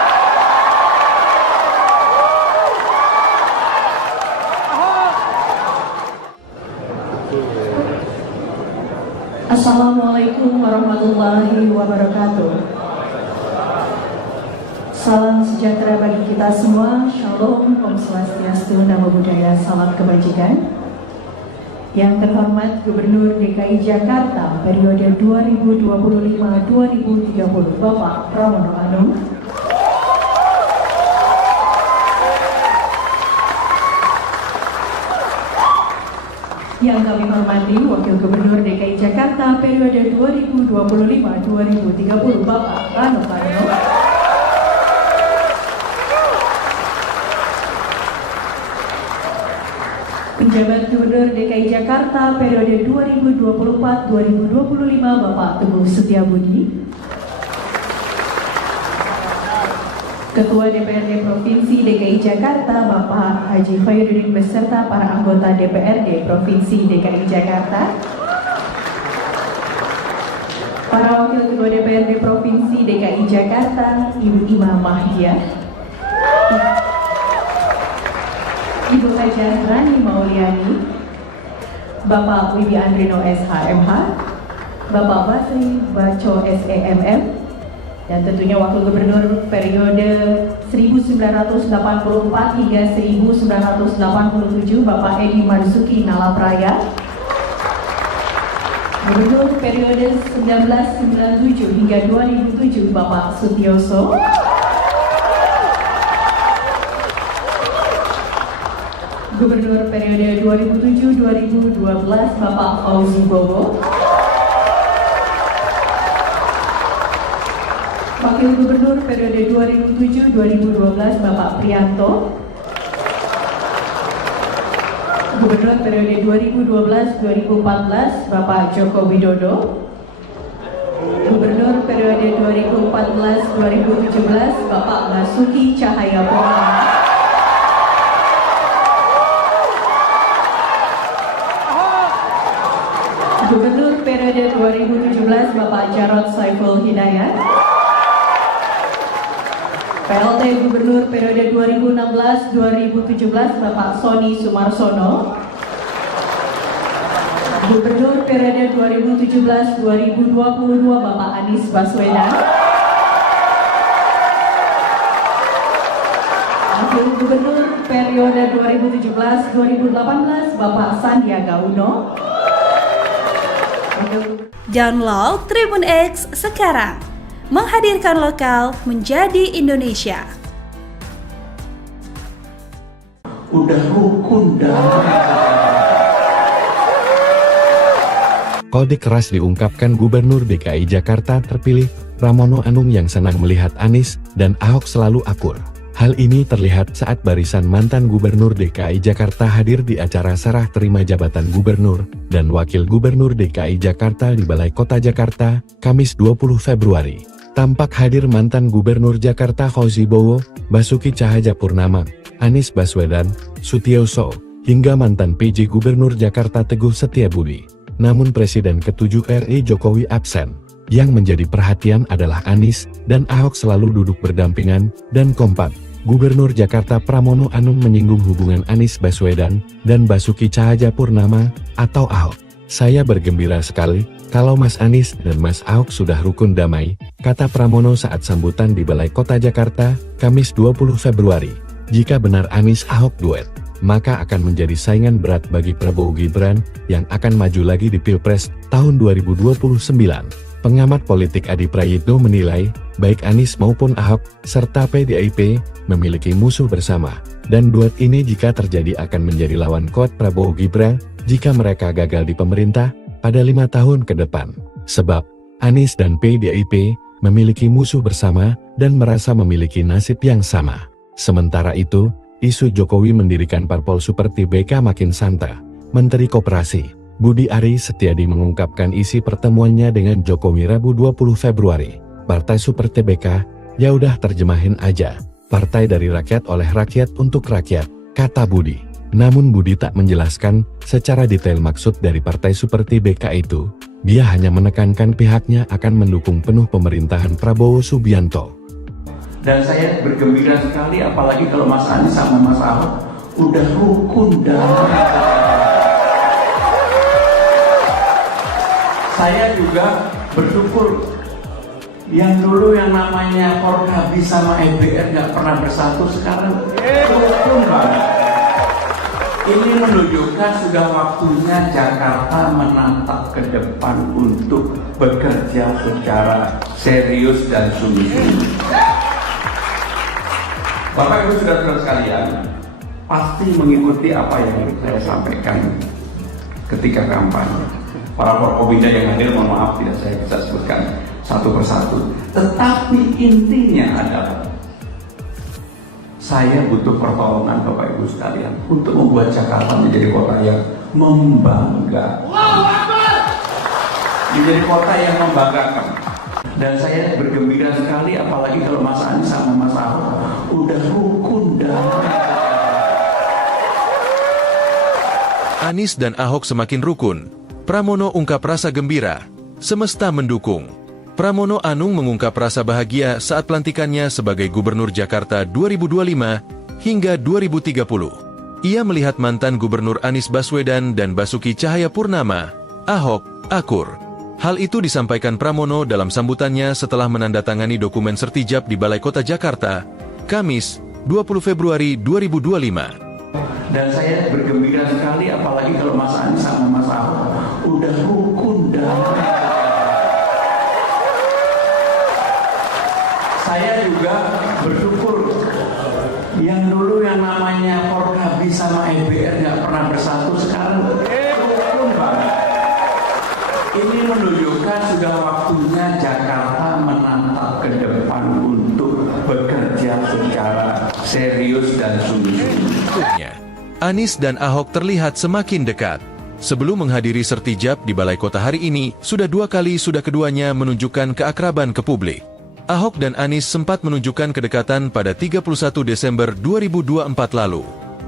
Assalamualaikum warahmatullahi wabarakatuh. Salam sejahtera bagi kita semua. Shalom, Om Swastiastu, Namo Buddhaya, salam kebajikan. Yang terhormat Gubernur DKI Jakarta periode 2025-2030 Bapak Pramono Anung. Yang kami hormati Wakil Gubernur DKI Jakarta periode 2025-2030 Bapak Rano Karno. Penjabat Gubernur DKI Jakarta periode 2024-2025 Bapak Teguh Setiabudi. Ketua DPRD Provinsi DKI Jakarta Bapak Haji Khairuddin beserta para anggota DPRD Provinsi DKI Jakarta. Para Wakil Ketua DPRD Provinsi DKI Jakarta Ibu Ima Mahdia, Ibu Hajah Rani Mauliani, Bapak Wibi Andrino SHMH, Bapak Basri Baco SEMM, dan tentunya Wakil Gubernur periode 1984 hingga 1987 Bapak Edi Marzuki Nalapraya, Gubernur periode 1997 hingga 2007 Bapak Sutioso, Gubernur periode 2007-2012 Bapak Fauzi Bowo, Wakil Gubernur periode 2007-2012 Bapak Prianto, Gubernur periode 2012-2014 Bapak Joko Widodo, Gubernur periode 2014-2017 Bapak Basuki Cahayapurnama, Gubernur periode 2017 Bapak Jarod Saiful Hidayat, PLT Gubernur periode 2016-2017 Bapak Sony Sumarsono, Gubernur periode 2017-2022 Bapak Anies Baswedan, Wakil Gubernur periode 2017-2018 Bapak Sandiaga Uno. Download Tribun X sekarang, menghadirkan lokal menjadi Indonesia. Udah rukun dah. Kode keras diungkapkan Gubernur DKI Jakarta terpilih, Pramono Anung yang senang melihat Anies dan Ahok selalu akur. Hal ini terlihat saat barisan mantan Gubernur DKI Jakarta hadir di acara serah terima jabatan Gubernur dan Wakil Gubernur DKI Jakarta di Balai Kota Jakarta, Kamis 20 Februari. Tampak hadir mantan Gubernur Jakarta Fauzi Bowo, Basuki Cahayapurnama, Anies Baswedan, Sutioso, hingga mantan PJ Gubernur Jakarta Teguh Setiabudi. Namun Presiden ke-7 RI Jokowi absen. Yang menjadi perhatian adalah Anies dan Ahok selalu duduk berdampingan dan kompak. Gubernur Jakarta Pramono Anung menyinggung hubungan Anies Baswedan dan Basuki Cahayapurnama atau Ahok. Saya bergembira sekali kalau Mas Anies dan Mas Ahok sudah rukun damai, kata Pramono saat sambutan di Balai Kota Jakarta, Kamis 20 Februari. Jika benar Anies Ahok duet, maka akan menjadi saingan berat bagi Prabowo Gibran yang akan maju lagi di Pilpres tahun 2029. Pengamat politik Adi Prayitno menilai, baik Anies maupun Ahok, serta PDIP, memiliki musuh bersama, dan duet ini jika terjadi akan menjadi lawan kuat Prabowo Gibran, jika mereka gagal di pemerintah, pada 5 tahun ke depan. Sebab, Anies dan PDIP memiliki musuh bersama dan merasa memiliki nasib yang sama. Sementara itu, isu Jokowi mendirikan parpol Super TBK makin santer. Menteri Koperasi, Budi Ari Setiadi mengungkapkan isi pertemuannya dengan Jokowi Rabu 20 Februari. Partai Super TBK, ya udah terjemahin aja. Partai dari rakyat oleh rakyat untuk rakyat, kata Budi. Namun Budi tak menjelaskan secara detail maksud dari Partai Super TBK itu. Dia hanya menekankan pihaknya akan mendukung penuh pemerintahan Prabowo Subianto. Dan saya bergembira sekali apalagi kalau Mas Anies sama Mas Ahok udah rukun damai. Saya juga bersyukur yang dulu yang namanya Forkabi sama EBR nggak pernah bersatu, sekarang rukun banget. Ini menunjukkan sudah waktunya Jakarta menatap ke depan untuk bekerja secara serius dan sungguh-sungguh. Bapak Ibu saudara sekalian, pasti mengikuti apa yang saya sampaikan ketika kampanye. Para Forkobinda yang hadir, mohon maaf tidak saya bisa sebutkan satu persatu. Tetapi intinya adalah saya butuh pertolongan Bapak Ibu sekalian untuk membuat Jakarta menjadi kota yang membanggakan. Menjadi kota yang membanggakan. Dan saya bergembira sekali apalagi kalau Mas Anies sama Mas Ahok udah rukun damai. Anies dan Ahok semakin rukun. Pramono ungkap rasa gembira. Semesta mendukung. Pramono Anung mengungkap rasa bahagia saat pelantikannya sebagai Gubernur Jakarta 2025 hingga 2030. Ia melihat mantan Gubernur Anies Baswedan dan Basuki Cahayapurnama, Ahok, akur. Hal itu disampaikan Pramono dalam sambutannya setelah menandatangani dokumen sertijab di Balai Kota Jakarta, Kamis, 20 Februari 2025. Dan saya bergembira sekali apalagi kalau Mas Anies sama Mas Ahok udah rukun damai. Saya juga bersyukur yang dulu yang namanya Forkabi sama EBR nggak pernah bersatu, sekarang rukun banget. Ini menunjukkan sudah waktunya Jakarta menatap ke depan untuk bekerja secara serius dan sungguh-sungguh. Anies dan Ahok terlihat semakin dekat. Sebelum menghadiri sertijab di Balai Kota hari ini, sudah 2 kali keduanya menunjukkan keakraban ke publik. Ahok dan Anies sempat menunjukkan kedekatan pada 31 Desember 2024 lalu.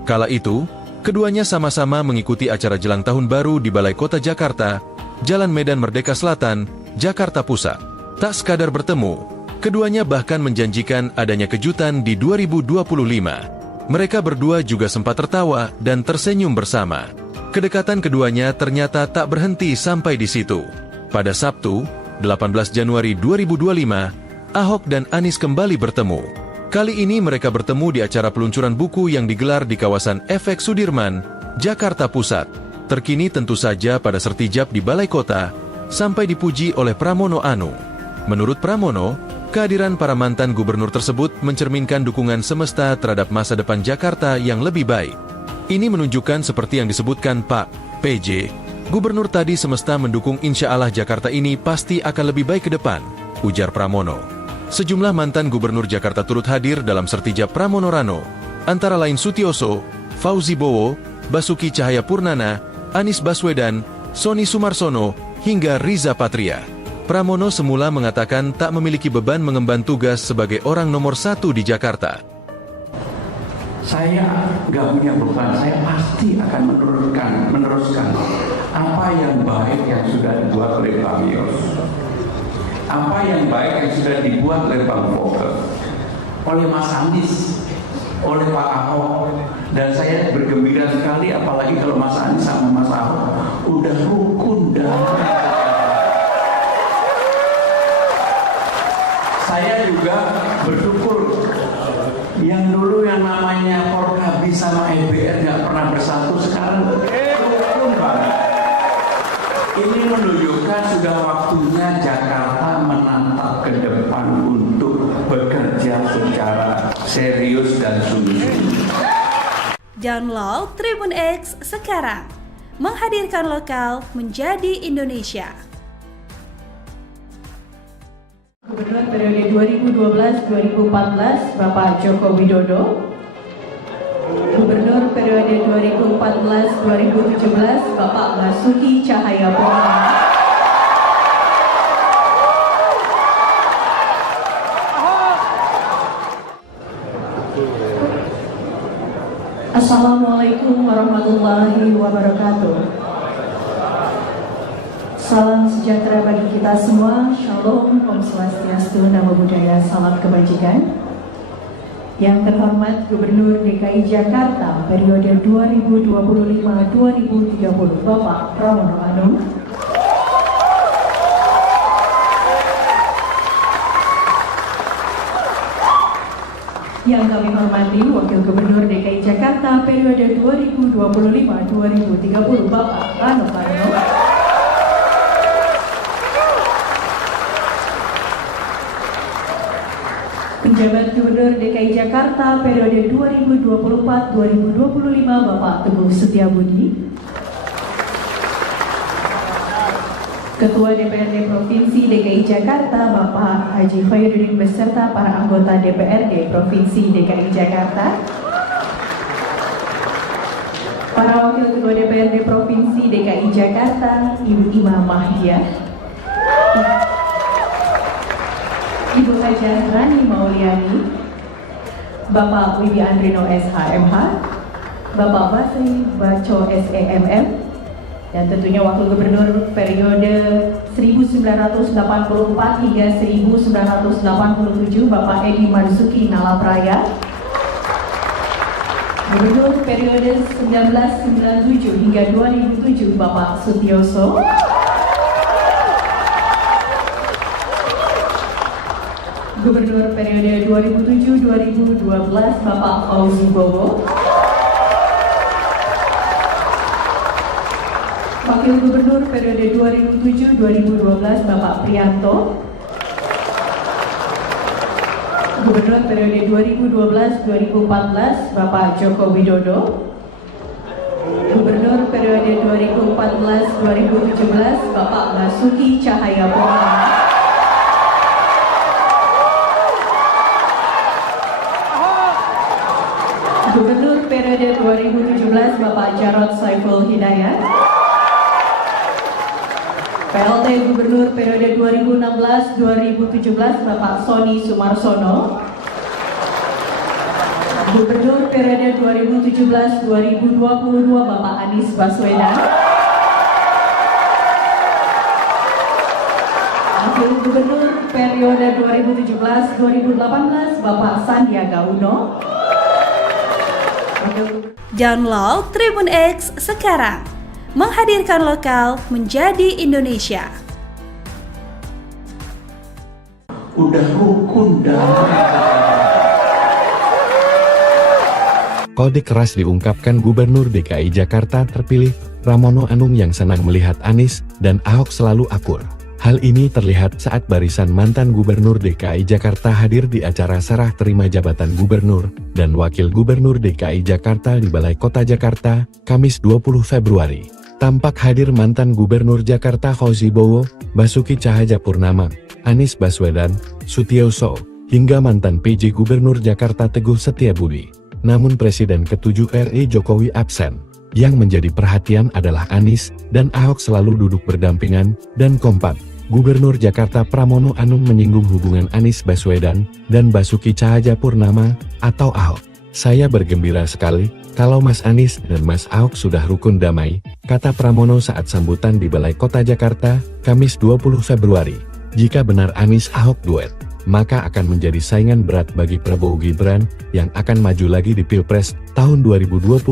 Kala itu, keduanya sama-sama mengikuti acara jelang tahun baru di Balai Kota Jakarta, Jalan Medan Merdeka Selatan, Jakarta Pusat. Tak sekadar bertemu, keduanya bahkan menjanjikan adanya kejutan di 2025. Mereka berdua juga sempat tertawa dan tersenyum bersama. Kedekatan keduanya ternyata tak berhenti sampai di situ. Pada Sabtu, 18 Januari 2025, Ahok dan Anies kembali bertemu. Kali ini mereka bertemu di acara peluncuran buku yang digelar di kawasan Efek Sudirman, Jakarta Pusat. Terkini tentu saja pada sertijab di Balai Kota, sampai dipuji oleh Pramono Anung. Menurut Pramono, kehadiran para mantan gubernur tersebut mencerminkan dukungan semesta terhadap masa depan Jakarta yang lebih baik. Ini menunjukkan seperti yang disebutkan Pak PJ, gubernur tadi semesta mendukung insya Allah Jakarta ini pasti akan lebih baik ke depan, ujar Pramono. Sejumlah mantan gubernur Jakarta turut hadir dalam sertijab Pramono Rano, antara lain Sutioso, Fauzi Bowo, Basuki Cahayapurnama, Anies Baswedan, Sony Sumarsono, hingga Riza Patria. Pramono semula mengatakan tak memiliki beban mengemban tugas sebagai orang nomor 1 di Jakarta. Saya nggak punya beban, saya pasti akan meneruskan apa yang baik yang sudah dibuat oleh Bang Yos, apa yang baik yang sudah dibuat oleh Bang Fokker, oleh Mas Anies, oleh Pak Ahok. Dan saya bergembira sekali apalagi kalau Mas Anies sama Mas Ahok udah rukun damai. Saya juga bersyukur yang dulu yang namanya Forkabi sama EBR nggak pernah bersatu, sekarang rukun banget. Ini menunjukkan sudah waktunya Jakarta menatap ke depan untuk bekerja secara serius dan sungguh-sungguh. Download Tribun X sekarang. menghadirkan lokal menjadi Indonesia. Gubernur periode 2012-2014 Bapak Joko Widodo. Gubernur periode 2014-2017 Bapak Basuki Cahayapurnama. Assalamualaikum warahmatullahi wabarakatuh. Salam sejahtera bagi kita semua. Shalom, Om Swastiastu, Namo Buddhaya, salam kebajikan. Yang terhormat Gubernur DKI Jakarta periode 2025-2030 Bapak Pramono Anung. Yang kami hormati Wakil Gubernur DKI Jakarta periode 2025-2030 Bapak Rano Karno. Penjabat Gubernur DKI Jakarta periode 2024-2025 Bapak Teguh Setiabudi. Ketua DPRD Provinsi DKI Jakarta Bapak Haji Khairuddin beserta para anggota DPRD Provinsi DKI Jakarta. Para Wakil Ketua DPRD Provinsi DKI Jakarta Ibu Imam Mahdiah, Ibu Hajah Rani Mauliani, Bapak Wibi Andrino SHMH, Bapak Basri Baco SEMM, dan tentunya Wakil Gubernur periode 1984 hingga 1987 Bapak Edi Marzuki Nalapraya, Gubernur periode 1997 hingga 2007 Bapak Sutioso, Gubernur periode 2007-2012 Bapak Fauzi Bowo, Wakil Gubernur periode 2007-2012 Bapak Prianto, Gubernur periode 2012-2014 Bapak Joko Widodo, Gubernur periode 2014-2017 Bapak Basuki Cahayapurnama, Gubernur periode 2017 Bapak Jarod Saiful Hidayat, PLT Gubernur periode 2016-2017 Bapak Sony Sumarsono, Gubernur periode 2017-2022 Bapak Anies Baswedan, Wakil Gubernur periode 2017-2018 Bapak Sandiaga Uno. Download Tribun X sekarang, menghadirkan lokal menjadi Indonesia. Udah rukun dah. Kode keras diungkapkan Gubernur DKI Jakarta terpilih, Pramono Anung yang senang melihat Anies dan Ahok selalu akur. Hal ini terlihat saat barisan mantan Gubernur DKI Jakarta hadir di acara serah terima jabatan Gubernur dan Wakil Gubernur DKI Jakarta di Balai Kota Jakarta, Kamis 20 Februari. Tampak hadir mantan Gubernur Jakarta Fauzi Bowo, Basuki Cahayapurnama, Anies Baswedan, Sutioso, hingga mantan PJ Gubernur Jakarta Teguh Setiabudi. Namun Presiden ke-7 RI Jokowi absen. Yang menjadi perhatian adalah Anies dan Ahok selalu duduk berdampingan dan kompak. Gubernur Jakarta Pramono Anung menyinggung hubungan Anies Baswedan dan Basuki Cahayapurnama atau Ahok. Saya bergembira sekali kalau Mas Anies dan Mas Ahok sudah rukun damai, kata Pramono saat sambutan di Balai Kota Jakarta, Kamis 20 Februari. Jika benar Anies Ahok duet, maka akan menjadi saingan berat bagi Prabowo Gibran yang akan maju lagi di Pilpres tahun 2029.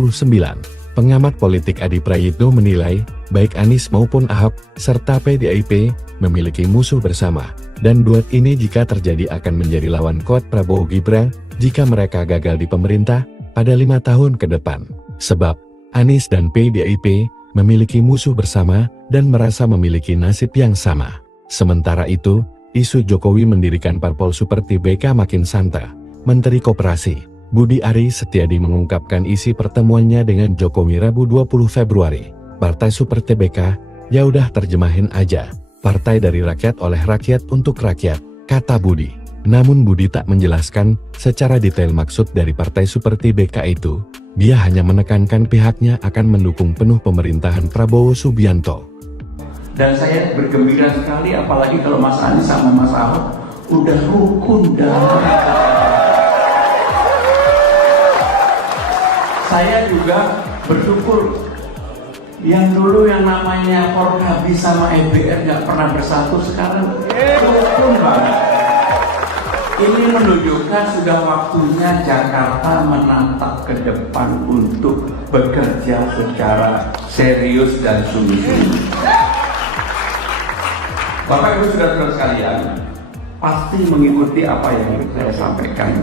Pengamat politik Adi Prayitno menilai, baik Anies maupun Ahok, serta PDIP, memiliki musuh bersama, dan duet ini jika terjadi akan menjadi lawan kuat Prabowo Gibran, jika mereka gagal di pemerintah, pada 5 tahun ke depan. Sebab, Anies dan PDIP, memiliki musuh bersama, dan merasa memiliki nasib yang sama. Sementara itu, isu Jokowi mendirikan parpol seperti BK makin santer. Menteri Koperasi Budi Ari Setiadi mengungkapkan isi pertemuannya dengan Jokowi Rabu 20 Februari. Partai Super TBK, ya udah terjemahin aja. Partai dari rakyat oleh rakyat untuk rakyat, kata Budi. Namun Budi tak menjelaskan secara detail maksud dari Partai Super TBK itu. Dia hanya menekankan pihaknya akan mendukung penuh pemerintahan Prabowo Subianto. Dan saya bergembira sekali apalagi kalau Mas Anies sama Mas Ahok udah rukun dalam. Saya juga bersyukur yang dulu yang namanya Forkabi sama EBR nggak pernah bersatu, sekarang rukun banget. Ini menunjukkan sudah waktunya Jakarta menatap ke depan untuk bekerja secara serius dan sungguh-sungguh. Bapak Ibu saudara-saudara sekalian, pasti mengikuti apa yang saya sampaikan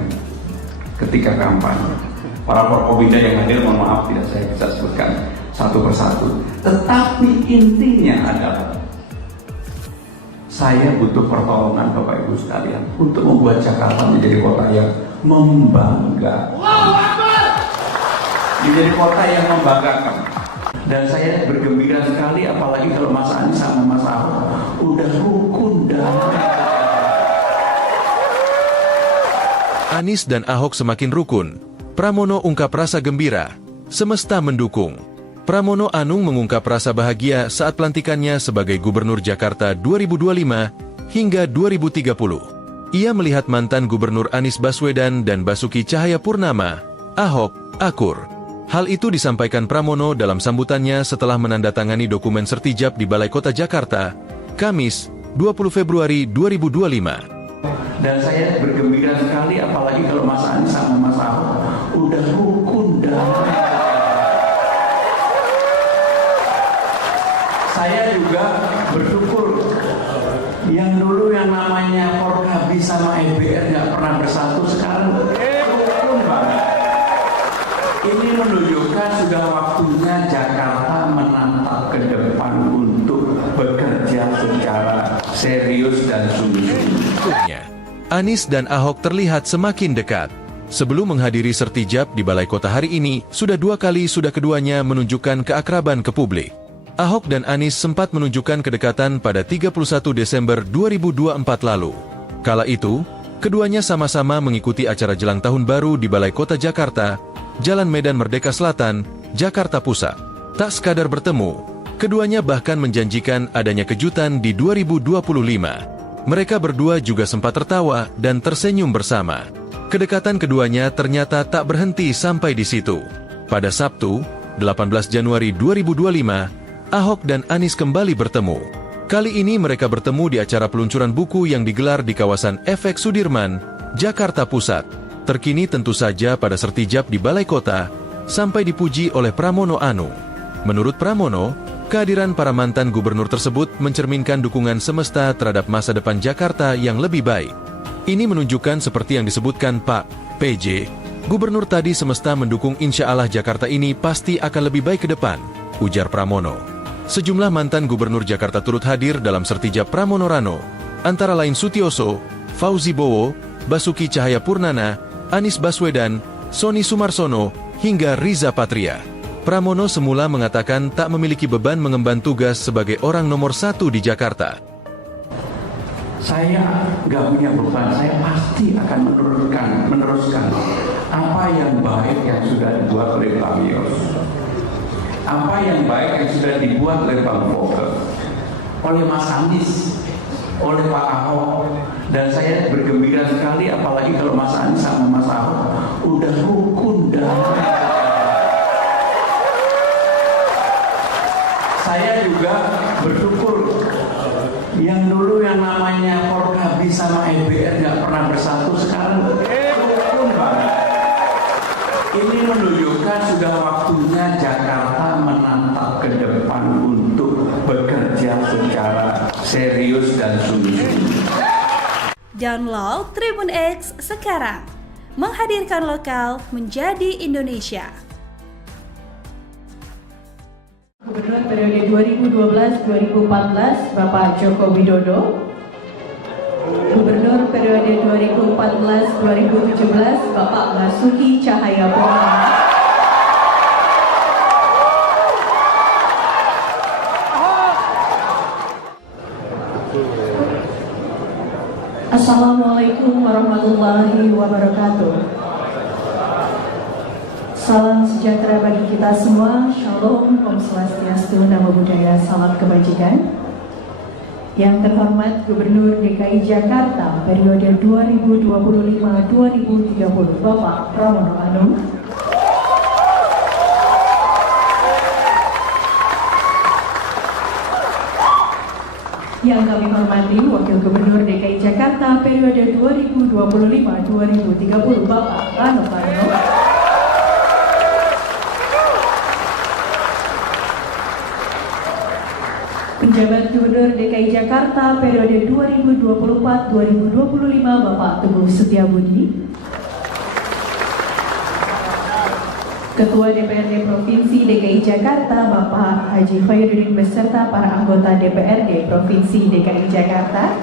ketika kampanye. Para Forkobida yang hadir, mohon maaf tidak saya bisa sebutkan satu persatu. Tetapi intinya adalah saya butuh pertolongan Bapak Ibu sekalian untuk membuat Jakarta menjadi kota yang membanggakan. Menjadi kota yang membanggakan. Dan saya bergembira sekali apalagi kalau Mas Anies sama Mas Ahok udah rukun dalam. Anies dan Ahok semakin rukun. Pramono ungkap rasa gembira. Semesta mendukung. Pramono Anung mengungkap rasa bahagia saat pelantikannya sebagai Gubernur Jakarta 2025 hingga 2030. Ia melihat mantan Gubernur Anies Baswedan dan Basuki Cahayapurnama, Ahok, akur. Hal itu disampaikan Pramono dalam sambutannya setelah menandatangani dokumen sertijab di Balai Kota Jakarta, Kamis, 20 Februari 2025. Dan saya bergembira sekali apalagi kalau Mas Anies sama Mas Ahok udah rukun dalam. Saya juga bersyukur yang dulu yang namanya Forkabi sama EBR nggak pernah bersatu, sekarang rukun banget. Ini menunjukkan sudah waktunya Jakarta menatap ke depan untuk bekerja secara serius dan sungguh-sungguh. Anies dan Ahok terlihat semakin dekat. Sebelum menghadiri sertijab di Balai Kota hari ini, sudah keduanya menunjukkan keakraban ke publik. Ahok dan Anies sempat menunjukkan kedekatan pada 31 Desember 2024 lalu. Kala itu, keduanya sama-sama mengikuti acara jelang tahun baru di Balai Kota Jakarta, Jalan Medan Merdeka Selatan, Jakarta Pusat. Tak sekadar bertemu, keduanya bahkan menjanjikan adanya kejutan di 2025. Mereka berdua juga sempat tertawa dan tersenyum bersama. Kedekatan keduanya ternyata tak berhenti sampai di situ. Pada Sabtu, 18 Januari 2025, Ahok dan Anies kembali bertemu. Kali ini mereka bertemu di acara peluncuran buku yang digelar di kawasan Efek Sudirman, Jakarta Pusat. Terkini tentu saja pada sertijab di Balai Kota, sampai dipuji oleh Pramono Anung. Menurut Pramono, kehadiran para mantan gubernur tersebut mencerminkan dukungan semesta terhadap masa depan Jakarta yang lebih baik. Ini menunjukkan seperti yang disebutkan Pak PJ, gubernur tadi semesta mendukung insya Allah Jakarta ini pasti akan lebih baik ke depan, ujar Pramono. Sejumlah mantan gubernur Jakarta turut hadir dalam sertijab Pramono Rano, antara lain Sutioso, Fauzi Bowo, Basuki Cahayapurnama, Anies Baswedan, Sony Sumarsono, hingga Riza Patria. Pramono semula mengatakan tak memiliki beban mengemban tugas sebagai orang nomor 1 di Jakarta. Saya nggak punya beban, saya pasti akan meneruskan apa yang baik yang sudah dibuat oleh Pak Yos, apa yang baik yang sudah dibuat oleh Bang Foke, oleh Mas Anies, oleh Pak Ahok. Dan saya bergembira sekali apalagi kalau Mas Anies sama Mas Ahok udah rukun dalam. Saya juga bersyukur yang dulu yang namanya Forkabi sama EBR nggak pernah bersatu, sekarang rukun banget. Ini menunjukkan sudah waktunya Jakarta menatap ke depan untuk bekerja secara serius dan sungguh-sungguh. Download Tribun X sekarang, menghadirkan lokal menjadi Indonesia. Gubernur periode 2012-2014 Bapak Joko Widodo. Gubernur periode 2014-2017 Bapak Basuki Cahayapurnama. Assalamualaikum warahmatullahi wabarakatuh. Salam sejahtera bagi kita semua. Shalom, Om Swastiastu, Namo Buddhaya, salam kebajikan. Yang terhormat Gubernur DKI Jakarta periode 2025-2030, Bapak Pramono Anung. Yang kami hormati Wakil Gubernur DKI Jakarta periode 2025-2030, Bapak Rano Karno. Penjabat Gubernur DKI Jakarta periode 2024-2025, Bapak Teguh Setiabudi. Ketua DPRD Provinsi DKI Jakarta Bapak Haji Khairuddin beserta para anggota DPRD Provinsi DKI Jakarta,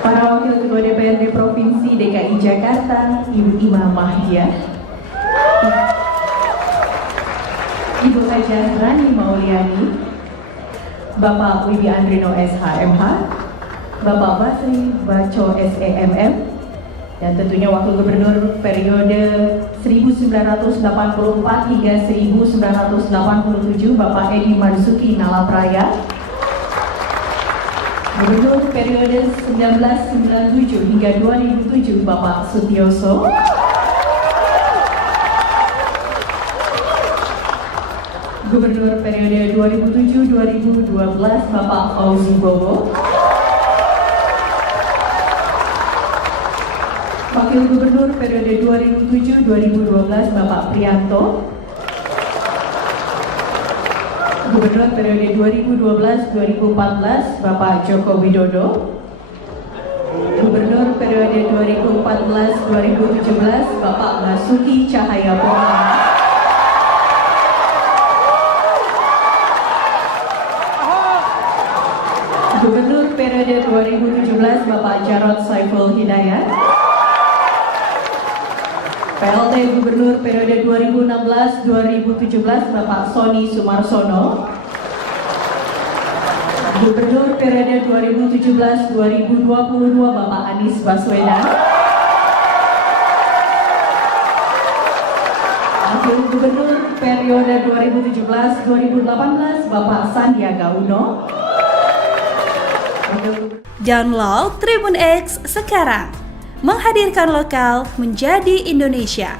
para Wakil Ketua DPRD Provinsi DKI Jakarta Ibu Ima Mahdia, Ibu Hajah Rani Mauliani, Bapak Wibi Andrino SHMH, Bapak Basri Baco SEMM, dan tentunya Wakil Gubernur periode 1984 hingga 1987, Bapak Edi Marzuki Nalapraya. Gubernur periode 1997 hingga 2007, Bapak Sutioso. Gubernur periode 2007-2012, Bapak Fauzi Bowo. Wakil Gubernur periode 2007-2012, Bapak Prianto. Gubernur periode 2012-2014, Bapak Joko Widodo. Gubernur periode 2014-2017, Bapak Basuki Cahayapurnama. Gubernur periode 2017, Bapak Jarod Saiful Hidayat. PLT Gubernur periode 2016-2017, Bapak Sony Sumarsono. Gubernur periode 2017-2022, Bapak Anies Baswedan. Wakil Gubernur periode 2017-2018, Bapak Sandiaga Uno. Download Tribun X sekarang, menghadirkan lokal menjadi Indonesia.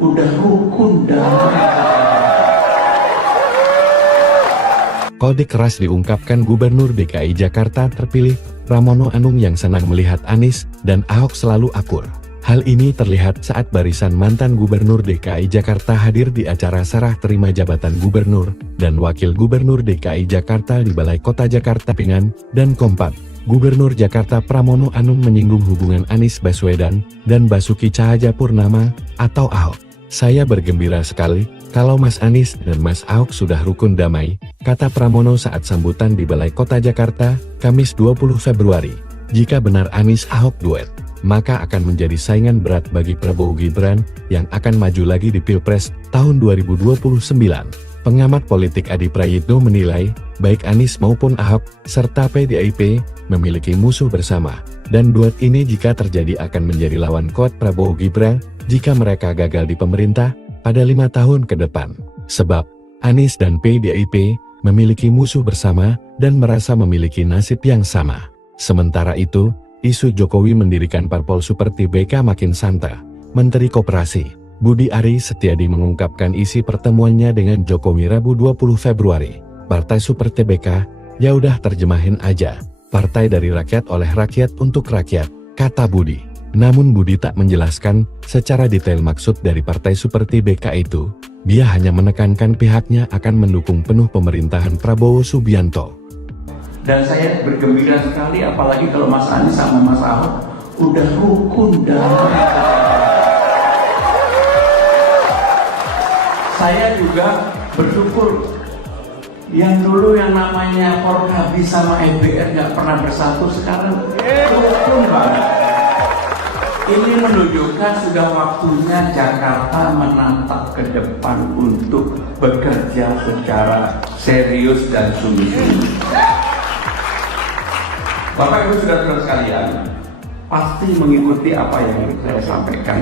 Udah rukun damai. Kode keras diungkapkan Gubernur DKI Jakarta terpilih, Pramono Anung yang senang melihat Anies dan Ahok selalu akur. Hal ini terlihat saat barisan mantan Gubernur DKI Jakarta hadir di acara serah terima jabatan Gubernur dan Wakil Gubernur DKI Jakarta di Balai Kota Jakarta Pingan dan Kompak. Gubernur Jakarta Pramono Anung menyinggung hubungan Anies Baswedan dan Basuki Cahayapurnama atau Ahok. Saya bergembira sekali kalau Mas Anies dan Mas Ahok sudah rukun damai, kata Pramono saat sambutan di Balai Kota Jakarta, Kamis 20 Februari. Jika benar Anies Ahok duet, maka akan menjadi saingan berat bagi Prabowo Gibran yang akan maju lagi di Pilpres tahun 2029. Pengamat politik Adi Prayitno menilai, baik Anies maupun Ahok, serta PDIP, memiliki musuh bersama, dan duet ini jika terjadi akan menjadi lawan kuat Prabowo Gibran jika mereka gagal di pemerintah pada 5 tahun ke depan. Sebab, Anies dan PDIP memiliki musuh bersama dan merasa memiliki nasib yang sama. Sementara itu, isu Jokowi mendirikan parpol seperti BK makin santer. Menteri Koperasi, Budi Ari Setiadi mengungkapkan isi pertemuannya dengan Jokowi Rabu 20 Februari. Partai seperti BK, ya udah terjemahin aja. Partai dari rakyat oleh rakyat untuk rakyat, kata Budi. Namun Budi tak menjelaskan secara detail maksud dari partai seperti BK itu. Dia hanya menekankan pihaknya akan mendukung penuh pemerintahan Prabowo Subianto. Dan saya bergembira sekali apalagi kalau Mas Anies sama Mas Ahok udah rukun damai. Saya juga bersyukur yang dulu yang namanya Forkabi sama EBR nggak pernah bersatu, sekarang rukun banget. Ini menunjukkan sudah waktunya Jakarta menatap ke depan untuk bekerja secara serius dan sungguh-sungguh. Bapak Ibu saudara sekalian, pasti mengikuti apa yang saya sampaikan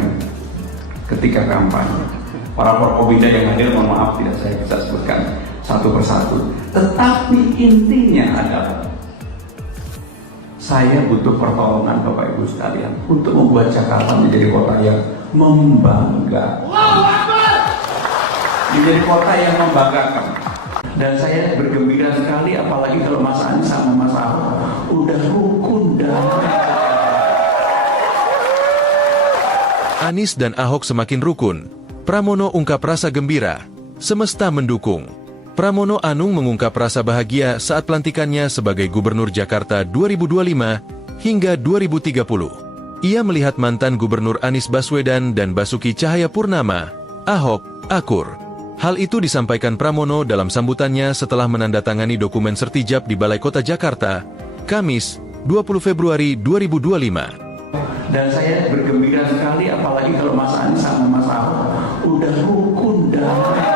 ketika kampanye. Para Forkopimda yang hadir, mohon maaf tidak saya bisa sebutkan satu persatu. Tetapi intinya adalah saya butuh pertolongan Bapak Ibu sekalian untuk membuat Jakarta menjadi kota yang membanggakan. Menjadi kota yang membanggakan. Dan saya bergembira sekali apalagi kalau Mas Anies sama Mas Ahok udah rukun damai. Anies dan Ahok semakin rukun. Pramono ungkap rasa gembira. Semesta mendukung. Pramono Anung mengungkap rasa bahagia saat pelantikannya sebagai Gubernur Jakarta 2025 hingga 2030. Ia melihat mantan Gubernur Anies Baswedan dan Basuki Cahayapurnama, Ahok, akur. Hal itu disampaikan Pramono dalam sambutannya setelah menandatangani dokumen sertijab di Balai Kota Jakarta, Kamis, 20 Februari 2025. Dan saya bergembira sekali apalagi kalau Mas Anies sama Mas Ahok udah rukun damai.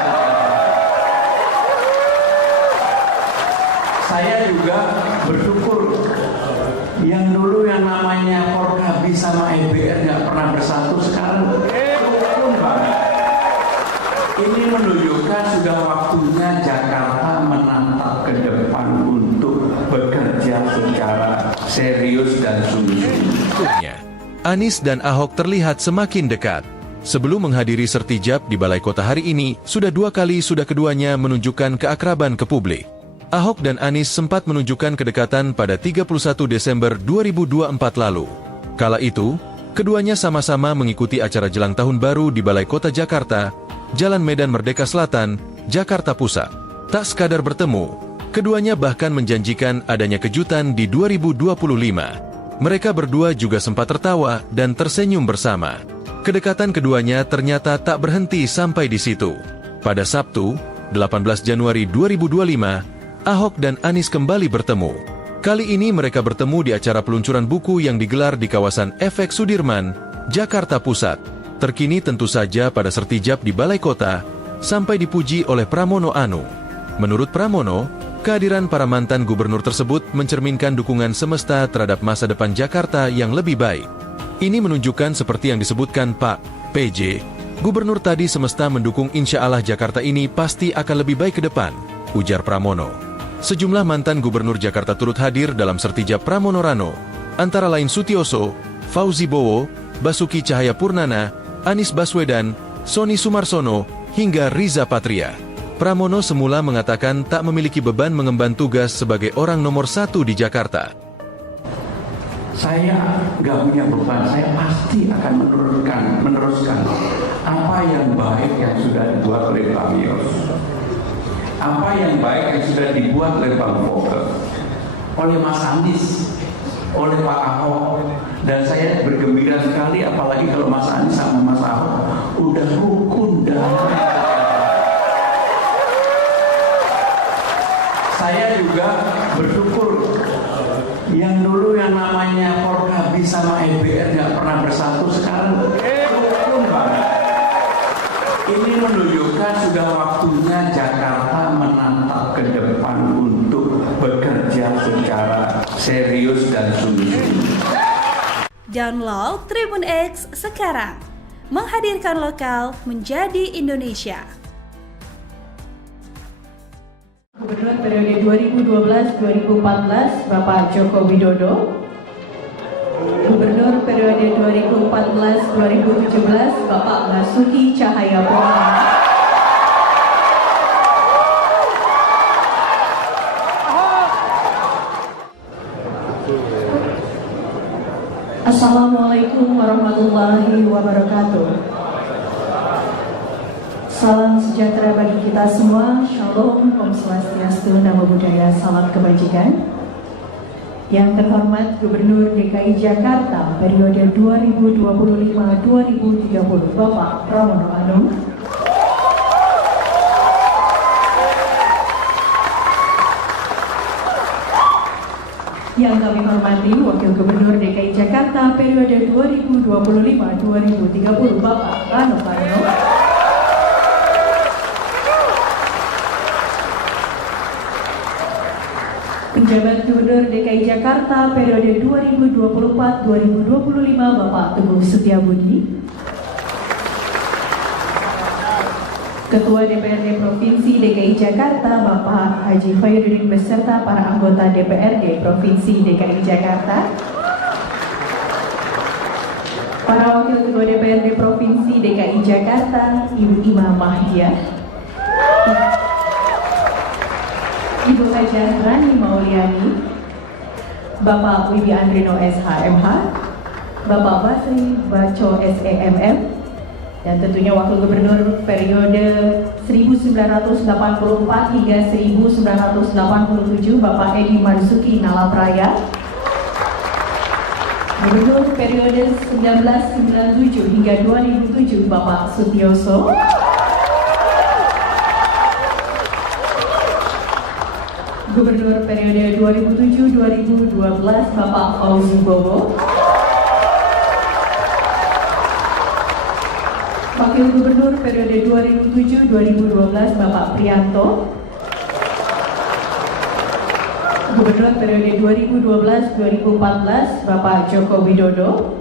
Saya juga bersyukur yang dulu yang namanya Forkabi sama EBR nggak pernah bersatu, sekarang rukun banget. Ini menunjukkan sudah waktunya Jakarta menatap ke depan untuk bekerja secara serius dan sungguh-sungguh. Anies dan Ahok terlihat semakin dekat. Sebelum menghadiri sertijab di Balai Kota hari ini, sudah keduanya menunjukkan keakraban ke publik. Ahok dan Anies sempat menunjukkan kedekatan pada 31 Desember 2024 lalu. Kala itu, keduanya sama-sama mengikuti acara jelang tahun baru di Balai Kota Jakarta, Jalan Medan Merdeka Selatan, Jakarta Pusat. Tak sekadar bertemu, keduanya bahkan menjanjikan adanya kejutan di 2025. Mereka berdua juga sempat tertawa dan tersenyum bersama. Kedekatan keduanya ternyata tak berhenti sampai di situ. Pada Sabtu, 18 Januari 2025, Ahok dan Anies kembali bertemu. Kali ini mereka bertemu di acara peluncuran buku yang digelar di kawasan Efek Sudirman, Jakarta Pusat. Terkini tentu saja pada sertijab di Balai Kota, sampai dipuji oleh Pramono Anung. Menurut Pramono, kehadiran para mantan gubernur tersebut mencerminkan dukungan semesta terhadap masa depan Jakarta yang lebih baik. Ini menunjukkan seperti yang disebutkan Pak PJ, gubernur tadi semesta mendukung insya Allah Jakarta ini pasti akan lebih baik ke depan, ujar Pramono. Sejumlah mantan gubernur Jakarta turut hadir dalam sertijab Pramono Rano, antara lain Sutioso, Fauzi Bowo, Basuki Cahayapurnama, Anies Baswedan, Sony Sumarsono, hingga Riza Patria. Pramono semula mengatakan tak memiliki beban mengemban tugas sebagai orang nomor 1 di Jakarta. Saya nggak punya beban, saya pasti akan meneruskan apa yang baik yang sudah dibuat oleh Bang Yos, apa yang baik yang sudah dibuat oleh Bang Foke, oleh Mas Anies, oleh Pak Ahok. Dan saya bergembira sekali apalagi kalau Mas Anies sama Mas Ahok udah rukun damai. Saya juga bersyukur yang dulu yang namanya Forkabi sama EBR nggak pernah bersatu, sekarang rukun banget. Ini menunjukkan sudah waktunya Jakarta menatap ke depan untuk bekerja secara serius dan sungguh-sungguh. Download Tribun X sekarang, menghadirkan lokal menjadi Indonesia. Gubernur periode 2012-2014 Bapak Joko Widodo. Gubernur periode 2014-2017 Bapak Basuki Cahayapurnama. Assalamualaikum warahmatullahi wabarakatuh. Salam sejahtera bagi kita semua. Shalom, Om Swastiastu, Namo Buddhaya, salam kebajikan. Yang terhormat Gubernur DKI Jakarta periode 2025-2030 Bapak Pramono Anung. Yang kami hormati Wakil Gubernur DKI Jakarta periode 2025-2030 2025-2030 Bapak Rano Karno. Penjabat Gubernur DKI Jakarta periode 2024-2025 Bapak Teguh Setiabudi. Ketua DPRD Provinsi DKI Jakarta Bapak Haji Khairuddin beserta para anggota DPRD Provinsi DKI Jakarta. Para Wakil Ketua DPRD Provinsi DKI Jakarta Ibu Ima Mahdia, Ibu Hajah Rani Mauliani, Bapak Wibi Andrino SHMH, Bapak Basri Baco SEMM, dan tentunya Wakil Gubernur periode 1984 hingga 1987 Bapak Edi Marzuki Nalapraya, Gubernur periode 1997 hingga 2007 Bapak Sutioso, Gubernur periode 2007-2012 Bapak Fauzi Bowo, Wakil Gubernur periode 2007-2012 Bapak Prianto, Gubernur periode 2012-2014 Bapak Joko Widodo,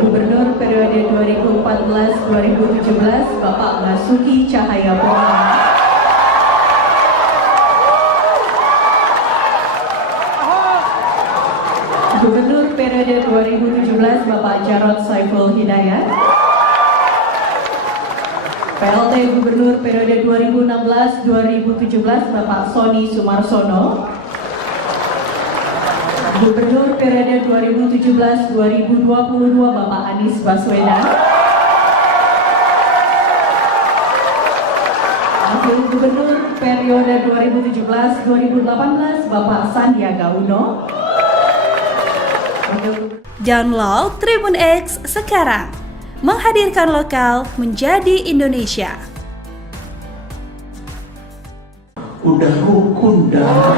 Gubernur periode 2014-2017 Bapak Basuki Cahayapurnama, Gubernur periode 2017 Bapak Jarod Saiful Hidayat, PLT Gubernur periode 2016-2017 Bapak Sony Sumarsono, Gubernur periode 2017-2022 Bapak Anies Baswedan, Wakil Gubernur periode 2017-2018 Bapak Sandiaga Uno. Download Tribun X sekarang, menghadirkan lokal menjadi Indonesia. Udah rukun dah.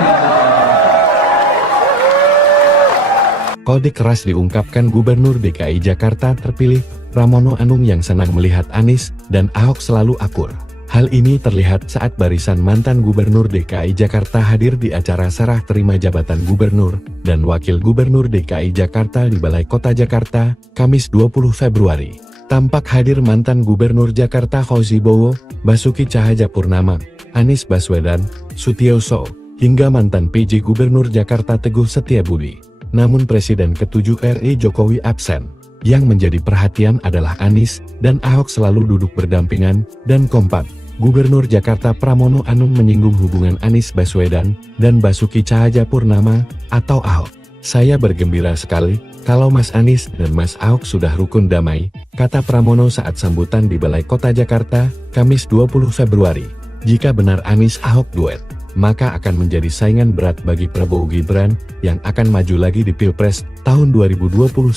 Kode keras diungkapkan Gubernur DKI Jakarta terpilih, Pramono Anung yang senang melihat Anies dan Ahok selalu akur. Hal ini terlihat saat barisan mantan Gubernur DKI Jakarta hadir di acara serah terima jabatan Gubernur dan Wakil Gubernur DKI Jakarta di Balai Kota Jakarta, Kamis 20 Februari. Tampak hadir mantan Gubernur Jakarta Fauzi Bowo, Basuki Cahayapurnama, Anies Baswedan, Sutioso, hingga mantan PJ Gubernur Jakarta Teguh Setiabudi. Namun Presiden ke-7 RI Jokowi absen. Yang menjadi perhatian adalah Anies dan Ahok selalu duduk berdampingan dan kompak. Gubernur Jakarta Pramono Anung menyinggung hubungan Anies Baswedan dan Basuki Cahayapurnama atau Ahok. Saya bergembira sekali kalau Mas Anies dan Mas Ahok sudah rukun damai, kata Pramono saat sambutan di Balai Kota Jakarta, Kamis 20 Februari. Jika benar Anies Ahok duet, maka akan menjadi saingan berat bagi Prabowo Gibran yang akan maju lagi di Pilpres tahun 2029.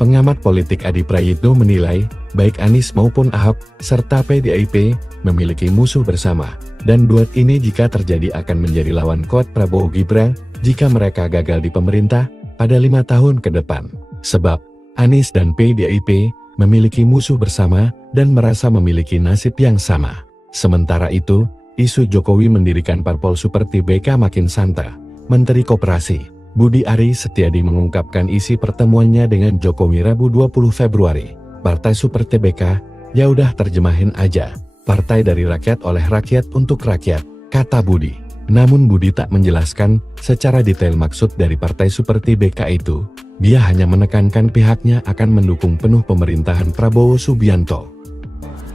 Pengamat politik Adi Prayitno menilai, baik Anies maupun Ahok, serta PDIP, memiliki musuh bersama, dan duet ini jika terjadi akan menjadi lawan kuat Prabowo Gibran, jika mereka gagal di pemerintah, pada 5 tahun ke depan. Sebab, Anies dan PDIP, memiliki musuh bersama, dan merasa memiliki nasib yang sama. Sementara itu, isu Jokowi mendirikan parpol seperti BK makin santer. Menteri Koperasi Budi Ari Setiadi mengungkapkan isi pertemuannya dengan Jokowi Rabu 20 Februari. Partai seperti BK, ya udah terjemahin aja. Partai dari rakyat oleh rakyat untuk rakyat, kata Budi. Namun Budi tak menjelaskan secara detail maksud dari partai seperti BK itu. Dia hanya menekankan pihaknya akan mendukung penuh pemerintahan Prabowo Subianto.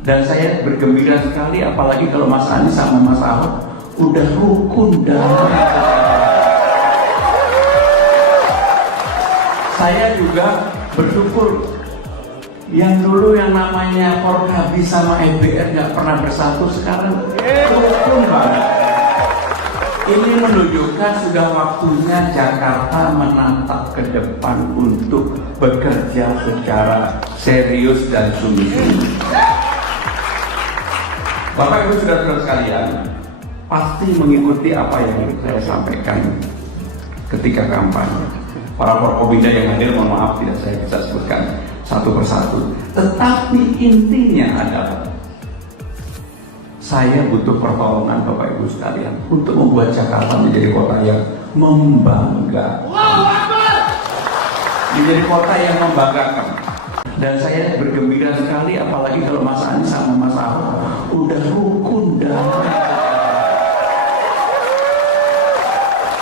Dan saya bergembira sekali apalagi kalau Mas Anies sama Mas Ahok udah rukun dah. Saya juga bersyukur yang dulu yang namanya Forkabi sama EBR nggak pernah bersatu, sekarang rukun banget. Ini menunjukkan sudah waktunya Jakarta menatap ke depan untuk bekerja secara serius dan sungguh-sungguh. Bapak Ibu saudara-saudara sekalian, pasti mengikuti apa yang saya sampaikan ketika kampanye. para Forkopimda yang hadir, mohon maaf tidak saya bisa sebutkan satu persatu. Tetapi intinya adalah saya butuh pertolongan Bapak Ibu sekalian untuk membuat Jakarta menjadi kota yang membanggakan. Menjadi kota yang membanggakan. Dan saya bergembira sekali apalagi kalau Mas Anies sama Mas Ahok udah rukun damai.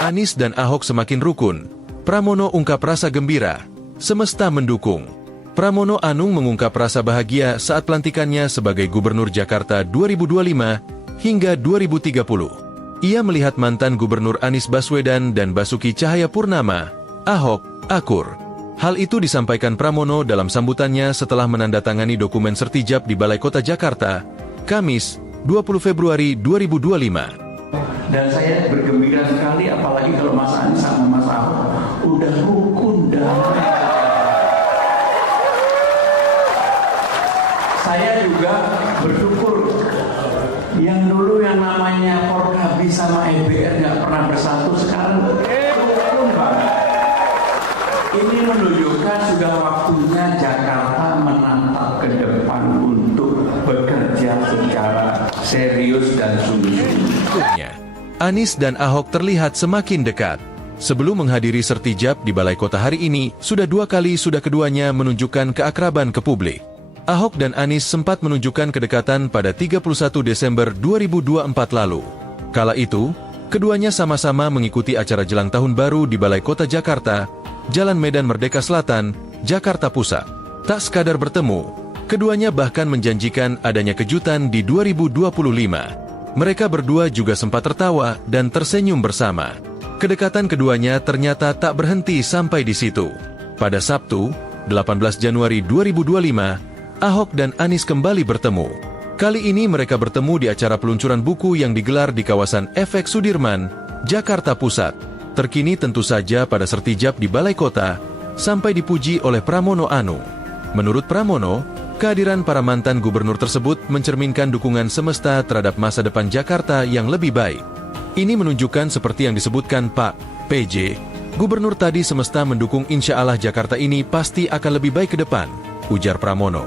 Anies dan Ahok semakin rukun. Pramono ungkap rasa gembira. Semesta mendukung. Pramono Anung mengungkap rasa bahagia saat pelantikannya sebagai Gubernur Jakarta 2025 hingga 2030. Ia melihat mantan Gubernur Anies Baswedan dan Basuki Cahayapurnama, Ahok, akur. Hal itu disampaikan Pramono dalam sambutannya setelah menandatangani dokumen sertijab di Balai Kota Jakarta, Kamis, 20 Februari 2025. Dan saya bergembira sekali apalagi kalau Mas Anies sama Mas Ahok udah rukun damai. Saya juga bersyukur yang dulu yang namanya Forkabi sama EBR nggak pernah bersatu, sekarang rukun banget. Ini menunjukkan sudah waktunya Jakarta menatap ke depan untuk bekerja secara serius dan sungguh-sungguh. Anies dan Ahok terlihat semakin dekat. Sebelum menghadiri sertijab di Balai Kota hari ini, sudah dua kali keduanya menunjukkan keakraban ke publik. Ahok dan Anies sempat menunjukkan kedekatan pada 31 Desember 2024 lalu. Kala itu, keduanya sama-sama mengikuti acara jelang tahun baru di Balai Kota Jakarta, Jalan Medan Merdeka Selatan, Jakarta Pusat. Tak sekadar bertemu, keduanya bahkan menjanjikan adanya kejutan di 2025. Mereka berdua juga sempat tertawa dan tersenyum bersama. Kedekatan keduanya ternyata tak berhenti sampai di situ. Pada Sabtu, 18 Januari 2025, Ahok dan Anies kembali bertemu. Kali ini mereka bertemu di acara peluncuran buku yang digelar di kawasan FX Sudirman, Jakarta Pusat. Terkini tentu saja pada sertijab di Balai Kota, sampai dipuji oleh Pramono Anung. Menurut Pramono, kehadiran para mantan gubernur tersebut mencerminkan dukungan semesta terhadap masa depan Jakarta yang lebih baik. Ini menunjukkan seperti yang disebutkan Pak PJ, gubernur tadi semesta mendukung insya Allah Jakarta ini pasti akan lebih baik ke depan, ujar Pramono.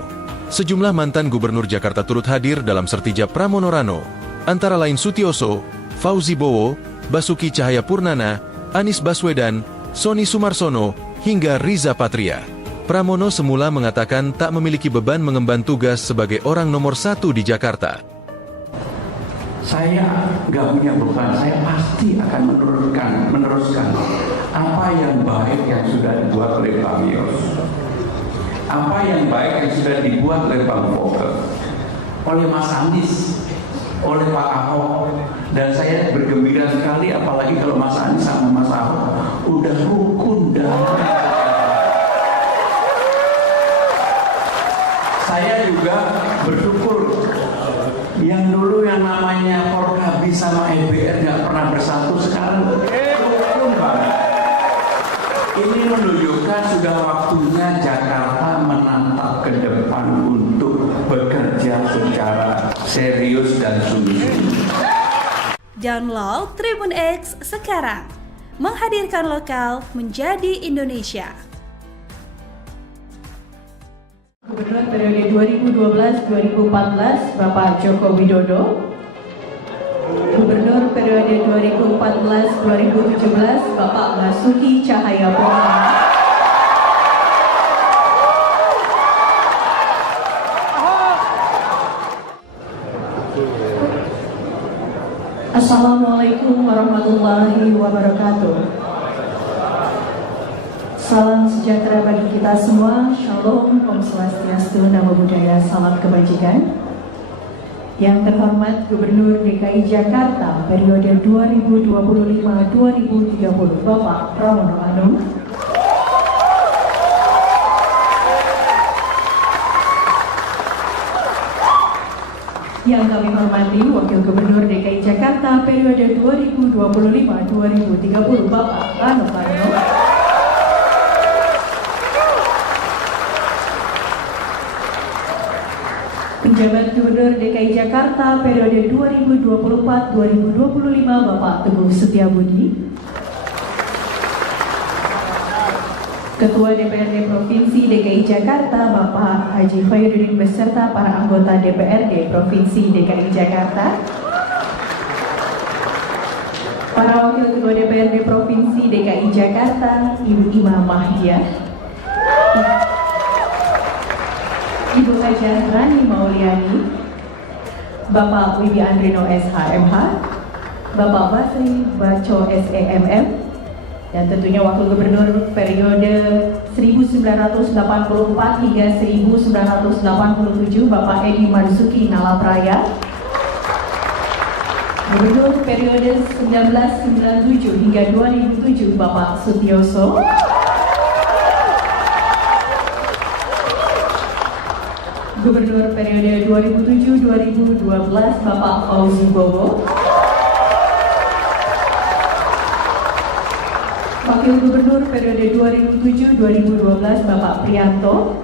Sejumlah mantan gubernur Jakarta turut hadir dalam sertijab Pramono Rano, antara lain Sutioso, Fauzi Bowo, Basuki Cahayapurnama, Anies Baswedan, Sony Sumarsono, hingga Riza Patria. Pramono semula mengatakan tak memiliki beban mengemban tugas sebagai orang nomor 1 di Jakarta. Saya nggak punya beban, saya pasti akan meneruskan apa yang baik yang sudah dibuat oleh Bang Yos. Apa yang baik yang sudah dibuat oleh Bang Fokke, oleh Mas Anies, oleh Pak Ahok. Dan saya bergembira sekali apalagi kalau Mas Anies sama Mas Ahok udah rukun damai. Saya juga bersyukur yang dulu yang namanya Forkabi sama EBR nggak pernah bersatu, sekarang rukun banget. Ini menunjukkan sudah waktunya Jakarta menatap ke depan untuk bekerja secara serius dan sungguh-sungguh. Download Tribun X sekarang, menghadirkan lokal menjadi Indonesia. Gubernur periode 2012-2014 Bapak Joko Widodo, Gubernur periode 2014-2017 Bapak Basuki Cahayapurnama, Assalamualaikum warahmatullahi wabarakatuh. Salam sejahtera bagi kita semua. Shalom, Om Swastiastu, Namo Buddhaya, salam kebajikan. Yang terhormat Gubernur DKI Jakarta periode 2025-2030 Bapak Pramono Anung, yang kami hormati Wakil Gubernur DKI Jakarta periode 2025-2030 Bapak Rano Karno, Penjabat Gubernur DKI Jakarta periode 2024-2025 Bapak Teguh Setiabudi, Ketua DPRD Provinsi DKI Jakarta Bapak Haji Khairuddin beserta para anggota DPRD Provinsi DKI Jakarta, para Wakil Ketua DPRD Provinsi DKI Jakarta Ibu Ima Mahdiah, Ibu Hajah Rani Mauliani, Bapak Wibi Andrino SHMH, Bapak Basri Baco SEMM, dan tentunya Wakil Gubernur periode 1984 hingga 1987 Bapak Edi Marzuki Nalapraya, Gubernur periode 1997 hingga 2007 Bapak Sutioso, Gubernur periode 2007-2012 Bapak Fauzi Bowo, Wakil Gubernur periode 2007-2012 Bapak Prianto,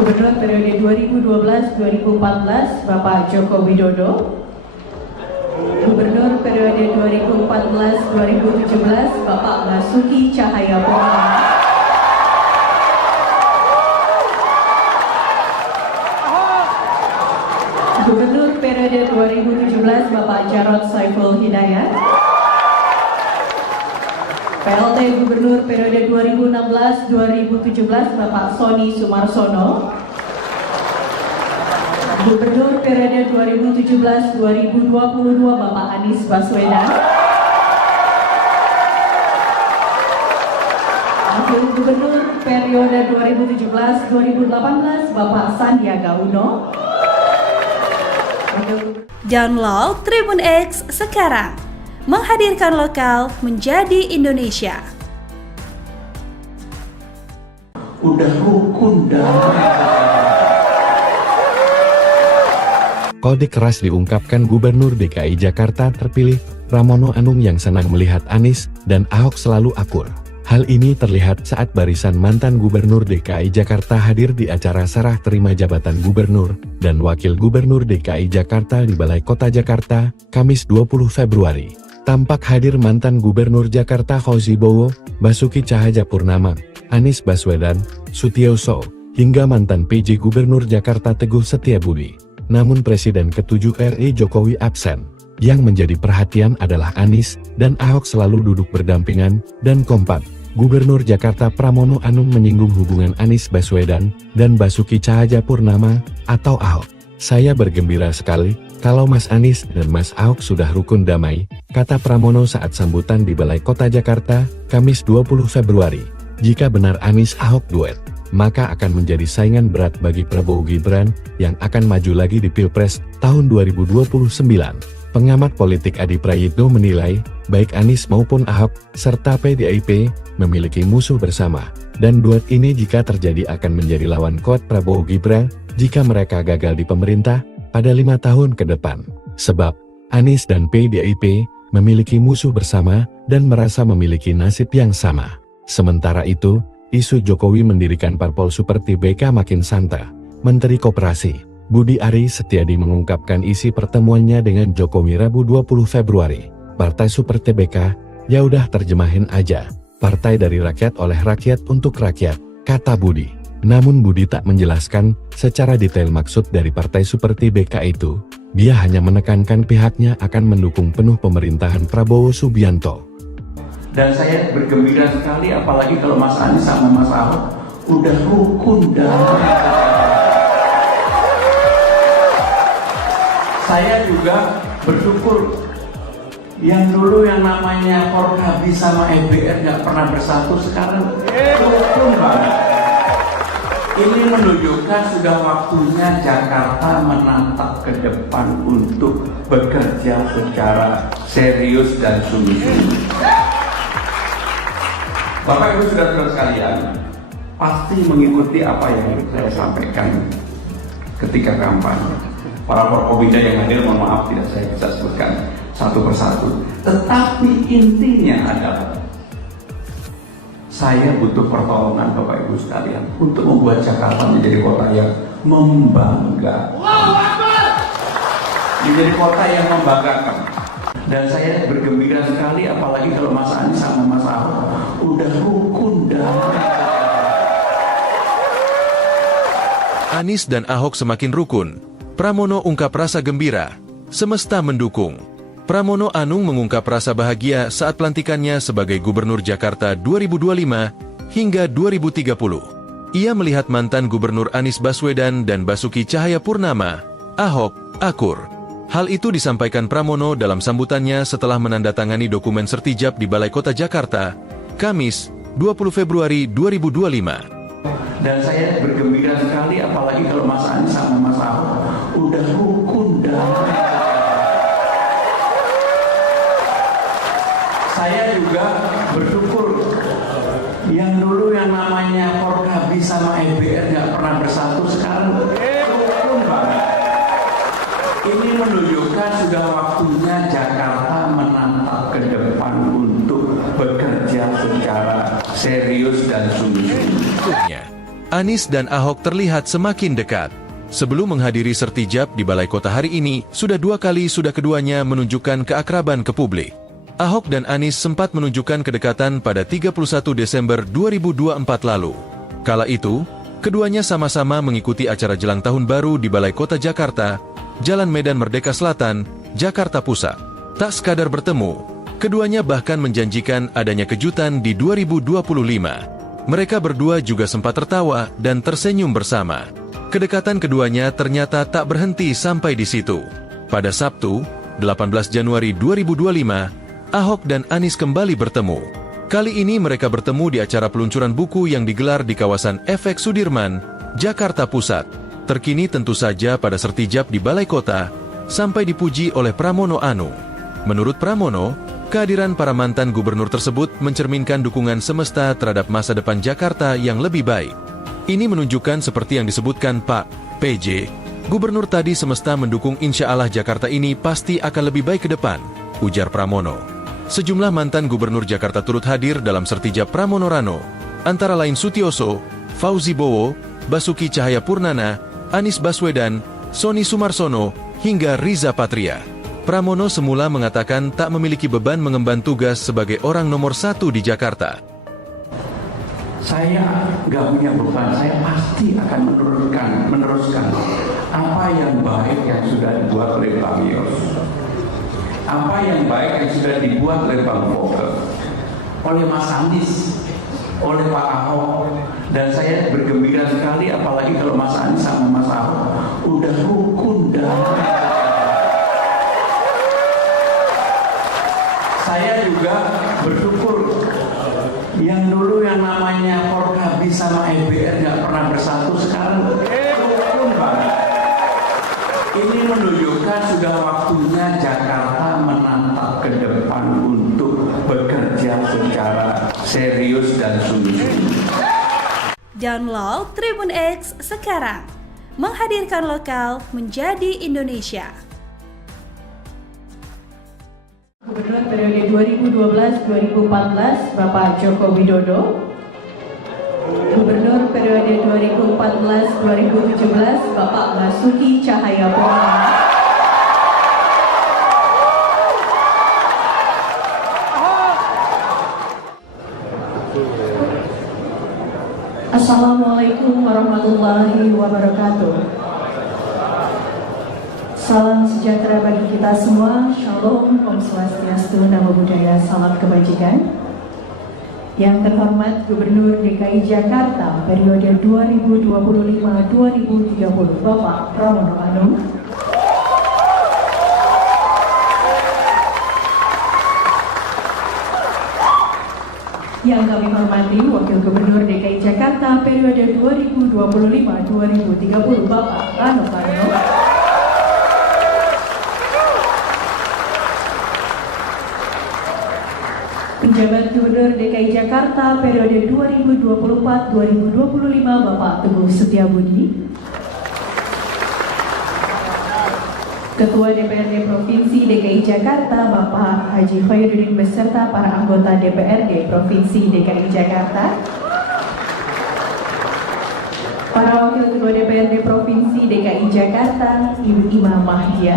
Gubernur periode 2012-2014 Bapak Joko Widodo, Gubernur periode 2014-2017 Bapak Basuki Cahayapurnama, Gubernur periode 2017 Bapak Jarod Saiful Hidayat, PLT Gubernur periode 2016-2017 Bapak Sony Sumarsono, Gubernur periode 2017-2022 Bapak Anies Baswedan, Wakil Gubernur periode 2017-2018 Bapak Sandiaga Uno. Download Tribun X sekarang, menghadirkan lokal menjadi Indonesia. Udah rukun damai. Kode keras diungkapkan Gubernur DKI Jakarta terpilih, Pramono Anung yang senang melihat Anies dan Ahok selalu akur. Hal ini terlihat saat barisan mantan Gubernur DKI Jakarta hadir di acara serah terima jabatan Gubernur dan Wakil Gubernur DKI Jakarta di Balai Kota Jakarta, Kamis 20 Februari. Tampak hadir mantan Gubernur Jakarta Fauzi Bowo, Basuki Cahayapurnama, Anies Baswedan, Sutioso, hingga mantan PJ Gubernur Jakarta Teguh Setiabudi. Namun Presiden ke-7 RI Jokowi absen. Yang menjadi perhatian adalah Anies dan Ahok selalu duduk berdampingan dan kompak. Gubernur Jakarta Pramono Anung menyinggung hubungan Anies Baswedan dan Basuki Cahayapurnama atau Ahok. Saya bergembira sekali kalau Mas Anies dan Mas Ahok sudah rukun damai, kata Pramono saat sambutan di Balai Kota Jakarta, Kamis 20 Februari. Jika benar Anies Ahok duet, maka akan menjadi saingan berat bagi Prabowo Gibran yang akan maju lagi di Pilpres tahun 2029. Pengamat politik Adi Prayitno menilai, baik Anies maupun Ahok, serta PDIP, memiliki musuh bersama, dan duet ini jika terjadi akan menjadi lawan kuat Prabowo Gibran, jika mereka gagal di pemerintah, pada 5 tahun ke depan. Sebab, Anies dan PDIP, memiliki musuh bersama, dan merasa memiliki nasib yang sama. Sementara itu, isu Jokowi mendirikan parpol seperti BK makin santer. Menteri Koperasi Budi Ari Setiadi mengungkapkan isi pertemuannya dengan Jokowi Rabu 20 Februari. Partai Seperti BK, ya udah terjemahin aja. Partai dari rakyat oleh rakyat untuk rakyat, kata Budi. Namun Budi tak menjelaskan secara detail maksud dari Partai Seperti BK itu. Dia hanya menekankan pihaknya akan mendukung penuh pemerintahan Prabowo Subianto. Dan saya bergembira sekali apalagi kalau Mas Anies sama Mas Ahok udah rukun damai. Saya juga bersyukur yang dulu yang namanya Forkabi sama EBR nggak pernah bersatu, sekarang rukun banget. Ini menunjukkan sudah waktunya Jakarta menatap ke depan untuk bekerja secara serius dan sungguh-sungguh. Bapak Ibu saudara sekalian, pasti mengikuti apa yang saya sampaikan ketika kampanye. Para Forkobida yang hadir, mohon maaf tidak saya bisa sebutkan satu persatu. Tetapi intinya adalah saya butuh pertolongan Bapak Ibu sekalian untuk membuat Jakarta menjadi kota yang membanggakan. Menjadi kota yang membanggakan. Dan saya bergembira sekali apalagi kalau Mas Anies sama Mas Ahok udah rukun damai. Anies dan Ahok semakin rukun. Pramono ungkap rasa gembira. Semesta mendukung. Pramono Anung mengungkap rasa bahagia saat pelantikannya sebagai Gubernur Jakarta 2025 hingga 2030. Ia melihat mantan Gubernur Anies Baswedan dan Basuki Cahayapurnama, Ahok, akur. Hal itu disampaikan Pramono dalam sambutannya setelah menandatangani dokumen sertijab di Balai Kota Jakarta, Kamis, 20 Februari 2025. Dan saya bergembira sekali apalagi kalau Mas Anies sama Mas Ahok udah rukun damai. Saya juga bersyukur yang dulu yang namanya Forkabi sama EBR nggak pernah bersatu, sekarang rukun banget. Ini menunjukkan sudah waktunya Jakarta menatap ke depan untuk bekerja secara serius dan sungguh-sungguh. Anies dan Ahok terlihat semakin dekat. Sebelum menghadiri sertijab di Balai Kota hari ini, sudah keduanya menunjukkan keakraban ke publik. Ahok dan Anies sempat menunjukkan kedekatan pada 31 Desember 2024 lalu. Kala itu, keduanya sama-sama mengikuti acara jelang tahun baru di Balai Kota Jakarta, Jalan Medan Merdeka Selatan, Jakarta Pusat. Tak sekadar bertemu, keduanya bahkan menjanjikan adanya kejutan di 2025. Mereka berdua juga sempat tertawa dan tersenyum bersama. Kedekatan keduanya ternyata tak berhenti sampai di situ. Pada Sabtu, 18 Januari 2025, Ahok dan Anies kembali bertemu. Kali ini mereka bertemu di acara peluncuran buku yang digelar di kawasan Efek Sudirman, Jakarta Pusat. Terkini tentu saja pada sertijab di Balai Kota, sampai dipuji oleh Pramono Anung. Menurut Pramono, kehadiran para mantan gubernur tersebut mencerminkan dukungan semesta terhadap masa depan Jakarta yang lebih baik. Ini menunjukkan seperti yang disebutkan Pak PJ, gubernur tadi semesta mendukung insya Allah Jakarta ini pasti akan lebih baik ke depan, ujar Pramono. Sejumlah mantan gubernur Jakarta turut hadir dalam sertijab Pramono Rano, antara lain Sutioso, Fauzi Bowo, Basuki Cahayapurnama, Anies Baswedan, Sony Sumarsono, hingga Riza Patria. Pramono semula mengatakan tak memiliki beban mengemban tugas sebagai orang nomor 1 di Jakarta. Saya nggak punya beban, saya pasti akan meneruskan apa yang baik yang sudah dibuat oleh Bang Yos, apa yang baik yang sudah dibuat oleh Bang Fokke, oleh Mas Anies, oleh Pak Ahok, dan saya bergembira sekali apalagi kalau Mas Anies sama Mas Ahok udah rukun damai. Saya juga bersyukur yang dulu yang namanya Forkabi sama EBR nggak pernah bersatu, sekarang rukun banget. Ini menunjukkan sudah waktunya Jakarta menatap ke depan untuk bekerja secara serius dan sungguh-sungguh. Download Tribun X sekarang, menghadirkan lokal menjadi Indonesia. Gubernur periode 2012-2014 Bapak Joko Widodo, Gubernur periode 2014-2017 Bapak Basuki Cahayapurnama, Assalamualaikum warahmatullahi wabarakatuh. Salam sejahtera bagi kita semua. Shalom, Om Swastiastu, Namo Buddhaya, salam kebajikan. Yang terhormat Gubernur DKI Jakarta periode 2025-2030 Bapak Pramono Anung, yang kami hormati Wakil Gubernur DKI Jakarta periode 2025-2030 Bapak Rano Karno, Penjabat Gubernur DKI Jakarta periode 2024-2025 Bapak Teguh Setiabudi, Ketua DPRD Provinsi DKI Jakarta Bapak Haji Khairuddin beserta para anggota DPRD Provinsi DKI Jakarta, para Wakil Ketua DPRD Provinsi DKI Jakarta Ibu Ima Mahdia,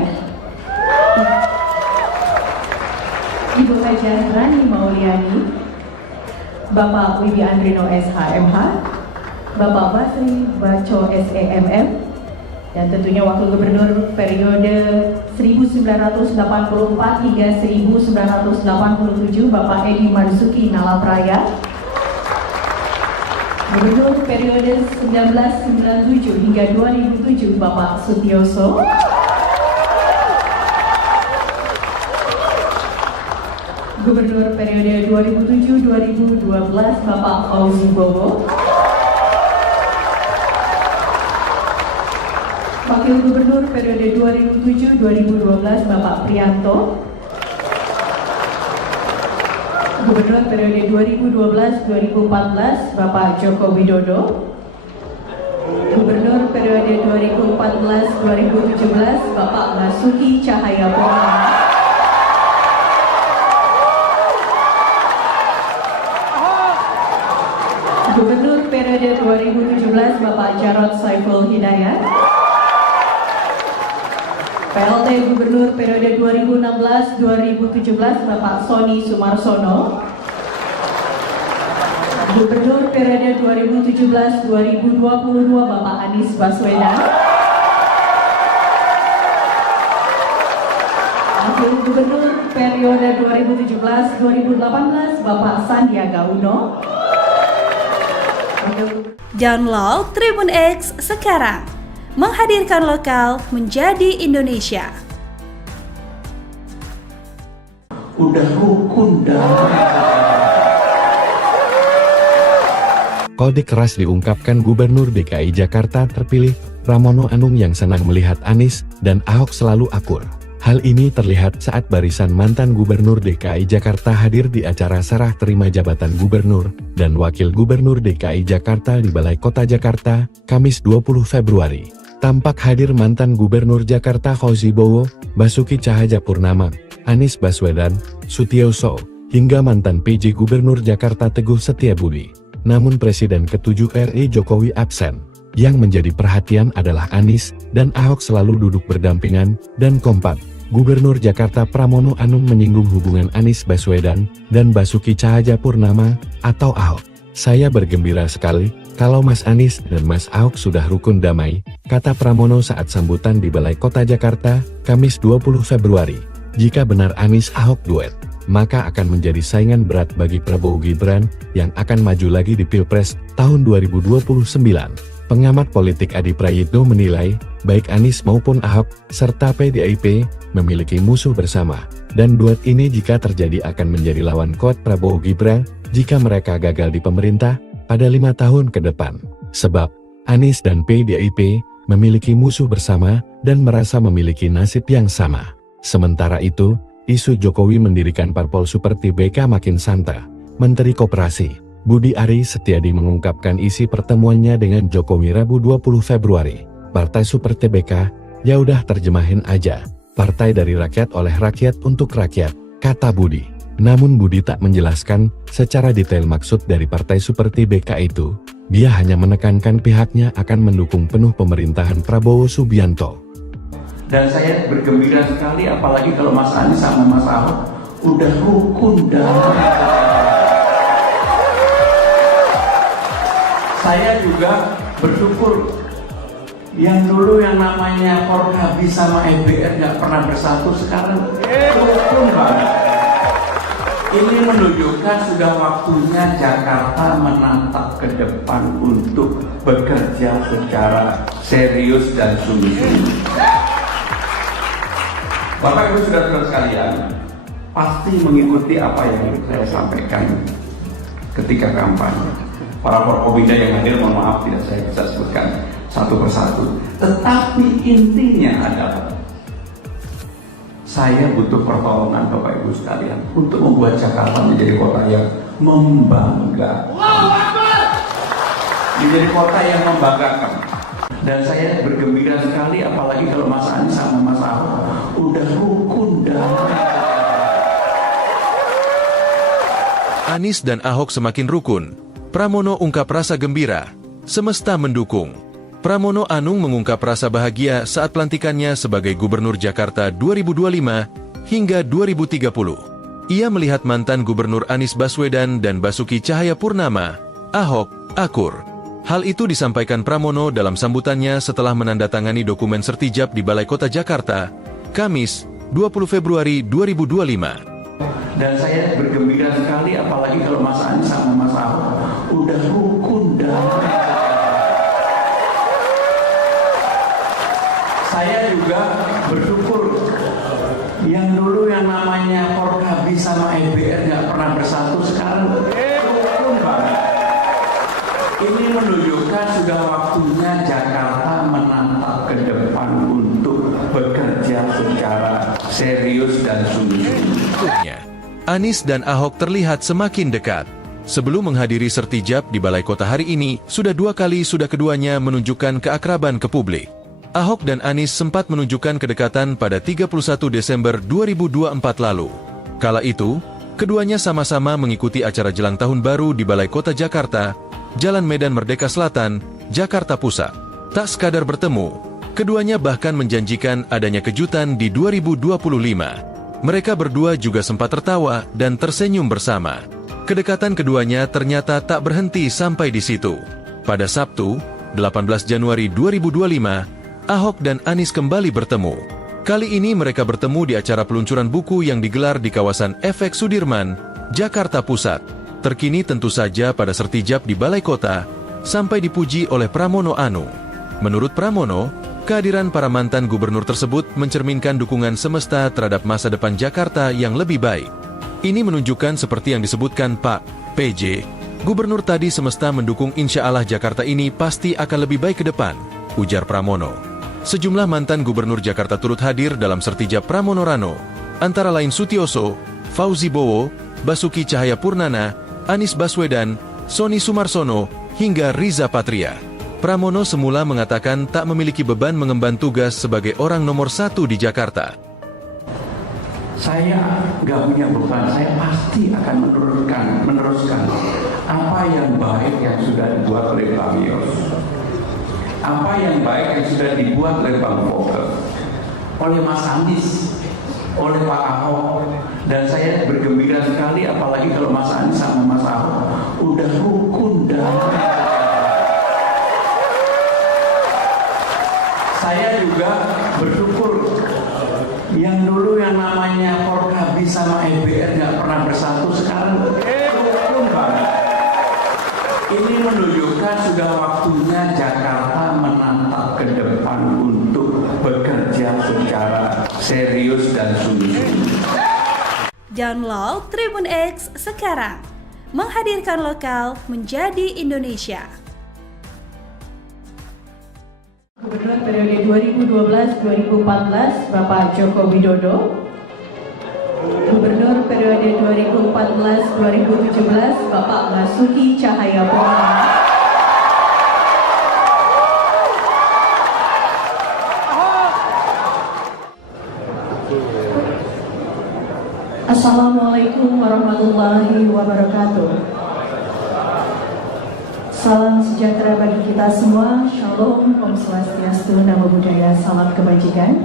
Ibu Hajar Rani Mauliani, Bapak Wibi Andrino SHMH, Bapak Basri Baco SEMM, dan tentunya Wakil Gubernur periode 1984 hingga 1987 Bapak Edi Marzuki Nalapraya, Gubernur periode 1997 hingga 2007 Bapak Sutioso, Gubernur periode 2007-2012 Bapak Fauzi Bowo, Wakil Gubernur periode 2007-2012 Bapak Prianto, Gubernur periode 2012-2014 Bapak Joko Widodo, Gubernur periode 2014-2017 Bapak Basuki Cahayapurnama, Gubernur periode 2017 Bapak Jarod Saiful Hidayat, PLT Gubernur periode 2016-2017 Bapak Sony Sumarsono, Gubernur periode 2017-2022 Bapak Anies Baswedan, Wakil Gubernur periode 2017-2018 Bapak Sandiaga Uno. Download Tribun X sekarang, menghadirkan lokal menjadi Indonesia. Udah rukun damai. Kode keras diungkapkan Gubernur DKI Jakarta terpilih, Pramono Anung yang senang melihat Anies dan Ahok selalu akur. Hal ini terlihat saat barisan mantan Gubernur DKI Jakarta hadir di acara serah terima jabatan Gubernur dan Wakil Gubernur DKI Jakarta di Balai Kota Jakarta, Kamis 20 Februari. Tampak hadir mantan Gubernur Jakarta Fauzi Bowo, Basuki Cahayapurnama, Anies Baswedan, Sutioso, hingga mantan PJ Gubernur Jakarta Teguh Setiabudi. Namun Presiden ke-7 RI Jokowi absen. Yang menjadi perhatian adalah Anies dan Ahok selalu duduk berdampingan dan kompak. Gubernur Jakarta Pramono Anung menyinggung hubungan Anies Baswedan dan Basuki Cahayapurnama atau Ahok. Saya bergembira sekali kalau Mas Anies dan Mas Ahok sudah rukun damai, kata Pramono saat sambutan di Balai Kota Jakarta, Kamis 20 Februari. Jika benar Anies Ahok duet, maka akan menjadi saingan berat bagi Prabowo Gibran yang akan maju lagi di Pilpres tahun 2029. Pengamat politik Adi Prayitno menilai, baik Anies maupun Ahok, serta PDIP, memiliki musuh bersama, dan duet ini jika terjadi akan menjadi lawan kuat Prabowo Gibran, jika mereka gagal di pemerintah, pada 5 tahun ke depan. Sebab, Anies dan PDIP, memiliki musuh bersama, dan merasa memiliki nasib yang sama. Sementara itu, isu Jokowi mendirikan parpol seperti BK makin santer. Menteri Koperasi Budi Ari Setiadi mengungkapkan isi pertemuannya dengan Jokowi Rabu 20 Februari. Partai Super TBK, ya udah terjemahin aja. Partai dari rakyat oleh rakyat untuk rakyat, kata Budi. Namun Budi tak menjelaskan secara detail maksud dari Partai Super TBK itu. Dia hanya menekankan pihaknya akan mendukung penuh pemerintahan Prabowo Subianto. Dan saya bergembira sekali apalagi kalau Mas Anies sama Mas Ahok udah rukun damai. Saya juga bersyukur yang dulu yang namanya Forkabi sama EBR nggak pernah bersatu, sekarang rukun banget. Ini menunjukkan sudah waktunya Jakarta menatap ke depan untuk bekerja secara serius dan sungguh-sungguh. Bapak Ibu saudara-saudara sekalian, pasti mengikuti apa yang saya sampaikan ketika kampanye. Para Forkobida yang hadir, mohon maaf tidak saya bisa sebutkan satu persatu. Tetapi intinya adalah saya butuh pertolongan Bapak Ibu sekalian untuk membuat Jakarta menjadi kota yang membanggakan. Menjadi kota yang membanggakan. Dan saya bergembira sekali apalagi kalau Mas Anies sama Mas Ahok udah rukun damai. Anies dan Ahok semakin rukun. Pramono ungkap rasa gembira. Semesta mendukung. Pramono Anung mengungkap rasa bahagia saat pelantikannya sebagai Gubernur Jakarta 2025 hingga 2030. Ia melihat mantan Gubernur Anies Baswedan dan Basuki Cahayapurnama, Ahok, akur. Hal itu disampaikan Pramono dalam sambutannya setelah menandatangani dokumen sertijab di Balai Kota Jakarta, Kamis, 20 Februari 2025. Dan saya bergembira sekali apalagi kalau Mas Anies sama Mas Ahok udah rukun damai. Saya juga bersyukur yang dulu yang namanya Forkabi sama EBR nggak pernah bersatu, sekarang rukun banget. Ini menunjukkan sudah waktunya Jakarta menatap ke depan untuk bekerja secara serius dan sungguh-sungguh. Anies dan Ahok terlihat semakin dekat. Sebelum menghadiri sertijab di Balai Kota hari ini, sudah keduanya menunjukkan keakraban ke publik. Ahok dan Anies sempat menunjukkan kedekatan pada 31 Desember 2024 lalu. Kala itu, keduanya sama-sama mengikuti acara jelang tahun baru di Balai Kota Jakarta, Jalan Medan Merdeka Selatan, Jakarta Pusat. Tak sekadar bertemu, keduanya bahkan menjanjikan adanya kejutan di 2025. Mereka berdua juga sempat tertawa dan tersenyum bersama. Kedekatan keduanya ternyata tak berhenti sampai di situ. Pada Sabtu, 18 Januari 2025, Ahok dan Anies kembali bertemu. Kali ini mereka bertemu di acara peluncuran buku yang digelar di kawasan Efek Sudirman, Jakarta Pusat. Terkini tentu saja pada sertijab di Balai Kota, sampai dipuji oleh Pramono Anung. Menurut Pramono, kehadiran para mantan gubernur tersebut mencerminkan dukungan semesta terhadap masa depan Jakarta yang lebih baik. Ini menunjukkan seperti yang disebutkan Pak PJ, gubernur tadi semesta mendukung insya Allah Jakarta ini pasti akan lebih baik ke depan, ujar Pramono. Sejumlah mantan gubernur Jakarta turut hadir dalam sertijab Pramono Rano, antara lain Sutioso, Fauzi Bowo, Basuki Cahayapurnama, Anies Baswedan, Sony Sumarsono, hingga Riza Patria. Pramono semula mengatakan tak memiliki beban mengemban tugas sebagai orang nomor 1 di Jakarta. Saya nggak punya beban, saya pasti akan meneruskan apa yang baik yang sudah dibuat oleh Bang Yos, apa yang baik yang sudah dibuat oleh Bang Fokker, oleh Mas Anies, oleh Pak Ahok, dan saya bergembira sekali apalagi kalau Mas Anies sama Mas Ahok udah rukun damai. Saya juga bersyukur yang dulu yang namanya Forkabi sama EBR nggak pernah bersatu, sekarang rukun banget. Ini menunjukkan sudah waktunya Jakarta menatap ke depan untuk bekerja secara serius dan sungguh-sungguh. Download Tribun X sekarang, menghadirkan lokal menjadi Indonesia. Gubernur periode 2012-2014 Bapak Joko Widodo, Gubernur periode 2014-2017 Bapak Basuki Cahayapurnama, Assalamualaikum warahmatullahi wabarakatuh. Salam sejahtera bagi kita semua, Shalom, Om Swastiastu, Namo Buddhaya, salam kebajikan.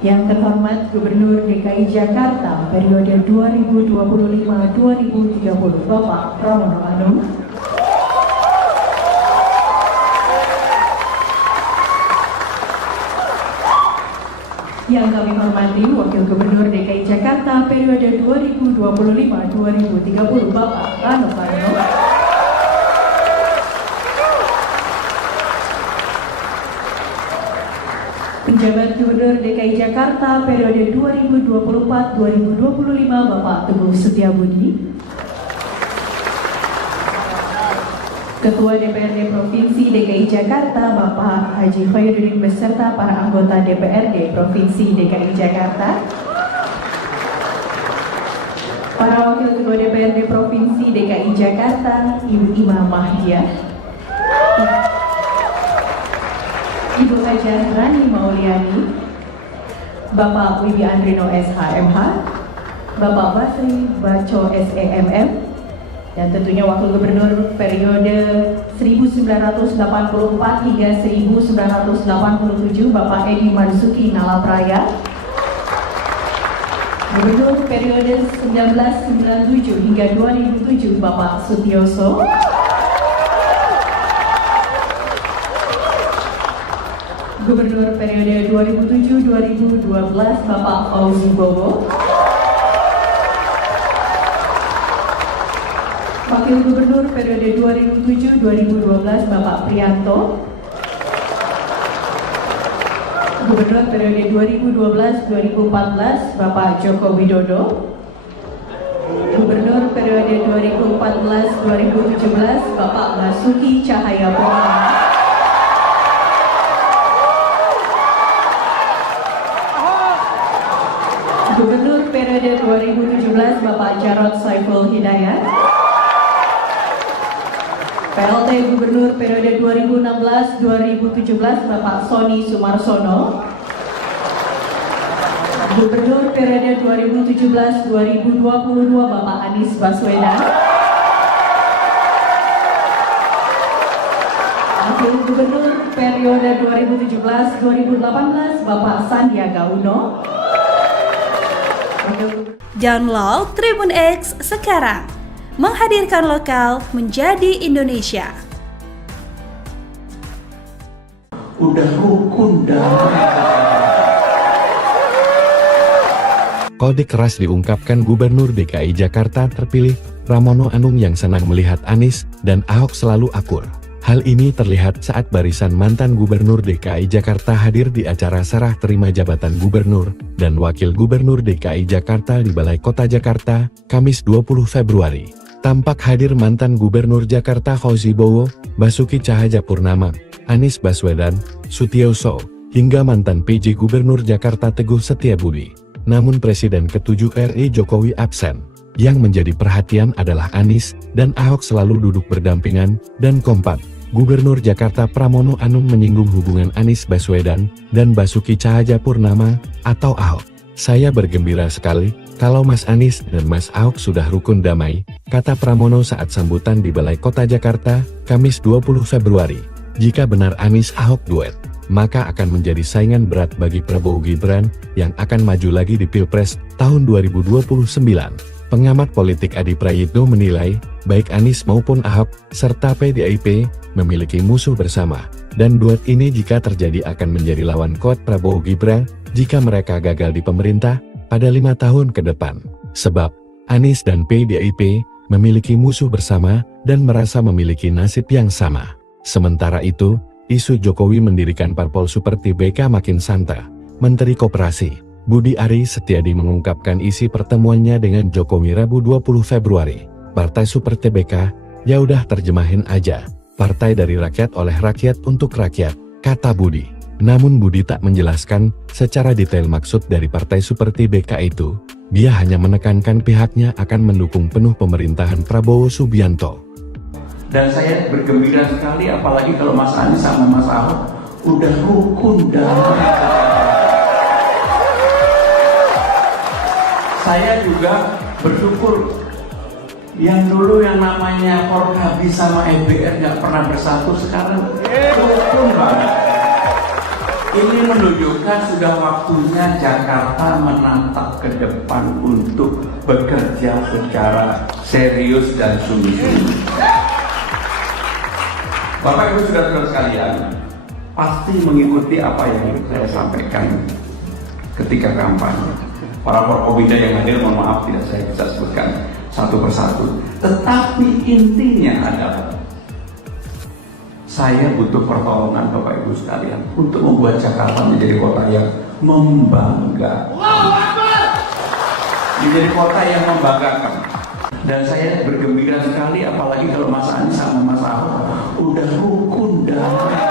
Yang terhormat Gubernur DKI Jakarta periode 2025-2030 Bapak Pramono Anung, yang kami hormati Wakil Gubernur DKI Jakarta periode 2025-2030 Bapak Rano Karno, Penjabat Gubernur DKI Jakarta periode 2024-2025 Bapak Teguh Setiabudi, Ketua DPRD Provinsi DKI Jakarta Bapak Haji Khairuddin beserta para anggota DPRD Provinsi DKI Jakarta, para Wakil Ketua DPRD Provinsi DKI Jakarta Ibu Ima Mahdiah, Ibu Hajah Rani Mauliani, Bapak Wibi Andrino SHMH, Bapak Basri Baco SEMM, dan tentunya Wakil Gubernur periode 1984 hingga 1987 Bapak Edi Marzuki Nalapraya, Gubernur periode 1997 hingga 2007 Bapak Sutioso. Gubernur periode 2007-2012 Bapak Fauzi Bowo. Wakil Gubernur periode 2007-2012 Bapak Prianto. Gubernur periode 2012-2014 Bapak Joko Widodo. Gubernur periode 2014-2017 Bapak Basuki Cahayapurnama. Gubernur periode 2017 Bapak Jarod Saiful Hidayat. PLT Gubernur periode 2016-2017 Bapak Sony Sumarsono. Gubernur periode 2017-2022 Bapak Anies Baswedan. Wakil Gubernur periode 2017-2018 Bapak Sandiaga Uno. Download Tribun X sekarang, menghadirkan lokal menjadi Indonesia. Udah rukun damai. Kode keras diungkapkan Gubernur DKI Jakarta terpilih, Pramono Anung yang senang melihat Anies dan Ahok selalu akur. Hal ini terlihat saat barisan mantan Gubernur DKI Jakarta hadir di acara serah terima jabatan Gubernur dan Wakil Gubernur DKI Jakarta di Balai Kota Jakarta, Kamis 20 Februari. Tampak hadir mantan Gubernur Jakarta Fauzi Bowo, Basuki Cahayapurnama, Anies Baswedan, Sutioso, hingga mantan PJ Gubernur Jakarta Teguh Setiabudi. Namun Presiden ke-7 RI Jokowi absen. Yang menjadi perhatian adalah Anies dan Ahok selalu duduk berdampingan dan kompak. Gubernur Jakarta Pramono Anung menyinggung hubungan Anies Baswedan dan Basuki Cahayapurnama atau Ahok. Saya bergembira sekali kalau Mas Anies dan Mas Ahok sudah rukun damai, kata Pramono saat sambutan di Balai Kota Jakarta, Kamis 20 Februari. Jika benar Anies Ahok duet, maka akan menjadi saingan berat bagi Prabowo Gibran yang akan maju lagi di Pilpres tahun 2029. Pengamat politik Adi Prayitno menilai, baik Anies maupun Ahok, serta PDIP, memiliki musuh bersama. Dan duet ini jika terjadi akan menjadi lawan kuat Prabowo Gibran, jika mereka gagal di pemerintah, pada 5 tahun ke depan. Sebab, Anies dan PDIP, memiliki musuh bersama, dan merasa memiliki nasib yang sama. Sementara itu, isu Jokowi mendirikan parpol seperti BK makin santer. Menteri Koperasi Budi Ari Setiadi mengungkapkan isi pertemuannya dengan Jokowi Rabu 20 Februari. Partai Super TBK, ya udah terjemahin aja. Partai dari rakyat oleh rakyat untuk rakyat, kata Budi. Namun Budi tak menjelaskan secara detail maksud dari Partai Super TBK itu. Dia hanya menekankan pihaknya akan mendukung penuh pemerintahan Prabowo Subianto. Dan saya bergembira sekali apalagi kalau Mas Anies sama Mas Ahok udah rukun damai. Saya juga bersyukur yang dulu yang namanya Forkabi sama EBR nggak pernah bersatu, sekarang rukun banget. Ini menunjukkan sudah waktunya Jakarta menatap ke depan untuk bekerja secara serius dan sungguh-sungguh. Bapak Ibu saudara sekalian, pasti mengikuti apa yang saya sampaikan ketika kampanye. Para Forkobida yang hadir, mohon maaf tidak saya bisa sebutkan satu persatu. Tetapi intinya adalah saya butuh pertolongan Bapak Ibu sekalian untuk membuat Jakarta menjadi kota yang membanggakan. Menjadi kota yang membanggakan. Dan saya bergembira sekali apalagi kalau Mas Anies sama Mas Ahok udah rukun damai.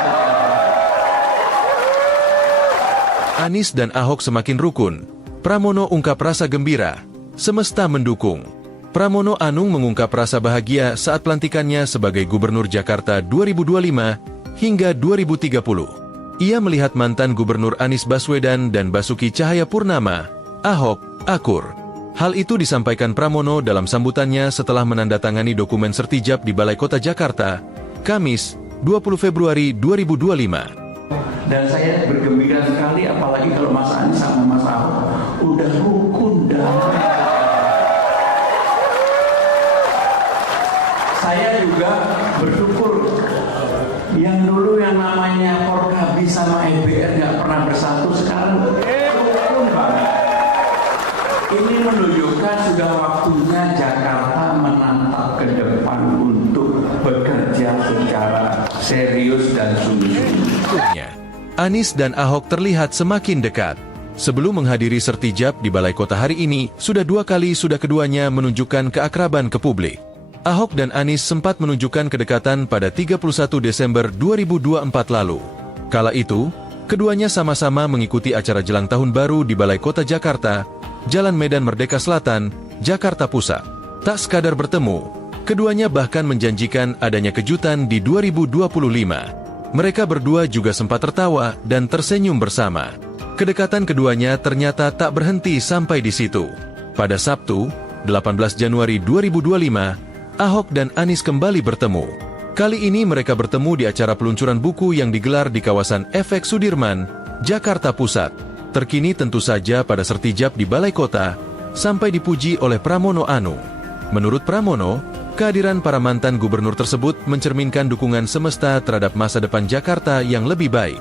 Anies dan Ahok semakin rukun. Pramono ungkap rasa gembira, semesta mendukung. Pramono Anung mengungkap rasa bahagia saat pelantikannya sebagai Gubernur Jakarta 2025 hingga 2030. Ia melihat mantan Gubernur Anies Baswedan dan Basuki Cahayapurnama, Ahok, akur. Hal itu disampaikan Pramono dalam sambutannya setelah menandatangani dokumen sertijab di Balai Kota Jakarta, Kamis, 20 Februari 2025. Dan saya bergembira sekali apalagi kalau Mas Anies sama Mas Ahok udah rukun damai. sudah waktunya Jakarta menatap ke depan untuk bekerja secara serius dan sungguh-sungguh. Anies dan Ahok terlihat semakin dekat. Sebelum menghadiri sertijab di Balai Kota hari ini, sudah keduanya menunjukkan keakraban ke publik. Ahok dan Anies sempat menunjukkan kedekatan pada 31 Desember 2024 lalu. Kala itu, keduanya sama-sama mengikuti acara jelang tahun baru di Balai Kota Jakarta, Jalan Medan Merdeka Selatan, Jakarta Pusat. Tak sekadar bertemu, keduanya bahkan menjanjikan adanya kejutan di 2025. Mereka berdua juga sempat tertawa dan tersenyum bersama. Kedekatan keduanya ternyata tak berhenti sampai di situ. Pada Sabtu, 18 Januari 2025, Ahok dan Anies kembali bertemu. Kali ini mereka bertemu di acara peluncuran buku yang digelar di kawasan FX Sudirman, Jakarta Pusat. Terkini tentu saja pada sertijab di Balai Kota, sampai dipuji oleh Pramono Anung. Menurut Pramono, kehadiran para mantan gubernur tersebut mencerminkan dukungan semesta terhadap masa depan Jakarta yang lebih baik.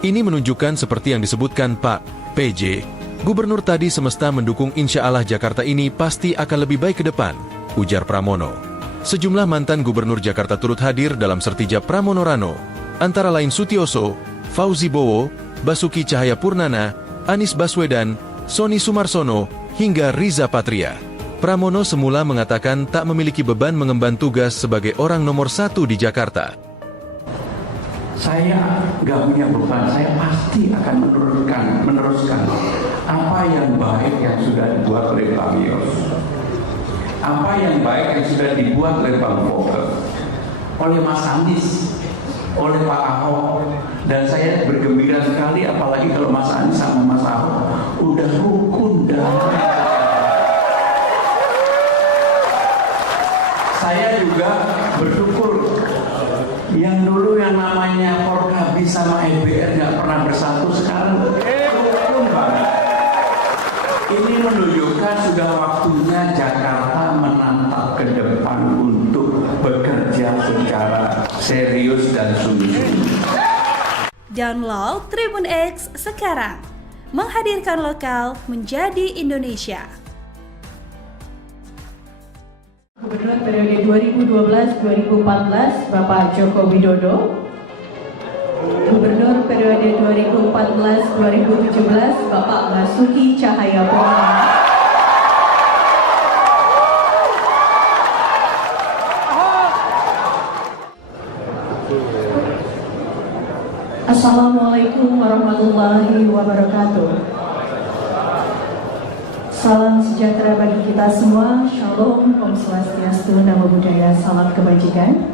Ini menunjukkan seperti yang disebutkan Pak PJ, gubernur tadi semesta mendukung insya Allah Jakarta ini pasti akan lebih baik ke depan, ujar Pramono. Sejumlah mantan gubernur Jakarta turut hadir dalam sertijab Pramono Rano, antara lain Sutioso, Fauzi Bowo, Basuki Cahayapurnama, Anies Baswedan, Sony Sumarsono, hingga Riza Patria. Pramono semula mengatakan tak memiliki beban mengemban tugas sebagai orang nomor 1 di Jakarta. Saya nggak punya beban, saya pasti akan meneruskan apa yang baik yang sudah dibuat oleh Pak Yos, apa yang baik yang sudah dibuat oleh Bang Fogel, oleh Mas Anies, oleh Pak Ahok. Dan saya bergembira sekali apalagi kalau Mas Anies sama Mas Ahok udah rukun damai. Saya juga bersyukur yang dulu yang namanya Forkabis sama EBR nggak pernah bersatu, sekarang rukun banget. Ini menunjukkan sudah waktunya Jakarta menatap ke depan untuk bekerja secara serius dan sungguh-sungguh. Download Tribun X sekarang, menghadirkan lokal menjadi Indonesia. Gubernur periode 2012-2014 Bapak Joko Widodo. Gubernur periode 2014-2017 Bapak Basuki Cahayapurnama. Assalamualaikum warahmatullahi wabarakatuh. Salam sejahtera bagi kita semua. Shalom, Om Swastiastu, Namo Buddhaya, salam kebajikan.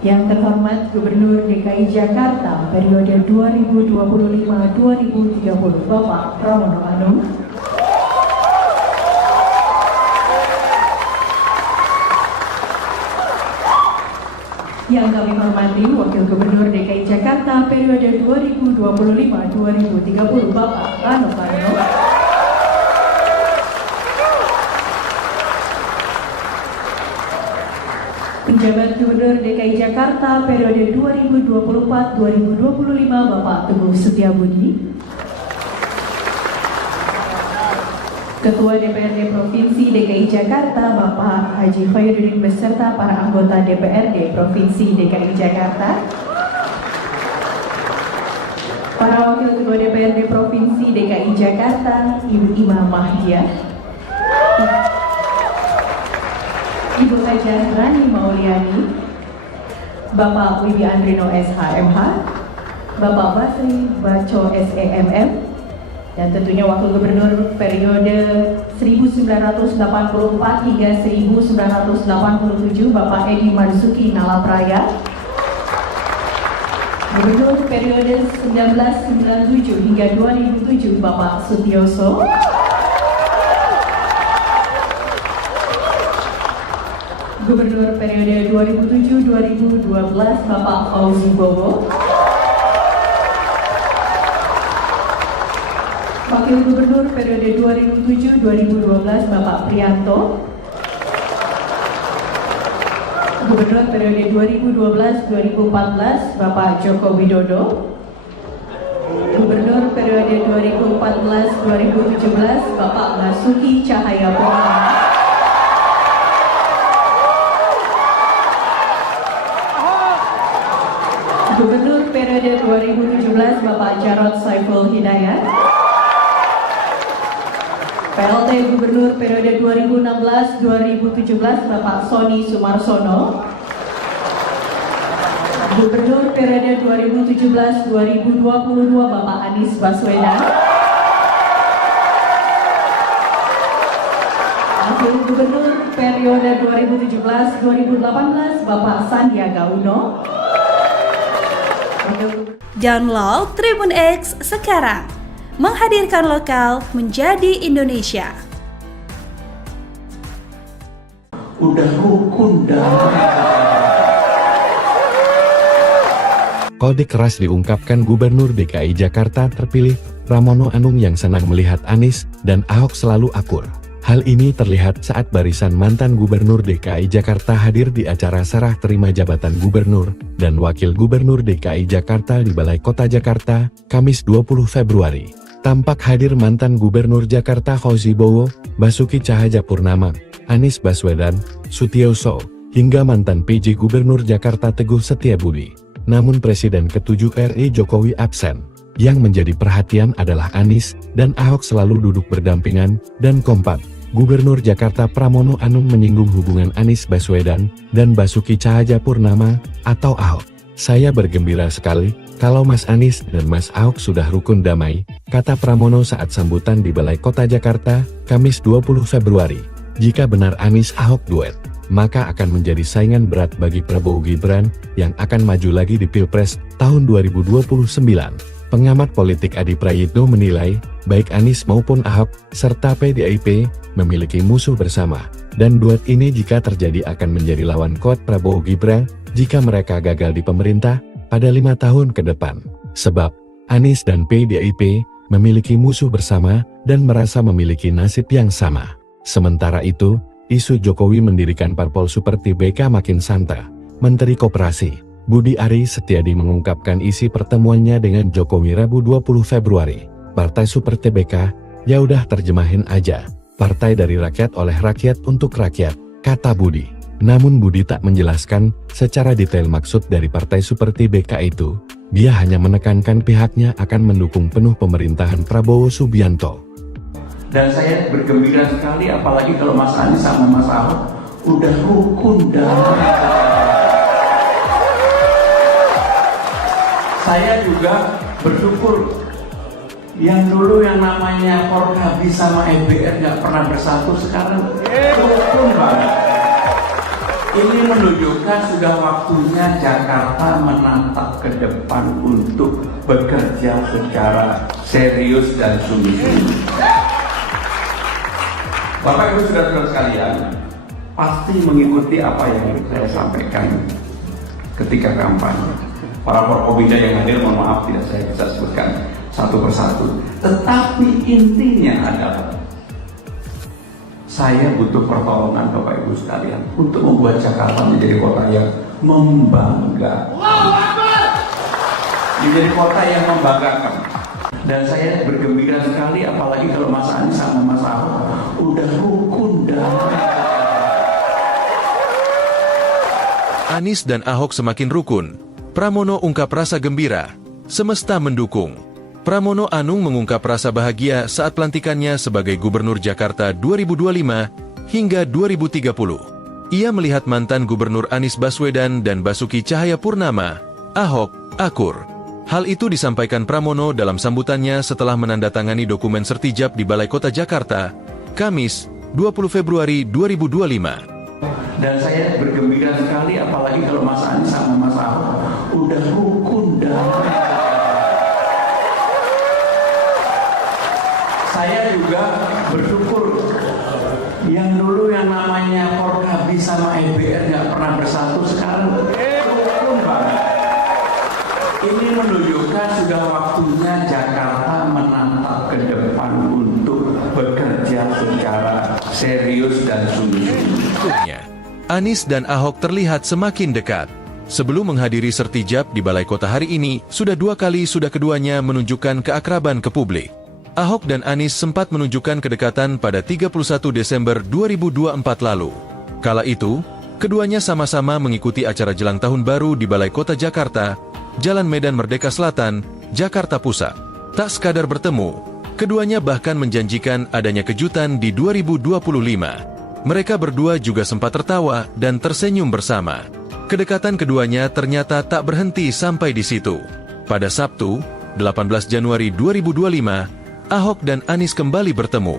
Yang terhormat Gubernur DKI Jakarta periode 2025-2030 Bapak Pramono Anung. Yang kami hormati Wakil Gubernur DKI Jakarta periode 2025-2030 Bapak Rano Karno. Penjabat Gubernur DKI Jakarta periode 2024-2025 Bapak Teguh Setiabudi. Ketua DPRD Provinsi DKI Jakarta Bapak Haji Khairuddin beserta para anggota DPRD Provinsi DKI Jakarta. Para Wakil Ketua DPRD Provinsi DKI Jakarta, Ibu Imam Mahdia, Ibu Hajah Rani Mauliani, Bapak Wibi Andrino SHMH, Bapak Basri Baco SEMM, dan tentunya Wakil Gubernur periode 1984 hingga 1987 Bapak Edi Marzuki Nalapraya, Gubernur periode 1997 hingga 2007 Bapak Sutioso, Gubernur periode 2007-2012 Bapak Fauzi Bowo, Wakil Gubernur periode 2007-2012 Bapak Prianto, Gubernur periode 2012-2014 Bapak Joko Widodo, Gubernur periode 2014-2017 Bapak Basuki Cahayapurnama. Gubernur periode 2017 Bapak Jarod Saiful Hidayat. PLT Gubernur periode 2016-2017 Bapak Sony Sumarsono. Gubernur periode 2017-2022 Bapak Anies Baswedan. Wakil Gubernur periode 2017-2018 Bapak Sandiaga Uno. Download Tribun X sekarang, menghadirkan lokal menjadi Indonesia. Udah rukun dah. Kode keras diungkapkan Gubernur DKI Jakarta terpilih, Pramono Anung yang senang melihat Anies dan Ahok selalu akur. Hal ini terlihat saat barisan mantan Gubernur DKI Jakarta hadir di acara serah terima jabatan Gubernur dan Wakil Gubernur DKI Jakarta di Balai Kota Jakarta, Kamis 20 Februari. Tampak hadir mantan Gubernur Jakarta Fauzi Bowo, Basuki Cahayapurnama, Anies Baswedan, Sutioso, hingga mantan PJ Gubernur Jakarta Teguh Setiabudi. Namun Presiden ke-7 RI Jokowi absen. Yang menjadi perhatian adalah Anies dan Ahok selalu duduk berdampingan dan kompak. Gubernur Jakarta Pramono Anung menyinggung hubungan Anies Baswedan dan Basuki Cahayapurnama atau Ahok. Saya bergembira sekali kalau Mas Anies dan Mas Ahok sudah rukun damai, kata Pramono saat sambutan di Balai Kota Jakarta, Kamis 20 Februari. Jika benar Anies Ahok duet, maka akan menjadi saingan berat bagi Prabowo Gibran yang akan maju lagi di Pilpres tahun 2029. Pengamat politik Adi Prayitno menilai, baik Anies maupun Ahok, serta PDIP, memiliki musuh bersama. Dan duet ini jika terjadi akan menjadi lawan kuat Prabowo Gibran, jika mereka gagal di pemerintah, pada 5 tahun ke depan. Sebab, Anies dan PDIP, memiliki musuh bersama, dan merasa memiliki nasib yang sama. Sementara itu, isu Jokowi mendirikan parpol seperti BK makin santer. Menteri Koperasi Budi Ari Setiadi mengungkapkan isi pertemuannya dengan Jokowi Rabu 20 Februari. Partai Super TBK, ya udah terjemahin aja. Partai dari rakyat oleh rakyat untuk rakyat, kata Budi. Namun Budi tak menjelaskan secara detail maksud dari Partai Super TBK itu. Dia hanya menekankan pihaknya akan mendukung penuh pemerintahan Prabowo Subianto. Dan saya bergembira sekali apalagi kalau Mas Anies sama Mas Ahok udah rukun dah. Saya juga bersyukur yang dulu yang namanya Forkabi sama EBR nggak pernah bersatu, sekarang rukun banget. Ini menunjukkan sudah waktunya Jakarta menatap ke depan untuk bekerja secara serius dan sungguh-sungguh. Bapak Ibu saudara-saudara sekalian, pasti mengikuti apa yang saya sampaikan ketika kampanye. Para Forkobida yang hadir, mohon maaf tidak saya bisa sebutkan satu persatu. Tetapi intinya adalah saya butuh pertolongan Bapak Ibu sekalian untuk membuat Jakarta menjadi kota yang membanggakan. Menjadi kota yang membanggakan. Dan saya bergembira sekali apalagi kalau Mas Anies sama Mas Ahok udah rukun damai. Anies dan Ahok semakin rukun. Pramono ungkap rasa gembira, semesta mendukung. Pramono Anung mengungkap rasa bahagia saat pelantikannya sebagai Gubernur Jakarta 2025 hingga 2030. Ia melihat mantan Gubernur Anies Baswedan dan Basuki Cahayapurnama, Ahok, akur. Hal itu disampaikan Pramono dalam sambutannya setelah menandatangani dokumen sertijab di Balai Kota Jakarta, Kamis, 20 Februari 2025. Dan saya bergembira sekali apalagi kalau Mas Anies sama Mas Ahok udah rukun damai. Saya juga bersyukur yang dulu yang namanya Forkabi sama EBR nggak pernah bersatu, sekarang rukun banget. Ini menunjukkan sudah waktunya Jakarta menatap ke depan untuk bekerja secara serius dan sungguh-sungguh. Anies dan Ahok terlihat semakin dekat. Sebelum menghadiri sertijab di Balai Kota hari ini, sudah keduanya menunjukkan keakraban ke publik. Ahok dan Anies sempat menunjukkan kedekatan pada 31 Desember 2024 lalu. Kala itu, keduanya sama-sama mengikuti acara jelang tahun baru di Balai Kota Jakarta, Jalan Medan Merdeka Selatan, Jakarta Pusat. Tak sekadar bertemu, keduanya bahkan menjanjikan adanya kejutan di 2025. Mereka berdua juga sempat tertawa dan tersenyum bersama. Kedekatan keduanya ternyata tak berhenti sampai di situ. Pada Sabtu, 18 Januari 2025, Ahok dan Anies kembali bertemu.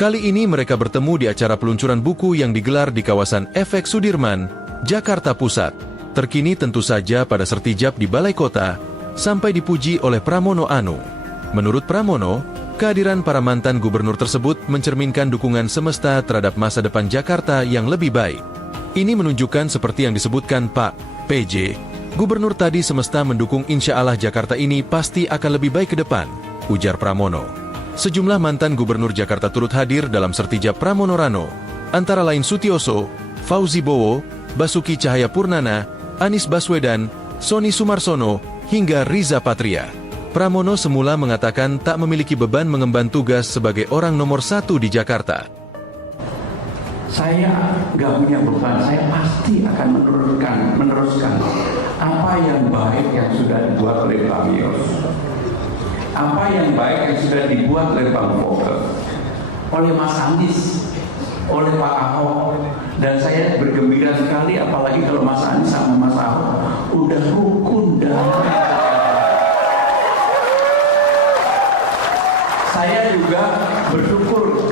Kali ini mereka bertemu di acara peluncuran buku yang digelar di kawasan FX Sudirman, Jakarta Pusat. Terkini tentu saja pada sertijab di Balai Kota, sampai dipuji oleh Pramono Anung. Menurut Pramono, kehadiran para mantan gubernur tersebut mencerminkan dukungan semesta terhadap masa depan Jakarta yang lebih baik. Ini menunjukkan seperti yang disebutkan Pak PJ, gubernur tadi semesta mendukung insya Allah Jakarta ini pasti akan lebih baik ke depan, ujar Pramono. Sejumlah mantan gubernur Jakarta turut hadir dalam sertijab Pramono Rano, antara lain Sutioso, Fauzi Bowo, Basuki Cahayapurnama, Anies Baswedan, Sony Sumarsono, hingga Riza Patria. Pramono semula mengatakan tak memiliki beban mengemban tugas sebagai orang nomor 1 di Jakarta. Saya nggak punya beban, saya pasti akan meneruskan apa yang baik yang sudah dibuat oleh Bang Yos, apa yang baik yang sudah dibuat oleh Bang Foke, oleh Mas Anies, oleh Pak Ahok, dan saya bergembira sekali apalagi kalau Mas Anies sama Mas Ahok udah rukun damai. Saya juga bersyukur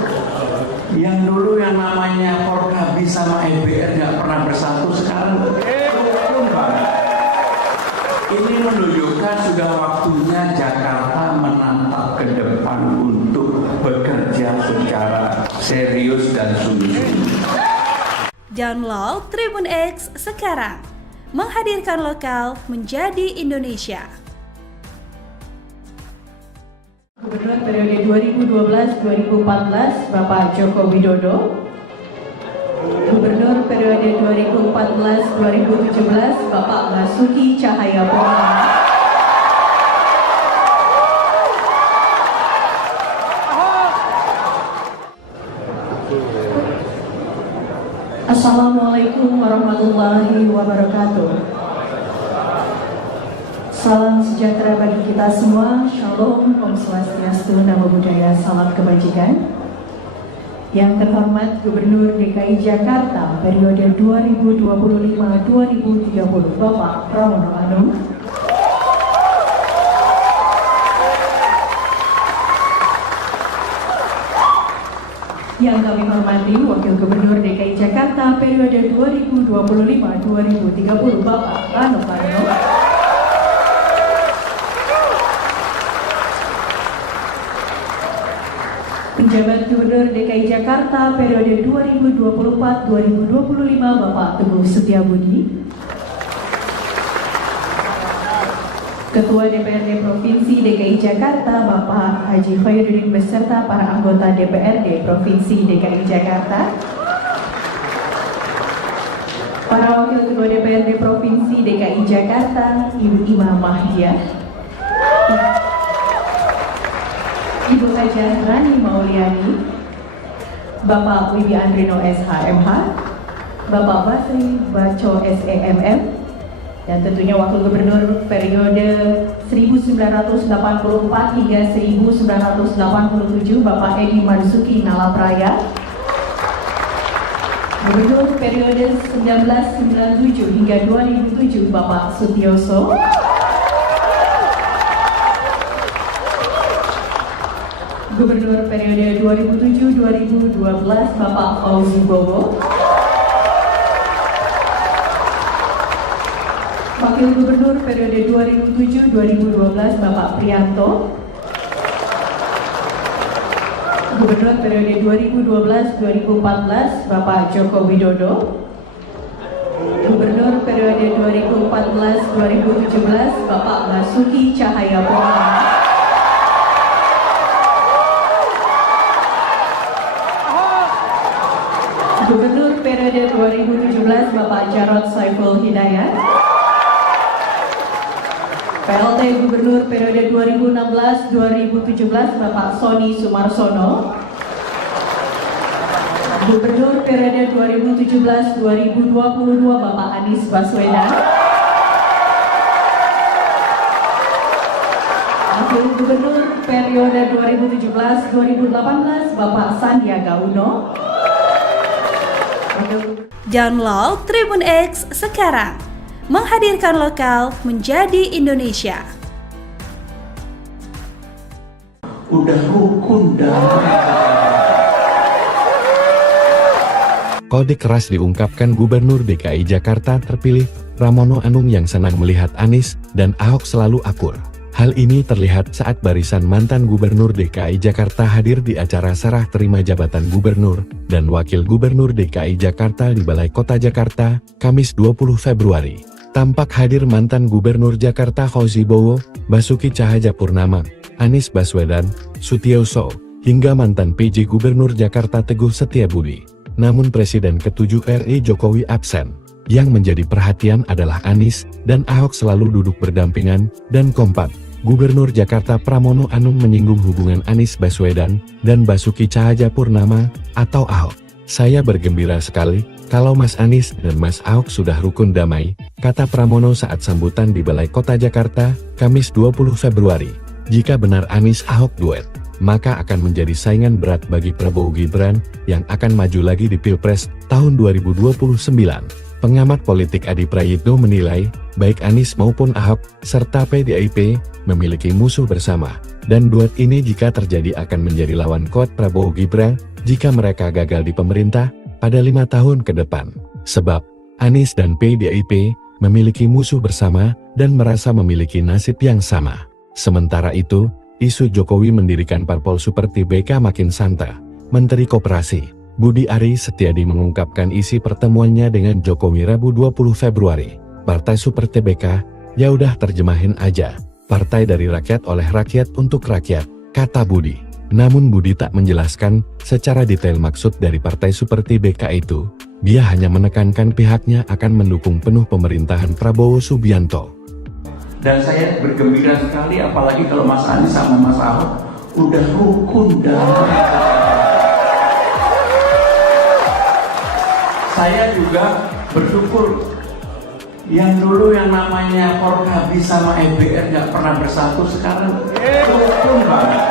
yang dulu yang namanya Forkabi sama EBR nggak pernah bersatu, sekarang rukun banget. Ini menunjukkan sudah waktunya Jakarta menatap ke depan untuk bekerja secara serius dan sungguh-sungguh. Download Tribun X sekarang, menghadirkan lokal menjadi Indonesia. Gubernur periode 2012-2014 Bapak Joko Widodo. Gubernur periode 2014-2017 Bapak Basuki Cahayapurnama. Assalamualaikum warahmatullahi wabarakatuh. Salam sejahtera bagi kita semua. Shalom, Om Swastiastu, Namo Buddhaya, salam kebajikan. Yang terhormat Gubernur DKI Jakarta periode 2025-2030 Bapak Pramono Anung. Yang kami hormati Wakil Gubernur DKI Jakarta periode 2025-2030 Bapak Rano Karno. Penjabat Gubernur DKI Jakarta periode 2024-2025 Bapak Teguh Setiabudi. Ketua DPRD Provinsi DKI Jakarta Bapak Haji Khairuddin beserta para anggota DPRD Provinsi DKI Jakarta. Para Wakil Ketua DPRD Provinsi DKI Jakarta, Ibu Ima Mahdiah, Ibu Hajar Rani Mauliani, Bapak Wibi Andrino SHMH, Bapak Basri Baco SEMM, dan tentunya Wakil Gubernur periode 1984 hingga 1987 Bapak Edi Marzuki Nalapraya, Gubernur periode 1997 hingga 2007 Bapak Sutioso, Gubernur periode 2007-2012 Bapak Fauzi Bowo, Wakil Gubernur periode 2007-2012 Bapak Prianto, Gubernur periode 2012-2014 Bapak Joko Widodo, Gubernur periode 2014-2017 Bapak Basuki Cahayapurnama, Gubernur periode 2017 Bapak Jarod Saiful Hidayat, PLT Gubernur periode 2016-2017 Bapak Sony Sumarsono, Gubernur periode 2017-2022 Bapak Anies Baswedan, Wakil Gubernur periode 2017-2018 Bapak Sandiaga Uno. Download Tribun X sekarang, menghadirkan lokal menjadi Indonesia. Udah rukun damai. Kode keras diungkapkan Gubernur DKI Jakarta terpilih, Pramono Anung yang senang melihat Anies dan Ahok selalu akur. Hal ini terlihat saat barisan mantan Gubernur DKI Jakarta hadir di acara serah terima jabatan Gubernur dan Wakil Gubernur DKI Jakarta di Balai Kota Jakarta, Kamis 20 Februari. Tampak hadir mantan Gubernur Jakarta Fauzi Bowo, Basuki Cahayapurnama, Anies Baswedan, Sutiyoso, hingga mantan PJ Gubernur Jakarta Teguh Setiabudi. Namun Presiden ke-7 RI Jokowi absen. Yang menjadi perhatian adalah Anies dan Ahok selalu duduk berdampingan dan kompak. Gubernur Jakarta Pramono Anung menyinggung hubungan Anies Baswedan dan Basuki Cahayapurnama atau Ahok. Saya bergembira sekali kalau Mas Anies dan Mas Ahok sudah rukun damai, kata Pramono saat sambutan di Balai Kota Jakarta, Kamis 20 Februari. Jika benar Anies Ahok duet, maka akan menjadi saingan berat bagi Prabowo Gibran yang akan maju lagi di Pilpres tahun 2029. Pengamat politik Adi Prayitno menilai, baik Anies maupun Ahok, serta PDIP, memiliki musuh bersama, dan duet ini jika terjadi akan menjadi lawan kuat Prabowo Gibran, jika mereka gagal di pemerintah, pada 5 tahun ke depan. Sebab, Anies dan PDIP, memiliki musuh bersama, dan merasa memiliki nasib yang sama. Sementara itu, isu Jokowi mendirikan parpol seperti BK makin santer. Menteri Koperasi Budi Ari Setiadi mengungkapkan isi pertemuannya dengan Jokowi Rabu 20 Februari. Partai Super TBK, ya udah terjemahin aja. Partai dari rakyat oleh rakyat untuk rakyat, kata Budi. Namun Budi tak menjelaskan secara detail maksud dari Partai Super TBK itu. Dia hanya menekankan pihaknya akan mendukung penuh pemerintahan Prabowo Subianto. Dan saya bergembira sekali apalagi kalau Mas Anies sama Mas Ahok udah rukun damai. Saya juga bersyukur yang dulu yang namanya Forkabi sama EBR nggak pernah bersatu, sekarang rukun banget.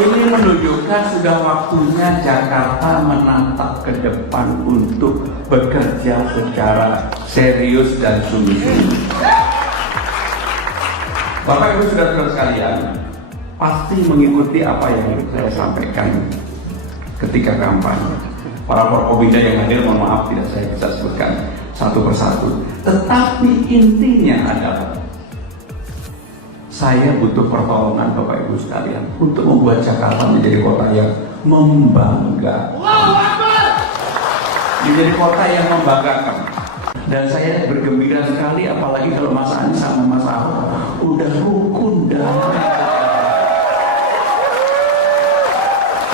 Ini menunjukkan sudah waktunya Jakarta menatap ke depan untuk bekerja secara serius dan sungguh-sungguh. Bapak Ibu saudara sekalian, pasti mengikuti apa yang saya sampaikan ketika kampanye. Para Forkobida yang hadir, mohon maaf tidak saya bisa sebutkan satu persatu. Tetapi intinya adalah saya butuh pertolongan Bapak Ibu sekalian untuk membuat Jakarta menjadi kota yang membanggakan. Menjadi kota yang membanggakan. Dan saya bergembira sekali apalagi kalau Mas Anies sama Mas Ahok udah rukun damai.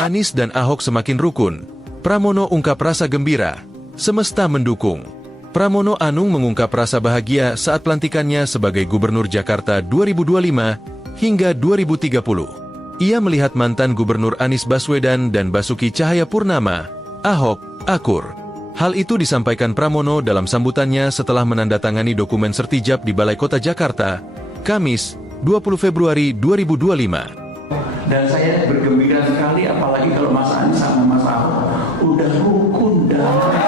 Anies dan Ahok semakin rukun. Pramono ungkap rasa gembira. Semesta mendukung. Pramono Anung mengungkap rasa bahagia saat pelantikannya sebagai Gubernur Jakarta 2025 hingga 2030. Ia melihat mantan Gubernur Anies Baswedan dan Basuki Cahayapurnama, Ahok, akur. Hal itu disampaikan Pramono dalam sambutannya setelah menandatangani dokumen sertijab di Balai Kota Jakarta, Kamis, 20 Februari 2025. Dan saya bergembira sekali apalagi kalau Mas Anies sama Mas Ahok udah rukun damai.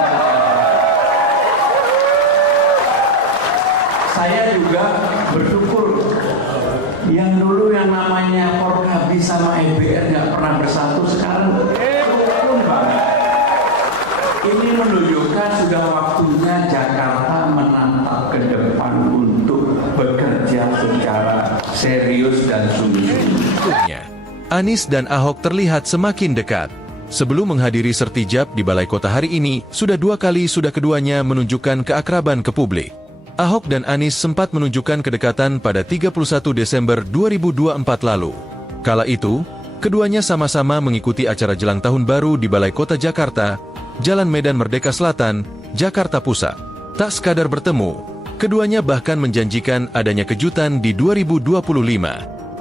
Saya juga bersyukur yang dulu yang namanya Forkabi sama EBR nggak pernah bersatu, sekarang rukun banget. Ini menunjukkan sudah waktunya Jakarta menatap ke depan untuk bekerja secara serius dan sungguh-sungguh. Anies dan Ahok terlihat semakin dekat. Sebelum menghadiri sertijab di Balai Kota hari ini, sudah keduanya menunjukkan keakraban ke publik. Ahok dan Anies sempat menunjukkan kedekatan pada 31 Desember 2024 lalu. Kala itu, keduanya sama-sama mengikuti acara jelang tahun baru di Balai Kota Jakarta, Jalan Medan Merdeka Selatan, Jakarta Pusat. Tak sekadar bertemu, Keduanya bahkan menjanjikan adanya kejutan di 2025.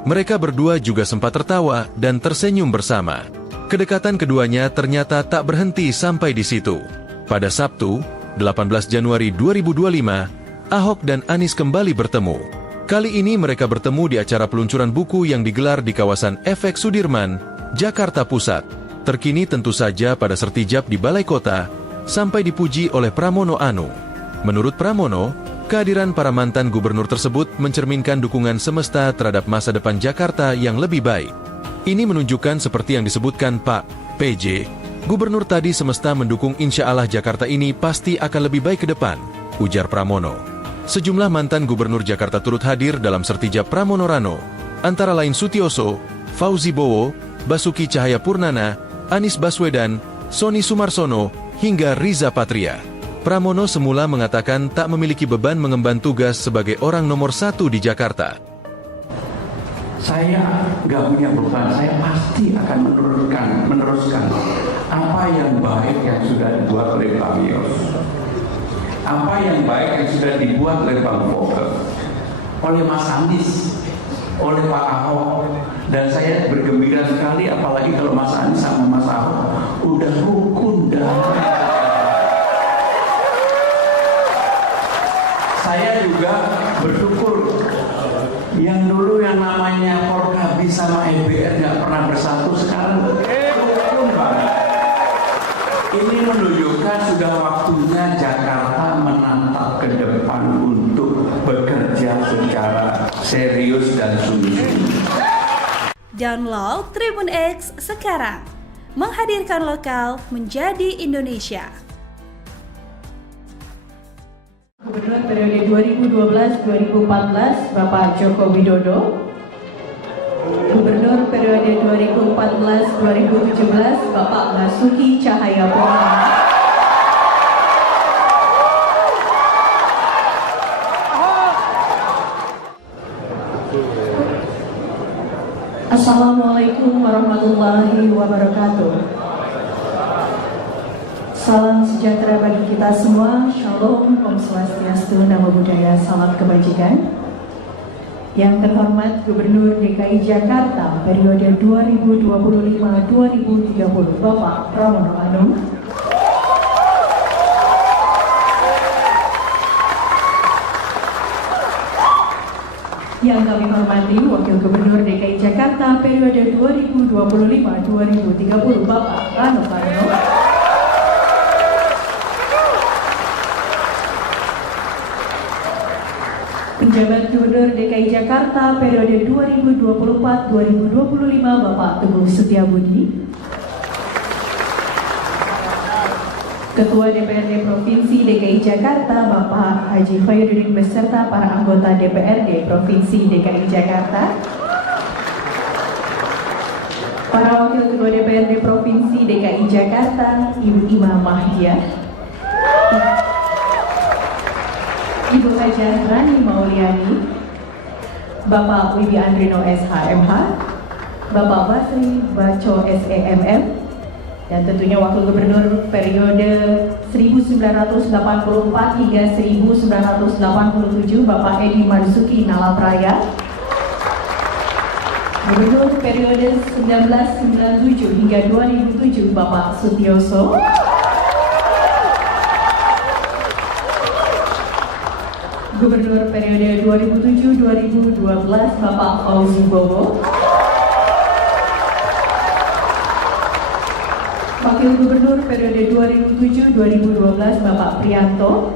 Mereka berdua juga sempat tertawa dan tersenyum bersama. Kedekatan keduanya ternyata tak berhenti sampai di situ. Pada Sabtu, 18 Januari 2025, Ahok dan Anies kembali bertemu. Kali ini mereka bertemu di acara peluncuran buku yang digelar di kawasan Efek Sudirman, Jakarta Pusat. Terkini tentu saja pada sertijab di Balai Kota, sampai dipuji oleh Pramono Anung. Menurut Pramono, kehadiran para mantan gubernur tersebut mencerminkan dukungan semesta terhadap masa depan Jakarta yang lebih baik. Ini menunjukkan seperti yang disebutkan Pak PJ, gubernur tadi semesta mendukung insya Allah Jakarta ini pasti akan lebih baik ke depan, ujar Pramono. Sejumlah mantan gubernur Jakarta turut hadir dalam sertijab Pramono Rano, antara lain Sutioso, Fauzi Bowo, Basuki Cahayapurnama, Anies Baswedan, Sony Sumarsono, hingga Riza Patria. Pramono semula mengatakan tak memiliki beban mengemban tugas sebagai orang nomor 1 di Jakarta. Saya nggak punya beban, saya pasti akan meneruskan apa yang baik yang sudah dibuat oleh Bang Yos, apa yang baik yang sudah dibuat oleh Bang Fokke, oleh Mas Anies, oleh Pak Ahok, dan saya bergembira sekali apalagi kalau Mas Anies sama Mas Ahok udah rukun dan saya juga bersyukur yang dulu yang namanya Forkabi sama EBR nggak pernah bersatu, sekarang rukun banget. Ini menunjukkan sudah waktunya Jakarta menatap ke depan untuk bekerja secara serius dan sungguh-sungguh. Download Tribun X sekarang, menghadirkan lokal menjadi Indonesia. Gubernur periode 2012-2014 Bapak Joko Widodo. Gubernur periode 2014-2017 Bapak Basuki Cahayapurnama. Assalamualaikum warahmatullahi wabarakatuh. Salam sejahtera bagi kita semua. Shalom, Om Swastiastu, Namo Buddhaya, salam kebajikan. Yang terhormat Gubernur DKI Jakarta periode 2025-2030 Bapak Pramono Anung. Yang kami hormati Wakil Gubernur DKI Jakarta periode 2025-2030 Bapak Rano Karno. Penjabat Gubernur DKI Jakarta periode 2024-2025 Bapak Teguh Setiabudi. Ketua DPRD Provinsi DKI Jakarta Bapak Haji Khairuddin beserta para anggota DPRD Provinsi DKI Jakarta. Para Wakil Ketua DPRD Provinsi DKI Jakarta Ibu Ima Mahdia, Ibu Hajah Rani Mauliani, Bapak Wibi Andrino SHMH, Bapak Basri Baco SEMM, dan tentunya Wakil Gubernur periode 1984 hingga 1987 Bapak Edi Marzuki Nalapraya, Gubernur periode 1997 hingga 2007 Bapak Sutioso, Gubernur periode 2007-2012 Bapak Fauzi Bowo, Wakil Gubernur periode 2007-2012 Bapak Prianto,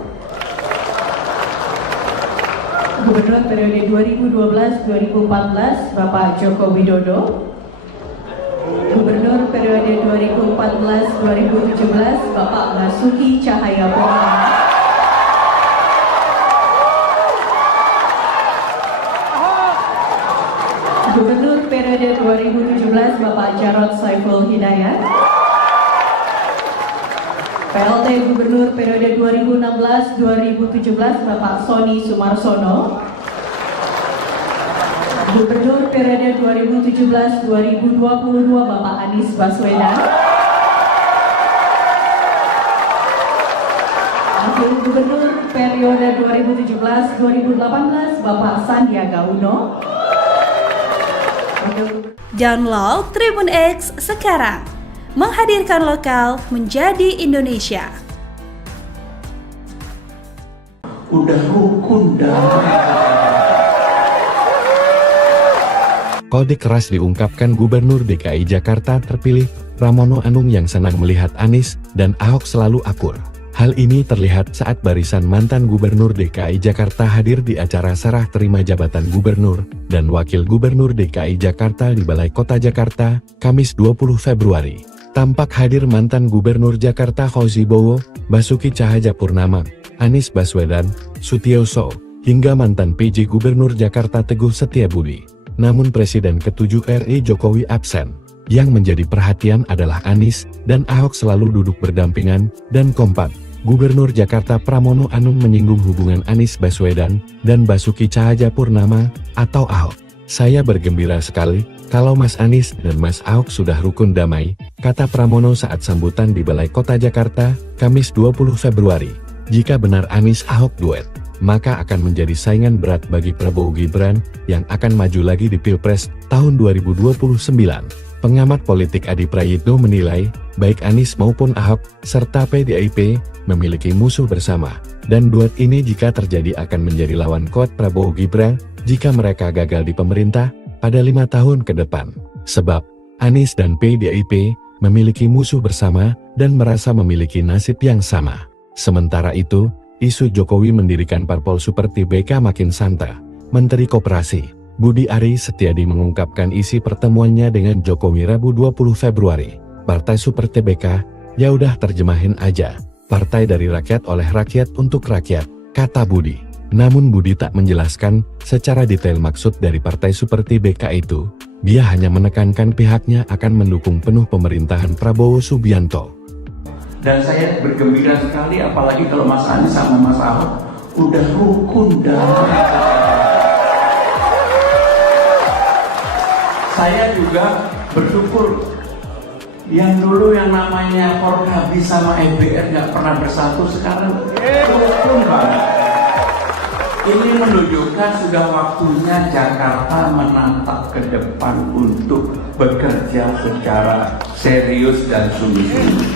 Gubernur periode 2012-2014 Bapak Joko Widodo, Gubernur periode 2014-2017 Bapak Basuki Cahayapurnama, Gubernur periode 2017 Bapak Jarod Saiful Hidayat, PLT Gubernur periode 2016-2017 Bapak Sony Sumarsono, Gubernur periode 2017-2022 Bapak Anies Baswedan, Wakil Gubernur periode 2017-2018 Bapak Sandiaga Uno. Download Tribun X sekarang, menghadirkan lokal menjadi Indonesia. Udah rukun damai. Kode keras diungkapkan Gubernur DKI Jakarta terpilih, Pramono Anung yang senang melihat Anies dan Ahok selalu akur. Hal ini terlihat saat barisan mantan Gubernur DKI Jakarta hadir di acara serah terima jabatan Gubernur dan Wakil Gubernur DKI Jakarta di Balai Kota Jakarta, Kamis 20 Februari. Tampak hadir mantan Gubernur Jakarta Fauzi Bowo, Basuki Cahayapurnama, Anies Baswedan, Sutioso, hingga mantan PJ Gubernur Jakarta Teguh Setiabudi. Namun Presiden ke-7 RI Jokowi absen. Yang menjadi perhatian adalah Anies dan Ahok selalu duduk berdampingan dan kompak. Gubernur Jakarta Pramono Anung menyinggung hubungan Anies Baswedan dan Basuki Cahayapurnama atau Ahok. Saya bergembira sekali kalau Mas Anies dan Mas Ahok sudah rukun damai, kata Pramono saat sambutan di Balai Kota Jakarta, Kamis 20 Februari. Jika benar Anies Ahok duet, maka akan menjadi saingan berat bagi Prabowo Gibran yang akan maju lagi di Pilpres tahun 2029. Pengamat politik Adi Prayitno menilai, baik Anies maupun Ahok, serta PDIP, memiliki musuh bersama. Dan duet ini jika terjadi akan menjadi lawan kuat Prabowo Gibran, jika mereka gagal di pemerintah, pada 5 tahun ke depan. Sebab, Anies dan PDIP, memiliki musuh bersama, dan merasa memiliki nasib yang sama. Sementara itu, isu Jokowi mendirikan parpol seperti BK makin santai. Menteri Koperasi Budi Ari Setiadi mengungkapkan isi pertemuannya dengan Jokowi Rabu 20 Februari. Partai seperti BK, ya udah terjemahin aja. Partai dari rakyat oleh rakyat untuk rakyat, kata Budi. Namun Budi tak menjelaskan secara detail maksud dari partai seperti BK itu. Dia hanya menekankan pihaknya akan mendukung penuh pemerintahan Prabowo Subianto. Dan saya bergembira sekali apalagi kalau Mas Anies sama Mas Ahok udah rukun damai. Saya juga bersyukur yang dulu yang namanya Forkabi sama EBR nggak pernah bersatu, sekarang rukun banget. Ini menunjukkan sudah waktunya Jakarta menatap ke depan untuk bekerja secara serius dan sungguh-sungguh.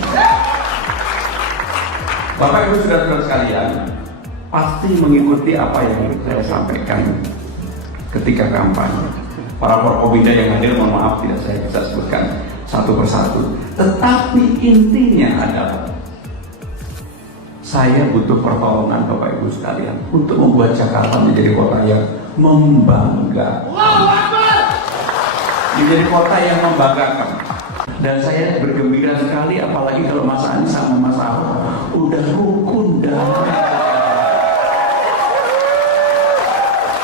Bapak Ibu saudara sekalian, pasti mengikuti apa yang saya sampaikan ketika kampanye. Para Forkobida yang hadir, mohon maaf tidak saya bisa sebutkan satu persatu. Tetapi intinya adalah saya butuh pertolongan Bapak Ibu sekalian untuk membuat Jakarta menjadi kota yang membanggakan. Menjadi kota yang membanggakan. Dan saya bergembira sekali apalagi kalau Mas Anies sama Mas Ahok udah rukun damai.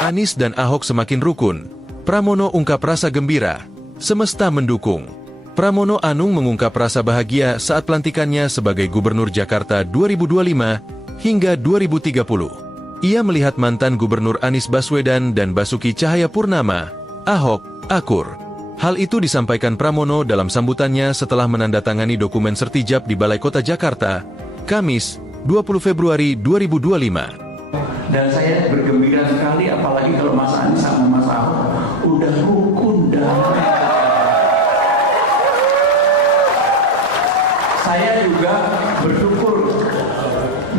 Anies dan Ahok semakin rukun. Pramono ungkap rasa gembira. Semesta mendukung. Pramono Anung mengungkap rasa bahagia saat pelantikannya sebagai Gubernur Jakarta 2025 hingga 2030. Ia melihat mantan Gubernur Anies Baswedan dan Basuki Cahayapurnama, Ahok, akur. Hal itu disampaikan Pramono dalam sambutannya setelah menandatangani dokumen sertijab di Balai Kota Jakarta, Kamis, 20 Februari 2025. Dan saya bergembira sekali apalagi kalau Mas Anies sama Mas Ahok udah rukun damai. Saya juga bersyukur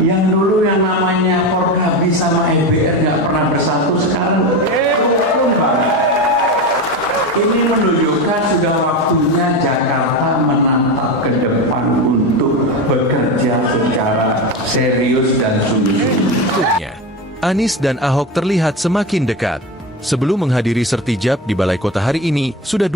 yang dulu yang namanya Forkabi sama EBR nggak pernah bersatu, sekarang rukun banget. Ini menunjukkan sudah waktunya Jakarta menatap ke depan untuk bekerja secara serius dan sungguh-sungguh. Anies dan Ahok terlihat semakin dekat. Sebelum menghadiri sertijab di Balai Kota hari ini, sudah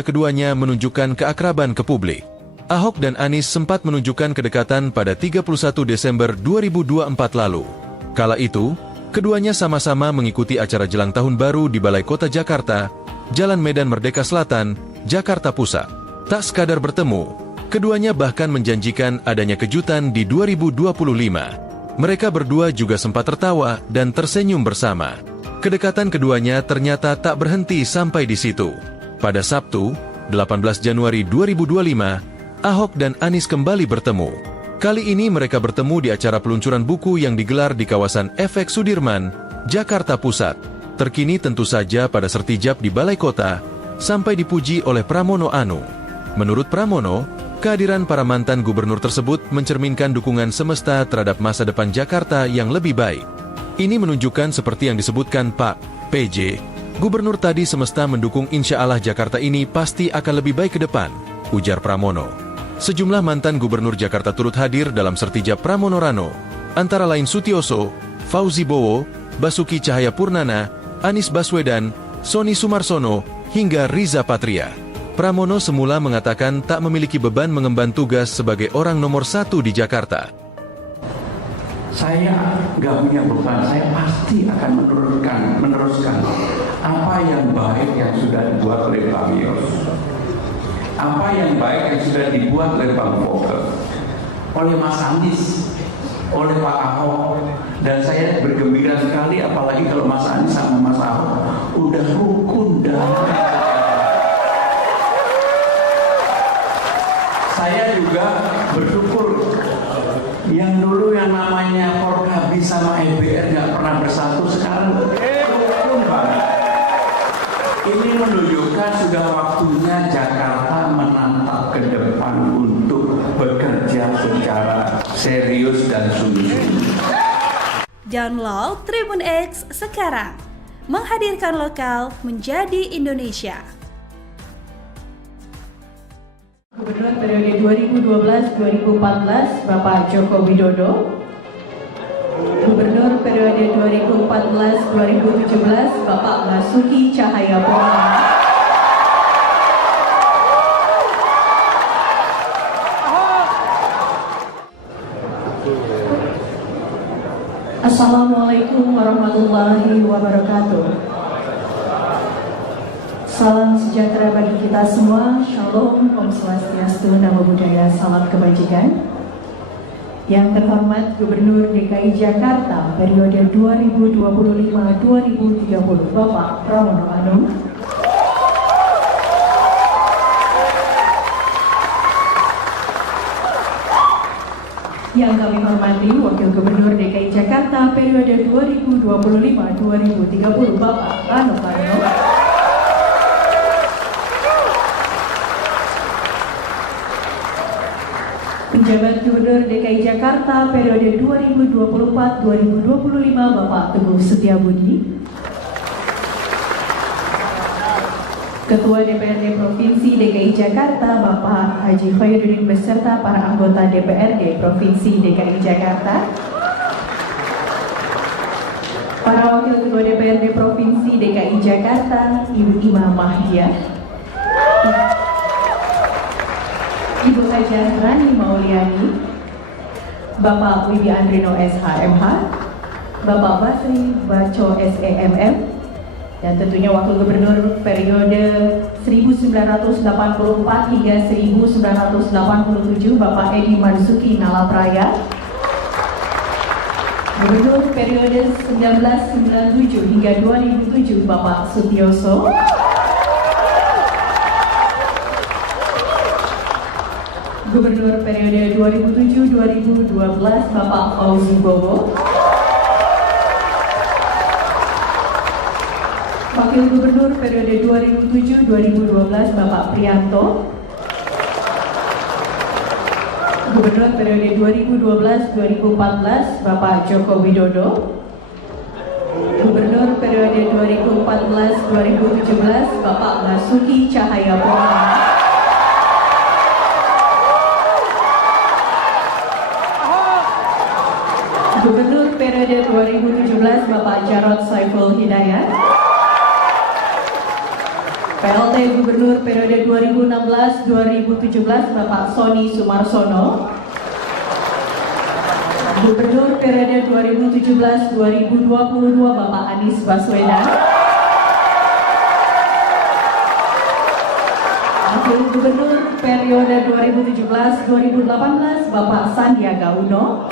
keduanya menunjukkan keakraban ke publik. Ahok dan Anies sempat menunjukkan kedekatan pada 31 Desember 2024 lalu. Kala itu, keduanya sama-sama mengikuti acara jelang tahun baru di Balai Kota Jakarta, Jalan Medan Merdeka Selatan, Jakarta Pusat. Tak sekadar bertemu, keduanya bahkan menjanjikan adanya kejutan di 2025. Mereka berdua juga sempat tertawa dan tersenyum bersama. Kedekatan keduanya ternyata tak berhenti sampai di situ. Pada Sabtu, 18 Januari 2025, Ahok dan Anies kembali bertemu. Kali ini mereka bertemu di acara peluncuran buku yang digelar di kawasan Efek Sudirman, Jakarta Pusat. Terkini tentu saja pada sertijab di Balai Kota, sampai dipuji oleh Pramono Anung. Menurut Pramono, kehadiran para mantan gubernur tersebut mencerminkan dukungan semesta terhadap masa depan Jakarta yang lebih baik. Ini menunjukkan seperti yang disebutkan Pak PJ, gubernur tadi semesta mendukung insya Allah Jakarta ini pasti akan lebih baik ke depan, ujar Pramono. Sejumlah mantan gubernur Jakarta turut hadir dalam sertijab Pramono Rano, antara lain Sutioso, Fauzi Bowo, Basuki Cahayapurnama, Anies Baswedan, Sony Sumarsono, hingga Riza Patria. Pramono semula mengatakan tak memiliki beban mengemban tugas sebagai orang nomor 1 di Jakarta. Saya nggak punya beban, saya pasti akan meneruskan apa yang baik yang sudah dibuat oleh Bang Yos, apa yang baik yang sudah dibuat oleh Bang Fokke, oleh Mas Anies, oleh Pak Ahok, dan saya bergembira sekali apalagi kalau Mas Anies sama Mas Ahok udah rukun damai. Saya juga bersyukur yang dulu yang namanya Forkabi sama EBR nggak pernah bersatu, sekarang rukun banget. Ini menunjukkan sudah waktunya Jakarta menatap ke depan untuk bekerja secara serius dan sungguh-sungguh. Download Tribun X sekarang, menghadirkan lokal menjadi Indonesia. Gubernur periode 2012-2014 Bapak Joko Widodo. Gubernur periode 2014-2017 Bapak Basuki Cahayapurnama. Assalamualaikum warahmatullahi wabarakatuh. Salam sejahtera bagi kita semua. Shalom, Om Swastiastu, Namo Buddhaya, salam kebajikan. Yang terhormat Gubernur DKI Jakarta periode 2025-2030 Bapak Pramono Anung. Yang kami hormati Wakil Gubernur DKI Jakarta periode 2025-2030 Bapak Rano Karno. Penjabat Gubernur DKI Jakarta periode 2024-2025 Bapak Teguh Setiabudi. Ketua DPRD Provinsi DKI Jakarta Bapak Haji Khairuddin beserta para anggota DPRD Provinsi DKI Jakarta. Para Wakil Ketua DPRD Provinsi DKI Jakarta, Ibu Ima Mahdia, Ibu Hajah Rani Mauliani, Bapak Wibi Andrino SHMH, Bapak Basri Baco SEMM, dan tentunya Wakil Gubernur periode 1984 hingga 1987 Bapak Edi Marzuki Nalapraya, Gubernur periode 1997 hingga 2007 Bapak Sutioso, Gubernur periode 2007-2012 Bapak Fauzi Bowo, Wakil Gubernur periode 2007-2012 Bapak Prianto, Gubernur periode 2012-2014 Bapak Joko Widodo, Gubernur periode 2014-2017 Bapak Basuki Cahayapurnama, Gubernur periode 2017 Bapak Jarod Saiful Hidayat, PLT Gubernur periode 2016-2017 Bapak Sony Sumarsono, Gubernur periode 2017-2022 Bapak Anies Baswedan, Wakil Gubernur periode 2017-2018 Bapak Sandiaga Uno.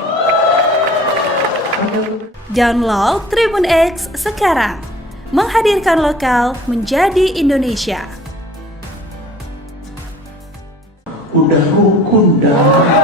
Download Tribun X sekarang, menghadirkan lokal menjadi Indonesia. Udah rukun damai.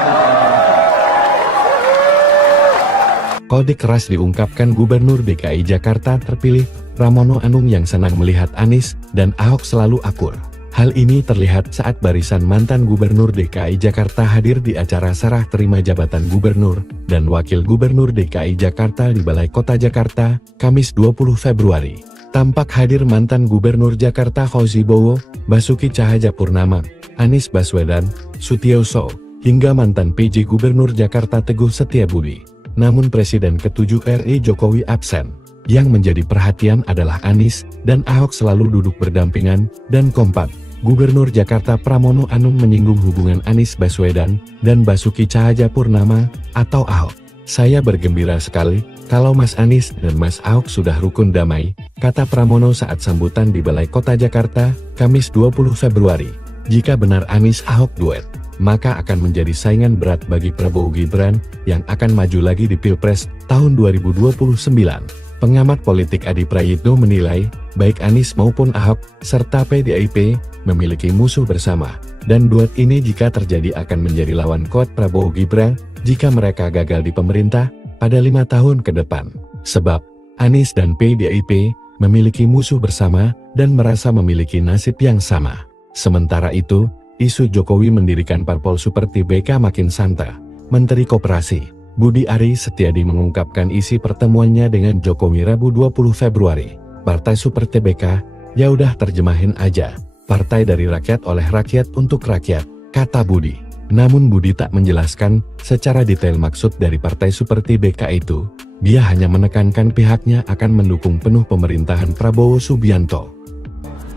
Kode keras diungkapkan Gubernur DKI Jakarta terpilih, Pramono Anung yang senang melihat Anies dan Ahok selalu akur. Hal ini terlihat saat barisan mantan Gubernur DKI Jakarta hadir di acara serah terima jabatan Gubernur dan Wakil Gubernur DKI Jakarta di Balai Kota Jakarta, Kamis 20 Februari. Tampak hadir mantan Gubernur Jakarta Fauzi Bowo, Basuki Cahayapurnama, Anies Baswedan, Sutiyoso, hingga mantan PJ Gubernur Jakarta Teguh Setiabudi. Namun Presiden ke-7 RI Jokowi absen. Yang menjadi perhatian adalah Anies dan Ahok selalu duduk berdampingan dan kompak. Gubernur Jakarta Pramono Anung menyinggung hubungan Anies Baswedan dan Basuki Cahayapurnama atau Ahok. Saya bergembira sekali kalau Mas Anies dan Mas Ahok sudah rukun damai, kata Pramono saat sambutan di Balai Kota Jakarta, Kamis 20 Februari. Jika benar Anies Ahok duet, maka akan menjadi saingan berat bagi Prabowo Gibran yang akan maju lagi di Pilpres tahun 2029. Pengamat politik Adi Prayitno menilai, baik Anies maupun Ahok, serta PDIP, memiliki musuh bersama, dan duet ini jika terjadi akan menjadi lawan kuat Prabowo Gibran, jika mereka gagal di pemerintah, pada 5 tahun ke depan. Sebab, Anies dan PDIP, memiliki musuh bersama, dan merasa memiliki nasib yang sama. Sementara itu, isu Jokowi mendirikan parpol seperti BK makin santer. Menteri Koperasi Budi Ari Setiadi mengungkapkan isi pertemuannya dengan Jokowi Rabu 20 Februari. Partai Super TBK, ya udah terjemahin aja. Partai dari rakyat oleh rakyat untuk rakyat, kata Budi. Namun Budi tak menjelaskan secara detail maksud dari Partai Super TBK itu. Dia hanya menekankan pihaknya akan mendukung penuh pemerintahan Prabowo Subianto.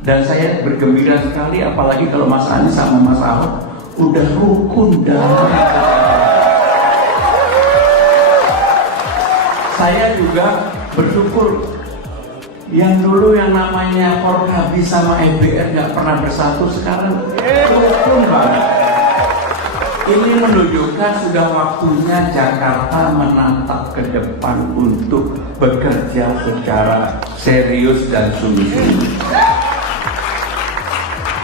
Dan saya bergembira sekali apalagi kalau Mas Anies sama Mas Ahok udah rukun damai. Saya juga bersyukur yang dulu yang namanya Forkabi sama EBR nggak pernah bersatu, sekarang rukun banget. Ini menunjukkan sudah waktunya Jakarta menatap ke depan untuk bekerja secara serius dan sungguh-sungguh.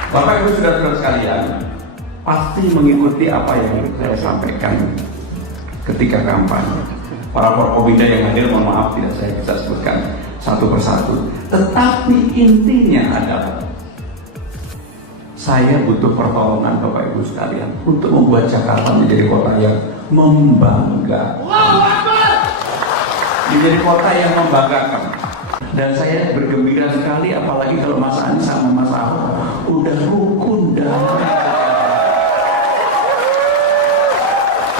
Bapak Ibu saudara-saudara sekalian, pasti mengikuti apa yang saya sampaikan ketika kampanye. Para Forkopimda yang hadir, mohon maaf tidak saya bisa sebutkan satu persatu. Tetapi intinya adalah saya butuh pertolongan Bapak Ibu sekalian untuk membuat Jakarta menjadi kota yang membanggakan. Menjadi kota yang membanggakan. Dan saya bergembira sekali apalagi kalau Mas Anies sama Mas Ahok udah rukun damai.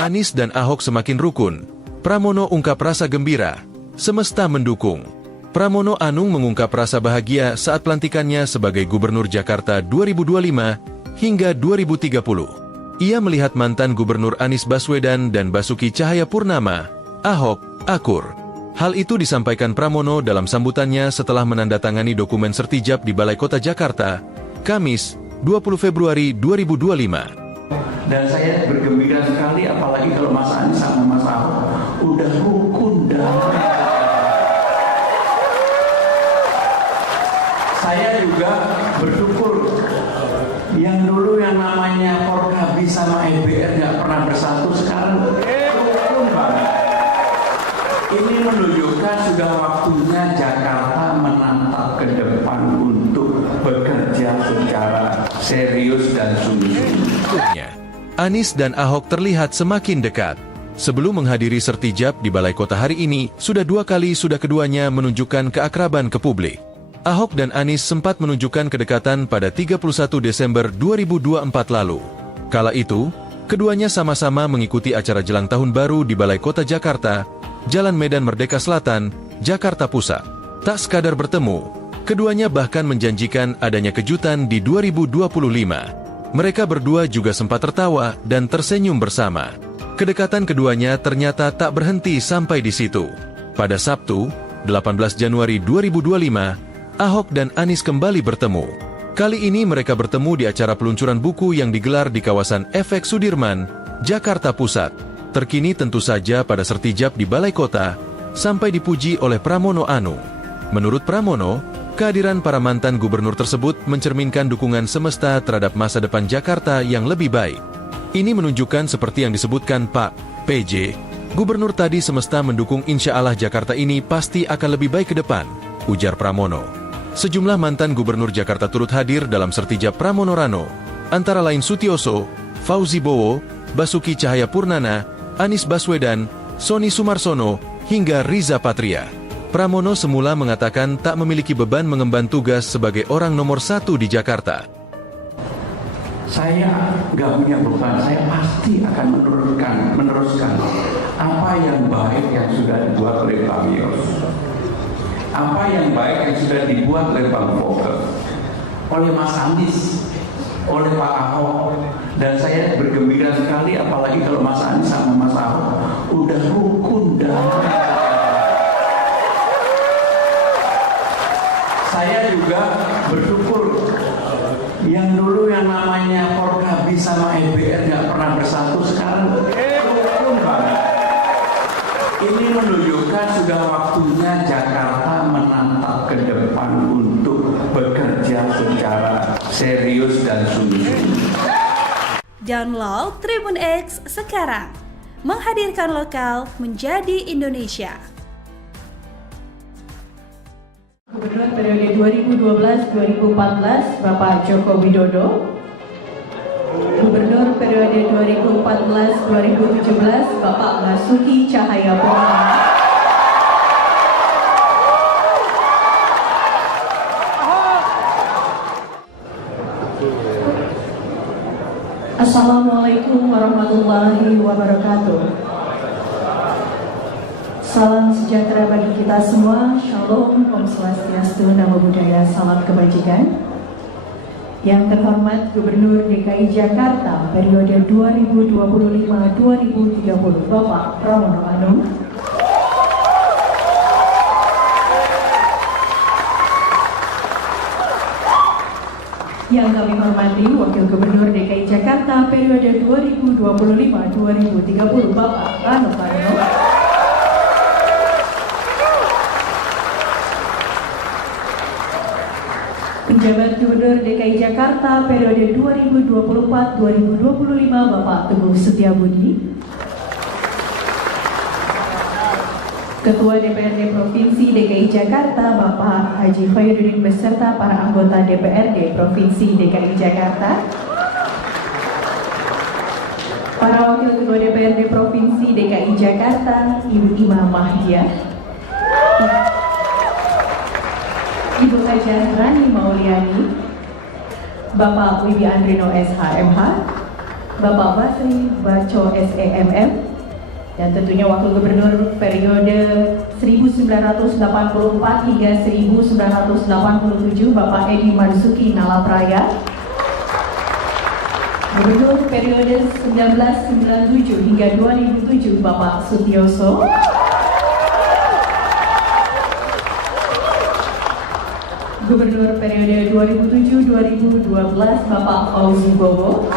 Anies dan Ahok semakin rukun. Pramono ungkap rasa gembira. Semesta mendukung. Pramono Anung mengungkap rasa bahagia saat pelantikannya sebagai Gubernur Jakarta 2025 hingga 2030. Ia melihat mantan Gubernur Anies Baswedan dan Basuki Cahayapurnama, Ahok, akur. Hal itu disampaikan Pramono dalam sambutannya setelah menandatangani dokumen sertijab di Balai Kota Jakarta, Kamis, 20 Februari 2025. Dan saya bergembira sekali apalagi kalau Mas Anies sama Mas Ahok udah rukun damai. Saya juga bersyukur yang dulu yang namanya Forkabi sama EBR nggak pernah bersatu, sekarang rukun banget. Ini menunjukkan sudah waktunya Jakarta menatap ke depan untuk bekerja secara serius dan sungguh-sungguh. Anies dan Ahok terlihat semakin dekat. Sebelum menghadiri sertijab di Balai Kota hari ini, sudah keduanya menunjukkan keakraban ke publik. Ahok dan Anies sempat menunjukkan kedekatan pada 31 Desember 2024 lalu. Kala itu, keduanya sama-sama mengikuti acara jelang tahun baru di Balai Kota Jakarta, Jalan Medan Merdeka Selatan, Jakarta Pusat. Tak sekadar bertemu, keduanya bahkan menjanjikan adanya kejutan di 2025. Mereka berdua juga sempat tertawa dan tersenyum bersama. Kedekatan keduanya ternyata tak berhenti sampai di situ. Pada Sabtu, 18 Januari 2025, Ahok dan Anies kembali bertemu. Kali ini mereka bertemu di acara peluncuran buku yang digelar di kawasan Efek Sudirman, Jakarta Pusat. Terkini tentu saja pada sertijab di Balai Kota, sampai dipuji oleh Pramono Anung. Menurut Pramono, kehadiran para mantan gubernur tersebut mencerminkan dukungan semesta terhadap masa depan Jakarta yang lebih baik. Ini menunjukkan seperti yang disebutkan Pak PJ, Gubernur tadi semesta mendukung insya Allah Jakarta ini pasti akan lebih baik ke depan, ujar Pramono. Sejumlah mantan Gubernur Jakarta turut hadir dalam sertijab Pramono Rano, antara lain Sutioso, Fauzi Bowo, Basuki Cahayapurnama, Anies Baswedan, Sony Sumarsono, hingga Riza Patria. Pramono semula mengatakan tak memiliki beban mengemban tugas sebagai orang nomor 1 di Jakarta. Saya nggak punya beban, saya pasti akan meneruskan apa yang baik yang sudah dibuat oleh Pak Yos, apa yang baik yang sudah dibuat oleh Pak Fokke, oleh Mas Anies, oleh Pak Ahok, dan saya bergembira sekali apalagi kalau Mas Anies sama Mas Ahok udah rukun damai. Saya juga bersyukur yang dulu yang namanya Forkabi sama EBR nggak pernah bersatu, sekarang rukun banget. Ini menunjukkan sudah waktunya Jakarta menatap ke depan untuk bekerja secara serius dan sungguh-sungguh. Download Tribun X sekarang, menghadirkan lokal menjadi Indonesia. Gubernur periode 2012-2014 Bapak Joko Widodo. Gubernur periode 2014-2017 Bapak Basuki Cahayapurnama. Assalamualaikum warahmatullahi wabarakatuh. Salam sejahtera bagi kita semua. Shalom, Om Swastiastu, Namo Buddhaya, salam kebajikan. Yang terhormat Gubernur DKI Jakarta periode 2025-2030 Bapak Pramono Anung. Yang kami hormati Wakil Gubernur DKI Jakarta periode 2025-2030 Bapak Rano Karno. Penjabat Gubernur DKI Jakarta periode 2024-2025 Bapak Teguh Setiabudi. Ketua DPRD Provinsi DKI Jakarta Bapak Haji Khairuddin beserta para anggota DPRD Provinsi DKI Jakarta. Para Wakil Ketua DPRD Provinsi DKI Jakarta, Ibu Ima Mahdia, Ibu Hajah Rani Mauliani, Bapak Wibi Andrino SHMH, Bapak Basri Baco SEMM, dan tentunya Wakil Gubernur periode 1984 hingga 1987 Bapak Edi Marzuki Nalapraya, Gubernur periode 1997 hingga 2007 Bapak Sutioso, Gubernur periode 2007-2012 Bapak Fauzi Bowo,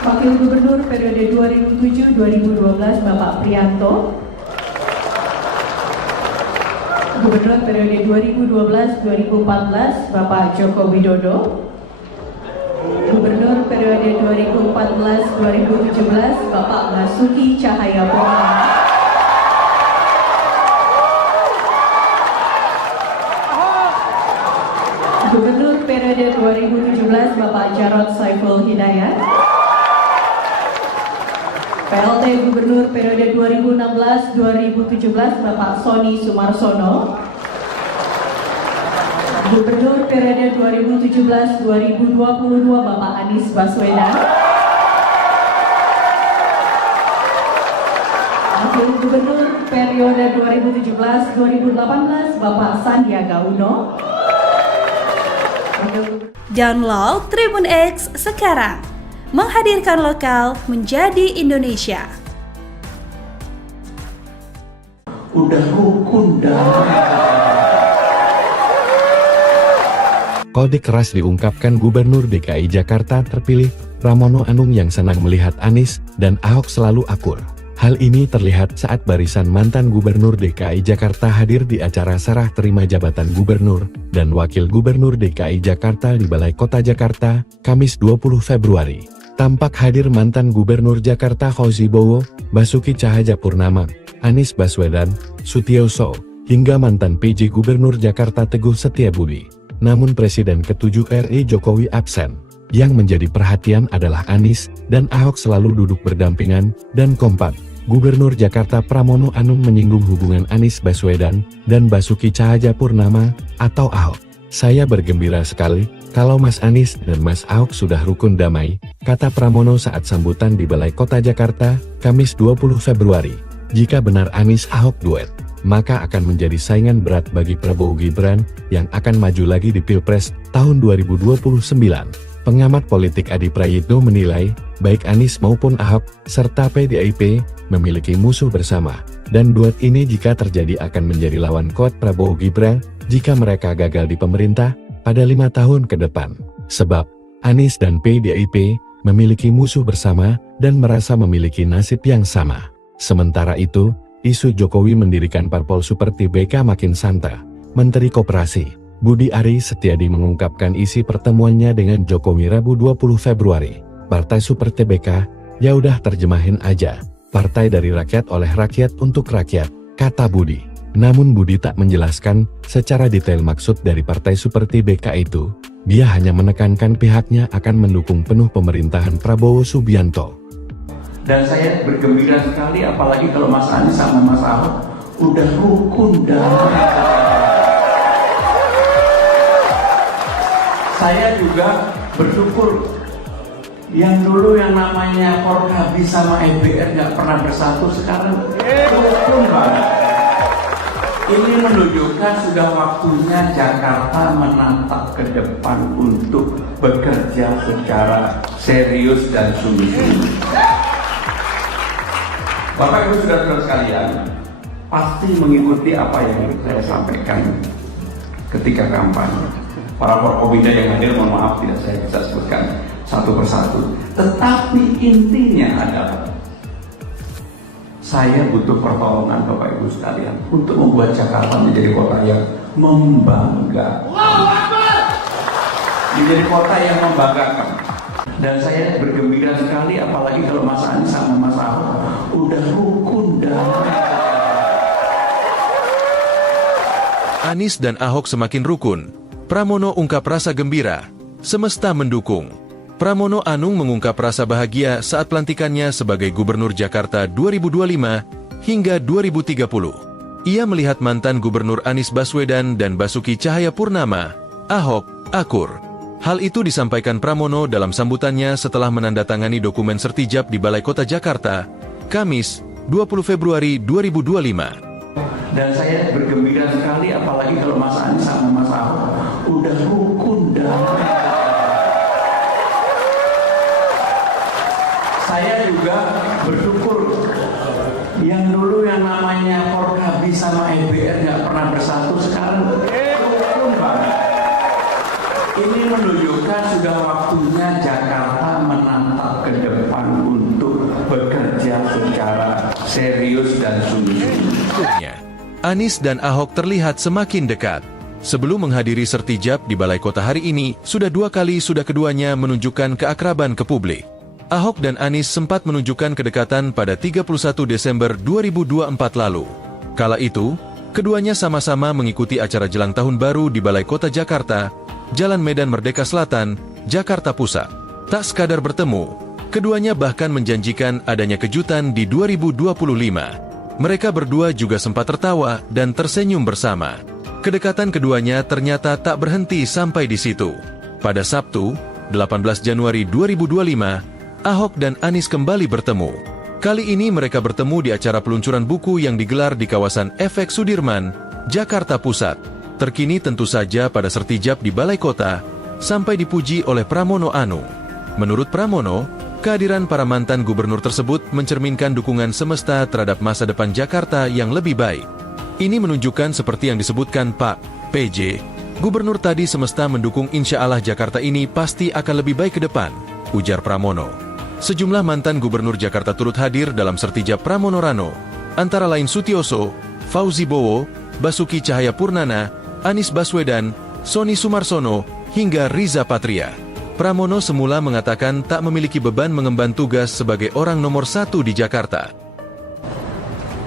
Wakil Gubernur periode 2007-2012 Bapak Prianto, Gubernur periode 2012-2014 Bapak Joko Widodo, Gubernur periode 2014-2017 Bapak Basuki Cahayapurnama, Gubernur periode 2017 Bapak Jarod Saiful Hidayat, PLT Gubernur periode 2016-2017 Bapak Sony Sumarsono, Gubernur periode 2017-2022 Bapak Anies Baswedan, Wakil Gubernur periode 2017-2018 Bapak Sandiaga Uno. Download Tribun X sekarang, menghadirkan lokal menjadi Indonesia. Udah rukun damai. Kode keras diungkapkan Gubernur DKI Jakarta terpilih, Pramono Anung yang senang melihat Anies dan Ahok selalu akur. Hal ini terlihat saat barisan mantan Gubernur DKI Jakarta hadir di acara serah terima jabatan Gubernur dan Wakil Gubernur DKI Jakarta di Balai Kota Jakarta, Kamis 20 Februari. tampak hadir mantan Gubernur Jakarta Fauzi Bowo, Basuki Cahayapurnama, Anies Baswedan, Sutioso, hingga mantan PJ Gubernur Jakarta Teguh Setiabudi. Namun Presiden ke-7 RI Jokowi absen. Yang menjadi perhatian adalah Anies dan Ahok selalu duduk berdampingan dan kompak. Gubernur Jakarta Pramono Anung menyinggung hubungan Anies Baswedan dan Basuki Cahayapurnama atau Ahok. Saya bergembira sekali kalau Mas Anies dan Mas Ahok sudah rukun damai, kata Pramono saat sambutan di Balai Kota Jakarta, Kamis 20 Februari. Jika benar Anies Ahok duet, maka akan menjadi saingan berat bagi Prabowo Gibran yang akan maju lagi di Pilpres tahun 2029. Pengamat politik Adi Prayitno menilai, baik Anies maupun Ahok, serta PDIP, memiliki musuh bersama, dan duet ini jika terjadi akan menjadi lawan kuat Prabowo Gibran, jika mereka gagal di pemerintah, pada 5 tahun ke depan. Sebab, Anies dan PDIP, memiliki musuh bersama, dan merasa memiliki nasib yang sama. Sementara itu, isu Jokowi mendirikan parpol seperti BK makin santer. Menteri Koperasi Budi Ari Setiadi mengungkapkan isi pertemuannya dengan Jokowi Rabu 20 Februari. Partai seperti BK, ya udah terjemahin aja. Partai dari rakyat oleh rakyat untuk rakyat, kata Budi. Namun Budi tak menjelaskan secara detail maksud dari partai seperti BK itu. Dia hanya menekankan pihaknya akan mendukung penuh pemerintahan Prabowo Subianto. Dan saya bergembira sekali apalagi kalau Mas Anies sama Mas Ahok udah rukun damai. Saya juga bersyukur yang dulu yang namanya Forkabi sama EBR nggak pernah bersatu, sekarang rukun banget. Ini menunjukkan sudah waktunya Jakarta menatap ke depan untuk bekerja secara serius dan sungguh-sungguh. Bapak Ibu saudara-saudara sekalian, pasti mengikuti apa yang saya sampaikan ketika kampanye. Para Forkobida yang hadir, mohon maaf tidak saya bisa sebutkan satu persatu. Tetapi intinya adalah saya butuh pertolongan Bapak Ibu sekalian untuk membuat Jakarta menjadi kota yang membanggakan. Menjadi kota yang membanggakan. Dan saya bergembira sekali apalagi kalau Mas Anies sama Mas Ahok udah rukun damai. Anies dan Ahok semakin rukun. Pramono ungkap rasa gembira. Semesta mendukung. Pramono Anung mengungkap rasa bahagia saat pelantikannya sebagai Gubernur Jakarta 2025 hingga 2030. Ia melihat mantan Gubernur Anies Baswedan dan Basuki Cahayapurnama, Ahok, akur. Hal itu disampaikan Pramono dalam sambutannya setelah menandatangani dokumen sertijab di Balai Kota Jakarta, Kamis, 20 Februari 2025. Dan saya bergembira sekali apalagi kalau Mas Anies sama Mas Ahok udah rukun damai. Saya juga bersyukur yang dulu yang namanya Forkabi sama EBR nggak pernah bersatu, sekarang rukun banget. Ini menunjukkan sudah waktunya Jakarta menatap ke depan untuk bekerja secara serius dan sungguh-sungguh. Anies dan Ahok terlihat semakin dekat. Sebelum menghadiri sertijab di Balai Kota hari ini, sudah keduanya menunjukkan keakraban ke publik. Ahok dan Anies sempat menunjukkan kedekatan pada 31 Desember 2024 lalu. Kala itu, keduanya sama-sama mengikuti acara jelang tahun baru di Balai Kota Jakarta, Jalan Medan Merdeka Selatan, Jakarta Pusat. Tak sekadar bertemu, keduanya bahkan menjanjikan adanya kejutan di 2025. Mereka berdua juga sempat tertawa dan tersenyum bersama. Kedekatan keduanya ternyata tak berhenti sampai di situ. Pada Sabtu, 18 Januari 2025, Ahok dan Anies kembali bertemu. Kali ini mereka bertemu di acara peluncuran buku yang digelar di kawasan Efek Sudirman, Jakarta Pusat. Terkini tentu saja pada sertijab di Balai Kota, sampai dipuji oleh Pramono Anung. Menurut Pramono, kehadiran para mantan gubernur tersebut mencerminkan dukungan semesta terhadap masa depan Jakarta yang lebih baik. Ini menunjukkan seperti yang disebutkan Pak PJ, gubernur tadi semesta mendukung insya Allah Jakarta ini pasti akan lebih baik ke depan, ujar Pramono. Sejumlah mantan gubernur Jakarta turut hadir dalam sertijab Pramono Rano, antara lain Sutioso, Fauzi Bowo, Basuki Cahayapurnama, Anies Baswedan, Sony Sumarsono, hingga Riza Patria. Pramono semula mengatakan tak memiliki beban mengemban tugas sebagai orang nomor 1 di Jakarta.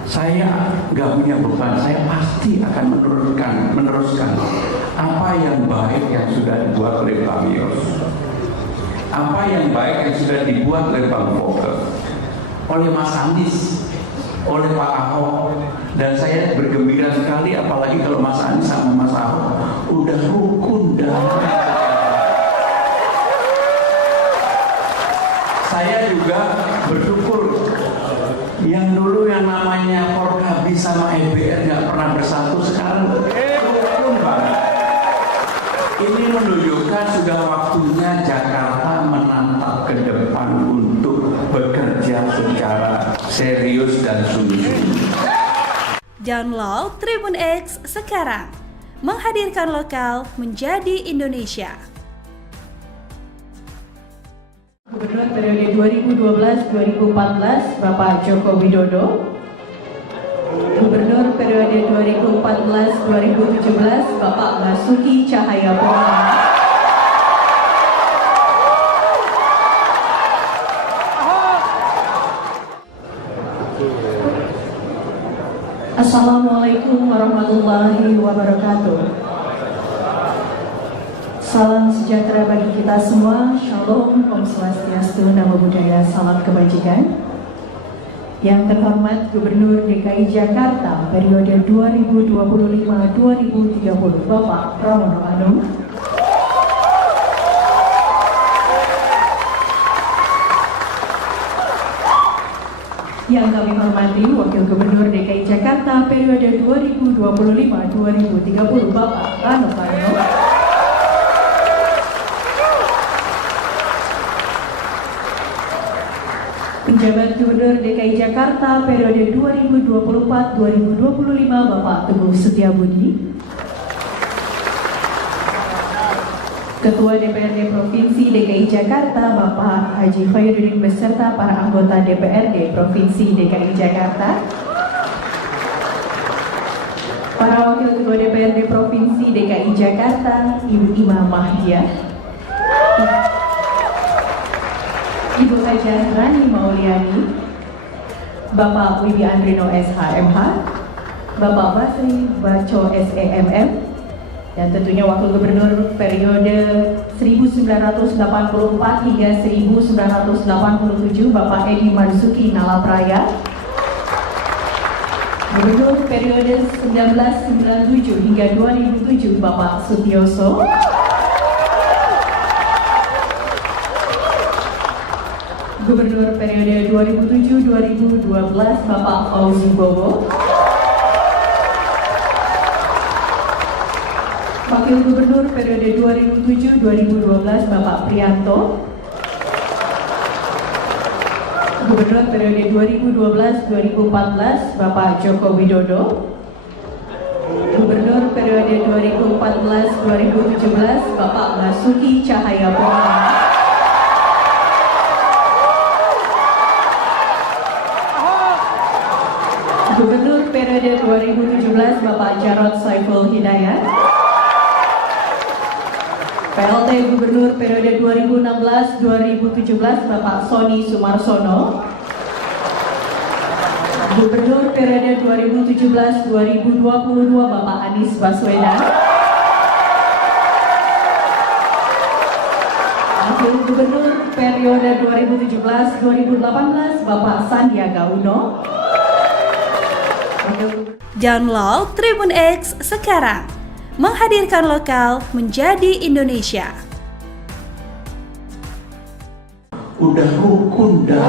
Saya nggak punya beban, saya pasti akan meneruskan apa yang baik yang sudah dibuat oleh Bang Yos, apa yang baik yang sudah dibuat oleh Bang Fokker, oleh Mas Anies, oleh Pak Ahok, dan saya bergembira sekali apalagi kalau Mas Anies sama Mas Ahok udah rukun dan saya juga bersyukur yang dulu yang namanya Forkabi sama EBR nggak pernah bersatu, sekarang rukun banget. Ini menunjukkan sudah waktunya Jakarta menatap ke depan untuk bekerja secara serius dan sungguh-sungguh. Download Tribun X sekarang, menghadirkan lokal menjadi Indonesia. Gubernur periode 2012-2014 Bapak Joko Widodo. Gubernur periode 2014-2017 Bapak Basuki Cahayapurnama. Assalamualaikum warahmatullahi wabarakatuh. Salam sejahtera bagi kita semua. Shalom, Om Swastiastu, Namo Buddhaya, salam kebajikan. Yang terhormat Gubernur DKI Jakarta periode 2025-2030 Bapak Pramono Anung. Yang kami hormati Wakil Gubernur DKI Jakarta periode 2025-2030 Bapak Rano Karno. Penjabat Gubernur DKI Jakarta periode 2024-2025 Bapak Teguh Setiabudi. Ketua DPRD Provinsi DKI Jakarta Bapak Haji Khairuddin beserta para anggota DPRD Provinsi DKI Jakarta. Para Wakil Ketua DPRD Provinsi DKI Jakarta Ibu Ima Mahdia, Ibu Haja Rani Mauliani, Bapak Wibi Andrino SHMH, Bapak Basri Baco SEMM, dan tentunya Wakil Gubernur periode 1984 hingga 1987 Bapak Edi Marzuki Nalapraya, Gubernur periode 1997 hingga 2007 Bapak Sutioso, Gubernur periode 2007-2012 Bapak Fauzi Bowo, Wakil Gubernur periode 2007-2012 Bapak Prianto, Gubernur periode 2012-2014 Bapak Joko Widodo, Gubernur periode 2014-2017 Bapak Basuki Cahayapurnama, Gubernur periode 2017 Bapak Jarod Saiful Hidayat, PLT Gubernur periode 2016-2017 Bapak Sony Sumarsono, Gubernur periode 2017-2022 Bapak Anies Baswedan, Wakil Gubernur periode 2017-2018 Bapak Sandiaga Uno. Download Tribun X sekarang, menghadirkan lokal menjadi Indonesia. Udah rukun dan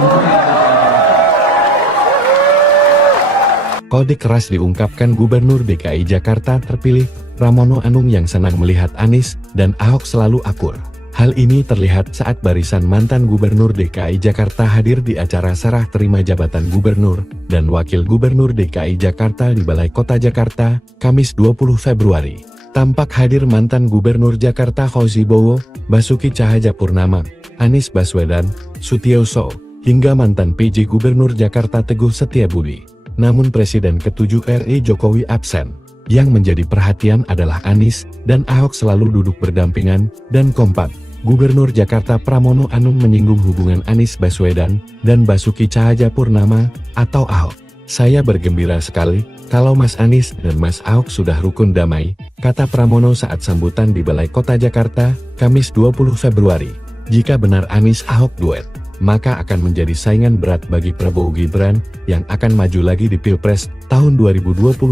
Kode keras diungkapkan Gubernur DKI Jakarta terpilih, Pramono Anung yang senang melihat Anies dan Ahok selalu akur. Hal ini terlihat saat barisan mantan Gubernur DKI Jakarta hadir di acara serah terima jabatan Gubernur dan Wakil Gubernur DKI Jakarta di Balai Kota Jakarta, Kamis 20 Februari. Tampak hadir mantan Gubernur Jakarta Fauzi Bowo, Basuki Cahayapurnama, Anies Baswedan, Sutioso, hingga mantan PJ Gubernur Jakarta Teguh Setiabudi. Namun Presiden ke-7 RI Jokowi absen. Yang menjadi perhatian adalah Anies dan Ahok selalu duduk berdampingan dan kompak. Gubernur Jakarta Pramono Anung menyinggung hubungan Anies Baswedan dan Basuki Cahayapurnama atau Ahok. Saya bergembira sekali kalau Mas Anies dan Mas Ahok sudah rukun damai, kata Pramono saat sambutan di Balai Kota Jakarta, Kamis 20 Februari. Jika benar Anies Ahok duet, maka akan menjadi saingan berat bagi Prabowo Gibran yang akan maju lagi di Pilpres tahun 2029.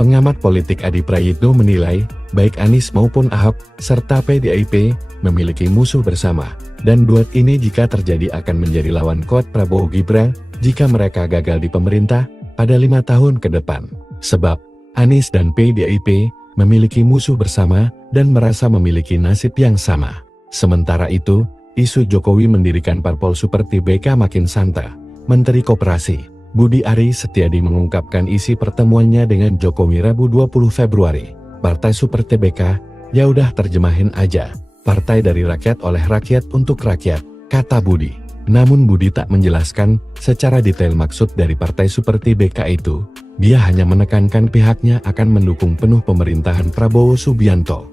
Pengamat politik Adi Prayitno menilai, baik Anies maupun Ahok, serta PDIP, memiliki musuh bersama, dan duet ini jika terjadi akan menjadi lawan kuat Prabowo Gibran, jika mereka gagal di pemerintah, pada 5 tahun ke depan. Sebab, Anies dan PDIP, memiliki musuh bersama, dan merasa memiliki nasib yang sama. Sementara itu, isu Jokowi mendirikan parpol Super TBK makin santer. Menteri Koperasi Budi Ari Setiadi mengungkapkan isi pertemuannya dengan Jokowi Rabu 20 Februari. Partai Super TBK, ya udah terjemahin aja. Partai dari rakyat oleh rakyat untuk rakyat, kata Budi. Namun Budi tak menjelaskan secara detail maksud dari Partai Super TBK itu. Dia hanya menekankan pihaknya akan mendukung penuh pemerintahan Prabowo Subianto.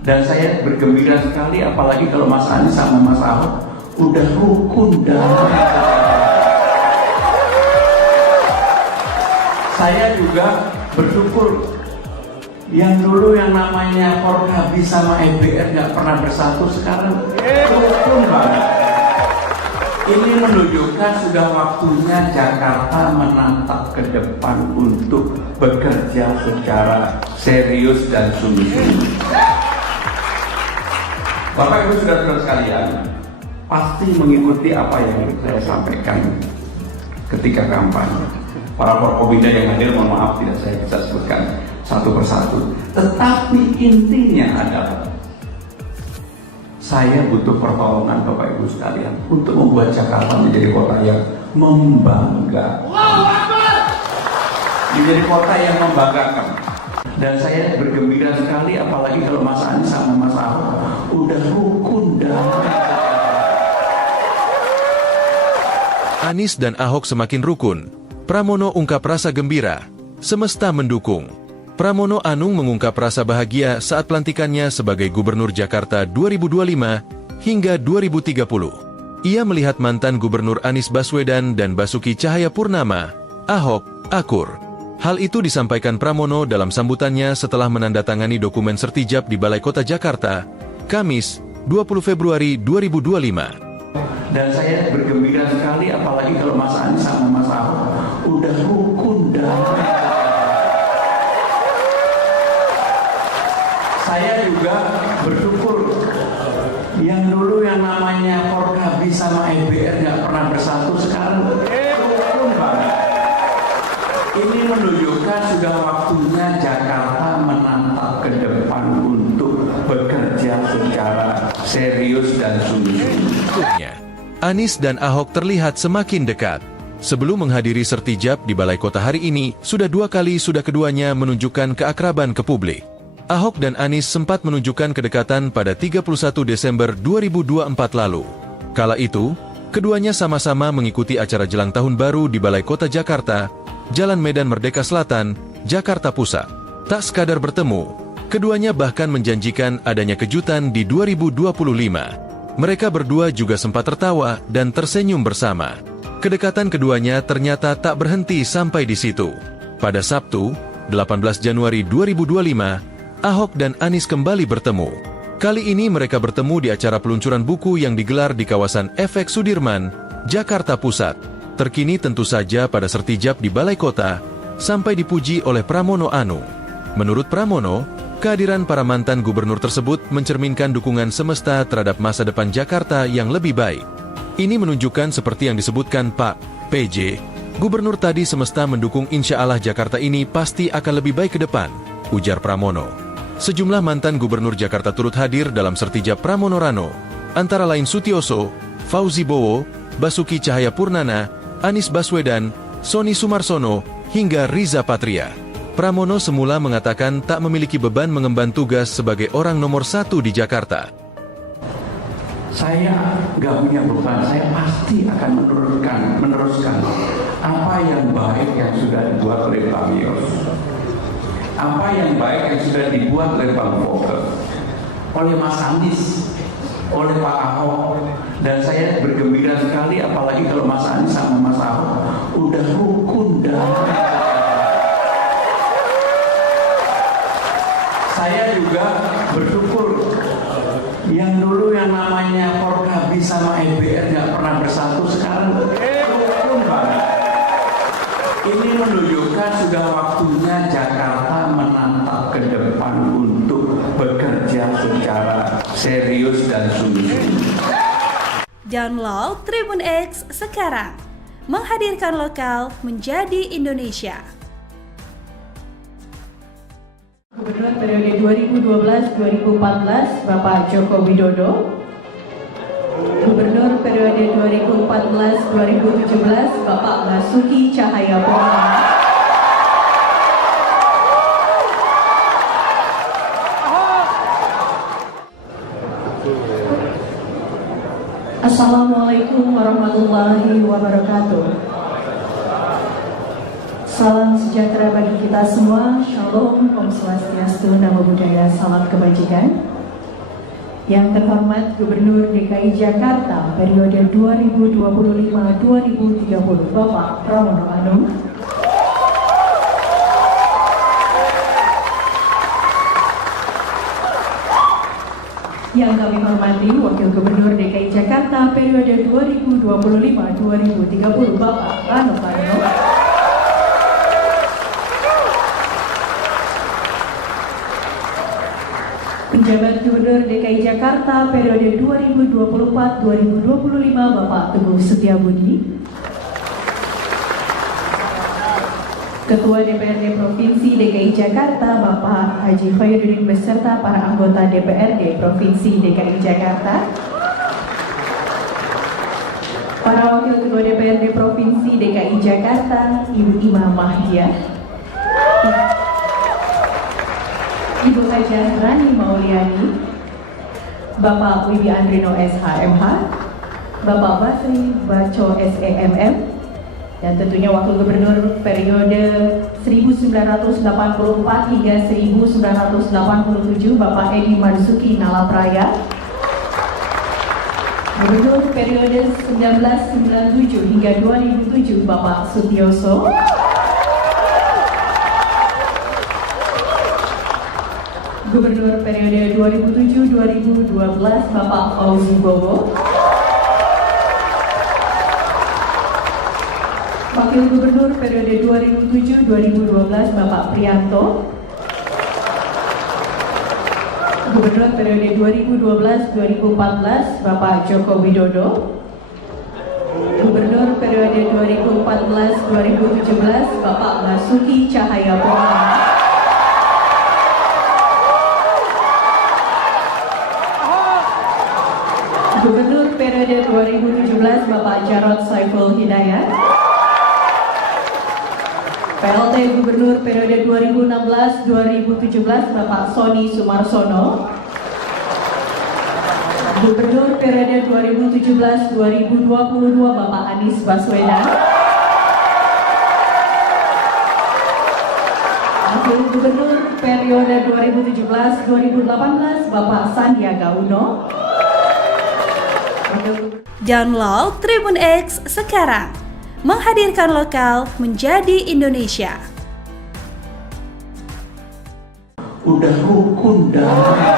Dan saya bergembira sekali apalagi kalau Mas Anies sama Mas Ahok udah rukun damai. Saya juga bersyukur yang dulu yang namanya Forkabi sama EBR nggak pernah bersatu, sekarang rukun banget. Ini menunjukkan sudah waktunya Jakarta menatap ke depan untuk bekerja secara serius dan sungguh-sungguh. Bapak Ibu saudara-saudara sekalian, pasti mengikuti apa yang saya sampaikan ketika kampanye. Para Forkobida yang hadir, mohon maaf tidak saya bisa sebutkan satu persatu. Tetapi intinya adalah saya butuh pertolongan Bapak Ibu sekalian untuk membuat Jakarta menjadi kota yang membanggakan. Menjadi kota yang membanggakan. Dan saya bergembira sekali apalagi kalau Mas Anies sama Mas Ahok udah rukun damai. Anies dan Ahok semakin rukun. Pramono ungkap rasa gembira. Semesta mendukung. Pramono Anung mengungkap rasa bahagia saat pelantikannya sebagai Gubernur Jakarta 2025 hingga 2030. Ia melihat mantan Gubernur Anies Baswedan dan Basuki Cahayapurnama, Ahok, akur. Hal itu disampaikan Pramono dalam sambutannya setelah menandatangani dokumen sertijab di Balai Kota Jakarta, Kamis, 20 Februari 2025. Dan saya bergembira sekali apalagi kalau Mas Anies sama Mas Ahok udah rukun damai. Saya juga bersyukur yang dulu yang namanya Forkabi sama EBR nggak pernah bersatu, sekarang rukun banget. Ini menunjukkan sudah waktunya Jakarta menatap ke depan untuk bekerja secara serius dan sungguh-sungguh. Anies dan Ahok terlihat semakin dekat. Sebelum menghadiri sertijab di Balai Kota hari ini, sudah 2 kali keduanya menunjukkan keakraban ke publik. Ahok dan Anies sempat menunjukkan kedekatan pada 31 Desember 2024 lalu. Kala itu, keduanya sama-sama mengikuti acara jelang tahun baru di Balai Kota Jakarta, Jalan Medan Merdeka Selatan, Jakarta Pusat. Tak sekadar bertemu, keduanya bahkan menjanjikan adanya kejutan di 2025. Mereka berdua juga sempat tertawa dan tersenyum bersama. Kedekatan keduanya ternyata tak berhenti sampai di situ. Pada Sabtu, 18 Januari 2025, Ahok dan Anies kembali bertemu. Kali ini mereka bertemu di acara peluncuran buku yang digelar di kawasan FX Sudirman, Jakarta Pusat. Terkini tentu saja pada sertijab di Balai Kota, sampai dipuji oleh Pramono Anung. Menurut Pramono, kehadiran para mantan gubernur tersebut mencerminkan dukungan semesta terhadap masa depan Jakarta yang lebih baik. Ini menunjukkan seperti yang disebutkan Pak PJ, gubernur tadi semesta mendukung insya Allah Jakarta ini pasti akan lebih baik ke depan, ujar Pramono. Sejumlah mantan gubernur Jakarta turut hadir dalam sertijab Pramono Rano, antara lain Sutioso, Fauzi Bowo, Basuki Cahayapurnama, Anies Baswedan, Sony Sumarsono, hingga Riza Patria. Pramono semula mengatakan tak memiliki beban mengemban tugas sebagai orang nomor 1 di Jakarta. Saya nggak punya beban, saya pasti akan meneruskan apa yang baik yang sudah dibuat oleh Pak Mios, apa yang baik yang sudah dibuat oleh Bang Fokke, oleh Mas Anies, oleh Pak Ahok, dan saya bergembira sekali apalagi kalau Mas Anies sama Mas Ahok udah rukun damai. Saya juga bersyukur yang dulu yang namanya Forkabi sama EBR nggak pernah bersatu, sekarang rukun banget. Ini menunjukkan sudah waktunya Jakarta menatap ke depan untuk bekerja secara serius dan sungguh-sungguh. Download Tribun X sekarang, menghadirkan lokal menjadi Indonesia. Gubernur periode 2012-2014 Bapak Joko Widodo. Gubernur periode 2014-2017 Bapak Basuki Cahayapurnama. Assalamualaikum warahmatullahi wabarakatuh. Salam sejahtera bagi kita semua. Shalom, Om Swastiastu, Namo Buddhaya, salam kebajikan. Yang terhormat Gubernur DKI Jakarta periode 2025-2030 Bapak Pramono Anung. Yang kami hormati Wakil Gubernur DKI Jakarta periode 2025-2030 Bapak Rano Karno. Penjabat Gubernur DKI Jakarta periode 2024-2025 Bapak Teguh Setiabudi. Ketua DPRD Provinsi DKI Jakarta Bapak Haji Khairuddin beserta para anggota DPRD Provinsi DKI Jakarta. Para Wakil Ketua DPRD Provinsi DKI Jakarta, Ibu Imam Mahdia, Ibu Hajah Rani Mauliani, Bapak Wibi Andrino SHMH, Bapak Basri Baco SEMM, dan tentunya Wakil Gubernur periode 1984 hingga 1987 Bapak Edi Marzuki Nalapraya, Gubernur periode 1997 hingga 2007 Bapak Sutioso, Gubernur periode 2007-2012 Bapak Fauzi Bowo, Wakil Gubernur periode 2007-2012 Bapak Prianto, Gubernur periode 2012-2014 Bapak Joko Widodo, Gubernur periode 2014-2017 Bapak Basuki Cahayapurnama, Gubernur periode 2017 Bapak Jarod Saiful Hidayat, PLT Gubernur periode 2016-2017 Bapak Sony Sumarsono, Gubernur periode 2017-2022 Bapak Anies Baswedan, Wakil Gubernur periode 2017-2018 Bapak Sandiaga Uno. Download Tribun X sekarang, menghadirkan lokal menjadi Indonesia. Udah rukun damai.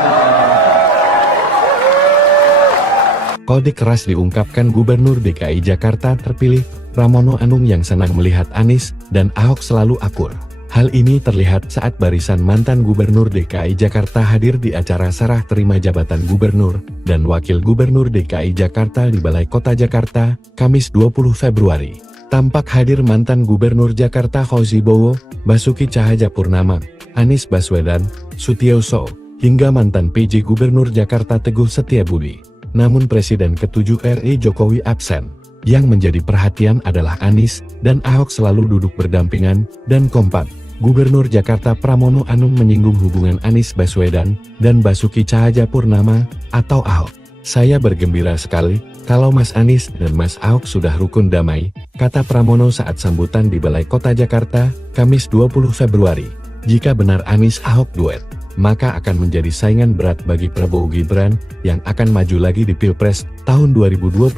Kode keras diungkapkan Gubernur DKI Jakarta terpilih, Pramono Anung yang senang melihat Anies dan Ahok selalu akur. Hal ini terlihat saat barisan mantan Gubernur DKI Jakarta hadir di acara serah terima jabatan Gubernur dan Wakil Gubernur DKI Jakarta di Balai Kota Jakarta, Kamis 20 Februari. Tampak hadir mantan Gubernur Jakarta Fauzi Bowo, Basuki Cahayapurnama, Anies Baswedan, Sutioso, hingga mantan PJ Gubernur Jakarta Teguh Setiabudi. Namun Presiden ke-7 RI Jokowi absen. Yang menjadi perhatian adalah Anies dan Ahok selalu duduk berdampingan dan kompak. Gubernur Jakarta Pramono Anung menyinggung hubungan Anies Baswedan dan Basuki Cahayapurnama atau Ahok. Saya bergembira sekali kalau Mas Anies dan Mas Ahok sudah rukun damai, kata Pramono saat sambutan di Balai Kota Jakarta, Kamis 20 Februari. Jika benar Anies Ahok duet, maka akan menjadi saingan berat bagi Prabowo Gibran yang akan maju lagi di Pilpres tahun 2029.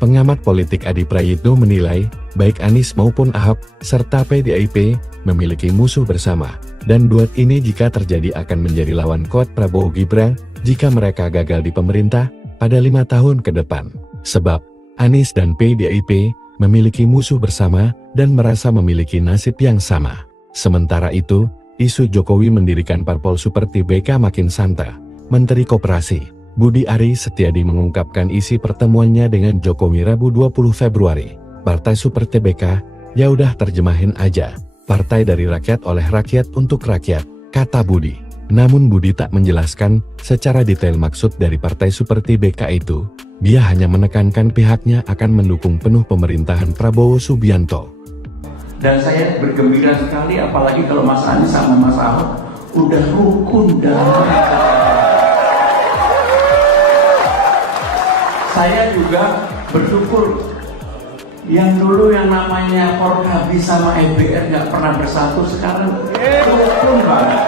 Pengamat politik Adi Prayitno menilai, baik Anies maupun Ahok, serta PDIP, memiliki musuh bersama, dan duet ini jika terjadi akan menjadi lawan kuat Prabowo Gibran jika mereka gagal di pemerintah pada 5 tahun ke depan. Sebab, Anies dan PDIP memiliki musuh bersama dan merasa memiliki nasib yang sama. Sementara itu, isu Jokowi mendirikan parpol Super TBK makin santer. Menteri Koperasi Budi Ari Setiadi mengungkapkan isi pertemuannya dengan Jokowi Rabu 20 Februari. Partai Super TBK, ya udah terjemahin aja. Partai dari rakyat oleh rakyat untuk rakyat, kata Budi. Namun Budi tak menjelaskan secara detail maksud dari Partai Super TBK itu. Dia hanya menekankan pihaknya akan mendukung penuh pemerintahan Prabowo Subianto. Dan saya bergembira sekali apalagi kalau Mas Anies sama Mas Ahok udah rukun damai. Saya juga bersyukur yang dulu yang namanya Forkabi sama EBR nggak pernah bersatu, sekarang rukun banget.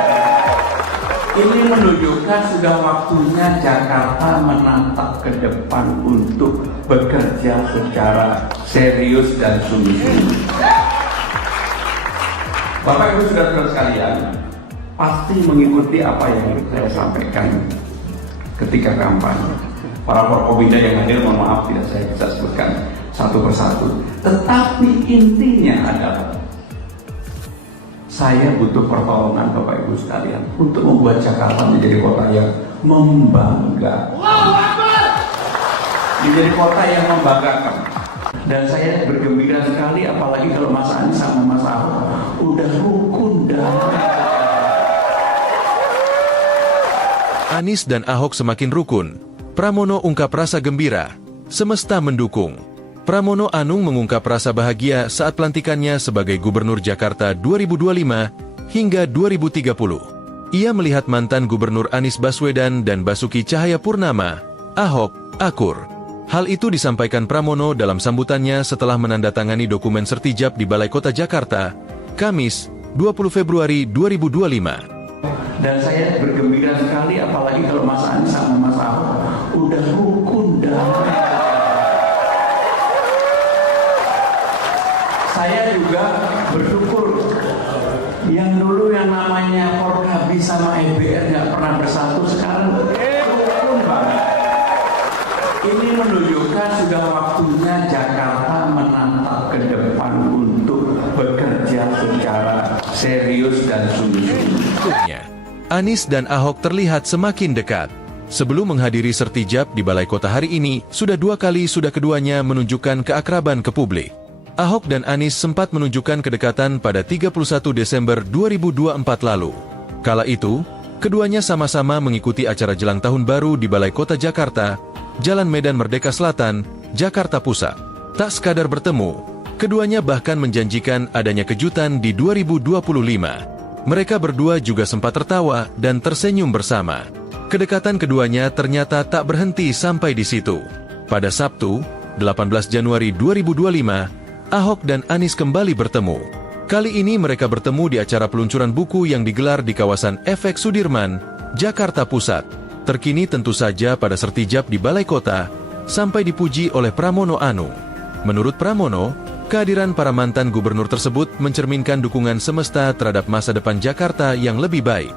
Ini menunjukkan sudah waktunya Jakarta menatap ke depan untuk bekerja secara serius dan sungguh-sungguh. Bapak Ibu saudara sekalian, pasti mengikuti apa yang saya sampaikan ketika kampanye. Para Forkobida yang hadir, mohon maaf tidak saya bisa sebutkan satu persatu. Tetapi intinya adalah saya butuh pertolongan Bapak Ibu sekalian untuk membuat Jakarta menjadi kota yang membanggakan. Menjadi kota yang membanggakan. Dan saya bergembira sekali apalagi kalau Mas Anies sama Mas Ahok udah rukun damai. Anies dan Ahok semakin rukun. Pramono ungkap rasa gembira. Semesta mendukung. Pramono Anung mengungkap rasa bahagia saat pelantikannya sebagai Gubernur Jakarta 2025 hingga 2030. Ia melihat mantan Gubernur Anies Baswedan dan Basuki Cahayapurnama, Ahok, akur. Hal itu disampaikan Pramono dalam sambutannya setelah menandatangani dokumen sertijab di Balai Kota Jakarta, Kamis, 20 Februari 2025. Dan saya bergembira sekali apalagi kalau Mas Anies sama Mas Ahok udah rukun damai. Saya juga bersyukur yang dulu yang namanya Forkabi sama EBR nggak pernah bersatu, sekarang rukun banget. Ini menunjukkan sudah waktunya Jakarta menatap ke depan untuk bekerja secara serius dan sungguh-sungguh. Anies dan Ahok terlihat semakin dekat. Sebelum menghadiri sertijab di Balai Kota hari ini, sudah 2 kali keduanya menunjukkan keakraban ke publik. Ahok dan Anies sempat menunjukkan kedekatan pada 31 Desember 2024 lalu. Kala itu, keduanya sama-sama mengikuti acara jelang tahun baru di Balai Kota Jakarta, Jalan Medan Merdeka Selatan, Jakarta Pusat. Tak sekadar bertemu, keduanya bahkan menjanjikan adanya kejutan di 2025. Mereka berdua juga sempat tertawa dan tersenyum bersama. Kedekatan keduanya ternyata tak berhenti sampai di situ. Pada Sabtu, 18 Januari 2025, Ahok dan Anies kembali bertemu. Kali ini mereka bertemu di acara peluncuran buku yang digelar di kawasan Efek Sudirman, Jakarta Pusat. Terkini tentu saja pada sertijab di Balai Kota, sampai dipuji oleh Pramono Anung. Menurut Pramono, kehadiran para mantan gubernur tersebut mencerminkan dukungan semesta terhadap masa depan Jakarta yang lebih baik.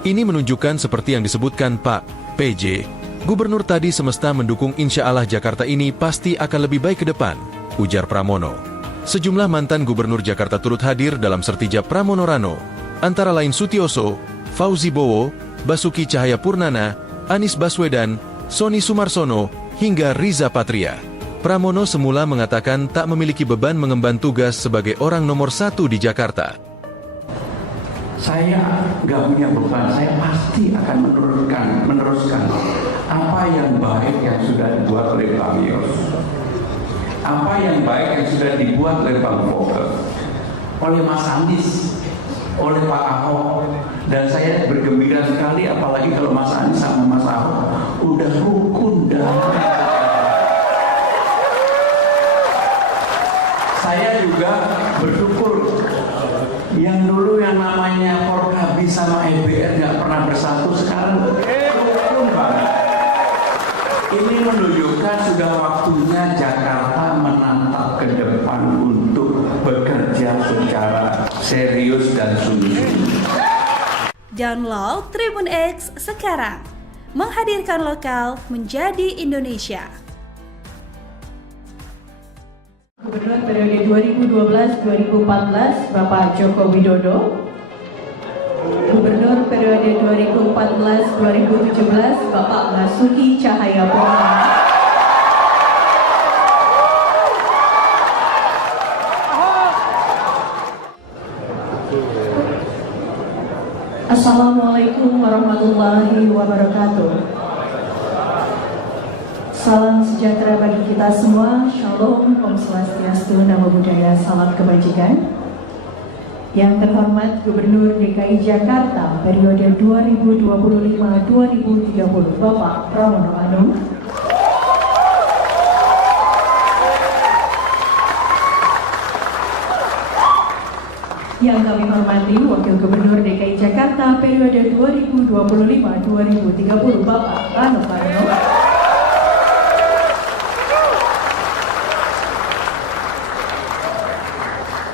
Ini menunjukkan seperti yang disebutkan Pak PJ, gubernur tadi semesta mendukung insya Allah Jakarta ini pasti akan lebih baik ke depan, ujar Pramono. Sejumlah mantan gubernur Jakarta turut hadir dalam sertijab Pramono Rano, antara lain Sutioso, Fauzi Bowo, Basuki Cahayapurnama, Anies Baswedan, Sony Sumarsono, hingga Riza Patria. Pramono semula mengatakan tak memiliki beban mengemban tugas sebagai orang nomor 1 di Jakarta. Saya nggak punya beban, saya pasti akan meneruskan apa yang baik yang sudah dibuat oleh Bang Yos, apa yang baik yang sudah dibuat oleh Bang Fokker, oleh Mas Anies, oleh Pak Ahok, dan saya bergembira sekali apalagi kalau Mas Anies sama Mas Ahok udah rukun damai. Saya juga bersyukur yang dulu yang namanya Forkabi sama EBR nggak pernah Ini menunjukkan sudah waktunya Jakarta menatap ke depan untuk bekerja secara serius dan sungguh-sungguh. Download Tribun X sekarang. Menghadirkan lokal menjadi Indonesia. Gubernur periode 2012-2014 Bapak Joko Widodo. Gubernur periode 2014-2017 Bapak Basuki Cahayapurnama. Assalamualaikum warahmatullahi wabarakatuh. Salam sejahtera bagi kita semua. Shalom, Om Swastiastu, Namo Buddhaya, salam kebajikan. Yang terhormat Gubernur DKI Jakarta periode 2025-2030 Bapak Pramono Anung. Yang kami hormati Wakil Gubernur DKI Jakarta periode 2025-2030 Bapak Rano Karno.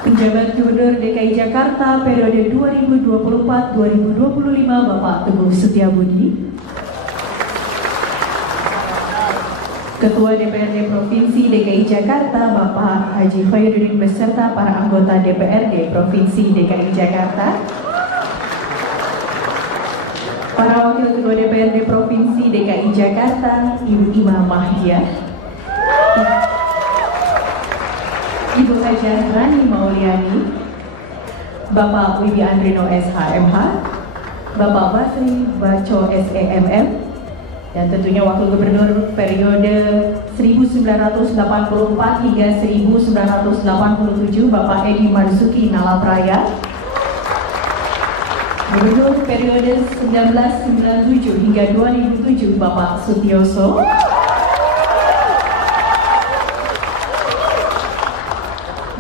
Penjabat Gubernur DKI Jakarta periode 2024-2025 Bapak Teguh Setiabudi. Ketua DPRD Provinsi DKI Jakarta Bapak Haji Khairuddin beserta para anggota DPRD Provinsi DKI Jakarta. Para Wakil Ketua DPRD Provinsi DKI Jakarta, Ibu Ima Mahdia, Ibu Hajah Rani Mauliani, Bapak Wibi Andrino SHMH, Bapak Basri Baco SEMM, dan tentunya Wakil Gubernur periode 1984 hingga 1987 Bapak Edi Marzuki Nalapraya, Gubernur periode 1997 hingga 2007 Bapak Sutioso,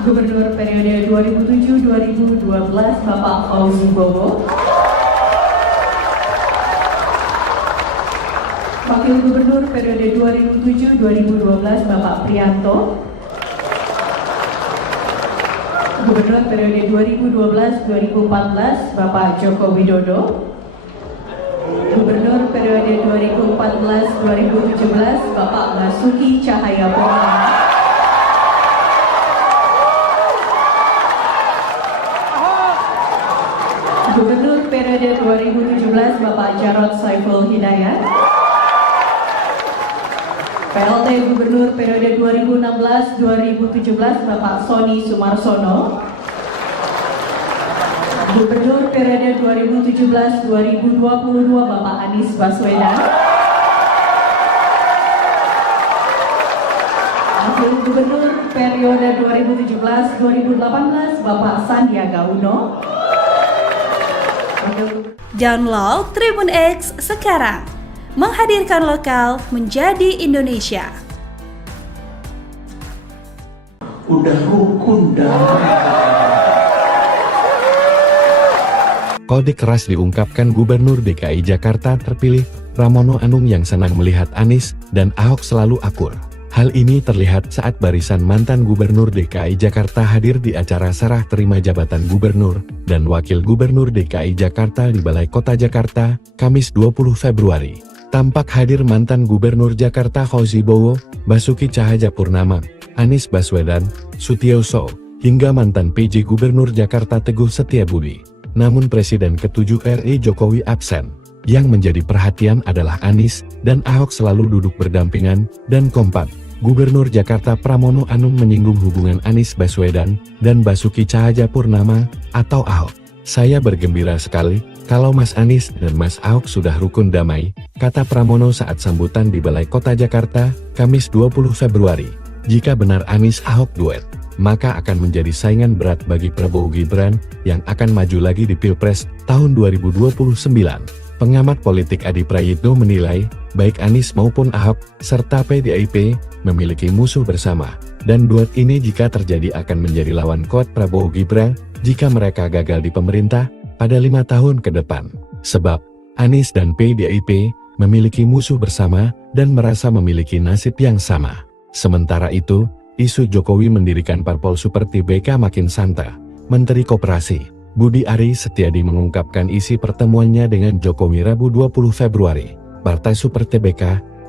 Gubernur periode 2007-2012 Bapak Fauzi Bowo, Wakil Gubernur periode 2007-2012 Bapak Prianto, Gubernur periode 2012-2014 Bapak Joko Widodo, Gubernur periode 2014-2017 Bapak Basuki Cahayapurnama, Gubernur periode 2017 Bapak Jarod Saiful Hidayat, PLT Gubernur periode 2016-2017 Bapak Sony Sumarsono, Gubernur periode 2017-2022 Bapak Anies Baswedan, Wakil Gubernur periode 2017-2018 Bapak Sandiaga Uno. Download Tribun X sekarang. Menghadirkan lokal menjadi Indonesia. Udah rukun damai. Kode keras diungkapkan Gubernur DKI Jakarta terpilih, Pramono Anung yang senang melihat Anies dan Ahok selalu akur. Hal ini terlihat saat barisan mantan Gubernur DKI Jakarta hadir di acara serah terima jabatan Gubernur dan Wakil Gubernur DKI Jakarta di Balai Kota Jakarta, Kamis 20 Februari. Tampak hadir mantan Gubernur Jakarta Fauzi Bowo, Basuki Cahayapurnama, Anies Baswedan, Sutioso, hingga mantan PJ Gubernur Jakarta Teguh Setiabudi. Namun Presiden ke-7 RI Jokowi absen. Yang menjadi perhatian adalah Anies dan Ahok selalu duduk berdampingan dan kompak. Gubernur Jakarta Pramono Anung menyinggung hubungan Anies Baswedan dan Basuki Cahayapurnama atau Ahok. Saya bergembira sekali kalau Mas Anies dan Mas Ahok sudah rukun damai, kata Pramono saat sambutan di Balai Kota Jakarta, Kamis 20 Februari. Jika benar Anies Ahok duet, maka akan menjadi saingan berat bagi Prabowo Gibran yang akan maju lagi di Pilpres tahun 2029. Pengamat politik Adi Prayitno menilai, baik Anies maupun Ahok, serta PDIP, memiliki musuh bersama, dan duet ini jika terjadi akan menjadi lawan kuat Prabowo Gibran, jika mereka gagal di pemerintah, pada 5 tahun ke depan. Sebab, Anies dan PDIP memiliki musuh bersama, dan merasa memiliki nasib yang sama. Sementara itu, isu Jokowi mendirikan parpol Super TBK makin santer. Menteri Koperasi, Budi Ari Setiadi mengungkapkan isi pertemuannya dengan Jokowi Rabu 20 Februari. Partai Super TBK,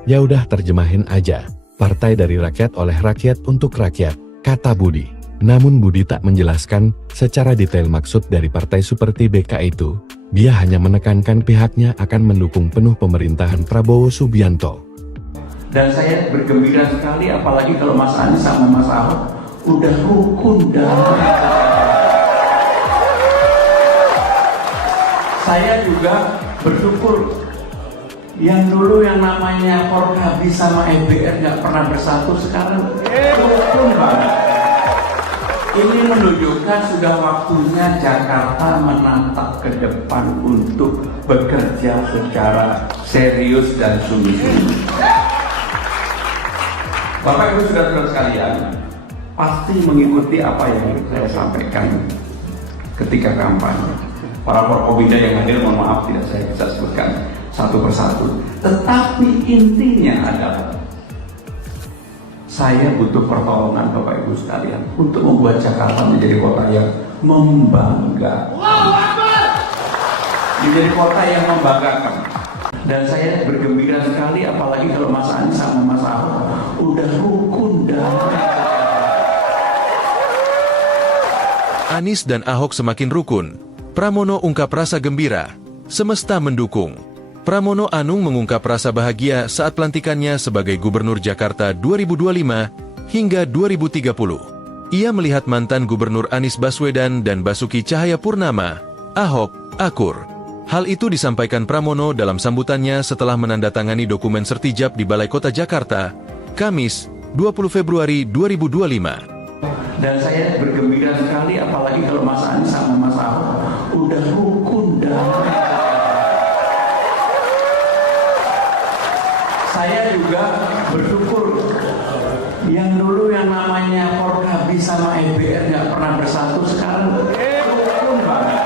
ya udah terjemahin aja. Partai dari rakyat oleh rakyat untuk rakyat, kata Budi. Namun Budi tak menjelaskan secara detail maksud dari Partai Super TBK itu. Dia hanya menekankan pihaknya akan mendukung penuh pemerintahan Prabowo Subianto. Dan saya bergembira sekali apalagi kalau Mas Anies sama Mas Ahok udah rukun damai. Saya juga bersyukur yang dulu yang namanya Forkabi sama EBR nggak pernah bersatu, sekarang rukun banget. Ini menunjukkan sudah waktunya Jakarta menatap ke depan untuk bekerja secara serius dan sungguh-sungguh. Bapak Ibu saudara-saudara sekalian, pasti mengikuti apa yang saya sampaikan ketika kampanye. Para Forkobida yang hadir, mohon maaf tidak saya bisa sebutkan satu persatu. Tetapi intinya adalah saya butuh pertolongan Bapak Ibu sekalian untuk membuat Jakarta menjadi kota yang membanggakan. Menjadi kota yang membanggakan. Dan saya bergembira sekali apalagi kalau Mas Anies sama Mas Ahok udah rukun damai. Anies dan Ahok semakin rukun. Pramono ungkap rasa gembira. Semesta mendukung. Pramono Anung mengungkap rasa bahagia saat pelantikannya sebagai Gubernur Jakarta 2025 hingga 2030. Ia melihat mantan Gubernur Anies Baswedan dan Basuki Cahayapurnama, Ahok, akur. Hal itu disampaikan Pramono dalam sambutannya setelah menandatangani dokumen sertijab di Balai Kota Jakarta, Kamis, 20 Februari 2025. Dan saya bergembira sekali apalagi kalau Mas Anies sama Mas Ahok udah rukun damai. Saya juga bersyukur yang dulu yang namanya Forkabi sama EBR nggak pernah bersatu, sekarang rukun banget.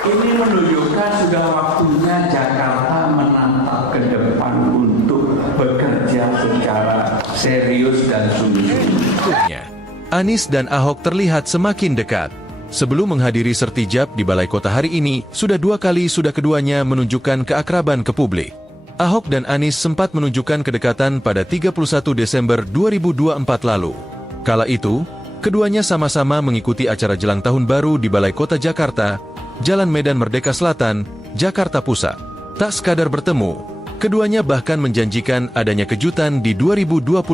Ini menunjukkan sudah waktunya Jakarta menatap ke depan untuk bekerja secara serius dan sungguh-sungguh. Anies dan Ahok terlihat semakin dekat. Sebelum menghadiri sertijab di Balai Kota hari ini, sudah keduanya menunjukkan keakraban ke publik. Ahok dan Anies sempat menunjukkan kedekatan pada 31 Desember 2024 lalu. Kala itu, keduanya sama-sama mengikuti acara jelang tahun baru di Balai Kota Jakarta, Jalan Medan Merdeka Selatan, Jakarta Pusat. Tak sekadar bertemu, keduanya bahkan menjanjikan adanya kejutan di 2025.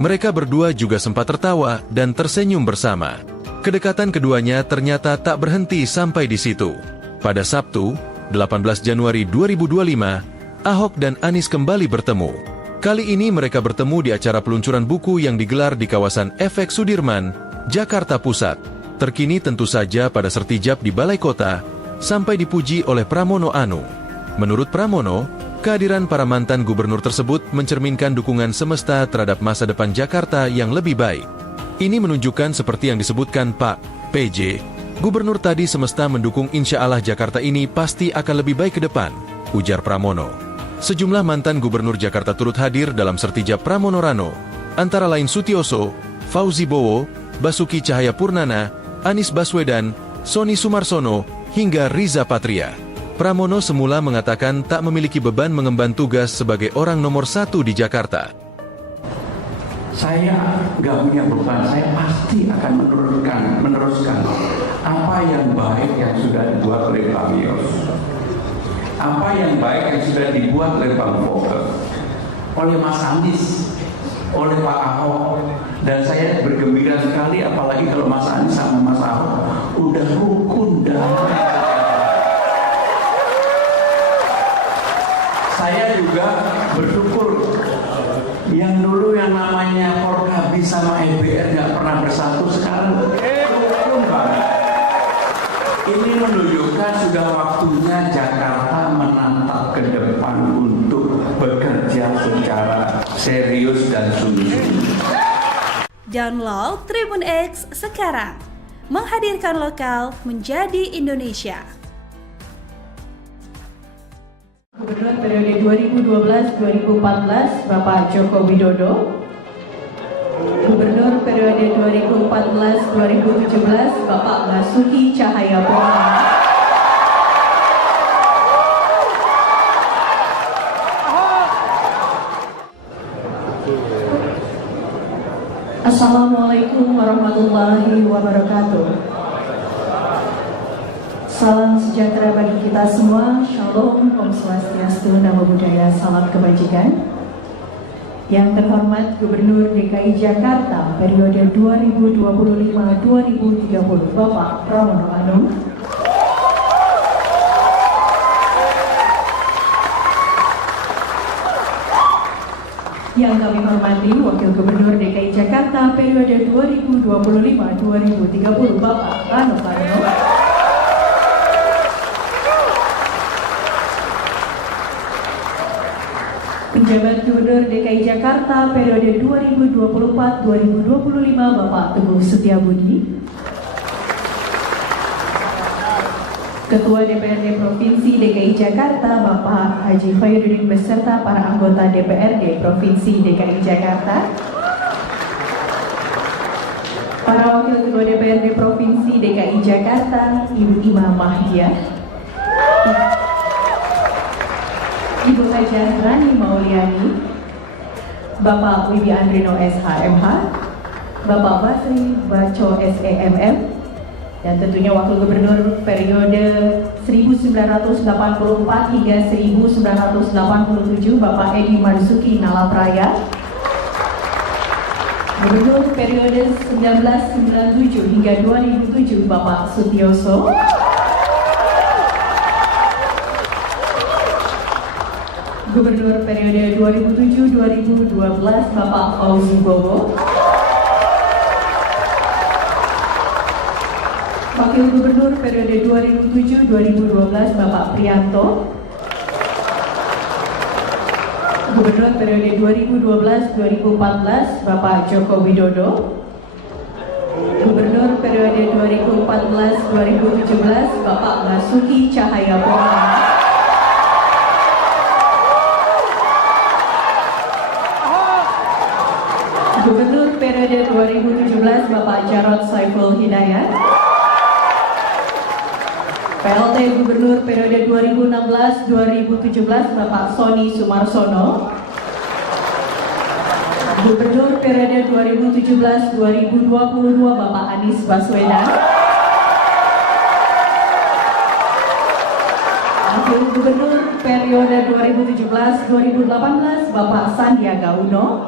Mereka berdua juga sempat tertawa dan tersenyum bersama. Kedekatan keduanya ternyata tak berhenti sampai di situ. Pada Sabtu, 18 Januari 2025, Ahok dan Anies kembali bertemu. Kali ini mereka bertemu di acara peluncuran buku yang digelar di kawasan FX Sudirman, Jakarta Pusat. Terkini tentu saja pada sertijab di Balai Kota, sampai dipuji oleh Pramono Anung. Menurut Pramono, kehadiran para mantan gubernur tersebut mencerminkan dukungan semesta terhadap masa depan Jakarta yang lebih baik. Ini menunjukkan seperti yang disebutkan Pak PJ, gubernur tadi semesta mendukung insya Allah Jakarta ini pasti akan lebih baik ke depan, ujar Pramono. Sejumlah mantan gubernur Jakarta turut hadir dalam sertijab Pramono Rano, antara lain Sutioso, Fauzi Bowo, Basuki Cahayapurnama, Anies Baswedan, Sony Sumarsono, hingga Riza Patria. Pramono semula mengatakan tak memiliki beban mengemban tugas sebagai orang nomor 1 di Jakarta. Saya nggak punya beban, saya pasti akan meneruskan apa yang baik yang sudah dibuat oleh Pak Yos, apa yang baik yang sudah dibuat oleh Bang Fokker, oleh Mas Anies, oleh Pak Ahok. Dan saya bergembira sekali apalagi kalau Mas Anies sama Mas Ahok udah rukun damai. Saya juga bersyukur yang dulu yang namanya Forkabi sama EBR nggak pernah bersatu, sekarang rukun banget. Ini menunjukkan sudah waktunya Jakarta menatap ke depan untuk bekerja secara serius dan sungguh-sungguh. Download Tribun X sekarang, menghadirkan lokal menjadi Indonesia. Gubernur periode 2012-2014 Bapak Joko Widodo. Gubernur periode 2014-2017 Bapak Basuki Cahayapurnama. Assalamualaikum warahmatullahi wabarakatuh. Salam sejahtera bagi kita semua. Shalom, Om Swastiastu, Namo Buddhaya, salam kebajikan. Yang terhormat Gubernur DKI Jakarta periode 2025-2030 Bapak Pramono Anung. Yang kami hormati Wakil Gubernur DKI Jakarta periode 2025-2030 Bapak Rano Karno. Penjabat Gubernur DKI Jakarta periode 2024-2025 Bapak Teguh Setiabudi. Ketua DPRD Provinsi DKI Jakarta Bapak Haji Khairuddin beserta para anggota DPRD Provinsi DKI Jakarta. Para Wakil Ketua DPRD Provinsi DKI Jakarta Ibu Ima Mahdia, Ibu Hajah Rani Mauliani, Bapak Wibi Andrino SHMH, Bapak Basri Baco SEMM, dan tentunya Wakil Gubernur periode 1984 hingga 1987 Bapak Edi Marzuki Nalapraya. Gubernur periode 1997 hingga 2007 Bapak Sutioso. Gubernur periode 2007-2012 Bapak Fauzi Bowo. Wakil Gubernur periode 2007-2012 Bapak Prianto. Gubernur periode 2012-2014 Bapak Joko Widodo. Gubernur periode 2014-2017 Bapak Basuki Cahayapurnama. Gubernur periode 2017 Bapak Jarod Saiful Hidayat. PLT Gubernur periode 2016-2017 Bapak Sony Sumarsono. Gubernur periode 2017-2022 Bapak Anies Baswedan. Wakil Gubernur periode 2017-2018 Bapak Sandiaga Uno.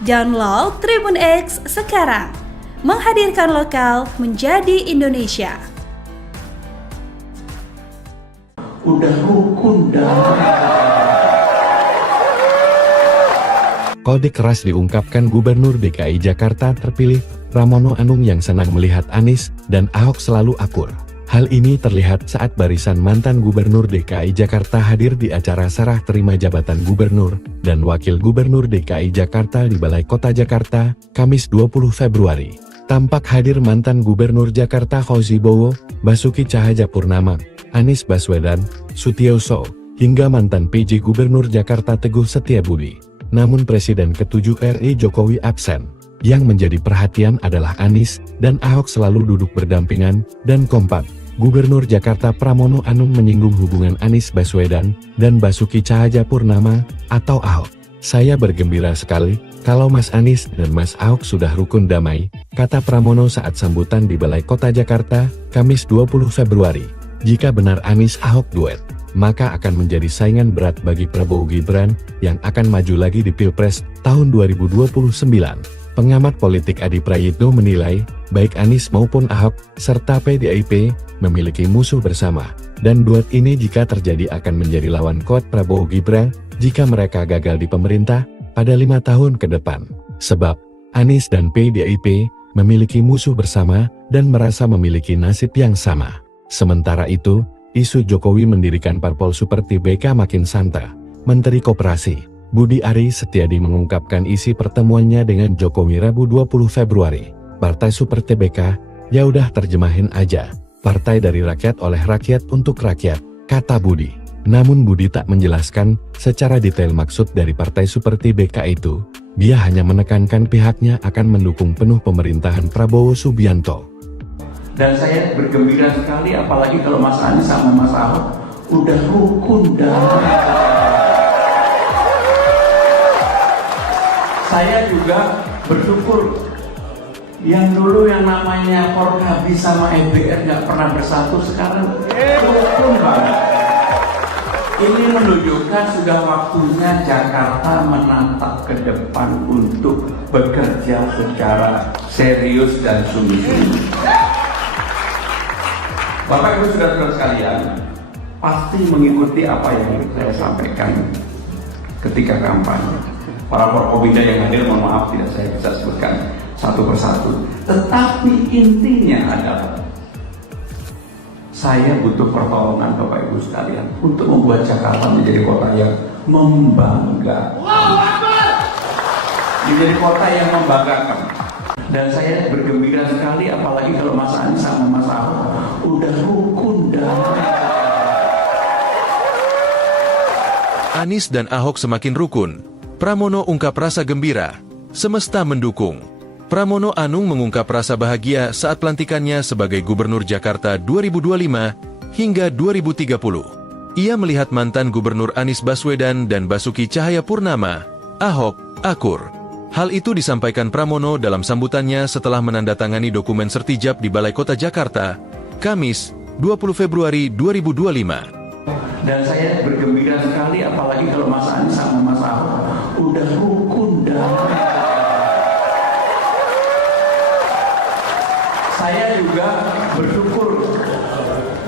Download Tribun X sekarang, menghadirkan lokal menjadi Indonesia. Udah rukun damai. Kode keras diungkapkan Gubernur DKI Jakarta terpilih, Pramono Anung yang senang melihat Anies dan Ahok selalu akur. Hal ini terlihat saat barisan mantan Gubernur DKI Jakarta hadir di acara serah terima jabatan Gubernur dan Wakil Gubernur DKI Jakarta di Balai Kota Jakarta, Kamis 20 Februari. Tampak hadir mantan Gubernur Jakarta Fauzi Bowo, Basuki Cahayapurnama, Anies Baswedan, Sutioso, hingga mantan PJ Gubernur Jakarta Teguh Setiabudi. Namun Presiden ke-7 RI Jokowi absen. Yang menjadi perhatian adalah Anies dan Ahok selalu duduk berdampingan dan kompak. Gubernur Jakarta Pramono Anung menyinggung hubungan Anies Baswedan dan Basuki Cahayapurnama atau Ahok. Saya bergembira sekali kalau Mas Anies dan Mas Ahok sudah rukun damai, kata Pramono saat sambutan di Balai Kota Jakarta, Kamis 20 Februari. Jika benar Anies Ahok duet, maka akan menjadi saingan berat bagi Prabowo Gibran yang akan maju lagi di Pilpres tahun 2029. Pengamat politik Adi Prayitno menilai, baik Anies maupun Ahok, serta PDIP, memiliki musuh bersama, dan duet ini jika terjadi akan menjadi lawan kuat Prabowo Gibran, jika mereka gagal di pemerintah, pada 5 tahun ke depan. Sebab, Anies dan PDIP, memiliki musuh bersama, dan merasa memiliki nasib yang sama. Sementara itu, isu Jokowi mendirikan parpol Super TBK makin santer. Menteri Koperasi Budi Ari Setiadi mengungkapkan isi pertemuannya dengan Jokowi Rabu 20 Februari. Partai Super TBK, ya udah terjemahin aja. Partai dari rakyat oleh rakyat untuk rakyat, kata Budi. Namun Budi tak menjelaskan secara detail maksud dari partai seperti BK itu. Dia hanya menekankan pihaknya akan mendukung penuh pemerintahan Prabowo Subianto. Dan saya bergembira sekali apalagi kalau Mas Anies sama Mas Ahok udah rukun damai. Saya juga bersyukur yang dulu yang namanya Forkabi sama EBR nggak pernah bersatu, sekarang rukun banget. Ini menunjukkan sudah waktunya Jakarta menatap ke depan untuk bekerja secara serius dan sungguh-sungguh. Bapak Ibu saudara-saudara sekalian, pasti mengikuti apa yang saya sampaikan ketika kampanye. Para Forkobinda yang hadir, mohon maaf tidak saya bisa sebutkan satu persatu. Tetapi intinya adalah saya butuh pertolongan Bapak Ibu sekalian untuk membuat Jakarta menjadi kota yang membanggakan. Menjadi kota yang membanggakan. Dan saya bergembira sekali apalagi kalau Mas Anies sama Mas Ahok udah rukun damai. Anies dan Ahok semakin rukun. Pramono ungkap rasa gembira. Semesta mendukung. Pramono Anung mengungkap rasa bahagia saat pelantikannya sebagai Gubernur Jakarta 2025 hingga 2030. Ia melihat mantan Gubernur Anies Baswedan dan Basuki Cahayapurnama, Ahok, akur. Hal itu disampaikan Pramono dalam sambutannya setelah menandatangani dokumen sertijab di Balai Kota Jakarta, Kamis, 20 Februari 2025. Dan saya bergembira sekali apalagi kalau Mas Anies sama Mas Ahok udah rukun damai. Saya juga bersyukur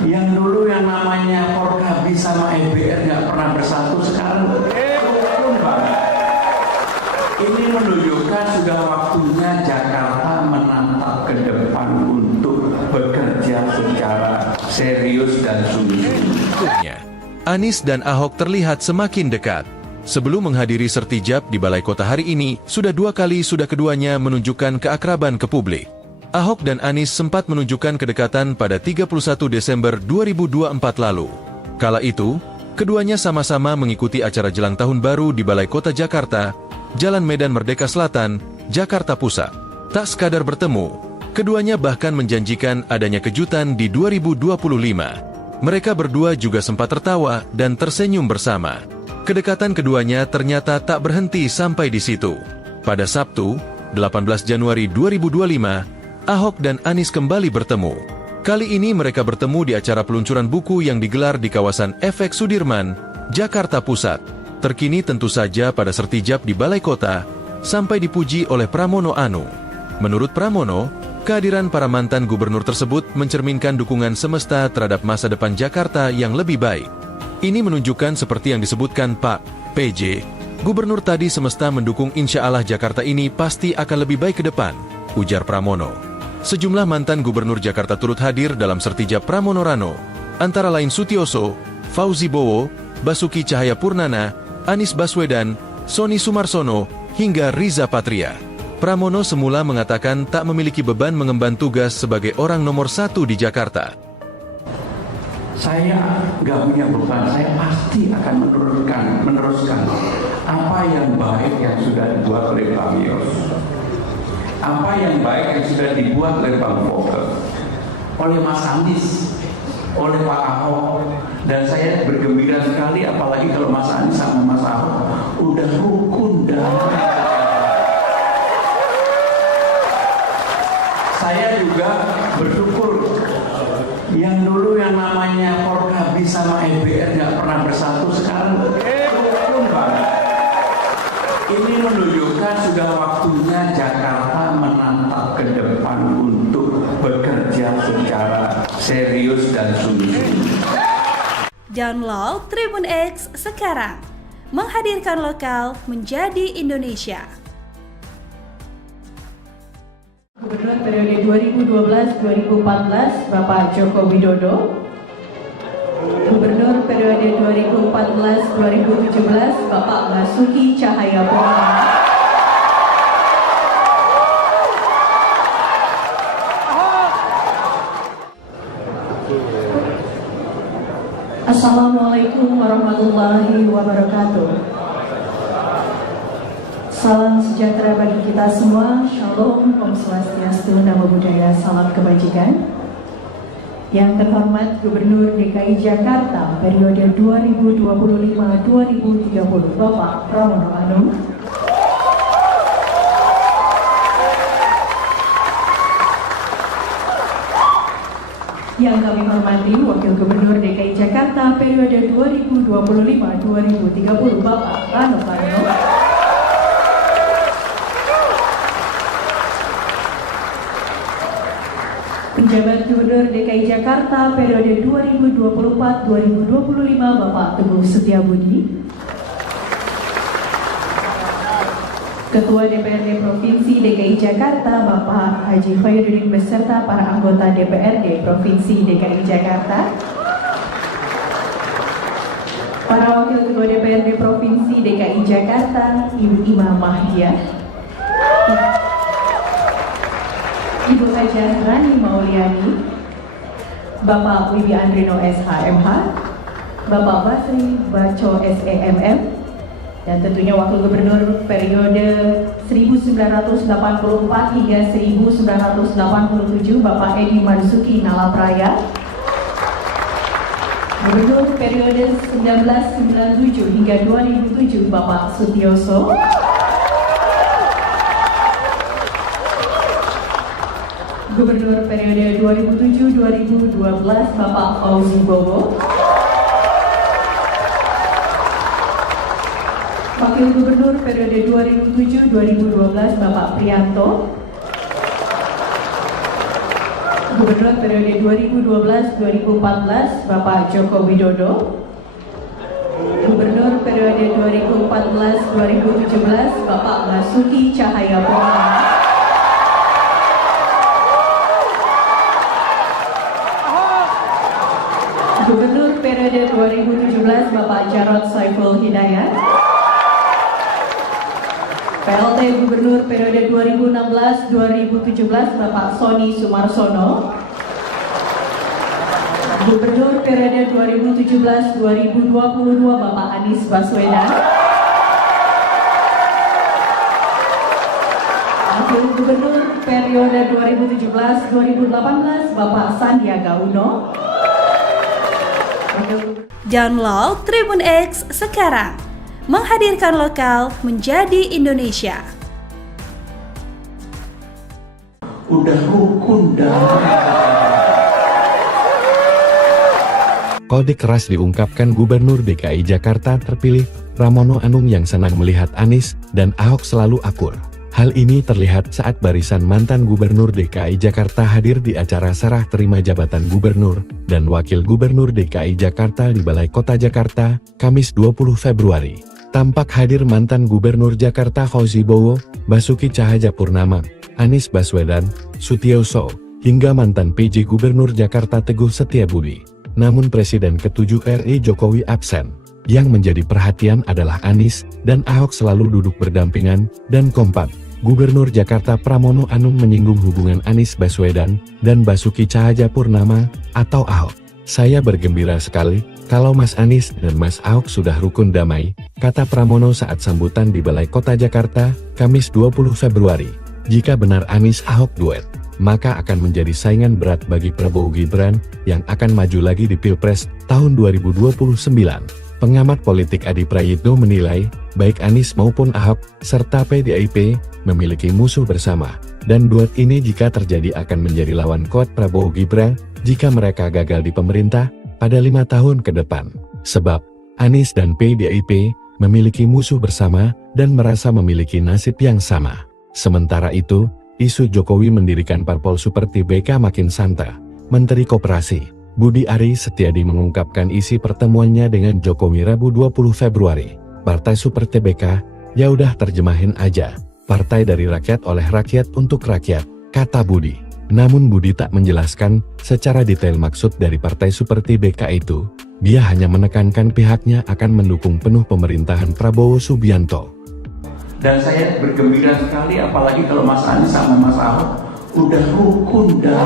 yang dulu yang namanya Forkabi sama EBR nggak pernah bersatu, sekarang rukun banget. Ini menunjukkan sudah waktunya Jakarta menatap ke depan untuk bekerja secara serius dan sungguh-sungguh. Anies dan Ahok terlihat semakin dekat. Sebelum menghadiri sertijab di Balai Kota hari ini, sudah keduanya menunjukkan keakraban ke publik. Ahok dan Anies sempat menunjukkan kedekatan pada 31 Desember 2024 lalu. Kala itu, keduanya sama-sama mengikuti acara jelang tahun baru di Balai Kota Jakarta, Jalan Medan Merdeka Selatan, Jakarta Pusat. Tak sekadar bertemu, keduanya bahkan menjanjikan adanya kejutan di 2025. Mereka berdua juga sempat tertawa dan tersenyum bersama. Kedekatan keduanya ternyata tak berhenti sampai di situ. Pada Sabtu, 18 Januari 2025, Ahok dan Anies kembali bertemu. Kali ini mereka bertemu di acara peluncuran buku yang digelar di kawasan Efek Sudirman, Jakarta Pusat. Terkini tentu saja pada sertijab di Balai Kota, sampai dipuji oleh Pramono Anung. Menurut Pramono, kehadiran para mantan gubernur tersebut mencerminkan dukungan semesta terhadap masa depan Jakarta yang lebih baik. Ini menunjukkan seperti yang disebutkan Pak PJ, gubernur tadi semesta mendukung insya Allah Jakarta ini pasti akan lebih baik ke depan, ujar Pramono. Sejumlah mantan gubernur Jakarta turut hadir dalam sertijab Pramono Rano, antara lain Sutioso, Fauzi Bowo, Basuki Cahayapurnama, Anies Baswedan, Sony Sumarsono, hingga Riza Patria. Pramono semula mengatakan tak memiliki beban mengemban tugas sebagai orang nomor 1 di Jakarta. Saya nggak punya beban, saya pasti akan meneruskan apa yang baik yang sudah dibuat oleh Pak Yos, apa yang baik yang sudah dibuat oleh Bang Fokker, oleh Mas Anies, oleh Pak Ahok. Dan saya bergembira sekali apalagi kalau Mas Anies sama Mas Ahok udah rukun damai. Saya juga bersyukur yang dulu yang namanya Forkabi sama EBR nggak pernah bersatu, sekarang rukun banget. Ini menunjukkan sudah waktunya Jakarta menatap ke depan untuk bekerja secara serius dan sungguh-sungguh. Download Tribun X sekarang, menghadirkan lokal menjadi Indonesia. Gubernur periode 2012-2014 Bapak Joko Widodo. Gubernur periode 2014-2017 Bapak Basuki Cahayapurnama. Assalamualaikum warahmatullahi wabarakatuh. Salam sejahtera bagi kita semua. Shalom, Om Swastiastu, Namo Buddhaya, salam kebajikan. Yang terhormat Gubernur DKI Jakarta periode 2025-2030, Bapak Pramono Anung. Yang kami hormati Wakil Gubernur DKI Jakarta periode 2025-2030, Bapak Rano Karno. Penjabat Gubernur DKI Jakarta periode 2024-2025, Bapak Teguh Setiabudi. Ketua DPRD Provinsi DKI Jakarta Bapak Haji Khairuddin beserta para anggota DPRD Provinsi DKI Jakarta, para Wakil Ketua DPRD Provinsi DKI Jakarta Ibu Ima Mahdia, Ibu Hajah Rani Mauliani, Bapak Wibi Andrino SHMH, Bapak Basri Baco SEMM, dan tentunya Wakil Gubernur periode 1984 hingga 1987, Bapak Edi Marzuki Nalapraya. Gubernur periode 1997 hingga 2007, Bapak Sutioso. Gubernur periode 2007-2012, Bapak Fauzi Bowo. Wakil Gubernur periode 2007-2012, Bapak Prianto. Gubernur periode 2012-2014, Bapak Joko Widodo. Gubernur periode 2014-2017, Bapak Basuki Cahayapurnama. Gubernur periode 2017, Bapak Jarod Saiful Hidayat. PLT Gubernur periode 2016-2017, Bapak Sony Sumarsono. Gubernur periode 2017-2022, Bapak Anies Baswedan. Wakil Gubernur periode 2017-2018, Bapak Sandiaga Uno. Download Tribun X sekarang. Menghadirkan lokal menjadi Indonesia. Udah rukun dan Kode keras diungkapkan Gubernur DKI Jakarta terpilih, Pramono Anung yang senang melihat Anies dan Ahok selalu akur. Hal ini terlihat saat barisan mantan Gubernur DKI Jakarta hadir di acara serah terima jabatan Gubernur dan Wakil Gubernur DKI Jakarta di Balai Kota Jakarta, Kamis 20 Februari. Tampak hadir mantan Gubernur Jakarta Fauzi Bowo, Basuki Cahayapurnama, Anies Baswedan, Sutioso, hingga mantan PJ Gubernur Jakarta Teguh Setiabudi. Namun Presiden ke-7 RI Jokowi absen. Yang menjadi perhatian adalah Anies dan Ahok selalu duduk berdampingan dan kompak. Gubernur Jakarta Pramono Anung menyinggung hubungan Anies Baswedan dan Basuki Cahayapurnama atau Ahok. Saya bergembira sekali kalau Mas Anies dan Mas Ahok sudah rukun damai, kata Pramono saat sambutan di Balai Kota Jakarta, Kamis 20 Februari. Jika benar Anies Ahok duet, maka akan menjadi saingan berat bagi Prabowo Gibran yang akan maju lagi di Pilpres tahun 2029. Pengamat politik Adi Prayitno menilai, baik Anies maupun Ahok, serta PDIP, memiliki musuh bersama, dan duet ini jika terjadi akan menjadi lawan kuat Prabowo Gibran, jika mereka gagal di pemerintah, pada 5 tahun ke depan. Sebab, Anies dan PDIP, memiliki musuh bersama, dan merasa memiliki nasib yang sama. Sementara itu, isu Jokowi mendirikan parpol seperti BK makin santer. Menteri Koperasi Budi Ari Setiadi mengungkapkan isi pertemuannya dengan Jokowi Rabu 20 Februari. Partai seperti BK, ya udah terjemahin aja. Partai dari rakyat oleh rakyat untuk rakyat, kata Budi. Namun Budi tak menjelaskan secara detail maksud dari partai seperti BK itu. Dia hanya menekankan pihaknya akan mendukung penuh pemerintahan Prabowo Subianto. Dan saya bergembira sekali apalagi kalau Mas Anies sama Mas Ahok udah rukun dan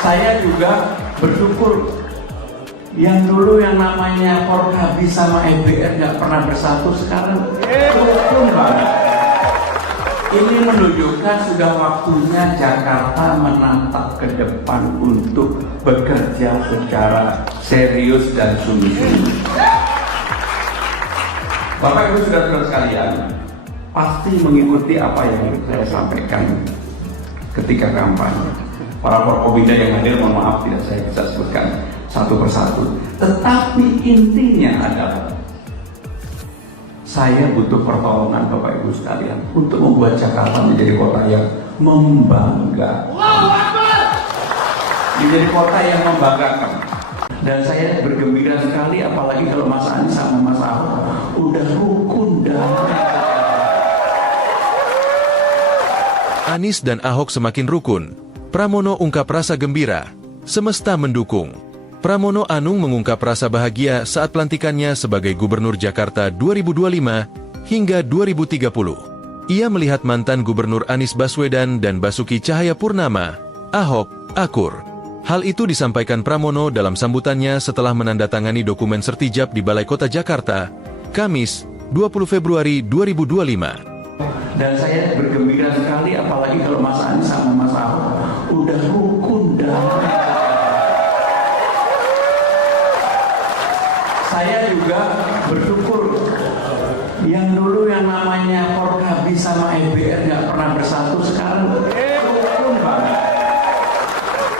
Saya juga bersyukur yang dulu yang namanya Forkabi sama EBR nggak pernah bersatu, sekarang rukun banget. Ini menunjukkan sudah waktunya Jakarta menatap ke depan untuk bekerja secara serius dan sungguh-sungguh. Bapak Ibu saudara-saudara sekalian, pasti mengikuti apa yang saya sampaikan ketika kampanye. Para Forkobida yang hadir, mohon maaf tidak saya bisa sebutkan satu persatu. Tetapi intinya adalah saya butuh pertolongan Bapak Ibu sekalian untuk membuat Jakarta menjadi kota yang membanggakan. Menjadi kota yang membanggakan. Dan saya bergembira sekali apalagi kalau Mas Anies sama Mas Ahok udah rukun damai. Anies dan Ahok semakin rukun. Pramono ungkap rasa gembira. Semesta mendukung. Pramono Anung mengungkap rasa bahagia saat pelantikannya sebagai Gubernur Jakarta 2025 hingga 2030. Ia melihat mantan Gubernur Anies Baswedan dan Basuki Cahayapurnama, Ahok, akur. Hal itu disampaikan Pramono dalam sambutannya setelah menandatangani dokumen sertijab di Balai Kota Jakarta, Kamis, 20 Februari 2025. Dan saya bergembira sekali apalagi kalau Mas Anies sama Mas Ahok udah rukun damai. Saya juga bersyukur yang dulu yang namanya Forkabi sama EBR nggak pernah bersatu, sekarang rukun banget.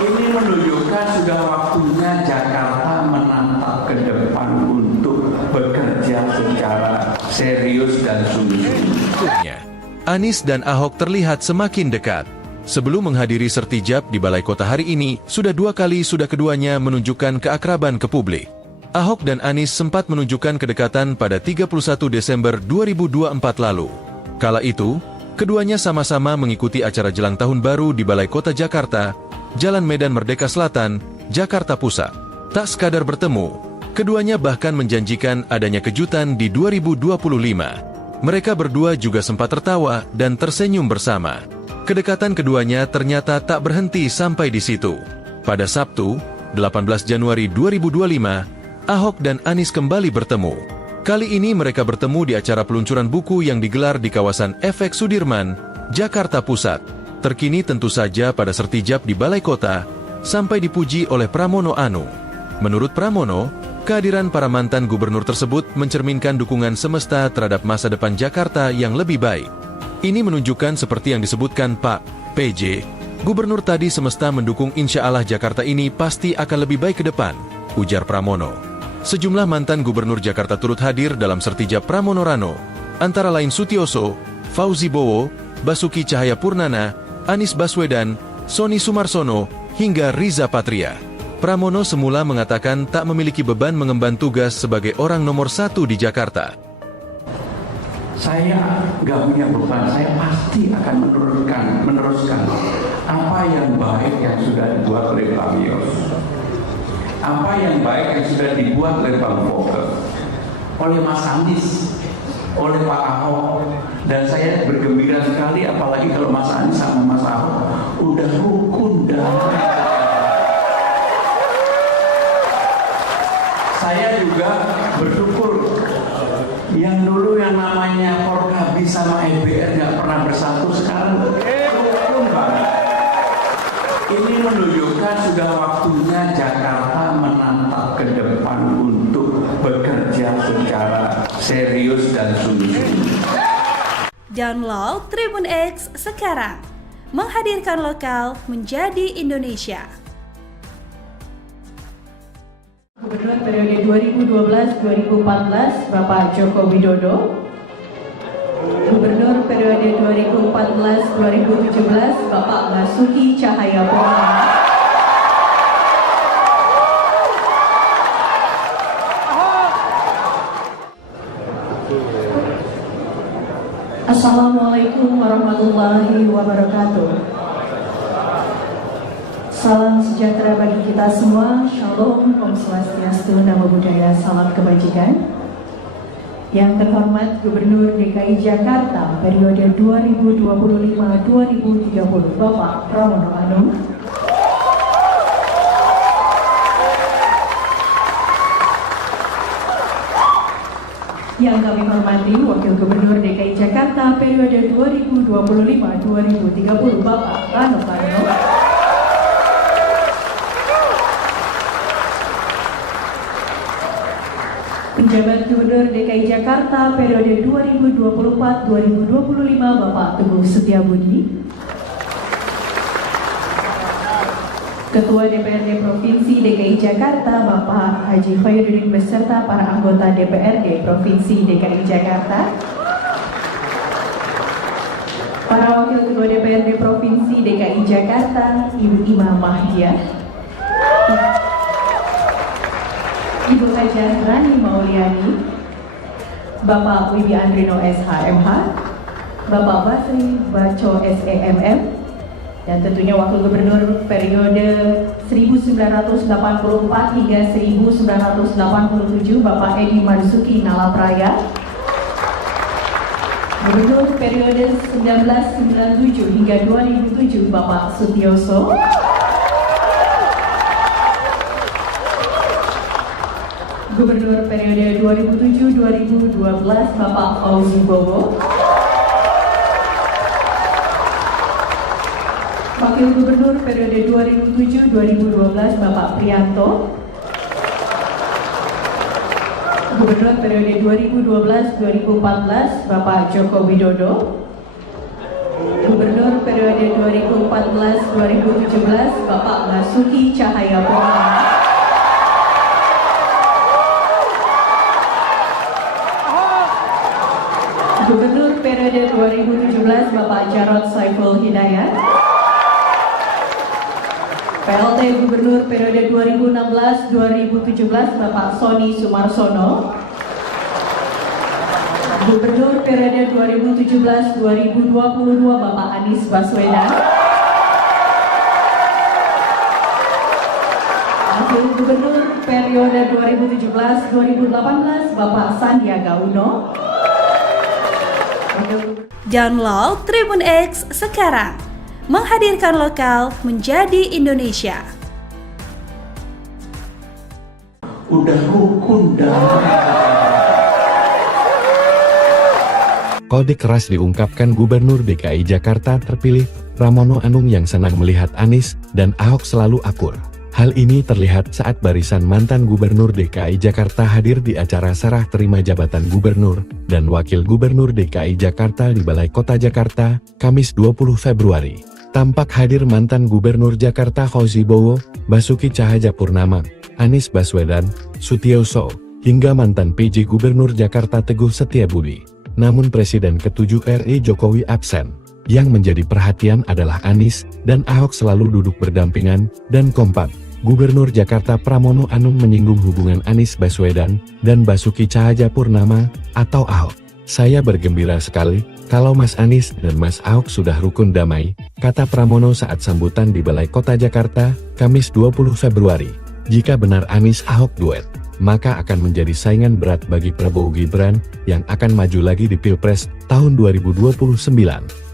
Ini menunjukkan sudah waktunya Jakarta menatap ke depan untuk bekerja secara serius dan sungguh-sungguh. Anies dan Ahok terlihat semakin dekat. Sebelum menghadiri sertijab di Balai Kota hari ini, sudah dua kali keduanya menunjukkan keakraban ke publik. Ahok dan Anies sempat menunjukkan kedekatan pada 31 Desember 2024 lalu. Kala itu, keduanya sama-sama mengikuti acara jelang tahun baru di Balai Kota Jakarta, Jalan Medan Merdeka Selatan, Jakarta Pusat. Tak sekadar bertemu, keduanya bahkan menjanjikan adanya kejutan di 2025. Mereka berdua juga sempat tertawa dan tersenyum bersama. Kedekatan keduanya ternyata tak berhenti sampai di situ. Pada Sabtu, 18 Januari 2025, Ahok dan Anies kembali bertemu. Kali ini mereka bertemu di acara peluncuran buku yang digelar di kawasan Efek Sudirman, Jakarta Pusat. Terkini tentu saja pada sertijab di Balai Kota, sampai dipuji oleh Pramono Anung. Menurut Pramono, kehadiran para mantan gubernur tersebut mencerminkan dukungan semesta terhadap masa depan Jakarta yang lebih baik. Ini menunjukkan seperti yang disebutkan Pak PJ, gubernur tadi semesta mendukung insya Allah Jakarta ini pasti akan lebih baik ke depan, ujar Pramono. Sejumlah mantan gubernur Jakarta turut hadir dalam sertijab Pramono Rano, antara lain Sutioso, Fauzi Bowo, Basuki Cahayapurnama, Anies Baswedan, Sony Sumarsono, hingga Riza Patria. Pramono semula mengatakan tak memiliki beban mengemban tugas sebagai orang nomor 1 di Jakarta. Saya nggak punya beban, saya pasti akan meneruskan apa yang baik yang sudah dibuat oleh Pak Yos, apa yang baik yang sudah dibuat oleh Bang Foke, oleh Mas Anies, oleh Pak Ahok. Dan saya bergembira sekali apalagi kalau Mas Anies sama Mas Ahok udah rukun damai. Saya juga bersyukur yang dulu yang namanya Forkabi sama EBR nggak pernah bersatu, sekarang rukun banget. Ini menunjukkan sudah waktunya Jakarta menatap ke depan untuk bekerja secara serius dan sungguh-sungguh. Download Tribun X sekarang, menghadirkan lokal menjadi Indonesia. Gubernur periode 2012-2014 Bapak Joko Widodo. Gubernur periode 2014-2017 Bapak Basuki Cahayapurnama. Assalamualaikum warahmatullahi wabarakatuh. Salam sejahtera bagi kita semua. Shalom, Om Swastiastu, Namo Buddhaya, salam kebajikan. Yang terhormat Gubernur DKI Jakarta periode 2025-2030 Bapak Pramono Anung. Yang kami hormati Wakil Gubernur DKI Jakarta periode 2025-2030 Bapak Rano Karno. Penjabat Gubernur DKI Jakarta periode 2024-2025 Bapak Teguh Setiabudi. Ketua DPRD Provinsi DKI Jakarta Bapak Haji Khairuddin beserta para anggota DPRD Provinsi DKI Jakarta. Para Wakil Ketua DPRD Provinsi DKI Jakarta Ibu Ima Mahdia, Ibu Hajah Rani Mauliani, Bapak Wibi Andrino SHMH, Bapak Basri Baco SEMM, dan tentunya Wakil Gubernur periode 1984 hingga 1987 Bapak Edi Marzuki Nalapraya, Gubernur periode 1997 hingga 2007 Bapak Sutioso, Gubernur periode 2007-2012 Bapak Fauzi Bowo, Wakil Gubernur periode 2007-2012 Bapak Prianto, Gubernur periode 2012-2014 Bapak Joko Widodo, Gubernur periode 2014-2017 Bapak Basuki Cahayapurnama, Gubernur periode 2017 Bapak Jarod Saiful Hidayat, PLT Gubernur periode 2016-2017 Bapak Sony Sumarsono, Gubernur periode 2017-2022 Bapak Anies Baswedan, Wakil Gubernur periode 2017-2018 Bapak Sandiaga Uno. Download Tribun X sekarang, menghadirkan lokal menjadi Indonesia. Udah rukun dah. Kode keras diungkapkan Gubernur DKI Jakarta terpilih, Pramono Anung yang senang melihat Anies dan Ahok selalu akur. Hal ini terlihat saat barisan mantan Gubernur DKI Jakarta hadir di acara serah terima jabatan Gubernur dan Wakil Gubernur DKI Jakarta di Balai Kota Jakarta, Kamis 20 Februari. Tampak hadir mantan Gubernur Jakarta Fauzi Bowo, Basuki Cahayapurnama, Anies Baswedan, Sutioso, hingga mantan PJ Gubernur Jakarta Teguh Setiabudi. Namun Presiden ke-7 RI Jokowi absen. Yang menjadi perhatian adalah Anies dan Ahok selalu duduk berdampingan dan kompak. Gubernur Jakarta Pramono Anung menyinggung hubungan Anies Baswedan dan Basuki Cahayapurnama atau Ahok. Saya bergembira sekali kalau Mas Anies dan Mas Ahok sudah rukun damai, kata Pramono saat sambutan di Balai Kota Jakarta, Kamis 20 Februari. Jika benar Anies Ahok duet, maka akan menjadi saingan berat bagi Prabowo Gibran yang akan maju lagi di Pilpres tahun 2029.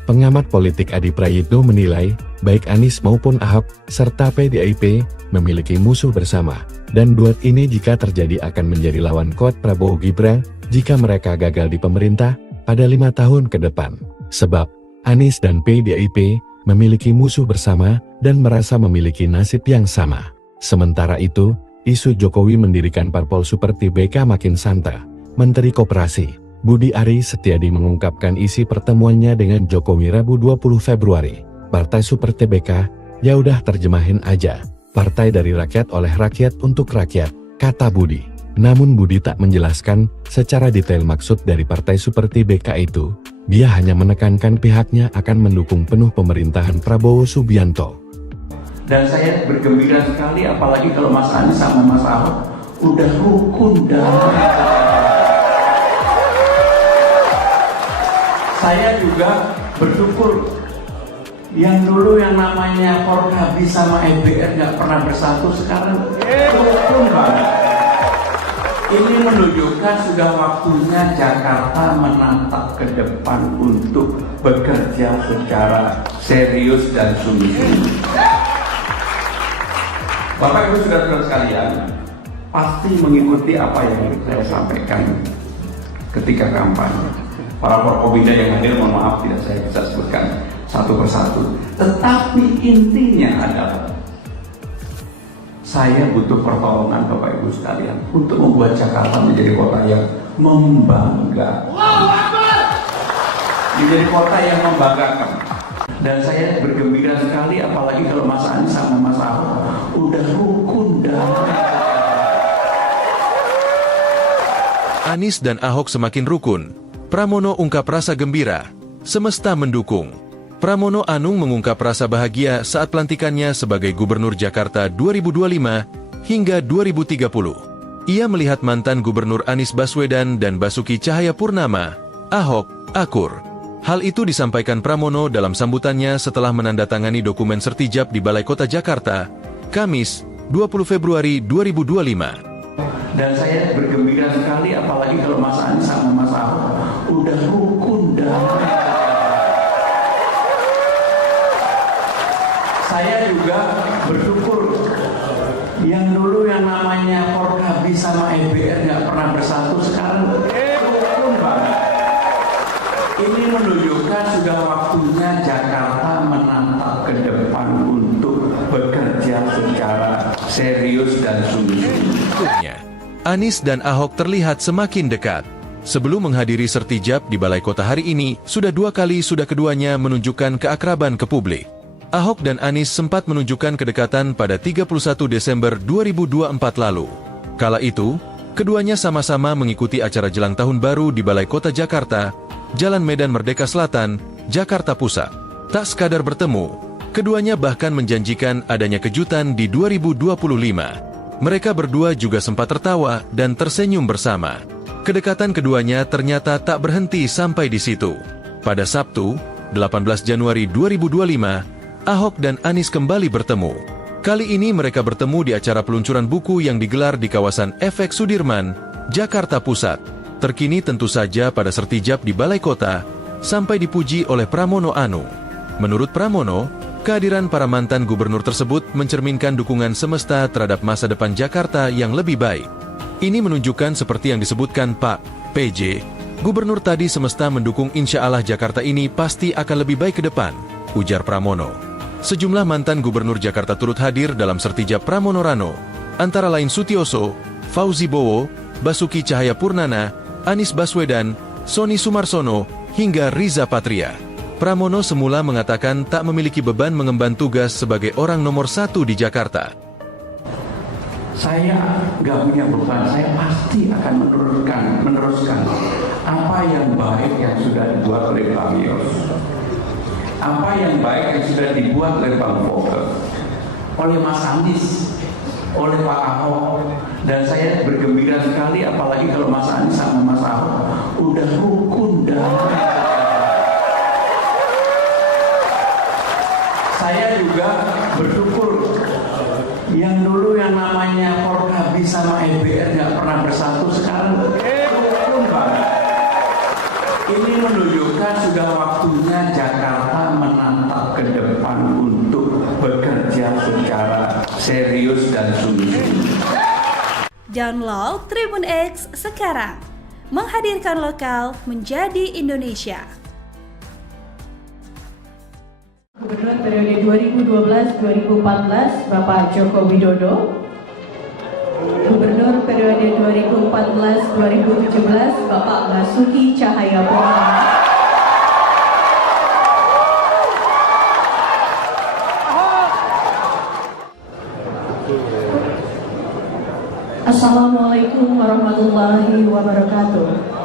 Pengamat politik Adi Prayitno menilai, baik Anies maupun Ahok, serta PDIP, memiliki musuh bersama, dan duet ini jika terjadi akan menjadi lawan kuat Prabowo Gibran, jika mereka gagal di pemerintah, pada 5 tahun ke depan. Sebab, Anies dan PDIP, memiliki musuh bersama, dan merasa memiliki nasib yang sama. Sementara itu, isu Jokowi mendirikan parpol seperti BK makin santer. Menteri Koperasi Budi Ari Setiadi mengungkapkan isi pertemuannya dengan Jokowi Rabu 20 Februari. Partai seperti BK, ya udah terjemahin aja. Partai dari rakyat oleh rakyat untuk rakyat, kata Budi. Namun Budi tak menjelaskan secara detail maksud dari partai seperti BK itu. Dia hanya menekankan pihaknya akan mendukung penuh pemerintahan Prabowo Subianto. Dan saya bergembira sekali apalagi kalau Mas Anies sama Mas Ahok udah rukun dah. Saya juga bersyukur yang dulu yang namanya Forkabi sama EBR nggak pernah bersatu, sekarang rukun banget. Ini menunjukkan sudah waktunya Jakarta menatap ke depan untuk bekerja secara serius dan sungguh-sungguh. Bapak Ibu saudara sekalian, pasti mengikuti apa yang saya sampaikan. ketika kampanye. Para Forkopimda yang hadir, mohon maaf tidak saya bisa sebutkan satu persatu. Tetapi intinya adalah saya butuh pertolongan Bapak Ibu sekalian untuk membuat Jakarta menjadi kota yang membanggakan. Menjadi kota yang membanggakan. Dan saya bergembira sekali apalagi kalau Mas Anies sama Mas Ahok udah rukun damai. Anies dan Ahok semakin rukun. Pramono ungkap rasa gembira. Semesta mendukung. Pramono Anung mengungkap rasa bahagia saat pelantikannya sebagai Gubernur Jakarta 2025 hingga 2030. Ia melihat mantan Gubernur Anies Baswedan dan Basuki Cahayapurnama, Ahok, akur. Hal itu disampaikan Pramono dalam sambutannya setelah menandatangani dokumen sertijab di Balai Kota Jakarta, Kamis, 20 Februari 2025. Dan saya bergembira sekali apalagi kalau Mas Anies sama Mas Ahok udah rukun damai. Saya juga bersyukur yang dulu yang namanya Forkabi sama EBR nggak pernah bersatu, sekarang rukun banget. Ini menunjukkan sudah waktunya Jakarta menatap ke depan untuk bekerja secara serius dan sungguh-sungguh. Anies dan Ahok terlihat semakin dekat. Sebelum menghadiri sertijab di Balai Kota hari ini, sudah keduanya menunjukkan keakraban ke publik. Ahok dan Anies sempat menunjukkan kedekatan pada 31 Desember 2024 lalu. Kala itu, keduanya sama-sama mengikuti acara jelang tahun baru di Balai Kota Jakarta, Jalan Medan Merdeka Selatan, Jakarta Pusat. Tak sekadar bertemu, keduanya bahkan menjanjikan adanya kejutan di 2025. Mereka berdua juga sempat tertawa dan tersenyum bersama. Kedekatan keduanya ternyata tak berhenti sampai di situ. Pada Sabtu, 18 Januari 2025, Ahok dan Anies kembali bertemu. Kali ini mereka bertemu di acara peluncuran buku yang digelar di kawasan Efek Sudirman, Jakarta Pusat. Terkini tentu saja pada sertijab di Balai Kota, sampai dipuji oleh Pramono Anung. Menurut Pramono, kehadiran para mantan gubernur tersebut mencerminkan dukungan semesta terhadap masa depan Jakarta yang lebih baik. Ini menunjukkan seperti yang disebutkan Pak PJ, gubernur tadi semesta mendukung insya Allah Jakarta ini pasti akan lebih baik ke depan, ujar Pramono. Sejumlah mantan gubernur Jakarta turut hadir dalam sertijab Pramono Rano, antara lain Sutioso, Fauzi Bowo, Basuki Cahayapurnama, Anies Baswedan, Sony Sumarsono, hingga Riza Patria. Pramono semula mengatakan tak memiliki beban mengemban tugas sebagai orang nomor 1 di Jakarta. Saya nggak punya beban, saya pasti akan meneruskan apa yang baik yang sudah dibuat oleh Bang Yos, apa yang baik yang sudah dibuat oleh Bang Fokke, oleh Mas Anies, oleh Pak Ahok, dan saya bergembira sekali apalagi kalau Mas Anies sama Mas Ahok udah rukun damai. Saya juga bersyukur yang dulu yang namanya Forkabi sama EBR nggak pernah bersatu, sekarang rukun banget. Ini menunjukkan sudah waktunya Jakarta menatap ke depan untuk bekerja secara serius dan sungguh-sungguh. Download Tribun X sekarang, menghadirkan lokal menjadi Indonesia. Gubernur periode 2012-2014 Bapak Joko Widodo. Gubernur periode 2014-2017 Bapak Basuki Cahayapurnama. Assalamualaikum warahmatullahi wabarakatuh.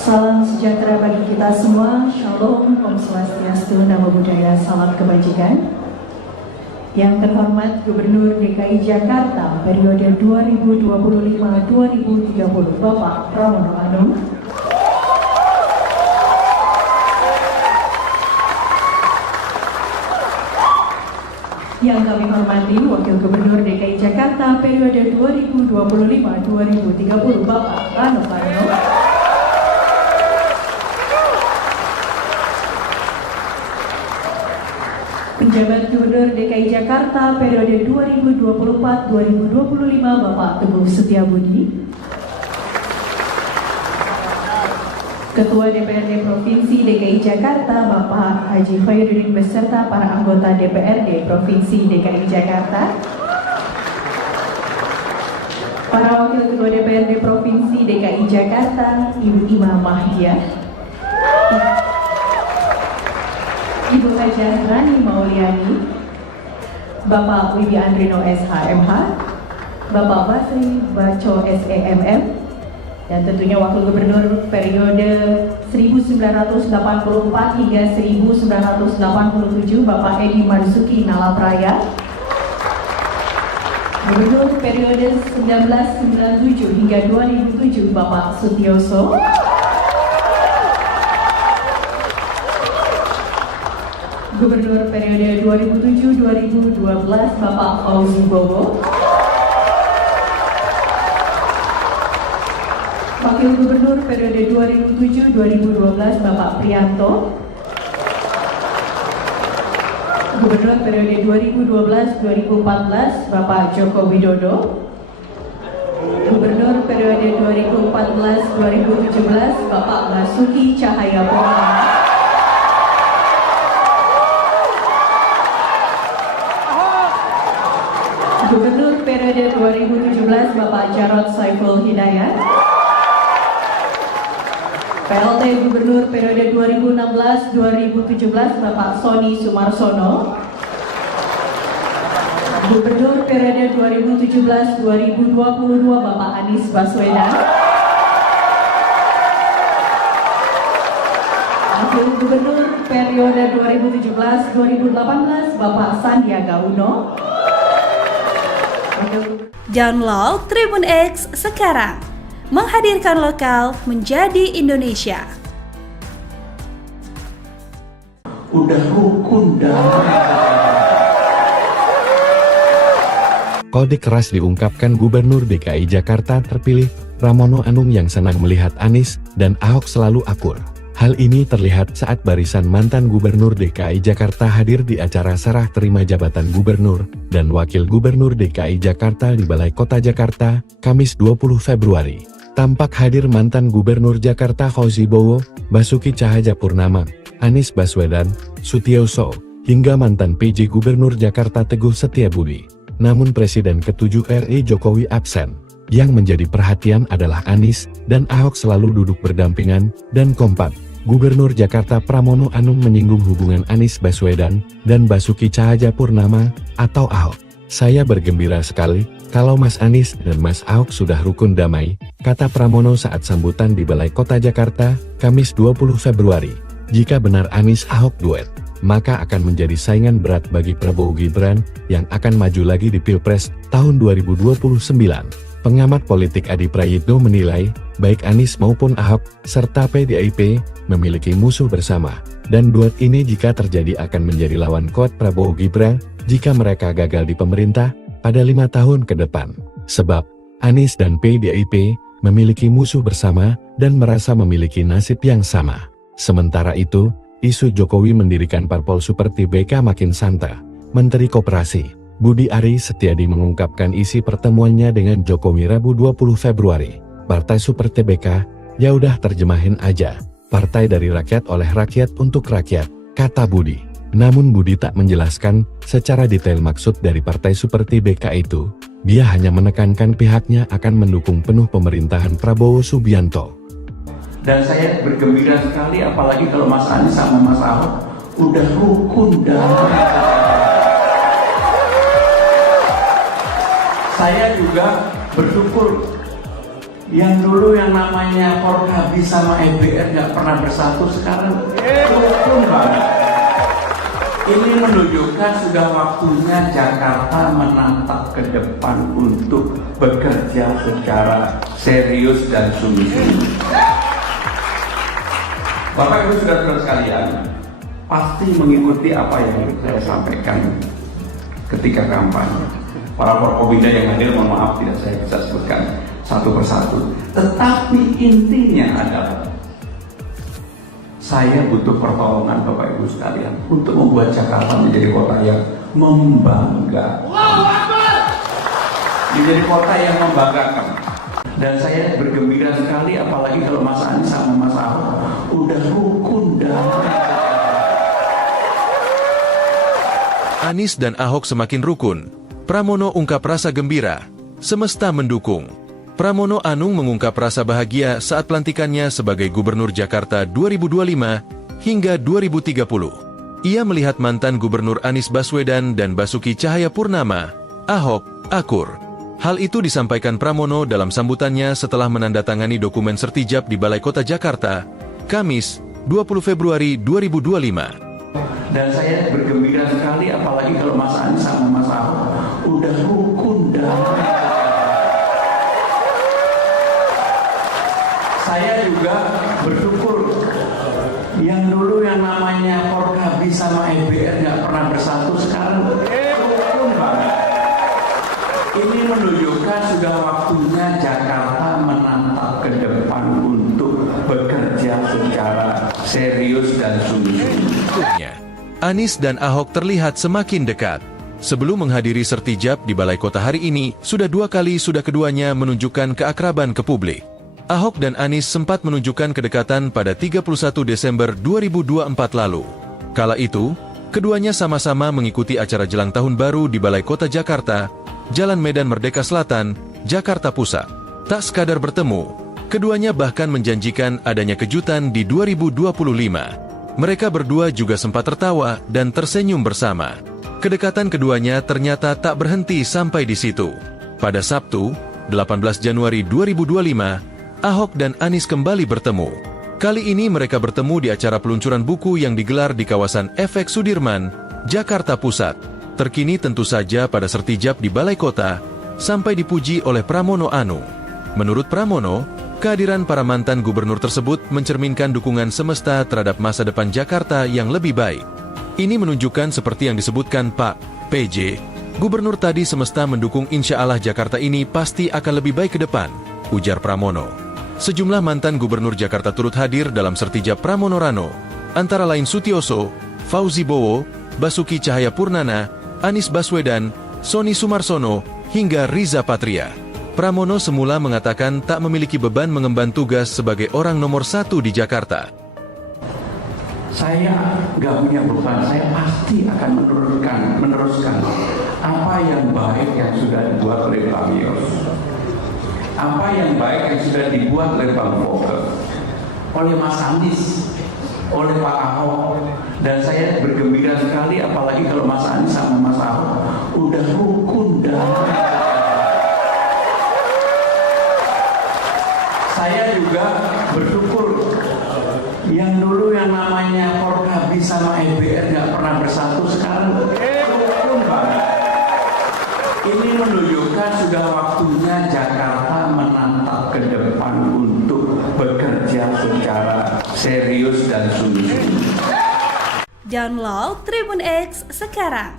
Salam sejahtera bagi kita semua. Shalom, Om Swastiastu, Namo Buddhaya, salam kebajikan. Yang terhormat Gubernur DKI Jakarta periode 2025-2030 Bapak Pramono Anung. Yang kami hormati Wakil Gubernur DKI Jakarta periode 2025-2030 Bapak Rano Karno. Penjabat Gubernur DKI Jakarta periode 2024-2025 Bapak Teguh Setiabudi. Ketua DPRD Provinsi DKI Jakarta Bapak Haji Khairuddin beserta para anggota DPRD Provinsi DKI Jakarta, para wakil Ketua DPRD Provinsi DKI Jakarta Ibu Ima Mahdia, Ibu Haja Rani Mauliani, Bapak Wibi Andrino SHMH, Bapak Basri Baco SEMM, dan tentunya Wakil Gubernur periode 1984 hingga 1987 Bapak Edi Marzuki Nalapraya, Gubernur periode 1997 hingga 2007 Bapak Sutioso, Gubernur periode 2007-2012 Bapak Fauzi Bowo, Wakil Gubernur periode 2007-2012 Bapak Prianto, Gubernur periode 2012-2014 Bapak Joko Widodo, Gubernur periode 2014-2017 Bapak Basuki Cahayapurnama, Gubernur periode 2017 Bapak Jarod Saiful Hidayat, PLT Gubernur periode 2016-2017 Bapak Sony Sumarsono, Gubernur periode 2017-2022 Bapak Anies Baswedan, Wakil Gubernur periode 2017-2018 Bapak Sandiaga Uno. Download Tribun X sekarang, menghadirkan lokal menjadi Indonesia. Udah rukun damai. Kode keras diungkapkan Gubernur DKI Jakarta terpilih, Pramono Anung yang senang melihat Anies dan Ahok selalu akur. Hal ini terlihat saat barisan mantan Gubernur DKI Jakarta hadir di acara serah terima jabatan Gubernur dan Wakil Gubernur DKI Jakarta di Balai Kota Jakarta, Kamis 20 Februari. Tampak hadir mantan Gubernur Jakarta Fauzi Bowo, Basuki Cahayapurnama, Anies Baswedan, Sutioso, hingga mantan PJ Gubernur Jakarta Teguh Setiabudi. Namun Presiden ke-7 RI Jokowi absen. Yang menjadi perhatian adalah Anies dan Ahok selalu duduk berdampingan dan kompak. Gubernur Jakarta Pramono Anung menyinggung hubungan Anies Baswedan dan Basuki Cahayapurnama atau Ahok. Saya bergembira sekali kalau Mas Anies dan Mas Ahok sudah rukun damai, kata Pramono saat sambutan di Balai Kota Jakarta, Kamis 20 Februari. Jika benar Anies Ahok duet, maka akan menjadi saingan berat bagi Prabowo Gibran yang akan maju lagi di Pilpres tahun 2029. Pengamat politik Adi Prayitno menilai, baik Anies maupun Ahok, serta PDIP, memiliki musuh bersama, dan duet ini jika terjadi akan menjadi lawan kuat Prabowo Gibran, jika mereka gagal di pemerintah, pada 5 tahun ke depan. Sebab, Anies dan PDIP, memiliki musuh bersama, dan merasa memiliki nasib yang sama. Sementara itu, isu Jokowi mendirikan parpol seperti BK makin santer. Menteri Koperasi Budi Ari Setiadi mengungkapkan isi pertemuannya dengan Jokowi Rabu 20 Februari. Partai Seperti BK, ya udah terjemahin aja. Partai dari rakyat oleh rakyat untuk rakyat, kata Budi. Namun Budi tak menjelaskan secara detail maksud dari Partai Seperti BK itu. Dia hanya menekankan pihaknya akan mendukung penuh pemerintahan Prabowo Subianto. Dan saya bergembira sekali apalagi kalau Mas Anies sama Mas Ahok udah rukun damai. Saya juga bersyukur yang dulu yang namanya Forkabi sama EBR nggak pernah bersatu, sekarang rukun banget. Ini menunjukkan sudah waktunya Jakarta menatap ke depan untuk bekerja secara serius dan sungguh-sungguh. Bapak Ibu saudara sekalian, pasti mengikuti apa yang saya sampaikan ketika kampanye. Para Forkobida yang hadir, mohon maaf tidak saya bisa sebutkan satu persatu. Tetapi intinya adalah saya butuh pertolongan Bapak Ibu sekalian untuk membuat Jakarta menjadi kota yang membanggakan. Menjadi kota yang membanggakan. Dan saya bergembira sekali, apalagi kalau Mas Anies sama Mas Ahok udah rukun damai. Anies dan Ahok semakin rukun. Pramono ungkap rasa gembira. Semesta mendukung. Pramono Anung mengungkap rasa bahagia saat pelantikannya sebagai Gubernur Jakarta 2025 hingga 2030. Ia melihat mantan Gubernur Anies Baswedan dan Basuki Cahayapurnama, Ahok, akur. Hal itu disampaikan Pramono dalam sambutannya setelah menandatangani dokumen sertijab di Balai Kota Jakarta, Kamis, 20 Februari 2025. Dan saya bergembira sekali, apalagi kalau Mas Anies sama Mas Ahok udah rukun damai. Saya juga bersyukur yang dulu yang namanya Forkabi sama EBR nggak pernah bersatu, sekarang rukun banget. Ini menunjukkan sudah waktunya Jakarta menatap ke depan untuk bekerja secara serius dan sungguh-sungguh. Anies dan Ahok terlihat semakin dekat. Sebelum menghadiri sertijab di Balai Kota hari ini, sudah keduanya menunjukkan keakraban ke publik. Ahok dan Anies sempat menunjukkan kedekatan pada 31 Desember 2024 lalu. Kala itu, keduanya sama-sama mengikuti acara jelang tahun baru di Balai Kota Jakarta, Jalan Medan Merdeka Selatan, Jakarta Pusat. Tak sekadar bertemu, keduanya bahkan menjanjikan adanya kejutan di 2025. Mereka berdua juga sempat tertawa dan tersenyum bersama. Kedekatan keduanya ternyata tak berhenti sampai di situ. Pada Sabtu, 18 Januari 2025, Ahok dan Anies kembali bertemu. Kali ini mereka bertemu di acara peluncuran buku yang digelar di kawasan Efek Sudirman, Jakarta Pusat. Terkini tentu saja pada sertijab di Balai Kota, sampai dipuji oleh Pramono Anung. Menurut Pramono, kehadiran para mantan gubernur tersebut mencerminkan dukungan semesta terhadap masa depan Jakarta yang lebih baik. Ini menunjukkan seperti yang disebutkan Pak PJ, gubernur tadi semesta mendukung, insya Allah Jakarta ini pasti akan lebih baik ke depan, ujar Pramono. Sejumlah mantan gubernur Jakarta turut hadir dalam sertijab Pramono Rano, antara lain Sutioso, Fauzi Bowo, Basuki Cahayapurnama, Anies Baswedan, Sony Sumarsono, hingga Riza Patria. Pramono semula mengatakan tak memiliki beban mengemban tugas sebagai orang nomor 1 di Jakarta. Saya nggak punya beban, saya pasti akan meneruskan apa yang baik yang sudah dibuat oleh Bang Yos, apa yang baik yang sudah dibuat oleh Bang Foke, oleh Mas Anies, oleh Pak Ahok. Dan saya bergembira sekali, apalagi kalau Mas Anies sama Mas Ahok udah rukun damai. Saya juga bersyukur yang dulu yang namanya Forkabi sama EBR nggak pernah bersatu, sekarang rukun banget. Ini menunjukkan sudah waktunya Jakarta menatap ke depan untuk bekerja secara serius dan sungguh-sungguh. Download Tribun X sekarang,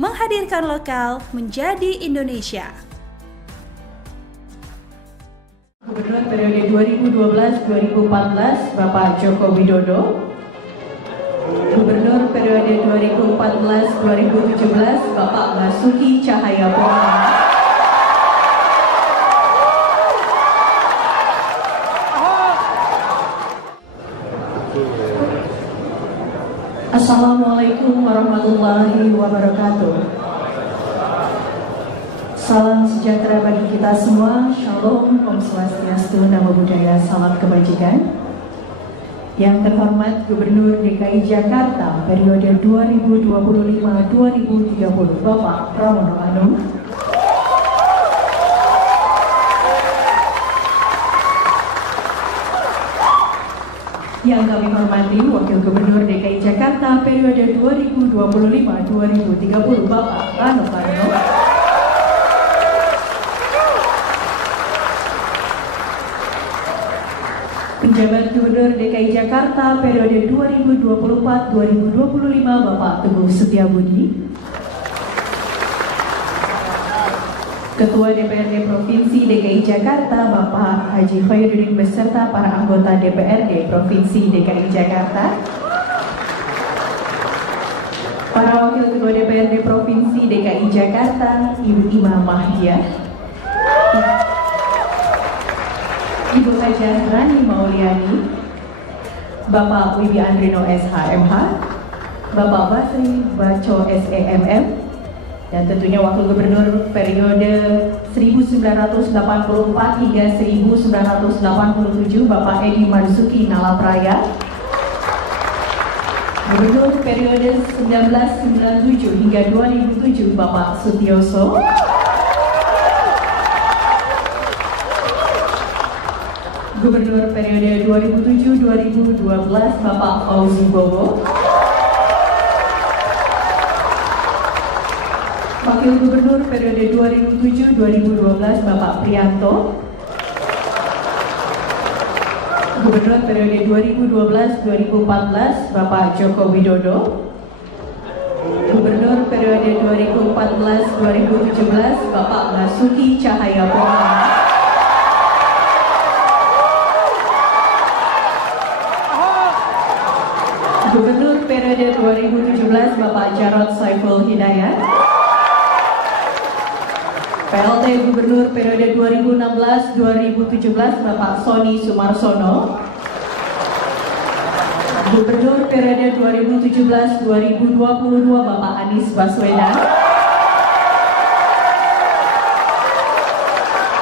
menghadirkan lokal menjadi Indonesia. Gubernur periode 2012-2014 Bapak Joko Widodo, Gubernur periode 2014-2017 Bapak Basuki Cahayapurnama, Assalamualaikum warahmatullahi wabarakatuh. Salam sejahtera bagi kita semua. Shalom, Om Swastiastu, Namo Buddhaya, salam kebajikan. Yang terhormat Gubernur DKI Jakarta periode 2025-2030 Bapak Pramono Anung, yang kami hormati Wakil Gubernur DKI Jakarta periode 2025-2030 Bapak Rano Karno, Penjabat Gubernur DKI Jakarta periode 2024-2025 Bapak Teguh Setiabudi, Ketua DPRD Provinsi DKI Jakarta Bapak Haji Khairuddin beserta para anggota DPRD Provinsi DKI Jakarta, para Wakil Ketua DPRD Provinsi DKI Jakarta Ibu Ima Mahdia, Ibu Hajah Rani Mauliani, Bapak Wibi Andrino SHMH, Bapak Basri Baco SEMM, dan tentunya Wakil Gubernur periode 1984 hingga 1987 Bapak Edi Marzuki Nalapraya, Gubernur periode 1997 hingga 2007 Bapak Sutioso, Gubernur periode 2007-2012 Bapak Fauzi Bowo, Wakil Gubernur periode 2007-2012 Bapak Prianto, Gubernur periode 2012-2014 Bapak Joko Widodo, Gubernur periode 2014-2017 Bapak Basuki Cahayapurnama, Gubernur periode 2017 Bapak Jarod Saiful Hidayat, PLT Gubernur periode 2016-2017 Bapak Sony Sumarsono, Gubernur periode 2017-2022 Bapak Anies Baswedan,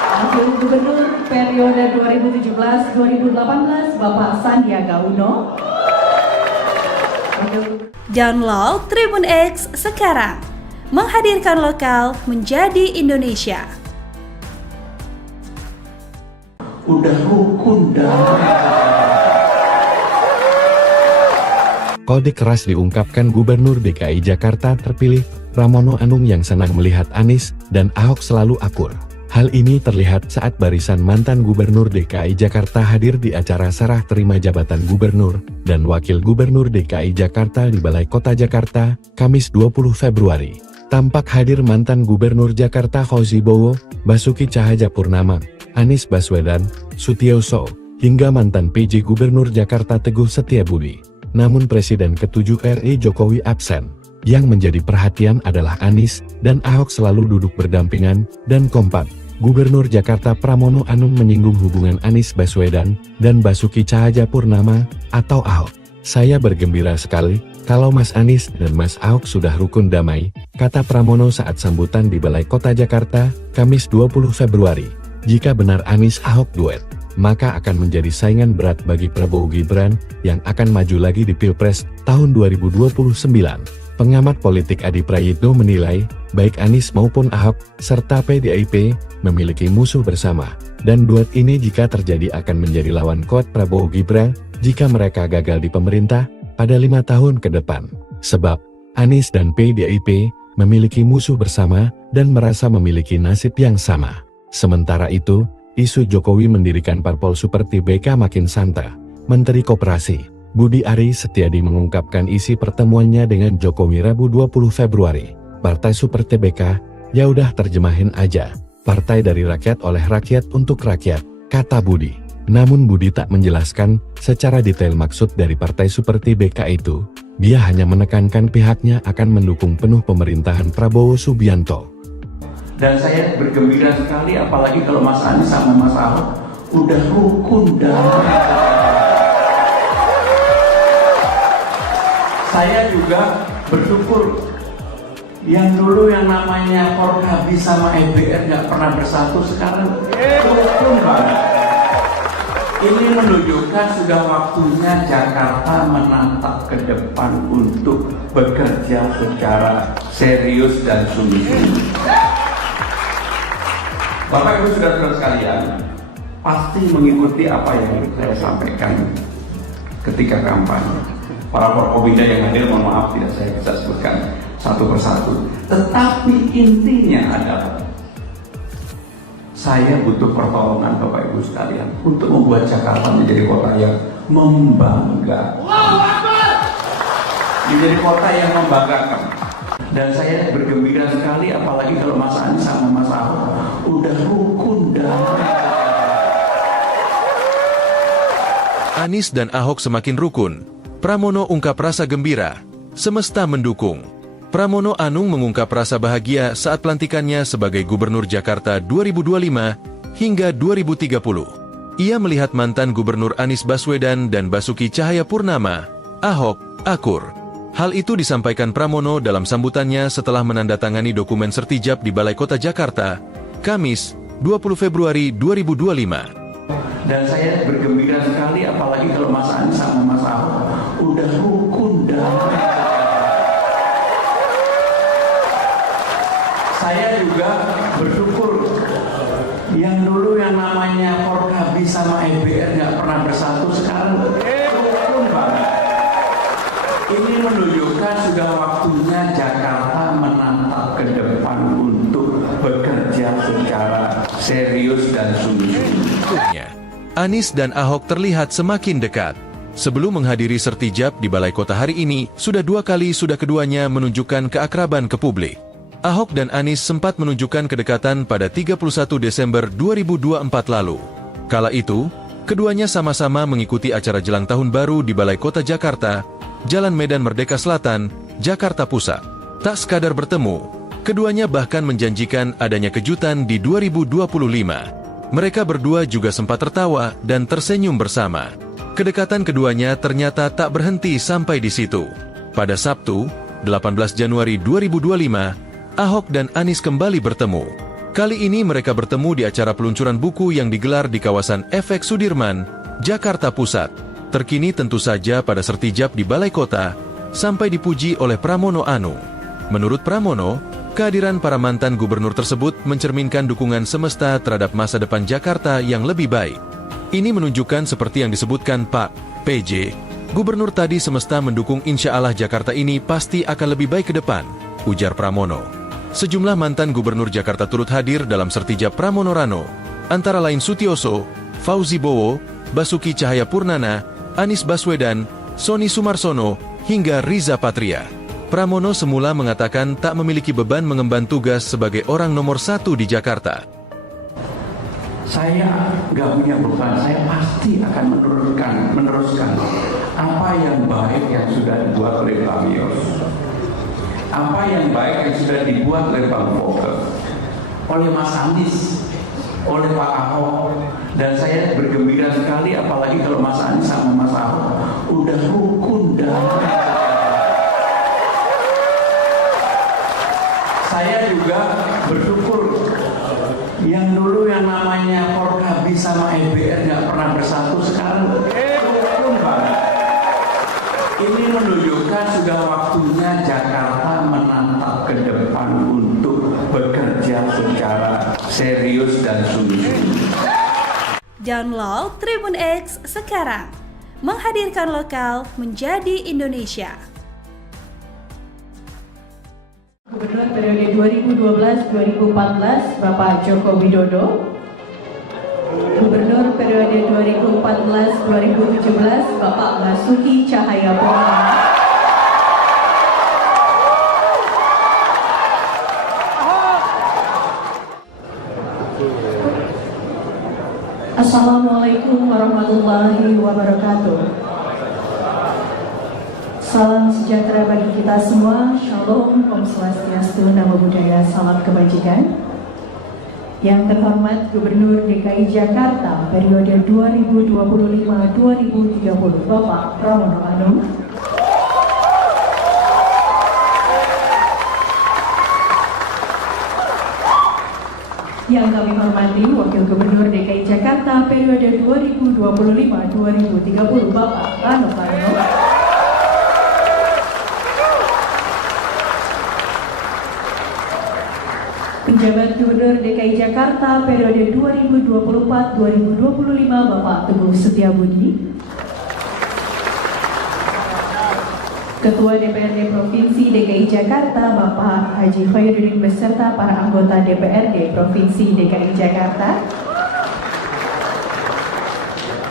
Wakil Gubernur periode 2017-2018 Bapak Sandiaga Uno. Download Tribun X sekarang, menghadirkan lokal menjadi Indonesia. Udah rukun damai. Kode keras diungkapkan Gubernur DKI Jakarta terpilih, Pramono Anung yang senang melihat Anies dan Ahok selalu akur. Hal ini terlihat saat barisan mantan Gubernur DKI Jakarta hadir di acara serah terima jabatan Gubernur dan Wakil Gubernur DKI Jakarta di Balai Kota Jakarta, Kamis 20 Februari. Tampak hadir mantan Gubernur Jakarta Fauzi Bowo, Basuki Cahayapurnama, Anies Baswedan, Sutioso, hingga mantan PJ Gubernur Jakarta Teguh Setiabudi. Namun Presiden ke-7 RI Jokowi absen. Yang menjadi perhatian adalah Anies dan Ahok selalu duduk berdampingan dan kompak. Gubernur Jakarta Pramono Anung menyinggung hubungan Anies Baswedan dan Basuki Cahayapurnama atau Ahok. Saya bergembira sekali kalau Mas Anies dan Mas Ahok sudah rukun damai, kata Pramono saat sambutan di Balai Kota Jakarta, Kamis 20 Februari. Jika benar Anies Ahok duet, maka akan menjadi saingan berat bagi Prabowo Gibran yang akan maju lagi di Pilpres tahun 2029. Pengamat politik Adi Prayitno menilai, baik Anies maupun Ahok, serta PDIP, memiliki musuh bersama. Dan duet ini jika terjadi akan menjadi lawan kuat Prabowo Gibran, jika mereka gagal di pemerintah, pada 5 tahun ke depan. Sebab, Anies dan PDIP, memiliki musuh bersama, dan merasa memiliki nasib yang sama. Sementara itu, isu Jokowi mendirikan parpol seperti BK makin santer. Menteri Koperasi Budi Ari Setiadi mengungkapkan isi pertemuannya dengan Jokowi Rabu 20 Februari. Partai seperti BK, ya udah terjemahin aja. Partai dari rakyat oleh rakyat untuk rakyat, kata Budi. Namun Budi tak menjelaskan secara detail maksud dari partai seperti BK itu. Dia hanya menekankan pihaknya akan mendukung penuh pemerintahan Prabowo Subianto. Dan saya bergembira sekali apalagi kalau Mas Anies sama Mas Ahok udah rukun damai. Saya juga bersyukur yang dulu yang namanya Forkabi sama EBR nggak pernah bersatu, sekarang rukun banget. Ini menunjukkan sudah waktunya Jakarta menatap ke depan untuk bekerja secara serius dan sungguh-sungguh. Bapak Ibu saudara-saudara sekalian, pasti mengikuti apa yang saya sampaikan ketika kampanye. Para Forkobida yang hadir, mohon maaf tidak saya bisa sebutkan satu persatu. Tetapi intinya adalah saya butuh pertolongan Bapak Ibu sekalian untuk membuat Jakarta menjadi kota yang membanggakan. Menjadi kota yang membanggakan. Dan saya bergembira sekali apalagi kalau Mas Anies sama Mas Ahok udah rukun damai. Anies dan Ahok semakin rukun. Pramono ungkap rasa gembira, semesta mendukung. Pramono Anung mengungkap rasa bahagia saat pelantikannya sebagai Gubernur Jakarta 2025 hingga 2030. Ia melihat mantan Gubernur Anies Baswedan dan Basuki Cahayapurnama, Ahok, akur. Hal itu disampaikan Pramono dalam sambutannya setelah menandatangani dokumen sertijab di Balai Kota Jakarta, Kamis, 20 Februari 2025. Dan saya bergembira sekali, apalagi kalau Mas Anies sama Mas Ahok udah rukun damai. Saya juga bersyukur yang dulu yang namanya Forkabi sama EBR nggak pernah bersatu, sekarang rukun banget. Ini menunjukkan sudah waktunya Jakarta menatap ke depan untuk bekerja secara serius dan sungguh-sungguh. Anies dan Ahok terlihat semakin dekat. Sebelum menghadiri sertijab di Balai Kota hari ini, sudah keduanya menunjukkan keakraban ke publik. Ahok dan Anies sempat menunjukkan kedekatan pada 31 Desember 2024 lalu. Kala itu, keduanya sama-sama mengikuti acara jelang tahun baru di Balai Kota Jakarta, Jalan Medan Merdeka Selatan, Jakarta Pusat. Tak sekadar bertemu, keduanya bahkan menjanjikan adanya kejutan di 2025. Mereka berdua juga sempat tertawa dan tersenyum bersama. Kedekatan keduanya ternyata tak berhenti sampai di situ. Pada Sabtu, 18 Januari 2025, Ahok dan Anies kembali bertemu. Kali ini mereka bertemu di acara peluncuran buku yang digelar di kawasan Efek Sudirman, Jakarta Pusat. Terkini tentu saja pada sertijab di Balai Kota, sampai dipuji oleh Pramono Anung. Menurut Pramono, kehadiran para mantan gubernur tersebut mencerminkan dukungan semesta terhadap masa depan Jakarta yang lebih baik. Ini menunjukkan seperti yang disebutkan Pak PJ, gubernur tadi semesta mendukung insya Allah Jakarta ini pasti akan lebih baik ke depan, ujar Pramono. Sejumlah mantan gubernur Jakarta turut hadir dalam sertijab Pramono Rano, antara lain Sutioso, Fauzi Bowo, Basuki Cahayapurnama, Anies Baswedan, Sony Sumarsono, hingga Riza Patria. Pramono semula mengatakan tak memiliki beban mengemban tugas sebagai orang nomor 1 di Jakarta. Saya nggak punya beban, saya pasti akan meneruskan apa yang baik yang sudah dibuat oleh Pak Yos, apa yang baik yang sudah dibuat oleh Bang Foke, oleh Mas Anies, oleh Pak Ahok. Dan saya bergembira sekali, apalagi kalau Mas Anies sama Mas Ahok udah rukun damai. Saya juga bersyukur yang dulu yang namanya Forkabi sama EBR nggak pernah bersatu, sekarang rukun banget. Ini menunjukkan sudah waktunya Jakarta menatap ke depan untuk bekerja secara serius dan sungguh-sungguh. Download Tribun X sekarang, menghadirkan lokal menjadi Indonesia. Gubernur periode 2012-2014 Bapak Joko Widodo, Gubernur periode 2014-2017 Bapak Basuki Cahayapurnama, Assalamualaikum warahmatullahi wabarakatuh. Salam sejahtera bagi kita semua. Shalom, Om Swastiastu, Namo Buddhaya, salam kebajikan. Yang terhormat Gubernur DKI Jakarta periode 2025-2030 Bapak Pramono Anung, yang kami hormati Wakil Gubernur DKI Jakarta periode 2025-2030 Bapak Rano Karno, Penjabat Gubernur DKI Jakarta periode 2024-2025 Bapak Teguh Setiabudi, Ketua DPRD Provinsi DKI Jakarta Bapak Haji Khairuddin beserta para anggota DPRD Provinsi DKI Jakarta,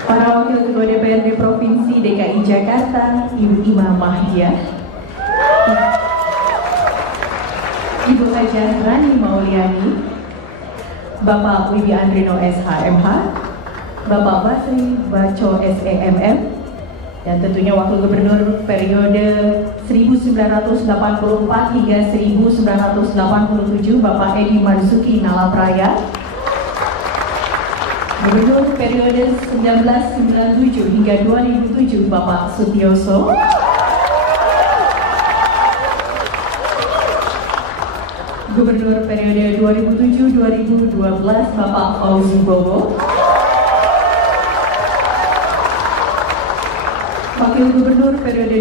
para Wakil Ketua DPRD Provinsi DKI Jakarta Ibu Ima Mahdia, Ibu Hajah Rani Mauliani, Bapak Wibi Andrino SHMH, Bapak Basri Baco SEMM, dan tentunya Wakil Gubernur periode 1984 hingga 1987 Bapak Edi Marzuki Nalapraya, Gubernur periode 1997 hingga 2007 Bapak Sutioso. Gubernur periode 2007-2012 Bapak Fauzi Bowo. Wakil Gubernur periode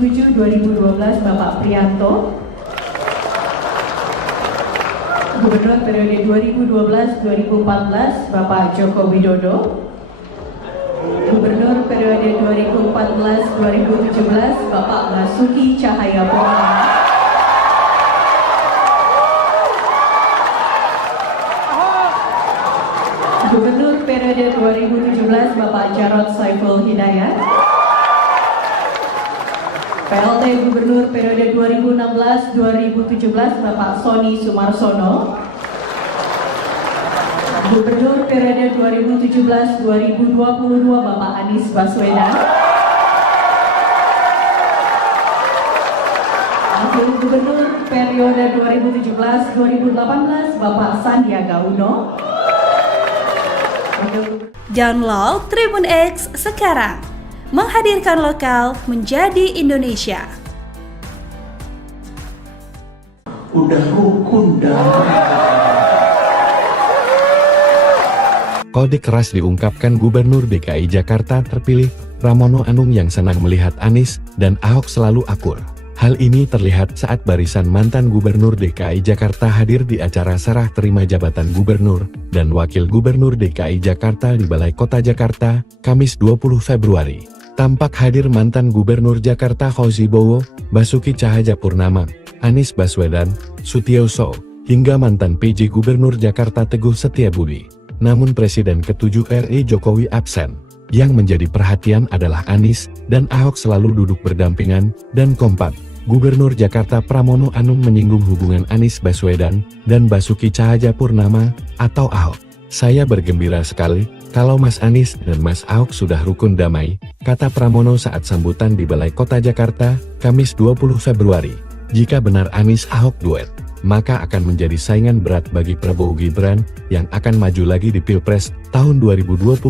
2007-2012 Bapak Prianto. Gubernur periode 2012-2014 Bapak Joko Widodo. Gubernur periode 2014-2017 Bapak Basuki Cahayapurnama. Gubernur periode 2017 Bapak Jarod Saiful Hidayat. PLT Gubernur periode 2016-2017 Bapak Sony Sumarsono. Gubernur periode 2017-2022 Bapak Anies Baswedan. Wakil Gubernur periode 2017-2018 Bapak Sandiaga Uno. Download Tribun X sekarang, menghadirkan lokal menjadi Indonesia. Udah rukun damai. Kode keras diungkapkan Gubernur DKI Jakarta terpilih, Pramono Anung yang senang melihat Anies dan Ahok selalu akur. Hal ini terlihat saat barisan mantan Gubernur DKI Jakarta hadir di acara serah terima jabatan Gubernur dan Wakil Gubernur DKI Jakarta di Balai Kota Jakarta, Kamis 20 Februari. Tampak hadir mantan Gubernur Jakarta Fauzi Bowo, Basuki Cahayapurnama, Anies Baswedan, Sutioso, hingga mantan PJ Gubernur Jakarta Teguh Setiabudi. Namun Presiden ke-7 RI Jokowi absen. Yang menjadi perhatian adalah Anies dan Ahok selalu duduk berdampingan dan kompak. Gubernur Jakarta Pramono Anung menyinggung hubungan Anies Baswedan dan Basuki Cahayapurnama atau Ahok. Saya bergembira sekali kalau Mas Anies dan Mas Ahok sudah rukun damai, kata Pramono saat sambutan di Balai Kota Jakarta, Kamis 20 Februari. Jika benar Anies Ahok duet, maka akan menjadi saingan berat bagi Prabowo Gibran yang akan maju lagi di Pilpres tahun 2029.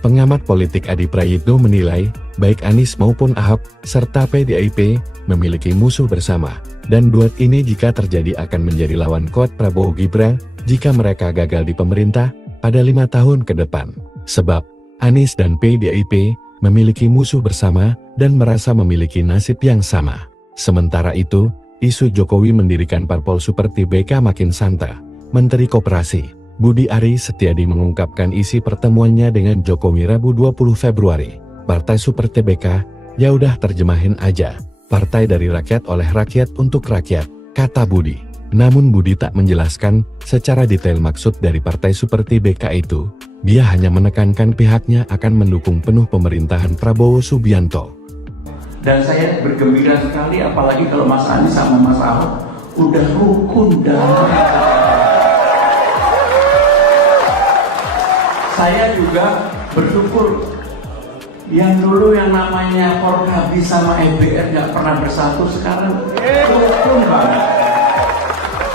Pengamat politik Adi Prayitno menilai, baik Anies maupun Ahok, serta PDIP, memiliki musuh bersama, dan duet ini jika terjadi akan menjadi lawan kuat Prabowo Gibran, jika mereka gagal di pemerintah, pada 5 tahun ke depan. Sebab, Anies dan PDIP, memiliki musuh bersama, dan merasa memiliki nasib yang sama. Sementara itu, isu Jokowi mendirikan parpol seperti BK makin santer. Menteri Koperasi Budi Ari Setiadi mengungkapkan isi pertemuannya dengan Jokowi Rabu 20 Februari. Partai Super TBK, ya udah terjemahin aja. Partai dari rakyat oleh rakyat untuk rakyat, kata Budi. Namun Budi tak menjelaskan secara detail maksud dari Partai Super TBK itu. Dia hanya menekankan pihaknya akan mendukung penuh pemerintahan Prabowo Subianto. Dan saya bergembira sekali apalagi kalau Mas Anies sama Mas Ahok udah rukun damai. Saya juga bersyukur yang dulu yang namanya Forkabi sama EBR nggak pernah bersatu, sekarang rukun banget.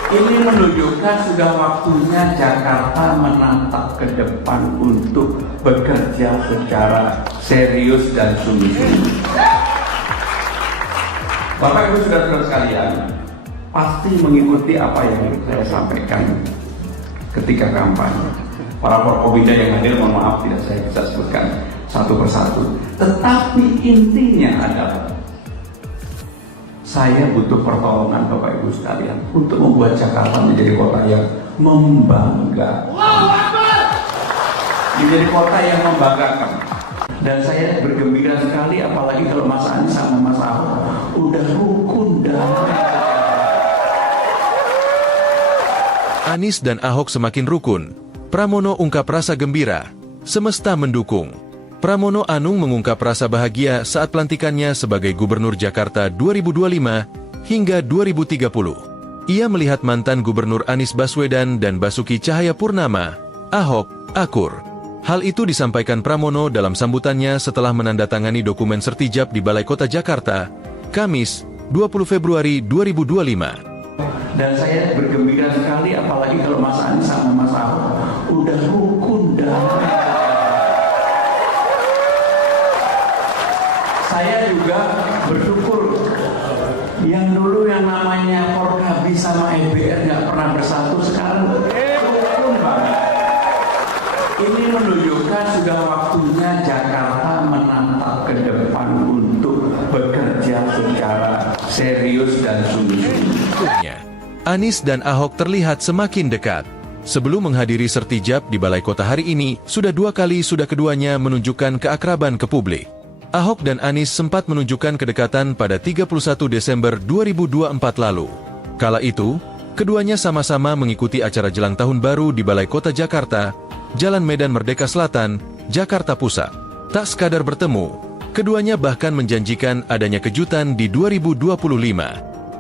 Ini menunjukkan sudah waktunya Jakarta menatap ke depan untuk bekerja secara serius dan sungguh-sungguh. Bapak Ibu saudara-saudara sekalian, pasti mengikuti apa yang saya sampaikan ketika kampanye. Para Forkobida yang hadir, mohon maaf tidak saya bisa sebutkan satu persatu. Tetapi intinya adalah saya butuh pertolongan Bapak Ibu sekalian untuk membuat Jakarta menjadi kota yang membanggakan. Menjadi kota yang membanggakan. Dan saya bergembira sekali apalagi kalau Mas Anies sama Mas Ahok udah rukun damai. Anies dan Ahok semakin rukun. Pramono ungkap rasa gembira, semesta mendukung. Pramono Anung mengungkap rasa bahagia saat pelantikannya sebagai Gubernur Jakarta 2025 hingga 2030. Ia melihat mantan Gubernur Anies Baswedan dan Basuki Cahayapurnama, Ahok, akur. Hal itu disampaikan Pramono dalam sambutannya setelah menandatangani dokumen sertijab di Balai Kota Jakarta, Kamis, 20 Februari 2025. Dan saya bergembira sekali apalagi kalau Mas Anies sama Mas Ahok udah rukun damai. damai. Saya juga bersyukur yang dulu yang namanya Forkabi sama EBR nggak pernah bersatu, sekarang rukun banget. Ini menunjukkan sudah waktunya Jakarta menatap ke depan untuk bekerja secara serius dan sungguh-sungguh. Anies dan Ahok terlihat semakin dekat. Sebelum menghadiri sertijab di Balai Kota hari ini, sudah keduanya menunjukkan keakraban ke publik. Ahok dan Anies sempat menunjukkan kedekatan pada 31 Desember 2024 lalu. Kala itu, keduanya sama-sama mengikuti acara jelang tahun baru di Balai Kota Jakarta, Jalan Medan Merdeka Selatan, Jakarta Pusat. Tak sekadar bertemu, keduanya bahkan menjanjikan adanya kejutan di 2025.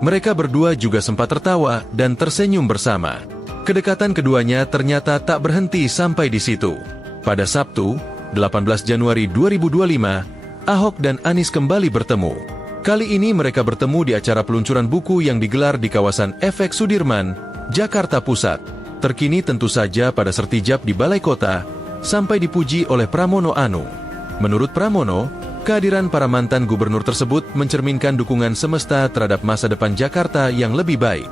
Mereka berdua juga sempat tertawa dan tersenyum bersama. Kedekatan keduanya ternyata tak berhenti sampai di situ. Pada Sabtu, 18 Januari 2025, Ahok dan Anies kembali bertemu. Kali ini mereka bertemu di acara peluncuran buku yang digelar di kawasan FX Sudirman, Jakarta Pusat. Terkini tentu saja pada sertijab di Balai Kota, sampai dipuji oleh Pramono Anung. Menurut Pramono, kehadiran para mantan gubernur tersebut mencerminkan dukungan semesta terhadap masa depan Jakarta yang lebih baik.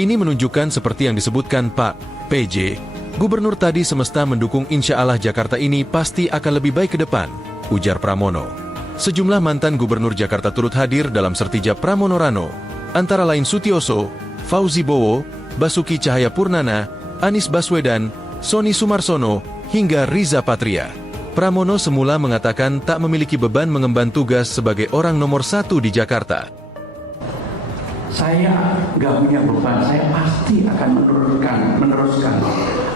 Ini menunjukkan seperti yang disebutkan Pak PJ, gubernur tadi semesta mendukung insya Allah Jakarta ini pasti akan lebih baik ke depan, ujar Pramono. Sejumlah mantan gubernur Jakarta turut hadir dalam sertijab Pramono Rano, antara lain Sutioso, Fauzi Bowo, Basuki Cahayapurnama, Anies Baswedan, Sony Sumarsono, hingga Riza Patria. Pramono semula mengatakan tak memiliki beban mengemban tugas sebagai orang nomor 1 di Jakarta. Saya nggak punya beban, saya pasti akan meneruskan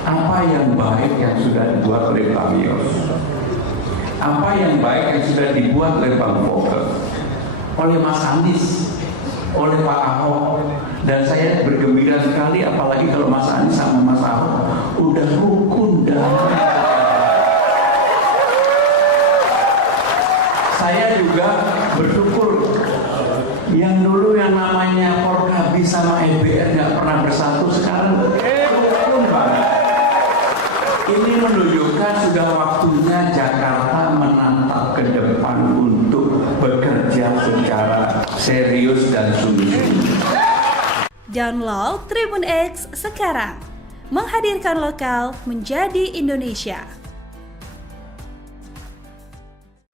apa yang baik yang sudah dibuat oleh Pak Yos. Apa yang baik yang sudah dibuat oleh Bang Foke, oleh Mas Anies, oleh Pak Ahok, dan saya bergembira sekali apalagi kalau Mas Anies sama Mas Ahok udah rukun damai. Saya juga bersyukur yang dulu yang namanya Forkabi sama EBR nggak pernah bersatu, sekarang rukun banget. Ini menunjukkan sudah waktunya Jakarta menatap ke depan untuk bekerja secara serius dan sungguh-sungguh. Download Tribun X sekarang, menghadirkan lokal menjadi Indonesia.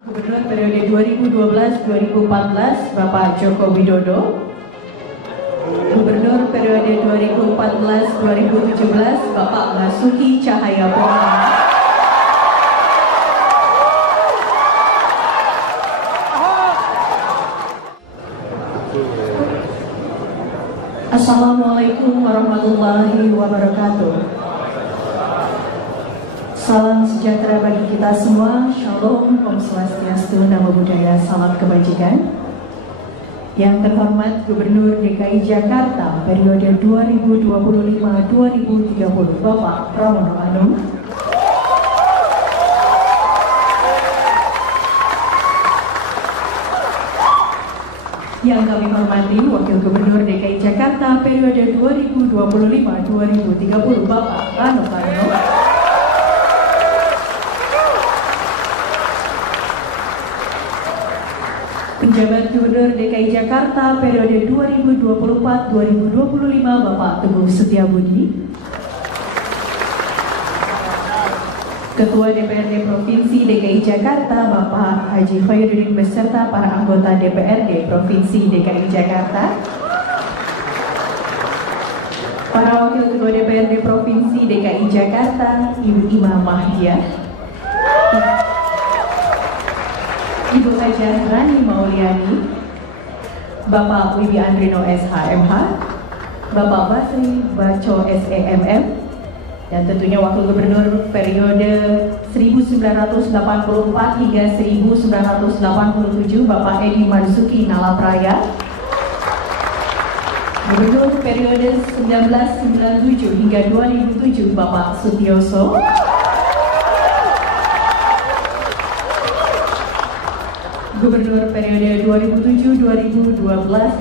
Gubernur periode 2012-2014 Bapak Joko Widodo, Gubernur periode 2014-2017 Bapak Basuki Cahayapurnama, Assalamualaikum warahmatullahi wabarakatuh. Salam sejahtera bagi kita semua. Shalom, Om Swastiastu, Namo Buddhaya, salam kebajikan. Yang terhormat Gubernur DKI Jakarta periode 2025-2030 Bapak Pramono Anung, yang kami hormati Wakil Gubernur DKI Jakarta periode 2025-2030 Bapak Rano Karno, Penjabat Gubernur DKI Jakarta periode 2024-2025 Bapak Teguh Setiabudi, Ketua DPRD Provinsi DKI Jakarta Bapak Haji Khairuddin beserta para anggota DPRD Provinsi DKI Jakarta, para Wakil Ketua DPRD Provinsi DKI Jakarta Ibu Ima Mahdia, Ibu Hajah Rani Mauliani, Bapak Wibi Andrino SHMH, Bapak Basri Baco SEMM, dan tentunya Wakil Gubernur periode 1984 hingga 1987 Bapak Edi Marzuki Nalapraya, Gubernur periode 1997 hingga 2007 Bapak Sutioso, Gubernur periode 2007-2012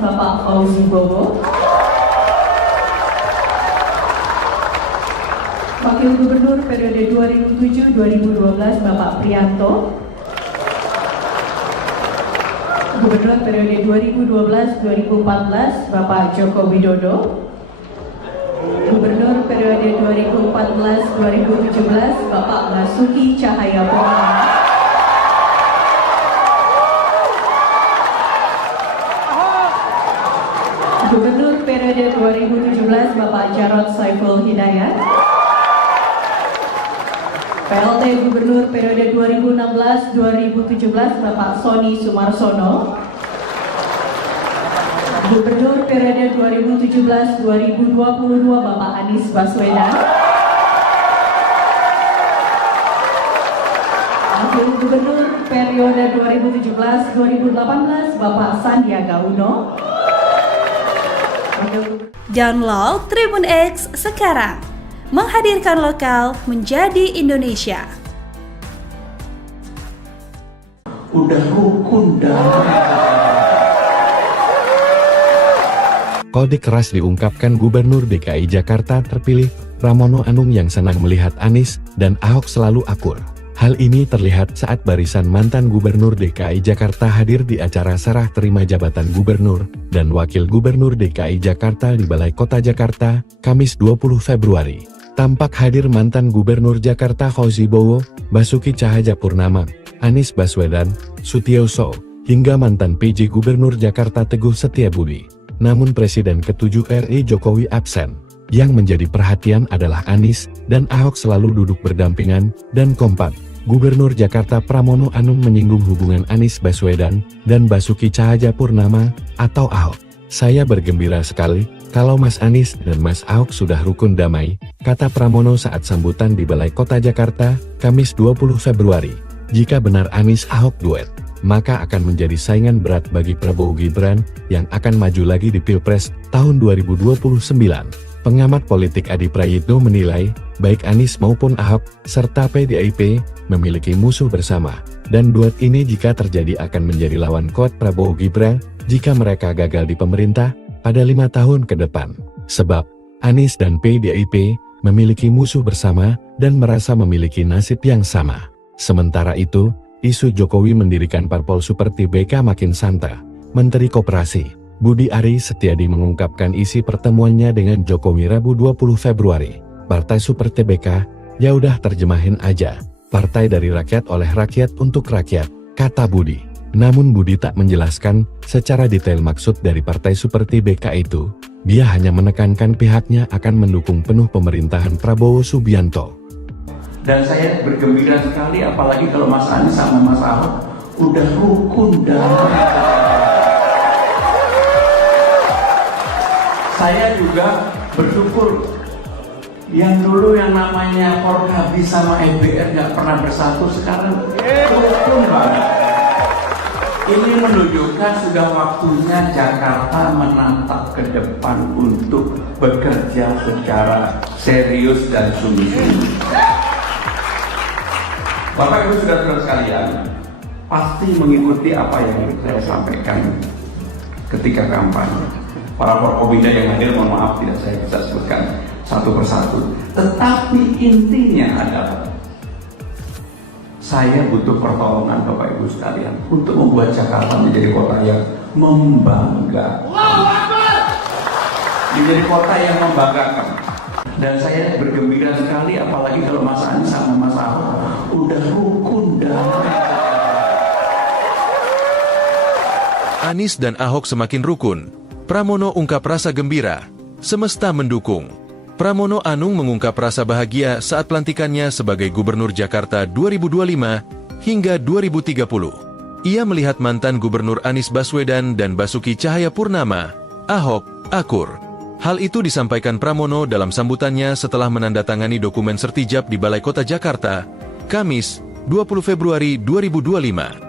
Bapak Fauzi Bowo, Wakil Gubernur periode 2007-2012 Bapak Prianto. Gubernur periode 2012-2014 Bapak Joko Widodo. Gubernur periode 2014-2017 Bapak Basuki Cahayapurnama. Gubernur periode 2017 Bapak Jarod Saiful Hidayat. PLT Gubernur periode 2016-2017 Bapak Sony Sumarsono. Gubernur periode 2017-2022 Bapak Anies Baswedan. Wakil Gubernur periode 2017-2018 Bapak Sandiaga Uno. Download Tribun X sekarang, menghadirkan lokal menjadi Indonesia. Udah rukun damai. Kode keras diungkapkan Gubernur DKI Jakarta terpilih, Pramono Anung yang senang melihat Anies dan Ahok selalu akur. Hal ini terlihat saat barisan mantan Gubernur DKI Jakarta hadir di acara serah terima jabatan Gubernur dan Wakil Gubernur DKI Jakarta di Balai Kota Jakarta, Kamis 20 Februari. Tampak hadir mantan Gubernur Jakarta Fauzi Bowo, Basuki Cahayapurnama, Anies Baswedan, Sutioso, hingga mantan PJ Gubernur Jakarta Teguh Setiabudi. Namun Presiden ke-7 RI Jokowi absen. Yang menjadi perhatian adalah Anies dan Ahok selalu duduk berdampingan dan kompak. Gubernur Jakarta Pramono Anung menyinggung hubungan Anies Baswedan dan Basuki Cahayapurnama atau Ahok. Saya bergembira sekali kalau Mas Anies dan Mas Ahok sudah rukun damai, kata Pramono saat sambutan di Balai Kota Jakarta, Kamis 20 Februari. Jika benar Anies Ahok duet, maka akan menjadi saingan berat bagi Prabowo Gibran yang akan maju lagi di Pilpres tahun 2029. Pengamat politik Adi Prayitno menilai, baik Anies maupun Ahok, serta PDIP, memiliki musuh bersama, dan duet ini jika terjadi akan menjadi lawan kuat Prabowo Gibran, jika mereka gagal di pemerintah, pada 5 tahun ke depan. Sebab, Anies dan PDIP, memiliki musuh bersama, dan merasa memiliki nasib yang sama. Sementara itu, isu Jokowi mendirikan parpol seperti BK makin santer. Menteri Koperasi Budi Ari Setiadi mengungkapkan isi pertemuannya dengan Jokowi Rabu 20 Februari. Partai seperti BK, ya udah terjemahin aja. Partai dari rakyat oleh rakyat untuk rakyat, kata Budi. Namun Budi tak menjelaskan secara detail maksud dari partai seperti BK itu. Dia hanya menekankan pihaknya akan mendukung penuh pemerintahan Prabowo Subianto. Dan saya bergembira sekali apalagi kalau Mas Anies sama Mas Ahok udah rukun damai. Saya juga bersyukur yang dulu yang namanya Forkabi sama EBR nggak pernah bersatu, sekarang rukun banget. Ini menunjukkan sudah waktunya Jakarta menatap ke depan untuk bekerja secara serius dan sungguh-sungguh. Bapak Ibu saudara-saudara sekalian, pasti mengikuti apa yang saya sampaikan ketika kampanye. Para Forkobida yang hadir, mohon maaf tidak saya bisa sebutkan satu persatu. Tetapi intinya adalah saya butuh pertolongan Bapak Ibu sekalian untuk membuat Jakarta menjadi kota yang membanggakan. Menjadi kota yang membanggakan. Dan saya bergembira sekali apalagi kalau Mas Anies sama Mas Ahok udah rukun damai. Anies dan Ahok semakin rukun. Pramono ungkap rasa gembira. Semesta mendukung. Pramono Anung mengungkap rasa bahagia saat pelantikannya sebagai Gubernur Jakarta 2025 hingga 2030. Ia melihat mantan Gubernur Anies Baswedan dan Basuki Cahayapurnama, Ahok, akur. Hal itu disampaikan Pramono dalam sambutannya setelah menandatangani dokumen sertijab di Balai Kota Jakarta, Kamis, 20 Februari 2025.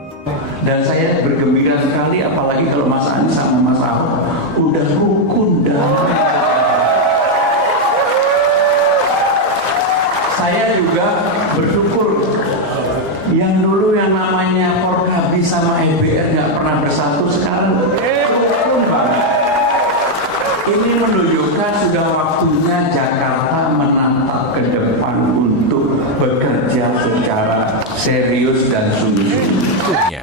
Dan saya bergembira sekali apalagi kalau Mas Anies sama Mas Ahok udah rukun damai. Saya juga bersyukur yang dulu yang namanya Forkabi sama EBR nggak pernah bersatu, sekarang rukun banget. Ini menunjukkan sudah waktunya Jakarta menatap ke depan serius dan sungguh-sungguh.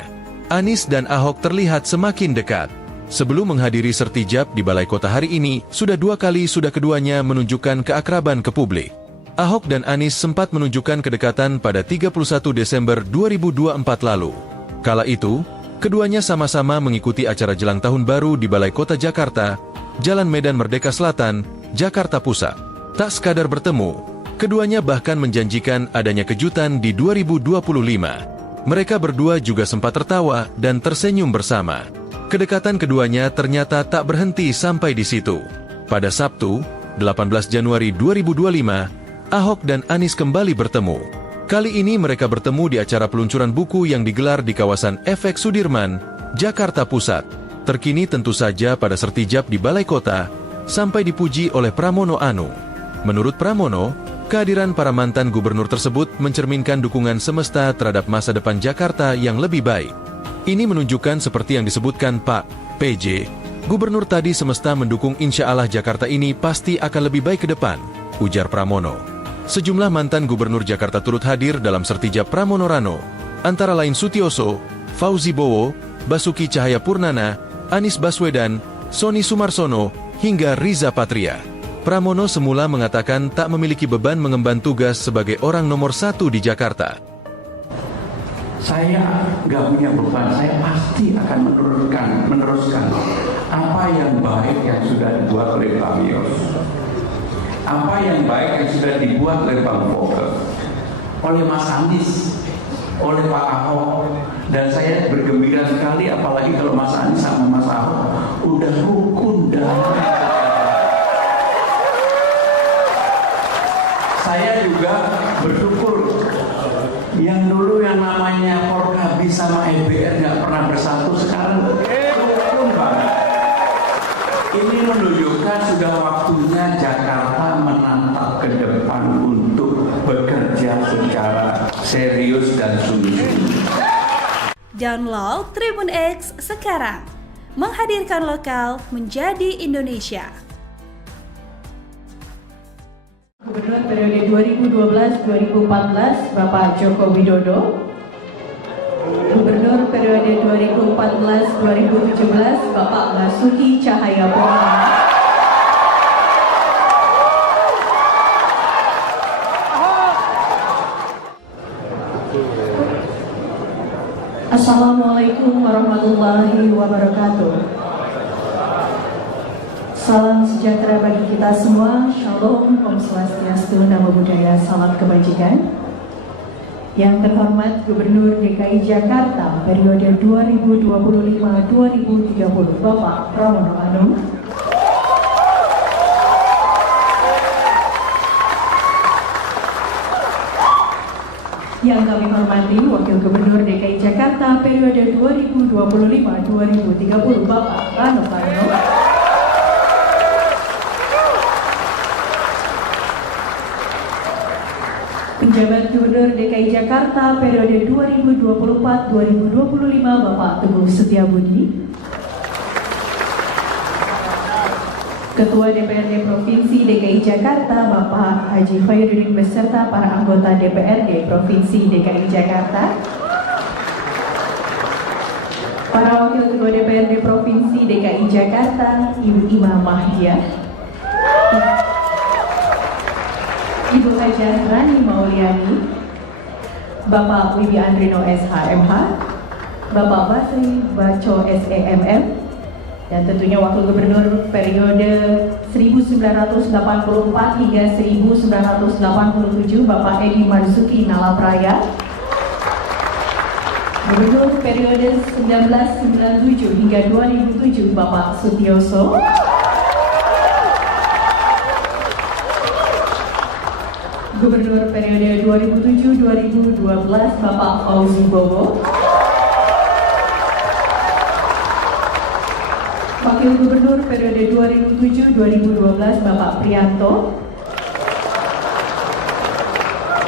Anies dan Ahok terlihat semakin dekat. Sebelum menghadiri sertijab di Balai Kota hari ini, sudah keduanya menunjukkan keakraban ke publik. Ahok dan Anies sempat menunjukkan kedekatan pada 31 Desember 2024 lalu. Kala itu, keduanya sama-sama mengikuti acara jelang tahun baru di Balai Kota Jakarta, Jalan Medan Merdeka Selatan, Jakarta Pusat. Tak sekadar bertemu, keduanya bahkan menjanjikan adanya kejutan di 2025. Mereka berdua juga sempat tertawa dan tersenyum bersama. Kedekatan keduanya ternyata tak berhenti sampai di situ. Pada Sabtu, 18 Januari 2025, Ahok dan Anies kembali bertemu. Kali ini mereka bertemu di acara peluncuran buku yang digelar di kawasan Efek Sudirman, Jakarta Pusat. Terkini tentu saja pada sertijab di Balai Kota, sampai dipuji oleh Pramono Anung. Menurut Pramono, kehadiran para mantan gubernur tersebut mencerminkan dukungan semesta terhadap masa depan Jakarta yang lebih baik. Ini menunjukkan seperti yang disebutkan Pak PJ, gubernur tadi semesta mendukung insya Allah Jakarta ini pasti akan lebih baik ke depan, ujar Pramono. Sejumlah mantan gubernur Jakarta turut hadir dalam sertijab Pramono Rano, antara lain Sutioso, Fauzi Bowo, Basuki Cahayapurnama, Anies Baswedan, Sony Sumarsono, hingga Riza Patria. Pramono semula mengatakan tak memiliki beban mengemban tugas sebagai orang nomor 1 di Jakarta. Saya nggak punya beban, saya pasti akan meneruskan apa yang baik yang sudah dibuat oleh Pak Yos, apa yang baik yang sudah dibuat oleh Bang Fokke, oleh Mas Anies, oleh Pak Ahok, dan saya bergembira sekali apalagi kalau Mas Anies sama Mas Ahok udah rukun dan saya juga bersyukur yang dulu yang namanya Forkabi sama EBR nggak pernah bersatu, sekarang rukun banget. Ini menunjukkan sudah waktunya Jakarta menatap ke depan untuk bekerja secara serius dan sungguh-sungguh. Download Tribun X sekarang, menghadirkan lokal menjadi Indonesia. Gubernur periode 2012-2014 Bapak Joko Widodo. Gubernur periode 2014-2017 Bapak Basuki Cahayapurnama. Assalamualaikum warahmatullahi wabarakatuh. Salam sejahtera bagi kita semua. Shalom, Om Swastiastu, Namo Buddhaya, salam kebajikan. Yang terhormat Gubernur DKI Jakarta periode 2025-2030 Bapak Pramono Anung. Yang kami hormati Wakil Gubernur DKI Jakarta periode 2025-2030 Bapak Rano Karno. Penjabat Gubernur DKI Jakarta periode 2024-2025 Bapak Teguh Setiabudi. Ketua DPRD Provinsi DKI Jakarta Bapak Haji Khairuddin beserta para anggota DPRD Provinsi DKI Jakarta. Para Wakil Ketua DPRD Provinsi DKI Jakarta Ibu Ima Mahdia, Ibu Hajah Rani Mauliani, Bapak Wibi Andrino SHMH, Bapak Basri Baco SEMM, dan tentunya Wakil Gubernur periode 1984 hingga 1987 Bapak Edi Marzuki Nalapraya, Gubernur periode 1997 hingga 2007 Bapak Sutioso, Gubernur periode 2007-2012 Bapak Fauzi Bowo, Wakil Gubernur periode 2007-2012 Bapak Prianto,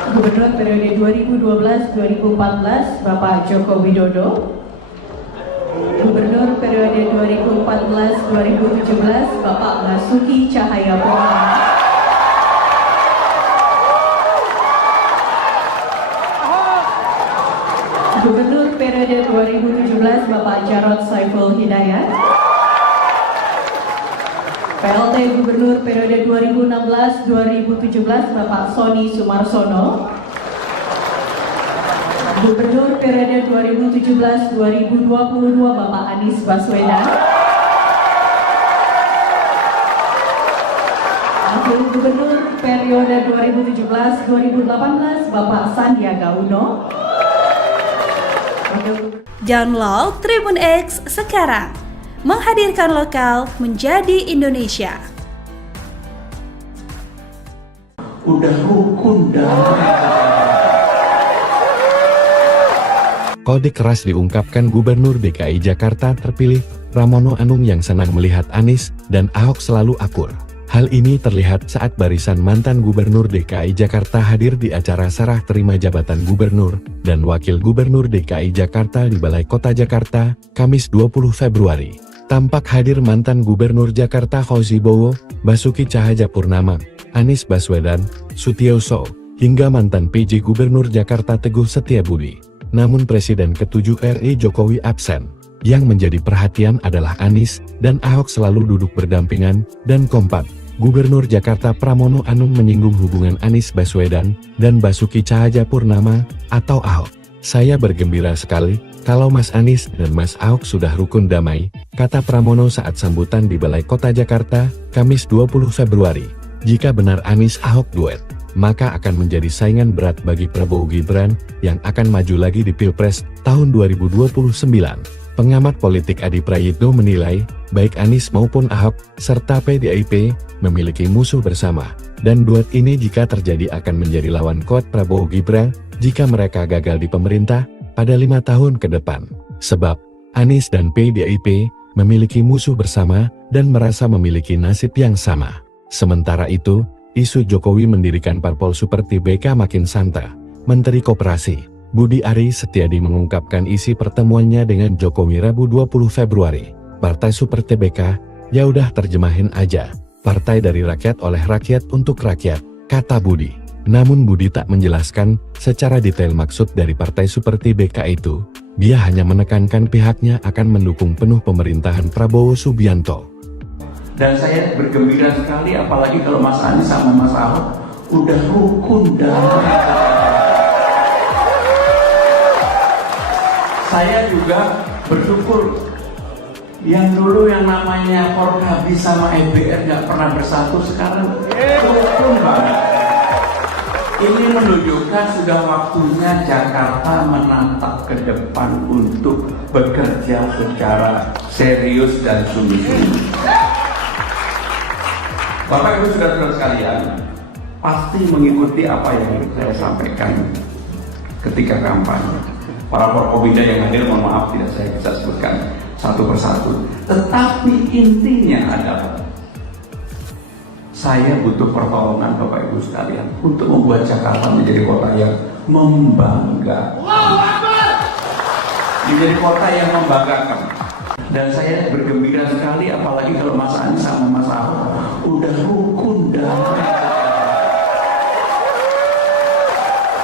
Gubernur periode 2012-2014 Bapak Joko Widodo, Gubernur periode 2014-2017 Bapak Basuki Cahayapurnama, Gubernur periode 2017 Bapak Jarod Saiful Hidayat, PLT Gubernur periode 2016-2017 Bapak Sony Sumarsono, Gubernur periode 2017-2022 Bapak Anies Baswedan, Wakil Gubernur periode 2017-2018 Bapak Sandiaga Uno. Download Tribun X sekarang, menghadirkan lokal menjadi Indonesia. Udah rukun dan Kode keras diungkapkan Gubernur DKI Jakarta terpilih, Pramono Anung yang senang melihat Anies dan Ahok selalu akur. Hal ini terlihat saat barisan mantan Gubernur DKI Jakarta hadir di acara serah terima jabatan Gubernur dan Wakil Gubernur DKI Jakarta di Balai Kota Jakarta, Kamis 20 Februari. Tampak hadir mantan Gubernur Jakarta Fauzi Bowo, Basuki Cahayapurnama, Anies Baswedan, Sutioso, hingga mantan PJ Gubernur Jakarta Teguh Setiabudi. Namun Presiden ke-7 RI Jokowi absen. Yang menjadi perhatian adalah Anies dan Ahok selalu duduk berdampingan dan kompak. Gubernur Jakarta Pramono Anung menyinggung hubungan Anies Baswedan dan Basuki Cahayapurnama atau Ahok. Saya bergembira sekali kalau Mas Anies dan Mas Ahok sudah rukun damai, kata Pramono saat sambutan di Balai Kota Jakarta, Kamis 20 Februari. Jika benar Anies Ahok duet, maka akan menjadi saingan berat bagi Prabowo Gibran yang akan maju lagi di Pilpres tahun 2029. Pengamat politik Adi Prayitno menilai, baik Anies maupun Ahok, serta PDIP, memiliki musuh bersama, dan duet ini jika terjadi akan menjadi lawan kuat Prabowo Gibran, jika mereka gagal di pemerintah, pada 5 tahun ke depan. Sebab, Anies dan PDIP, memiliki musuh bersama, dan merasa memiliki nasib yang sama. Sementara itu, isu Jokowi mendirikan parpol seperti BK makin santer. Menteri Koperasi Budi Ari Setiadi mengungkapkan isi pertemuannya dengan Jokowi Rabu 20 Februari. Partai Super TBK, ya udah terjemahin aja. Partai dari rakyat oleh rakyat untuk rakyat, kata Budi. Namun Budi tak menjelaskan secara detail maksud dari Partai Super TBK itu. Dia hanya menekankan pihaknya akan mendukung penuh pemerintahan Prabowo Subianto. Dan saya bergembira sekali apalagi kalau Mas Anies sama Mas Ahok udah rukun dan saya juga bersyukur yang dulu yang namanya Forkabi sama EBR nggak pernah bersatu sekarang rukun banget. Ini menunjukkan sudah waktunya Jakarta menatap ke depan untuk bekerja secara serius dan sungguh-sungguh. Bapak Ibu saudara-saudara sekalian, pasti mengikuti apa yang saya sampaikan ketika kampanye. Para Forkobida yang hadir, mohon maaf tidak saya bisa sebutkan satu persatu. Tetapi intinya adalah saya butuh pertolongan Bapak Ibu sekalian untuk membuat Jakarta menjadi kota yang membanggakan. Menjadi kota yang membanggakan. Dan saya bergembira sekali apalagi kalau Mas Anies sama Mas Ahok udah rukun dan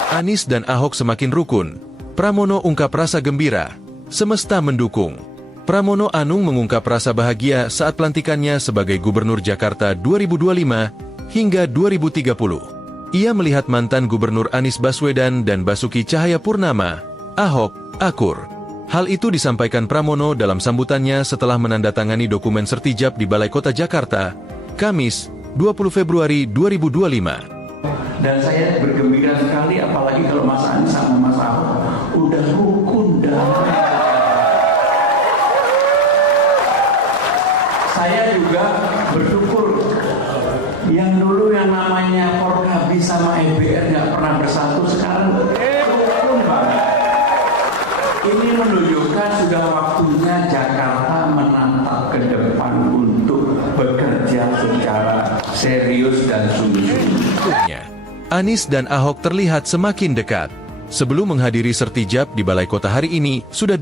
Anies dan Ahok semakin rukun. Pramono ungkap rasa gembira. Semesta mendukung. Pramono Anung mengungkap rasa bahagia saat pelantikannya sebagai Gubernur Jakarta 2025 hingga 2030. Ia melihat mantan Gubernur Anies Baswedan dan Basuki Cahayapurnama, Ahok, akur. Hal itu disampaikan Pramono dalam sambutannya setelah menandatangani dokumen sertijab di Balai Kota Jakarta, Kamis, 20 Februari 2025. Dan saya bergembira sekali apalagi kalau Mas Anies sama Mas Ahok udah rukun dan saya juga bersyukur yang dulu yang namanya Forkabi sama EBR nggak pernah bersatu sekarang rukun banget. Ini menunjukkan sudah waktunya Jakarta menatap ke depan untuk bekerja secara serius dan sungguh-sungguh. Anies dan Ahok terlihat semakin dekat. Sebelum menghadiri sertijab di Balai Kota hari ini, sudah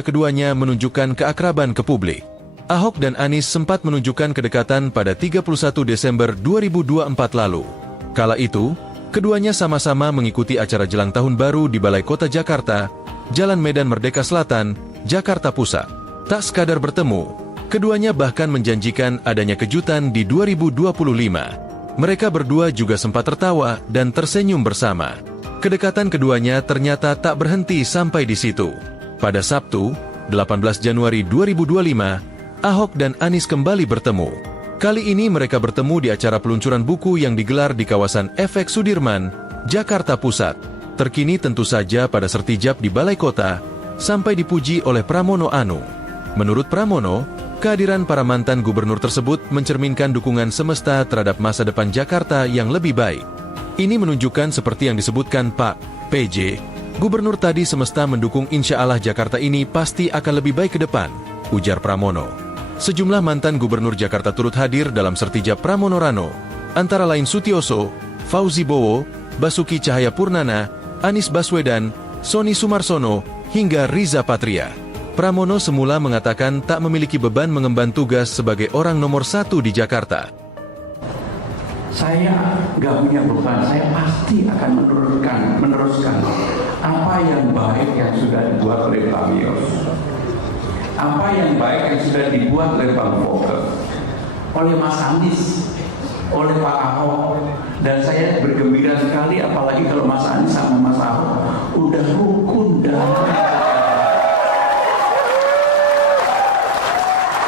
keduanya menunjukkan keakraban ke publik. Ahok dan Anies sempat menunjukkan kedekatan pada 31 Desember 2024 lalu. Kala itu, keduanya sama-sama mengikuti acara jelang tahun baru di Balai Kota Jakarta, Jalan Medan Merdeka Selatan, Jakarta Pusat. Tak sekadar bertemu, keduanya bahkan menjanjikan adanya kejutan di 2025. Mereka berdua juga sempat tertawa dan tersenyum bersama. Kedekatan keduanya ternyata tak berhenti sampai di situ. Pada Sabtu, 18 Januari 2025, Ahok dan Anies kembali bertemu. Kali ini mereka bertemu di acara peluncuran buku yang digelar di kawasan Efek Sudirman, Jakarta Pusat. Terkini tentu saja pada sertijab di Balai Kota, sampai dipuji oleh Pramono Anung. Menurut Pramono, kehadiran para mantan gubernur tersebut mencerminkan dukungan semesta terhadap masa depan Jakarta yang lebih baik. Ini menunjukkan seperti yang disebutkan Pak PJ, gubernur tadi semesta mendukung insya Allah Jakarta ini pasti akan lebih baik ke depan, ujar Pramono. Sejumlah mantan gubernur Jakarta turut hadir dalam sertijab Pramono Rano, antara lain Sutioso, Fauzi Bowo, Basuki Cahayapurnama, Anies Baswedan, Sony Sumarsono, hingga Riza Patria. Pramono semula mengatakan tak memiliki beban mengemban tugas sebagai orang nomor 1 di Jakarta. Saya nggak punya beban, saya pasti akan meneruskan apa yang baik yang sudah dibuat oleh Pak Yos. Apa yang baik yang sudah dibuat oleh Bang Foke, oleh Mas Anies, oleh Pak Ahok, dan saya bergembira sekali apalagi kalau Mas Anies sama Mas Ahok udah rukun dan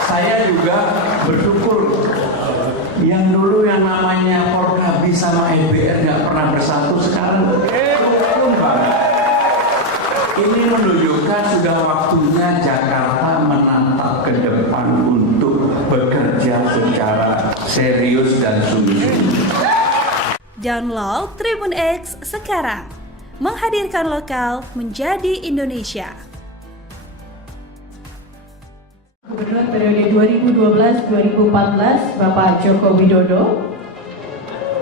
saya juga bersyukur yang dulu yang namanya Forkabi sama EBR nggak pernah bersatu sekarang rukun banget. Ini menunjukkan sudah waktunya Jakarta menatap ke depan untuk bekerja secara serius dan sungguh-sungguh. Download Tribun X sekarang, menghadirkan lokal menjadi Indonesia. Gubernur periode 2012-2014 Bapak Joko Widodo.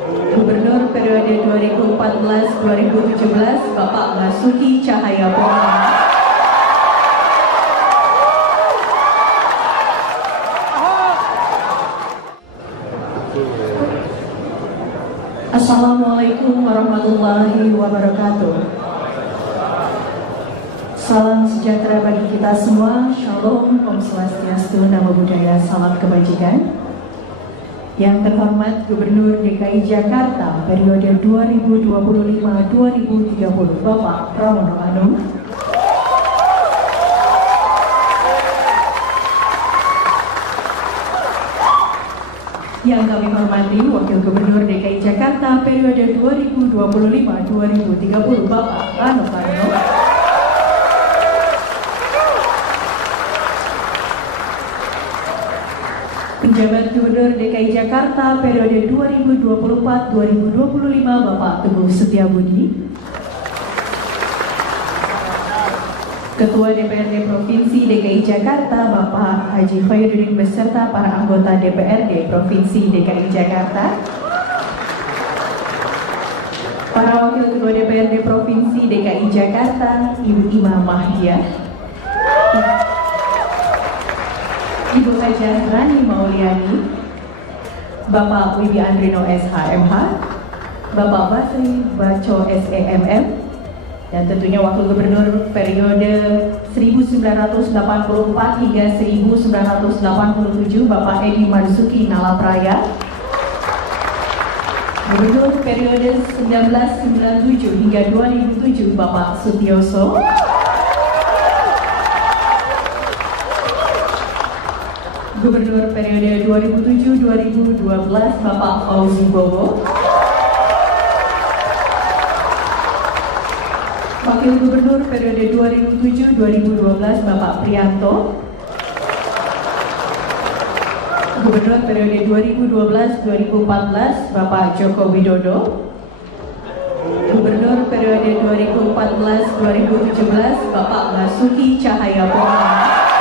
Gubernur periode 2014-2017 Bapak Basuki Cahayapurnama. Assalamualaikum warahmatullahi wabarakatuh. Salam sejahtera bagi kita semua. Shalom, Om Swastiastu, Namo Buddhaya, salam kebajikan. Yang terhormat Gubernur DKI Jakarta periode 2025-2030 Bapak Pramono Anung. Yang kami hormati Wakil Gubernur DKI Jakarta periode 2025-2030 Bapak Rano Karno. Penjabat Gubernur DKI Jakarta periode 2024-2025 Bapak Teguh Setiabudi. Ketua DPRD Provinsi DKI Jakarta Bapak Haji Khairuddin beserta para anggota DPRD Provinsi DKI Jakarta. Para Wakil Ketua DPRD Provinsi DKI Jakarta Ibu Imam Mahdiah, Ibu Hajah Rani Mauliani, Bapak Wibi Andrino SHMH, Bapak Basri Baco SEMM, dan tentunya Wakil Gubernur periode 1984 hingga 1987 Bapak Edi Marzuki Nalapraya, Gubernur periode 1997 hingga 2007 Bapak Sutioso, Gubernur periode 2007-2012 Bapak Fauzi Bowo, Wakil Gubernur periode 2007-2012 Bapak Prianto, Gubernur periode 2012-2014 Bapak Joko Widodo, Gubernur periode 2014-2017 Bapak Basuki Cahayapurnama,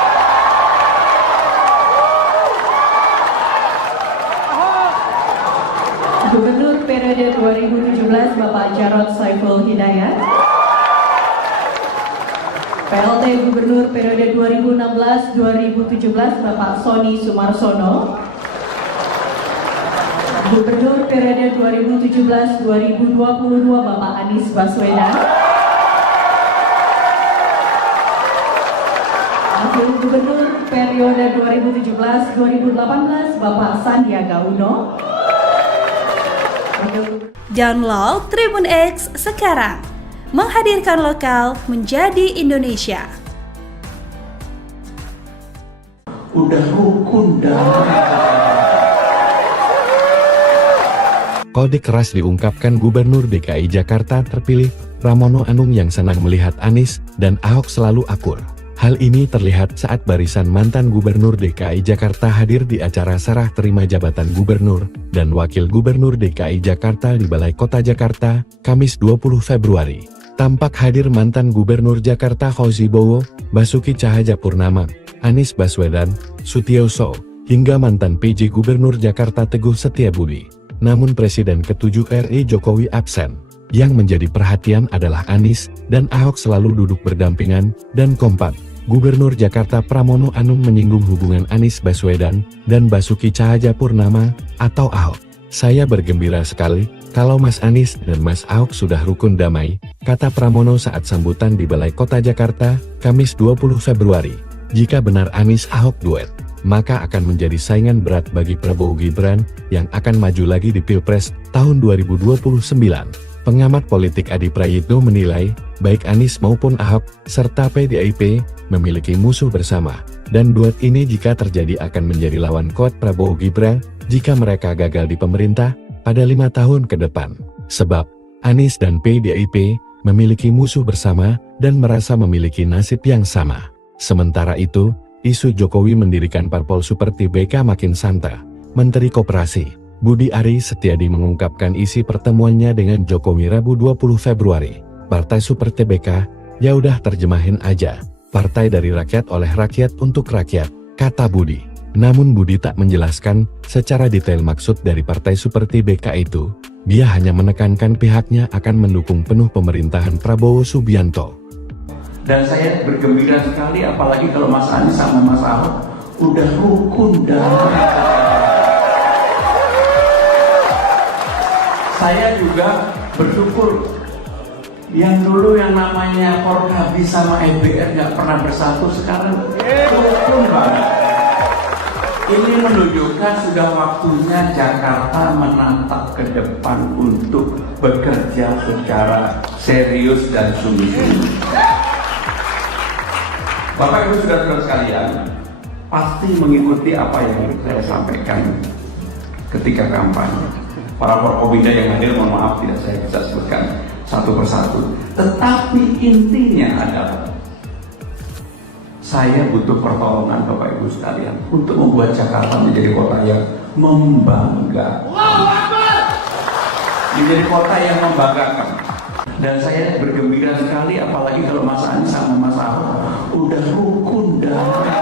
Gubernur periode 2017 Bapak Jarod Saiful Hidayat, PLT Gubernur periode 2016-2017 Bapak Sony Sumarsono, Gubernur periode 2017-2022 Bapak Anies Baswedan, Wakil Gubernur periode 2017-2018 Bapak Sandiaga Uno. Download Tribun X sekarang, menghadirkan lokal menjadi Indonesia. Udah rukun damai. Kode keras diungkapkan Gubernur DKI Jakarta terpilih, Pramono Anung yang senang melihat Anies dan Ahok selalu akur. Hal ini terlihat saat barisan mantan Gubernur DKI Jakarta hadir di acara serah terima jabatan Gubernur dan Wakil Gubernur DKI Jakarta di Balai Kota Jakarta, Kamis 20 Februari. Tampak hadir mantan Gubernur Jakarta Fauzi Bowo, Basuki Cahayapurnama, Anies Baswedan, Sutioso, hingga mantan PJ Gubernur Jakarta Teguh Setiabudi. Namun Presiden ke-7 RI Jokowi absen. Yang menjadi perhatian adalah Anies dan Ahok selalu duduk berdampingan dan kompak. Gubernur Jakarta Pramono Anung menyinggung hubungan Anies Baswedan dan Basuki Cahayapurnama atau Ahok. Saya bergembira sekali kalau Mas Anies dan Mas Ahok sudah rukun damai, kata Pramono saat sambutan di Balai Kota Jakarta, Kamis 20 Februari. Jika benar Anies Ahok duet, maka akan menjadi saingan berat bagi Prabowo Gibran yang akan maju lagi di Pilpres tahun 2029. Pengamat politik Adi Prayitno menilai, baik Anies maupun Ahok, serta PDIP, memiliki musuh bersama. Dan duet ini jika terjadi akan menjadi lawan kuat Prabowo Gibran, jika mereka gagal di pemerintah, pada 5 tahun ke depan. Sebab, Anies dan PDIP, memiliki musuh bersama, dan merasa memiliki nasib yang sama. Sementara itu, isu Jokowi mendirikan parpol seperti BK makin santai. Menteri Koperasi Budi Ari Setiadi mengungkapkan isi pertemuannya dengan Jokowi Rabu 20 Februari. Partai seperti BK, ya udah terjemahin aja. Partai dari rakyat oleh rakyat untuk rakyat, kata Budi. Namun Budi tak menjelaskan secara detail maksud dari partai seperti BK itu. Dia hanya menekankan pihaknya akan mendukung penuh pemerintahan Prabowo Subianto. Dan saya bergembira sekali apalagi kalau Mas Anies sama Mas Ahok udah rukun damai. Saya juga bersyukur yang dulu yang namanya Forkabi sama EBR nggak pernah bersatu, sekarang rukun banget. Ini menunjukkan sudah waktunya Jakarta menatap ke depan untuk bekerja secara serius dan sungguh-sungguh. Bapak Ibu saudara sekalian, pasti mengikuti apa yang saya sampaikan ketika kampanye. Para Forkobida yang hadir, mohon maaf tidak saya bisa sebutkan satu persatu. Tetapi intinya adalah saya butuh pertolongan Bapak Ibu sekalian untuk membuat Jakarta menjadi kota yang membanggakan. Menjadi kota yang membanggakan. Dan saya bergembira sekali apalagi kalau Mas Anies sama Mas Ahok udah rukun damai.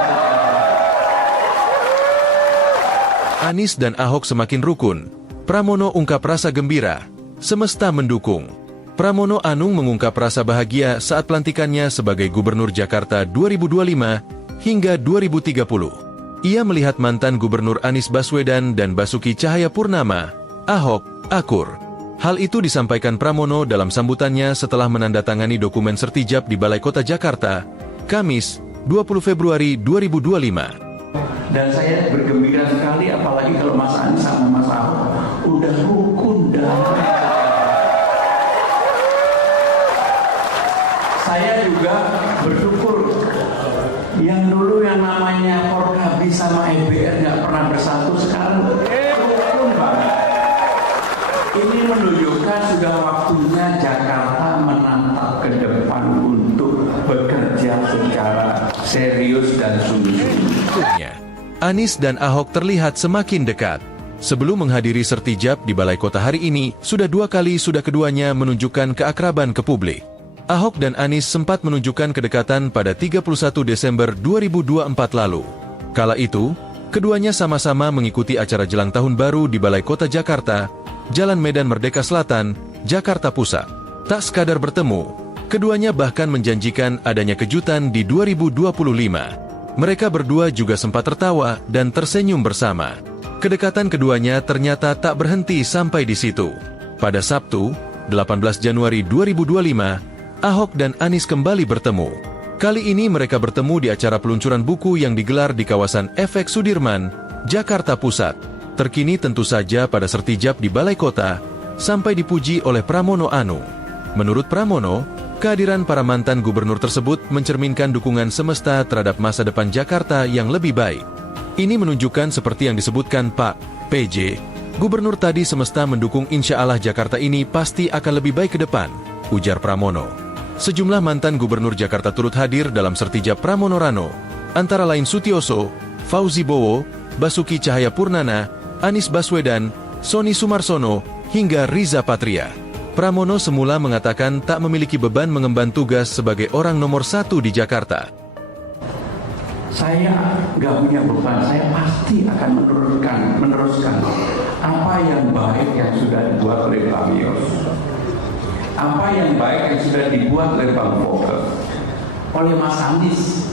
Anies dan Ahok semakin rukun. Pramono ungkap rasa gembira. Semesta mendukung. Pramono Anung mengungkap rasa bahagia saat pelantikannya sebagai Gubernur Jakarta 2025 hingga 2030. Ia melihat mantan Gubernur Anies Baswedan dan Basuki Cahayapurnama, Ahok, akur. Hal itu disampaikan Pramono dalam sambutannya setelah menandatangani dokumen sertijab di Balai Kota Jakarta, Kamis, 20 Februari 2025. Dan saya bergembira sekali apalagi kalau Mas Anies sama Mas Ahok udah rukun damai. Saya juga bersyukur yang dulu yang namanya Forkabi sama EBR nggak pernah bersatu, sekarang rukun banget. Ini menunjukkan sudah waktunya Jakarta menatap ke depan untuk bekerja secara serius dan sungguh-sungguh. Anies dan Ahok terlihat semakin dekat. Sebelum menghadiri sertijab di Balai Kota hari ini, sudah keduanya menunjukkan keakraban ke publik. Ahok dan Anies sempat menunjukkan kedekatan pada 31 Desember 2024 lalu. Kala itu, keduanya sama-sama mengikuti acara jelang tahun baru di Balai Kota Jakarta, Jalan Medan Merdeka Selatan, Jakarta Pusat. Tak sekadar bertemu, keduanya bahkan menjanjikan adanya kejutan di 2025. Mereka berdua juga sempat tertawa dan tersenyum bersama. Kedekatan keduanya ternyata tak berhenti sampai di situ. Pada Sabtu, 18 Januari 2025, Ahok dan Anies kembali bertemu. Kali ini mereka bertemu di acara peluncuran buku yang digelar di kawasan FX Sudirman, Jakarta Pusat. Terkini tentu saja pada sertijab di Balai Kota, sampai dipuji oleh Pramono Anung. Menurut Pramono, kehadiran para mantan gubernur tersebut mencerminkan dukungan semesta terhadap masa depan Jakarta yang lebih baik. Ini menunjukkan seperti yang disebutkan Pak PJ, gubernur tadi semesta mendukung insya Allah Jakarta ini pasti akan lebih baik ke depan, ujar Pramono. Sejumlah mantan gubernur Jakarta turut hadir dalam sertijab Pramono Rano, antara lain Sutioso, Fauzi Bowo, Basuki Cahayapurnama, Anies Baswedan, Sony Sumarsono, hingga Riza Patria. Pramono semula mengatakan tak memiliki beban mengemban tugas sebagai orang nomor 1 di Jakarta. Saya nggak punya beban, saya pasti akan meneruskan apa yang baik yang sudah dibuat oleh Bang Yos, apa yang baik yang sudah dibuat oleh Bang Vogel, oleh Mas Anies,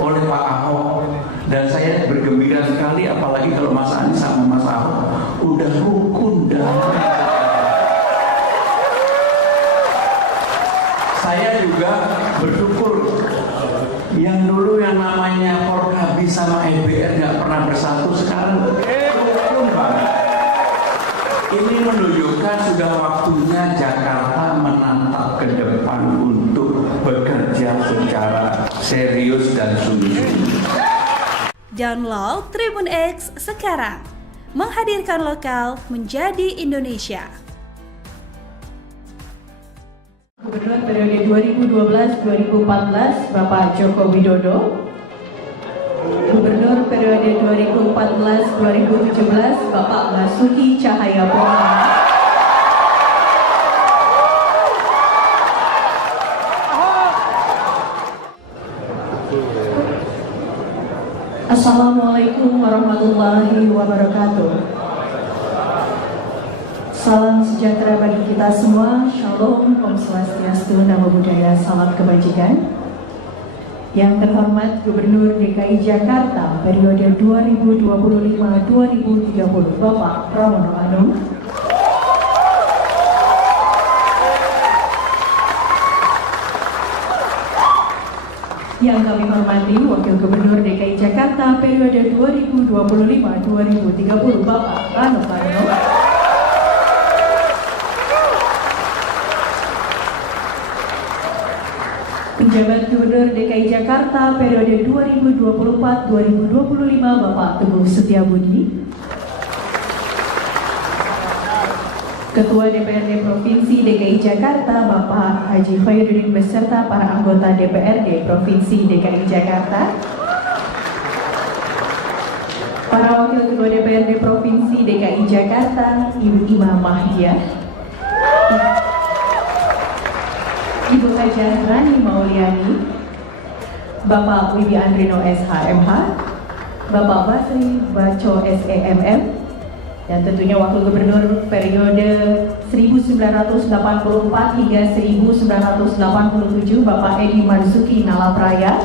oleh Pak Ahok, dan saya bergembira sekali apalagi kalau Mas Anies sama Mas Ahok udah rukun damai. Saya juga bersyukur yang dulu yang namanya Forkabi sama EBR nggak pernah bersatu, sekarang rukun banget. Ini menunjukkan sudah waktunya Jakarta menatap ke depan untuk bekerja secara serius dan sungguh-sungguh. Download Tribun X sekarang, menghadirkan lokal menjadi Indonesia. Gubernur periode 2012-2014 Bapak Joko Widodo. Gubernur periode 2014-2017 Bapak Basuki Cahayapurnama. Assalamualaikum warahmatullahi wabarakatuh. Salam sejahtera bagi kita semua. Shalom, Om Swastiastu, Namo Buddhaya, salam kebajikan. Yang terhormat Gubernur DKI Jakarta periode 2025-2030 Bapak Pramono Anung. Yang kami hormati Wakil Gubernur DKI Jakarta periode 2025-2030 Bapak Rano Karno. Penjabat Gubernur DKI Jakarta periode 2024-2025 Bapak Teguh Setiabudi. Ketua DPRD Provinsi DKI Jakarta Bapak Haji Khairuddin beserta para anggota DPRD Provinsi DKI Jakarta. Para Wakil Ketua DPRD Provinsi DKI Jakarta, Ibu Imam Mahdia, Ibu Hajah Rani Mauliani, Bapak Wibi Andrino SHMH, Bapak Basri Baco SEMM, dan tentunya Wakil Gubernur periode 1984 hingga 1987 Bapak Edi Marzuki Nalapraya,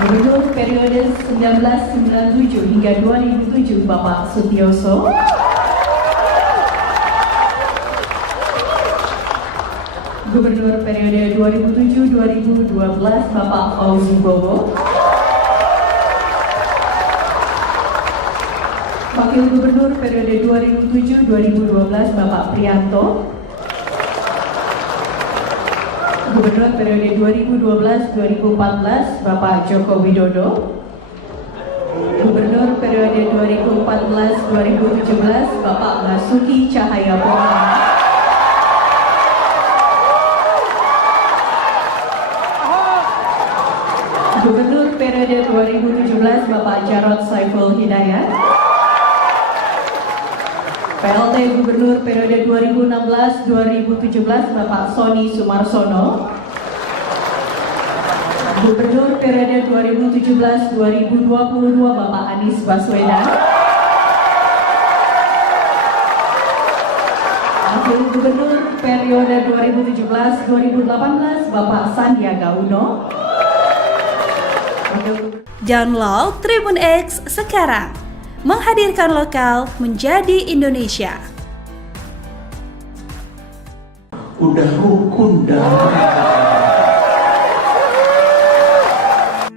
Gubernur periode 1997 hingga 2007 Bapak Sutioso, Gubernur periode 2007-2012 Bapak Fauzi Bowo, Wakil Gubernur periode 2007-2012 Bapak Prianto, Gubernur periode 2012-2014 Bapak Joko Widodo, Gubernur periode 2014-2017 Bapak Basuki Cahayapurnama, Gubernur periode 2017 Bapak Jarod Saiful Hidayat, PLT Gubernur periode 2016-2017 Bapak Sony Sumarsono, Gubernur periode 2017-2022 Bapak Anies Baswedan, Wakil Gubernur periode 2017-2018 Bapak Sandiaga Uno. Download Tribun X sekarang, menghadirkan lokal menjadi Indonesia. Udah rukun damai.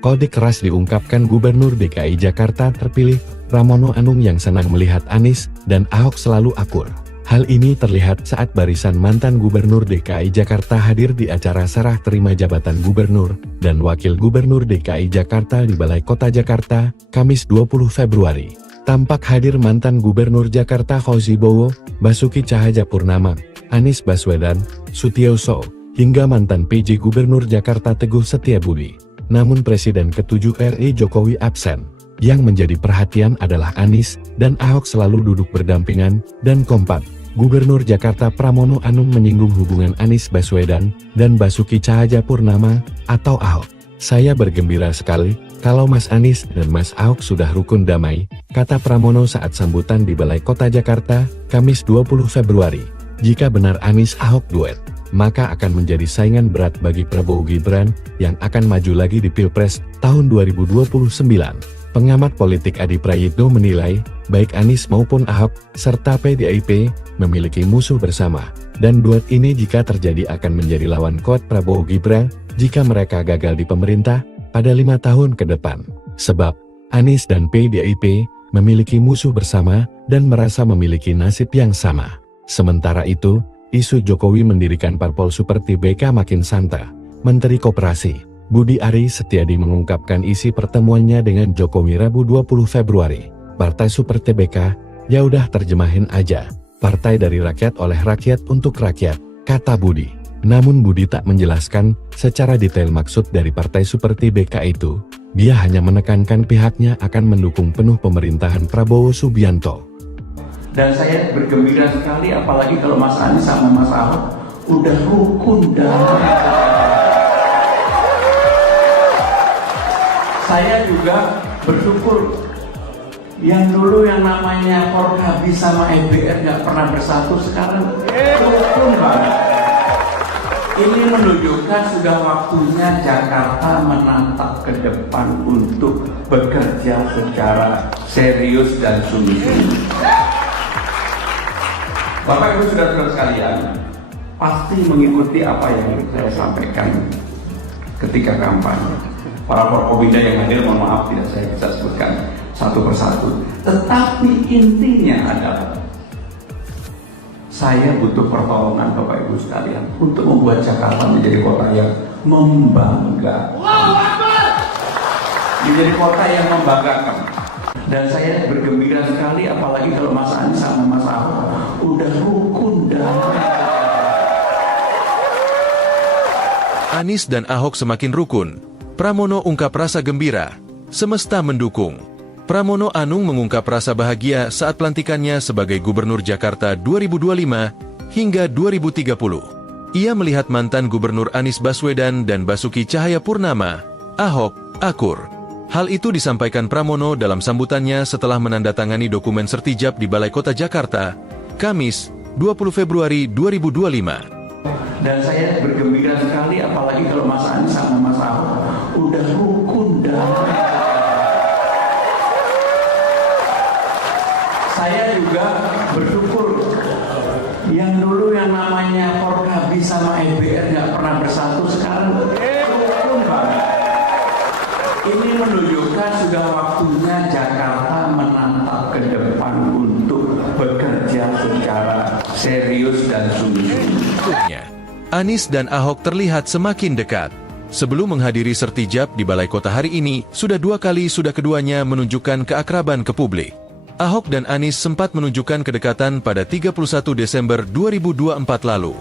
Kode keras diungkapkan Gubernur DKI Jakarta terpilih, Pramono Anung yang senang melihat Anies dan Ahok selalu akur. Hal ini terlihat saat barisan mantan Gubernur DKI Jakarta hadir di acara serah terima jabatan Gubernur dan Wakil Gubernur DKI Jakarta di Balai Kota Jakarta, Kamis 20 Februari. Tampak hadir mantan Gubernur Jakarta Fauzi Bowo, Basuki Cahayapurnama, Anies Baswedan, Sutioso, hingga mantan PJ Gubernur Jakarta Teguh Setiabudi. Namun Presiden ke-7 RI Jokowi absen. Yang menjadi perhatian adalah Anies dan Ahok selalu duduk berdampingan dan kompak. Gubernur Jakarta Pramono Anung menyinggung hubungan Anies Baswedan dan Basuki Cahayapurnama atau Ahok. Saya bergembira sekali kalau Mas Anies dan Mas Ahok sudah rukun damai, kata Pramono saat sambutan di Balai Kota Jakarta, Kamis 20 Februari. Jika benar Anies Ahok duet, maka akan menjadi saingan berat bagi Prabowo Gibran yang akan maju lagi di Pilpres tahun 2029. Pengamat politik Adi Prayitno menilai, baik Anies maupun Ahok, serta PDIP, memiliki musuh bersama, dan duet ini jika terjadi akan menjadi lawan kuat Prabowo Gibran, jika mereka gagal di pemerintah, pada 5 tahun ke depan. Sebab, Anies dan PDIP, memiliki musuh bersama, dan merasa memiliki nasib yang sama. Sementara itu, isu Jokowi mendirikan parpol seperti BK makin santer. Menteri Koperasi Budi Ari Setiadi mengungkapkan isi pertemuannya dengan Jokowi Rabu 20 Februari. Partai Super TBK, ya udah terjemahin aja. Partai dari rakyat oleh rakyat untuk rakyat, kata Budi. Namun Budi tak menjelaskan secara detail maksud dari Partai Super TBK itu. Dia hanya menekankan pihaknya akan mendukung penuh pemerintahan Prabowo Subianto. Dan saya bergembira sekali apalagi kalau Mas Anies sama Mas Ahok udah rukun damai. Saya juga bersyukur yang dulu yang namanya Forkabi sama EBR nggak pernah bersatu, sekarang rukun banget. Ini menunjukkan sudah waktunya Jakarta menatap ke depan untuk bekerja secara serius dan sungguh-sungguh. Bapak Ibu saudara-saudara sekalian, pasti mengikuti apa yang saya sampaikan ketika kampanye. Para Forkobinda yang hadir, mohon maaf tidak saya bisa sebutkan satu persatu. Tetapi intinya adalah saya butuh pertolongan Bapak Ibu sekalian untuk membuat Jakarta menjadi kota yang membanggakan. Menjadi kota yang membanggakan. Dan saya bergembira sekali apalagi kalau Mas Anies sama Mas Ahok udah rukun damai. Anies dan Ahok semakin rukun. Pramono ungkap rasa gembira. Semesta mendukung. Pramono Anung mengungkap rasa bahagia saat pelantikannya sebagai Gubernur Jakarta 2025 hingga 2030. Ia melihat mantan Gubernur Anies Baswedan dan Basuki Cahayapurnama, Ahok, akur. Hal itu disampaikan Pramono dalam sambutannya setelah menandatangani dokumen sertijab di Balai Kota Jakarta, Kamis, 20 Februari 2025. Dan saya bergembira sekali apalagi kalau Mas Anies sama Mas Ahok udah rukun damai. Saya juga bersyukur yang dulu yang namanya Forkabi sama EBR nggak pernah bersatu, sekarang rukun banget. Ini menunjukkan sudah waktunya Jakarta menatap ke depan untuk bekerja secara serius dan sungguh-sungguh. Anies dan Ahok terlihat semakin dekat. Sebelum menghadiri sertijab di Balai Kota hari ini, sudah 2 kali keduanya menunjukkan keakraban ke publik. Ahok dan Anies sempat menunjukkan kedekatan pada 31 Desember 2024 lalu.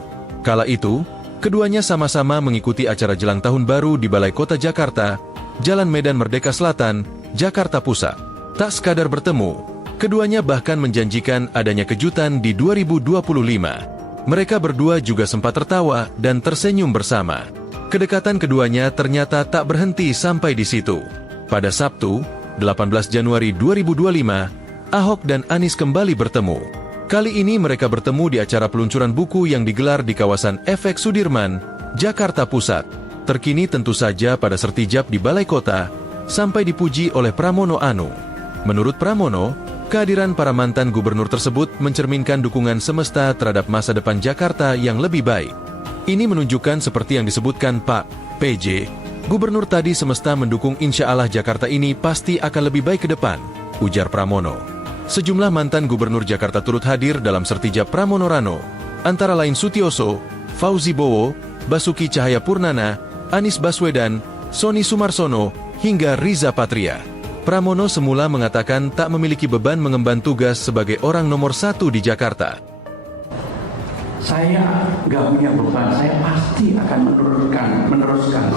Kala itu, keduanya sama-sama mengikuti acara jelang tahun baru di Balai Kota Jakarta, Jalan Medan Merdeka Selatan, Jakarta Pusat. Tak sekadar bertemu, keduanya bahkan menjanjikan adanya kejutan di 2025. Mereka berdua juga sempat tertawa dan tersenyum bersama. Kedekatan keduanya ternyata tak berhenti sampai di situ. Pada Sabtu, 18 Januari 2025, Ahok dan Anies kembali bertemu. Kali ini mereka bertemu di acara peluncuran buku yang digelar di kawasan FX Sudirman, Jakarta Pusat. Terkini tentu saja pada sertijab di Balai Kota, sampai dipuji oleh Pramono Anung. Menurut Pramono, kehadiran para mantan gubernur tersebut mencerminkan dukungan semesta terhadap masa depan Jakarta yang lebih baik. Ini menunjukkan seperti yang disebutkan Pak PJ, Gubernur tadi semesta mendukung insya Allah Jakarta ini pasti akan lebih baik ke depan, ujar Pramono. Sejumlah mantan Gubernur Jakarta turut hadir dalam sertijab Pramono Rano, antara lain Sutioso, Fauzi Bowo, Basuki Cahayapurnama, Anies Baswedan, Sony Sumarsono, hingga Riza Patria. Pramono semula mengatakan tak memiliki beban mengemban tugas sebagai orang nomor 1 di Jakarta. Saya nggak punya beban, saya pasti akan meneruskan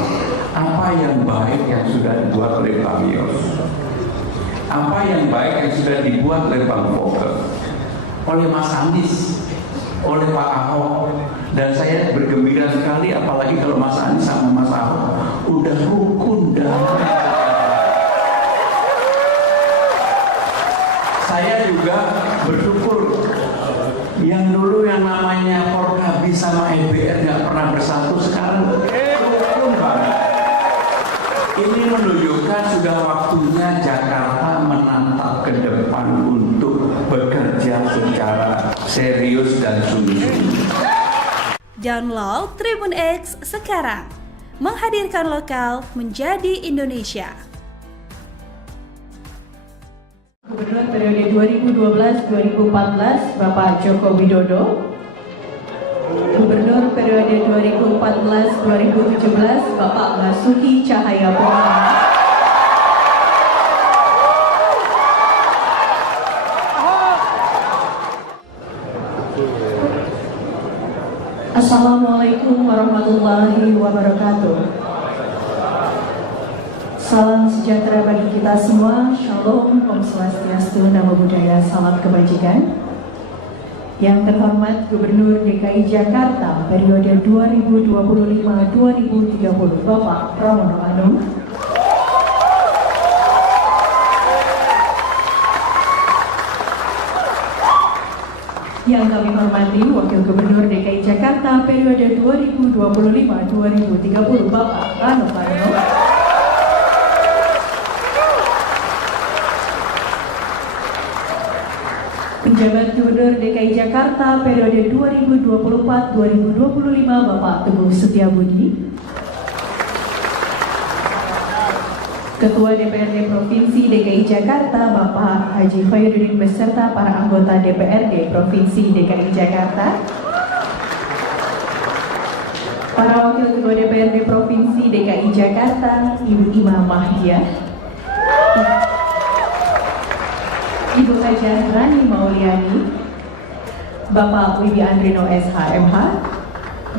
apa yang baik yang sudah dibuat oleh Pak Yos, apa yang baik yang sudah dibuat oleh Bang Foke, oleh Mas Anies, oleh Pak Ahok, dan saya bergembira sekali apalagi kalau Mas Anies sama Mas Ahok udah rukun damai. Saya juga bersyukur yang dulu yang namanya Forkabi sama EBR nggak pernah bersatu, sekarang rukun banget. Ini menunjukkan sudah waktunya Jakarta menatap ke depan untuk bekerja secara serius dan sungguh-sungguh. Download Tribun X sekarang, menghadirkan lokal menjadi Indonesia. Gubernur periode 2012-2014 Bapak Joko Widodo. Gubernur periode 2014-2017 Bapak Basuki Cahayapurnama. Assalamualaikum warahmatullahi wabarakatuh. Salam sejahtera bagi kita semua. Shalom, Om Swastiastu, Namo Buddhaya, salam kebajikan. Yang terhormat Gubernur DKI Jakarta periode 2025-2030 Bapak Pramono Anung. Yang kami hormati Wakil Gubernur DKI Jakarta periode 2025-2030 Bapak Rano Karno. Penjabat Gubernur DKI Jakarta periode 2024-2025 Bapak Teguh Setiabudi. Ketua DPRD Provinsi DKI Jakarta Bapak Haji Khairuddin beserta para anggota DPRD Provinsi DKI Jakarta. Para Wakil Ketua DPRD Provinsi DKI Jakarta Ibu Imam Mahdiah, Ibu Hajah Rani Mauliani, Bapak Wibi Andrino SHMH,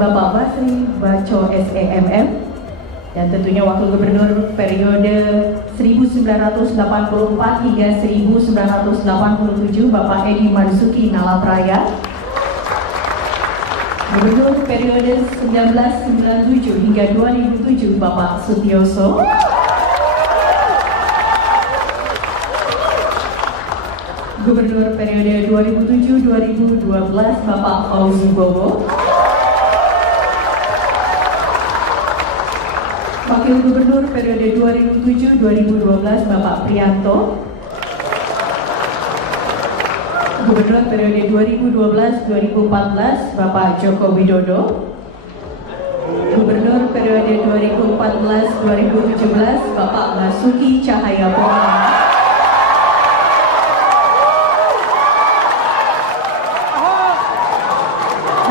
Bapak Basri Baco SEMM, dan tentunya Wakil Gubernur periode 1984 hingga 1987 Bapak Edi Marzuki Nalapraya, Gubernur periode 1997 hingga 2007 Bapak Sutioso, Gubernur periode 2007-2012 Bapak Fauzi Bowo, Wakil Gubernur periode 2007-2012 Bapak Prianto, Gubernur periode 2012-2014 Bapak Joko Widodo, Gubernur periode 2014-2017 Bapak Basuki Cahayapurnama,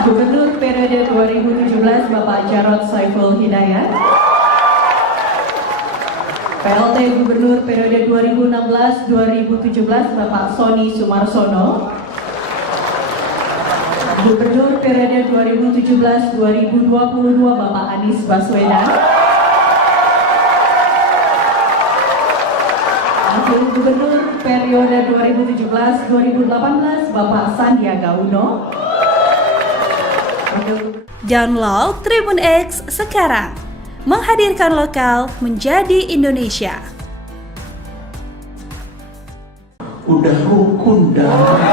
Gubernur periode 2017 Bapak Jarod Saiful Hidayat, PLT Gubernur periode 2016-2017 Bapak Sony Sumarsono, Gubernur periode 2017-2022 Bapak Anies Baswedan, Wakil Gubernur periode 2017-2018 Bapak Sandiaga Uno. Download Tribun X sekarang, menghadirkan lokal menjadi Indonesia. Udah rukun damai.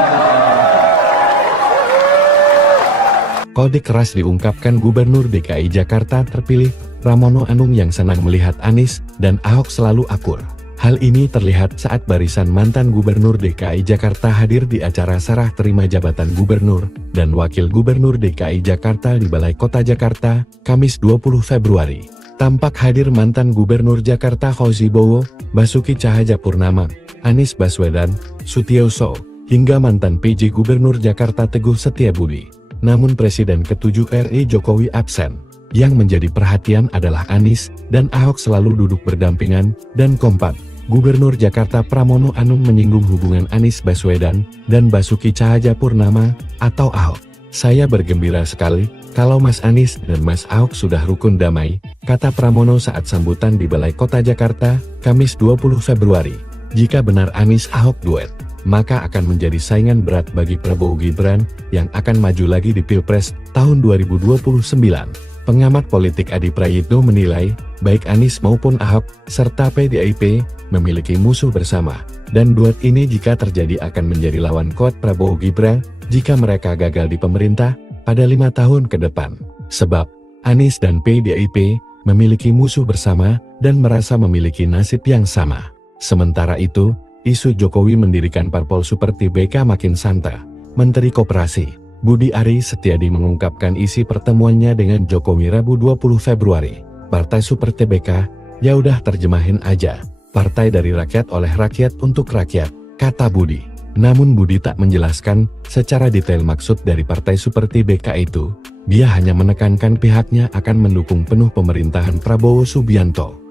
Kode keras diungkapkan Gubernur DKI Jakarta terpilih, Pramono Anung yang senang melihat Anies dan Ahok selalu akur. Hal ini terlihat saat barisan mantan Gubernur DKI Jakarta hadir di acara serah terima jabatan Gubernur dan Wakil Gubernur DKI Jakarta di Balai Kota Jakarta, Kamis 20 Februari. Tampak hadir mantan Gubernur Jakarta Fauzi Bowo, Basuki Cahayapurnama, Anies Baswedan, Sutioso, hingga mantan PJ Gubernur Jakarta Teguh Setiabudi. Namun Presiden ke-7 RI Jokowi absen. Yang menjadi perhatian adalah Anies dan Ahok selalu duduk berdampingan dan kompak. Gubernur Jakarta Pramono Anung menyinggung hubungan Anies Baswedan dan Basuki Cahayapurnama atau Ahok. "Saya bergembira sekali kalau Mas Anies dan Mas Ahok sudah rukun damai," kata Pramono saat sambutan di Balai Kota Jakarta, Kamis 20 Februari. Jika benar Anies Ahok duet, maka akan menjadi saingan berat bagi Prabowo Gibran yang akan maju lagi di Pilpres tahun 2029. Pengamat politik Adi Prayitno menilai, baik Anies maupun Ahok, serta PDIP, memiliki musuh bersama. Dan duet ini jika terjadi akan menjadi lawan kuat Prabowo Gibran, jika mereka gagal di pemerintah, pada 5 tahun ke depan. Sebab, Anies dan PDIP, memiliki musuh bersama, dan merasa memiliki nasib yang sama. Sementara itu, isu Jokowi mendirikan parpol seperti BK makin santai. Menteri Koperasi Budi Ari Setiadi mengungkapkan isi pertemuannya dengan Jokowi Rabu 20 Februari. "Partai seperti BK, ya udah terjemahin aja. Partai dari rakyat oleh rakyat untuk rakyat," kata Budi. Namun Budi tak menjelaskan secara detail maksud dari partai seperti BK itu. Dia hanya menekankan pihaknya akan mendukung penuh pemerintahan Prabowo Subianto.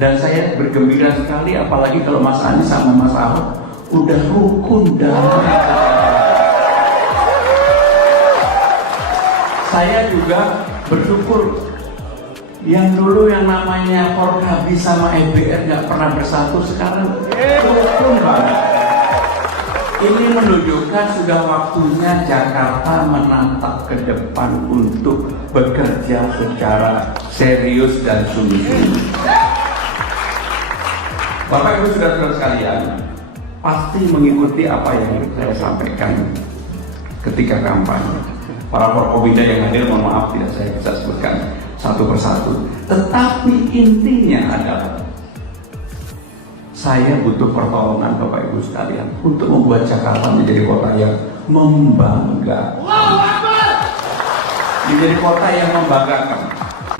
Dan saya bergembira sekali apalagi kalau Mas Anies sama Mas Ahok udah rukun damai. Saya juga bersyukur yang dulu yang namanya Forkabi sama EBR nggak pernah bersatu, sekarang rukun banget. Ini menunjukkan sudah waktunya Jakarta menatap ke depan untuk bekerja secara serius dan sungguh-sungguh. Bapak Ibu saudara sekalian, pasti mengikuti apa yang saya sampaikan ketika kampanye. Para Forkobida yang hadir, mohon maaf tidak saya bisa sebutkan satu persatu. Tetapi intinya adalah saya butuh pertolongan Bapak Ibu sekalian untuk membuat Jakarta menjadi kota yang membanggakan. Menjadi kota yang membanggakan.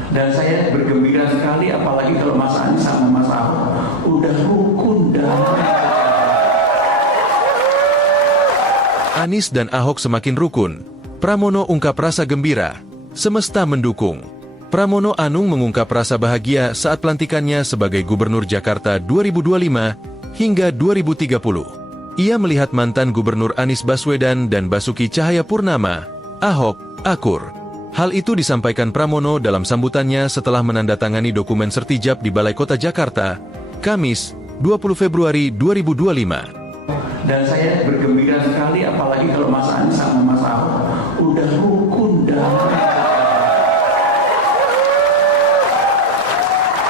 Dan saya bergembira sekali apalagi kalau Mas Anies sama Mas Ahok udah rukun damai. Anies dan Ahok semakin rukun. Pramono ungkap rasa gembira. Semesta mendukung. Pramono Anung mengungkap rasa bahagia saat pelantikannya sebagai Gubernur Jakarta 2025 hingga 2030. Ia melihat mantan Gubernur Anies Baswedan dan Basuki Cahayapurnama, Ahok, akur. Hal itu disampaikan Pramono dalam sambutannya setelah menandatangani dokumen sertijab di Balai Kota Jakarta, Kamis, 20 Februari 2025. Dan saya bergembira sekali apalagi kalau Mas Anies sama Mas Ahok udah rukun damai.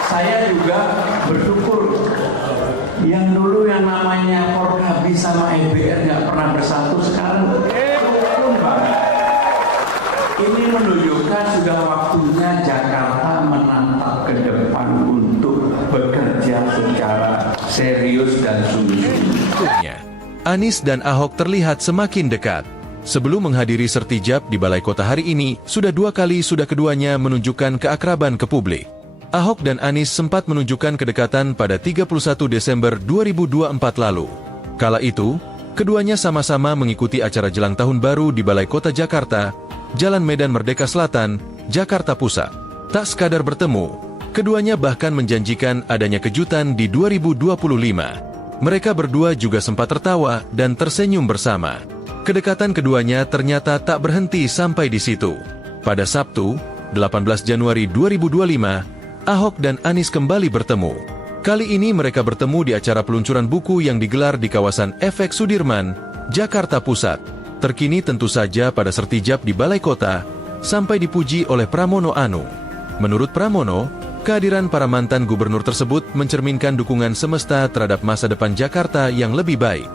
Saya juga bersyukur yang dulu yang namanya Forkabi sama EBR nggak pernah bersatu, sekarang rukun banget. Ini menunjukkan sudah waktunya Jakarta menatap ke depan untuk bekerja secara serius dan sungguh-sungguh. Anies dan Ahok terlihat semakin dekat. Sebelum menghadiri sertijab di Balai Kota hari ini, sudah 2 kali keduanya menunjukkan keakraban ke publik. Ahok dan Anies sempat menunjukkan kedekatan pada 31 Desember 2024 lalu. Kala itu, keduanya sama-sama mengikuti acara jelang tahun baru di Balai Kota Jakarta, Jalan Medan Merdeka Selatan, Jakarta Pusat. Tak sekadar bertemu, keduanya bahkan menjanjikan adanya kejutan di 2025. Mereka berdua juga sempat tertawa dan tersenyum bersama. Kedekatan keduanya ternyata tak berhenti sampai di situ. Pada Sabtu, 18 Januari 2025, Ahok dan Anies kembali bertemu. Kali ini mereka bertemu di acara peluncuran buku yang digelar di kawasan Efek Sudirman, Jakarta Pusat. Terkini tentu saja pada sertijab di Balai Kota, sampai dipuji oleh Pramono Anung. Menurut Pramono, kehadiran para mantan gubernur tersebut mencerminkan dukungan semesta terhadap masa depan Jakarta yang lebih baik.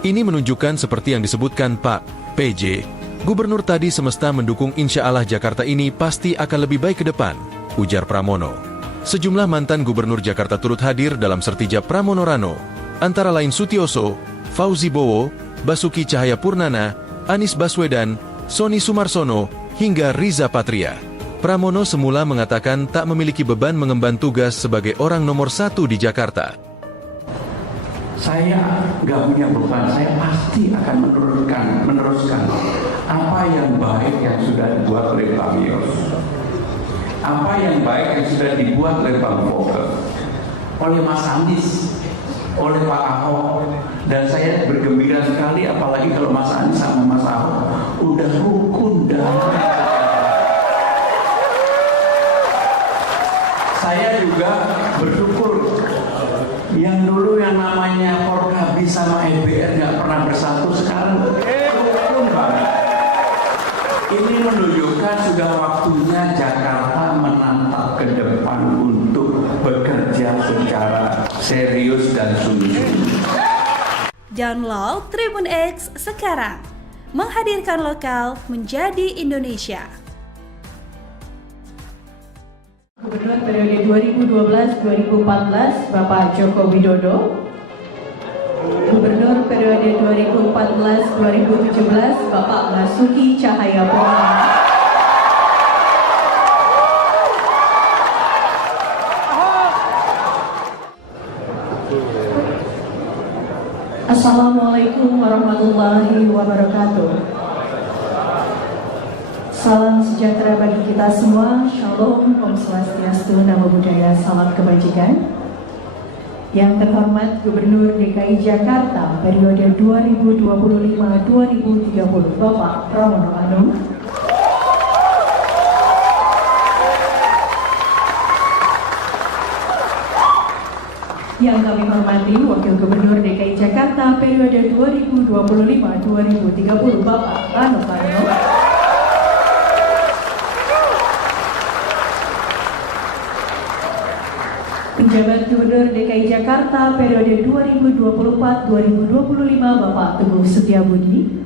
Ini menunjukkan seperti yang disebutkan Pak PJ, gubernur tadi semesta mendukung insya Allah Jakarta ini pasti akan lebih baik ke depan, ujar Pramono. Sejumlah mantan gubernur Jakarta turut hadir dalam sertijab Pramono Rano, antara lain Sutioso, Fauzi Bowo, Basuki Cahayapurnama, Anies Baswedan, Sony Sumarsono, hingga Riza Patria. Pramono semula mengatakan tak memiliki beban mengemban tugas sebagai orang nomor 1 di Jakarta. Saya nggak punya beban, saya pasti akan meneruskan apa yang baik yang sudah dibuat oleh Pak Yos, apa yang baik yang sudah dibuat oleh Bang Vogel, oleh Mas Anies, oleh Pak Ahok, dan saya bergembira sekali apalagi kalau Mas Anies sama Mas Ahok udah rukun damai. Saya juga bersyukur yang dulu yang namanya Forkabi sama EBR nggak pernah bersatu, sekarang rukun banget. Ini menunjukkan sudah waktunya Jakarta menatap ke depan untuk bekerja secara serius dan sungguh-sungguh. Download Tribun X sekarang, menghadirkan lokal menjadi Indonesia. Gubernur periode 2012-2014 Bapak Joko Widodo. Gubernur periode 2014-2017 Bapak Basuki Cahayapurnama. Assalamualaikum warahmatullahi wabarakatuh. Salam sejahtera bagi kita semua. Shalom, Om Swastiastu, Namo Buddhaya, salam kebajikan. Yang terhormat Gubernur DKI Jakarta periode 2025-2030 Bapak Pramono Anung. Yang kami hormati Wakil Gubernur DKI Jakarta periode 2025-2030 Bapak Rano Karno. Penjabat Gubernur DKI Jakarta periode 2024-2025 Bapak Teguh Setiabudi.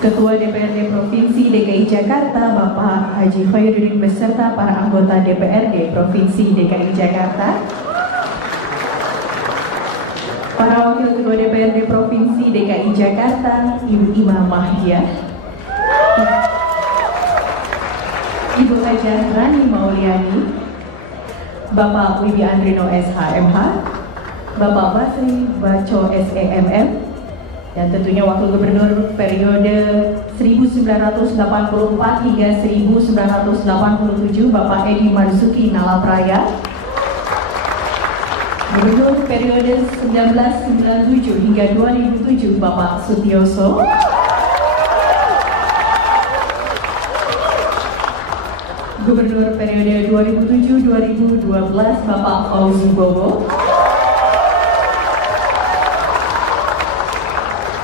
Ketua DPRD Provinsi DKI Jakarta Bapak Haji Khairuddin beserta para anggota DPRD Provinsi DKI Jakarta. Para Wakil Ketua DPRD Provinsi DKI Jakarta, Ibu Ima Mahdia, Ibu Hajah Rani Mauliani, Bapak Wibi Andrino SHMH, Bapak Basri Baco SEMM, dan tentunya Wakil Gubernur periode 1984 hingga 1987 Bapak Edi Marzuki Nalapraya, Gubernur periode 1997 hingga 2007 Bapak Sutioso, Gubernur periode 2007-2012 Bapak Fauzi Bowo,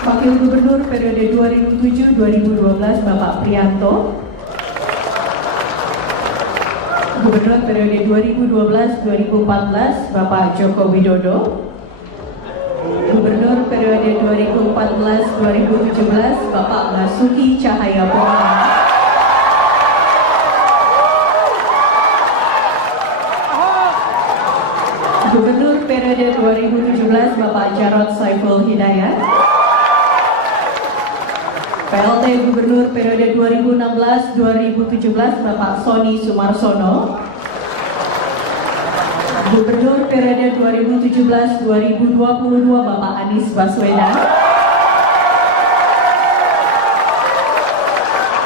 Wakil Gubernur periode 2007-2012 Bapak Prianto, Gubernur periode 2012-2014 Bapak Joko Widodo, Gubernur periode 2014-2017 Bapak Basuki Cahayapurnama, Gubernur periode 2017 Bapak Jarod Saiful Hidayat, PLT Gubernur periode 2016-2017 Bapak Sony Sumarsono, Gubernur periode 2017-2022 Bapak Anies Baswedan,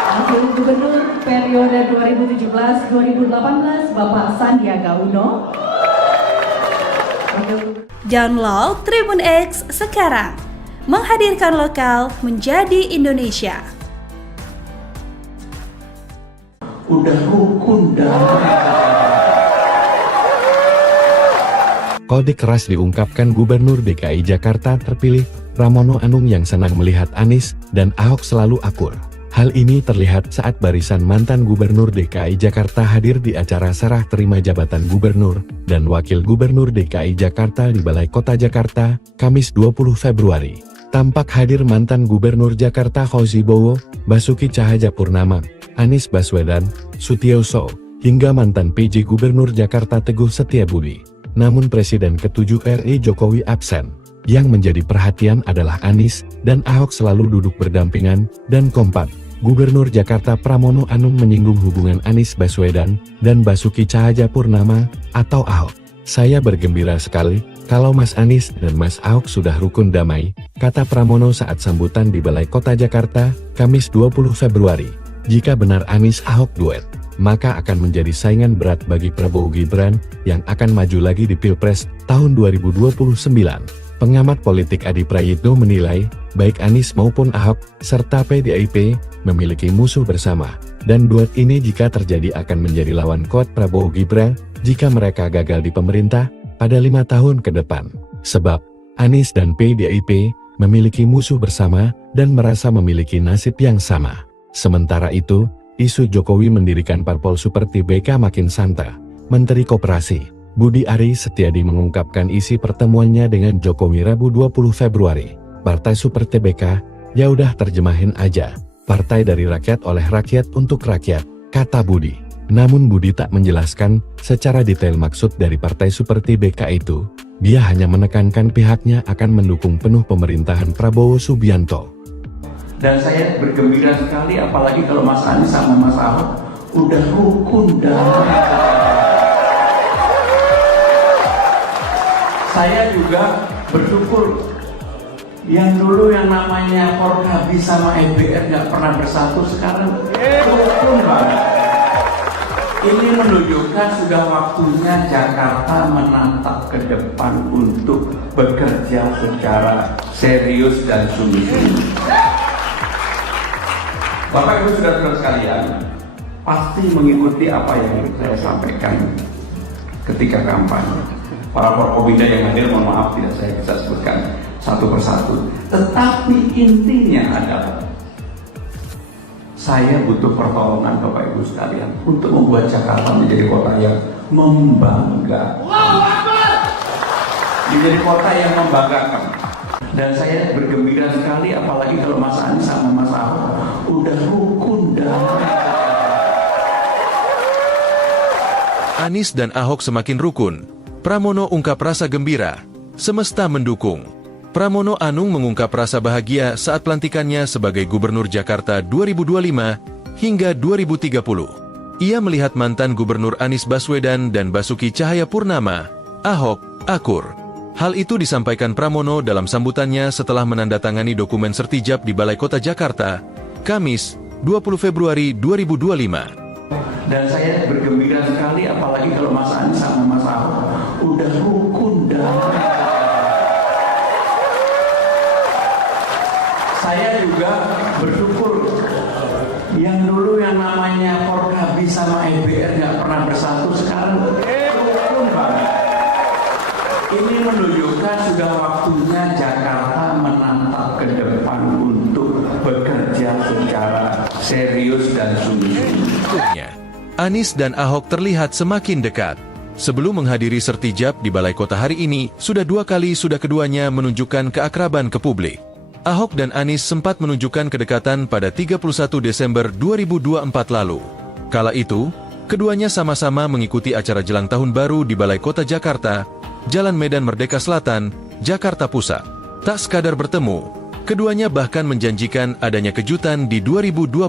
Wakil Gubernur periode 2017-2018 Bapak Sandiaga Uno. Download Tribun X sekarang, menghadirkan lokal menjadi Indonesia. Udah rukun damai. Kode keras diungkapkan Gubernur DKI Jakarta terpilih, Pramono Anung yang senang melihat Anies dan Ahok selalu akur. Hal ini terlihat saat barisan mantan Gubernur DKI Jakarta hadir di acara serah terima jabatan Gubernur dan Wakil Gubernur DKI Jakarta di Balai Kota Jakarta, Kamis 20 Februari. Tampak hadir mantan Gubernur Jakarta Fauzi Bowo, Basuki Cahayapurnama, Anies Baswedan, Sutioso, hingga mantan PJ Gubernur Jakarta Teguh Setiabudi. Namun Presiden ke-7 RI Jokowi absen. Yang menjadi perhatian adalah Anies dan Ahok selalu duduk berdampingan dan kompak. Gubernur Jakarta Pramono Anung menyinggung hubungan Anies Baswedan dan Basuki Cahayapurnama atau Ahok. Saya bergembira sekali kalau Mas Anies dan Mas Ahok sudah rukun damai, kata Pramono saat sambutan di Balai Kota Jakarta, Kamis 20 Februari. Jika benar Anies Ahok duet, maka akan menjadi saingan berat bagi Prabowo Gibran yang akan maju lagi di Pilpres tahun 2029. Pengamat politik Adi Prayitno menilai, baik Anies maupun Ahok, serta PDIP, memiliki musuh bersama, dan duet ini jika terjadi akan menjadi lawan kuat Prabowo Gibran, jika mereka gagal di pemerintah, pada 5 tahun ke depan. Sebab, Anies dan PDIP, memiliki musuh bersama, dan merasa memiliki nasib yang sama. Sementara itu, isu Jokowi mendirikan parpol seperti BK makin santer. Menteri Koperasi Budi Ari Setiadi mengungkapkan isi pertemuannya dengan Jokowi Rabu 20 Februari. Partai Super TBK, ya udah terjemahin aja. Partai dari rakyat oleh rakyat untuk rakyat, kata Budi. Namun Budi tak menjelaskan secara detail maksud dari Partai Super TBK itu. Dia hanya menekankan pihaknya akan mendukung penuh pemerintahan Prabowo Subianto. Dan saya bergembira sekali apalagi kalau Mas Anies sama Mas Ahok udah rukun damai. Saya juga bersyukur yang dulu yang namanya Forkabi sama EBR nggak pernah bersatu, sekarang rukun banget. Ini menunjukkan sudah waktunya Jakarta menatap ke depan untuk bekerja secara serius dan sungguh-sungguh. Bapak Ibu saudara-saudara sekalian, pasti mengikuti apa yang saya sampaikan ketika kampanye. Para Forkobida yang hadir, mohon maaf tidak saya bisa sebutkan satu persatu. Tetapi intinya adalah saya butuh pertolongan Bapak Ibu sekalian untuk membuat Jakarta menjadi kota yang membanggakan. Menjadi kota yang membanggakan. Dan saya bergembira sekali apalagi kalau Mas Anies sama Mas Ahok udah rukun damai. Anies dan Ahok semakin rukun. Pramono ungkap rasa gembira. Semesta mendukung. Pramono Anung mengungkap rasa bahagia saat pelantikannya sebagai Gubernur Jakarta 2025 hingga 2030. Ia melihat mantan Gubernur Anies Baswedan dan Basuki Cahayapurnama, Ahok, akur. Hal itu disampaikan Pramono dalam sambutannya setelah menandatangani dokumen sertijab di Balai Kota Jakarta, Kamis, 20 Februari 2025. Dan saya bergembira sekali apalagi kalau Mas Anies sama Mas Ahok udah rukun damai. Saya juga bersyukur yang dulu yang namanya Forkabi sama EBR nggak pernah bersatu, sekarang rukun banget. Ini menunjukkan sudah waktunya Jakarta menatap ke depan untuk bekerja secara serius dan sungguh-sungguh. Anies dan Ahok terlihat semakin dekat. Sebelum menghadiri sertijab di Balai Kota hari ini, sudah keduanya menunjukkan keakraban ke publik. Ahok dan Anies sempat menunjukkan kedekatan pada 31 Desember 2024 lalu. Kala itu, keduanya sama-sama mengikuti acara Jelang Tahun Baru di Balai Kota Jakarta, Jalan Medan Merdeka Selatan, Jakarta Pusat. Tak sekadar bertemu, keduanya bahkan menjanjikan adanya kejutan di 2025.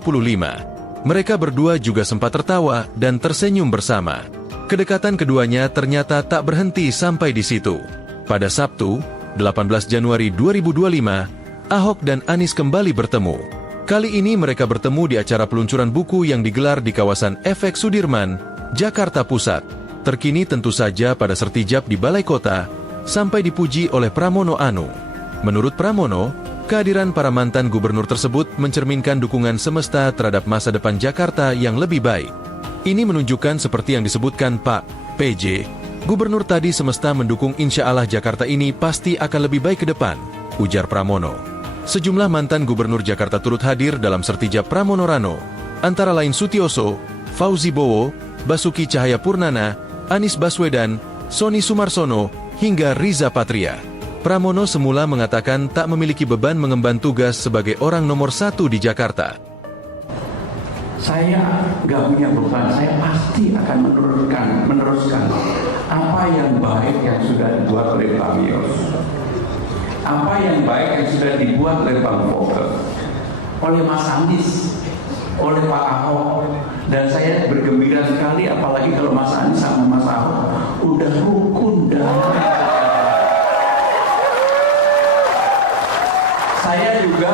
Mereka berdua juga sempat tertawa dan tersenyum bersama. Kedekatan keduanya ternyata tak berhenti sampai di situ. Pada Sabtu, 18 Januari 2025, Ahok dan Anies kembali bertemu. Kali ini mereka bertemu di acara peluncuran buku yang digelar di kawasan Efek Sudirman, Jakarta Pusat. Terkini tentu saja pada sertijab di Balai Kota, sampai dipuji oleh Pramono Anung. Menurut Pramono, kehadiran para mantan gubernur tersebut mencerminkan dukungan semesta terhadap masa depan Jakarta yang lebih baik. Ini menunjukkan seperti yang disebutkan Pak PJ, gubernur tadi semesta mendukung insya Allah Jakarta ini pasti akan lebih baik ke depan, ujar Pramono. Sejumlah mantan gubernur Jakarta turut hadir dalam sertijab Pramono Rano, antara lain Sutioso, Fauzi Bowo, Basuki Cahayapurnama, Anies Baswedan, Sony Sumarsono, hingga Riza Patria. Pramono semula mengatakan tak memiliki beban mengemban tugas sebagai orang nomor 1 di Jakarta. Saya nggak punya beban, saya pasti akan meneruskan apa yang baik yang sudah dibuat oleh Bang Yos, apa yang baik yang sudah dibuat oleh Bang Fokke, oleh Mas Anies, oleh Pak Ahok. Dan saya bergembira sekali, apalagi kalau Mas Anies sama Mas Ahok udah rukun damai. Saya juga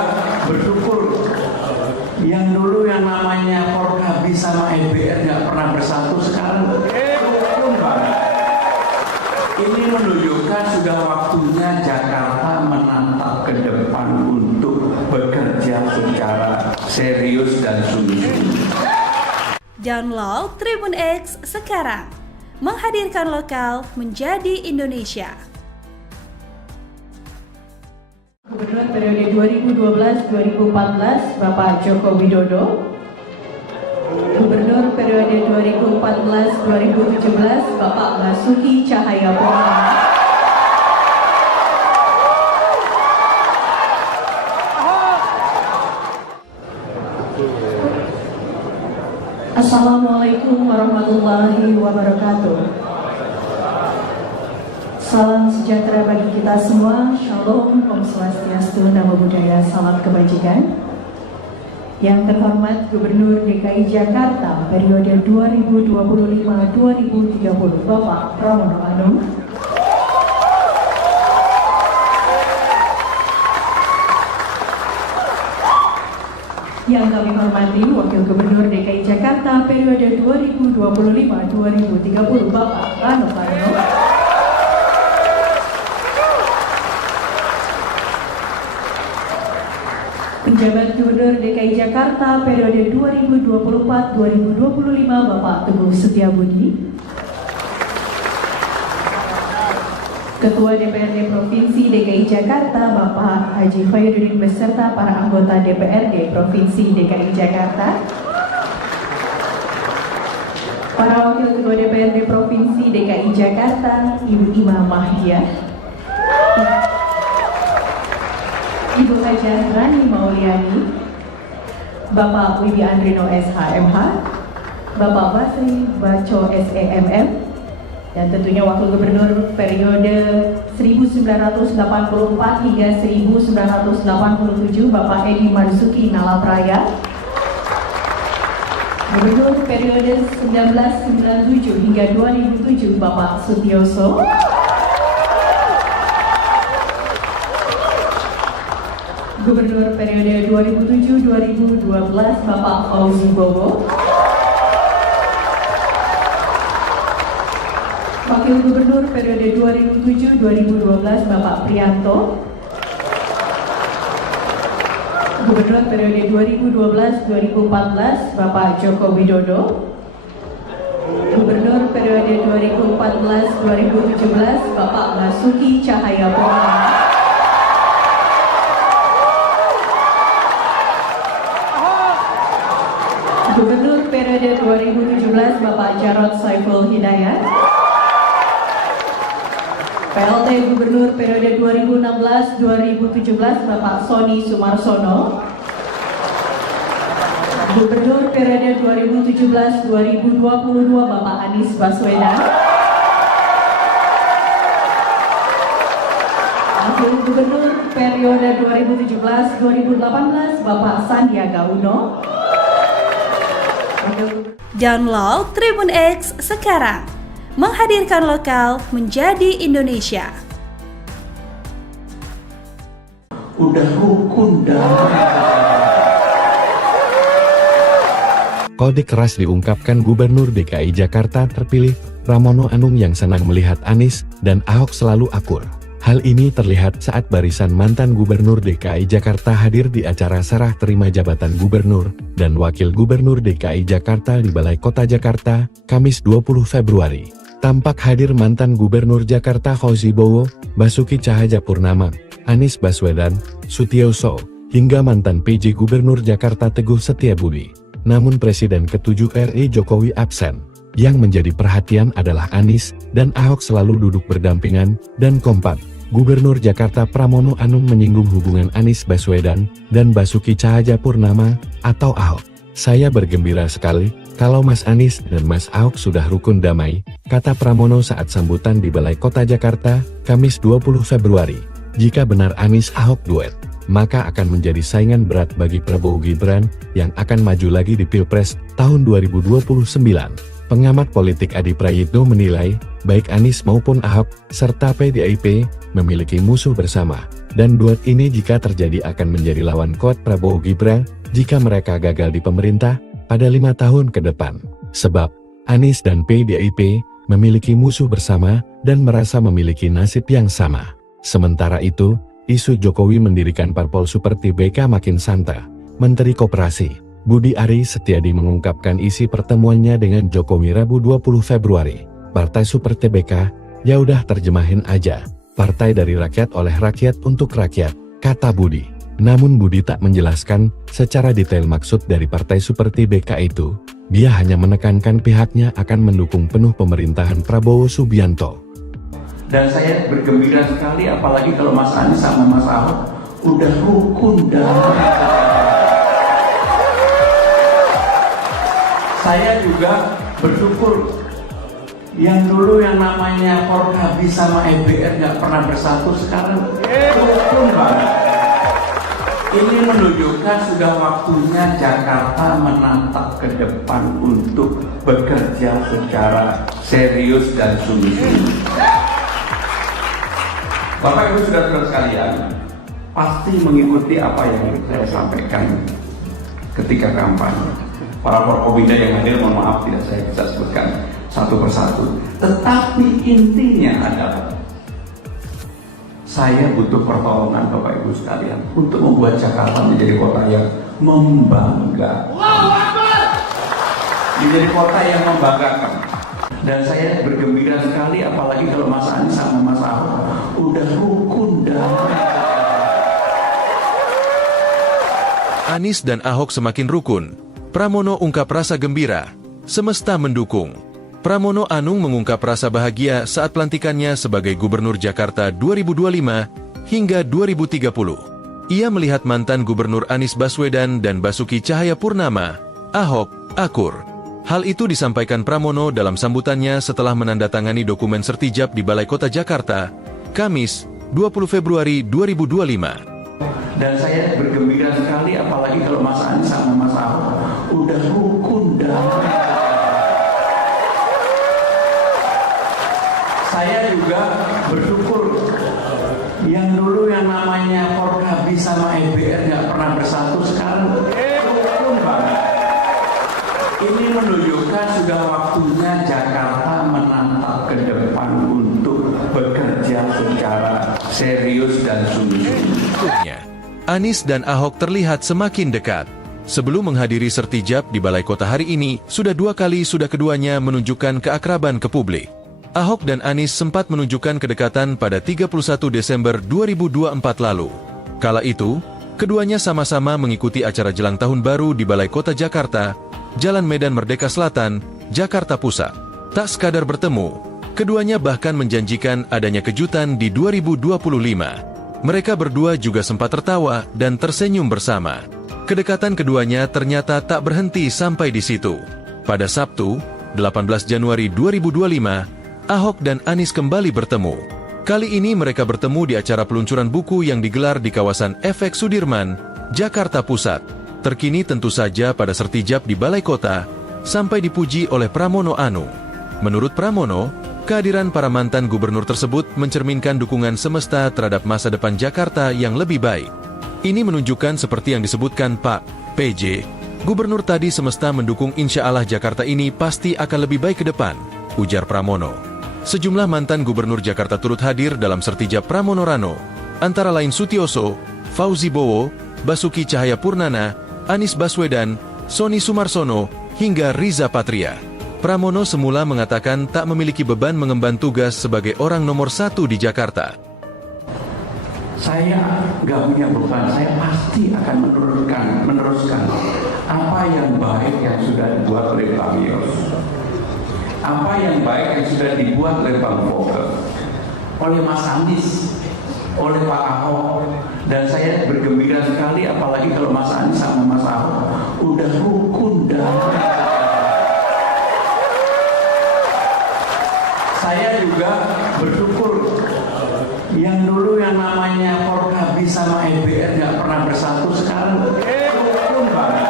bersyukur yang dulu yang namanya Forkabi sama EBR nggak pernah bersatu, sekarang rukun banget. Ini menunjukkan sudah waktunya Jakarta menatap ke depan untuk bekerja secara serius dan sungguh-sungguh. Download Tribun X sekarang, menghadirkan lokal menjadi Indonesia. Gubernur periode 2012-2014 Bapak Joko Widodo. Gubernur periode 2014-2017 Bapak Basuki Cahayapurnama. Assalamualaikum warahmatullahi wabarakatuh. Salam sejahtera bagi kita semua. Shalom, Om Swastiastu, Namo Buddhaya, salam kebajikan. Yang terhormat Gubernur DKI Jakarta periode 2025-2030 Bapak Pramono Anung. Yang kami hormati Wakil Gubernur DKI Jakarta periode 2025-2030 Bapak Rano Karno. Penjabat Gubernur DKI Jakarta periode 2024-2025 Bapak Teguh Setiabudi. Ketua DPRD Provinsi DKI Jakarta Bapak Haji Khairuddin beserta para anggota DPRD Provinsi DKI Jakarta. Para Wakil Ketua DPRD Provinsi DKI Jakarta, Ibu Ima Mahdia, Ibu Hajah Rani Mauliani, Bapak Wibi Andrino SHMH, Bapak Basri Baco SEMM, dan tentunya Wakil Gubernur periode 1984 hingga 1987 Bapak Edi Marzuki Nalapraya, Gubernur periode 1997 hingga 2007 Bapak Sutioso, Gubernur periode 2007-2012 Bapak Fauzi Bowo, Wakil Gubernur periode 2007-2012 Bapak Prianto, Gubernur periode 2012-2014 Bapak Joko Widodo, Gubernur periode 2014-2017 Bapak Basuki Cahayapurnama, Gubernur periode 2017 Bapak Jarod Saiful Hidayat, PLT Gubernur periode 2016-2017 Bapak Sony Sumarsono, Gubernur periode 2017-2022 Bapak Anies Baswedan, Wakil Gubernur periode 2017-2018 Bapak Sandiaga Uno. Download Tribun X sekarang, menghadirkan lokal menjadi Indonesia. Udah rukun damai. Kode keras diungkapkan Gubernur DKI Jakarta terpilih, Pramono Anung yang senang melihat Anies dan Ahok selalu akur. Hal ini terlihat saat barisan mantan Gubernur DKI Jakarta hadir di acara serah terima jabatan Gubernur dan Wakil Gubernur DKI Jakarta di Balai Kota Jakarta, Kamis 20 Februari. Tampak hadir mantan Gubernur Jakarta Fauzi Bowo, Basuki Cahayapurnama, Anies Baswedan, Sutioso, hingga mantan PJ Gubernur Jakarta Teguh Setiabudi. Namun Presiden ke-7 RI Jokowi absen. Yang menjadi perhatian adalah Anies dan Ahok selalu duduk berdampingan dan kompak. Gubernur Jakarta Pramono Anung menyinggung hubungan Anies Baswedan dan Basuki Cahayapurnama atau Ahok. Saya bergembira sekali kalau Mas Anies dan Mas Ahok sudah rukun damai, kata Pramono saat sambutan di Balai Kota Jakarta, Kamis 20 Februari. Jika benar Anies Ahok duet, maka akan menjadi saingan berat bagi Prabowo Gibran yang akan maju lagi di Pilpres tahun 2029. Pengamat politik Adi Prayitno menilai, baik Anies maupun Ahok, serta PDIP, memiliki musuh bersama, dan duet ini jika terjadi akan menjadi lawan kuat Prabowo Gibran jika mereka gagal di pemerintah pada 5 tahun ke depan. Sebab, Anies dan PDIP memiliki musuh bersama dan merasa memiliki nasib yang sama. Sementara itu, isu Jokowi mendirikan parpol seperti BK makin santer. Menteri Koperasi, Budi Ari Setiadi mengungkapkan isi pertemuannya dengan Jokowi Rabu 20 Februari. Partai seperti BK, ya udah terjemahin aja. Partai dari rakyat oleh rakyat untuk rakyat, kata Budi. Namun Budi tak menjelaskan secara detail maksud dari partai seperti BK itu. Dia hanya menekankan pihaknya akan mendukung penuh pemerintahan Prabowo Subianto. Dan saya bergembira sekali, apalagi kalau Mas Anies sama Mas Ahok udah rukun damai. Saya juga bersyukur yang dulu yang namanya Forkabi sama EBR nggak pernah bersatu, sekarang rukun banget. Ini menunjukkan sudah waktunya Jakarta menatap ke depan untuk bekerja secara serius dan sungguh-sungguh. Bapak Ibu saudara-saudara sekalian, pasti mengikuti apa yang saya sampaikan ketika kampanye. Para Forkobida yang hadir, mohon maaf tidak saya bisa sebutkan satu persatu. Tetapi intinya adalah saya butuh pertolongan Bapak Ibu sekalian untuk membuat Jakarta menjadi kota yang membanggakan. Menjadi kota yang membanggakan. Dan saya bergembira sekali, apalagi kalau Mas Anies sama Mas Ahok udah rukun damai. Anies dan Ahok semakin rukun. Pramono ungkap rasa gembira. Semesta mendukung. Pramono Anung mengungkap rasa bahagia saat pelantikannya sebagai Gubernur Jakarta 2025 hingga 2030. Ia melihat mantan Gubernur Anies Baswedan dan Basuki Cahayapurnama, Ahok, akur. Hal itu disampaikan Pramono dalam sambutannya setelah menandatangani dokumen sertijab di Balai Kota Jakarta, Kamis, 20 Februari 2025. Dan saya bergembira sekali, apalagi kalau Mas Anies sama Mas Ahok udah rukun damai. Saya juga bersyukur yang dulu yang namanya Forkabi sama EBR nggak pernah bersatu, sekarang rukun banget. Ini menunjukkan sudah waktunya Jakarta menatap ke depan untuk bekerja secara serius dan sungguh-sungguh. Anies dan Ahok terlihat semakin dekat. Sebelum menghadiri sertijab di Balai Kota hari ini, sudah keduanya menunjukkan keakraban ke publik. Ahok dan Anies sempat menunjukkan kedekatan pada 31 Desember 2024 lalu. Kala itu, keduanya sama-sama mengikuti acara jelang tahun baru di Balai Kota Jakarta, Jalan Medan Merdeka Selatan, Jakarta Pusat. Tak sekadar bertemu, keduanya bahkan menjanjikan adanya kejutan di 2025. Mereka berdua juga sempat tertawa dan tersenyum bersama. Kedekatan keduanya ternyata tak berhenti sampai di situ. Pada Sabtu, 18 Januari 2025, Ahok dan Anies kembali bertemu. Kali ini mereka bertemu di acara peluncuran buku yang digelar di kawasan Efek Sudirman, Jakarta Pusat. Terkini tentu saja pada sertijab di Balai Kota, sampai dipuji oleh Pramono Anung. Menurut Pramono, kehadiran para mantan gubernur tersebut mencerminkan dukungan semesta terhadap masa depan Jakarta yang lebih baik. Ini menunjukkan seperti yang disebutkan Pak PJ, gubernur tadi semesta mendukung, insya Allah Jakarta ini pasti akan lebih baik ke depan, ujar Pramono. Sejumlah mantan gubernur Jakarta turut hadir dalam sertijab Pramono Rano, antara lain Sutioso, Fauzi Bowo, Basuki Cahayapurnama, Anies Baswedan, Sony Sumarsono, hingga Riza Patria. Pramono semula mengatakan tak memiliki beban mengemban tugas sebagai orang nomor 1 di Jakarta. Saya nggak punya beban, saya pasti akan meneruskan apa yang baik yang sudah dibuat oleh Bang Yos, apa yang baik yang sudah dibuat oleh Bang Vogel, oleh Mas Anies, oleh Pak Ahok. Dan saya bergembira sekali, apalagi kalau Mas Anies sama Mas Ahok udah rukun damai. Saya juga bersyukur yang dulu yang namanya Forkabi sama sama EBR nggak pernah bersatu, sekarang rukun banget.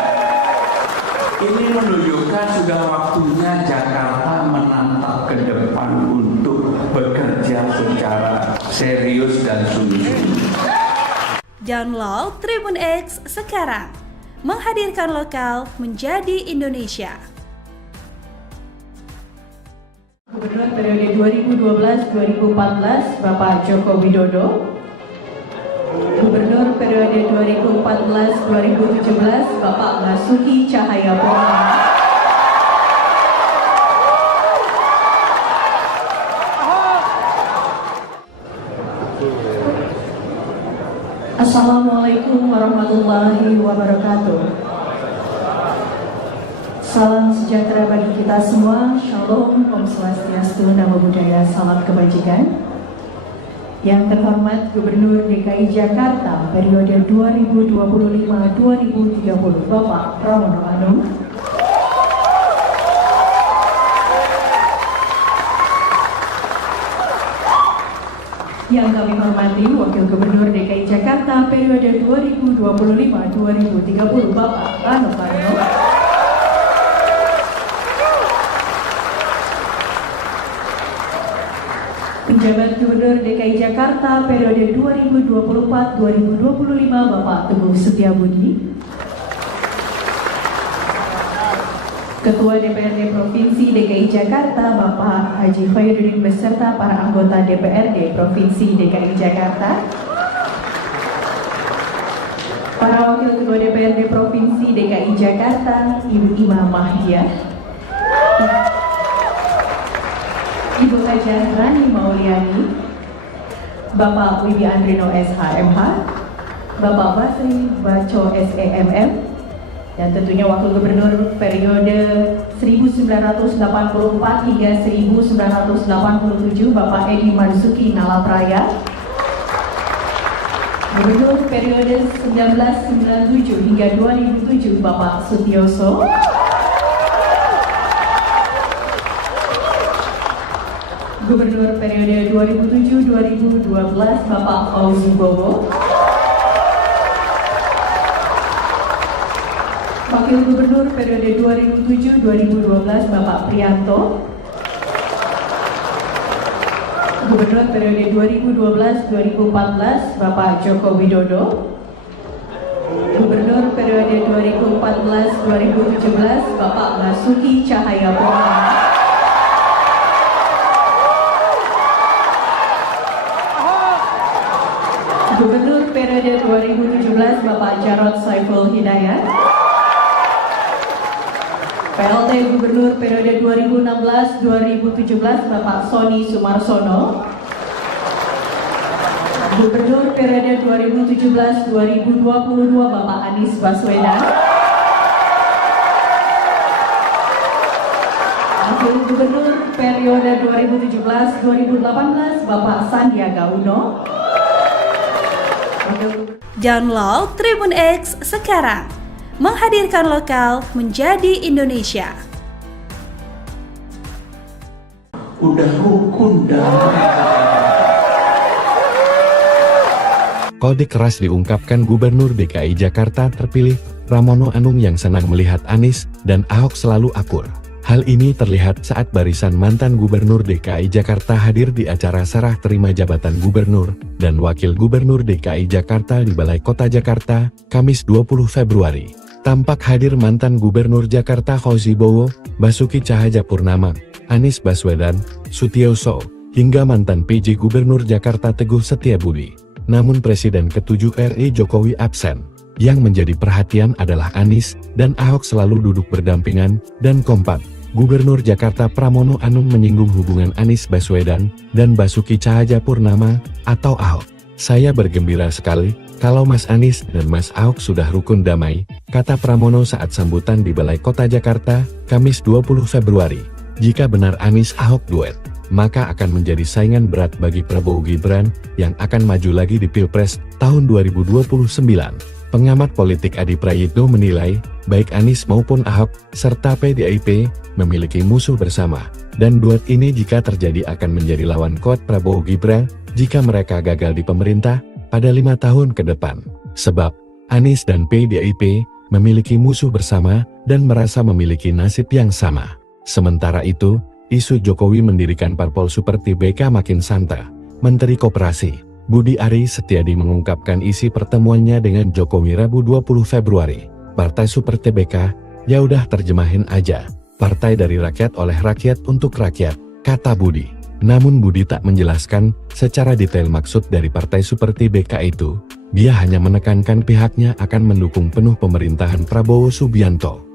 Ini menunjukkan sudah waktunya Jakarta menatap ke depan untuk bekerja secara serius dan sungguh-sungguh. Download Tribun X sekarang, menghadirkan lokal menjadi Indonesia. Gubernur periode 2012-2014 Bapak Joko Widodo. Gubernur periode 2014-2017 Bapak Basuki Cahayapurnama. Assalamualaikum warahmatullahi wabarakatuh. Salam sejahtera bagi kita semua. Shalom, Om Swastiastu, Namo Buddhaya, salam kebajikan. Yang terhormat Gubernur DKI Jakarta periode 2025-2030 Bapak Pramono Anung. Yang kami hormati Wakil Gubernur DKI Jakarta periode 2025-2030 Bapak Rano Karno. Penjabat Gubernur DKI Jakarta periode 2024-2025 Bapak Teguh Setiabudi. Ketua DPRD Provinsi DKI Jakarta Bapak Haji Khairuddin beserta para anggota DPRD Provinsi DKI Jakarta. Para Wakil Ketua DPRD Provinsi DKI Jakarta Ibu Ima Mahdia, Ibu Hajah Rani Mauliani, Bapak Wibi Andrino SHMH, Bapak Basri Baco SEMM, dan tentunya Wakil Gubernur periode 1984 hingga 1987 Bapak Edi Marzuki Nalapraya, Gubernur periode 1997 hingga 2007 Bapak Sutioso, Gubernur periode 2007-2012 Bapak Fauzi Bowo, Wakil Gubernur periode 2007-2012 Bapak Prianto, Gubernur periode 2012-2014 Bapak Joko Widodo, Gubernur periode 2014-2017 Bapak Basuki Cahayapurnama, Gubernur periode 2017 Bapak Jarod Saiful Hidayat, PLT Gubernur periode 2016-2017 Bapak Sony Sumarsono, Gubernur periode 2017-2022 Bapak Anies Baswedan, Wakil Gubernur periode 2017-2018 Bapak Sandiaga Uno. Download Tribun X sekarang, menghadirkan lokal menjadi Indonesia. Udah rukun damai. Kode keras diungkapkan Gubernur DKI Jakarta terpilih, Pramono Anung yang senang melihat Anies dan Ahok selalu akur. Hal ini terlihat saat barisan mantan Gubernur DKI Jakarta hadir di acara serah terima jabatan Gubernur dan Wakil Gubernur DKI Jakarta di Balai Kota Jakarta, Kamis 20 Februari. Tampak hadir mantan Gubernur Jakarta Fauzi Bowo, Basuki Cahayapurnama, Anies Baswedan, Sutioso, hingga mantan PJ Gubernur Jakarta Teguh Setiabudi. Namun Presiden ke-7 RI Jokowi absen. Yang menjadi perhatian adalah Anies dan Ahok selalu duduk berdampingan dan kompak. Gubernur Jakarta Pramono Anung menyinggung hubungan Anies Baswedan dan Basuki Cahayapurnama atau Ahok. Saya bergembira sekali kalau Mas Anies dan Mas Ahok sudah rukun damai, kata Pramono saat sambutan di Balai Kota Jakarta, Kamis 20 Februari. Jika benar Anies Ahok duet, maka akan menjadi saingan berat bagi Prabowo Gibran yang akan maju lagi di Pilpres tahun 2029. Pengamat politik Adi Prayitno menilai, baik Anies maupun Ahok, serta PDIP, memiliki musuh bersama, dan duet ini jika terjadi akan menjadi lawan kuat Prabowo Gibran, jika mereka gagal di pemerintah, pada 5 tahun ke depan. Sebab, Anies dan PDIP memiliki musuh bersama dan merasa memiliki nasib yang sama. Sementara itu, isu Jokowi mendirikan parpol Super TBK makin santer. Menteri Koperasi, Budi Ari Setiadi mengungkapkan isi pertemuannya dengan Jokowi Rabu 20 Februari. Partai Super TBK, ya udah terjemahin aja. Partai dari rakyat oleh rakyat untuk rakyat, kata Budi. Namun Budi tak menjelaskan secara detail maksud dari Partai Super TBK itu. Dia hanya menekankan pihaknya akan mendukung penuh pemerintahan Prabowo Subianto.